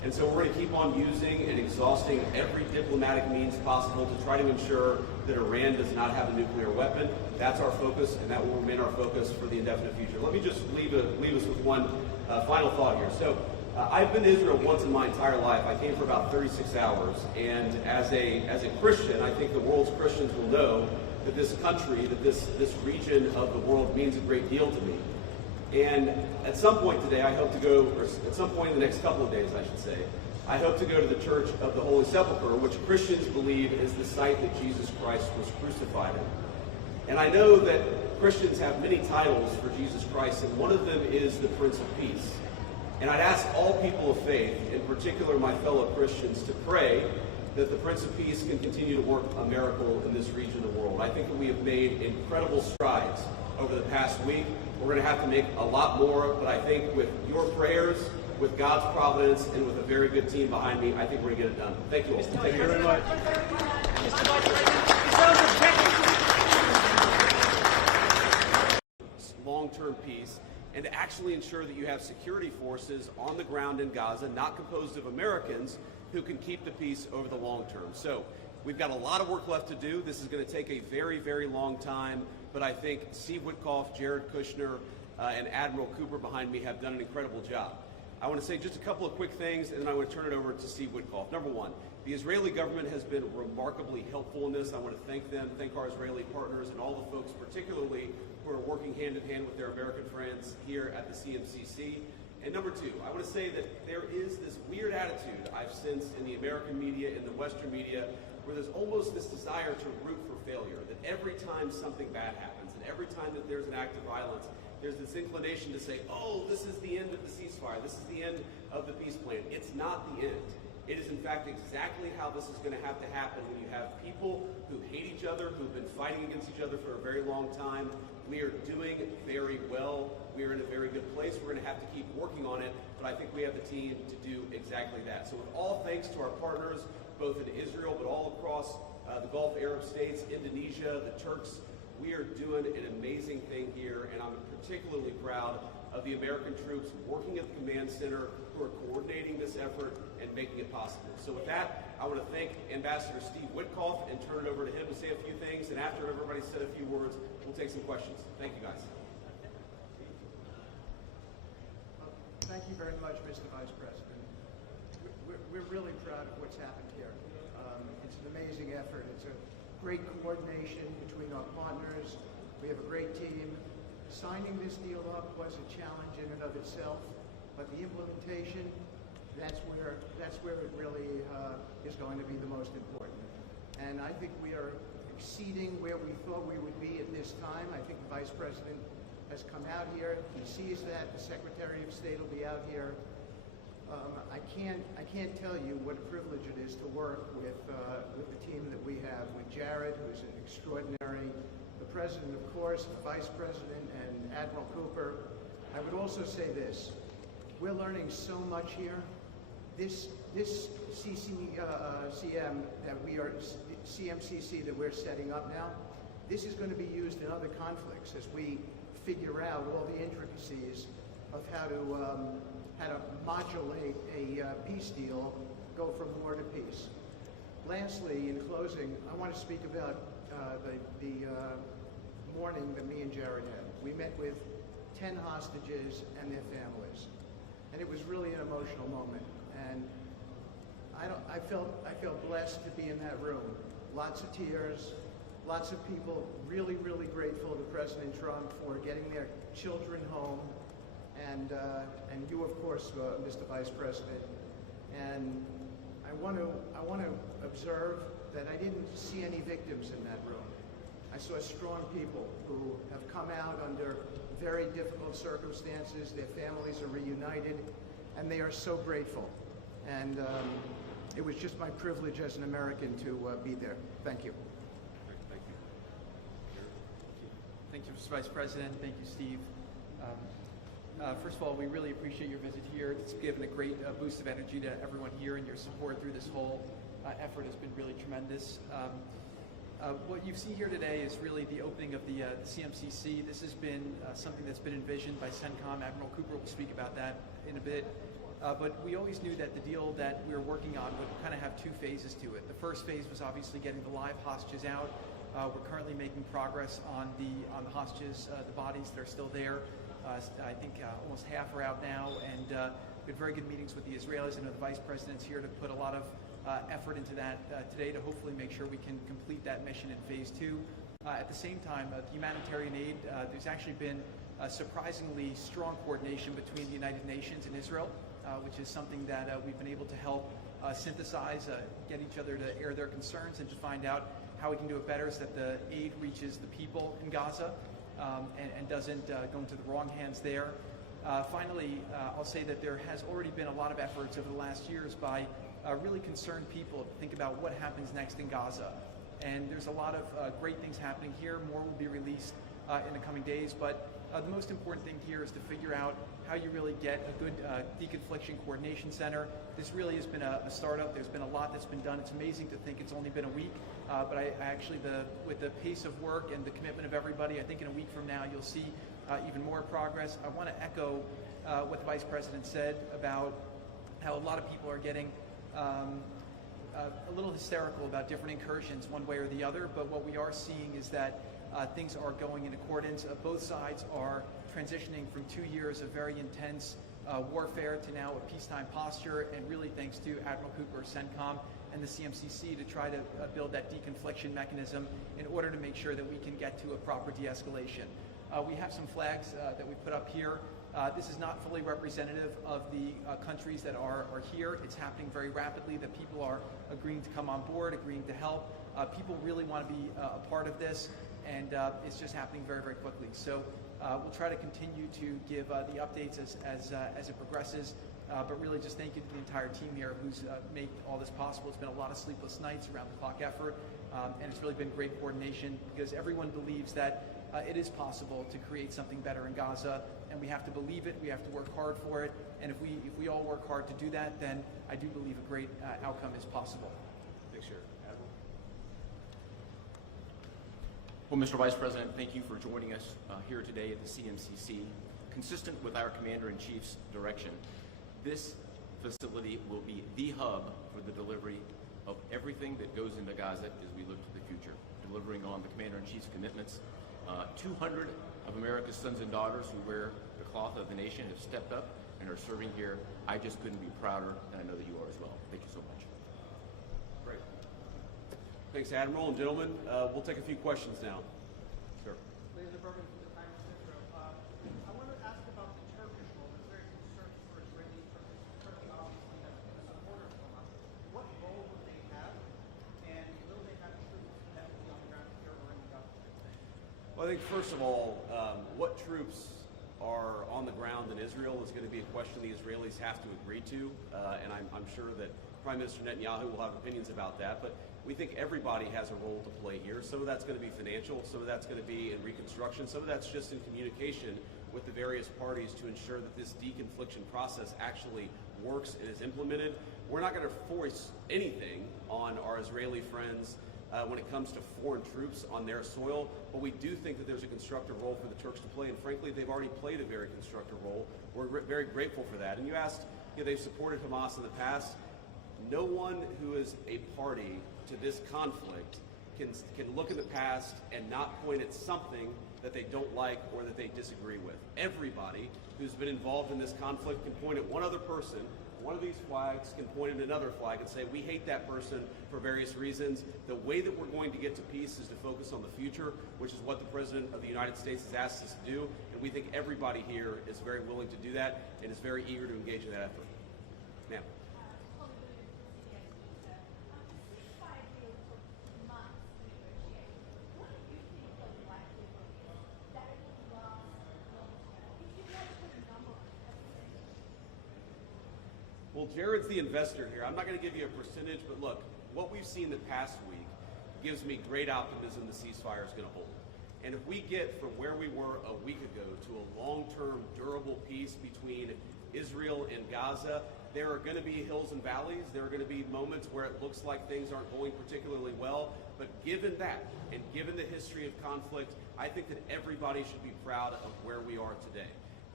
And so we're going to keep on using and exhausting every diplomatic means possible to try to ensure that Iran does not have a nuclear weapon. That's our focus, and that will remain our focus for the indefinite future. Let me just leave us with one final thought here. So I've been to Israel once in my entire life. I came for about 36 hours, and as a Christian, I think the world's Christians will know that this country, that this region of the world means a great deal to me. And at some point today, I hope to go, or at some point in the next couple of days, I should say, I hope to go to the Church of the Holy Sepulchre, which Christians believe is the site that Jesus Christ was crucified in. And I know that Christians have many titles for Jesus Christ, and one of them is the Prince of Peace. And I'd ask all people of faith, in particular my fellow Christians, to pray that the Prince of Peace can continue to work a miracle in this region of the world. I think that we have made incredible strides over the past week. We're going to have to make a lot more, but I think with your prayers, with God's providence, and with a very good team behind me, I think we're going to get it done. Thank you all. Thank you very much. Long-term peace, and to actually ensure that you have security forces on the ground in Gaza, not composed of Americans, who can keep the peace over the long term. So we've got a lot of work left to do. This is going to take a very, very long time, but I think Steve Witkoff, Jared Kushner, and Admiral Cooper behind me have done an incredible job. I want to say just a couple of quick things, and then I want to turn it over to Steve Witkoff. Number one, the Israeli government has been remarkably helpful in this. I want to thank them, thank our Israeli partners, and all the folks, particularly who are working hand in hand with their American friends here at the CMCC. And number two, I want to say that there is this weird attitude I've sensed in the American media, in the Western media, where there's almost this desire to root for failure, that every time something bad happens, and every time that there's an act of violence, there's this inclination to say, oh, this is the end of the ceasefire, this is the end of the peace plan. It's not the end. It is in fact exactly how this is going to have to happen when you have people who hate each other, who've been fighting against each other for a very long time. We are doing very well. We are in a very good place. We're going to have to keep working on it, but I think we have the team to do exactly that. So with all thanks to our partners, both in Israel, but all across the Gulf Arab states, Indonesia, the Turks, we are doing an amazing thing here, and I'm particularly proud of the American troops working at the command center who are coordinating this effort and making it possible. So with that, I want to thank Ambassador Steve Witkoff and turn it over to him to say a few things, and after everybody's said a few words, we'll take some questions. Thank you, guys. Thank you very much, Mr. Vice President. We're really proud of what's happened here. It's an amazing effort. It's a great coordination between our partners. We have a great team. Signing this deal up was a challenge in and of itself, but the implementation, that's where it really is going to be the most important. And I think we are exceeding where we thought we would be at this time. I think the Vice President has come out here. He sees that. The Secretary of State will be out here. I can't tell you what a privilege it is to work with the team that we have, with Jared, who's an extraordinary, the President, of course, the Vice President, and Admiral Cooper. I would also say this. We're learning so much here. This CMCC that we're setting up now, this is going to be used in other conflicts as we figure out all the intricacies of how to modulate a peace deal, go from war to peace. Lastly, in closing, I want to speak about the morning that me and Jared had. We met with 10 hostages and their families, and it was really an emotional moment. And I felt blessed to be in that room. Lots of tears, lots of people really, really grateful to President Trump for getting their children home, and you, of course, Mr. Vice President. And I want to observe that I didn't see any victims in that room. I saw strong people who have come out under very difficult circumstances. Their families are reunited, and they are so grateful. And it was just my privilege as an American to be there. Thank you. Thank you. Thank you, Mr. Vice President. Thank you, Steve. First of all, we really appreciate your visit here. It's given a great boost of energy to everyone here, and your support through this whole effort has been really tremendous. What you see here today is really the opening of the CMCC. This has been something that's been envisioned by CENTCOM. Admiral Cooper will speak about that in a bit. But we always knew that the deal that we were working on would kind of have two phases to it. The first phase was obviously getting the live hostages out. We're currently making progress on the hostages, the bodies that are still there. I think almost half are out now, and we had very good meetings with the Israelis. I know the Vice President's here to put a lot of effort into that today to hopefully make sure we can complete that mission in phase 2. At the same time, humanitarian aid, there's actually been surprisingly strong coordination between the United Nations and Israel, which is something that we've been able to help synthesize, get each other to air their concerns and to find out how we can do it better so that the aid reaches the people in Gaza and doesn't go into the wrong hands there. Finally, I'll say that there has already been a lot of efforts over the last years by really concerned people to think about what happens next in Gaza. And there's a lot of great things happening here. More will be released in the coming days. But the most important thing here is to figure out how you really get a good deconfliction coordination center. This really has been a startup. There's been a lot that's been done. It's amazing to think it's only been a week. But I actually, with the pace of work and the commitment of everybody, I think in a week from now you'll see even more progress. I want to echo what the Vice President said about how a lot of people are getting a little hysterical about different incursions one way or the other, but what we are seeing is that things are going in accordance. Both sides are transitioning from 2 years of very intense warfare to now a peacetime posture, and really thanks to Admiral Cooper, CENTCOM, and the CMCC to try to build that deconfliction mechanism in order to make sure that we can get to a proper de-escalation. We have some flags that we put up here. This is not fully representative of the countries that are here. It's happening very rapidly, that people are agreeing to come on board, agreeing to help. People really want to be a part of this, and it's just happening very, very quickly. So we'll try to continue to give the updates as it progresses, but really just thank you to the entire team here who's made all this possible. It's been a lot of sleepless nights, around the clock effort, and it's really been great coordination because everyone believes that it is possible to create something better in Gaza, and we have to believe it, we have to work hard for it, and if we all work hard to do that, then I do believe a great outcome is possible. Thanks, Jared. Admiral? Well, Mr. Vice President, thank you for joining us here today at the CMCC. Consistent with our Commander-in-Chief's direction, this facility will be the hub for the delivery of everything that goes into Gaza as we look to the future, delivering on the Commander-in-Chief's commitments. 200 of America's sons and daughters who wear the cloth of the nation have stepped up and are serving here. I just couldn't be prouder, and I know that you are as well. Thank you so much. Great. Thanks, Admiral. And gentlemen, we'll take a few questions now. Sure. Laser Berman from the Times of Israel. I want to ask about the Turkish role. There's very concerned for Israeli Turkey. Turkey obviously has been a supporter of Hamas. What role would they have, and will they have troops that will be on the ground here or in the Gaza? Well, I think first of all, what troops are on the ground in Israel is going to be a question the Israelis have to agree to, and I'm sure that Prime Minister Netanyahu will have opinions about that, but we think everybody has a role to play here. Some of that's going to be financial, some of that's going to be in reconstruction, some of that's just in communication with the various parties to ensure that this deconfliction process actually works and is implemented. We're not going to force anything on our Israeli friends when it comes to foreign troops on their soil, but we do think that there's a constructive role for the Turks to play, and frankly, they've already played a very constructive role. We're very grateful for that. And you asked, they've supported Hamas in the past. No one who is a party to this conflict can look in the past and not point at something that they don't like or that they disagree with. Everybody who's been involved in this conflict can point at one other person. One of these flags can point at another flag and say, we hate that person for various reasons. The way that we're going to get to peace is to focus on the future, which is what the President of the United States has asked us to do. And we think everybody here is very willing to do that and is very eager to engage in that effort. Ma'am. Well, Jared's the investor here. I'm not going to give you a percentage, but look, what we've seen the past week gives me great optimism the ceasefire is going to hold. And if we get from where we were a week ago to a long-term, durable peace between Israel and Gaza, there are going to be hills and valleys. There are going to be moments where it looks like things aren't going particularly well. But given that, and given the history of conflict, I think that everybody should be proud of where we are today.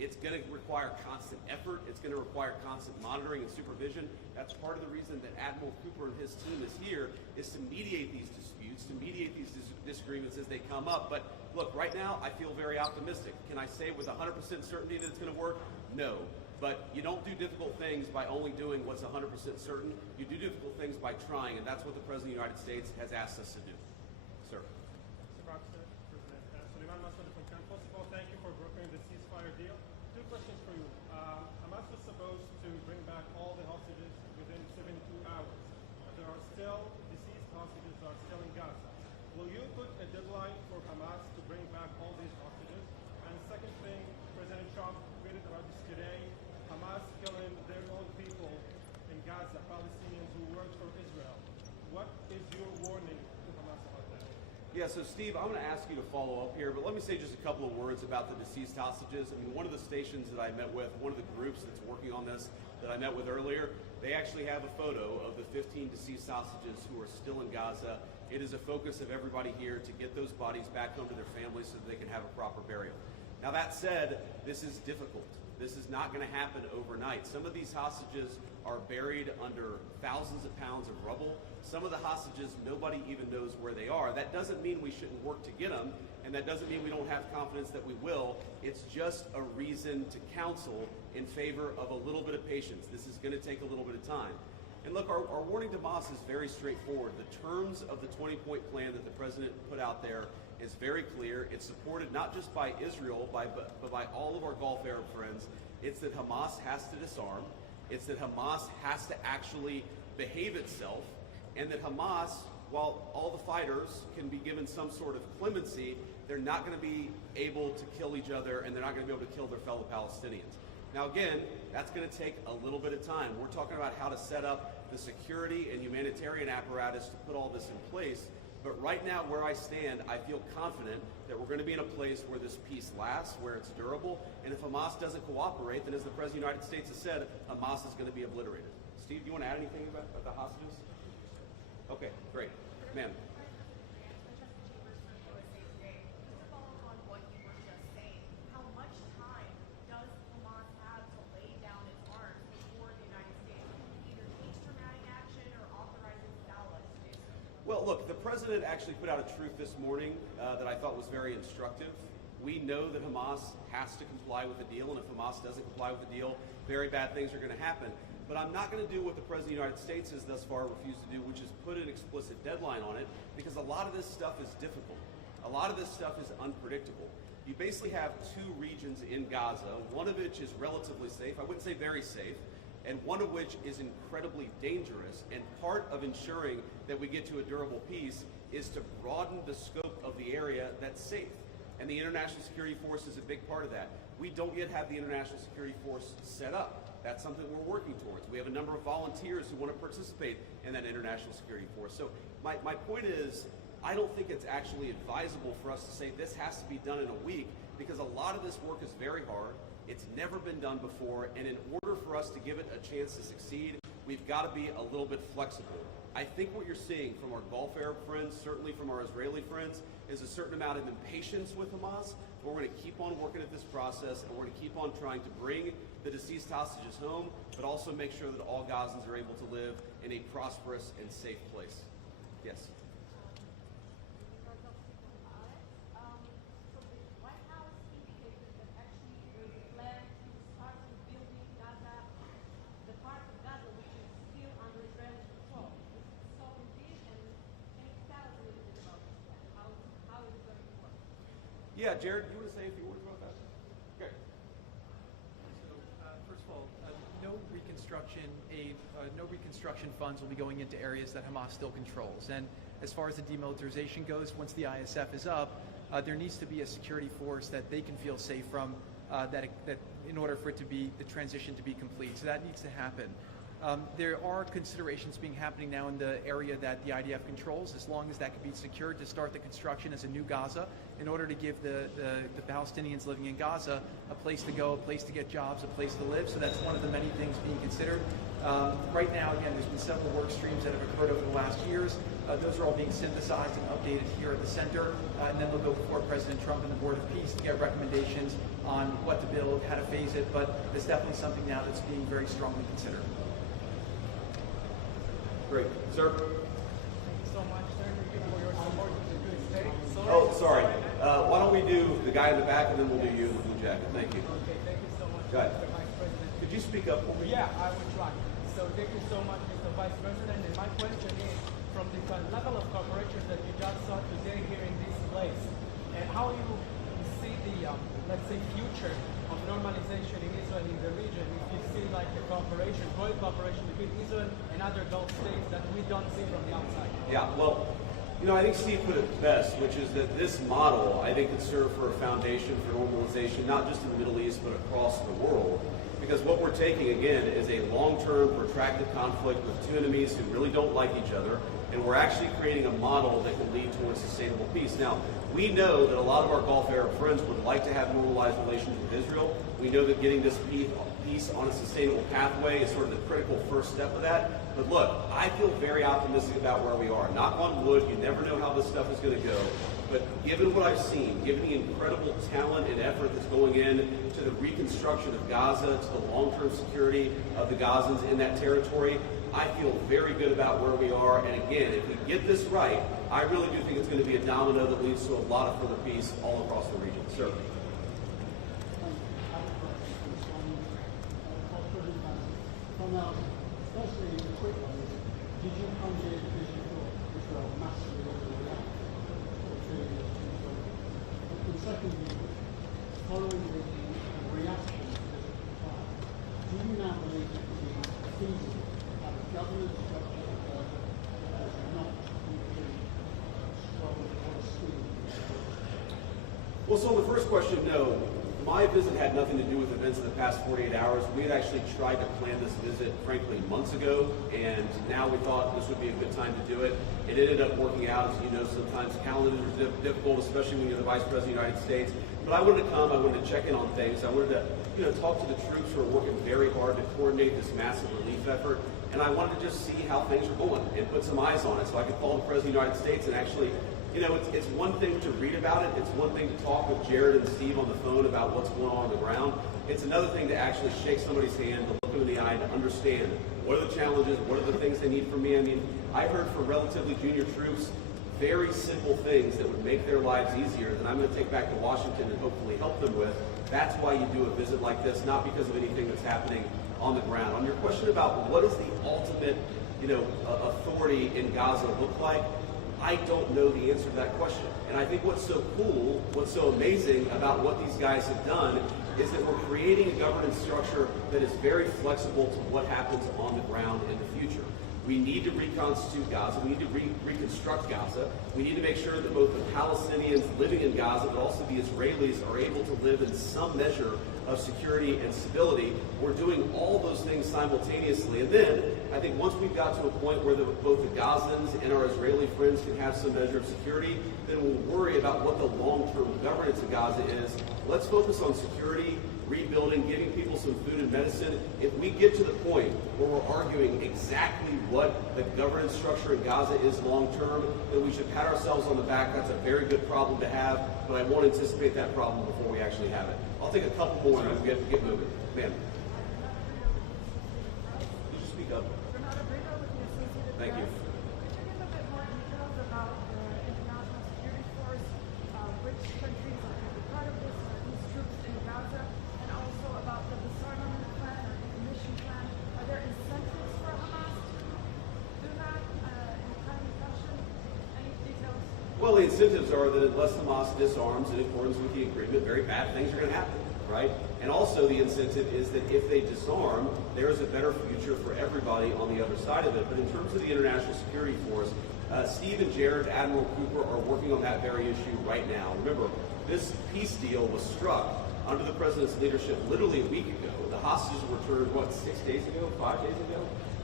It's going to require constant effort. It's going to require constant monitoring and supervision. That's part of the reason that Admiral Cooper and his team is here, is to mediate these disputes, to mediate these disagreements as they come up. But look, right now, I feel very optimistic. Can I say with 100% certainty that it's going to work? No. But you don't do difficult things by only doing what's 100% certain. You do difficult things by trying, and that's what the President of the United States has asked us to do. Sir. Mr. Baxter, President Suleiman Masoud from Cannes. First of all, thank you for brokering the ceasefire deal. Two questions for you. Hamas was supposed to bring back all the hostages within 72 hours. There are still deceased hostages that are still in Gaza. Will you put a deadline for Hamas to bring back all these hostages? And the second thing, President Trump tweeted about this today. Hamas killing their own people in Gaza, Palestinians who work for Israel. What is your warning to Hamas about that? Yeah, so Steve, I'm going to ask you to follow up here, but let me say just a couple of words about the deceased hostages. I mean, one of the stations that I met with, one of the groups that's working on this that I met with earlier, they actually have a photo of the 15 deceased hostages who are still in Gaza. It is a focus of everybody here to get those bodies back home to their families so that they can have a proper burial. Now that said, this is difficult. This is not going to happen overnight. Some of these hostages are buried under thousands of pounds of rubble. Some of the hostages, nobody even knows where they are. That doesn't mean we shouldn't work to get them, and that doesn't mean we don't have confidence that we will. It's just a reason to counsel in favor of a little bit of patience. This is going to take a little bit of time. And look, our warning to Hamas is very straightforward. The terms of the 20-point plan that the president put out there is very clear. It's supported not just by Israel, but by all of our Gulf Arab friends. It's that Hamas has to disarm. It's that Hamas has to actually behave itself. And that Hamas, while all the fighters can be given some sort of clemency, they're not going to be able to kill each other, and they're not going to be able to kill their fellow Palestinians. Now again, that's going to take a little bit of time. We're talking about how to set up the security and humanitarian apparatus to put all this in place. But right now, where I stand, I feel confident that we're going to be in a place where this peace lasts, where it's durable. And if Hamas doesn't cooperate, then as the President of the United States has said, Hamas is going to be obliterated. Steve, do you want to add anything about the hostages? Okay, great. Ma'am. Well, look, the president actually put out a truth this morning that I thought was very instructive. We know that Hamas has to comply with the deal, and if Hamas doesn't comply with the deal, very bad things are going to happen. But I'm not going to do what the President of the United States has thus far refused to do, which is put an explicit deadline on it, because a lot of this stuff is difficult. A lot of this stuff is unpredictable. You basically have two regions in Gaza, one of which is relatively safe, I wouldn't say very safe, and one of which is incredibly dangerous. And part of ensuring that we get to a durable peace is to broaden the scope of the area that's safe. And the International Security Force is a big part of that. We don't yet have the International Security Force set up. That's something we're working towards. We have a number of volunteers who want to participate in that International Security Force. So my point is, I don't think it's actually advisable for us to say this has to be done in a week, because a lot of this work is very hard. It's never been done before, and in order for us to give it a chance to succeed, we've got to be a little bit flexible. I think what you're seeing from our Gulf Arab friends, certainly from our Israeli friends, is a certain amount of impatience with Hamas. But we're going to keep on working at this process, and we're going to keep on trying to bring the deceased hostages home, but also make sure that all Gazans are able to live in a prosperous and safe place. Yes? Yeah, Jared, you want to say a few words about that? Okay. So, first of all, no reconstruction aid, no reconstruction funds will be going into areas that Hamas still controls. And as far as the demilitarization goes, once the ISF is up, there needs to be a security force that they can feel safe from, that in order for it to be the transition to be complete. So that needs to happen. There are considerations being happening now in the area that the IDF controls, as long as that can be secured, to start the construction as a new Gaza in order to give the Palestinians living in Gaza a place to go, a place to get jobs, a place to live. So that's one of the many things being considered. Right now, again, there's been several work streams that have occurred over the last years. Those are all being synthesized and updated here at the center, and then they'll go before President Trump and the Board of Peace to get recommendations on what to build, how to phase it, but it's definitely something now that's being very strongly considered. Great. Sir? Thank you so much, Senator, for your support to the good state. Oh, sorry. Why don't we do the guy in the back, and then we'll do you in the blue jacket. Thank you. Okay, thank you so much, Go ahead. Mr. Vice President. Could you speak up for me? Yeah, I will try. So thank you so much, Mr. Vice President. And my question is, from the level of cooperation that you just saw today here in this place, and how you see the, let's say, future of normalization in Israel in the region, if you see like the cooperation, growing cooperation between Israel and other Gulf states that we don't see from the outside. Yeah, well, you know, I think Steve put it best, which is that this model, I think, could serve for a foundation for normalization, not just in the Middle East, but across the world. Because what we're taking, again, is a long-term, protracted conflict with two enemies who really don't like each other, and we're actually creating a model that can lead towards sustainable peace. Now, we know that a lot of our Gulf Arab friends would like to have normalized relations with Israel. We know that getting this peace on a sustainable pathway is sort of the critical first step of that. But look, I feel very optimistic about where we are. Knock on wood, you never know how this stuff is going to go. But given what I've seen, given the incredible talent and effort that's going in to the reconstruction of Gaza, to the long-term security of the Gazans in that territory, I feel very good about where we are. And again, if we get this right, I really do think it's going to be a domino that leads to a lot of further peace all across the region. Sir. Firstly, a quick one is, did you come here because you thought Israel massively overreacted to Israel? And secondly, following the reaction to this reply, do you now believe it to be feasible to have a governance structure that does not include strong Palestinian? Well, so on the first question, no. My visit had nothing to do with events in the past 48 hours. We had actually tried to plan this visit, frankly, months ago, and now we thought this would be a good time to do it. It ended up working out. As you know, sometimes calendars are difficult, especially when you're the Vice President of the United States. But I wanted to come. I wanted to check in on things. I wanted to, talk to the troops who are working very hard to coordinate this massive relief effort. And I wanted to just see how things are going and put some eyes on it so I could call the President of the United States and actually, it's one thing to read about it. It's one thing to talk with Jared and Steve on the phone about what's going on the ground. It's another thing to actually shake somebody's hand, to look them in the eye, to understand what are the challenges, what are the things they need from me. I mean, I heard from relatively junior troops very simple things that would make their lives easier that I'm going to take back to Washington and hopefully help them with. That's why you do a visit like this, not because of anything that's happening on the ground. On your question about what does the ultimate, authority in Gaza look like, I don't know the answer to that question. And I think what's so cool, what's so amazing about what these guys have done is that we're creating a governance structure that is very flexible to what happens on the ground in the future. We need to reconstitute Gaza. We need to reconstruct Gaza. We need to make sure that both the Palestinians living in Gaza, but also the Israelis, are able to live in some measure of security and stability. We're doing all those things simultaneously. And then I think once we've got to a point where both the Gazans and our Israeli friends can have some measure of security, then we'll worry about what the long-term governance of Gaza is. Let's focus on security, rebuilding, giving people some food and medicine. If we get to the point where we're arguing exactly what the governance structure in Gaza is long-term, then we should pat ourselves on the back. That's a very good problem to have, but I won't anticipate that problem before we actually have it. I'll take a couple more and we'll get moving. Ma'am. Could you speak up? Thank you. Could you give a bit more details about the international security force, which countries are going to be part of this, these troops in Gaza, and also about the disarmament plan or decommission plan? Are there incentives for Hamas to do that in a timely fashion? Any details? Well, the incentives are that unless Hamas disarms in accordance with the agreement, very bad things are going to happen, right? And also the incentive is that if they disarm, there is a better future for everybody on the other side of it. But in terms of the international security force, Steve and Jared, Admiral Cooper, are working on that very issue right now. Remember, this peace deal was struck under the president's leadership literally a week ago. The hostages were returned, 6 days ago, 5 days ago?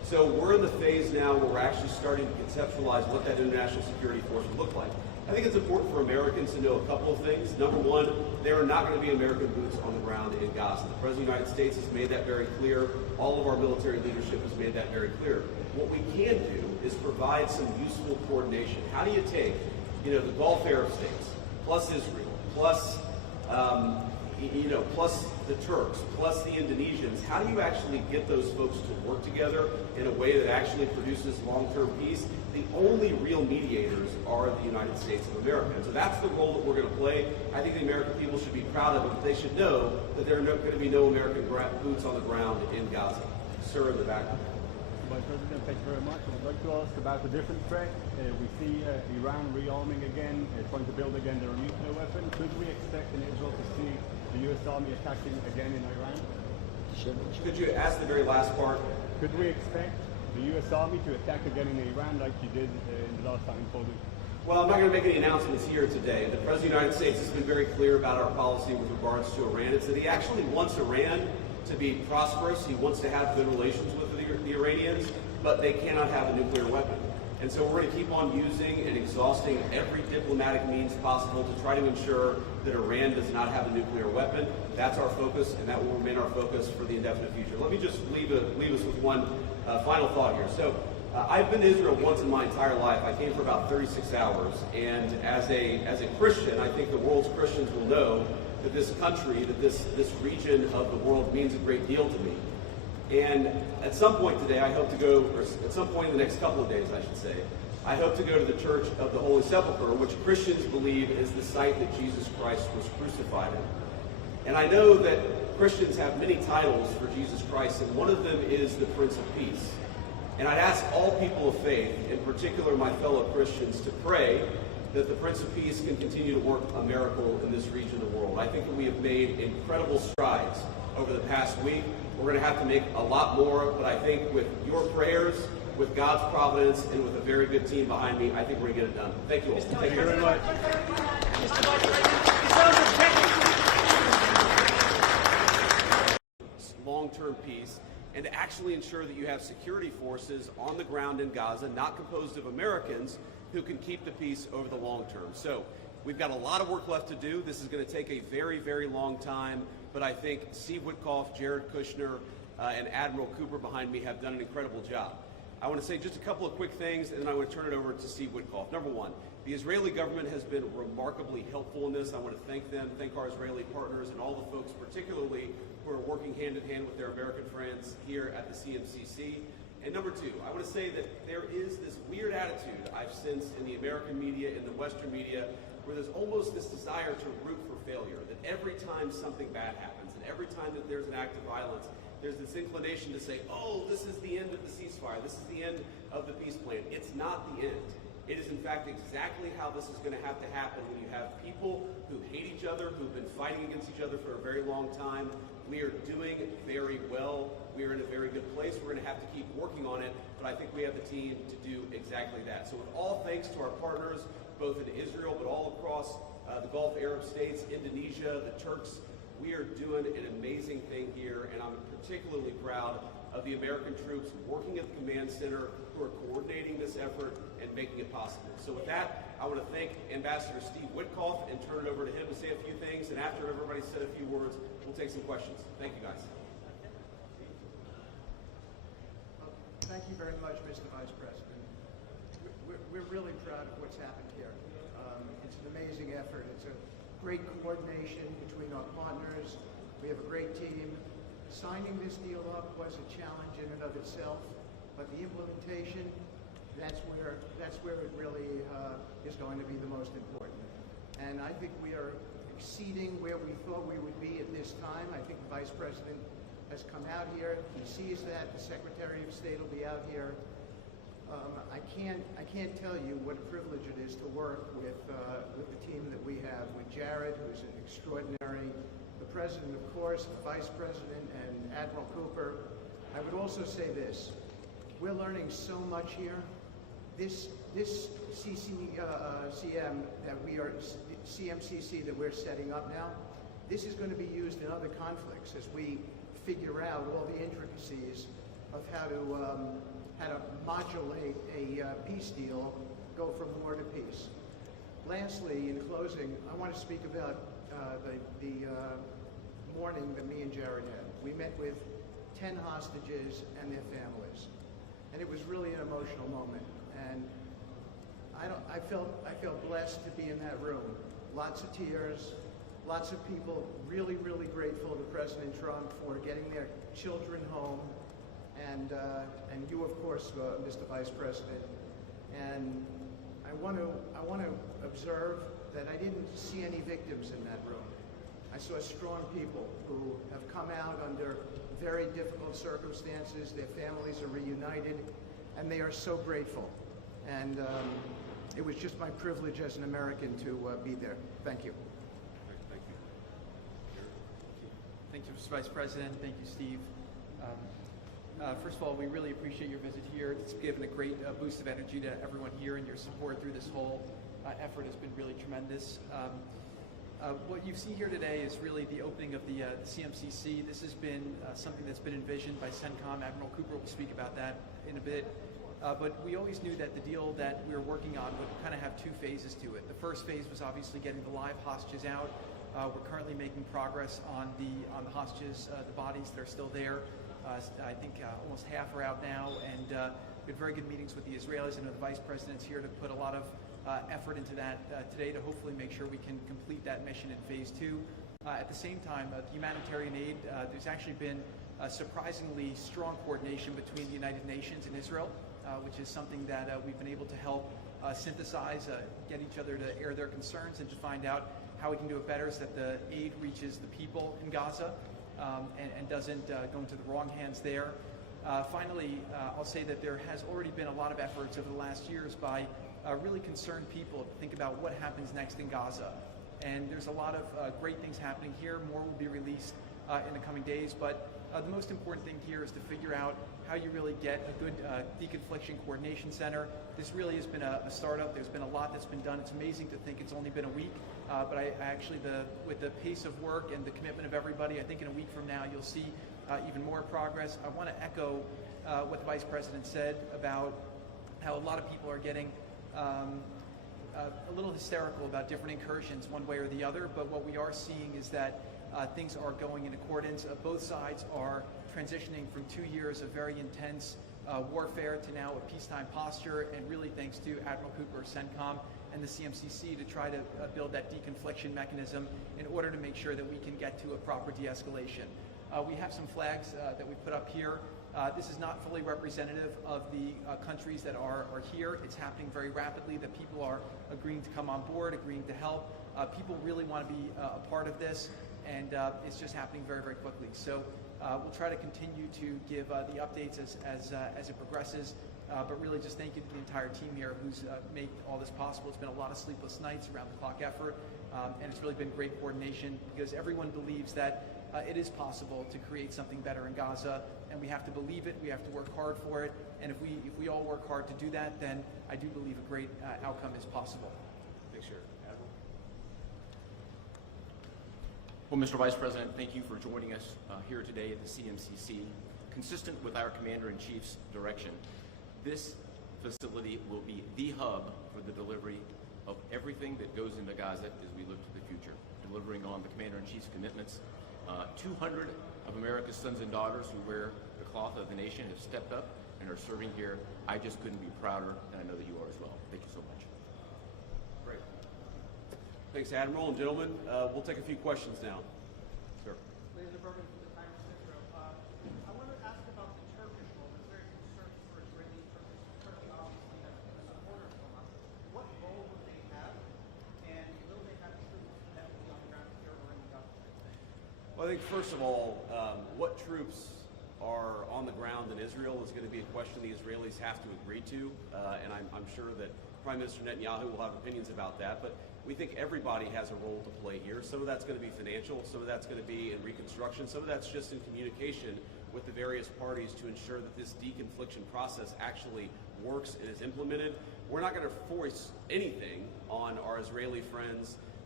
So we're in the phase now where we're actually starting to conceptualize what that international security force would look like. I think it's important for Americans to know a couple of things. Number one, there are not going to be American boots on the ground in Gaza. The President of the United States has made that very clear. All of our military leadership has made that very clear. What we can do is provide some useful coordination. How do you take, the Gulf Arab states, plus Israel, plus plus the Turks, plus the Indonesians? How do you actually get those folks to work together in a way that actually produces long-term peace? The only real mediators are the United States of America. And so that's the role that we're going to play. I think the American people should be proud of it, but they should know that there are going to be no American boots on the ground in Gaza. Sir, in the back. Vice President, thank you very much. I would like to ask about a different threat. We see Iran rearming again, trying to build again their nuclear weapon. Could we expect in Israel to see the U.S. Army attacking again in Iran? Could you ask the very last part? Could we expect the U.S. Army to attack again in Iran like you did in the last time in Poland? Well, I'm not going to make any announcements here today. The President of the United States has been very clear about our policy with regards to Iran. It's that he actually wants Iran to be prosperous. He wants to have good relations with the Iranians, but they cannot have a nuclear weapon. And so we're going to keep on using and exhausting every diplomatic means possible to try to ensure that Iran does not have a nuclear weapon. That's our focus, and that will remain our focus for the indefinite future. Let me just leave us with one final thought here. So I've been to Israel once in my entire life. I came for about 36 hours, and as a Christian, I think the world's Christians will know that this country, that this region of the world means a great deal to me. And at some point today, I hope to go, or at some point in the next couple of days, I should say, I hope to go to the Church of the Holy Sepulchre, which Christians believe is the site that Jesus Christ was crucified in. And I know that Christians have many titles for Jesus Christ, and one of them is the Prince of Peace. And I'd ask all people of faith, in particular my fellow Christians, to pray that the Prince of Peace can continue to work a miracle in this region of the world. I think that we have made incredible strides over the past week. We're going to have to make a lot more, but I think with your prayers, with God's providence, and with a very good team behind me, I think we're going to get it done. Thank you all. Thank you very much. Long-term peace, and to actually ensure that you have security forces on the ground in Gaza, not composed of Americans, who can keep the peace over the long term. So we've got a lot of work left to do. This is going to take a very, very long time, but I think Steve Witkoff, Jared Kushner, and Admiral Cooper behind me have done an incredible job. I want to say just a couple of quick things, and then I want to turn it over to Steve Witkoff. Number one, the Israeli government has been remarkably helpful in this. I want to thank them, thank our Israeli partners, and all the folks particularly who are working hand in hand with their American friends here at the CMCC. And number two, I want to say that there is this weird attitude I've sensed in the American media, in the Western media, where there's almost this desire to root for failure, that every time something bad happens, and every time that there's an act of violence, there's this inclination to say, oh, this is the end of the ceasefire, this is the end of the peace plan. It's not the end. It is in fact exactly how this is going to have to happen when you have people who hate each other, who've been fighting against each other for a very long time. We are doing very well. We are in a very good place. We're going to have to keep working on it, but I think we have the team to do exactly that. So with all thanks to our partners, both in Israel, but all across the Gulf Arab states, Indonesia, the Turks, we are doing an amazing thing here, and I'm particularly proud of the American troops working at the command center who are coordinating this effort and making it possible. So with that, I want to thank Ambassador Steve Witkoff and turn it over to him to say a few things, and after everybody's said a few words, we'll take some questions. Thank you, guys. Thank you very much, Mr. Vice President. We're really proud of what's happened here. It's an amazing effort. It's a great coordination between our partners. We have a great team. Signing this deal up was a challenge in and of itself, but the implementation, that's where it really is going to be the most important. And I think we are exceeding where we thought we would be at this time. I think the Vice President has come out here. He sees that. The Secretary of State will be out here. I can't tell you what a privilege it is to work with the team that we have, with Jared, who's an extraordinary, the President, of course, the Vice President, and Admiral Cooper. I would also say this. We're learning so much here. This CMCC that we're setting up now, this is going to be used in other conflicts as we figure out all the intricacies of how to how to modulate a peace deal, go from war to peace. Lastly, in closing, I want to speak about the morning that me and Jared had. We met with 10 hostages and their families, and it was really an emotional moment. And I felt blessed to be in that room. Lots of tears, lots of people really, really grateful to President Trump for getting their children home, and you, of course, Mr. Vice President. And I want to observe that I didn't see any victims in that room. I saw strong people who have come out under very difficult circumstances. Their families are reunited, and they are so grateful. And it was just my privilege as an American to be there. Thank you. Thank you. Thank you, Mr. Vice President. Thank you, Steve. First of all, we really appreciate your visit here. It's given a great boost of energy to everyone here, and your support through this whole effort has been really tremendous. What you see here today is really the opening of the CMCC. This has been something that's been envisioned by CENTCOM. Admiral Cooper will speak about that in a bit. But we always knew that the deal that we were working on would kind of have two phases to it. The first phase was obviously getting the live hostages out. We're currently making progress on the hostages, the bodies that are still there. I think almost half are out now, and we had very good meetings with the Israelis. I know the Vice President's here to put a lot of effort into that today to hopefully make sure we can complete that mission in phase 2. At the same time, the humanitarian aid, there's actually been surprisingly strong coordination between the United Nations and Israel, which is something that we've been able to help synthesize, get each other to air their concerns and to find out how we can do it better so that the aid reaches the people in Gaza and doesn't go into the wrong hands there. Finally, I'll say that there has already been a lot of efforts over the last years by really concerned people to think about what happens next in Gaza. And there's a lot of great things happening here. More will be released in the coming days. But the most important thing here is to figure out how you really get a good deconfliction coordination center. This really has been a startup. There's been a lot that's been done. It's amazing to think it's only been a week. But I actually, with the pace of work and the commitment of everybody, I think in a week from now you'll see even more progress. I want to echo what the Vice President said about how a lot of people are getting a little hysterical about different incursions one way or the other, but what we are seeing is that things are going in accordance. Both sides are transitioning from 2 years of very intense warfare to now a peacetime posture, and really thanks to Admiral Cooper, CENTCOM, and the CMCC to try to build that deconfliction mechanism in order to make sure that we can get to a proper de-escalation. We have some flags that we put up here. This is not fully representative of the countries that are here. It's happening very rapidly. The people are agreeing to come on board, agreeing to help. People really want to be a part of this, and it's just happening very, very quickly. So we'll try to continue to give the updates as it progresses. But really just thank you to the entire team here who's made all this possible. It's been a lot of sleepless nights, around the clock effort, and it's really been great coordination because everyone believes that it is possible to create something better in Gaza, and we have to believe it, we have to work hard for it, and if we all work hard to do that, then I do believe a great outcome is possible. Thanks, Jared. Admiral? Well, Mr. Vice President, thank you for joining us here today at the CMCC. Consistent with our Commander-in-Chief's direction, this facility will be the hub for the delivery of everything that goes into Gaza as we look to the future, delivering on the Commander-in-Chief's commitments. 200 of America's sons and daughters who wear the cloth of the nation have stepped up and are serving here. I just couldn't be prouder, and I know that you are as well. Thank you so much. Great. Thanks, Admiral. And gentlemen, we'll take a few questions now. Sir. Laser Berman from the Times of Israel. I want to ask about the Turkish role. There's very concerned for Israeli Turkish. Turkey obviously has been a supporter of Hamas. What role would they have, and will they have troops that will be on the ground here or in the Gaza? Well, I think first of all, what troops are on the ground in Israel is going to be a question the Israelis have to agree to, and I'm sure that Prime Minister Netanyahu will have opinions about that, but we think everybody has a role to play here. Some of that's going to be financial, some of that's going to be in reconstruction, some of that's just in communication with the various parties to ensure that this deconfliction process actually works and is implemented. We're not going to force anything on our Israeli friends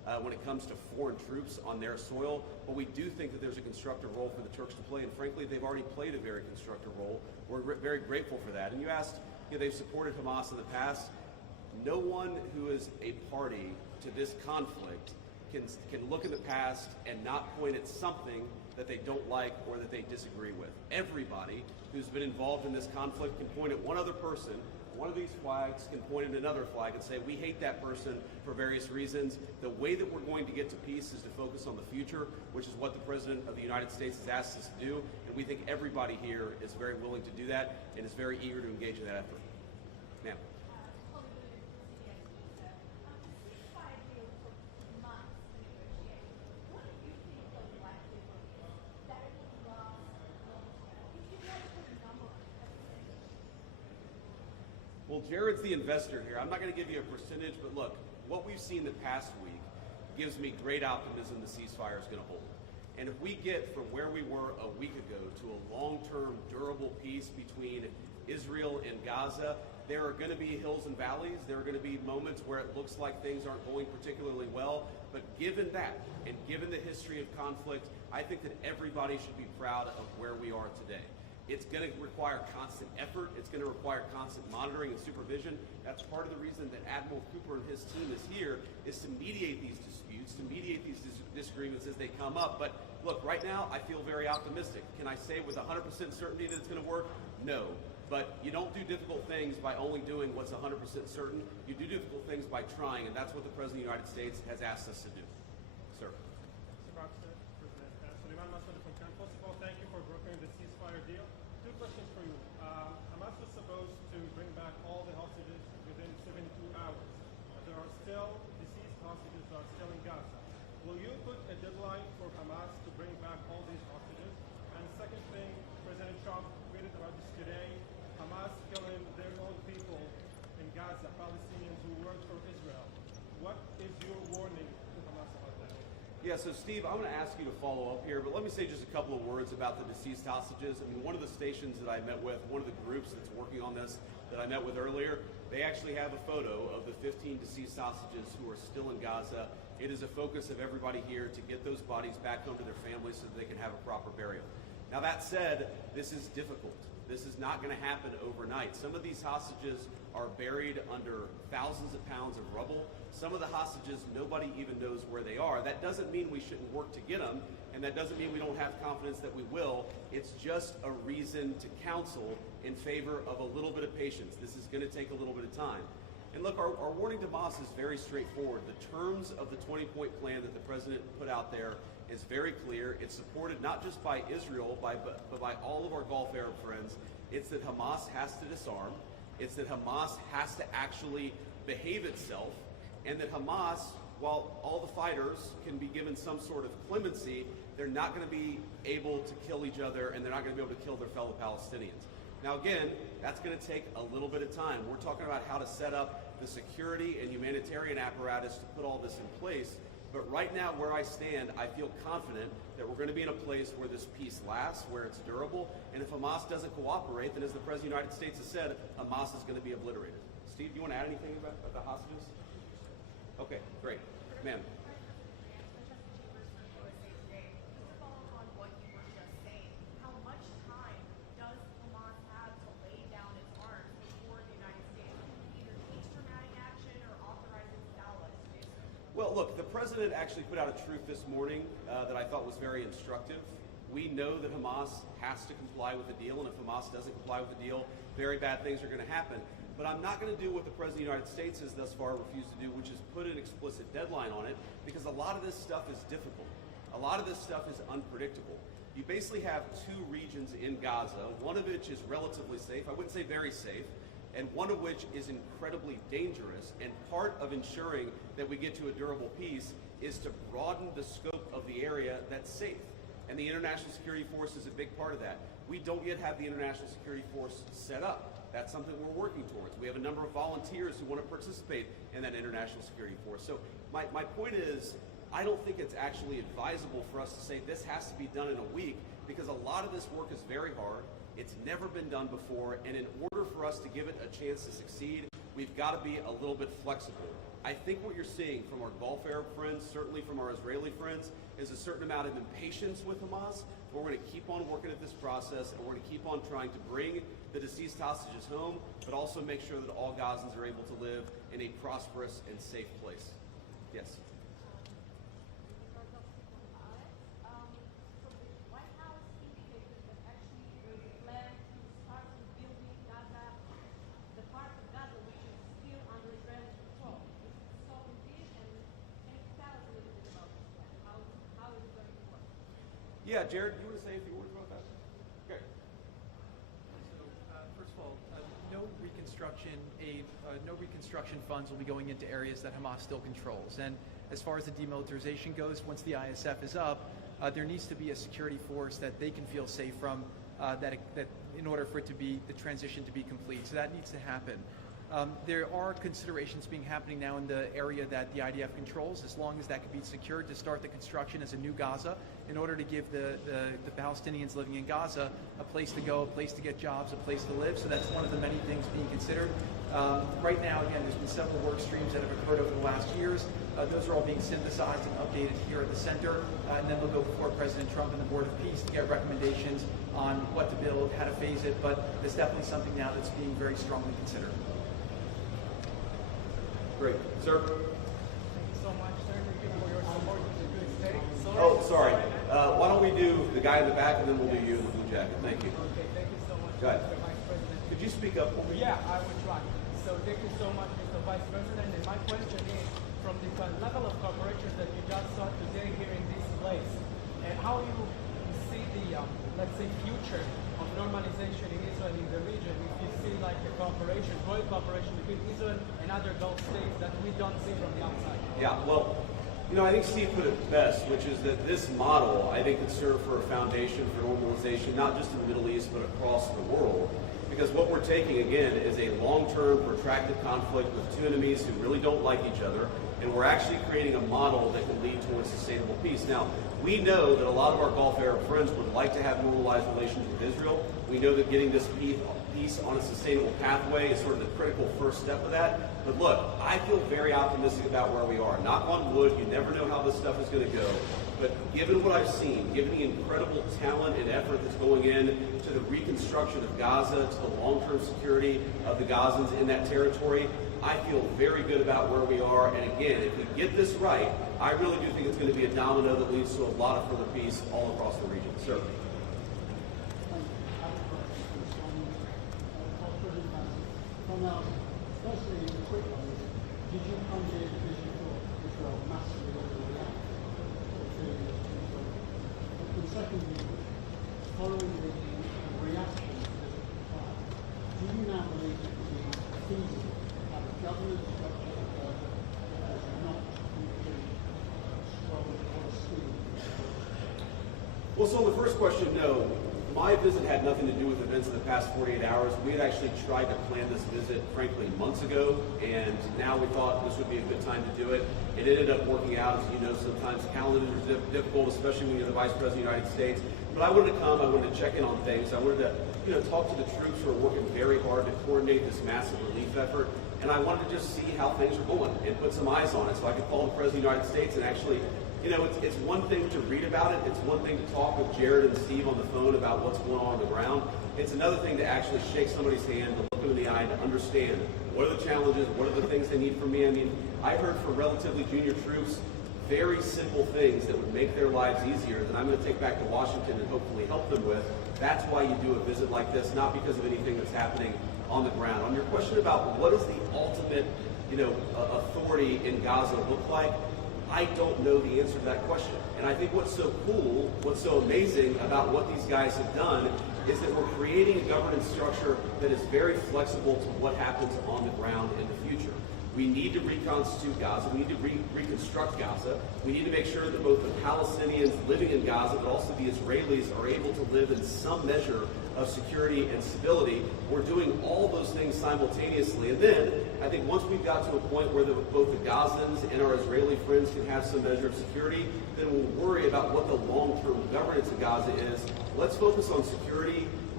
when it comes to foreign troops on their soil, but we do think that there's a constructive role for the Turks to play, and frankly, they've already played a very constructive role. We're very grateful for that. And you asked, they've supported Hamas in the past. No one who is a party to this conflict can look in the past and not point at something that they don't like or that they disagree with. Everybody who's been involved in this conflict can point at one other person. One of these flags can point at another flag and say, we hate that person for various reasons. The way that we're going to get to peace is to focus on the future, which is what the President of the United States has asked us to do. And we think everybody here is very willing to do that and is very eager to engage in that effort. Ma'am. Well, Jared's the investor here. I'm not going to give you a percentage, but look, what we've seen the past week gives me great optimism the ceasefire is going to hold. And if we get from where we were a week ago to a long-term, durable peace between Israel and Gaza, there are going to be hills and valleys. There are going to be moments where it looks like things aren't going particularly well. But given that, and given the history of conflict, I think that everybody should be proud of where we are today. It's going to require constant effort. It's going to require constant monitoring and supervision. That's part of the reason that Admiral Cooper and his team is here, is to mediate these disputes, to mediate these disagreements as they come up. But look, right now, I feel very optimistic. Can I say with 100% certainty that it's going to work? No. But you don't do difficult things by only doing what's 100% certain. You do difficult things by trying, and that's what the President of the United States has asked us to do. Sir. First of all, thank you for brokering the ceasefire deal. Two questions for you. Hamas was supposed to bring back all the hostages within 72 hours. There are still deceased hostages who are still in Gaza. Will you put a deadline for Hamas to bring back all these hostages? And the second thing, President Trump tweeted about this today, Hamas killing their own people in Gaza, Palestinians who work for Israel. What is your warning to Hamas about that? Yeah, so Steve, I'm going to ask you to follow up here, but let me say just a couple of words about the deceased hostages. I mean, one of the stations that I met with, one of the groups that's working on this that I met with earlier, they actually have a photo of the 15 deceased hostages who are still in Gaza. It is a focus of everybody here to get those bodies back home to their families so that they can have a proper burial. Now that said, this is difficult. This is not going to happen overnight. Some of these hostages are buried under thousands of pounds of rubble. Some of the hostages, nobody even knows where they are. That doesn't mean we shouldn't work to get them, and that doesn't mean we don't have confidence that we will. It's just a reason to counsel in favor of a little bit of patience. This is going to take a little bit of time. And look, our warning to Hamas is very straightforward. The terms of the 20-point plan that the president put out there is very clear. It's supported not just by Israel, but by all of our Gulf Arab friends. It's that Hamas has to disarm. It's that Hamas has to actually behave itself. And that Hamas, while all the fighters can be given some sort of clemency, they're not going to be able to kill each other, and they're not going to be able to kill their fellow Palestinians. Now again, that's going to take a little bit of time. We're talking about how to set up the security and humanitarian apparatus to put all this in place. But right now, where I stand, I feel confident that we're going to be in a place where this peace lasts, where it's durable. And if Hamas doesn't cooperate, then as the President of the United States has said, Hamas is going to be obliterated. Steve, do you want to add anything about the hostages? Okay, great. Ma'am. Well, look, the president actually put out a truth this morning that I thought was very instructive. We know that Hamas has to comply with the deal, and if Hamas doesn't comply with the deal, very bad things are going to happen. But I'm not going to do what the President of the United States has thus far refused to do, which is put an explicit deadline on it, because a lot of this stuff is difficult. A lot of this stuff is unpredictable. You basically have two regions in Gaza, one of which is relatively safe, I wouldn't say very safe, and one of which is incredibly dangerous. And part of ensuring that we get to a durable peace is to broaden the scope of the area that's safe. And the International Security Force is a big part of that. We don't yet have the International Security Force set up. That's something we're working towards. We have a number of volunteers who want to participate in that International Security Force. So my point is, I don't think it's actually advisable for us to say this has to be done in a week, because a lot of this work is very hard. It's never been done before, and in order for us to give it a chance to succeed, we've got to be a little bit flexible. I think what you're seeing from our Gulf Arab friends, certainly from our Israeli friends, is a certain amount of impatience with Hamas. We're going to keep on working at this process, and we're going to keep on trying to bring the deceased hostages home, but also make sure that all Gazans are able to live in a prosperous and safe place. Yes. Yeah, Jared, you want to say a few words about that? Okay. So, first of all, no reconstruction aid, no reconstruction funds will be going into areas that Hamas still controls. And as far as the demilitarization goes, once the ISF is up, there needs to be a security force that they can feel safe from, that in order for it to be the transition to be complete. So that needs to happen. There are considerations happening now in the area that the IDF controls, as long as that can be secured, to start the construction as a new Gaza, in order to give the Palestinians living in Gaza a place to go, a place to get jobs, a place to live. So that's one of the many things being considered. Right now, again, there's been several work streams that have occurred over the last years. Those are all being synthesized and updated here at the center, and then they'll go before President Trump and the Board of Peace to get recommendations on what to build, how to phase it, but there's definitely something now that's being very strongly considered. Great. Sir? Thank you so much, sir. Thank you for your support with the good state. Oh, sorry. Why don't we do the guy in the back, and then we'll do you in the blue jacket. Thank you. Okay, thank you so much, Go ahead. Mr. Vice President. Could you speak up for me? Yeah, I will try. So thank you so much, Mr. Vice President. And my question is, from the level of cooperation that you just saw today here in this place, and how you see the, let's say, future of normalization in Israel in the region, if you see like a cooperation, growing cooperation between Israel and other Gulf states that we don't see from the outside. Yeah, well, I think Steve put it best, which is that this model, I think, could serve for a foundation for normalization, not just in the Middle East, but across the world. Because what we're taking, again, is a long-term, protracted conflict with two enemies who really don't like each other, and we're actually creating a model that can lead towards sustainable peace. Now, we know that a lot of our Gulf Arab friends would like to have normalized relations with Israel. We know that getting this peace on a sustainable pathway is sort of the critical first step of that. But look, I feel very optimistic about where we are. Knock on wood, you never know how this stuff is going to go. But given what I've seen, given the incredible talent and effort that's going in to the reconstruction of Gaza, to the long-term security of the Gazans in that territory, I feel very good about where we are. And again, if we get this right, I really do think it's going to be a domino that leads to a lot of further peace all across the region. Sir. Firstly, a quick one. Did you come here because you thought Israel massively overreacted to Israel? And secondly, following the reaction to this attack, do you now believe it to be feasible to have a government structure that has not complete strong Palestinian? Well, so on the first question, no. My visit had nothing to do with events in the past 48 hours. We had actually tried to plan this visit, frankly, months ago, and now we thought this would be a good time to do it. It ended up working out. As you know, sometimes calendars are difficult, especially when you're the Vice President of the United States. But I wanted to come. I wanted to check in on things. I wanted to, talk to the troops who are working very hard to coordinate this massive relief effort. And I wanted to just see how things are going and put some eyes on it, so I could call the President of the United States and actually. It's one thing to read about it. It's one thing to talk with Jared and Steve on the phone about what's going on the ground. It's another thing to actually shake somebody's hand, to look them in the eye, and to understand what are the challenges, what are the things they need from me. I mean, I heard from relatively junior troops very simple things that would make their lives easier that I'm going to take back to Washington and hopefully help them with. That's why you do a visit like this, not because of anything that's happening on the ground. On your question about what does the ultimate, authority in Gaza look like, I don't know the answer to that question. And I think what's so cool, what's so amazing about what these guys have done is that we're creating a governance structure that is very flexible to what happens on the ground in the future. We need to reconstitute Gaza. We need to reconstruct Gaza. We need to make sure that both the Palestinians living in Gaza, but also the Israelis, are able to live in some measure of security and stability. We're doing all those things simultaneously. And then I think once we've got to a point where both the Gazans and our Israeli friends can have some measure of security, then we'll worry about what the long-term governance of Gaza is. Let's focus on security,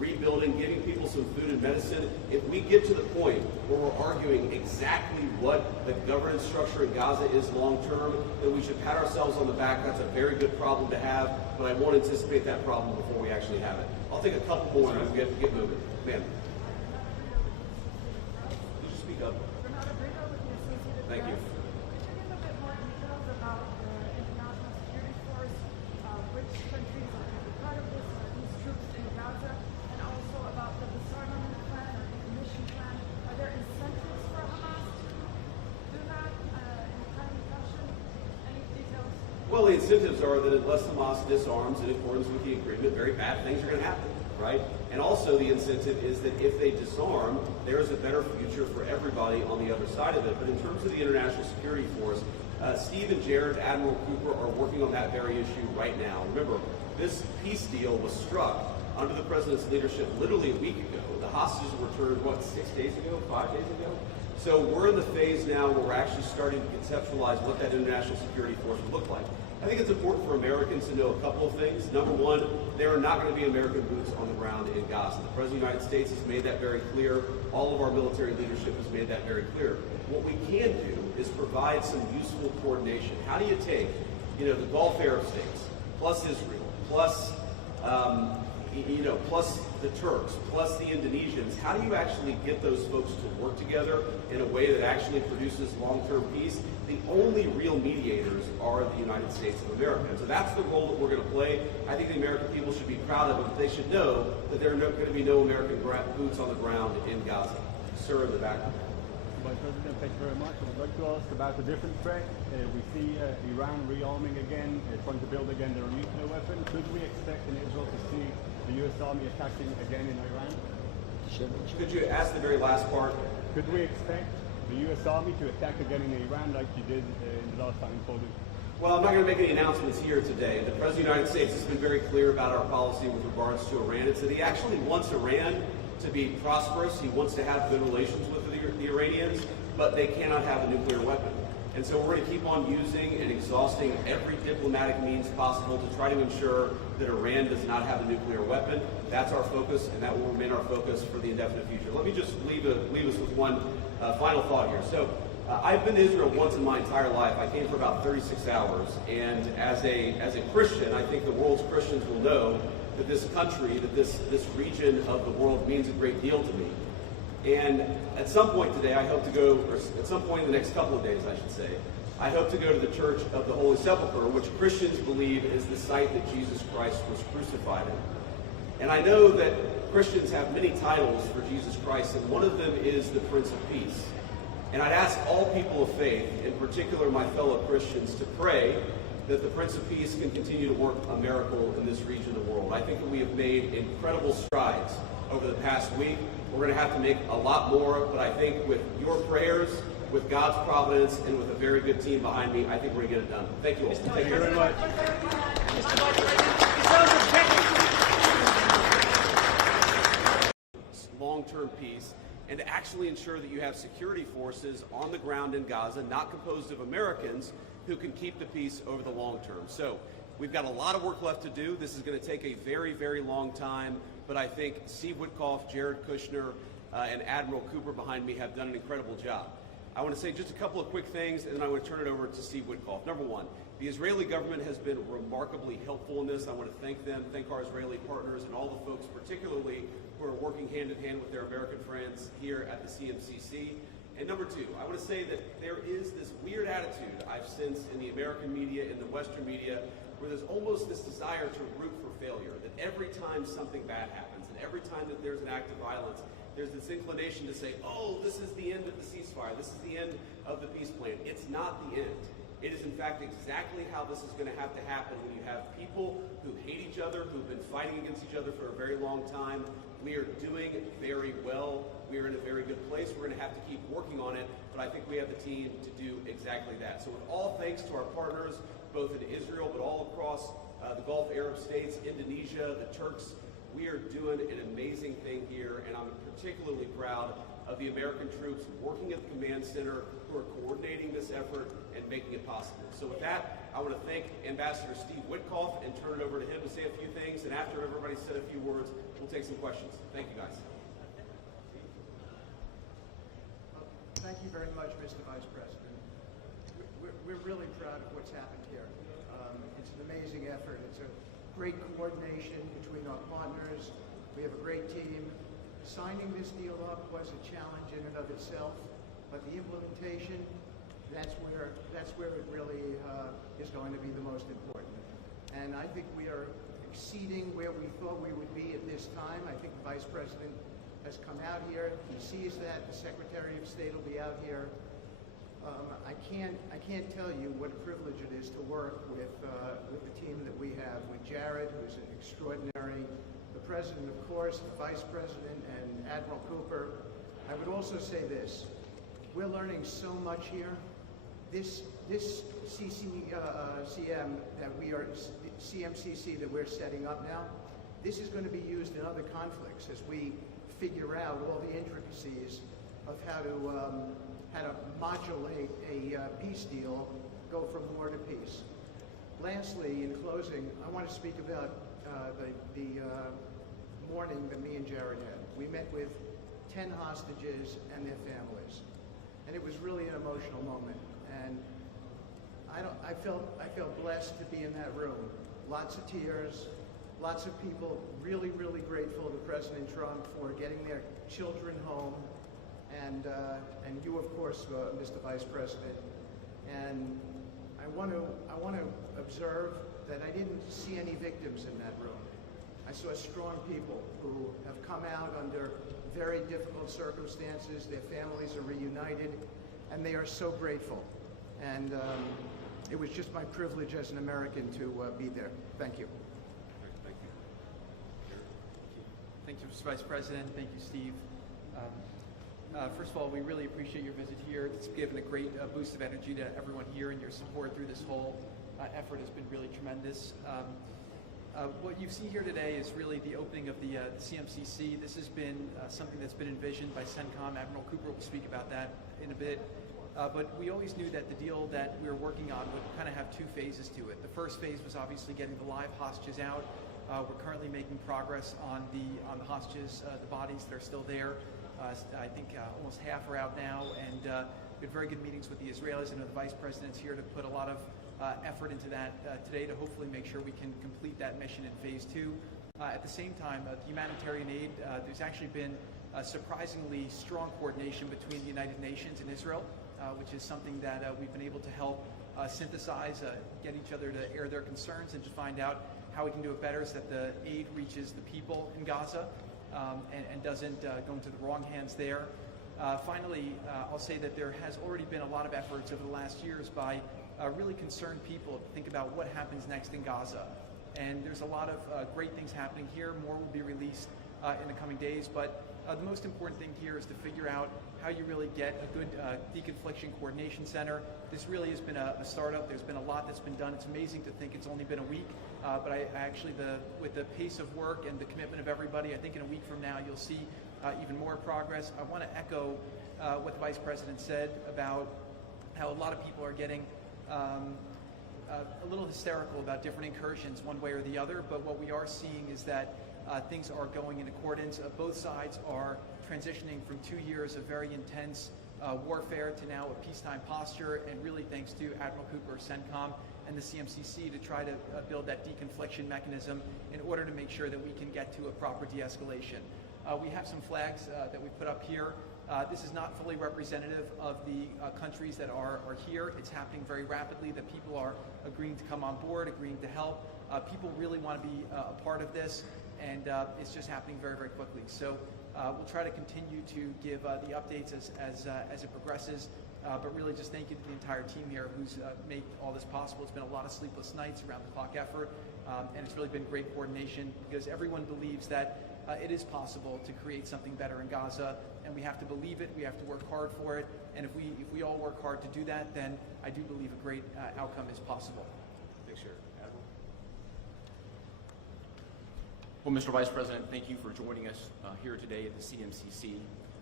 rebuilding, giving people some food and medicine. If we get to the point where we're arguing exactly what the governance structure in Gaza is long term, then we should pat ourselves on the back. That's a very good problem to have, but I won't anticipate that problem before we actually have it. I'll take a couple more and we'll get moving. Ma'am. Could you speak up? Thank you. Which countries are going to be part of this? Are these troops in Gaza? And also about the disarmament plan or decommission plan. Are there incentives for Hamas to do that in a timely fashion? Any details? Well, the incentives are that unless Hamas disarms in accordance with the agreement, very bad things are going to happen, right? And also the incentive is that if they disarm, there is a better future for everybody on the other side of it. But in terms of the International Security Force, Steve and Jared, Admiral Cooper, are working on that very issue right now. Remember, this peace deal was struck under the president's leadership literally a week ago. The hostages were returned, 6 days ago, 5 days ago? So we're in the phase now where we're actually starting to conceptualize what that international security force would look like. I think it's important for Americans to know a couple of things. Number one, there are not going to be American boots on the ground in Gaza. The President of the United States has made that very clear. All of our military leadership has made that very clear. What we can do is provide some useful coordination. How do you take, the Gulf Arab states, plus Israel, plus, plus the Turks, plus the Indonesians? How do you actually get those folks to work together in a way that actually produces long-term peace? The only real mediators are the United States of America. And so that's the role that we're going to play. I think the American people should be proud of it, but they should know that there are going to be no American boots on the ground in Gaza. Sir, in the back. Vice President, thank you very much. I would like to ask about a different threat. We see Iran rearming again, trying to build again their nuclear weapon. Could we expect in Israel to see the U.S. Army attacking again in Iran? Could you ask the very last part? Could we expect the U.S. Army to attack again in Iran like you did in the last time in Poland? Well, I'm not going to make any announcements here today. The President of the United States has been very clear about our policy with regards to Iran. It's that he actually wants Iran to be prosperous. He wants to have good relations with the Iranians, but they cannot have a nuclear weapon. And so we're going to keep on using and exhausting every diplomatic means possible to try to ensure that Iran does not have a nuclear weapon. That's our focus, and that will remain our focus for the indefinite future. Let me just leave us with one final thought here. So I've been to Israel once in my entire life. I came for about 36 hours, and as a Christian, I think the world's Christians will know that this country, that this region of the world means a great deal to me. And at some point today, I hope to go, or at some point in the next couple of days, I should say, I hope to go to the Church of the Holy Sepulchre, which Christians believe is the site that Jesus Christ was crucified in. And I know that Christians have many titles for Jesus Christ, and one of them is the Prince of Peace. And I'd ask all people of faith, in particular my fellow Christians, to pray that the Prince of Peace can continue to work a miracle in this region of the world. I think that we have made incredible strides over the past week. We're going to have to make a lot more, but I think with your prayers, with God's providence, and with a very good team behind me, I think we're going to get it done. Thank you all. Thank you very much. Long-term peace, and to actually ensure that you have security forces on the ground in Gaza, not composed of Americans, who can keep the peace over the long term. So we've got a lot of work left to do. This is going to take a very, very long time, but I think Steve Witkoff, Jared Kushner, and Admiral Cooper behind me have done an incredible job. I want to say just a couple of quick things, and then I want to turn it over to Steve Witkoff. Number one, the Israeli government has been remarkably helpful in this. I want to thank them, thank our Israeli partners, and all the folks, particularly who are working hand in hand with their American friends here at the CMCC. And number two, I want to say that there is this weird attitude I've sensed in the American media, in the Western media, where there's almost this desire to root for failure, that every time something bad happens, and every time that there's an act of violence, there's this inclination to say, oh, this is the end of the ceasefire, this is the end of the peace plan. It's not the end. It is, in fact, exactly how this is going to have to happen when you have people who hate each other, who've been fighting against each other for a very long time. We are doing very well. We are in a very good place. We're going to have to keep working on it, but I think we have the team to do exactly that. So with all thanks to our partners, both in Israel, but all across the Gulf Arab states, Indonesia, the Turks, we are doing an amazing thing here, and I'm particularly proud of the American troops working at the command center who are coordinating this effort and making it possible. So with that, I want to thank Ambassador Steve Witkoff and turn it over to him to say a few things. And after everybody's said a few words, we'll take some questions. Thank you, guys. Thank you very much, Mr. Vice President. We're really proud of what's happened here. It's an amazing effort. It's a great coordination between our partners. We have a great team. Signing this deal up was a challenge in and of itself, but the implementation, that's where it really is going to be the most important. And I think we are exceeding where we thought we would be at this time. I think the Vice President has come out here. He sees that. The Secretary of State will be out here. I can't tell you what a privilege it is to work with the team that we have, with Jared, who's an extraordinary, the President, of course, the Vice President, and Admiral Cooper. I would also say this. We're learning so much here. This CMCC that we're setting up now, this is going to be used in other conflicts as we figure out all the intricacies of how to modulate a peace deal, go from war to peace. Lastly, in closing, I want to speak about the morning that me and Jared had. We met with 10 hostages and their families, and it was really an emotional moment. And I felt blessed to be in that room. Lots of tears. Lots of people really, really grateful to President Trump for getting their children home, and you, of course, Mr. Vice President. And I want to observe that I didn't see any victims in that room. I saw strong people who have come out under very difficult circumstances. Their families are reunited, and they are so grateful. And it was just my privilege as an American to be there. Thank you. Thank you, Mr. Vice President. Thank you, Steve. First of all, we really appreciate your visit here. It's given a great boost of energy to everyone here, and your support through this whole effort has been really tremendous. What you see here today is really the opening of the CMCC. This has been something that's been envisioned by CENTCOM. Admiral Cooper will speak about that in a bit. But we always knew that the deal that we were working on would kind of have two phases to it. The first phase was obviously getting the live hostages out. We're currently making progress on the hostages, the bodies that are still there. I think almost half are out now, and we had very good meetings with the Israelis. I know the Vice President's here to put a lot of effort into that today to hopefully make sure we can complete that mission in phase 2. At the same time, the humanitarian aid, there's actually been surprisingly strong coordination between the United Nations and Israel, which is something that we've been able to help synthesize, get each other to air their concerns and to find out how we can do it better so that the aid reaches the people in Gaza and doesn't go into the wrong hands there. Finally, I'll say that there has already been a lot of efforts over the last years by really concerned people to think about what happens next in Gaza. And there's a lot of great things happening here. More will be released in the coming days. But the most important thing here is to figure out how you really get a good deconfliction coordination center. This really has been a startup. There's been a lot that's been done. It's amazing to think it's only been a week. But I actually, with the pace of work and the commitment of everybody, I think in a week from now you'll see even more progress. I want to echo what the Vice President said about how a lot of people are getting a little hysterical about different incursions one way or the other, but what we are seeing is that things are going in accordance. Both sides are transitioning from 2 years of very intense warfare to now a peacetime posture, and really thanks to Admiral Cooper, CENTCOM, and the CMCC to try to build that deconfliction mechanism in order to make sure that we can get to a proper de-escalation. We have some flags that we put up here. This is not fully representative of the countries that are here. It's happening very rapidly. The people are agreeing to come on board, agreeing to help. People really want to be a part of this, and it's just happening very, very quickly. So we'll try to continue to give the updates as it progresses. But really just thank you to the entire team here who's made all this possible. It's been a lot of sleepless nights, around the clock effort, and it's really been great coordination because everyone believes that it is possible to create something better in Gaza, and we have to believe it, we have to work hard for it, and if we all work hard to do that, then I do believe a great outcome is possible. Thanks, Jared. Admiral? Well, Mr. Vice President, thank you for joining us here today at the CMCC.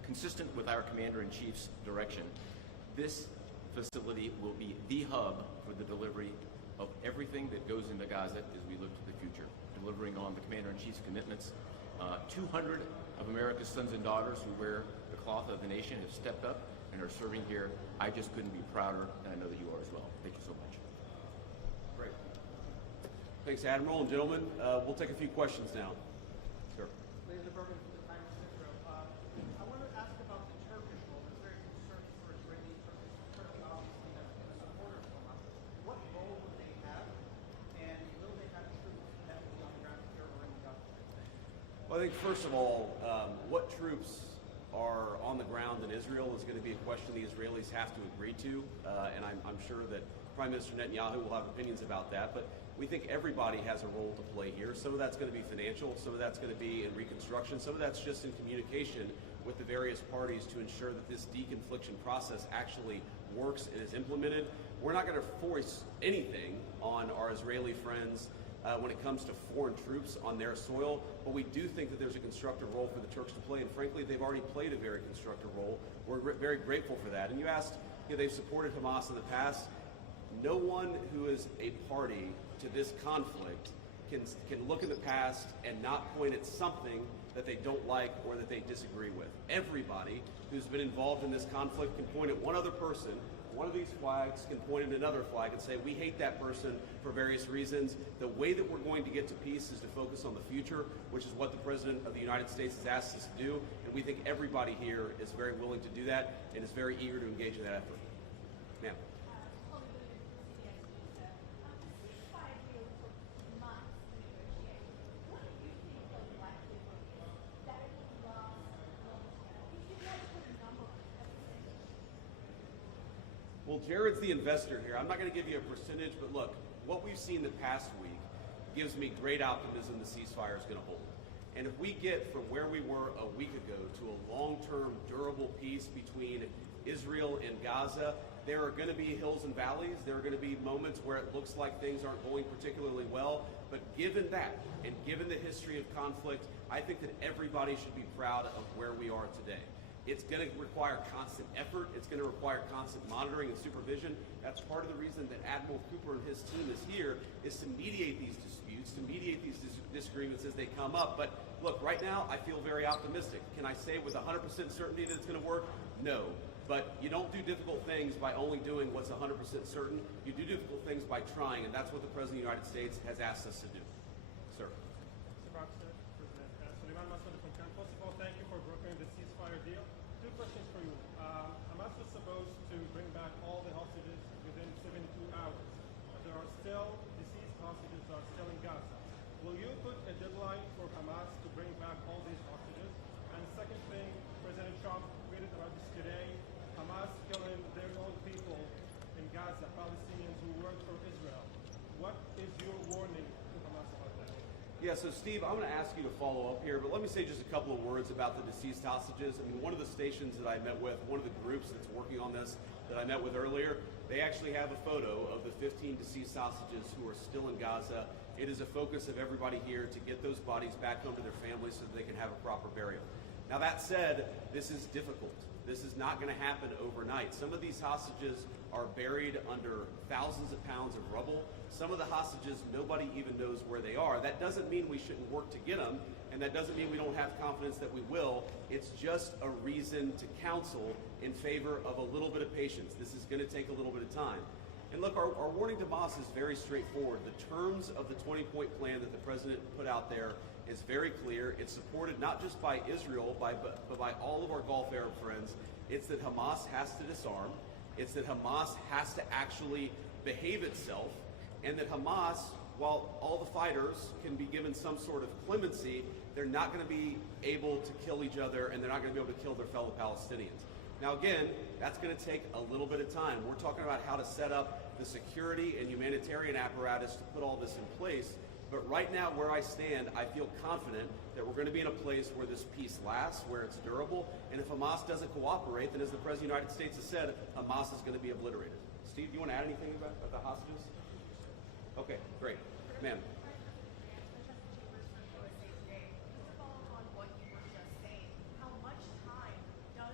Consistent with our Commander-in-Chief's direction, this facility will be the hub for the delivery of everything that goes into Gaza as we look to the future, delivering on the Commander-in-Chief's commitments. 200 of America's sons and daughters who wear the cloth of the nation have stepped up and are serving here. I just couldn't be prouder, and I know that you are as well. Thank you so much. Great. Thanks, Admiral. And gentlemen, we'll take a few questions now. Sir. Laser Berman from the Times of Israel. I want to ask about the Turkish role. There's very concern for Israeli Turkish. Turkey obviously has been a supporter of Hamas. What role would they have, and will they have troops that will be on the ground here or in the Gaza? Well, I think first of all, what troops are on the ground in Israel is going to be a question the Israelis have to agree to, and I'm sure that Prime Minister Netanyahu will have opinions about that, but we think everybody has a role to play here. Some of that's going to be financial, some of that's going to be in reconstruction, some of that's just in communication with the various parties to ensure that this deconfliction process actually works and is implemented. We're not going to force anything on our Israeli friends when it comes to foreign troops on their soil, but we do think that there's a constructive role for the Turks to play, and frankly, they've already played a very constructive role. We're very grateful for that. And you asked, they've supported Hamas in the past. No one who is a party to this conflict can look in the past and not point at something that they don't like or that they disagree with. Everybody who's been involved in this conflict can point at one other person. One of these flags can point at another flag and say, we hate that person for various reasons. The way that we're going to get to peace is to focus on the future, which is what the President of the United States has asked us to do. And we think everybody here is very willing to do that and is very eager to engage in that effort. Ma'am. Well, Jared's the investor here. I'm not going to give you a percentage, but look, what we've seen the past week gives me great optimism the ceasefire is going to hold. And if we get from where we were a week ago to a long-term, durable peace between Israel and Gaza, there are going to be hills and valleys. There are going to be moments where it looks like things aren't going particularly well. But given that, and given the history of conflict, I think that everybody should be proud of where we are today. It's going to require constant effort. It's going to require constant monitoring and supervision. That's part of the reason that Admiral Cooper and his team is here, is to mediate these disputes, to mediate these disagreements as they come up. But look, right now, I feel very optimistic. Can I say with 100% certainty that it's going to work? No. But you don't do difficult things by only doing what's 100% certain. You do difficult things by trying, and that's what the President of the United States has asked us to do. Sir. Mr. Baxter, President Suleiman Massoud from Cannes. First of all, thank you for brokering the ceasefire deal. Two questions for you. Hamas was supposed to bring back all the hostages within 72 hours. There are still deceased hostages that are still in Gaza. Will you put a deadline for Hamas to bring back all these hostages? And second thing, President Trump tweeted about this today. Hamas killing their own people in Gaza, Palestinians who work for Israel. What is your warning to Hamas about that? Yeah, so Steve, I'm going to ask you to follow up here, but let me say just a couple of words about the deceased hostages. I mean, one of the stations that I met with, one of the groups that's working on this that I met with earlier, they actually have a photo of the 15 deceased hostages who are still in Gaza. It is a focus of everybody here to get those bodies back home to their families so that they can have a proper burial. Now that said, this is difficult. This is not going to happen overnight. Some of these hostages are buried under thousands of pounds of rubble. Some of the hostages, nobody even knows where they are. That doesn't mean we shouldn't work to get them, and that doesn't mean we don't have confidence that we will. It's just a reason to counsel in favor of a little bit of patience. This is going to take a little bit of time. And look, our warning to Hamas is very straightforward. The terms of the 20-point plan that the President put out there is very clear. It's supported not just by Israel, but by all of our Gulf Arab friends. It's that Hamas has to disarm. It's that Hamas has to actually behave itself, and that Hamas, while all the fighters can be given some sort of clemency, they're not going to be able to kill each other, and they're not going to be able to kill their fellow Palestinians. Now again, that's going to take a little bit of time. We're talking about how to set up the security and humanitarian apparatus to put all this in place. But right now, where I stand, I feel confident that we're going to be in a place where this peace lasts, where it's durable. And if Hamas doesn't cooperate, then as the President of the United States has said, Hamas is going to be obliterated. Steve, do you want to add anything about the hostages? Okay, great. Ma'am. How much time does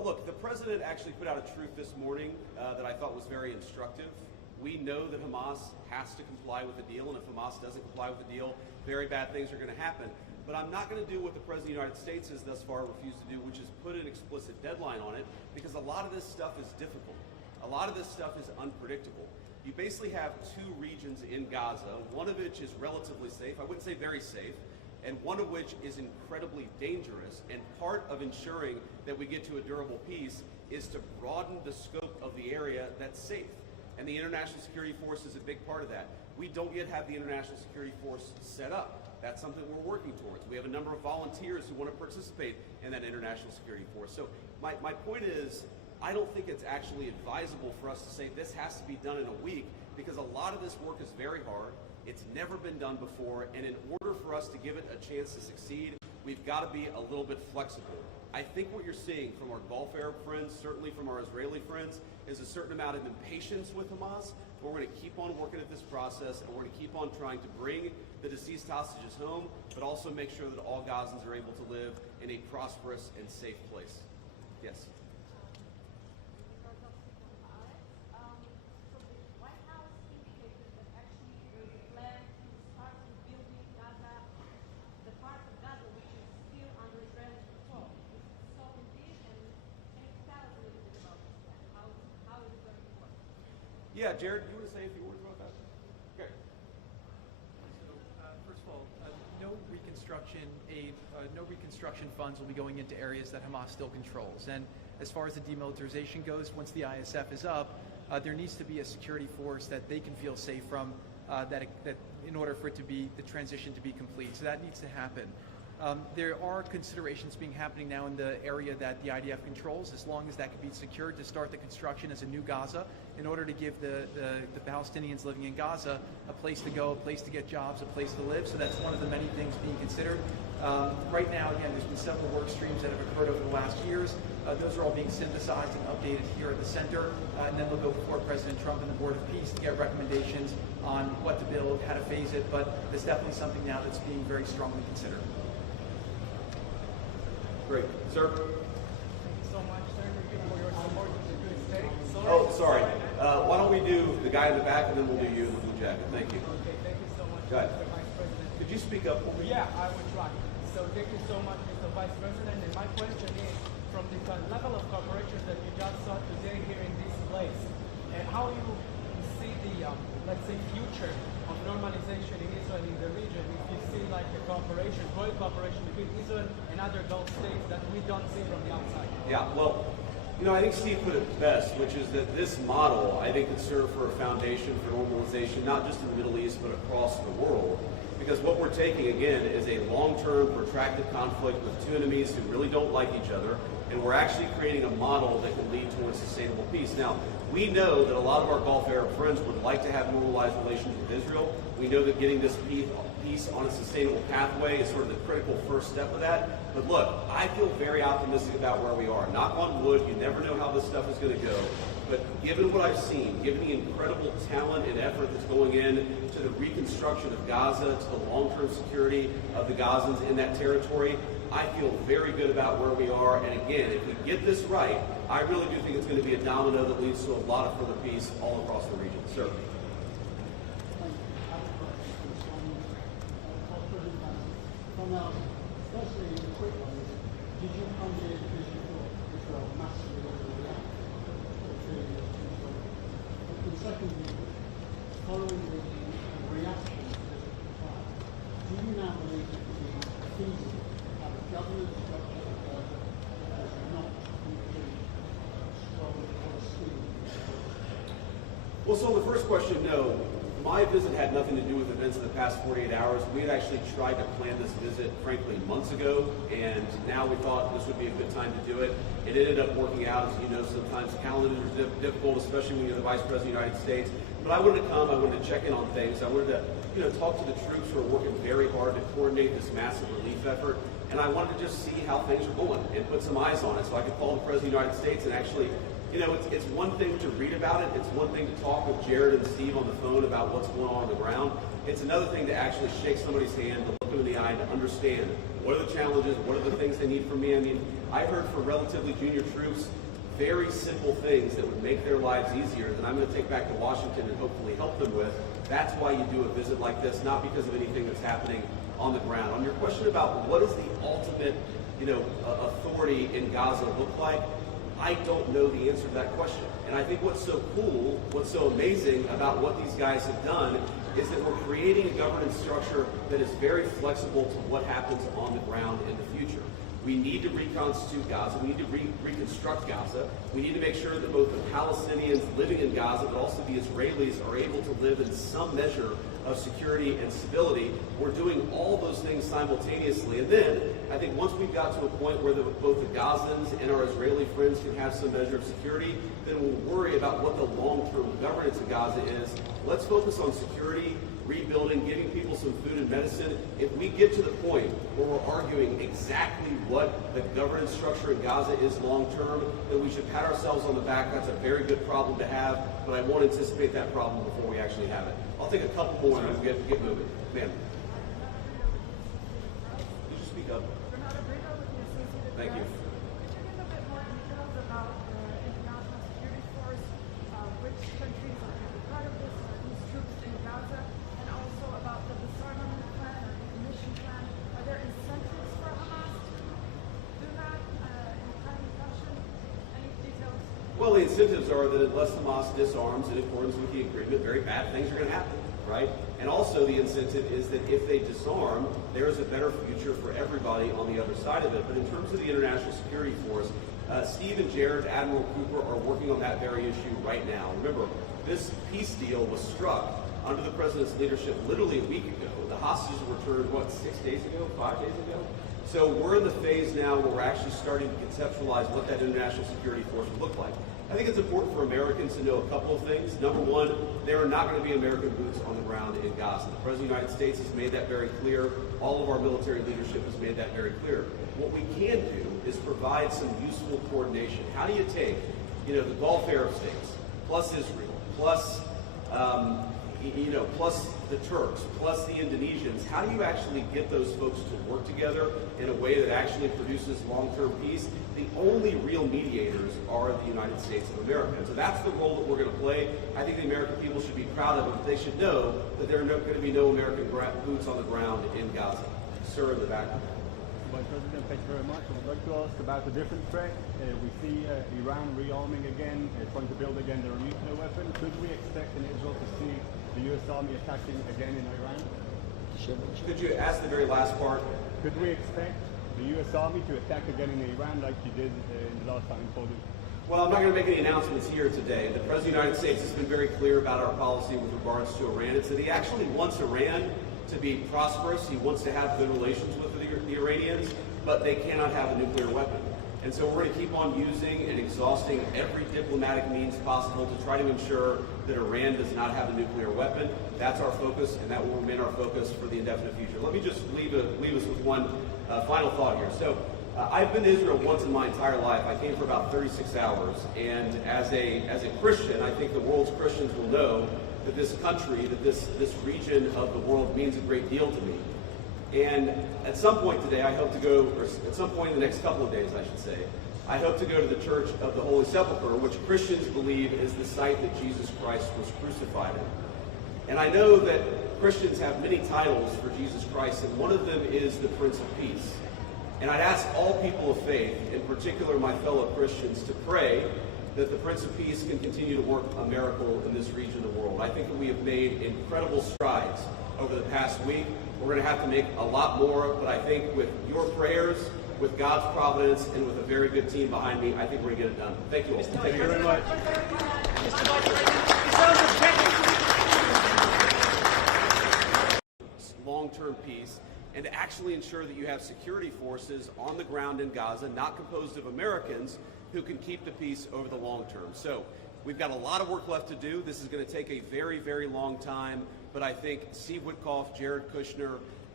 Well, look, the president actually put out a truth this morning that I thought was very instructive. We know that Hamas has to comply with the deal, and if Hamas doesn't comply with the deal, very bad things are going to happen. But I'm not going to do what the President of the United States has thus far refused to do, which is put an explicit deadline on it, because a lot of this stuff is difficult. A lot of this stuff is unpredictable. You basically have two regions in Gaza, one of which is relatively safe, I wouldn't say very safe, and one of which is incredibly dangerous. And part of ensuring that we get to a durable peace is to broaden the scope of the area that's safe. And the International Security Force is a big part of that. We don't yet have the International Security Force set up. That's something we're working towards. We have a number of volunteers who want to participate in that International Security Force. So my point is, I don't think it's actually advisable for us to say this has to be done in a week, because a lot of this work is very hard. It's never been done before, and in order for us to give it a chance to succeed, we've got to be a little bit flexible. I think what you're seeing from our Gulf Arab friends, certainly from our Israeli friends, is a certain amount of impatience with Hamas, but we're going to keep on working at this process, and we're going to keep on trying to bring the deceased hostages home, but also make sure that all Gazans are able to live in a prosperous and safe place. Yes? Yeah, Jared, you want to say a few words about that? Okay. So, first of all, no reconstruction aid, no reconstruction funds will be going into areas that Hamas still controls. And as far as the demilitarization goes, once the ISF is up, there needs to be a security force that they can feel safe from, that in order for it to be the transition to be complete. So that needs to happen. There are considerations happening now in the area that the IDF controls, as long as that can be secured, to start the construction as a new Gaza, in order to give the Palestinians living in Gaza a place to go, a place to get jobs, a place to live. So that's one of the many things being considered. Right now, again, there's been several work streams that have occurred over the last years. Those are all being synthesized and updated here at the center, and then they'll go before President Trump and the Board of Peace to get recommendations on what to build, how to phase it, but there's definitely something now that's being very strongly considered. Great. Sir? Thank you so much, Senator, for your support of the good state. Oh, sorry. Why don't we do the guy in the back, and then we'll do you in the blue jacket. Thank you. Okay, thank you so much, Go ahead. Mr. Vice President. Could you speak up? Yeah, I will try. So thank you so much, Mr. Vice President. And my question is, from the level of cooperation that you just saw today here in this place, how you see the, let's say, future of normalization in Israel in the region, if you see like a cooperation, growing cooperation between Israel and other Gulf states that we don't see from the outside? Yeah, well, I think Steve put it best, which is that this model, I think, could serve for a foundation for normalization, not just in the Middle East, but across the world. Because what we're taking, again, is a long-term, protracted conflict with two enemies who really don't like each other, and we're actually creating a model that can lead towards sustainable peace. Now, we know that a lot of our Gulf Arab friends would like to have normalized relations with Israel. We know that getting this peace on a sustainable pathway is sort of the critical first step of that. But look, I feel very optimistic about where we are. Knock on wood, you never know how this stuff is going to go. But given what I've seen, given the incredible talent and effort that's going in to the reconstruction of Gaza, to the long-term security of the Gazans in that territory, I feel very good about where we are. And again, if we get this right, I really do think it's going to be a domino that leads to a lot of further peace all across the region. Sir. Firstly, a quick one is, did you come here because you thought Israel massively overreacted to and secondly, following the reaction to this fire, do you now believe it to be feasible to have a government structure of Gaza that does not include strong Palestinians? Well, so the first question, no. My visit had nothing to do with events in the past 48 hours. We had actually tried to plan this visit, frankly, months ago, and now we thought this would be a good time to do it. It ended up working out. As you know, sometimes calendars are difficult, especially when you're the Vice President of the United States. But I wanted to come. I wanted to check in on things. I wanted to, talk to the troops who are working very hard to coordinate this massive relief effort. and I wanted to just see how things are going and put some eyes on it so I could call the President of the United States and actually, it's one thing to read about it, it's one thing to talk with Jared and Steve on the phone about what's going on the ground. It's another thing to actually shake somebody's hand, to look them in the eye, and to understand what are the challenges, what are the things they need from me. I mean, I heard for relatively junior troops, very simple things that would make their lives easier that I'm going to take back to Washington and hopefully help them with. That's why you do a visit like this, not because of anything that's happening on the ground. On your question about what does the ultimate, authority in Gaza look like, I don't know the answer to that question. And I think what's so cool, what's so amazing about what these guys have done is that we're creating a governance structure that is very flexible to what happens on the ground in the future. We need to reconstitute Gaza. We need to reconstruct Gaza. We need to make sure that both the Palestinians living in Gaza, but also the Israelis, are able to live in some measure of security and stability. We're doing all those things simultaneously. And then I think once we've got to a point where both the Gazans and our Israeli friends can have some measure of security, then we'll worry about what the long-term governance of Gaza is. Let's focus on security, rebuilding, giving people some food and medicine. If we get to the point where we're arguing exactly what the governance structure in Gaza is long-term, then we should pat ourselves on the back. That's a very good problem to have, but I won't anticipate that problem before we actually have it. I'll take a couple more and we'll get moving. Ma'am. Could you speak up? Thank you. Could you give a bit more details about the international security force, which countries are going to be part of this, whose troops in Gaza, and also about the disarmament plan or decommission plan? Are there incentives for Hamas to do that in any fashion? Any details? Well, the incentives are that unless Hamas disarms in accordance with the agreement, very bad things are going to happen, right? And also the incentive is that if they disarm, there is a better future for everybody on the other side of it. But in terms of the international security force, Steve and Jared, Admiral Cooper, are working on that very issue right now. Remember, this peace deal was struck under the president's leadership literally a week ago. The hostages were returned, 6 days ago, 5 days ago? So we're in the phase now where we're actually starting to conceptualize what that international security force would look like. I think it's important for Americans to know a couple of things. Number one, there are not going to be American boots on the ground in Gaza. The President of the United States has made that very clear. All of our military leadership has made that very clear. What we can do is provide some useful coordination. How do you take, the Gulf Arab states, plus Israel, plus plus the Turks, plus the Indonesians? How do you actually get those folks to work together in a way that actually produces long-term peace? The only real mediators are the United States of America. And so that's the role that we're going to play. I think the American people should be proud of it, but they should know that there are going to be no American boots on the ground in Gaza. Sir, in the back. Vice President, thank you very much. I would like to ask about a different threat. We see Iran rearming again, trying to build again their nuclear weapon. Could we expect in Israel to see the U.S. Army attacking again in Iran? Could you ask the very last part? Could we expect the U.S. Army to attack again in Iran like you did in the last time in Fallujah? Well, I'm not going to make any announcements here today. The President of the United States has been very clear about our policy with regards to Iran. It's that he actually wants Iran to be prosperous. He wants to have good relations with the Iranians, but they cannot have a nuclear weapon. And so we're going to keep on using and exhausting every diplomatic means possible to try to ensure that Iran does not have a nuclear weapon. That's our focus, and that will remain our focus for the indefinite future. Let me just leave us with one final thought here. So I've been to Israel once in my entire life. I came for about 36 hours, and as a Christian, I think the world's Christians will know that this country, that this region of the world means a great deal to me. And at some point today, I hope to go, or at some point in the next couple of days, I should say, I hope to go to the Church of the Holy Sepulchre, which Christians believe is the site that Jesus Christ was crucified in. And I know that Christians have many titles for Jesus Christ, and one of them is the Prince of Peace. And I'd ask all people of faith, in particular my fellow Christians, to pray that the Prince of Peace can continue to work a miracle in this region of the world. I think that we have made incredible strides over the past week. We're going to have to make a lot more, but I think with your prayers, with God's providence, and with a very good team behind me, I think we're going to get it done. Thank you all. Thank you very much. Long-term peace, and to actually ensure that you have security forces on the ground in Gaza, not composed of Americans, who can keep the peace over the long term. So we've got a lot of work left to do. This is going to take a very, very long time, but I think Steve Witkoff, Jared Kushner,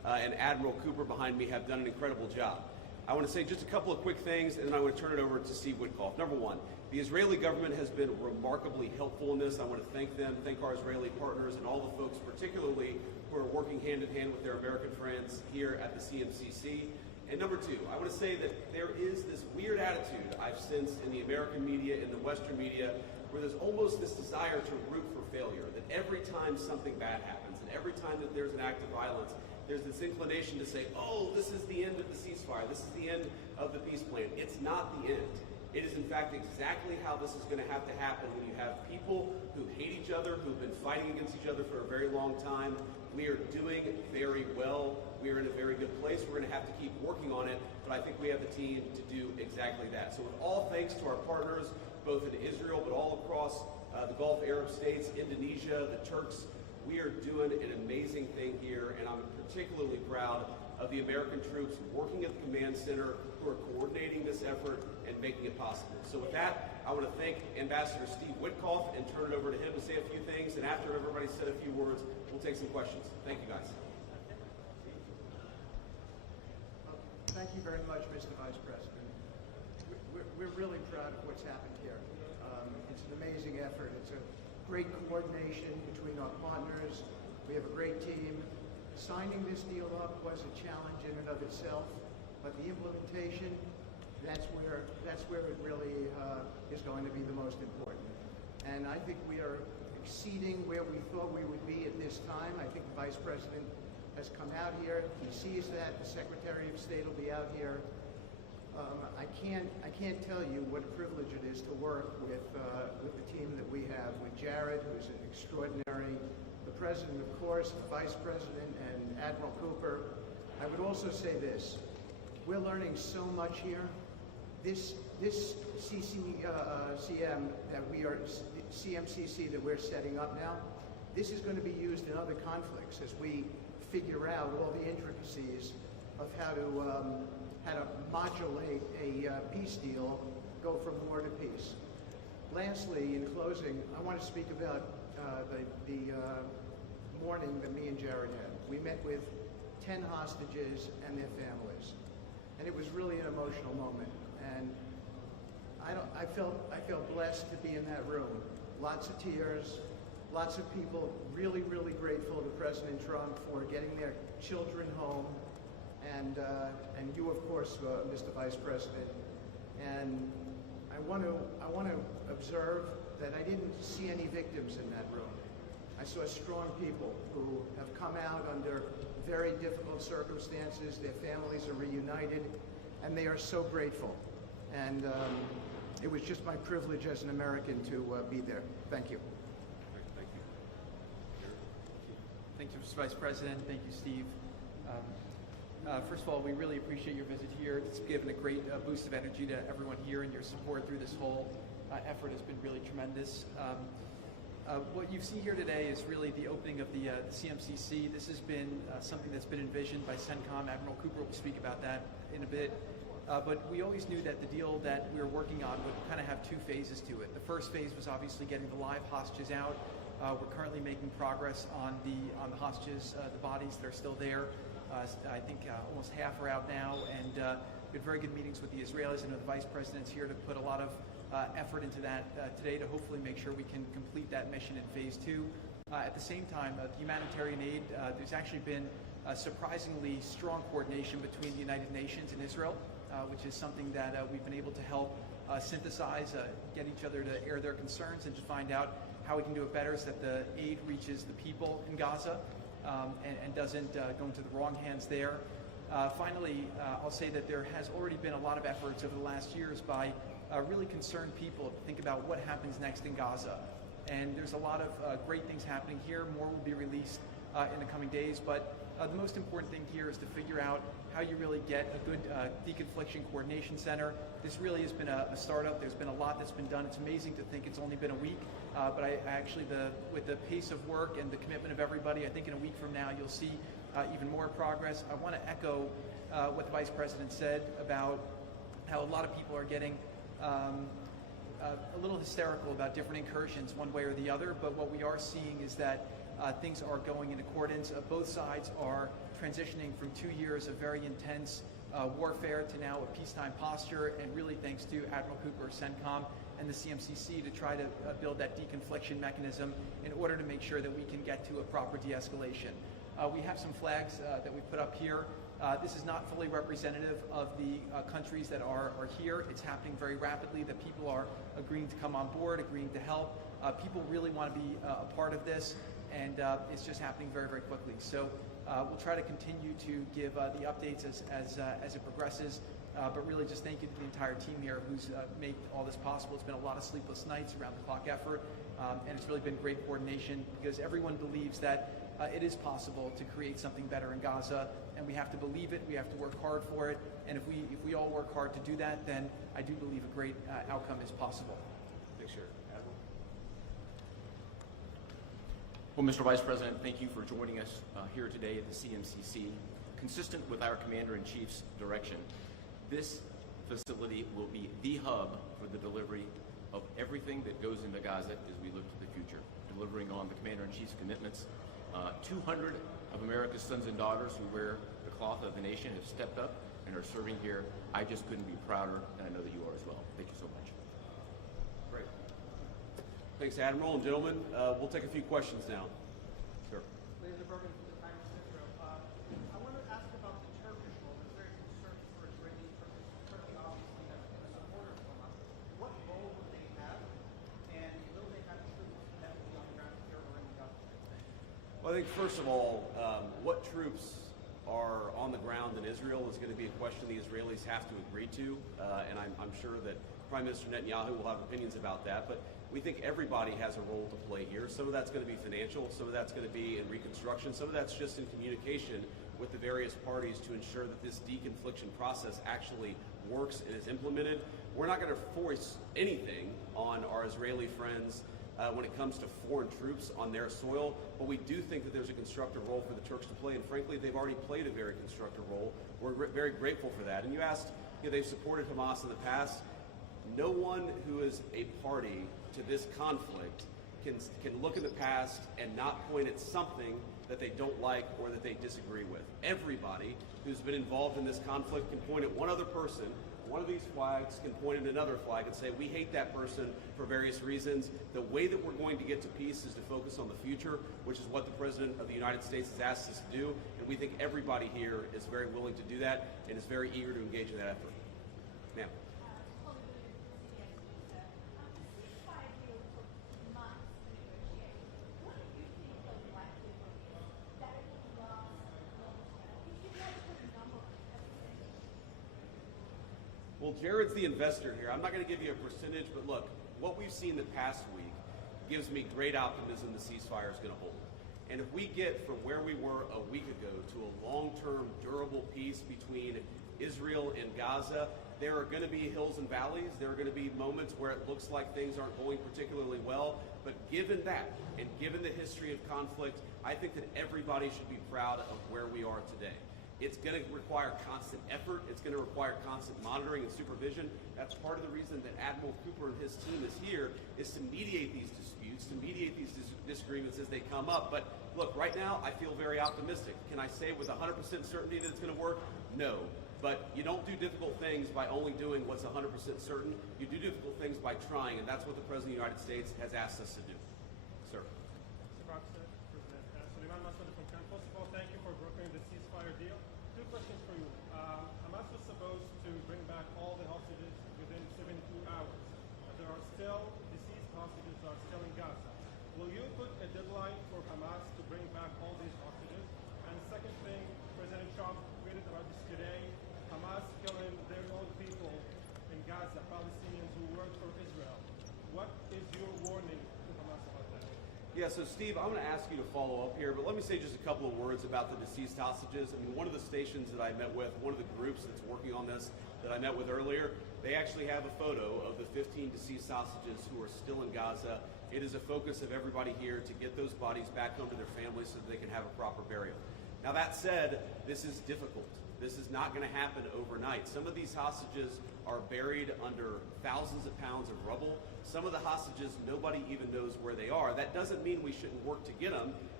and Admiral Cooper behind me have done an incredible job. I want to say just a couple of quick things, and then I want to turn it over to Steve Witkoff. Number one, the Israeli government has been remarkably helpful in this. I want to thank them, thank our Israeli partners, and all the folks particularly who are working hand in hand with their American friends here at the CMCC. And number two, I want to say that there is this weird attitude I've sensed in the American media, in the Western media, where there's almost this desire to root for failure, that every time something bad happens, and every time that there's an act of violence, there's this inclination to say, oh, this is the end of the ceasefire, this is the end of the peace plan. It's not the end. It is in fact exactly how this is going to happen when you have people who hate each other, who've been fighting against each other for a very long time. We are doing very well. We are in a very good place. We're going to have to keep working on it, but I think we have the team to do exactly that. So with all thanks to our partners, both in Israel, but all across the Gulf Arab states, Indonesia, the Turks, we are doing an amazing thing here, and I'm particularly proud of the American troops working at the command center who are coordinating this effort and making it possible. So with that, I want to thank Ambassador Steve Witkoff and turn it over to him to say a few things, and after everybody's said a few words, we'll take some questions. Thank you, guys. Thank you very much, Mr. Vice President. We're really proud of what's happened here. It's an amazing effort. It's a great coordination between our partners. We have a great team. Signing this deal up was a challenge in and of itself, but the implementation, that's where it really is going to be the most important. And I think we are exceeding where we thought we would be at this time. I think the Vice President has come out here. He sees that. The Secretary of State will be out here. I can't tell you what a privilege it is to work with the team that we have, with Jared, who's an extraordinary, the President, of course, the Vice President, and Admiral Cooper. I would also say this. We're learning so much here. This CMCC that we're setting up now, this is going to be used in other conflicts as we figure out all the intricacies of how to modulate a peace deal, go from war to peace. Lastly, in closing, I want to speak about the morning that me and Jared had. We met with 10 hostages and their families, and it was really an emotional moment. And I felt blessed to be in that room. Lots of tears, lots of people really, really grateful to President Trump for getting their children home, and you, of course, Mr. Vice President. And I want to observe that I didn't see any victims in that room. I saw strong people who have come out under very difficult circumstances. Their families are reunited, and they are so grateful. And it was just my privilege as an American to be there. Thank you. Thank you. Thank you, Mr. Vice President. Thank you, Steve. First of all, we really appreciate your visit here. It's given a great boost of energy to everyone here, and your support through this whole effort has been really tremendous. What you see here today is really the opening of the CMCC. This has been something that's been envisioned by CENTCOM. Admiral Cooper will speak about that in a bit. But we always knew that the deal that we were working on would kind of have two phases to it. The first phase was obviously getting the live hostages out. We're currently making progress on the hostages, the bodies that are still there. I think almost half are out now, and we had very good meetings with the Israelis. I know the Vice President's here to put a lot of effort into that today to hopefully make sure we can complete that mission in phase 2. At the same time, humanitarian aid, there's actually been surprisingly strong coordination between the United Nations and Israel, which is something that we've been able to help synthesize, get each other to air their concerns and to find out how we can do it better so that the aid reaches the people in Gaza and doesn't go into the wrong hands there. Finally, I'll say that there has already been a lot of efforts over the last years by really concerned people to think about what happens next in Gaza. And there's a lot of great things happening here. More will be released in the coming days. But the most important thing here is to figure out how you really get a good deconfliction coordination center. This really has been a startup. There's been a lot that's been done. It's amazing to think it's only been a week. But I actually, with the pace of work and the commitment of everybody, I think in a week from now you'll see even more progress. I want to echo what the Vice President said about how a lot of people are getting a little hysterical about different incursions one way or the other, but what we are seeing is that things are going in accordance. Both sides are transitioning from 2 years of very intense warfare to now a peacetime posture, and really thanks to Admiral Cooper, CENTCOM, and the CMCC to try to build that deconfliction mechanism in order to make sure that we can get to a proper de-escalation. We have some flags that we put up here. This is not fully representative of the countries that are here. It's happening very rapidly, that people are agreeing to come on board, agreeing to help. People really want to be a part of this, and it's just happening very, very quickly. So we'll try to continue to give the updates as it progresses, but really just thank you to the entire team here who's made all this possible. It's been a lot of sleepless nights, around-the-clock effort, and it's really been great coordination because everyone believes that it is possible to create something better in Gaza, and we have to believe it, we have to work hard for it, and if we all work hard to do that, then I do believe a great outcome is possible. Thanks, Jared. Admiral? Well, Mr. Vice President, thank you for joining us here today at the CMCC. Consistent with our Commander-in-Chief's direction, this facility will be the hub for the delivery of everything that goes into Gaza as we look to the future, delivering on the Commander-in-Chief's commitments. 200 of America's sons and daughters who wear the cloth of the nation have stepped up and are serving here. I just couldn't be prouder, and I know that you are as well. Thank you so much. Great. Thanks, Admiral. And gentlemen, we'll take a few questions now. Sir. Laser Berman from the Times of Israel. I want to ask about the Turkish role. There's very concern for Israeli Turkey. Turkey obviously has been a supporter of Hamas. What role will they have, and will they have troops that will be on the ground here or in Gaza? Well, I think first of all, what troops are on the ground in Israel is going to be a question the Israelis have to agree to, and I'm sure that Prime Minister Netanyahu will have opinions about that, but we think everybody has a role to play here. Some of that's going to be financial, some of that's going to be in reconstruction, some of that's just in communication with the various parties to ensure that this deconfliction process actually works and is implemented. We're not going to force anything on our Israeli friends when it comes to foreign troops on their soil, but we do think that there's a constructive role for the Turks to play, and frankly, they've already played a very constructive role. We're very grateful for that. And you asked, they've supported Hamas in the past. No one who is a party to this conflict can look in the past and not point at something that they don't like or that they disagree with. Everybody who's been involved in this conflict can point at one other person. One of these flags can point at another flag and say, we hate that person for various reasons. The way that we're going to get to peace is to focus on the future, which is what the President of the United States has asked us to do. And we think everybody here is very willing to do that and is very eager to engage in that effort. Ma'am. Well, Jared's the investor here. I'm not going to give you a percentage, but look, what we've seen the past week gives me great optimism the ceasefire is going to hold. And if we get from where we were a week ago to a long-term, durable peace between Israel and Gaza, there are going to be hills and valleys. There are going to be moments where it looks like things aren't going particularly well. But given that, and given the history of conflict, I think that everybody should be proud of where we are today. It's going to require constant effort. It's going to require constant monitoring and supervision. That's part of the reason that Admiral Cooper and his team is here, is to mediate these disputes, to mediate these disagreements as they come up. But look, right now, I feel very optimistic. Can I say with 100% certainty that it's going to work? No. But you don't do difficult things by only doing what's 100% certain. You do difficult things by trying, and that's what the President of the United States has asked us to do. Sir. Mr. President, Suleiman Massoud from Cannes. First of all, thank you for brokering the ceasefire deal. Two questions for you. Hamas was supposed to bring back all the hostages within 72 hours. But there are still deceased hostages that are still in Gaza. Will you put a deadline for Hamas to bring back all these hostages? And second thing, President Trump tweeted about this today. Hamas killing their own people in Gaza, Palestinians who work for Israel. What is your warning to Hamas about that? Yeah, so Steve, I'm going to ask you to follow up here, but let me say just a couple of words about the deceased hostages. I mean, one of the stations that I met with, one of the groups that's working on this that I met with earlier, they actually have a photo of the 15 deceased hostages who are still in Gaza. It is a focus of everybody here to get those bodies back home to their families so that they can have a proper burial. Now that said, this is difficult. This is not going to happen overnight. Some of these hostages are buried under thousands of pounds of rubble. Some of the hostages, nobody even knows where they are. That doesn't mean we shouldn't work to get them,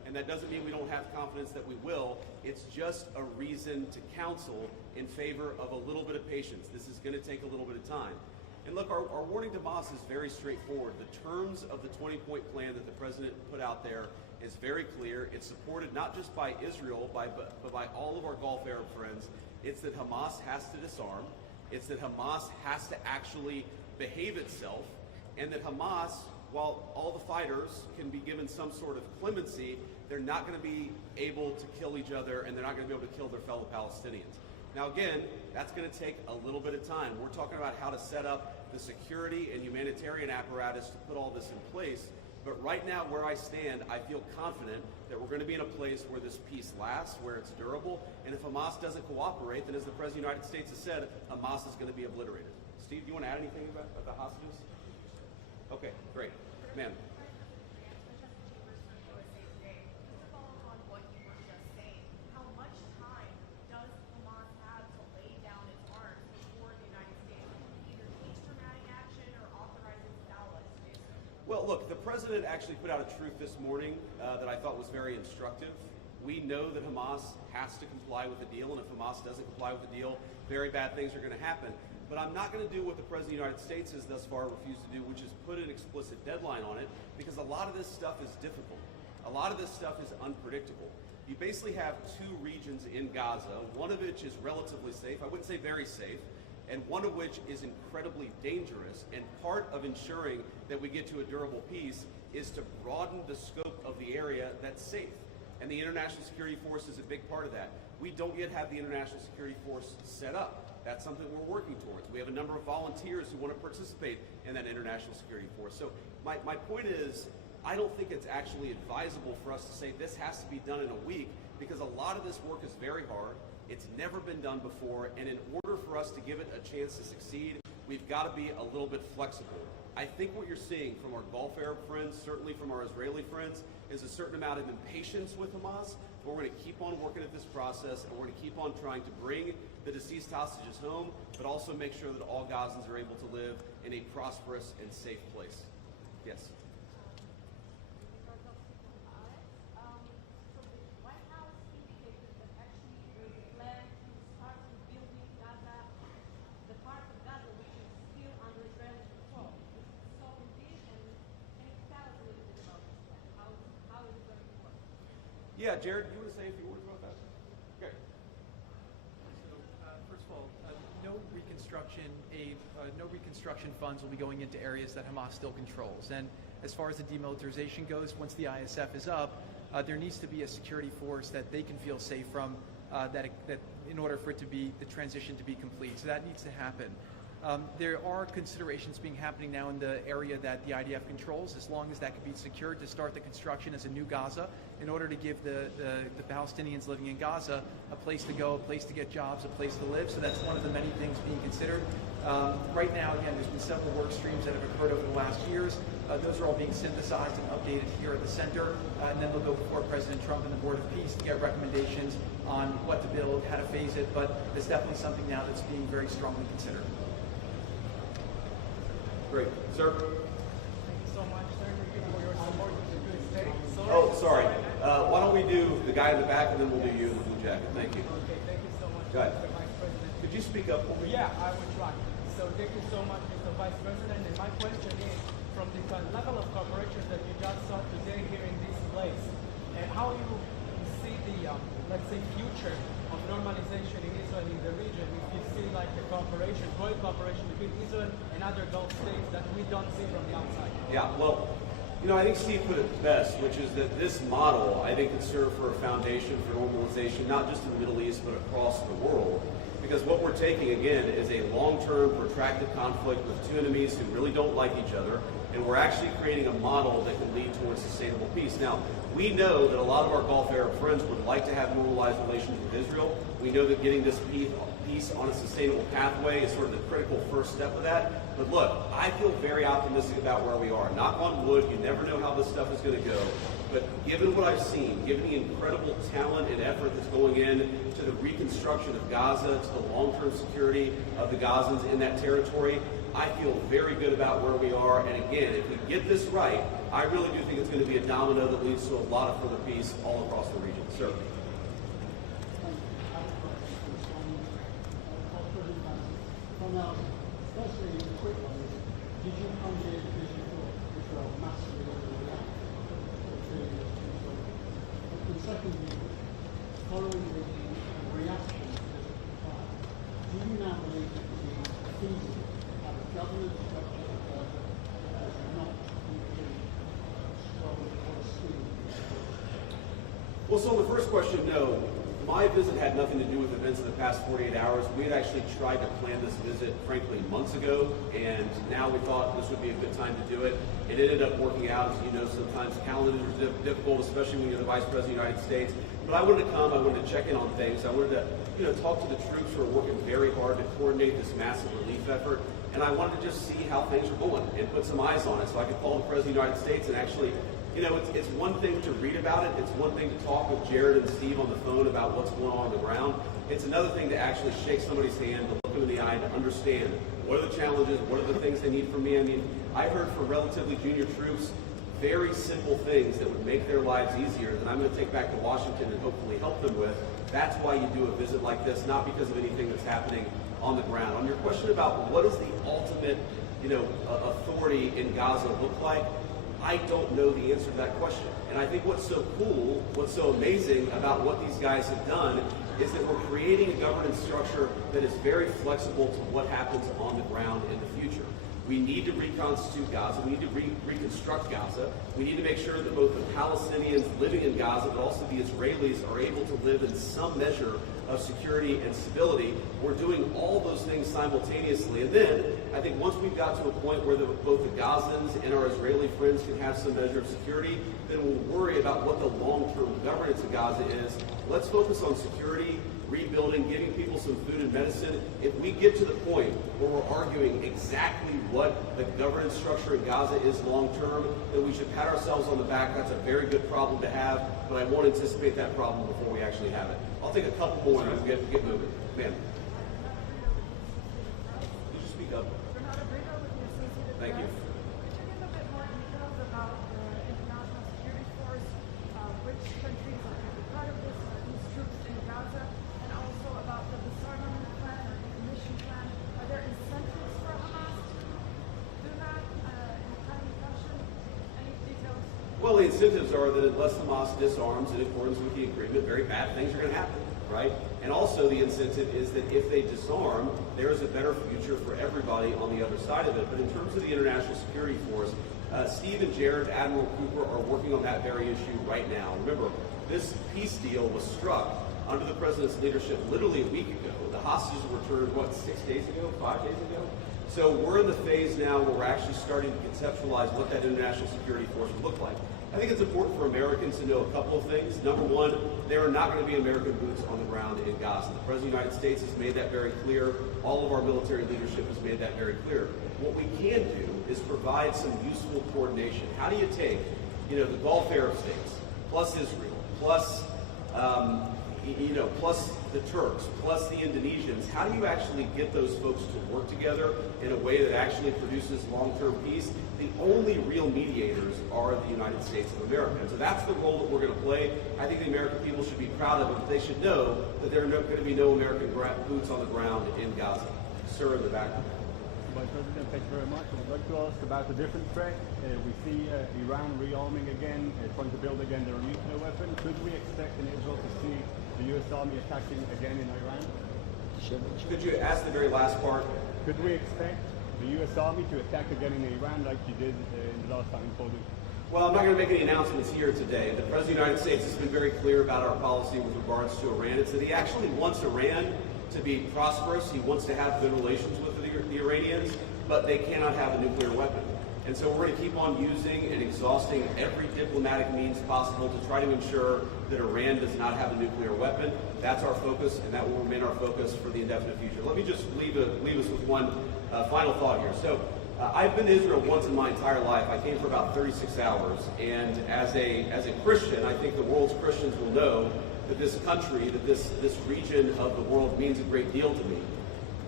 And that doesn't mean we don't have confidence that we will. It's just a reason to counsel in favor of a little bit of patience. This is going to take a little bit of time. And look, our warning to Hamas is very straightforward. The terms of the 20-point plan that the president put out there is very clear. It's supported not just by Israel, but by all of our Gulf Arab friends. It's that Hamas has to disarm. It's that Hamas has to actually behave itself. And that Hamas, while all the fighters can be given some sort of clemency, they're not going to be able to kill each other, and they're not going to be able to kill their fellow Palestinians. Now again, that's going to take a little bit of time. We're talking about how to set up the security and humanitarian apparatus to put all this in place. But right now, where I stand, I feel confident that we're going to be in a place where this peace lasts, where it's durable. And if Hamas doesn't cooperate, then as the President of the United States has said, Hamas is going to be obliterated. Steve, do you want to add anything about the hostages? Okay, great. Ma'am. Well, look, the president actually put out a truth this morning that I thought was very instructive. We know that Hamas has to comply with the deal, and if Hamas doesn't comply with the deal, very bad things are going to happen. But I'm not going to do what the President of the United States has thus far refused to do, which is put an explicit deadline on it, because a lot of this stuff is difficult. A lot of this stuff is unpredictable. You basically have two regions in Gaza, one of which is relatively safe, I wouldn't say very safe, and one of which is incredibly dangerous. And part of ensuring that we get to a durable peace is to broaden the scope of the area that's safe. And the International Security Force is a big part of that. We don't yet have the International Security Force set up. That's something we're working towards. We have a number of volunteers who want to participate in that International Security Force. So my point is, I don't think it's actually advisable for us to say this has to be done in a week, because a lot of this work is very hard. It's never been done before, and in order for us to give it a chance to succeed, we've got to be a little bit flexible. I think what you're seeing from our Gulf Arab friends, certainly from our Israeli friends, is a certain amount of impatience with Hamas, but we're going to keep on working at this process, and we're going to keep on trying to bring the deceased hostages home, but also make sure that all Gazans are able to live in a prosperous and safe place. Yes? Yeah, Jared, you want to say a few words about that? Okay. So, first of all, no reconstruction funds will be going into areas that Hamas still controls. And as far as the demilitarization goes, once the ISF is up, there needs to be a security force that they can feel safe from, that in order for it to be the transition to be complete. So that needs to happen. There are considerations happening now in the area that the IDF controls, as long as that can be secured, to start the construction as a new Gaza, in order to give the Palestinians living in Gaza a place to go, a place to get jobs, a place to live. So that's one of the many things being considered. Right now, again, there's been several work streams that have occurred over the last years. Those are all being synthesized and updated here at the center, and then they'll go before President Trump and the Board of Peace to get recommendations on what to build, how to phase it, but it's definitely something now that's being very strongly considered. Great. Sir? Thank you so much, sir, for your support to the good state. Oh, sorry. Why don't we do the guy in the back, and then we'll do you in the blue jacket. Thank you. Okay, thank you so much, Go ahead. Mr. Vice President. Could you speak up for me? Yeah, I will try. So thank you so much, Mr. Vice President. And my question is, from the level of cooperation that you just saw today here in this place, and how you see the, let's say, future of normalization in Israel in the region, if you see like the cooperation, growing cooperation between Israel and other Gulf states that we don't see from the outside. Yeah, well, you know, I think Steve put it best, which is that this model, I think, could serve for a foundation for normalization, not just in the Middle East, but across the world. Because what we're taking, again, is a long-term, protracted conflict with two enemies who really don't like each other, and we're actually creating a model that can lead towards sustainable peace. Now, we know that a lot of our Gulf Arab friends would like to have normalized relations with Israel. We know that getting this peace on a sustainable pathway is sort of the critical first step of that. But look, I feel very optimistic about where we are. Knock on wood, you never know how this stuff is going to go. But given what I've seen, given the incredible talent and effort that's going in to the reconstruction of Gaza, to the long-term security of the Gazans in that territory, I feel very good about where we are. And again, if we get this right, I really do think it's going to be a domino that leads to a lot of further peace all across the region. Sir. Firstly, a quick one is, did you come here because you thought Israel massively overreacted to and secondly, following the reaction to this fire, do you now believe it to be feasible to have a government structure of Gaza that does not include strong Palestinians? Well, so on the first question, no. My visit had nothing to do with events in the past 48 hours. We had actually tried to plan this visit, frankly, months ago, and now we thought this would be a good time to do it. It ended up working out. As you know, sometimes calendars are difficult, especially when you're the Vice President of the United States. But I wanted to come. I wanted to check in on things. I wanted to, talk to the troops who are working very hard to coordinate this massive relief effort. And I wanted to just see how things are going and put some eyes on it so I could call the President of the United States and actually, it's one thing to read about it. It's one thing to talk with Jared and Steve on the phone about what's going on the ground. It's another thing to actually shake somebody's hand, to look them in the eye, and to understand what are the challenges, what are the things they need from me. I mean, I heard from relatively junior troops very simple things that would make their lives easier that I'm going to take back to Washington and hopefully help them with. That's why you do a visit like this, not because of anything that's happening on the ground. On your question about what does the ultimate, authority in Gaza look like, I don't know the answer to that question. And I think what's so cool, what's so amazing about what these guys have done is that we're creating a governance structure that is very flexible to what happens on the ground in the future. We need to reconstitute Gaza. We need to reconstruct Gaza. We need to make sure that both the Palestinians living in Gaza, but also the Israelis, are able to live in some measure of security and stability. We're doing all those things simultaneously. And then I think once we've got to a point where both the Gazans and our Israeli friends can have some measure of security, then we'll worry about what the long-term governance of Gaza is. Let's focus on security, rebuilding, giving people some food and medicine. If we get to the point where we're arguing exactly what the governance structure in Gaza is long-term, then we should pat ourselves on the back. That's a very good problem to have, but I won't anticipate that problem before we actually have it. I'll take a couple more and we'll get moving. Ma'am. Could you speak up? Thank you. Could you give a bit more details about the international security force, which countries are going to be part of this, these troops in Gaza, and also about the disarmament plan or decommission plan? Are there incentives for Hamas to do that in a timely fashion? Any details? Well, the incentives are that unless Hamas disarms in accordance with the agreement, very bad things are going to happen, right? And also the incentive is that if they disarm, there is a better future for everybody on the other side of it. But in terms of the international security force, Steve and Jared, Admiral Cooper, are working on that very issue right now. Remember, this peace deal was struck under the president's leadership literally a week ago. The hostages were returned, 6 days ago, 5 days ago? So we're in the phase now where we're actually starting to conceptualize what that international security force would look like. I think it's important for Americans to know a couple of things. Number one, there are not going to be American boots on the ground in Gaza. The President of the United States has made that very clear. All of our military leadership has made that very clear. What we can do is provide some useful coordination. How do you take, the Gulf Arab states, plus Israel, plus plus the Turks, plus the Indonesians? How do you actually get those folks to work together in a way that actually produces long-term peace? The only real mediators are the United States of America. And so that's the role that we're going to play. I think the American people should be proud of it, but they should know that there are going to be no American boots on the ground in Gaza. Sir, in the back. Vice President, thank you very much. I would like to ask about a different threat. We see Iran rearming again, trying to build again their nuclear weapon. Could we expect in Israel to see the U.S. Army attacking again in Iran? Could you ask the very last part? Could we expect the U.S. Army to attack again in Iran like you did in the last time in Poland? Well, I'm not going to make any announcements here today. The President of the United States has been very clear about our policy with regards to Iran. It's that he actually wants Iran to be prosperous. He wants to have good relations with the Iranians, but they cannot have a nuclear weapon. And so we're going to keep on using and exhausting every diplomatic means possible to try to ensure that Iran does not have a nuclear weapon. That's our focus, and that will remain our focus for the indefinite future. Let me just leave us with one final thought here. So I've been to Israel once in my entire life. I came for about 36 hours, and as a Christian, I think the world's Christians will know that this country, that this region of the world means a great deal to me.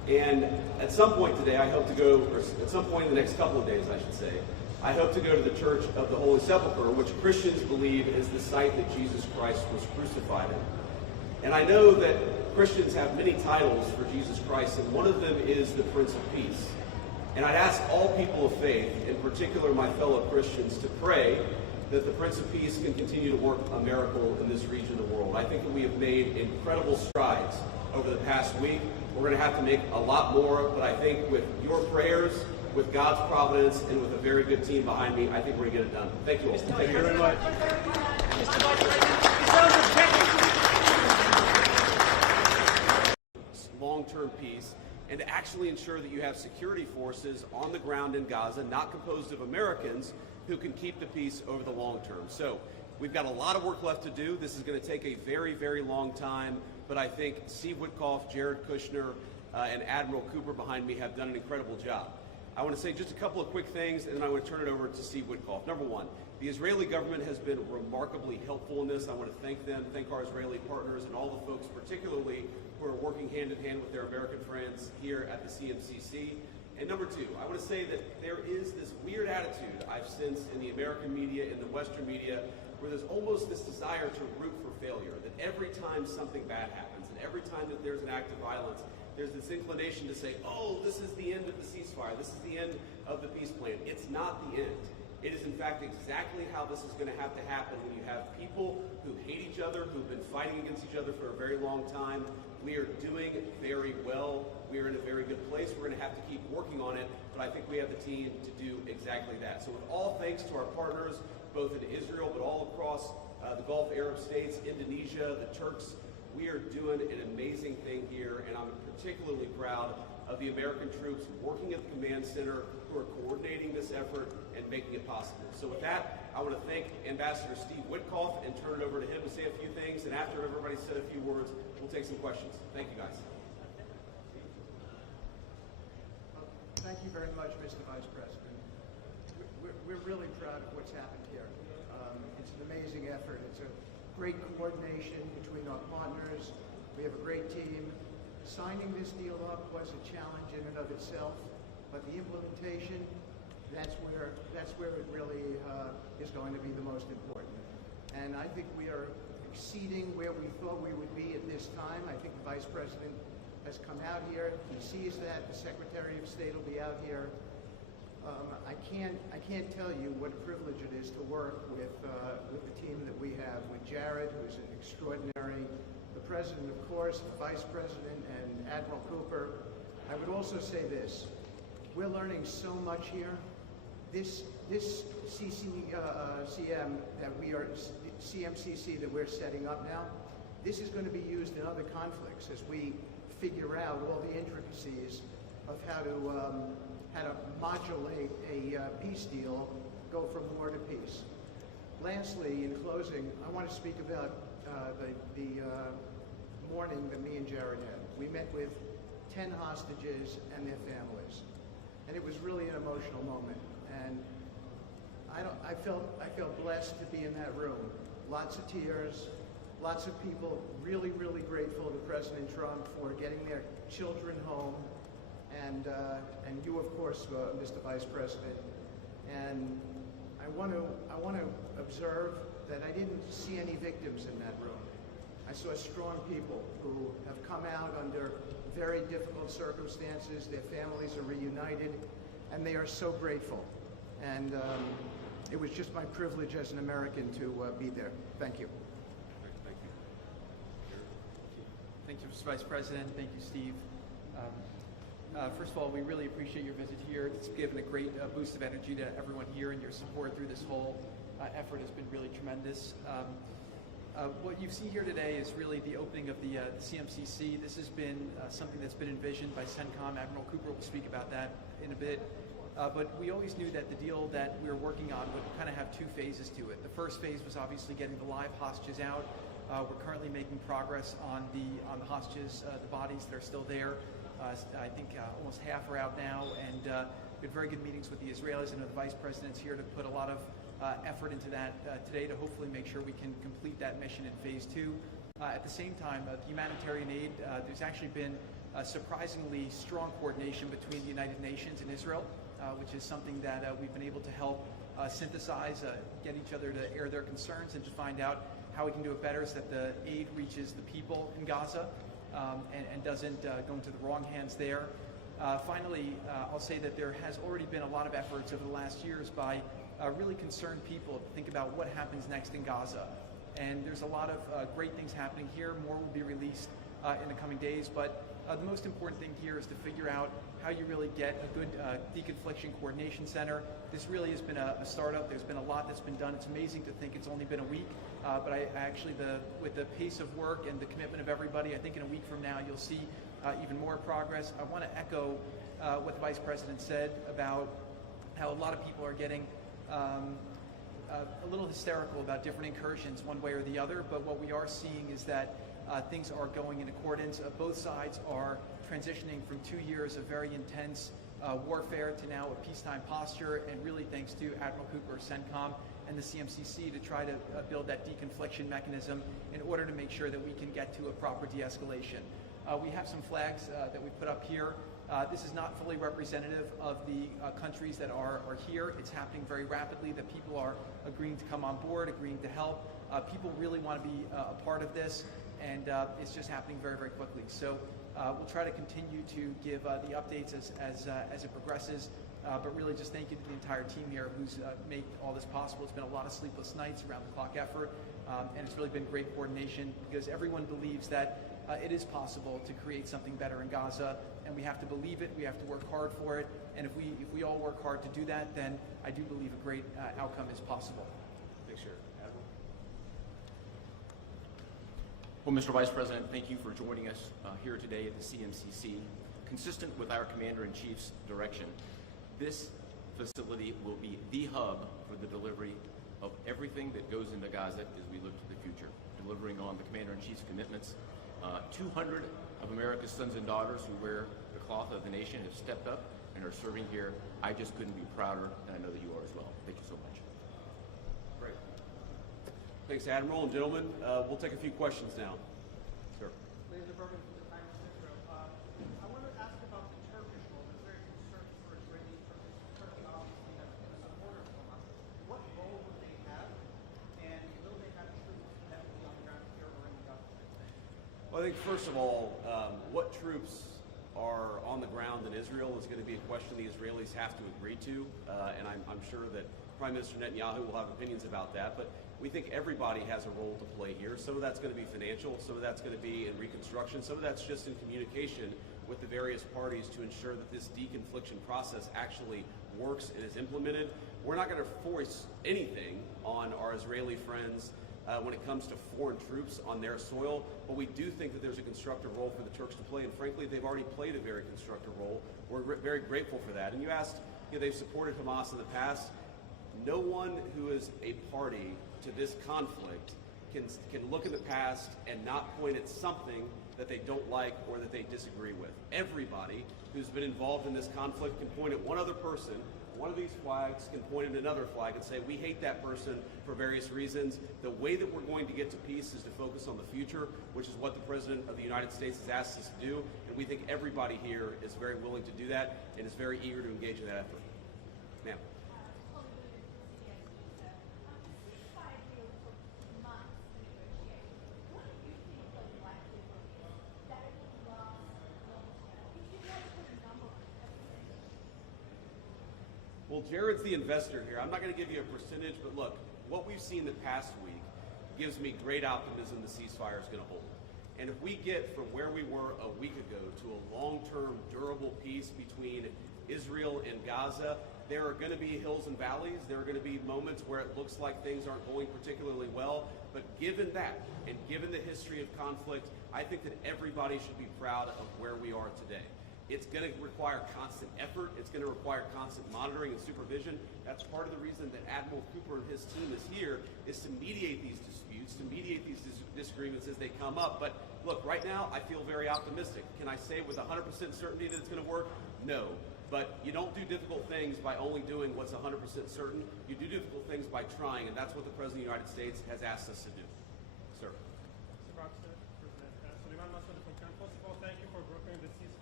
And at some point today, I hope to go, or at some point in the next couple of days, I should say, I hope to go to the Church of the Holy Sepulchre, which Christians believe is the site that Jesus Christ was crucified in. And I know that Christians have many titles for Jesus Christ, and one of them is the Prince of Peace. And I'd ask all people of faith, in particular my fellow Christians, to pray that the Prince of Peace can continue to work a miracle in this region of the world. I think that we have made incredible strides over the past week. We're going to have to make a lot more, but I think with your prayers, with God's providence, and with a very good team behind me, I think we're going to get it done. Thank you all. Thank you very much. Long-term peace, and to actually ensure that you have security forces on the ground in Gaza, not composed of Americans, who can keep the peace over the long term. So we've got a lot of work left to do. This is going to take a very, very long time, but I think Steve Witkoff, Jared Kushner, and Admiral Cooper behind me have done an incredible job. I want to say just a couple of quick things, and then I want to turn it over to Steve Witkoff. Number one, the Israeli government has been remarkably helpful in this. I want to thank them, thank our Israeli partners, and all the folks particularly who are working hand in hand with their American friends here at the CMCC. And number two, I want to say that there is this weird attitude I've sensed in the American media, in the Western media, where there's almost this desire to root for failure, that every time something bad happens, and every time that there's an act of violence, there's this inclination to say, oh, this is the end of the ceasefire, this is the end of the peace plan. It's not the end. It is in fact exactly how this is going to have to happen when you have people who hate each other, who've been fighting against each other for a very long time. We are doing very well. We are in a very good place. We're going to have to keep working on it, but I think we have the team to do exactly that. So with all thanks to our partners, both in Israel, but all across the Gulf Arab states, Indonesia, the Turks, we are doing an amazing thing here, and I'm particularly proud of the American troops working at the command center who are coordinating this effort and making it possible. So with that, I want to thank Ambassador Steve Witkoff and turn it over to him to say a few things, and after everybody's said a few words, we'll take some questions. Thank you, guys. Thank you very much, Mr. Vice President. We're really proud of what's happened here. It's an amazing effort. It's a great coordination between our partners. We have a great team. Signing this deal up was a challenge in and of itself, but the implementation, that's where it really is going to be the most important. And I think we are exceeding where we thought we would be at this time. I think the Vice President has come out here. He sees that. The Secretary of State will be out here. I can't tell you what a privilege it is to work with the team that we have, with Jared, who's an extraordinary, the President, of course, the Vice President, and Admiral Cooper. I would also say this. We're learning so much here. This CMCC that we're setting up now, this is going to be used in other conflicts as we figure out all the intricacies of how to modulate a peace deal, go from war to peace. Lastly, in closing, I want to speak about the morning that me and Jared had. We met with 10 hostages and their families, and it was really an emotional moment. And I felt blessed to be in that room. Lots of tears, lots of people really, really grateful to President Trump for getting their children home, and you, of course, Mr. Vice President. And I want to observe that I didn't see any victims in that room. I saw strong people who have come out under very difficult circumstances. Their families are reunited, and they are so grateful. And it was just my privilege as an American to be there. Thank you. Thank you. Thank you, Mr. Vice President. Thank you, Steve. First of all, we really appreciate your visit here. It's given a great boost of energy to everyone here, and your support through this whole effort has been really tremendous. What you see here today is really the opening of the CMCC. This has been something that's been envisioned by CENTCOM. Admiral Cooper will speak about that in a bit. But we always knew that the deal that we were working on would kind of have two phases to it. The first phase was obviously getting the live hostages out. We're currently making progress on the hostages, the bodies that are still there. I think almost half are out now, and we had very good meetings with the Israelis, and the Vice President's here to put a lot of effort into that today to hopefully make sure we can complete that mission in phase two. At the same time, the humanitarian aid, there's actually been surprisingly strong coordination between the United Nations and Israel, which is something that we've been able to help synthesize, get each other to air their concerns and to find out how we can do it better so that the aid reaches the people in Gaza and doesn't go into the wrong hands there. Finally, I'll say that there has already been a lot of efforts over the last years by really concerned people to think about what happens next in Gaza. And there's a lot of great things happening here. More will be released in the coming days. But the most important thing here is to figure out how you really get a good deconfliction coordination center. This really has been a startup. There's been a lot that's been done. It's amazing to think it's only been a week. But I actually, with the pace of work and the commitment of everybody, I think in a week from now you'll see even more progress. I want to echo what the Vice President said about how a lot of people are getting a little hysterical about different incursions one way or the other, but what we are seeing is that things are going in accordance. Both sides are transitioning from 2 years of very intense warfare to now a peacetime posture, and really thanks to Admiral Cooper, CENTCOM, and the CMCC to try to build that deconfliction mechanism in order to make sure that we can get to a proper de-escalation. We have some flags that we put up here. This is not fully representative of the countries that are here. It's happening very rapidly, that people are agreeing to come on board, agreeing to help. People really want to be a part of this, and it's just happening very, very quickly. So we'll try to continue to give the updates as it progresses, but really just thank you to the entire team here who's made all this possible. It's been a lot of sleepless nights, around the clock effort, and it's really been great coordination because everyone believes that it is possible to create something better in Gaza, and we have to believe it, we have to work hard for it, and if we all work hard to do that, then I do believe a great outcome is possible. Thanks, Jared. Admiral? Well, Mr. Vice President, thank you for joining us here today at the CMCC. Consistent with our Commander-in-Chief's direction, this facility will be the hub for the delivery of everything that goes into Gaza as we look to the future, delivering on the Commander-in-Chief's commitments. 200 of America's sons and daughters who wear the cloth of the nation have stepped up and are serving here. I just couldn't be prouder, and I know that you are as well. Thank you so much. Great. Thanks, Admiral. And gentlemen, we'll take a few questions now. Sir. Laser Berman from the Times of Israel. I want to ask about the Turkish role. There's very concern for Israeli interests. Turkey obviously has been a supporter of Hamas. What role would they have, and will they have troops that will be on the ground here or in the Gaza? Well, I think first of all, what troops are on the ground in Israel is going to be a question the Israelis have to agree to, and I'm sure that Prime Minister Netanyahu will have opinions about that, but we think everybody has a role to play here. Some of that's going to be financial, some of that's going to be in reconstruction, some of that's just in communication with the various parties to ensure that this deconfliction process actually works and is implemented. We're not going to force anything on our Israeli friends when it comes to foreign troops on their soil, but we do think that there's a constructive role for the Turks to play, and frankly, they've already played a very constructive role. We're very grateful for that. And you asked, they've supported Hamas in the past. No one who is a party to this conflict can look in the past and not point at something that they don't like or that they disagree with. Everybody who's been involved in this conflict can point at one other person. One of these flags can point at another flag and say, we hate that person for various reasons. The way that we're going to get to peace is to focus on the future, which is what the President of the United States has asked us to do. And we think everybody here is very willing to do that and is very eager to engage in that effort. Ma'am. Well, Jared's the investor here. I'm not going to give you a percentage, but look, what we've seen the past week gives me great optimism the ceasefire is going to hold. And if we get from where we were a week ago to a long-term, durable peace between Israel and Gaza, there are going to be hills and valleys. There are going to be moments where it looks like things aren't going particularly well. But given that, and given the history of conflict, I think that everybody should be proud of where we are today. It's going to require constant effort. It's going to require constant monitoring and supervision. That's part of the reason that Admiral Cooper and his team is here, is to mediate these disputes, to mediate these disagreements as they come up. But look, right now, I feel very optimistic. Can I say with 100% certainty that it's going to work? No. But you don't do difficult things by only doing what's 100% certain. You do difficult things by trying, and that's what the President of the United States has asked us to do. Sir. Mr. President, Suleiman Masoud from Cannes. First of all, thank you for brokering the ceasefire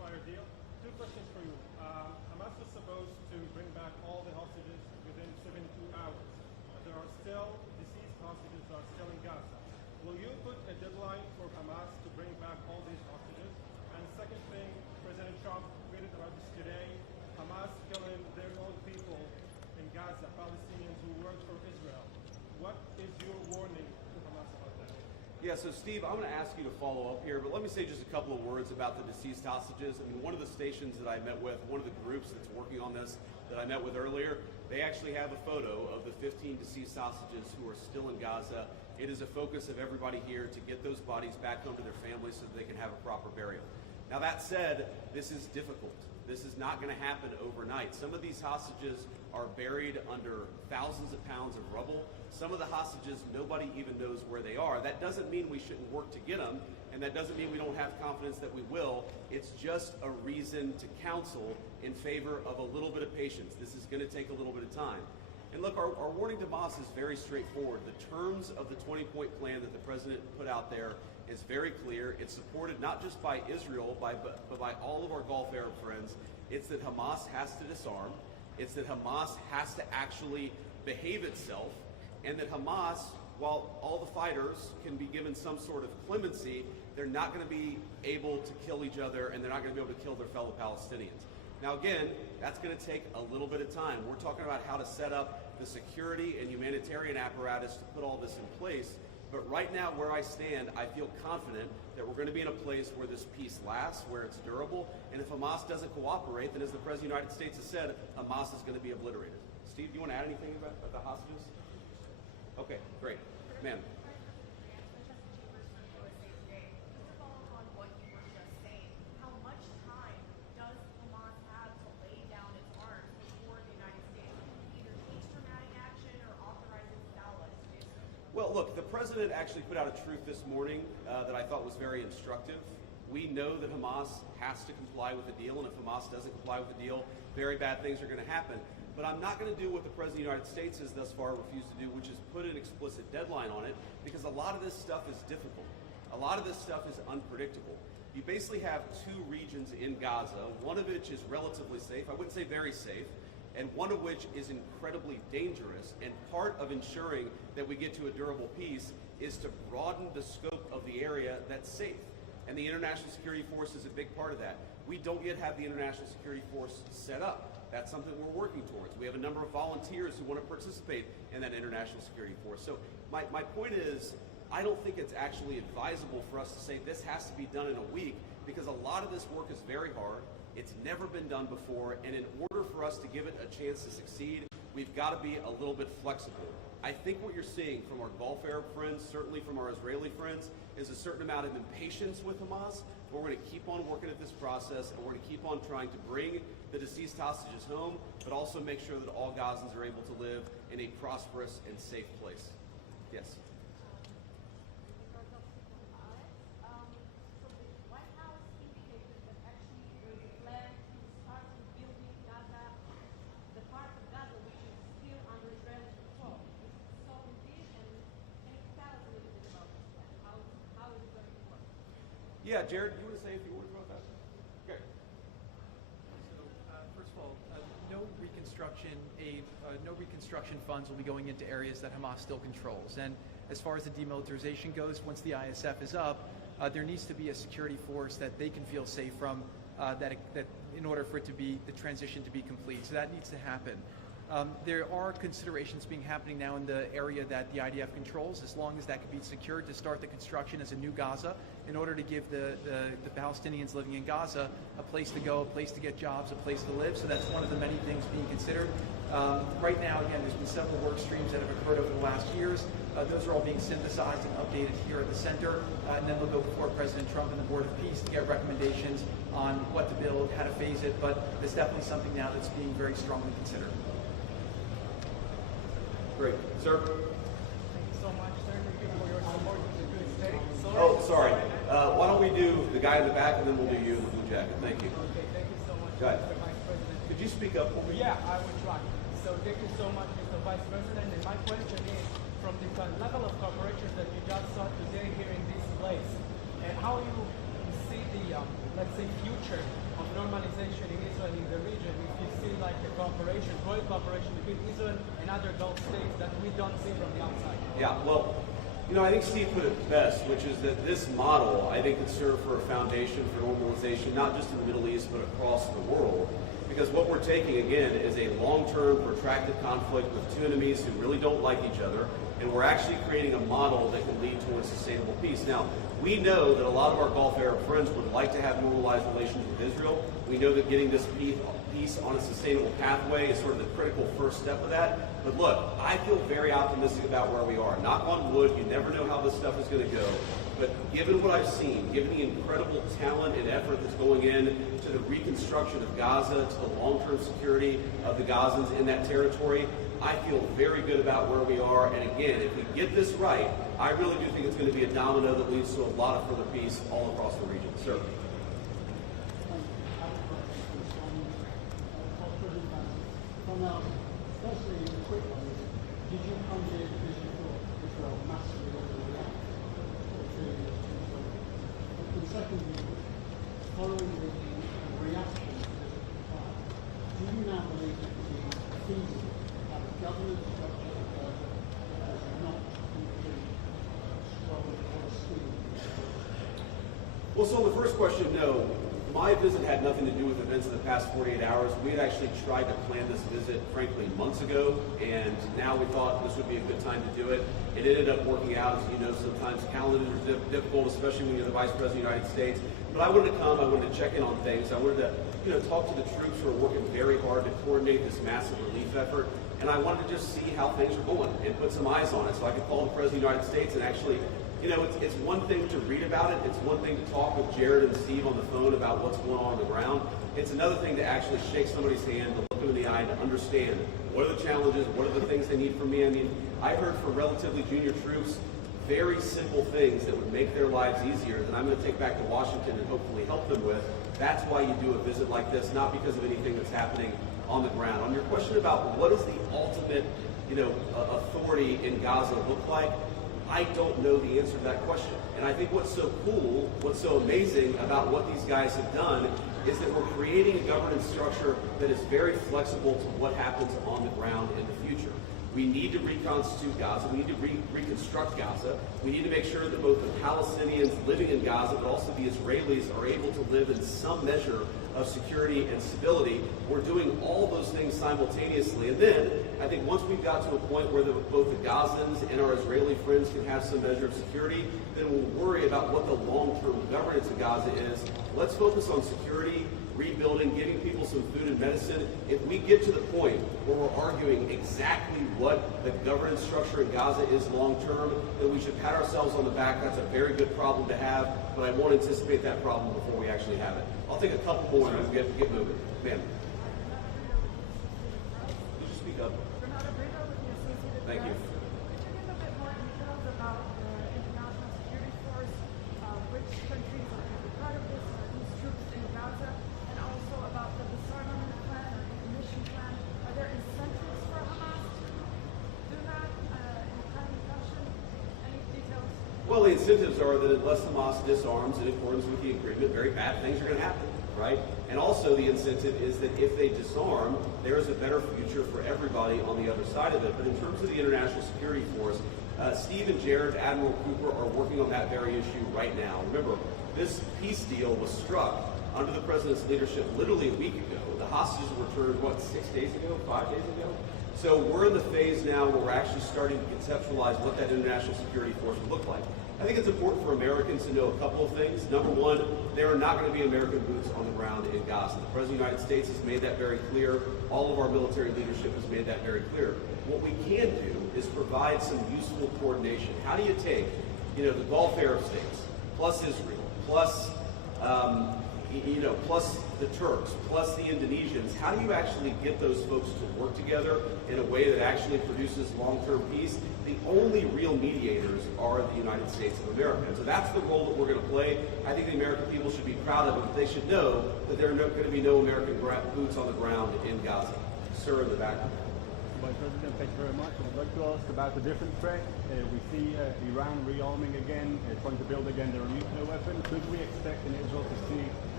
ceasefire deal. Two questions for you. Hamas was supposed to bring back all the hostages within 72 hours. There are still deceased hostages that are still in Gaza. Will you put a deadline for Hamas to bring back all these hostages? And second thing, President Trump tweeted about this today. Hamas killing their own people in Gaza, Palestinians who work for Israel. What is your warning to Hamas about that? Yeah, so Steve, I'm going to ask you to follow up here, but let me say just a couple of words about the deceased hostages. I mean, one of the stations that I met with, one of the groups that's working on this that I met with earlier, they actually have a photo of the 15 deceased hostages who are still in Gaza. It is a focus of everybody here to get those bodies back home to their families so that they can have a proper burial. Now that said, this is difficult. This is not going to happen overnight. Some of these hostages are buried under thousands of pounds of rubble. Some of the hostages, nobody even knows where they are. That doesn't mean we shouldn't work to get them, and that doesn't mean we don't have confidence that we will. It's just a reason to counsel in favor of a little bit of patience. This is going to take a little bit of time. And look, our warning to Hamas is very straightforward. The terms of the 20-point plan that the president put out there is very clear. It's supported not just by Israel, but by all of our Gulf Arab friends. It's that Hamas has to disarm. It's that Hamas has to actually behave itself. And that Hamas, while all the fighters can be given some sort of clemency, they're not going to be able to kill each other, and they're not going to be able to kill their fellow Palestinians. Now again, that's going to take a little bit of time. We're talking about how to set up the security and humanitarian apparatus to put all this in place. But right now, where I stand, I feel confident that we're going to be in a place where this peace lasts, where it's durable. And if Hamas doesn't cooperate, then as the President of the United States has said, Hamas is going to be obliterated. Steve, do you want to add anything about the hostages? Okay, great. Ma'am. Well, look, the president actually put out a truth this morning that I thought was very instructive. We know that Hamas has to comply with the deal, and if Hamas doesn't comply with the deal, very bad things are going to happen. But I'm not going to do what the President of the United States has thus far refused to do, which is put an explicit deadline on it, because a lot of this stuff is difficult. A lot of this stuff is unpredictable. You basically have two regions in Gaza, one of which is relatively safe, I wouldn't say very safe, and one of which is incredibly dangerous. And part of ensuring that we get to a durable peace is to broaden the scope of the area that's safe. And the International Security Force is a big part of that. We don't yet have the International Security Force set up. That's something we're working towards. We have a number of volunteers who want to participate in that International Security Force. So my point is, I don't think it's actually advisable for us to say this has to be done in a week, because a lot of this work is very hard. It's never been done before, and in order for us to give it a chance to succeed, we've got to be a little bit flexible. I think what you're seeing from our Gulf Arab friends, certainly from our Israeli friends, is a certain amount of impatience with Hamas, but we're going to keep on working at this process, and we're going to keep on trying to bring the deceased hostages home, but also make sure that all Gazans are able to live in a prosperous and safe place. Yes? Yeah, Jared, you want to say a few words about that? Okay. So, first of all, no reconstruction aid, no reconstruction funds will be going into areas that Hamas still controls. And as far as the demilitarization goes, once the ISF is up, there needs to be a security force that they can feel safe from, that in order for it to be the transition to be complete. So that needs to happen. There are considerations being happening now in the area that the IDF controls, as long as that can be secured, to start the construction as a new Gaza, in order to give the Palestinians living in Gaza a place to go, a place to get jobs, a place to live. So that's one of the many things being considered. Right now, again, there's been several work streams that have occurred over the last years. Those are all being synthesized and updated here at the center, and then they'll go before President Trump and the Board of Peace to get recommendations on what to build, how to phase it, but it's definitely something now that's being very strongly considered. Great. Sir? Thank you so much, sir. Thank you for your support to the good state. Oh, sorry. Why don't we do the guy in the back, and then we'll do you in the blue jacket. Thank you. Okay, thank you so much, Go ahead. Mr. Vice President. Could you speak up for me? Yeah, I will try. So thank you so much, Mr. Vice President. And my question is, from the level of cooperation that you just saw today here in this place, and how you see the, let's say, future of normalization in Israel in the region, if you see like a cooperation, growing cooperation between Israel and other Gulf states that we don't see from the outside? Yeah, well, I think Steve put it best, which is that this model, I think, could serve for a foundation for normalization, not just in the Middle East, but across the world. Because what we're taking, again, is a long-term, protracted conflict with two enemies who really don't like each other, and we're actually creating a model that can lead towards sustainable peace. Now, we know that a lot of our Gulf Arab friends would like to have normalized relations with Israel. We know that getting this peace on a sustainable pathway is sort of the critical first step of that. But look, I feel very optimistic about where we are. Knock on wood, you never know how this stuff is going to go. But given what I've seen, given the incredible talent and effort that's going in to the reconstruction of Gaza, to the long-term security of the Gazans in that territory, I feel very good about where we are. And again, if we get this right, I really do think it's going to be a domino that leads to a lot of further peace all across the region. Sir. Firstly, a quick one. Did you come here because you thought Israel massively overreacted to and secondly, following the reaction to this fire, do you now believe that it is feasible that the government structure of Gaza has not complete strong Palestinian? Well, so on the first question, no. My visit had nothing to do with events in the past 48 hours. We had actually tried to plan this visit, frankly, months ago, and now we thought this would be a good time to do it. It ended up working out. As you know, sometimes calendars are difficult, especially when you're the Vice President of the United States. But I wanted to come. I wanted to check in on things. I wanted to, talk to the troops who are working very hard to coordinate this massive relief effort. And I wanted to just see how things are going and put some eyes on it so I could call the President of the United States and actually, it's one thing to read about it. It's one thing to talk with Jared and Steve on the phone about what's going on the ground. It's another thing to actually shake somebody's hand, to look them in the eye, and to understand what are the challenges, what are the things they need from me. I mean, I heard from relatively junior troops very simple things that would make their lives easier that I'm going to take back to Washington and hopefully help them with. That's why you do a visit like this, not because of anything that's happening on the ground. On your question about what does the ultimate, authority in Gaza look like, I don't know the answer to that question. And I think what's so cool, what's so amazing about what these guys have done is that we're creating a governance structure that is very flexible to what happens on the ground in the future. We need to reconstitute Gaza. We need to reconstruct Gaza. We need to make sure that both the Palestinians living in Gaza, but also the Israelis, are able to live in some measure of security and stability. We're doing all those things simultaneously. And then I think once we've got to a point where both the Gazans and our Israeli friends can have some measure of security, then we'll worry about what the long-term governance of Gaza is. Let's focus on security, rebuilding, giving people some food and medicine. If we get to the point where we're arguing exactly what the governance structure in Gaza is long-term, then we should pat ourselves on the back. That's a very good problem to have, but I won't anticipate that problem before we actually have it. I'll take a couple more and we'll get moving. Ma'am. Could you speak up? Thank you. Could you give a bit more details about the international security force, which countries are going to be part of this, these troops in Gaza, and also about the disarmament plan or the mission plan? Are there incentives for Hamas to do that in kind of fashion? Any details? Well, the incentives are that unless Hamas disarms in accordance with the agreement, very bad things are going to happen, right? And also the incentive is that if they disarm, there is a better future for everybody on the other side of it. But in terms of the international security force, Steve and Jared, Admiral Cooper, are working on that very issue right now. Remember, this peace deal was struck under the president's leadership literally a week ago. The hostages were returned, 6 days ago, 5 days ago? So we're in the phase now where we're actually starting to conceptualize what that international security force would look like. I think it's important for Americans to know a couple of things. Number one, there are not going to be American boots on the ground in Gaza. The President of the United States has made that very clear. All of our military leadership has made that very clear. What we can do is provide some useful coordination. How do you take, the Gulf Arab states, plus Israel, plus plus the Turks, plus the Indonesians? How do you actually get those folks to work together in a way that actually produces long-term peace? The only real mediators are the United States of America. And so that's the role that we're going to play. I think the American people should be proud of it, but they should know that there are going to be no American boots on the ground in Gaza. Sir, in the back. Vice President, thank you very much. I'd like to ask about a different threat. We see Iran rearming again, trying to build again their nuclear weapon. Could we expect in Israel to see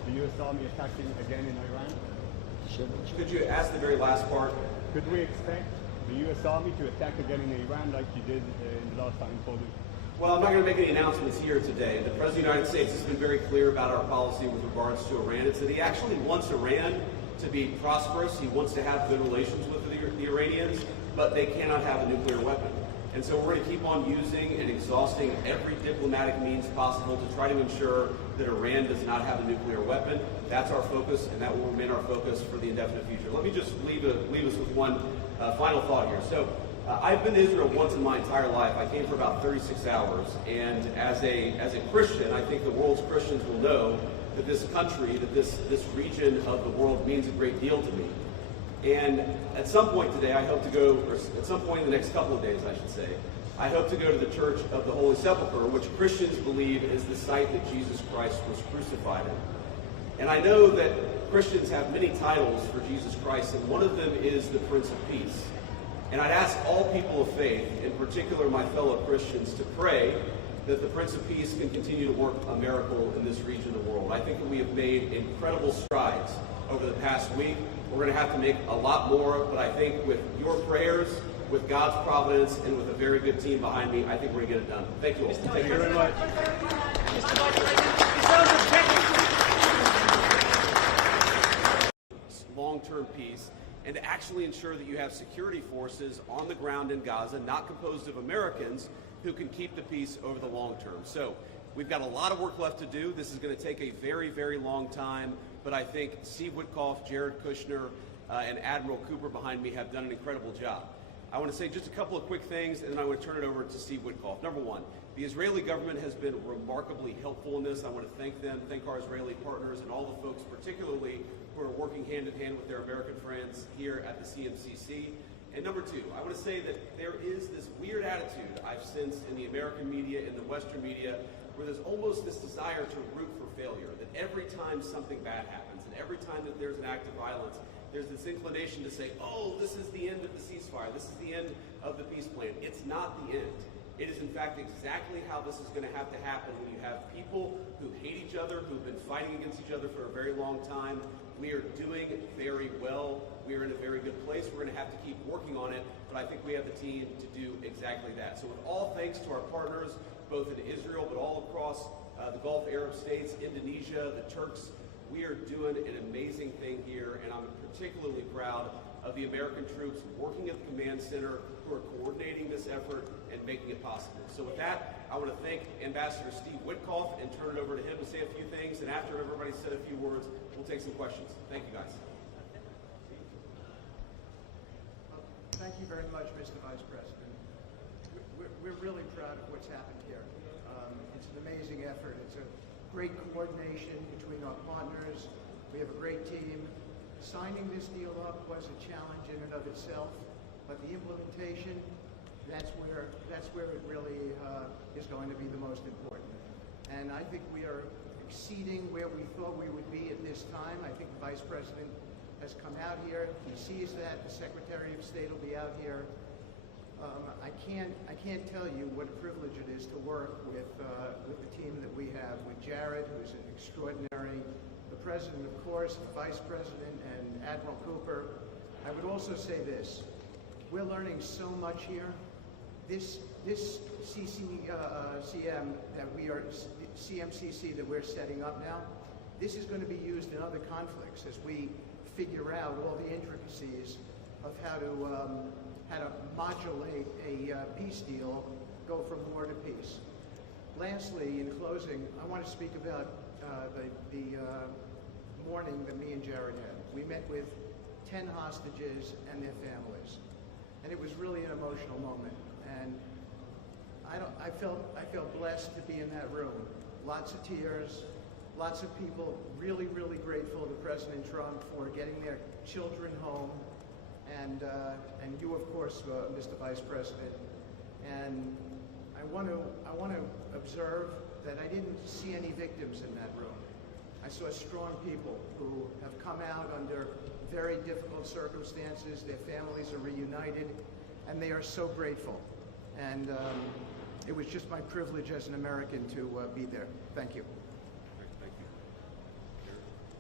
the U.S. Army attacking again in Iran? Could you ask the very last part? Could we expect the U.S. Army to attack again in Iran like you did in the last time in 4 weeks? Well, I'm not going to make any announcements here today. The President of the United States has been very clear about our policy with regards to Iran. It's that he actually wants Iran to be prosperous. He wants to have good relations with the Iranians, but they cannot have a nuclear weapon. And so we're going to keep on using and exhausting every diplomatic means possible to try to ensure that Iran does not have a nuclear weapon. That's our focus, and that will remain our focus for the indefinite future. Let me just leave us with one final thought here. So I've been to Israel once in my entire life. I came for about 36 hours, and as a Christian, I think the world's Christians will know that this country, that this region of the world means a great deal to me. And at some point today, I hope to go, or at some point in the next couple of days, I should say, I hope to go to the Church of the Holy Sepulchre, which Christians believe is the site that Jesus Christ was crucified in. And I know that Christians have many titles for Jesus Christ, and one of them is the Prince of Peace. And I'd ask all people of faith, in particular my fellow Christians, to pray that the Prince of Peace can continue to work a miracle in this region of the world. I think that we have made incredible strides over the past week. We're going to have to make a lot more, but I think with your prayers, with God's providence, and with a very good team behind me, I think we're going to get it done. Thank you all. Thank you very much. Long-term peace, and to actually ensure that you have security forces on the ground in Gaza, not composed of Americans, who can keep the peace over the long term. So we've got a lot of work left to do. This is going to take a very, very long time, but I think Steve Witkoff, Jared Kushner, and Admiral Cooper behind me have done an incredible job. I want to say just a couple of quick things, and then I want to turn it over to Steve Witkoff. Number one, the Israeli government has been remarkably helpful in this. I want to thank them, thank our Israeli partners, and all the folks, particularly who are working hand in hand with their American friends here at the CMCC. And number two, I want to say that there is this weird attitude I've sensed in the American media, in the Western media, where there's almost this desire to root for failure, that every time something bad happens, and every time that there's an act of violence, there's this inclination to say, oh, this is the end of the ceasefire, this is the end of the peace plan. It's not the end. It is in fact exactly how this is going to have to happen when you have people who hate each other, who've been fighting against each other for a very long time. We are doing very well. We are in a very good place. We're going to have to keep working on it, but I think we have the team to do exactly that. So with all thanks to our partners, both in Israel, but all across the Gulf Arab states, Indonesia, the Turks, we are doing an amazing thing here, and I'm particularly proud of the American troops working at the command center who are coordinating this effort and making it possible. So with that, I want to thank Ambassador Steve Witkoff and turn it over to him to say a few things, and after everybody's said a few words, we'll take some questions. Thank you, guys. Thank you very much, Mr. Vice President. We're really proud of what's happened here. It's an amazing effort. It's a great coordination between our partners. We have a great team. Signing this deal up was a challenge in and of itself, but the implementation, that's where it really is going to be the most important. And I think we are exceeding where we thought we would be at this time. I think the Vice President has come out here. He sees that. The Secretary of State will be out here. I can't tell you what a privilege it is to work with the team that we have, with Jared, who's an extraordinary, the President, of course, the Vice President, and Admiral Cooper. I would also say this. We're learning so much here. This CMCC that we're setting up now, this is going to be used in other conflicts as we figure out all the intricacies of how to modulate a peace deal, go from war to peace. Lastly, in closing, I want to speak about the morning that me and Jared had. We met with 10 hostages and their families, and it was really an emotional moment. And I felt blessed to be in that room. Lots of tears, lots of people really, really grateful to President Trump for getting their children home, and you, of course, Mr. Vice President. And I want to observe that I didn't see any victims in that room. I saw strong people who have come out under very difficult circumstances. Their families are reunited, and they are so grateful. And it was just my privilege as an American to be there. Thank you. Great, thank you.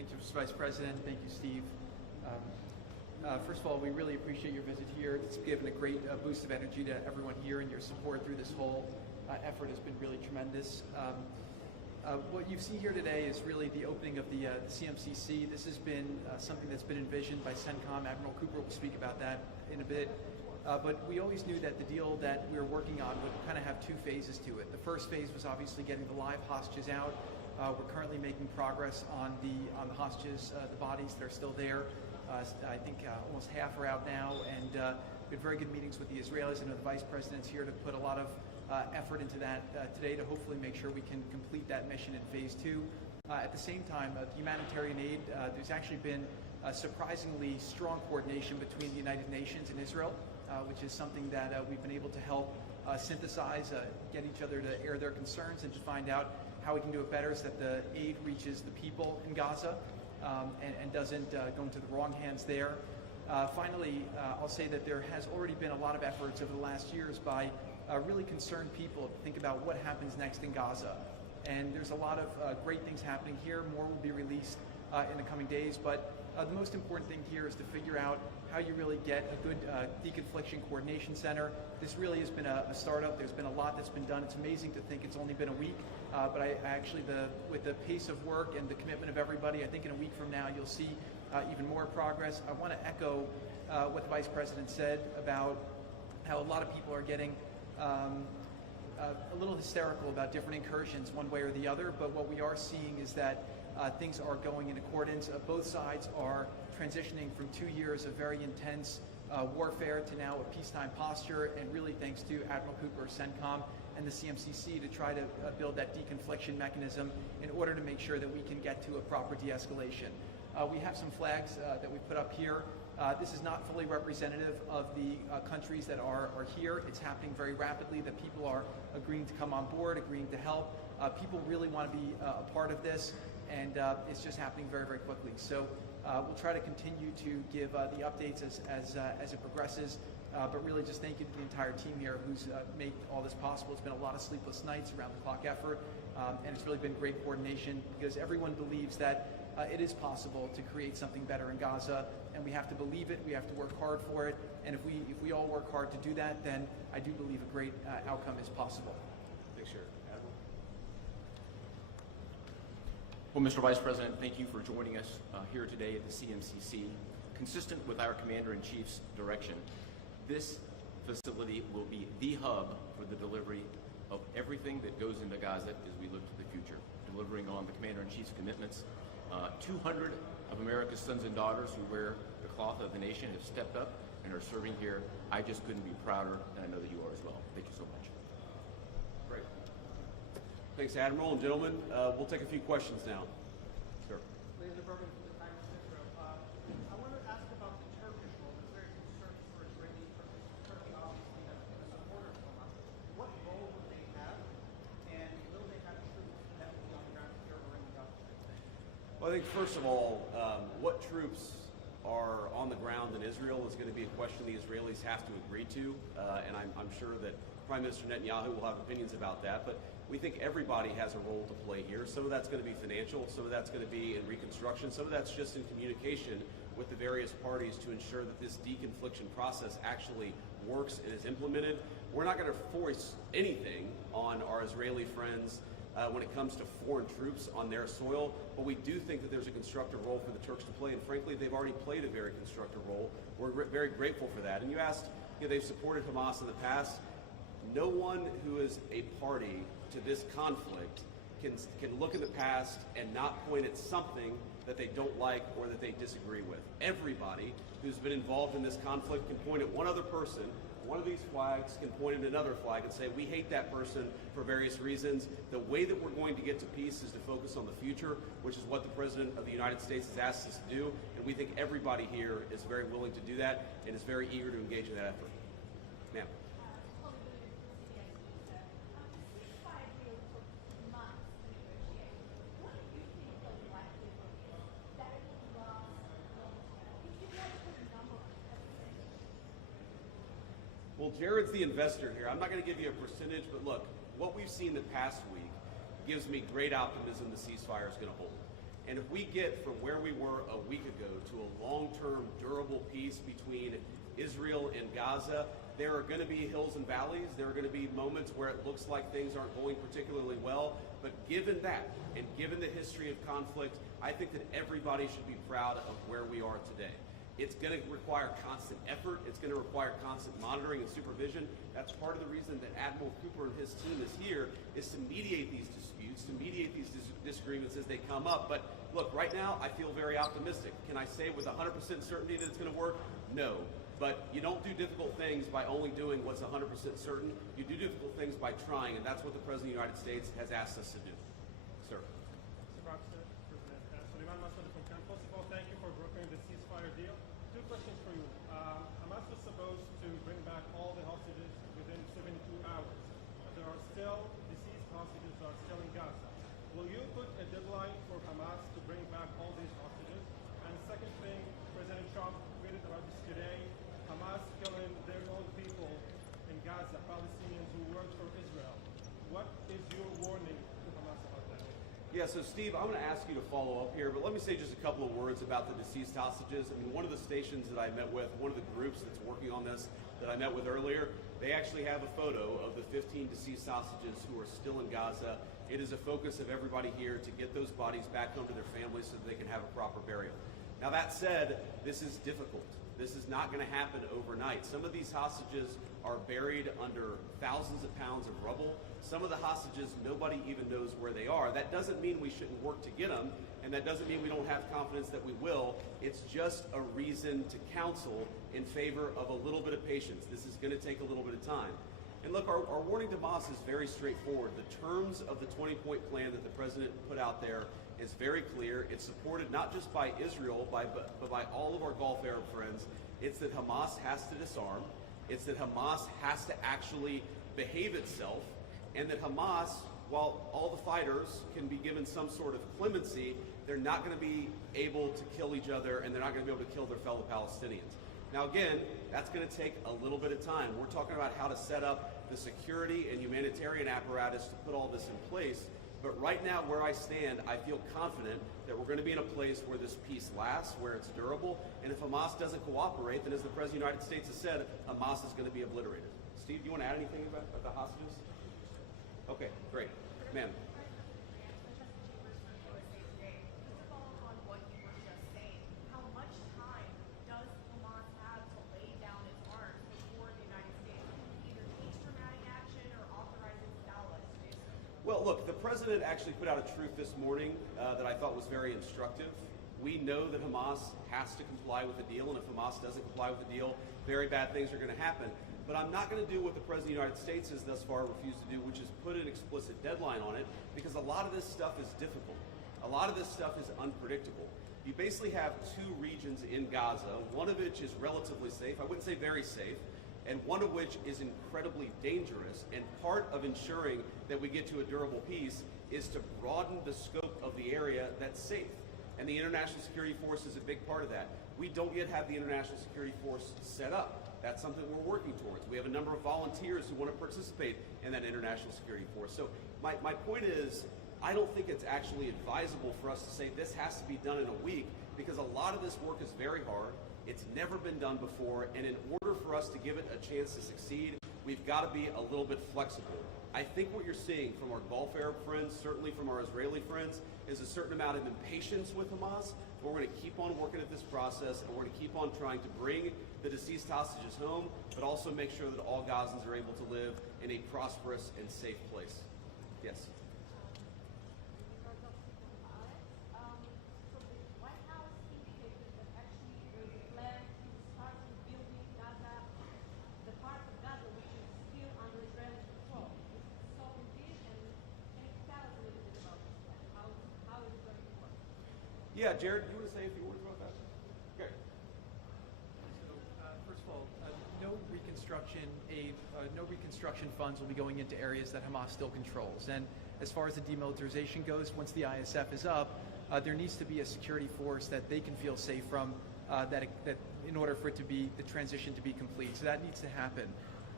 Thank you, Mr. Vice President. Thank you, Steve. First of all, we really appreciate your visit here. It's given a great boost of energy to everyone here, and your support through this whole effort has been really tremendous. What you see here today is really the opening of the CMCC. This has been something that's been envisioned by CENTCOM. Admiral Cooper will speak about that in a bit. But we always knew that the deal that we were working on would kind of have two phases to it. The first phase was obviously getting the live hostages out. We're currently making progress on the hostages, the bodies that are still there. I think almost half are out now, and we had very good meetings with the Israelis. I know the Vice President's here to put a lot of effort into that today to hopefully make sure we can complete that mission in phase 2. At the same time, the humanitarian aid, there's actually been surprisingly strong coordination between the United Nations and Israel, which is something that we've been able to help synthesize, get each other to air their concerns and to find out how we can do it better so that the aid reaches the people in Gaza and doesn't go into the wrong hands there. Finally, I'll say that there has already been a lot of efforts over the last years by really concerned people to think about what happens next in Gaza. And there's a lot of great things happening here. More will be released in the coming days. But the most important thing here is to figure out how you really get a good deconfliction coordination center. This really has been a startup. There's been a lot that's been done. It's amazing to think it's only been a week. But I actually, with the pace of work and the commitment of everybody, I think in a week from now you'll see even more progress. I want to echo what the Vice President said about how a lot of people are getting a little hysterical about different incursions one way or the other, but what we are seeing is that things are going in accordance. Both sides are transitioning from 2 years of very intense warfare to now a peacetime posture, and really thanks to Admiral Cooper, CENTCOM, and the CMCC to try to build that deconfliction mechanism in order to make sure that we can get to a proper de-escalation. We have some flags that we put up here. This is not fully representative of the countries that are here. It's happening very rapidly, that people are agreeing to come on board, agreeing to help. People really want to be a part of this, and it's just happening very, very quickly. So we'll try to continue to give the updates as it progresses, but really just thank you to the entire team here who's made all this possible. It's been a lot of sleepless nights, around the clock effort, and it's really been great coordination because everyone believes that it is possible to create something better in Gaza, and we have to believe it, we have to work hard for it, and if we all work hard to do that, then I do believe a great outcome is possible. Thanks, Jared. Admiral? Well, Mr. Vice President, thank you for joining us here today at the CMCC. Consistent with our Commander-in-Chief's direction, this facility will be the hub for the delivery of everything that goes into Gaza as we look to the future, delivering on the Commander-in-Chief's commitments. 200 of America's sons and daughters who wear the cloth of the nation have stepped up and are serving here. I just couldn't be prouder, and I know that you are as well. Thank you so much. Great. Thanks, Admiral. And gentlemen, we'll take a few questions now. Sir. Laser Berman from the Times of Israel. I want to ask about the Turkish role. It's very concerned for Israeli Turkish. Turkey obviously has been a supporter of Hamas. What role would they have, and will they have troops that will be on the ground here or in the Gaza? Well, I think first of all, what troops are on the ground in Israel is going to be a question the Israelis have to agree to, and I'm sure that Prime Minister Netanyahu will have opinions about that, but we think everybody has a role to play here. Some of that's going to be financial, some of that's going to be in reconstruction, some of that's just in communication with the various parties to ensure that this deconfliction process actually works and is implemented. We're not going to force anything on our Israeli friends when it comes to foreign troops on their soil, but we do think that there's a constructive role for the Turks to play, and frankly, they've already played a very constructive role. We're very grateful for that. And you asked, they've supported Hamas in the past. No one who is a party to this conflict can look in the past and not point at something that they don't like or that they disagree with. Everybody who's been involved in this conflict can point at one other person. One of these flags can point at another flag and say, we hate that person for various reasons. The way that we're going to get to peace is to focus on the future, which is what the President of the United States has asked us to do. And we think everybody here is very willing to do that and is very eager to engage in that effort. Ma'am. Well, Jared's the investor here. I'm not going to give you a percentage, but look, what we've seen the past week gives me great optimism the ceasefire is going to hold. And if we get from where we were a week ago to a long-term, durable peace between Israel and Gaza, there are going to be hills and valleys. There are going to be moments where it looks like things aren't going particularly well. But given that, and given the history of conflict, I think that everybody should be proud of where we are today. It's going to require constant effort. It's going to require constant monitoring and supervision. That's part of the reason that Admiral Cooper and his team is here, is to mediate these disputes, to mediate these disagreements as they come up. But look, right now, I feel very optimistic. Can I say with 100% certainty that it's going to work? No. But you don't do difficult things by only doing what's 100% certain. You do difficult things by trying, and that's what the President of the United States has asked us to do. Sir. Mr. Baxter, President Suleiman Massoud from Camp. First of all, thank you for brokering the ceasefire deal. Two questions for you. Hamas was supposed to bring back all the hostages within 72 hours. There are still deceased hostages who are still in Gaza. Will you put a deadline for Hamas to bring back all these hostages? And the second thing, President Trump tweeted about this today. Hamas killing their own people in Gaza, Palestinians who work for Israel. What is your warning to Hamas about that? Yeah, so Steve, I'm going to ask you to follow up here, but let me say just a couple of words about the deceased hostages. I mean, one of the stations that I met with, one of the groups that's working on this that I met with earlier, they actually have a photo of the 15 deceased hostages who are still in Gaza. It is a focus of everybody here to get those bodies back home to their families so that they can have a proper burial. Now that said, this is difficult. This is not going to happen overnight. Some of these hostages are buried under thousands of pounds of rubble. Some of the hostages, nobody even knows where they are. That doesn't mean we shouldn't work to get them, and that doesn't mean we don't have confidence that we will. It's just a reason to counsel in favor of a little bit of patience. This is going to take a little bit of time. And look, our warning to Hamas is very straightforward. The terms of the 20-point plan that the president put out there is very clear. It's supported not just by Israel, but by all of our Gulf Arab friends. It's that Hamas has to disarm. It's that Hamas has to actually behave itself. And that Hamas, while all the fighters can be given some sort of clemency, they're not going to be able to kill each other, and they're not going to be able to kill their fellow Palestinians. Now again, that's going to take a little bit of time. We're talking about how to set up the security and humanitarian apparatus to put all this in place. But right now, where I stand, I feel confident that we're going to be in a place where this peace lasts, where it's durable. And if Hamas doesn't cooperate, then as the President of the United States has said, Hamas is going to be obliterated. Steve, do you want to add anything about the hostages? Okay, great. Ma'am. Well, look, the president actually put out a truth this morning that I thought was very instructive. We know that Hamas has to comply with the deal, and if Hamas doesn't comply with the deal, very bad things are going to happen. But I'm not going to do what the President of the United States has thus far refused to do, which is put an explicit deadline on it, because a lot of this stuff is difficult. A lot of this stuff is unpredictable. You basically have two regions in Gaza, one of which is relatively safe, I wouldn't say very safe, and one of which is incredibly dangerous. And part of ensuring that we get to a durable peace is to broaden the scope of the area that's safe. And the International Security Force is a big part of that. We don't yet have the International Security Force set up. That's something we're working towards. We have a number of volunteers who want to participate in that International Security Force. So my point is, I don't think it's actually advisable for us to say this has to be done in a week, because a lot of this work is very hard. It's never been done before, and in order for us to give it a chance to succeed, we've got to be a little bit flexible. I think what you're seeing from our Gulf Arab friends, certainly from our Israeli friends, is a certain amount of impatience with Hamas. But we're going to keep on working at this process, and we're going to keep on trying to bring the deceased hostages home, but also make sure that all Gazans are able to live in a prosperous and safe place. Yes? Yeah, Jared, you want to say a few words about that? Okay. So, first of all, no reconstruction aid, no reconstruction funds will be going into areas that Hamas still controls. And as far as the demilitarization goes, once the ISF is up, there needs to be a security force that they can feel safe from, that in order for it to be the transition to be complete. So that needs to happen.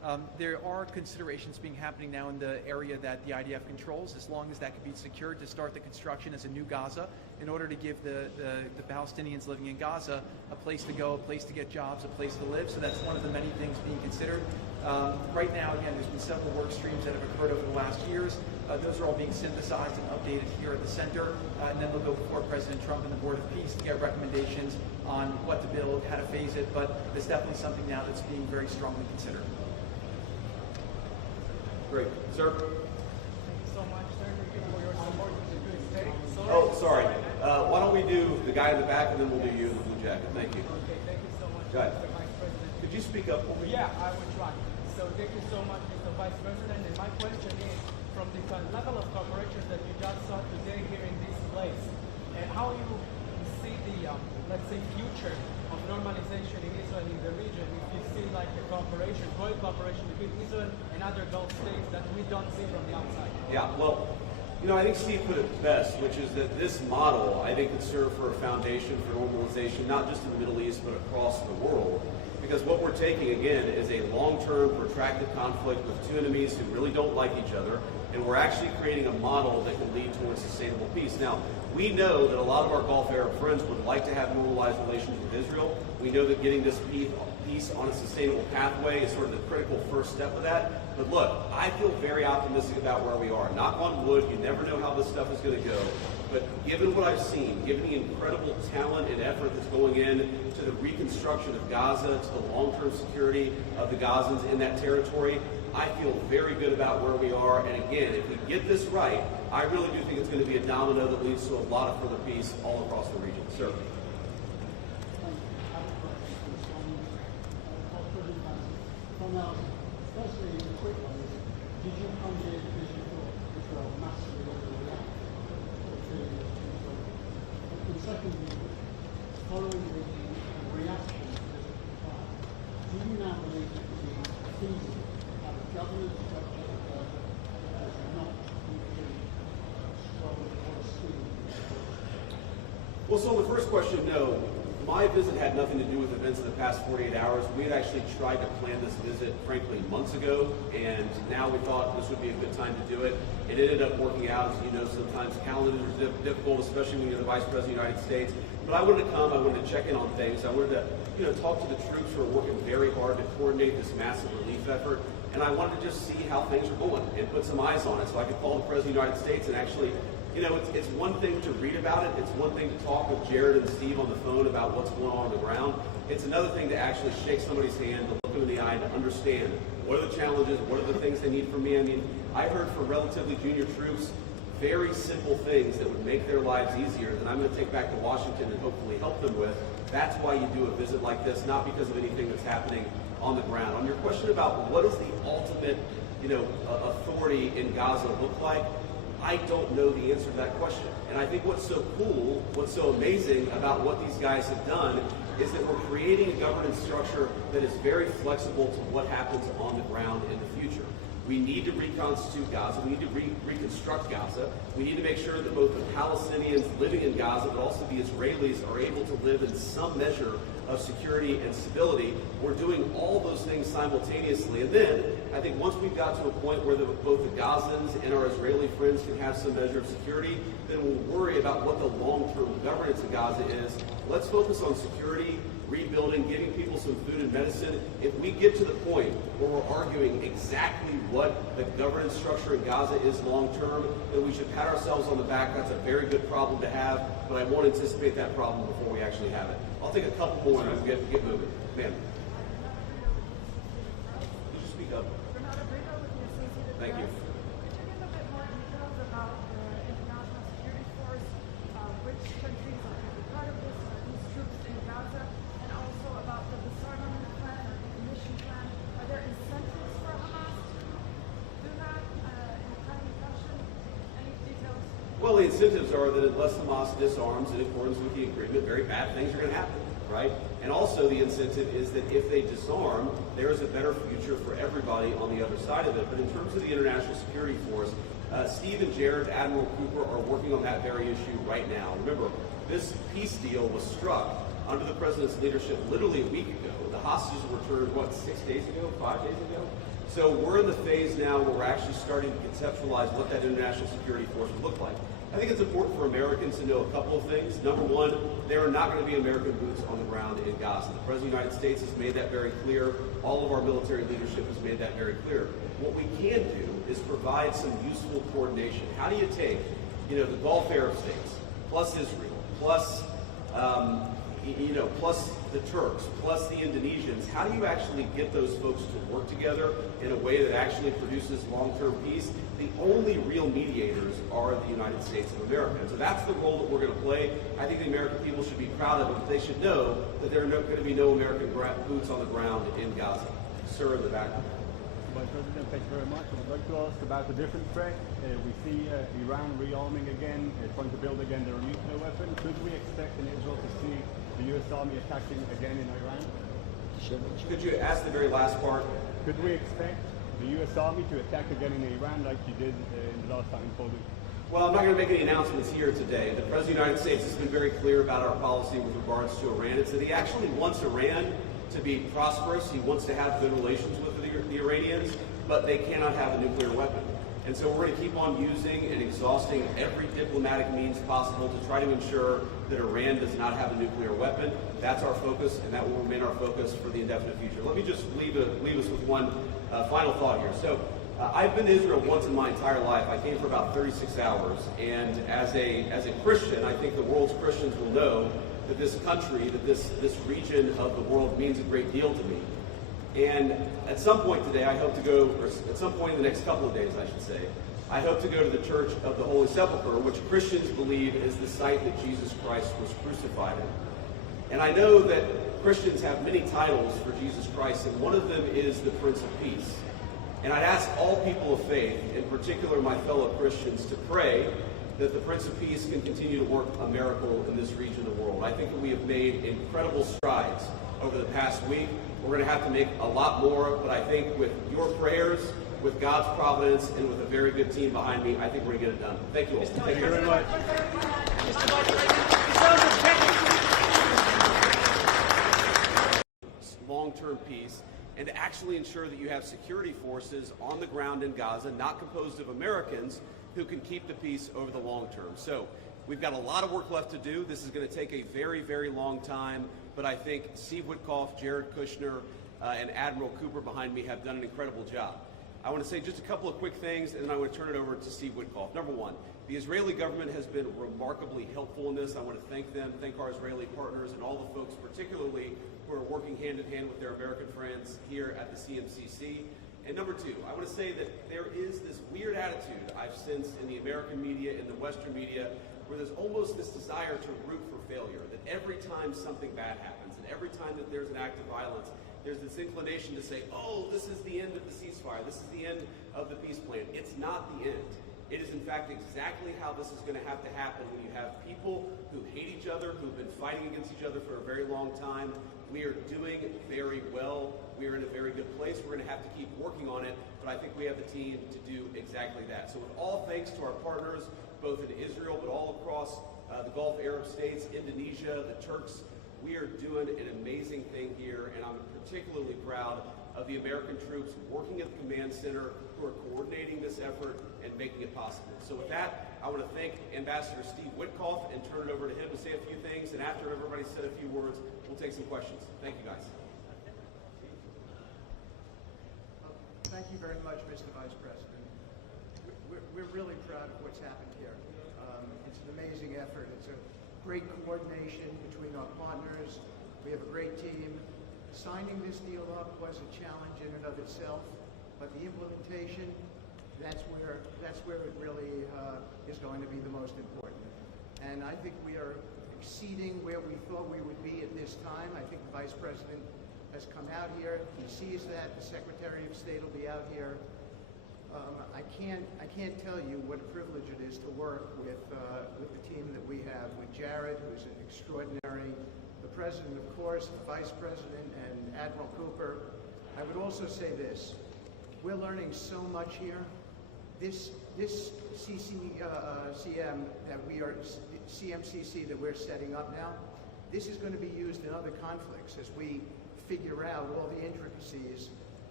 There are considerations being happening now in the area that the IDF controls, as long as that can be secured, to start the construction as a new Gaza in order to give the Palestinians living in Gaza a place to go, a place to get jobs, a place to live. So that's one of the many things being considered. Right now, again, there's been several work streams that have occurred over the last years. Those are all being synthesized and updated here at the center, and then they'll go before President Trump and the Board of Peace to get recommendations on what to build, how to phase it, but it's definitely something now that's being very strongly considered. Great. Sir? Thank you so much, sir, for your support with the good state. Oh, sorry. Why don't we do the guy in the back, and then we'll do you in the blue jacket. Thank you. Okay, thank you so much, Go ahead. Mr. Vice President. Could you speak up for me? Yeah, I will try. So thank you so much, Mr. Vice President. And my question is, from the level of cooperation that you just saw today here in this place, and how you see the, let's say, future of normalization in Israel in the region, if you see like the cooperation, growing cooperation between Israel and other Gulf states that we don't see from the outside? Yeah, well, you know, I think Steve put it best, which is that this model, I think, could serve for a foundation for normalization, not just in the Middle East, but across the world. Because what we're taking, again, is a long-term, protracted conflict with two enemies who really don't like each other, and we're actually creating a model that can lead towards sustainable peace. Now, we know that a lot of our Gulf Arab friends would like to have normalized relations with Israel. We know that getting this peace on a sustainable pathway is sort of the critical first step of that. But look, I feel very optimistic about where we are. Knock on wood, you never know how this stuff is going to go. But given what I've seen, given the incredible talent and effort that's going in to the reconstruction of Gaza, to the long-term security of the Gazans in that territory, I feel very good about where we are. And again, if we get this right, I really do think it's going to be a domino that leads to a lot of further peace all across the region. Sir. Firstly, a quick one is, did you come here because you thought Israel massively overreacted to Israel? And secondly, following the reaction to this fire, do you now believe it to be feasible to have a governance structure of Gaza that does not include strong Palestinian? Well, so on the first question, no. My visit had nothing to do with events in the past 48 hours. We had actually tried to plan this visit, frankly, months ago, and now we thought this would be a good time to do it. It ended up working out. As you know, sometimes calendars are difficult, especially when you're the Vice President of the United States. But I wanted to come. I wanted to check in on things. I wanted to, talk to the troops who are working very hard to coordinate this massive relief effort. And I wanted to just see how things are going and put some eyes on it, so I could call the President of the United States and actually. It's one thing to read about it. It's one thing to talk with Jared and Steve on the phone about what's going on the ground. It's another thing to actually shake somebody's hand, to look them in the eye, and to understand what are the challenges, what are the things they need from me. I mean, I heard from relatively junior troops very simple things that would make their lives easier that I'm going to take back to Washington and hopefully help them with. That's why you do a visit like this, not because of anything that's happening on the ground. On your question about what does the ultimate, authority in Gaza look like, I don't know the answer to that question. And I think what's so cool, what's so amazing about what these guys have done is that we're creating a governance structure that is very flexible to what happens on the ground in the future. We need to reconstitute Gaza. We need to reconstruct Gaza. We need to make sure that both the Palestinians living in Gaza, but also the Israelis, are able to live in some measure of security and stability. We're doing all those things simultaneously. And then I think once we've got to a point where both the Gazans and our Israeli friends can have some measure of security, then we'll worry about what the long-term governance of Gaza is. Let's focus on security, rebuilding, giving people some food and medicine. If we get to the point where we're arguing exactly what the governance structure in Gaza is long-term, then we should pat ourselves on the back. That's a very good problem to have, but I won't anticipate that problem before we actually have it. I'll take a couple more and we'll get moving. Ma'am. Could you speak up? Thank you. Could you give a bit more details about the international security force, which countries are going to be part of this, these troops in Gaza, and also about the disarmament plan or decommission plan? Are there incentives for Hamas to do that in a timely fashion? Any details? Well, the incentives are that unless Hamas disarms in accordance with the agreement, very bad things are going to happen, right? And also the incentive is that if they disarm, there is a better future for everybody on the other side of it. But in terms of the international security force, Steve and Jared, Admiral Cooper, are working on that very issue right now. Remember, this peace deal was struck under the president's leadership literally a week ago. The hostages were returned, 6 days ago, 5 days ago? So we're in the phase now where we're actually starting to conceptualize what that international security force would look like. I think it's important for Americans to know a couple of things. Number one, there are not going to be American boots on the ground in Gaza. The President of the United States has made that very clear. All of our military leadership has made that very clear. What we can do is provide some useful coordination. How do you take, the Gulf Arab states, plus Israel, plus plus the Turks, plus the Indonesians? How do you actually get those folks to work together in a way that actually produces long-term peace? The only real mediators are the United States of America. And so that's the role that we're going to play. I think the American people should be proud of it, but they should know that there are going to be no American boots on the ground in Gaza. Sir, in the back. Vice President, thank you very much. I would like to ask about a different threat. We see Iran rearming again, trying to build again their nuclear weapon. Could we expect in Israel to see the U.S. Army attacking again in Iran? Could you ask the very last part? Could we expect the U.S. Army to attack again in Iran like you did in the last time in 4 weeks? Well, I'm not going to make any announcements here today. The President of the United States has been very clear about our policy with regards to Iran. It's that he actually wants Iran to be prosperous. He wants to have good relations with the Iranians, but they cannot have a nuclear weapon. And so we're going to keep on using and exhausting every diplomatic means possible to try to ensure that Iran does not have a nuclear weapon. That's our focus, and that will remain our focus for the indefinite future. Let me just leave us with one final thought here. So I've been to Israel once in my entire life. I came for about 36 hours, and as a Christian, I think the world's Christians will know that this country, that this region of the world means a great deal to me. And at some point today, I hope to go, or at some point in the next couple of days, I should say, I hope to go to the Church of the Holy Sepulchre, which Christians believe is the site that Jesus Christ was crucified in. And I know that Christians have many titles for Jesus Christ, and one of them is the Prince of Peace. And I'd ask all people of faith, in particular my fellow Christians, to pray that the Prince of Peace can continue to work a miracle in this region of the world. I think that we have made incredible strides over the past week. We're going to have to make a lot more, but I think with your prayers, with God's providence, and with a very good team behind me, I think we're going to get it done. Thank you all. Thank you very much. Long-term peace, and to actually ensure that you have security forces on the ground in Gaza, not composed of Americans, who can keep the peace over the long term. So we've got a lot of work left to do. This is going to take a very, very long time, but I think Steve Witkoff, Jared Kushner, and Admiral Cooper behind me have done an incredible job. I want to say just a couple of quick things, and then I want to turn it over to Steve Witkoff. Number one, the Israeli government has been remarkably helpful in this. I want to thank them, thank our Israeli partners, and all the folks particularly who are working hand in hand with their American friends here at the CMCC. And number two, I want to say that there is this weird attitude I've sensed in the American media, in the Western media, where there's almost this desire to root for failure, that every time something bad happens, and every time that there's an act of violence, there's this inclination to say, oh, this is the end of the ceasefire, this is the end of the peace plan. It's not the end. It is, in fact, exactly how this is going to have to happen when you have people who hate each other, who've been fighting against each other for a very long time. We are doing very well. We are in a very good place. We're going to have to keep working on it, but I think we have the team to do exactly that. So with all thanks to our partners, both in Israel, but all across the Gulf Arab states, Indonesia, the Turks, we are doing an amazing thing here, and I'm particularly proud of the American troops working at the command center who are coordinating this effort and making it possible. So with that, I want to thank Ambassador Steve Witkoff and turn it over to him to say a few things, and after everybody's said a few words, we'll take some questions. Thank you, guys. Thank you very much, Mr. Vice President. We're really proud of what's happened here. It's an amazing effort. It's a great coordination between our partners. We have a great team. Signing this deal up was a challenge in and of itself, but the implementation, that's where it really is going to be the most important. And I think we are exceeding where we thought we would be at this time. I think the Vice President has come out here. He sees that. The Secretary of State will be out here. I can't tell you what a privilege it is to work with the team that we have, with Jared, who's an extraordinary, the President, of course, the Vice President, and Admiral Cooper. I would also say this. We're learning so much here. This CMCC that we're setting up now, this is going to be used in other conflicts as we figure out all the intricacies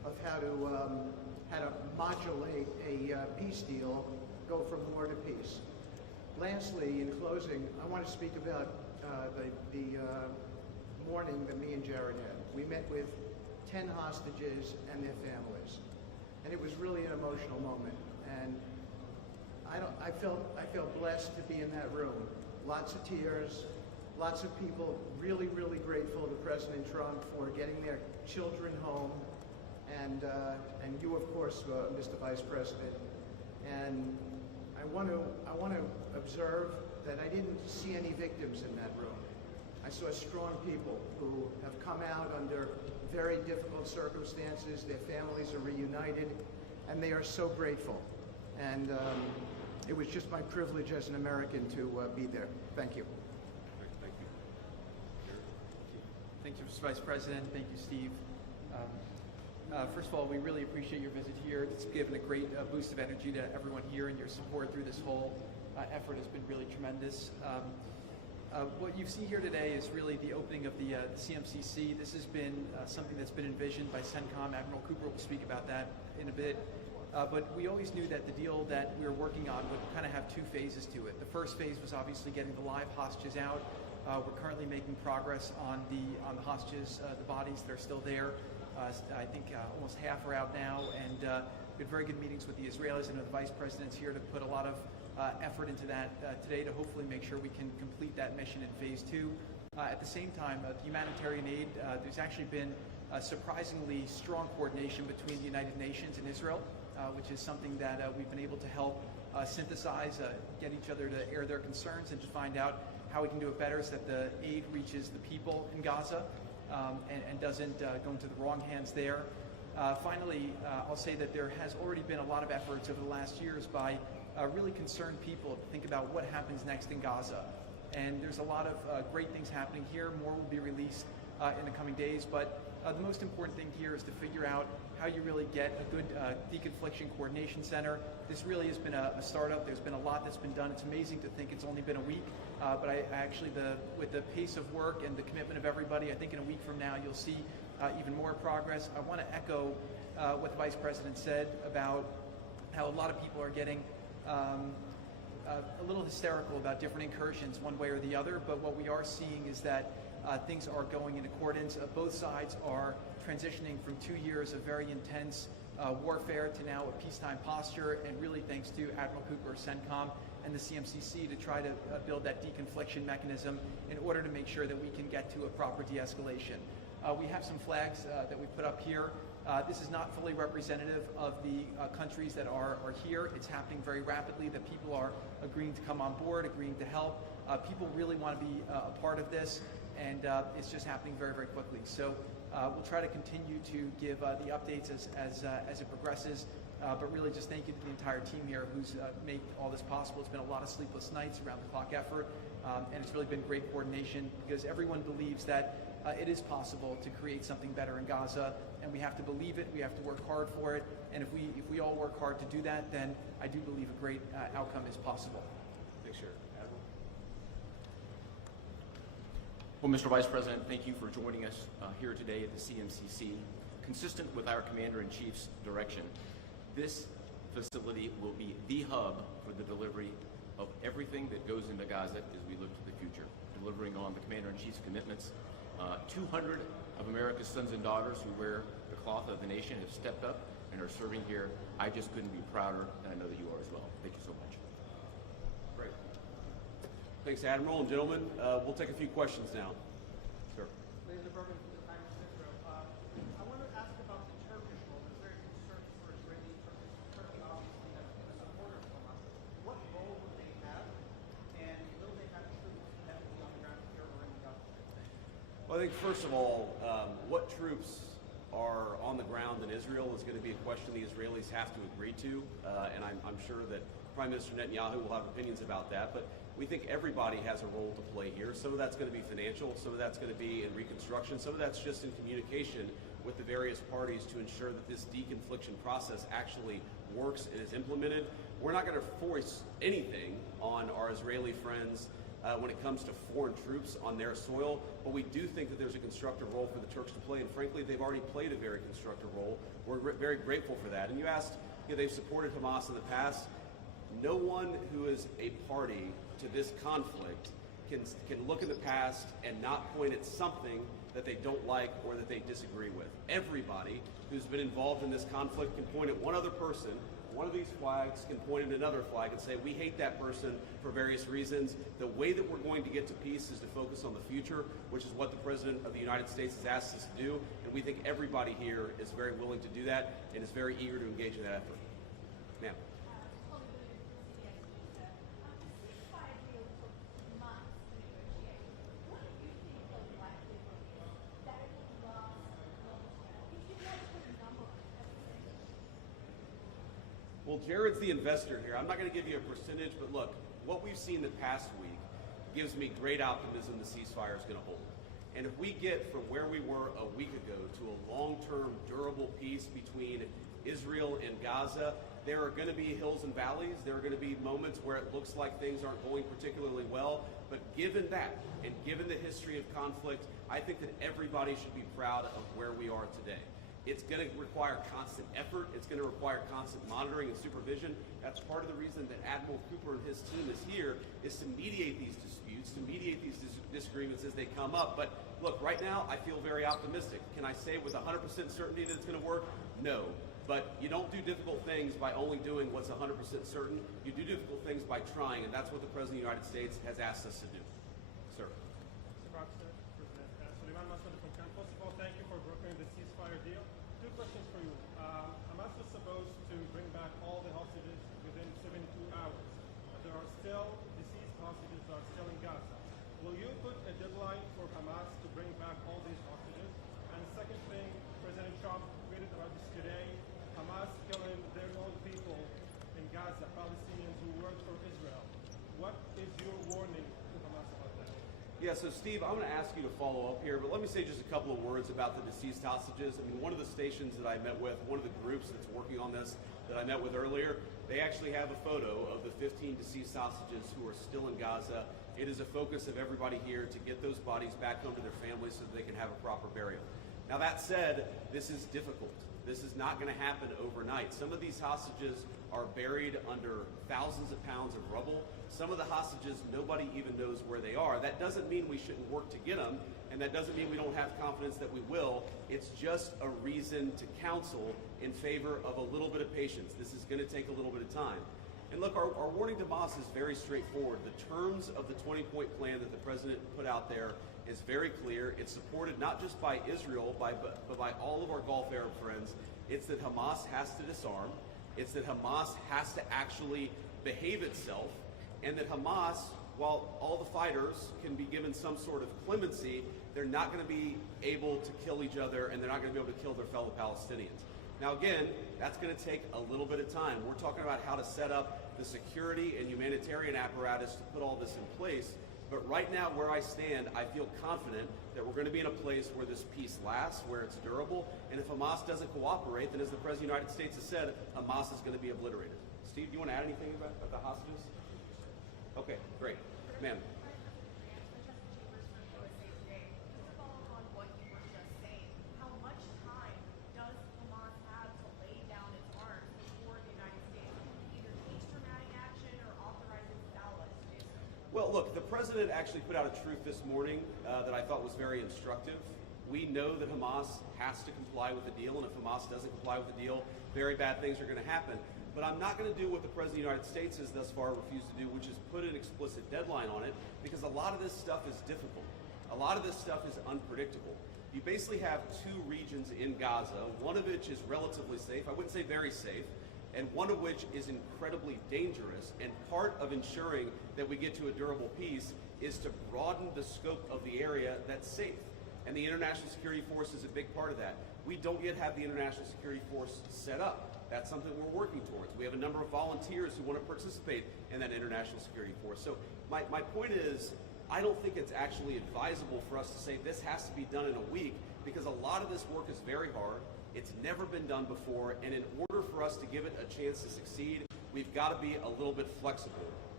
of how to modulate a peace deal, go from war to peace. Lastly, in closing, I want to speak about the morning that me and Jared had. We met with 10 hostages and their families, and it was really an emotional moment. And I felt blessed to be in that room. Lots of tears, lots of people really, really grateful to President Trump for getting their children home, and you, of course, Mr. Vice President. And I want to observe that I didn't see any victims in that room. I saw strong people who have come out under very difficult circumstances. Their families are reunited, and they are so grateful. And it was just my privilege as an American to be there. Thank you. Thank you. Thank you, Mr. Vice President. Thank you, Steve. First of all, we really appreciate your visit here. It's given a great boost of energy to everyone here, and your support through this whole effort has been really tremendous. What you see here today is really the opening of the CMCC. This has been something that's been envisioned by CENTCOM. Admiral Cooper will speak about that in a bit. But we always knew that the deal that we were working on would kind of have two phases to it. The first phase was obviously getting the live hostages out. We're currently making progress on the hostages, the bodies that are still there. I think almost half are out now, and we had very good meetings with the Israelis. I know the Vice President's here to put a lot of effort into that today to hopefully make sure we can complete that mission in phase 2. At the same time, the humanitarian aid, there's actually been surprisingly strong coordination between the United Nations and Israel, which is something that we've been able to help synthesize, get each other to air their concerns and to find out how we can do it better so that the aid reaches the people in Gaza and doesn't go into the wrong hands there. Finally, I'll say that there has already been a lot of efforts over the last years by really concerned people to think about what happens next in Gaza. And there's a lot of great things happening here. More will be released in the coming days. But the most important thing here is to figure out how you really get a good deconfliction coordination center. This really has been a startup. There's been a lot that's been done. It's amazing to think it's only been a week. But I actually, with the pace of work and the commitment of everybody, I think in a week from now you'll see even more progress. I want to echo what the Vice President said about how a lot of people are getting a little hysterical about different incursions one way or the other, but what we are seeing is that things are going in accordance. Both sides are transitioning from 2 years of very intense warfare to now a peacetime posture, and really thanks to Admiral Cooper, CENTCOM, and the CMCC to try to build that deconfliction mechanism in order to make sure that we can get to a proper de-escalation. We have some flags that we put up here. This is not fully representative of the countries that are here. It's happening very rapidly, that people are agreeing to come on board, agreeing to help. People really want to be a part of this, and it's just happening very, very quickly. So we'll try to continue to give the updates as it progresses, but really just thank you to the entire team here who's made all this possible. It's been a lot of sleepless nights, around-the-clock effort, and it's really been great coordination because everyone believes that it is possible to create something better in Gaza, and we have to believe it, we have to work hard for it, and if we all work hard to do that, then I do believe a great outcome is possible. Thanks, Jared. Admiral? Well, Mr. Vice President, thank you for joining us here today at the CMCC. Consistent with our Commander-in-Chief's direction, this facility will be the hub for the delivery of everything that goes into Gaza as we look to the future, delivering on the Commander-in-Chief's commitments. 200 of America's sons and daughters who wear the cloth of the nation have stepped up and are serving here. I just couldn't be prouder, and I know that you are as well. Thank you so much. Great. Thanks, Admiral. And gentlemen, we'll take a few questions now. Sir. Ladies and gentlemen, from the Times of Israel, I want to ask about the Turkish role. There's very concerned for Israeli Turkey. Turkey obviously has been a supporter of Hamas. What role would they have, and will they have troops heavily on the ground here or in Gaza? Well, I think first of all, what troops are on the ground in Israel is going to be a question the Israelis have to agree to, and I'm sure that Prime Minister Netanyahu will have opinions about that, but we think everybody has a role to play here. Some of that's going to be financial, some of that's going to be in reconstruction, some of that's just in communication with the various parties to ensure that this deconfliction process actually works and is implemented. We're not going to force anything on our Israeli friends when it comes to foreign troops on their soil, but we do think that there's a constructive role for the Turks to play, and frankly, they've already played a very constructive role. We're very grateful for that. And you asked, they've supported Hamas in the past. No one who is a party to this conflict can look in the past and not point at something that they don't like or that they disagree with. Everybody who's been involved in this conflict can point at one other person. One of these flags can point at another flag and say, we hate that person for various reasons. The way that we're going to get to peace is to focus on the future, which is what the President of the United States has asked us to do. And we think everybody here is very willing to do that and is very eager to engage in that effort. Ma'am. Well, Jared's the investor here. I'm not going to give you a percentage, but look, what we've seen the past week gives me great optimism the ceasefire is going to hold. And if we get from where we were a week ago to a long-term, durable peace between Israel and Gaza, there are going to be hills and valleys. There are going to be moments where it looks like things aren't going particularly well. But given that, and given the history of conflict, I think that everybody should be proud of where we are today. It's going to require constant effort. It's going to require constant monitoring and supervision. That's part of the reason that Admiral Cooper and his team is here, is to mediate these disputes, to mediate these disagreements as they come up. But look, right now, I feel very optimistic. Can I say with 100% certainty that it's going to work? No. But you don't do difficult things by only doing what's 100% certain. You do difficult things by trying, and that's what the President of the United States has asked us to do. Sir. Mr. President, Suleiman Massoud from Cannes. First of all, thank you for brokering the ceasefire deal. Two questions for you. Hamas was supposed to bring back all the hostages within 72 hours. But there are still deceased hostages that are still in Gaza. Will you put a deadline for Hamas to bring back all these hostages? And second thing, President Trump tweeted about this today. Hamas killing their own people in Gaza, Palestinians who work for Israel. What is your warning to Hamas about that? Yeah, so Steve, I'm going to ask you to follow up here, but let me say just a couple of words about the deceased hostages. I mean, one of the stations that I met with, one of the groups that's working on this that I met with earlier, they actually have a photo of the 15 deceased hostages who are still in Gaza. It is a focus of everybody here to get those bodies back home to their families so that they can have a proper burial. Now that said, this is difficult. This is not going to happen overnight. Some of these hostages are buried under thousands of pounds of rubble. Some of the hostages, nobody even knows where they are. That doesn't mean we shouldn't work to get them, and that doesn't mean we don't have confidence that we will. It's just a reason to counsel in favor of a little bit of patience. This is going to take a little bit of time. And look, our warning to Hamas is very straightforward. The terms of the 20-point plan that the president put out there is very clear. It's supported not just by Israel, but by all of our Gulf Arab friends. It's that Hamas has to disarm. It's that Hamas has to actually behave itself, and that Hamas, while all the fighters can be given some sort of clemency, they're not going to be able to kill each other, and they're not going to be able to kill their fellow Palestinians. Now again, that's going to take a little bit of time. We're talking about how to set up the security and humanitarian apparatus to put all this in place. But right now, where I stand, I feel confident that we're going to be in a place where this peace lasts, where it's durable. And if Hamas doesn't cooperate, then as the President of the United States has said, Hamas is going to be obliterated. Steve, do you want to add anything about the hostages? Okay, great. Ma'am. Well, look, the president actually put out a truth this morning that I thought was very instructive. We know that Hamas has to comply with the deal, and if Hamas doesn't comply with the deal, very bad things are going to happen. But I'm not going to do what the President of the United States has thus far refused to do, which is put an explicit deadline on it, because a lot of this stuff is difficult. A lot of this stuff is unpredictable. You basically have two regions in Gaza, one of which is relatively safe, I wouldn't say very safe, and one of which is incredibly dangerous. And part of ensuring that we get to a durable peace is to broaden the scope of the area that's safe. And the International Security Force is a big part of that. We don't yet have the International Security Force set up. That's something we're working towards. We have a number of volunteers who want to participate in that International Security Force. So my point is, I don't think it's actually advisable for us to say this has to be done in a week, because a lot of this work is very hard. It's never been done before, and in order for us to give it a chance to succeed, we've got to be a little bit flexible.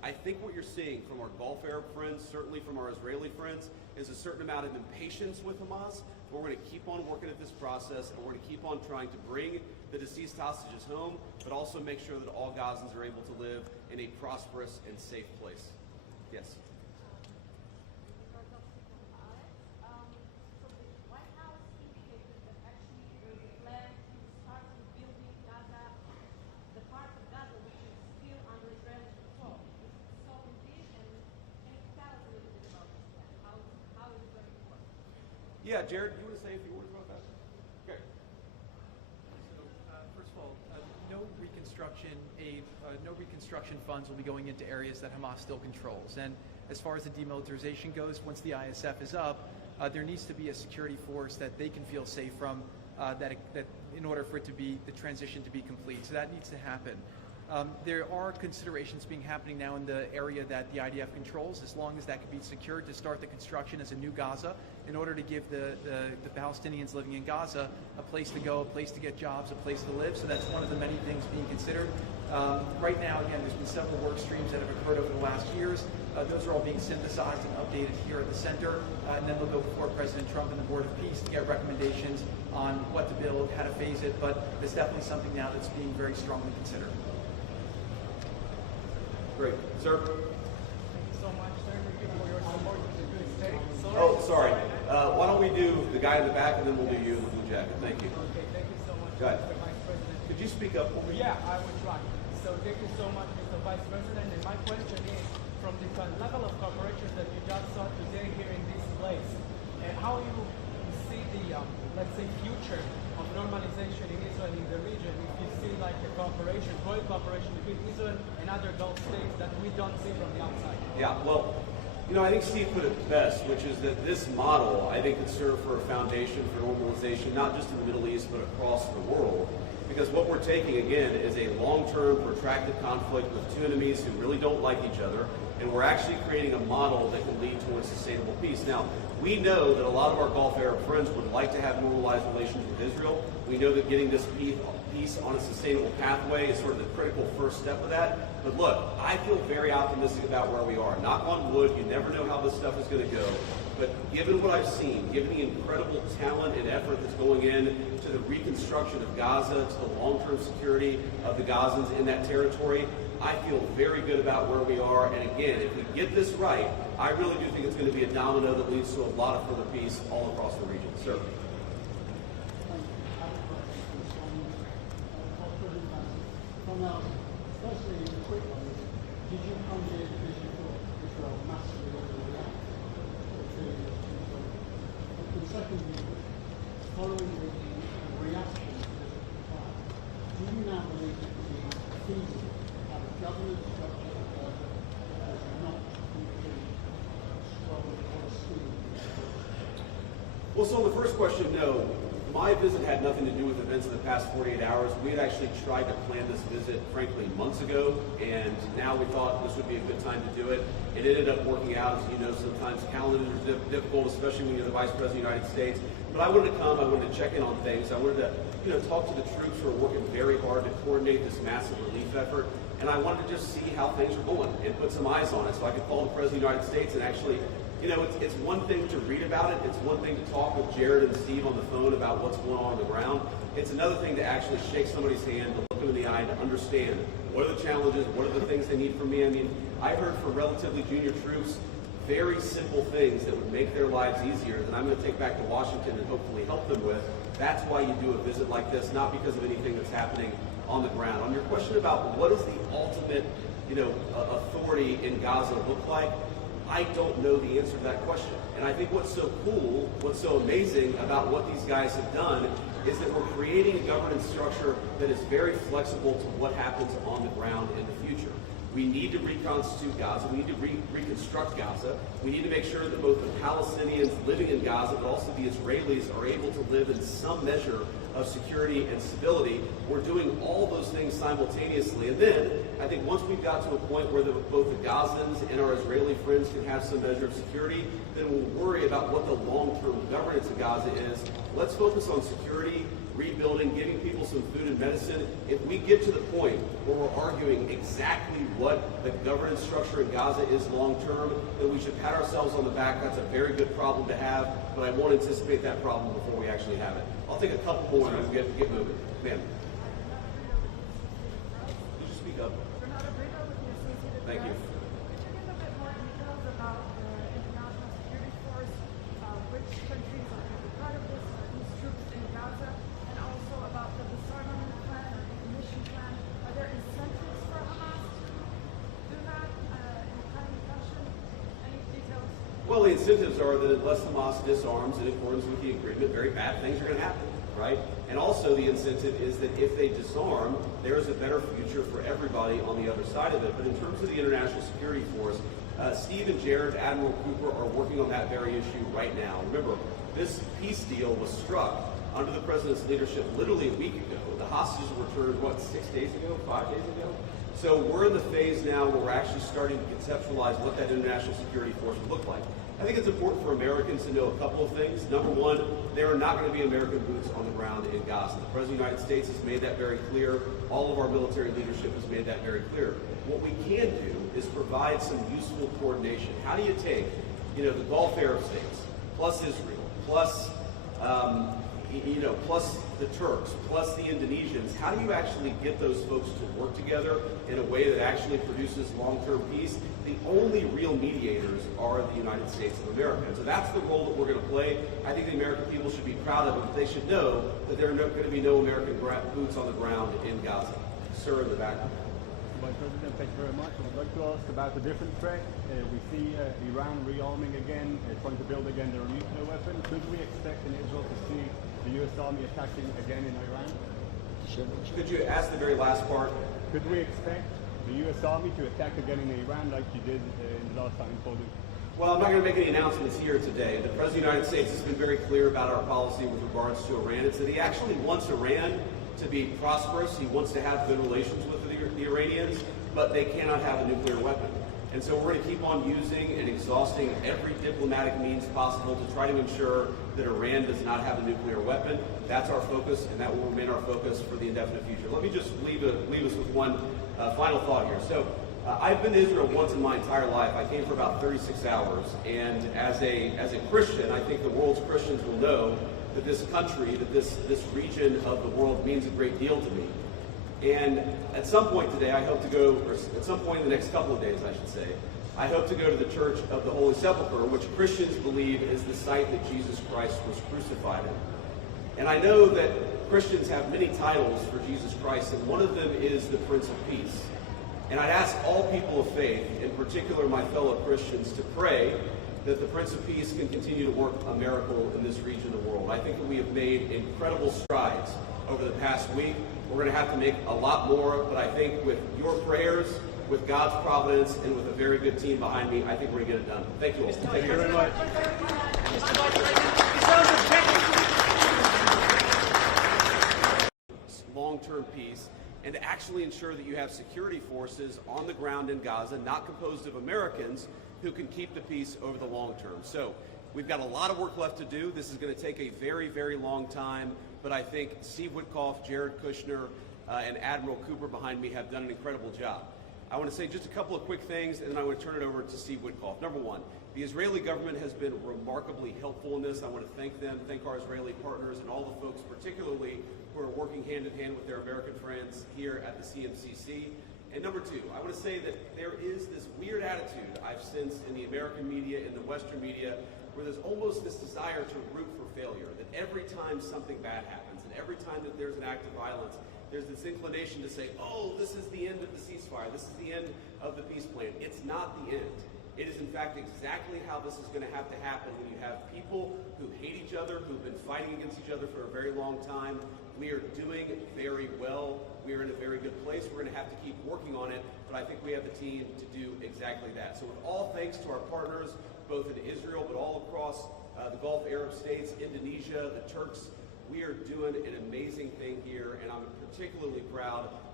I think what you're seeing from our Gulf Arab friends, certainly from our Israeli friends, is a certain amount of impatience with Hamas. But we're going to keep on working at this process, and we're going to keep on trying to bring the deceased hostages home, but also make sure that all Gazans are able to live in a prosperous and safe place. Yes. So the White House indicated that actually there is a plan to start rebuilding Gaza, the part of Gaza which is still under Israeli control. Is it so indeed? And can you tell us a little bit about this plan? How is it going to work? Yeah, Jared, you want to say a few words about that? Okay. So, first of all, no reconstruction aid, no reconstruction funds will be going into areas that Hamas still controls. And as far as the demilitarization goes, once the ISF is up, there needs to be a security force that they can feel safe from, that in order for it to be the transition to be complete. So that needs to happen. There are considerations happening now in the area that the IDF controls, as long as that can be secured, to start the construction as a new Gaza, in order to give the Palestinians living in Gaza a place to go, a place to get jobs, a place to live. So that's one of the many things being considered. Right now, again, there's been several work streams that have occurred over the last years. Those are all being synthesized and updated here at the center, and then they'll go before President Trump and the Board of Peace to get recommendations on what to build, how to phase it. But it's definitely something now that's being very strongly considered. Great. Sir? Thank you so much, sir, for your support to the good state. Oh, sorry. Why don't we do the guy in the back, and then we'll do you in the blue jacket. Thank you. Okay, thank you so much, Go ahead. Mr. Vice President. Could you speak up? Yeah, I will try. So thank you so much, Mr. Vice President. And my question is, from the level of cooperation that you just saw today here in this place, and how you see the, let's say, future of normalization in Israel in the region, if you see like a cooperation, growing cooperation between Israel and other Gulf states that we don't see from the outside. Yeah, well, you know, I think Steve put it best, which is that this model, I think, could serve for a foundation for normalization, not just in the Middle East, but across the world. Because what we're taking, again, is a long-term, protracted conflict with two enemies who really don't like each other, and we're actually creating a model that can lead to a sustainable peace. Now, we know that a lot of our Gulf Arab friends would like to have normalized relations with Israel. We know that getting this peace on a sustainable pathway is sort of the critical first step of that. But look, I feel very optimistic about where we are. Knock on wood, you never know how this stuff is going to go. But given what I've seen, given the incredible talent and effort that's going in to the reconstruction of Gaza, to the long-term security of the Gazans in that territory, I feel very good about where we are. And again, if we get this right, I really do think it's going to be a domino that leads to a lot of further peace all across the region. Sir. Firstly, a quick one. Did you come here because you thought Israel massively overreacted to and secondly, following the reaction to this attack, do you now believe it to be feasible to have a governance structure that does not include strong Palestinians? Well, so on the first question, no. My visit had nothing to do with events in the past 48 hours. We had actually tried to plan this visit, frankly, months ago, and now we thought this would be a good time to do it. It ended up working out. As you know, sometimes calendars are difficult, especially when you're the Vice President of the United States. But I wanted to come. I wanted to check in on things. I wanted to, talk to the troops who are working very hard to coordinate this massive relief effort. And I wanted to just see how things are going and put some eyes on it so I could call the President of the United States and actually, it's one thing to read about it. It's one thing to talk with Jared and Steve on the phone about what's going on the ground. It's another thing to actually shake somebody's hand, to look them in the eye, and to understand what are the challenges, what are the things they need from me. I mean, I heard from relatively junior troops very simple things that would make their lives easier that I'm going to take back to Washington and hopefully help them with. That's why you do a visit like this, not because of anything that's happening on the ground. On your question about what does the ultimate, authority in Gaza look like, I don't know the answer to that question. And I think what's so cool, what's so amazing about what these guys have done is that we're creating a governance structure that is very flexible to what happens on the ground in the future. We need to reconstitute Gaza. We need to reconstruct Gaza. We need to make sure that both the Palestinians living in Gaza, but also the Israelis, are able to live in some measure of security and stability. We're doing all those things simultaneously. And then, I think once we've got to a point where both the Gazans and our Israeli friends can have some measure of security, then we'll worry about what the long-term governance of Gaza is. Let's focus on security. rebuilding, giving people some food and medicine. If we get to the point where we're arguing exactly what the governance structure in Gaza is long term, then we should pat ourselves on the back. That's a very good problem to have, but I won't anticipate that problem before we actually have it. I'll take a couple more and we'll get moving. Ma'am. Could you speak up? Thank you. Could you give a bit more details about the international security force, which countries are going to be part of this, these troops in Gaza, and also about the disarmament plan or decommission plan? Are there incentives for Hamas to do that in a timely fashion? Any details? Well, the incentives are that unless Hamas disarms in accordance with the agreement, very bad things are going to happen, right? And also the incentive is that if they disarm, there is a better future for everybody on the other side of it. But in terms of the international security force, Steve and Jared, Admiral Cooper, are working on that very issue right now. Remember, this peace deal was struck under the president's leadership literally a week ago. The hostages were returned, what, 6 days ago, 5 days ago? So we're in the phase now where we're actually starting to conceptualize what that international security force would look like. I think it's important for Americans to know a couple of things. Number one, there are not going to be American boots on the ground in Gaza. The President of the United States has made that very clear. All of our military leadership has made that very clear. What we can do is provide some useful coordination. How do you take, the Gulf Arab states, plus Israel, plus plus the Turks, plus the Indonesians? How do you actually get those folks to work together in a way that actually produces long-term peace? The only real mediators are the United States of America. And so that's the role that we're going to play. I think the American people should be proud of it, but they should know that there are going to be no American boots on the ground in Gaza. Sir in the back. Vice President, thank you very much. I would like to ask about a different threat. We see Iran rearming again, trying to build again their nuclear weapon. Could we expect in Israel to see the U.S. Army attacking again in Iran? Could you ask the very last part? Could we expect the U.S. Army to attack again in Iran like you did in the last time in Poland? Well, I'm not going to make any announcements here today. The President of the United States has been very clear about our policy with regards to Iran. It's that he actually wants Iran to be prosperous. He wants to have good relations with the Iranians, but they cannot have a nuclear weapon. And so we're going to keep on using and exhausting every diplomatic means possible to try to ensure that Iran does not have a nuclear weapon. That's our focus, and that will remain our focus for the indefinite future. Let me just leave us with one final thought here. So I've been to Israel once in my entire life. I came for about 36 hours, and as a Christian, I think the world's Christians will know that this country, that this region of the world means a great deal to me. And at some point today, I hope to go, or at some point in the next couple of days, I should say, I hope to go to the Church of the Holy Sepulchre, which Christians believe is the site that Jesus Christ was crucified in. And I know that Christians have many titles for Jesus Christ, and one of them is the Prince of Peace. And I'd ask all people of faith, in particular my fellow Christians, to pray that the Prince of Peace can continue to work a miracle in this region of the world. I think that we have made incredible strides over the past week. We're going to have to make a lot more, but I think with your prayers, with God's providence, and with a very good team behind me, I think we're going to get it done. Thank you all. Thank you very much. Long-term peace, and to actually ensure that you have security forces on the ground in Gaza, not composed of Americans, who can keep the peace over the long term. So we've got a lot of work left to do. This is going to take a very, very long time, but I think Steve Witkoff, Jared Kushner, and Admiral Cooper behind me have done an incredible job. I want to say just a couple of quick things, and then I want to turn it over to Steve Witkoff. Number one, the Israeli government has been remarkably helpful in this. I want to thank them, thank our Israeli partners, and all the folks particularly who are working hand in hand with their American friends here at the CMCC. And number two, I want to say that there is this weird attitude I've sensed in the American media, in the Western media, where there's almost this desire to root for failure, that every time something bad happens, and every time that there's an act of violence, there's this inclination to say, oh, this is the end of the ceasefire, this is the end of the peace plan. It's not the end. It is, in fact, exactly how this is going to have to happen when you have people who hate each other, who've been fighting against each other for a very long time. We are doing very well. We are in a very good place. We're going to have to keep working on it, but I think we have the team to do exactly that. So with all thanks to our partners, both in Israel, but all across the Gulf Arab states, Indonesia, the Turks, we are doing an amazing thing here, and I'm particularly proud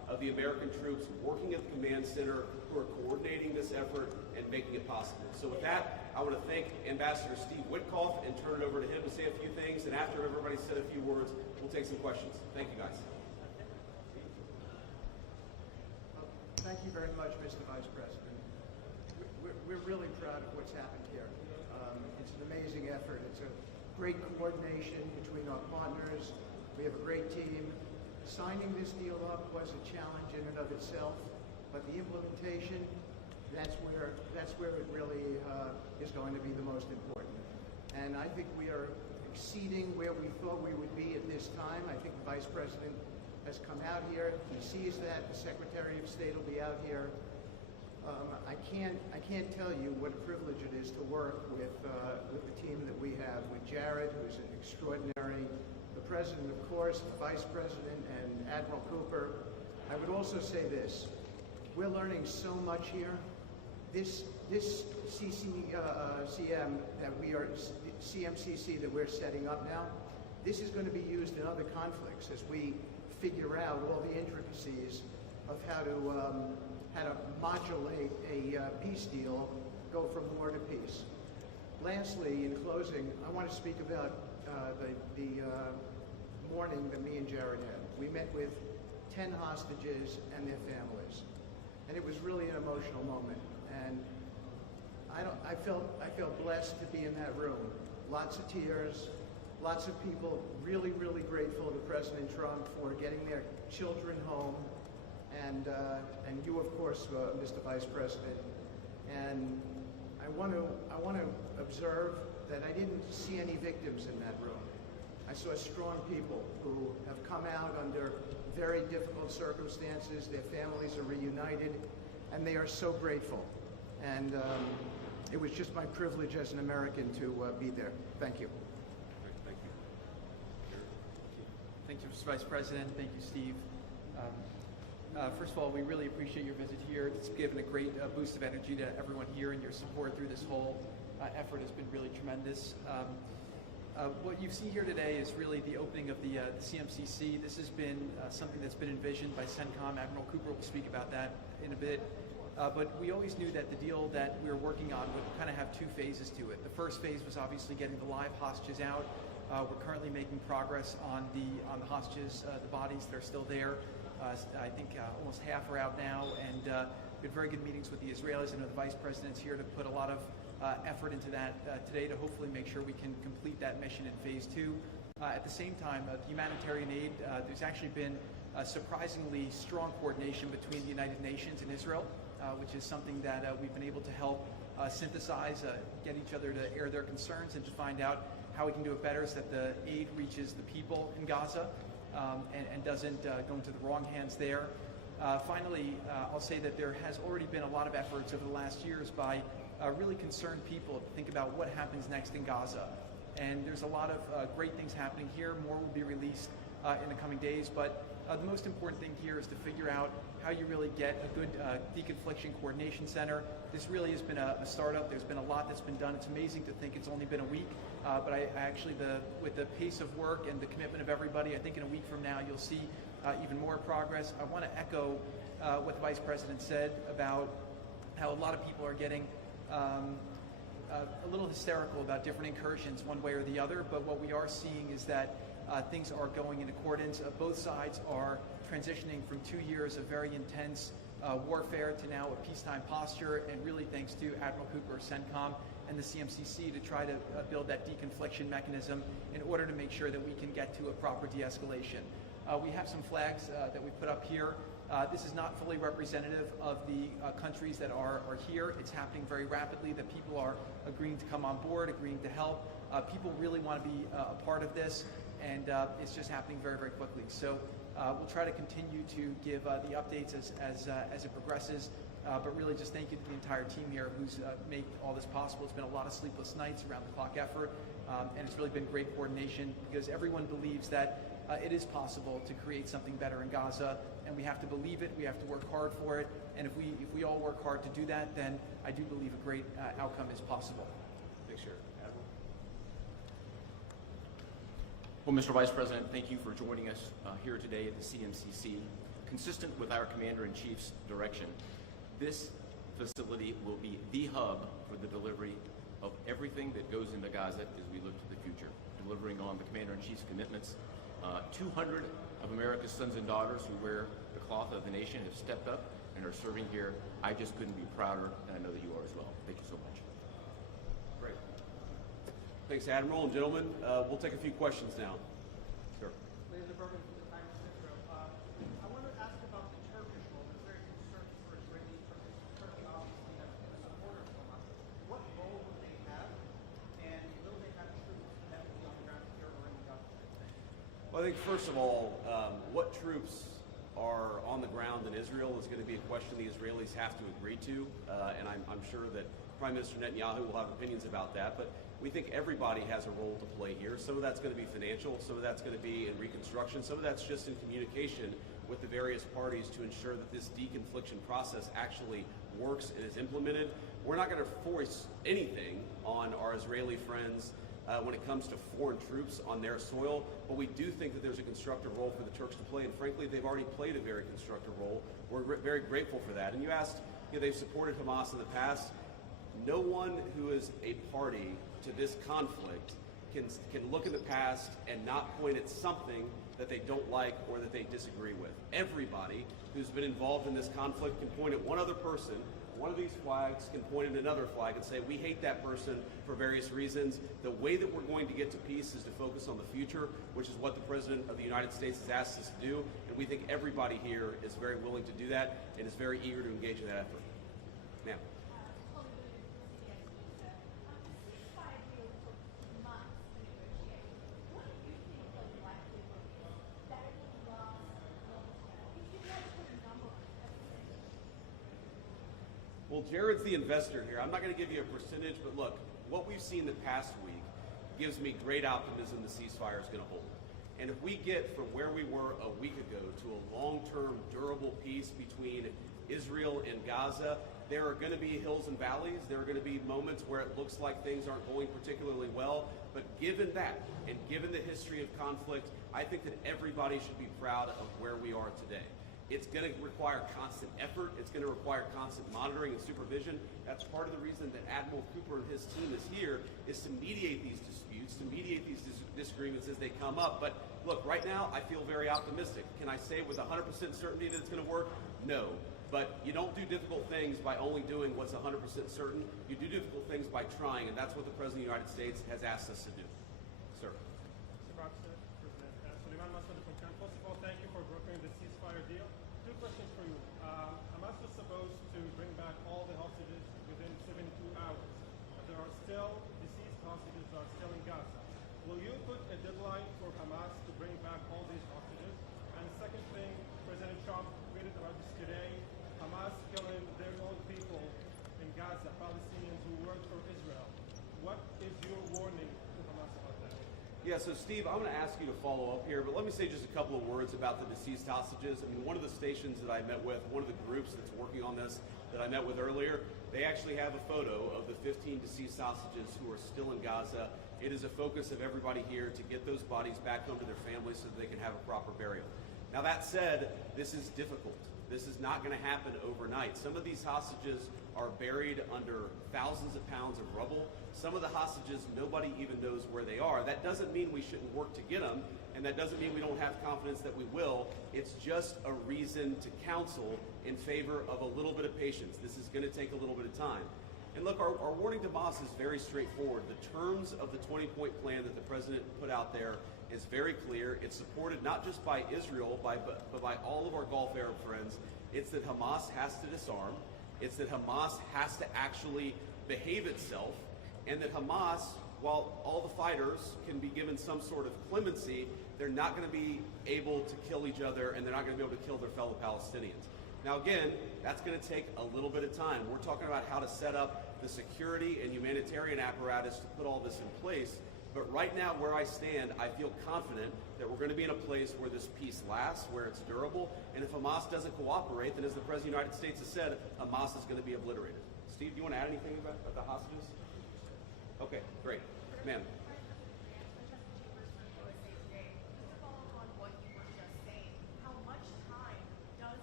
of the American troops working at the command center who are coordinating this effort and making it possible. So with that, I want to thank Ambassador Steve Witkoff and turn it over to him to say a few things. And after everybody's said a few words, we'll take some questions. Thank you, guys. Thank you very much, Mr. Vice President. We're really proud of what's happened here. It's an amazing effort. It's a great coordination between our partners. We have a great team. Signing this deal up was a challenge in and of itself, but the implementation, that's where it really is going to be the most important. And I think we are exceeding where we thought we would be at this time. I think the Vice President has come out here. He sees that. The Secretary of State will be out here. I can't tell you what a privilege it is to work with the team that we have, with Jared, who's an extraordinary, the President, of course, the Vice President, and Admiral Cooper. I would also say this. We're learning so much here. This CMCC that we're setting up now, this is going to be used in other conflicts as we figure out all the intricacies of how to modulate a peace deal, go from war to peace. Lastly, in closing, I want to speak about the morning that me and Jared had. We met with 10 hostages and their families, and it was really an emotional moment. And I felt blessed to be in that room. Lots of tears, lots of people really, really grateful to President Trump for getting their children home, and you, of course, Mr. Vice President. And I want to observe that I didn't see any victims in that room. I saw strong people who have come out under very difficult circumstances. Their families are reunited, and they are so grateful. And it was just my privilege as an American to be there. Thank you. Thank you. Thank you, Mr. Vice President. Thank you, Steve. First of all, we really appreciate your visit here. It's given a great boost of energy to everyone here, and your support through this whole effort has been really tremendous. What you see here today is really the opening of the CMCC. This has been something that's been envisioned by CENTCOM. Admiral Cooper will speak about that in a bit. But we always knew that the deal that we were working on would kind of have two phases to it. The first phase was obviously getting the live hostages out. We're currently making progress on the hostages, the bodies that are still there. I think almost half are out now, and we had very good meetings with the Israelis. I know the Vice President's here to put a lot of effort into that today to hopefully make sure we can complete that mission in phase 2. At the same time, humanitarian aid, there's actually been surprisingly strong coordination between the United Nations and Israel, which is something that we've been able to help synthesize, get each other to air their concerns and to find out how we can do it better so that the aid reaches the people in Gaza and doesn't go into the wrong hands there. Finally, I'll say that there has already been a lot of efforts over the last years by really concerned people to think about what happens next in Gaza. And there's a lot of great things happening here. More will be released in the coming days. But the most important thing here is to figure out how you really get a good deconfliction coordination center. This really has been a startup. There's been a lot that's been done. It's amazing to think it's only been a week. But I actually, with the pace of work and the commitment of everybody, I think in a week from now you'll see even more progress. I want to echo what the Vice President said about how a lot of people are getting a little hysterical about different incursions one way or the other, but what we are seeing is that things are going in accordance. Both sides are transitioning from 2 years of very intense warfare to now a peacetime posture, and really thanks to Admiral Cooper, CENTCOM, and the CMCC to try to build that deconfliction mechanism in order to make sure that we can get to a proper de-escalation. We have some flags that we put up here. This is not fully representative of the countries that are here. It's happening very rapidly, that people are agreeing to come on board, agreeing to help. People really want to be a part of this, and it's just happening very, very quickly. So we'll try to continue to give the updates as it progresses, but really just thank you to the entire team here who's made all this possible. It's been a lot of sleepless nights, around the clock effort, and it's really been great coordination because everyone believes that it is possible to create something better in Gaza, and we have to believe it, we have to work hard for it, and if we all work hard to do that, then I do believe a great outcome is possible. Thanks, Jared. Admiral? Well, Mr. Vice President, thank you for joining us here today at the CMCC. Consistent with our Commander-in-Chief's direction, this facility will be the hub for the delivery of everything that goes into Gaza as we look to the future, delivering on the Commander-in-Chief's commitments. 200 of America's sons and daughters who wear the cloth of the nation have stepped up and are serving here. I just couldn't be prouder, and I know that you are as well. Thank you so much. Great. Thanks, Admiral. And gentlemen, we'll take a few questions now. Sir. Laser Berman from the Times of Israel. I want to ask about the Turkish role. It's very concerning for Israeli Turkey. Turkey obviously has been a supporter of Hamas. What role will they have, and will they have troops that will be on the ground here or in Gaza? Well, I think first of all, what troops are on the ground in Israel is going to be a question the Israelis have to agree to, and I'm sure that Prime Minister Netanyahu will have opinions about that, but we think everybody has a role to play here. Some of that's going to be financial, some of that's going to be in reconstruction, some of that's just in communication with the various parties to ensure that this deconfliction process actually works and is implemented. We're not going to force anything on our Israeli friends when it comes to foreign troops on their soil, but we do think that there's a constructive role for the Turks to play, and frankly, they've already played a very constructive role. We're very grateful for that. And you asked, they've supported Hamas in the past. No one who is a party to this conflict can look in the past and not point at something that they don't like or that they disagree with. Everybody who's been involved in this conflict can point at one other person. One of these flags can point at another flag and say, we hate that person for various reasons. The way that we're going to get to peace is to focus on the future, which is what the President of the United States has asked us to do. And we think everybody here is very willing to do that and is very eager to engage in that effort. Ma'am. Well, Jared's the investor here. I'm not going to give you a percentage, but look, what we've seen the past week gives me great optimism the ceasefire is going to hold. And if we get from where we were a week ago to a long-term, durable peace between Israel and Gaza, there are going to be hills and valleys. There are going to be moments where it looks like things aren't going particularly well. But given that, and given the history of conflict, I think that everybody should be proud of where we are today. It's going to require constant effort. It's going to require constant monitoring and supervision. That's part of the reason that Admiral Cooper and his team is here, is to mediate these disputes, to mediate these disagreements as they come up. But look, right now, I feel very optimistic. Can I say with 100% certainty that it's going to work? No. But you don't do difficult things by only doing what's 100% certain. You do difficult things by trying, and that's what the President of the United States has asked us to do. Sir. Mr. President, Suleiman Massoud from Cannes. First of all, thank you for brokering the ceasefire deal. Two questions for you. Hamas was supposed to bring back all the hostages within 72 hours, but there are still deceased hostages that are still in Gaza. Will you put a deadline for Hamas to bring back all these hostages? And the second thing, President Trump tweeted about this today, Hamas killing their own people in Gaza, Palestinians who work for Israel. What is your warning to Hamas about that? Yeah, so Steve, I'm going to ask you to follow up here, but let me say just a couple of words about the deceased hostages. I mean, one of the stations that I met with, one of the groups that's working on this that I met with earlier, they actually have a photo of the 15 deceased hostages who are still in Gaza. It is a focus of everybody here to get those bodies back home to their families so that they can have a proper burial. Now that said, this is difficult. This is not going to happen overnight. Some of these hostages are buried under thousands of pounds of rubble. Some of the hostages, nobody even knows where they are. That doesn't mean we shouldn't work to get them, and that doesn't mean we don't have confidence that we will. It's just a reason to counsel in favor of a little bit of patience. This is going to take a little bit of time. And look, our warning to Hamas is very straightforward. The terms of the 20-point plan that the president put out there is very clear. It's supported not just by Israel, but by all of our Gulf Arab friends. It's that Hamas has to disarm. It's that Hamas has to actually behave itself. And that Hamas, while all the fighters can be given some sort of clemency, they're not going to be able to kill each other, and they're not going to be able to kill their fellow Palestinians. Now again, that's going to take a little bit of time. We're talking about how to set up the security and humanitarian apparatus to put all this in place. But right now, where I stand, I feel confident that we're going to be in a place where this peace lasts, where it's durable. And if Hamas doesn't cooperate, then as the President of the United States has said, Hamas is going to be obliterated. Steve, do you want to add anything about the hostages? Okay, great. Ma'am. On what you were just saying, how much time does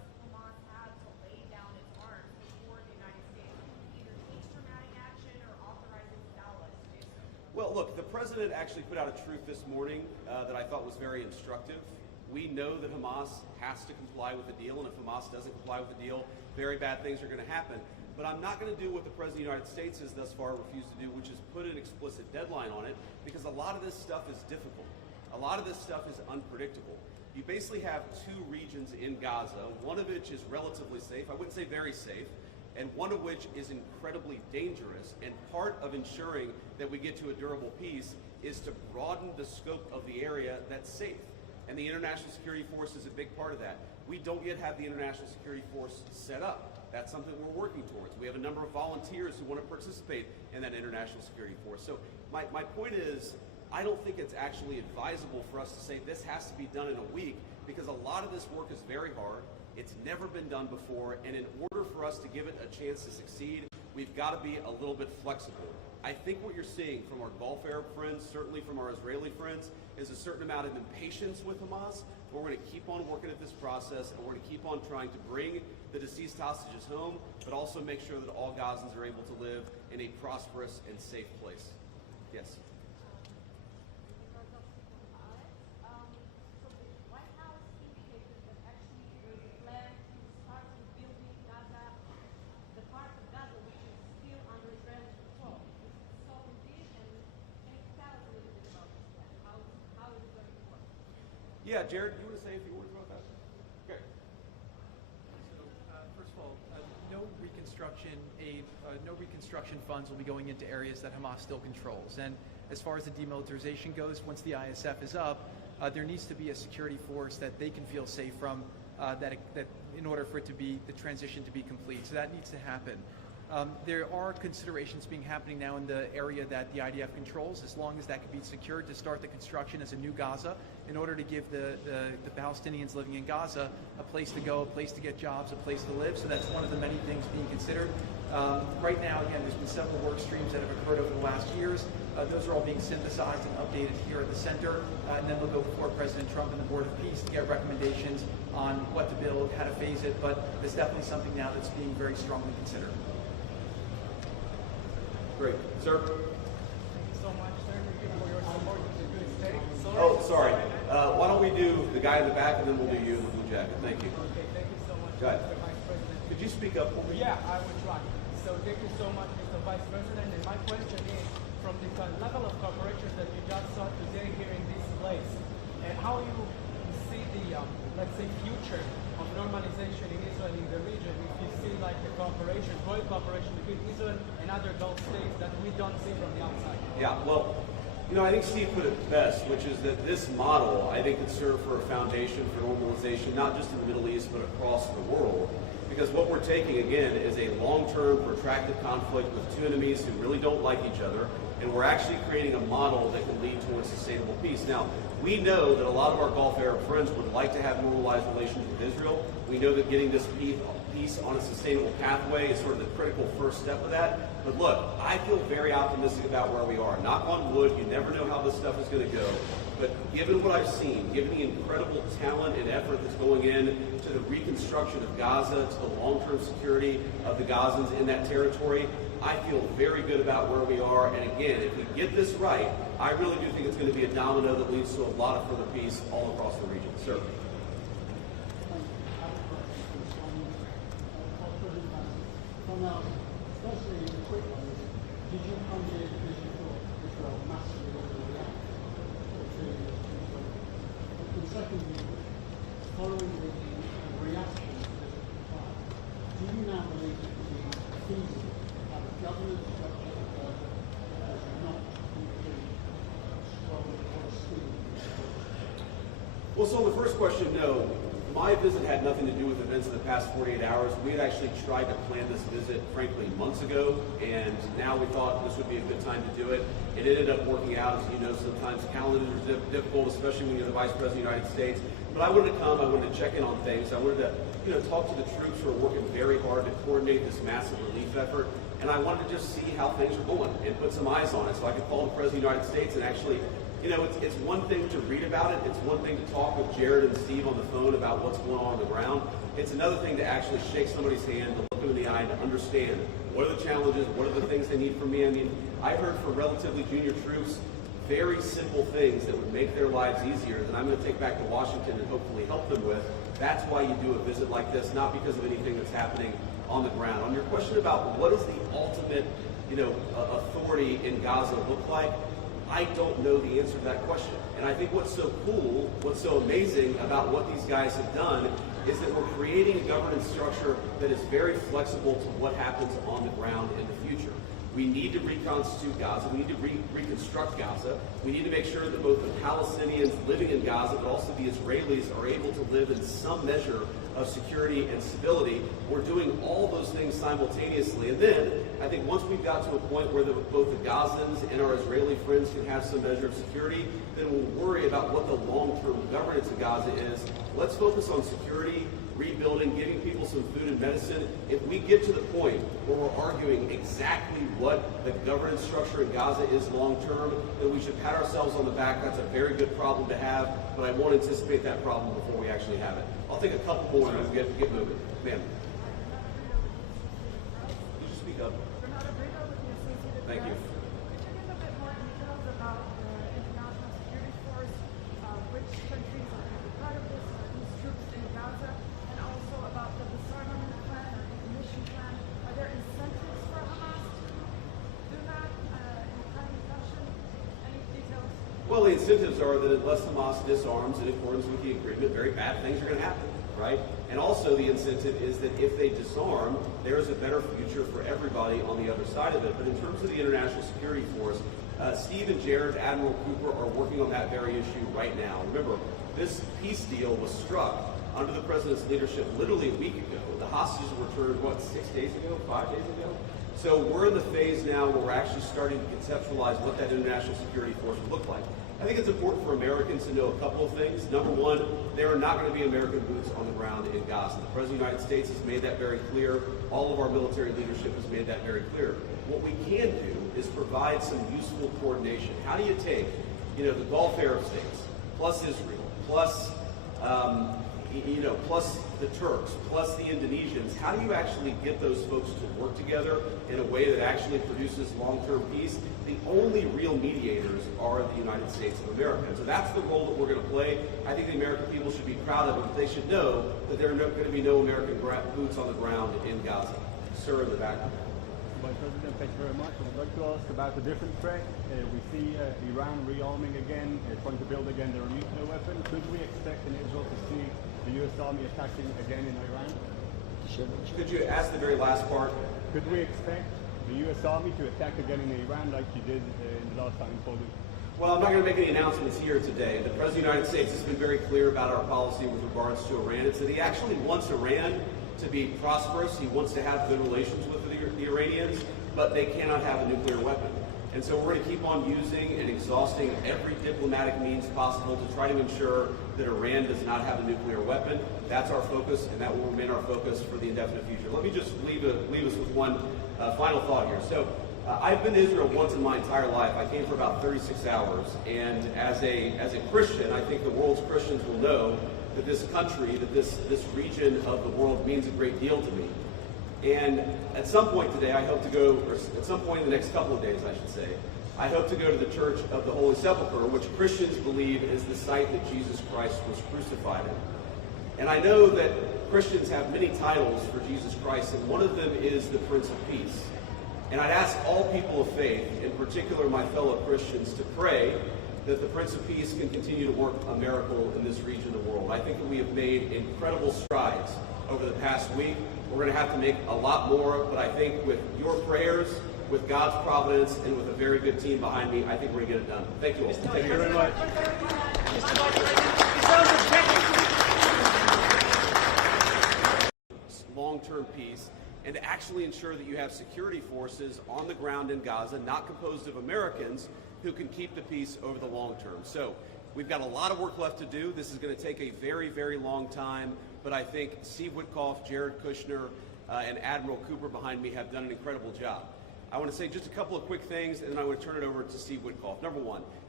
look, the president actually put out a truth this morning that I thought was very instructive. We know that Hamas has to comply with the deal, and if Hamas doesn't comply with the deal, very bad things are going to happen. But I'm not going to do what the President of the United States has thus far refused to do, which is put an explicit deadline on it, because a lot of this stuff is difficult. A lot of this stuff is unpredictable. You basically have two regions in Gaza, one of which is relatively safe, I wouldn't say very safe, and one of which is incredibly dangerous. And part of ensuring that we get to a durable peace is to broaden the scope of the area that's safe. And the International Security Force is a big part of that. We don't yet have the International Security Force set up. That's something we're working towards. We have a number of volunteers who want to participate in that International Security Force. So my point is, I don't think it's actually advisable for us to say this has to be done in a week, because a lot of this work is very hard. It's never been done before, and in order for us to give it a chance to succeed, we've got to be a little bit flexible. I think what you're seeing from our Gulf Arab friends, certainly from our Israeli friends, is a certain amount of impatience with Hamas, but we're going to keep on working at this process, and we're going to keep on trying to bring the deceased hostages home, but also make sure that all Gazans are able to live in a prosperous and safe place. Yes? Yeah, Jared, you want to say a few words about that? Okay. So, first of all, no reconstruction aid, no reconstruction funds will be going into areas that Hamas still controls. And as far as the demilitarization goes, once the ISF is up, there needs to be a security force that they can feel safe from, that in order for it to be the transition to be complete. So that needs to happen. There are considerations being happening now in the area that the IDF controls, as long as that can be secured, to start the construction as a new Gaza, in order to give the Palestinians living in Gaza a place to go, a place to get jobs, a place to live. So that's one of the many things being considered. Right now, again, there's been several work streams that have occurred over the last years. Those are all being synthesized and updated here at the center, and then they'll go before President Trump and the Board of Peace to get recommendations on what to build, how to phase it, but it's definitely something now that's being very strongly considered. Great. Sir? Thank you so much, sir, for your support to the state. Oh, sorry. Why don't we do the guy in the back, and then we'll do you in the blue jacket. Thank you. Okay, thank you so much, Go ahead. Mr. Vice President. Could you speak up for me? Yeah, I will try. So thank you so much, Mr. Vice President. And my question is, from the level of cooperation that you just saw today here in this place, and how you see the, let's say, future of normalization in Israel in the region, if you see like the cooperation, growing cooperation between Israel and other Gulf states that we don't see from the outside. Yeah, well, I think Steve put it best, which is that this model, I think, could serve for a foundation for normalization, not just in the Middle East, but across the world. Because what we're taking, again, is a long-term, protracted conflict with two enemies who really don't like each other, and we're actually creating a model that can lead towards sustainable peace. Now, we know that a lot of our Gulf Arab friends would like to have normalized relations with Israel. We know that getting this peace on a sustainable pathway is sort of the critical first step of that. But look, I feel very optimistic about where we are. Knock on wood, you never know how this stuff is going to go. But given what I've seen, given the incredible talent and effort that's going in to the reconstruction of Gaza, to the long-term security of the Gazans in that territory, I feel very good about where we are. And again, if we get this right, I really do think it's going to be a domino that leads to a lot of further peace all across the region. Sir. Firstly, the quick one is, did you come here because you thought Israel massively overreacted to and secondly, following the reaction to this fire, do you now believe it to be feasible that the government structure of Gaza does not include strong Palestinian support? Well, so on the first question, no. My visit had nothing to do with events in the past 48 hours. We had actually tried to plan this visit, frankly, months ago, and now we thought this would be a good time to do it. It ended up working out. As you know, sometimes calendars are difficult, especially when you're the Vice President of the United States. But I wanted to come. I wanted to check in on things. I wanted to, talk to the troops who are working very hard to coordinate this massive relief effort. And I wanted to just see how things are going and put some eyes on it, so I could call the President of the United States and actually. It's one thing to read about it. It's one thing to talk with Jared and Steve on the phone about what's going on the ground. It's another thing to actually shake somebody's hand, to look them in the eye to understand what are the challenges, what are the things they need from me. I mean, I heard from relatively junior troops very simple things that would make their lives easier that I'm going to take back to Washington and hopefully help them with. That's why you do a visit like this, not because of anything that's happening on the ground. On your question about what does the ultimate, authority in Gaza look like, I don't know the answer to that question. And I think what's so cool, what's so amazing about what these guys have done is that we're creating a governance structure that is very flexible to what happens on the ground in the future. We need to reconstitute Gaza. We need to reconstruct Gaza. We need to make sure that both the Palestinians living in Gaza, but also the Israelis, are able to live in some measure of security and stability. We're doing all those things simultaneously. And then I think once we've got to a point where both the Gazans and our Israeli friends can have some measure of security, then we'll worry about what the long-term governance of Gaza is. Let's focus on security, rebuilding, giving people some food and medicine. If we get to the point where we're arguing exactly what the governance structure in Gaza is long-term, then we should pat ourselves on the back. That's a very good problem to have, but I won't anticipate that problem before we actually have it. I'll take a couple more and we'll get moving. Ma'am. Could you speak up? Thank you. Could you give a bit more details about the international security force, which countries are going to be part of this, these troops in Gaza, and also about the disarmament plan or decommission plan? Are there incentives for Hamas to do that in a timely fashion? Any details? Well, the incentives are that unless Hamas disarms in accordance with the agreement, very bad things are going to happen, right? And also the incentive is that if they disarm, there is a better future for everybody on the other side of it. But in terms of the international security force, Steve and Jared, Admiral Cooper, are working on that very issue right now. Remember, this peace deal was struck under the president's leadership literally a week ago. The hostages were returned, 6 days ago, 5 days ago? So we're in the phase now where we're actually starting to conceptualize what that international security force would look like. I think it's important for Americans to know a couple of things. Number one, there are not going to be American boots on the ground in Gaza. The President of the United States has made that very clear. All of our military leadership has made that very clear. What we can do is provide some useful coordination. How do you take, the Gulf Arab states, plus Israel, plus plus the Turks, plus the Indonesians, how do you actually get those folks to work together in a way that actually produces long-term peace? The only real mediators are the United States of America. And so that's the role that we're going to play. I think the American people should be proud of it, but they should know that there are going to be no American boots on the ground in Gaza. Sir, in the back. Vice President, thank you very much. I would like to ask about a different threat. We see Iran rearming again, trying to build again their nuclear weapon. Could we expect in Israel to see the U.S. Army attacking again in Iran? Could you ask the very last part? Could we expect the U.S. Army to attack again in Iran like you did in the last time in Poland? Well, I'm not going to make any announcements here today. The President of the United States has been very clear about our policy with regards to Iran. It's that he actually wants Iran to be prosperous. He wants to have good relations with the Iranians, but they cannot have a nuclear weapon. And so we're going to keep on using and exhausting every diplomatic means possible to try to ensure that Iran does not have a nuclear weapon. That's our focus, and that will remain our focus for the indefinite future. Let me just leave us with one final thought here. So I've been to Israel once in my entire life. I came for about 36 hours, and as a Christian, I think the world's Christians will know that this country, that this region of the world means a great deal to me. And at some point today, I hope to go, or at some point in the next couple of days, I should say, I hope to go to the Church of the Holy Sepulchre, which Christians believe is the site that Jesus Christ was crucified in. And I know that Christians have many titles for Jesus Christ, and one of them is the Prince of Peace. And I'd ask all people of faith, in particular my fellow Christians, to pray that the Prince of Peace can continue to work a miracle in this region of the world. I think that we have made incredible strides over the past week. We're going to have to make a lot more, but I think with your prayers, with God's providence, and with a very good team behind me, I think we're going to get it done. Thank you all. Thank you very much. Long-term peace, and to actually ensure that you have security forces on the ground in Gaza, not composed of Americans, who can keep the peace over the long term. So we've got a lot of work left to do. This is going to take a very, very long time, but I think Steve Witkoff, Jared Kushner, and Admiral Cooper behind me have done an incredible job. I want to say just a couple of quick things, and then I want to turn it over to Steve Witkoff. Number one,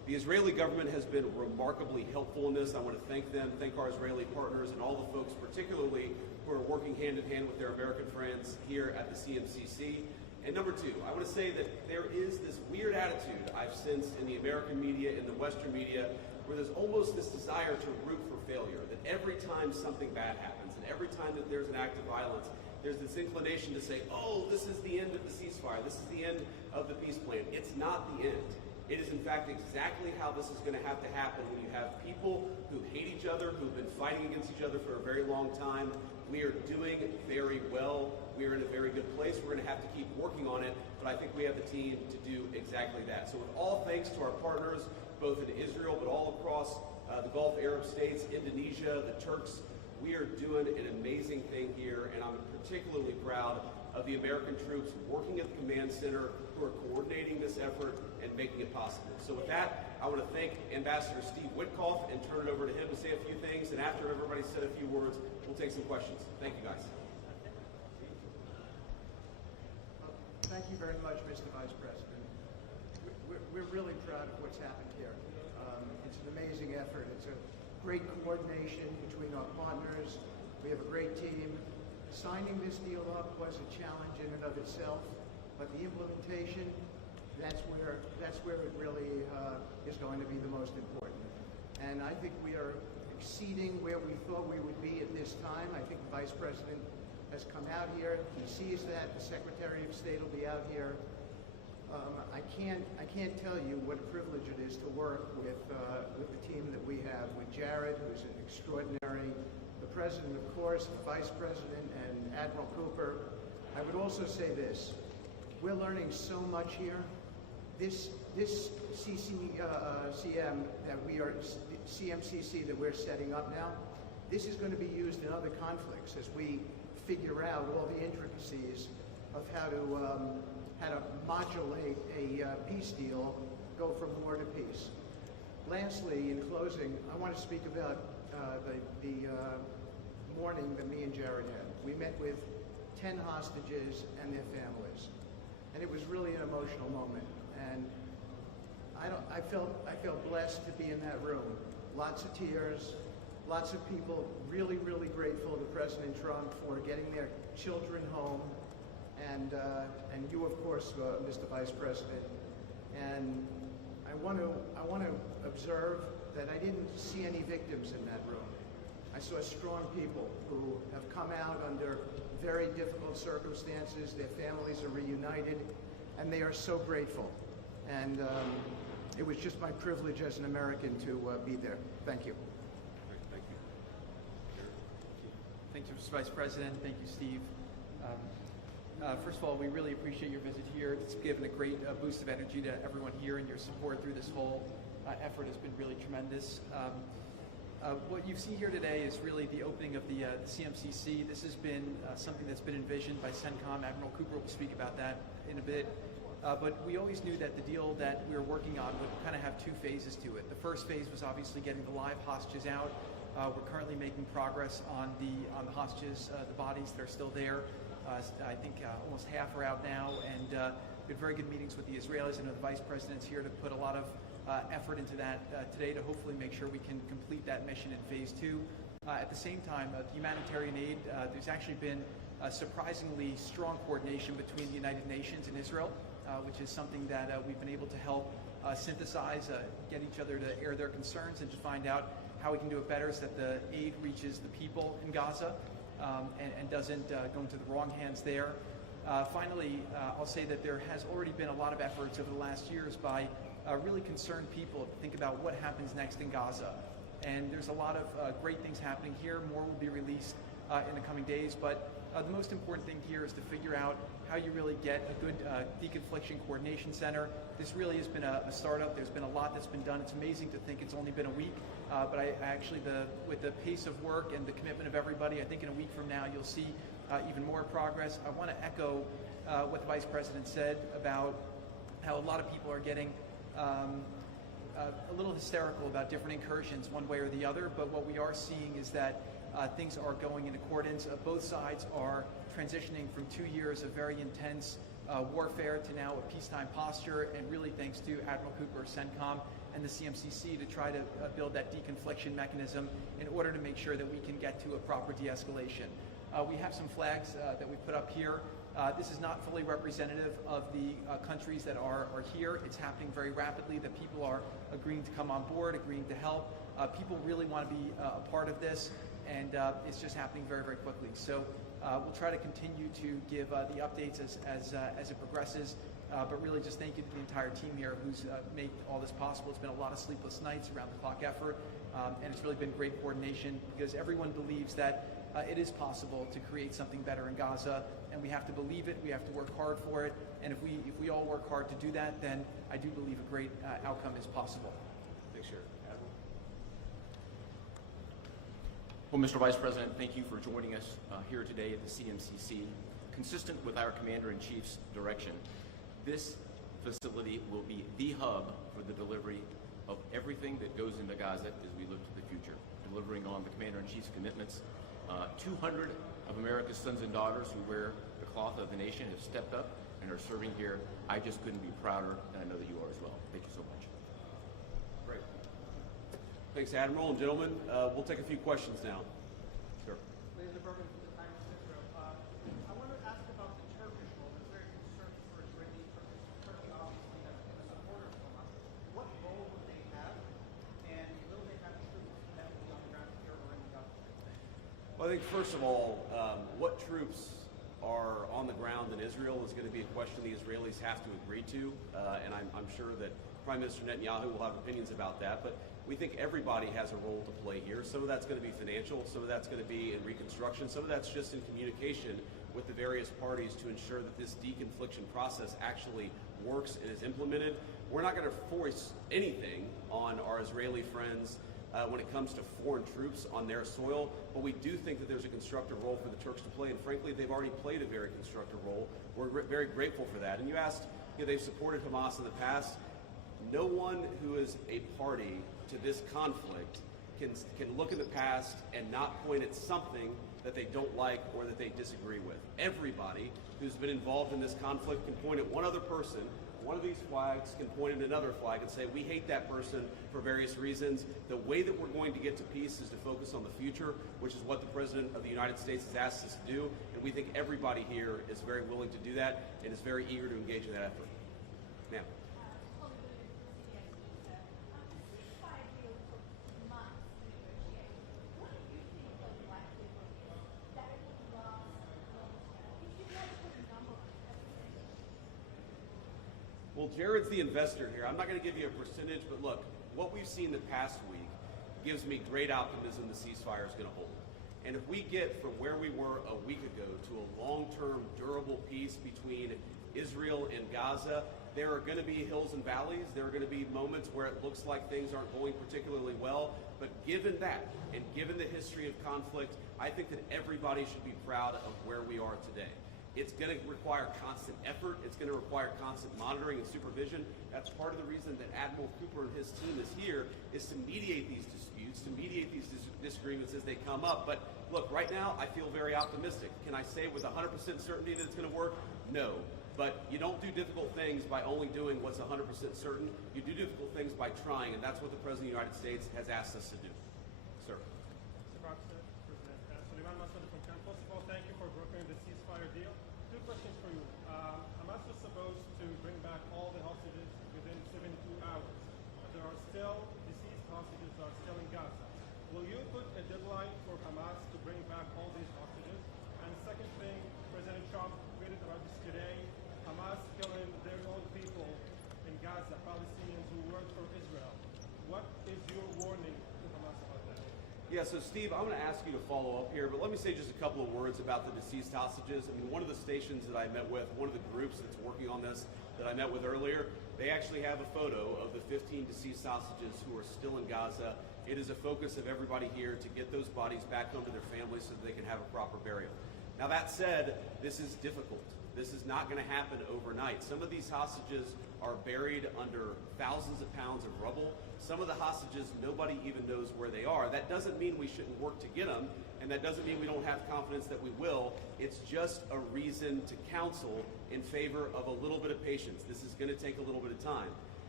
The Israeli government has been remarkably helpful in this. I want to thank them, thank our Israeli partners, and all the folks particularly who are working hand in hand with their American friends here at the CMCC. And number two, I want to say that there is this weird attitude I've sensed in the American media, in the Western media, where there's almost this desire to root for failure, that every time something bad happens, and every time that there's an act of violence, there's this inclination to say, oh, this is the end of the ceasefire, this is the end of the peace plan. It's not the end. It is in fact exactly how this is going to have to happen when you have people who hate each other, who've been fighting against each other for a very long time. We are doing very well. We are in a very good place. We're going to have to keep working on it, but I think we have the team to do exactly that. So with all thanks to our partners, both in Israel, but all across the Gulf Arab states, Indonesia, the Turks, we are doing an amazing thing here, and I'm particularly proud of the American troops working at the command center who are coordinating this effort and making it possible. So with that, I want to thank Ambassador Steve Witkoff and turn it over to him to say a few things, and after everybody's said a few words, we'll take some questions. Thank you, guys. Thank you very much, Mr. Vice President. We're really proud of what's happened here. It's an amazing effort. It's a great coordination between our partners. We have a great team. Signing this deal up was a challenge in and of itself, but the implementation, that's where it really is going to be the most important. And I think we are exceeding where we thought we would be at this time. I think the Vice President has come out here. He sees that. The Secretary of State will be out here. I can't tell you what a privilege it is to work with the team that we have, with Jared, who's an extraordinary, the President, of course, the Vice President, and Admiral Cooper. I would also say this. We're learning so much here. This CMCC that we're setting up now, this is going to be used in other conflicts as we figure out all the intricacies of how to modulate a peace deal, go from war to peace. Lastly, in closing, I want to speak about the morning that me and Jared had. We met with 10 hostages and their families, and it was really an emotional moment. And I felt blessed to be in that room. Lots of tears, lots of people really, really grateful to President Trump for getting their children home, and you, of course, Mr. Vice President. And I want to observe that I didn't see any victims in that room. I saw strong people who have come out under very difficult circumstances. Their families are reunited, and they are so grateful. And it was just my privilege as an American to be there. Thank you. Thank you. Thank you, Mr. Vice President. Thank you, Steve. First of all, we really appreciate your visit here. It's given a great boost of energy to everyone here, and your support through this whole effort has been really tremendous. What you see here today is really the opening of the CMCC. This has been something that's been envisioned by CENTCOM. Admiral Cooper will speak about that in a bit. But we always knew that the deal that we were working on would kind of have two phases to it. The first phase was obviously getting the live hostages out. We're currently making progress on the hostages, the bodies that are still there. I think almost half are out now, and we had very good meetings with the Israelis. I know the Vice President's here to put a lot of effort into that today to hopefully make sure we can complete that mission in phase two. At the same time, the humanitarian aid, there's actually been surprisingly strong coordination between the United Nations and Israel, which is something that we've been able to help synthesize, get each other to air their concerns and to find out how we can do it better so that the aid reaches the people in Gaza and doesn't go into the wrong hands there. Finally, I'll say that there has already been a lot of efforts over the last years by really concerned people to think about what happens next in Gaza. And there's a lot of great things happening here. More will be released in the coming days. But the most important thing here is to figure out how you really get a good deconfliction coordination center. This really has been a startup. There's been a lot that's been done. It's amazing to think it's only been a week. But I actually, with the pace of work and the commitment of everybody, I think in a week from now you'll see even more progress. I want to echo what the Vice President said about how a lot of people are getting a little hysterical about different incursions one way or the other, but what we are seeing is that things are going in accordance. Both sides are transitioning from 2 years of very intense warfare to now a peacetime posture, and really thanks to Admiral Cooper, CENTCOM, and the CMCC to try to build that deconfliction mechanism in order to make sure that we can get to a proper de-escalation. We have some flags that we put up here. This is not fully representative of the countries that are here. It's happening very rapidly. The people are agreeing to come on board, agreeing to help. People really want to be a part of this, and it's just happening very, very quickly. So we'll try to continue to give the updates as it progresses. But really just thank you to the entire team here who's made all this possible. It's been a lot of sleepless nights, around the clock effort, and it's really been great coordination because everyone believes that it is possible to create something better in Gaza, and we have to believe it, we have to work hard for it, and if we all work hard to do that, then I do believe a great outcome is possible. Thanks, Sheriff. Admiral? Well, Mr. Vice President, thank you for joining us here today at the CMCC. Consistent with our Commander-in-Chief's direction, this facility will be the hub for the delivery of everything that goes into Gaza as we look to the future, delivering on the Commander-in-Chief's commitments. 200 of America's sons and daughters who wear the cloth of the nation have stepped up and are serving here. I just couldn't be prouder, and I know that you are as well. Thank you so much. Great. Thanks, Admiral. And gentlemen, we'll take a few questions now. Sure. Laser Berman from the Times of Israel. I want to ask about the Turkish role. There's very concern for Israeli Turkish. Turkey obviously has been a supporter of Hamas. What role would they have, and will they have troops that will be on the ground here or in the Gaza? Well, I think first of all, what troops are on the ground in Israel is going to be a question the Israelis have to agree to, and I'm sure that Prime Minister Netanyahu will have opinions about that, but we think everybody has a role to play here. Some of that's going to be financial, some of that's going to be in reconstruction, some of that's just in communication with the various parties to ensure that this deconfliction process actually works and is implemented. We're not going to force anything on our Israeli friends when it comes to foreign troops on their soil, but we do think that there's a constructive role for the Turks to play, and frankly, they've already played a very constructive role. We're very grateful for that. And you asked, they've supported Hamas in the past. No one who is a party to this conflict can look in the past and not point at something that they don't like or that they disagree with. Everybody who's been involved in this conflict can point at one other person. One of these flags can point at another flag and say, we hate that person for various reasons. The way that we're going to get to peace is to focus on the future, which is what the President of the United States has asked us to do. And we think everybody here is very willing to do that and is very eager to engage in that effort. Ma'am. Well, Jared's the investor here. I'm not going to give you a percentage, but look, what we've seen the past week gives me great optimism the ceasefire is going to hold. And if we get from where we were a week ago to a long-term, durable peace between Israel and Gaza, there are going to be hills and valleys. There are going to be moments where it looks like things aren't going particularly well. But given that, and given the history of conflict, I think that everybody should be proud of where we are today. It's going to require constant effort. It's going to require constant monitoring and supervision. That's part of the reason that Admiral Cooper and his team is here, is to mediate these disputes, to mediate these disagreements as they come up. But look, right now, I feel very optimistic. Can I say with 100% certainty that it's going to work? No. But you don't do difficult things by only doing what's 100% certain. You do difficult things by trying, and that's what the President of the United States has asked us to do. Sir. Mr. President, Suleiman Massoud from Cannes. First of all, thank you for brokering the ceasefire deal. Two questions for you. Hamas was supposed to bring back all the hostages within 72 hours. There are still deceased hostages that are still in Gaza. Will you put a deadline for Hamas to bring back all these hostages? And the second thing, President Trump tweeted about this today, Hamas killing their own people in Gaza, Palestinians who work for Israel. What is your warning to Hamas about that? Yeah, so Steve, I'm going to ask you to follow up here, but let me say just a couple of words about the deceased hostages. I mean, one of the stations that I met with, one of the groups that's working on this that I met with earlier, they actually have a photo of the 15 deceased hostages who are still in Gaza. It is a focus of everybody here to get those bodies back home to their families so that they can have a proper burial. Now that said, this is difficult. This is not going to happen overnight. Some of these hostages are buried under thousands of pounds of rubble. Some of the hostages, nobody even knows where they are. That doesn't mean we shouldn't work to get them, and that doesn't mean we don't have confidence that we will. It's just a reason to counsel in favor of a little bit of patience. This is going to take a little bit of time.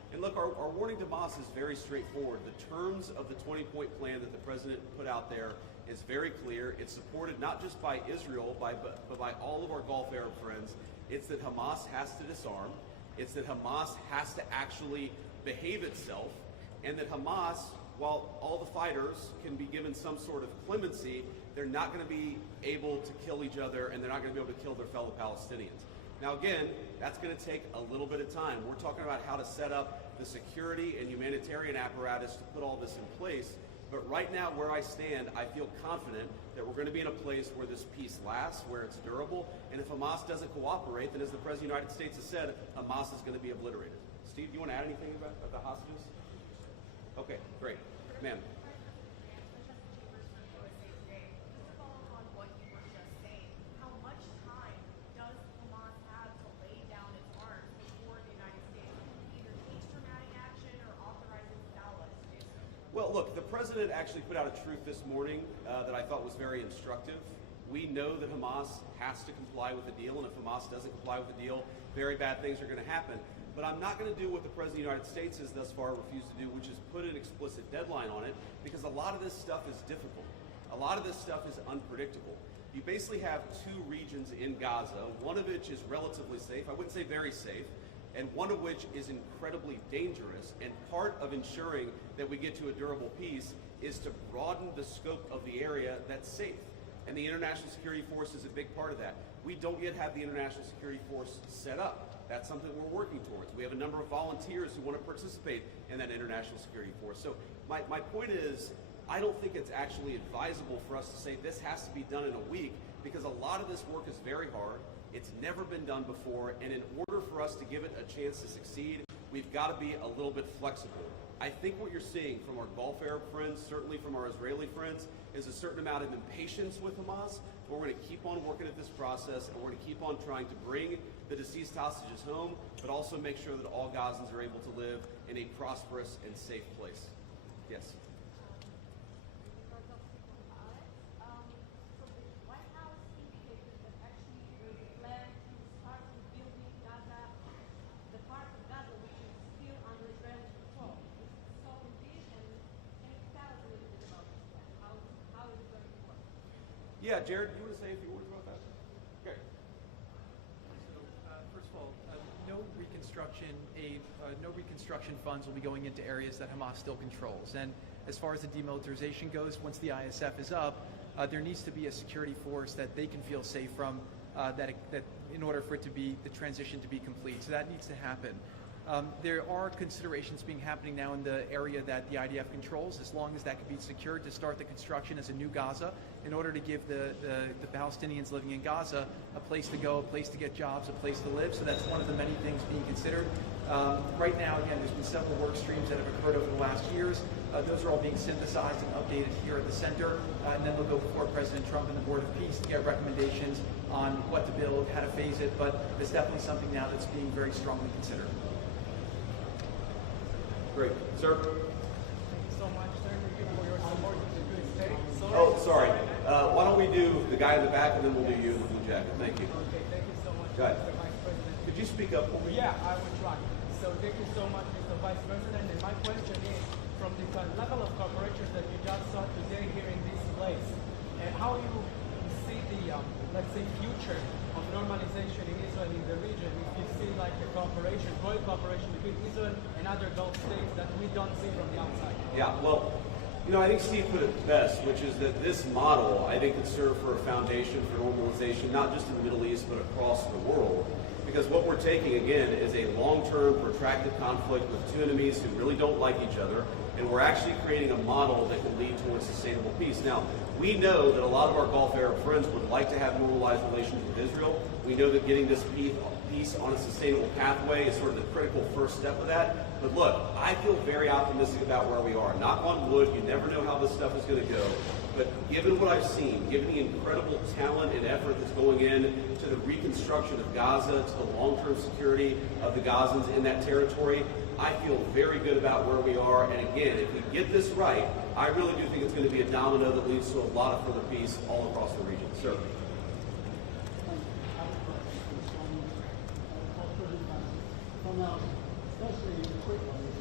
And look, our warning to Hamas is very straightforward. The terms of the 20-point plan that the president put out there is very clear. It's supported not just by Israel, but by all of our Gulf Arab friends. It's that Hamas has to disarm. It's that Hamas has to actually behave itself. And that Hamas, while all the fighters can be given some sort of clemency, they're not going to be able to kill each other, and they're not going to be able to kill their fellow Palestinians. Now again, that's going to take a little bit of time. We're talking about how to set up the security and humanitarian apparatus to put all this in place. But right now, where I stand, I feel confident that we're going to be in a place where this peace lasts, where it's durable. And if Hamas doesn't cooperate, then as the President of the United States has said, Hamas is going to be obliterated. Steve, do you want to add anything about the hostages? Okay, great. Ma'am. Well, look, the president actually put out a truth this morning that I thought was very instructive. We know that Hamas has to comply with the deal, and if Hamas doesn't comply with the deal, very bad things are going to happen. But I'm not going to do what the President of the United States has thus far refused to do, which is put an explicit deadline on it, because a lot of this stuff is difficult. A lot of this stuff is unpredictable. You basically have two regions in Gaza, one of which is relatively safe, I wouldn't say very safe, and one of which is incredibly dangerous. And part of ensuring that we get to a durable peace is to broaden the scope of the area that's safe. And the International Security Force is a big part of that. We don't yet have the International Security Force set up. That's something we're working towards. We have a number of volunteers who want to participate in that International Security Force. So my point is, I don't think it's actually advisable for us to say this has to be done in a week, because a lot of this work is very hard. It's never been done before, and in order for us to give it a chance to succeed, we've got to be a little bit flexible. I think what you're seeing from our Gulf Arab friends, certainly from our Israeli friends, is a certain amount of impatience with Hamas, but we're going to keep on working at this process, and we're going to keep on trying to bring the deceased hostages home, but also make sure that all Gazans are able to live in a prosperous and safe place. Yes? Yeah, Jared, you want to say a few words about that? Okay. So, first of all, no reconstruction aid, no reconstruction funds will be going into areas that Hamas still controls. And as far as the demilitarization goes, once the ISF is up, there needs to be a security force that they can feel safe from, that in order for it to be the transition to be complete. So that needs to happen. There are considerations happening now in the area that the IDF controls, as long as that can be secured, to start the construction as a new Gaza, in order to give the Palestinians living in Gaza a place to go, a place to get jobs, a place to live. So that's one of the many things being considered. Right now, again, there's been several work streams that have occurred over the last years. Those are all being synthesized and updated here at the center, and then they'll go before President Trump and the Board of Peace to get recommendations on what to build, how to phase it. But there's definitely something now that's being very strongly considered. Great. Sir? Thank you so much, sir, for your support to the good state. Oh, sorry. Why don't we do the guy in the back, and then we'll do you in the blue jacket. Thank you. Okay, thank you so much, Go ahead. Mr. Vice President. Could you speak up? Yeah, I will try. So thank you so much, Mr. Vice President. And my question is, from the level of cooperation that you just saw today here in this place, and how you see the, let's say, future of normalization in Israel in the region, if you see like the cooperation, growing cooperation between Israel and other Gulf states that we don't see from the outside. Yeah, well, you know, I think Steve put it best, which is that this model, I think, could serve for a foundation for normalization, not just in the Middle East, but across the world. Because what we're taking, again, is a long-term, protracted conflict with two enemies who really don't like each other, and we're actually creating a model that can lead towards sustainable peace. Now, we know that a lot of our Gulf Arab friends would like to have normalized relations with Israel. We know that getting this peace on a sustainable pathway is sort of the critical first step of that. But look, I feel very optimistic about where we are. Knock on wood, you never know how this stuff is going to go. But given what I've seen, given the incredible talent and effort that's going in to the reconstruction of Gaza, to the long-term security of the Gazans in that territory, I feel very good about where we are. And again, if we get this right, I really do think it's going to be a domino that leads to a lot of further peace all across the region. Sir. Especially quickly,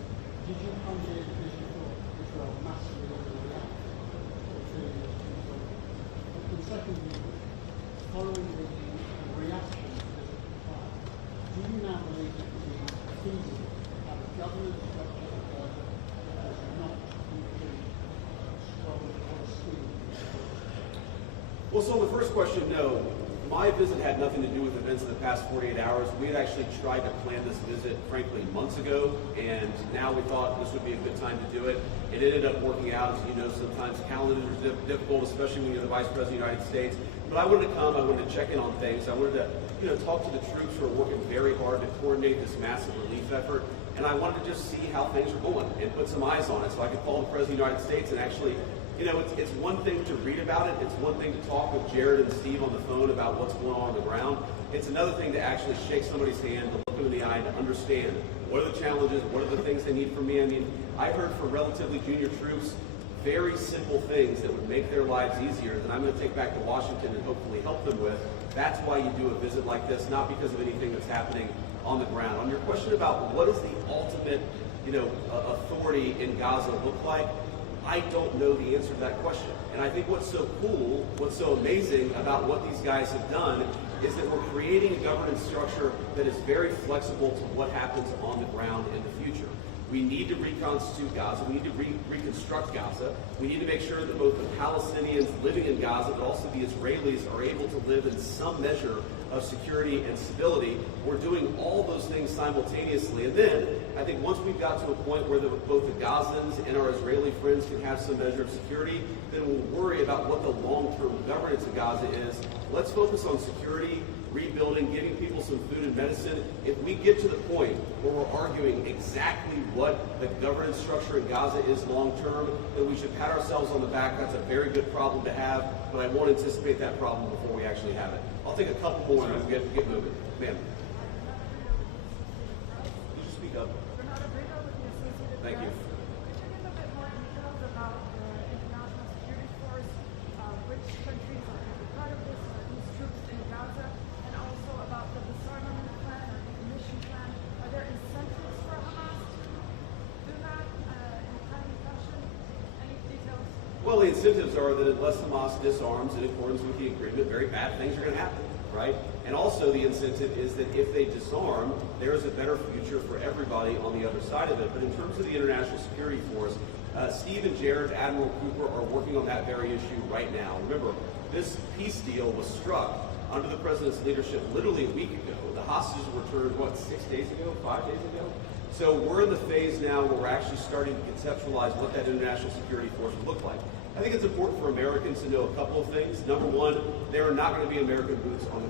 did you come here because you thought Israel massively overreacted to the conflict? And secondly, following the reaction to this fire, do you now believe it to be feasible to have a government structure of Gaza that does not include strong Palestinian? Well, so on the first question, no. My visit had nothing to do with events in the past 48 hours. We had actually tried to plan this visit, frankly, months ago, and now we thought this would be a good time to do it. It ended up working out. As you know, sometimes calendars are difficult, especially when you're the Vice President of the United States. But I wanted to come, I wanted to check in on things. I wanted to, talk to the troops who are working very hard to coordinate this massive relief effort. And I wanted to just see how things are going and put some eyes on it so I could call the President of the United States and actually, it's one thing to read about it. It's one thing to talk with Jared and Steve on the phone about what's going on the ground. It's another thing to actually shake somebody's hand, to look them in the eye, and to understand what are the challenges, what are the things they need from me. I mean, I heard for relatively junior troops very simple things that would make their lives easier that I'm going to take back to Washington and hopefully help them with. That's why you do a visit like this, not because of anything that's happening on the ground. On your question about what does the ultimate, authority in Gaza look like, I don't know the answer to that question. And I think what's so cool, what's so amazing about what these guys have done is that we're creating a governance structure that is very flexible to what happens on the ground in the future. We need to reconstitute Gaza. We need to reconstruct Gaza. We need to make sure that both the Palestinians living in Gaza, but also the Israelis, are able to live in some measure of security and stability. We're doing all those things simultaneously. And then, I think once we've got to a point where both the Gazans and our Israeli friends can have some measure of security, then we'll worry about what the long-term governance of Gaza is. Let's focus on security, rebuilding, giving people some food and medicine. If we get to the point where we're arguing exactly what the governance structure in Gaza is long-term, then we should pat ourselves on the back. That's a very good problem to have, but I won't anticipate that problem before we actually have it. I'll take a couple more and we'll get moving. Ma'am. Could you speak up? Thank you. Could you give a bit more details about the international security force, which countries are going to be part of this, these troops in Gaza, and also about the disarmament plan or decommission plan? Are there incentives for Hamas to do that in a timely fashion? Any details? Well, the incentives are that unless Hamas disarms in accordance with the agreement, very bad things are going to happen, right? And also the incentive is that if they disarm, there is a better future for everybody on the other side of it. But in terms of the international security force, Steve and Jared, Admiral Cooper, are working on that very issue right now. Remember, this peace deal was struck under the president's leadership literally a week ago. The hostages were returned, 6 days ago, 5 days ago? So we're in the phase now where we're actually starting to conceptualize what that international security force would look like. I think it's important for Americans to know a couple of things. Number one, there are not going to be American boots on the ground.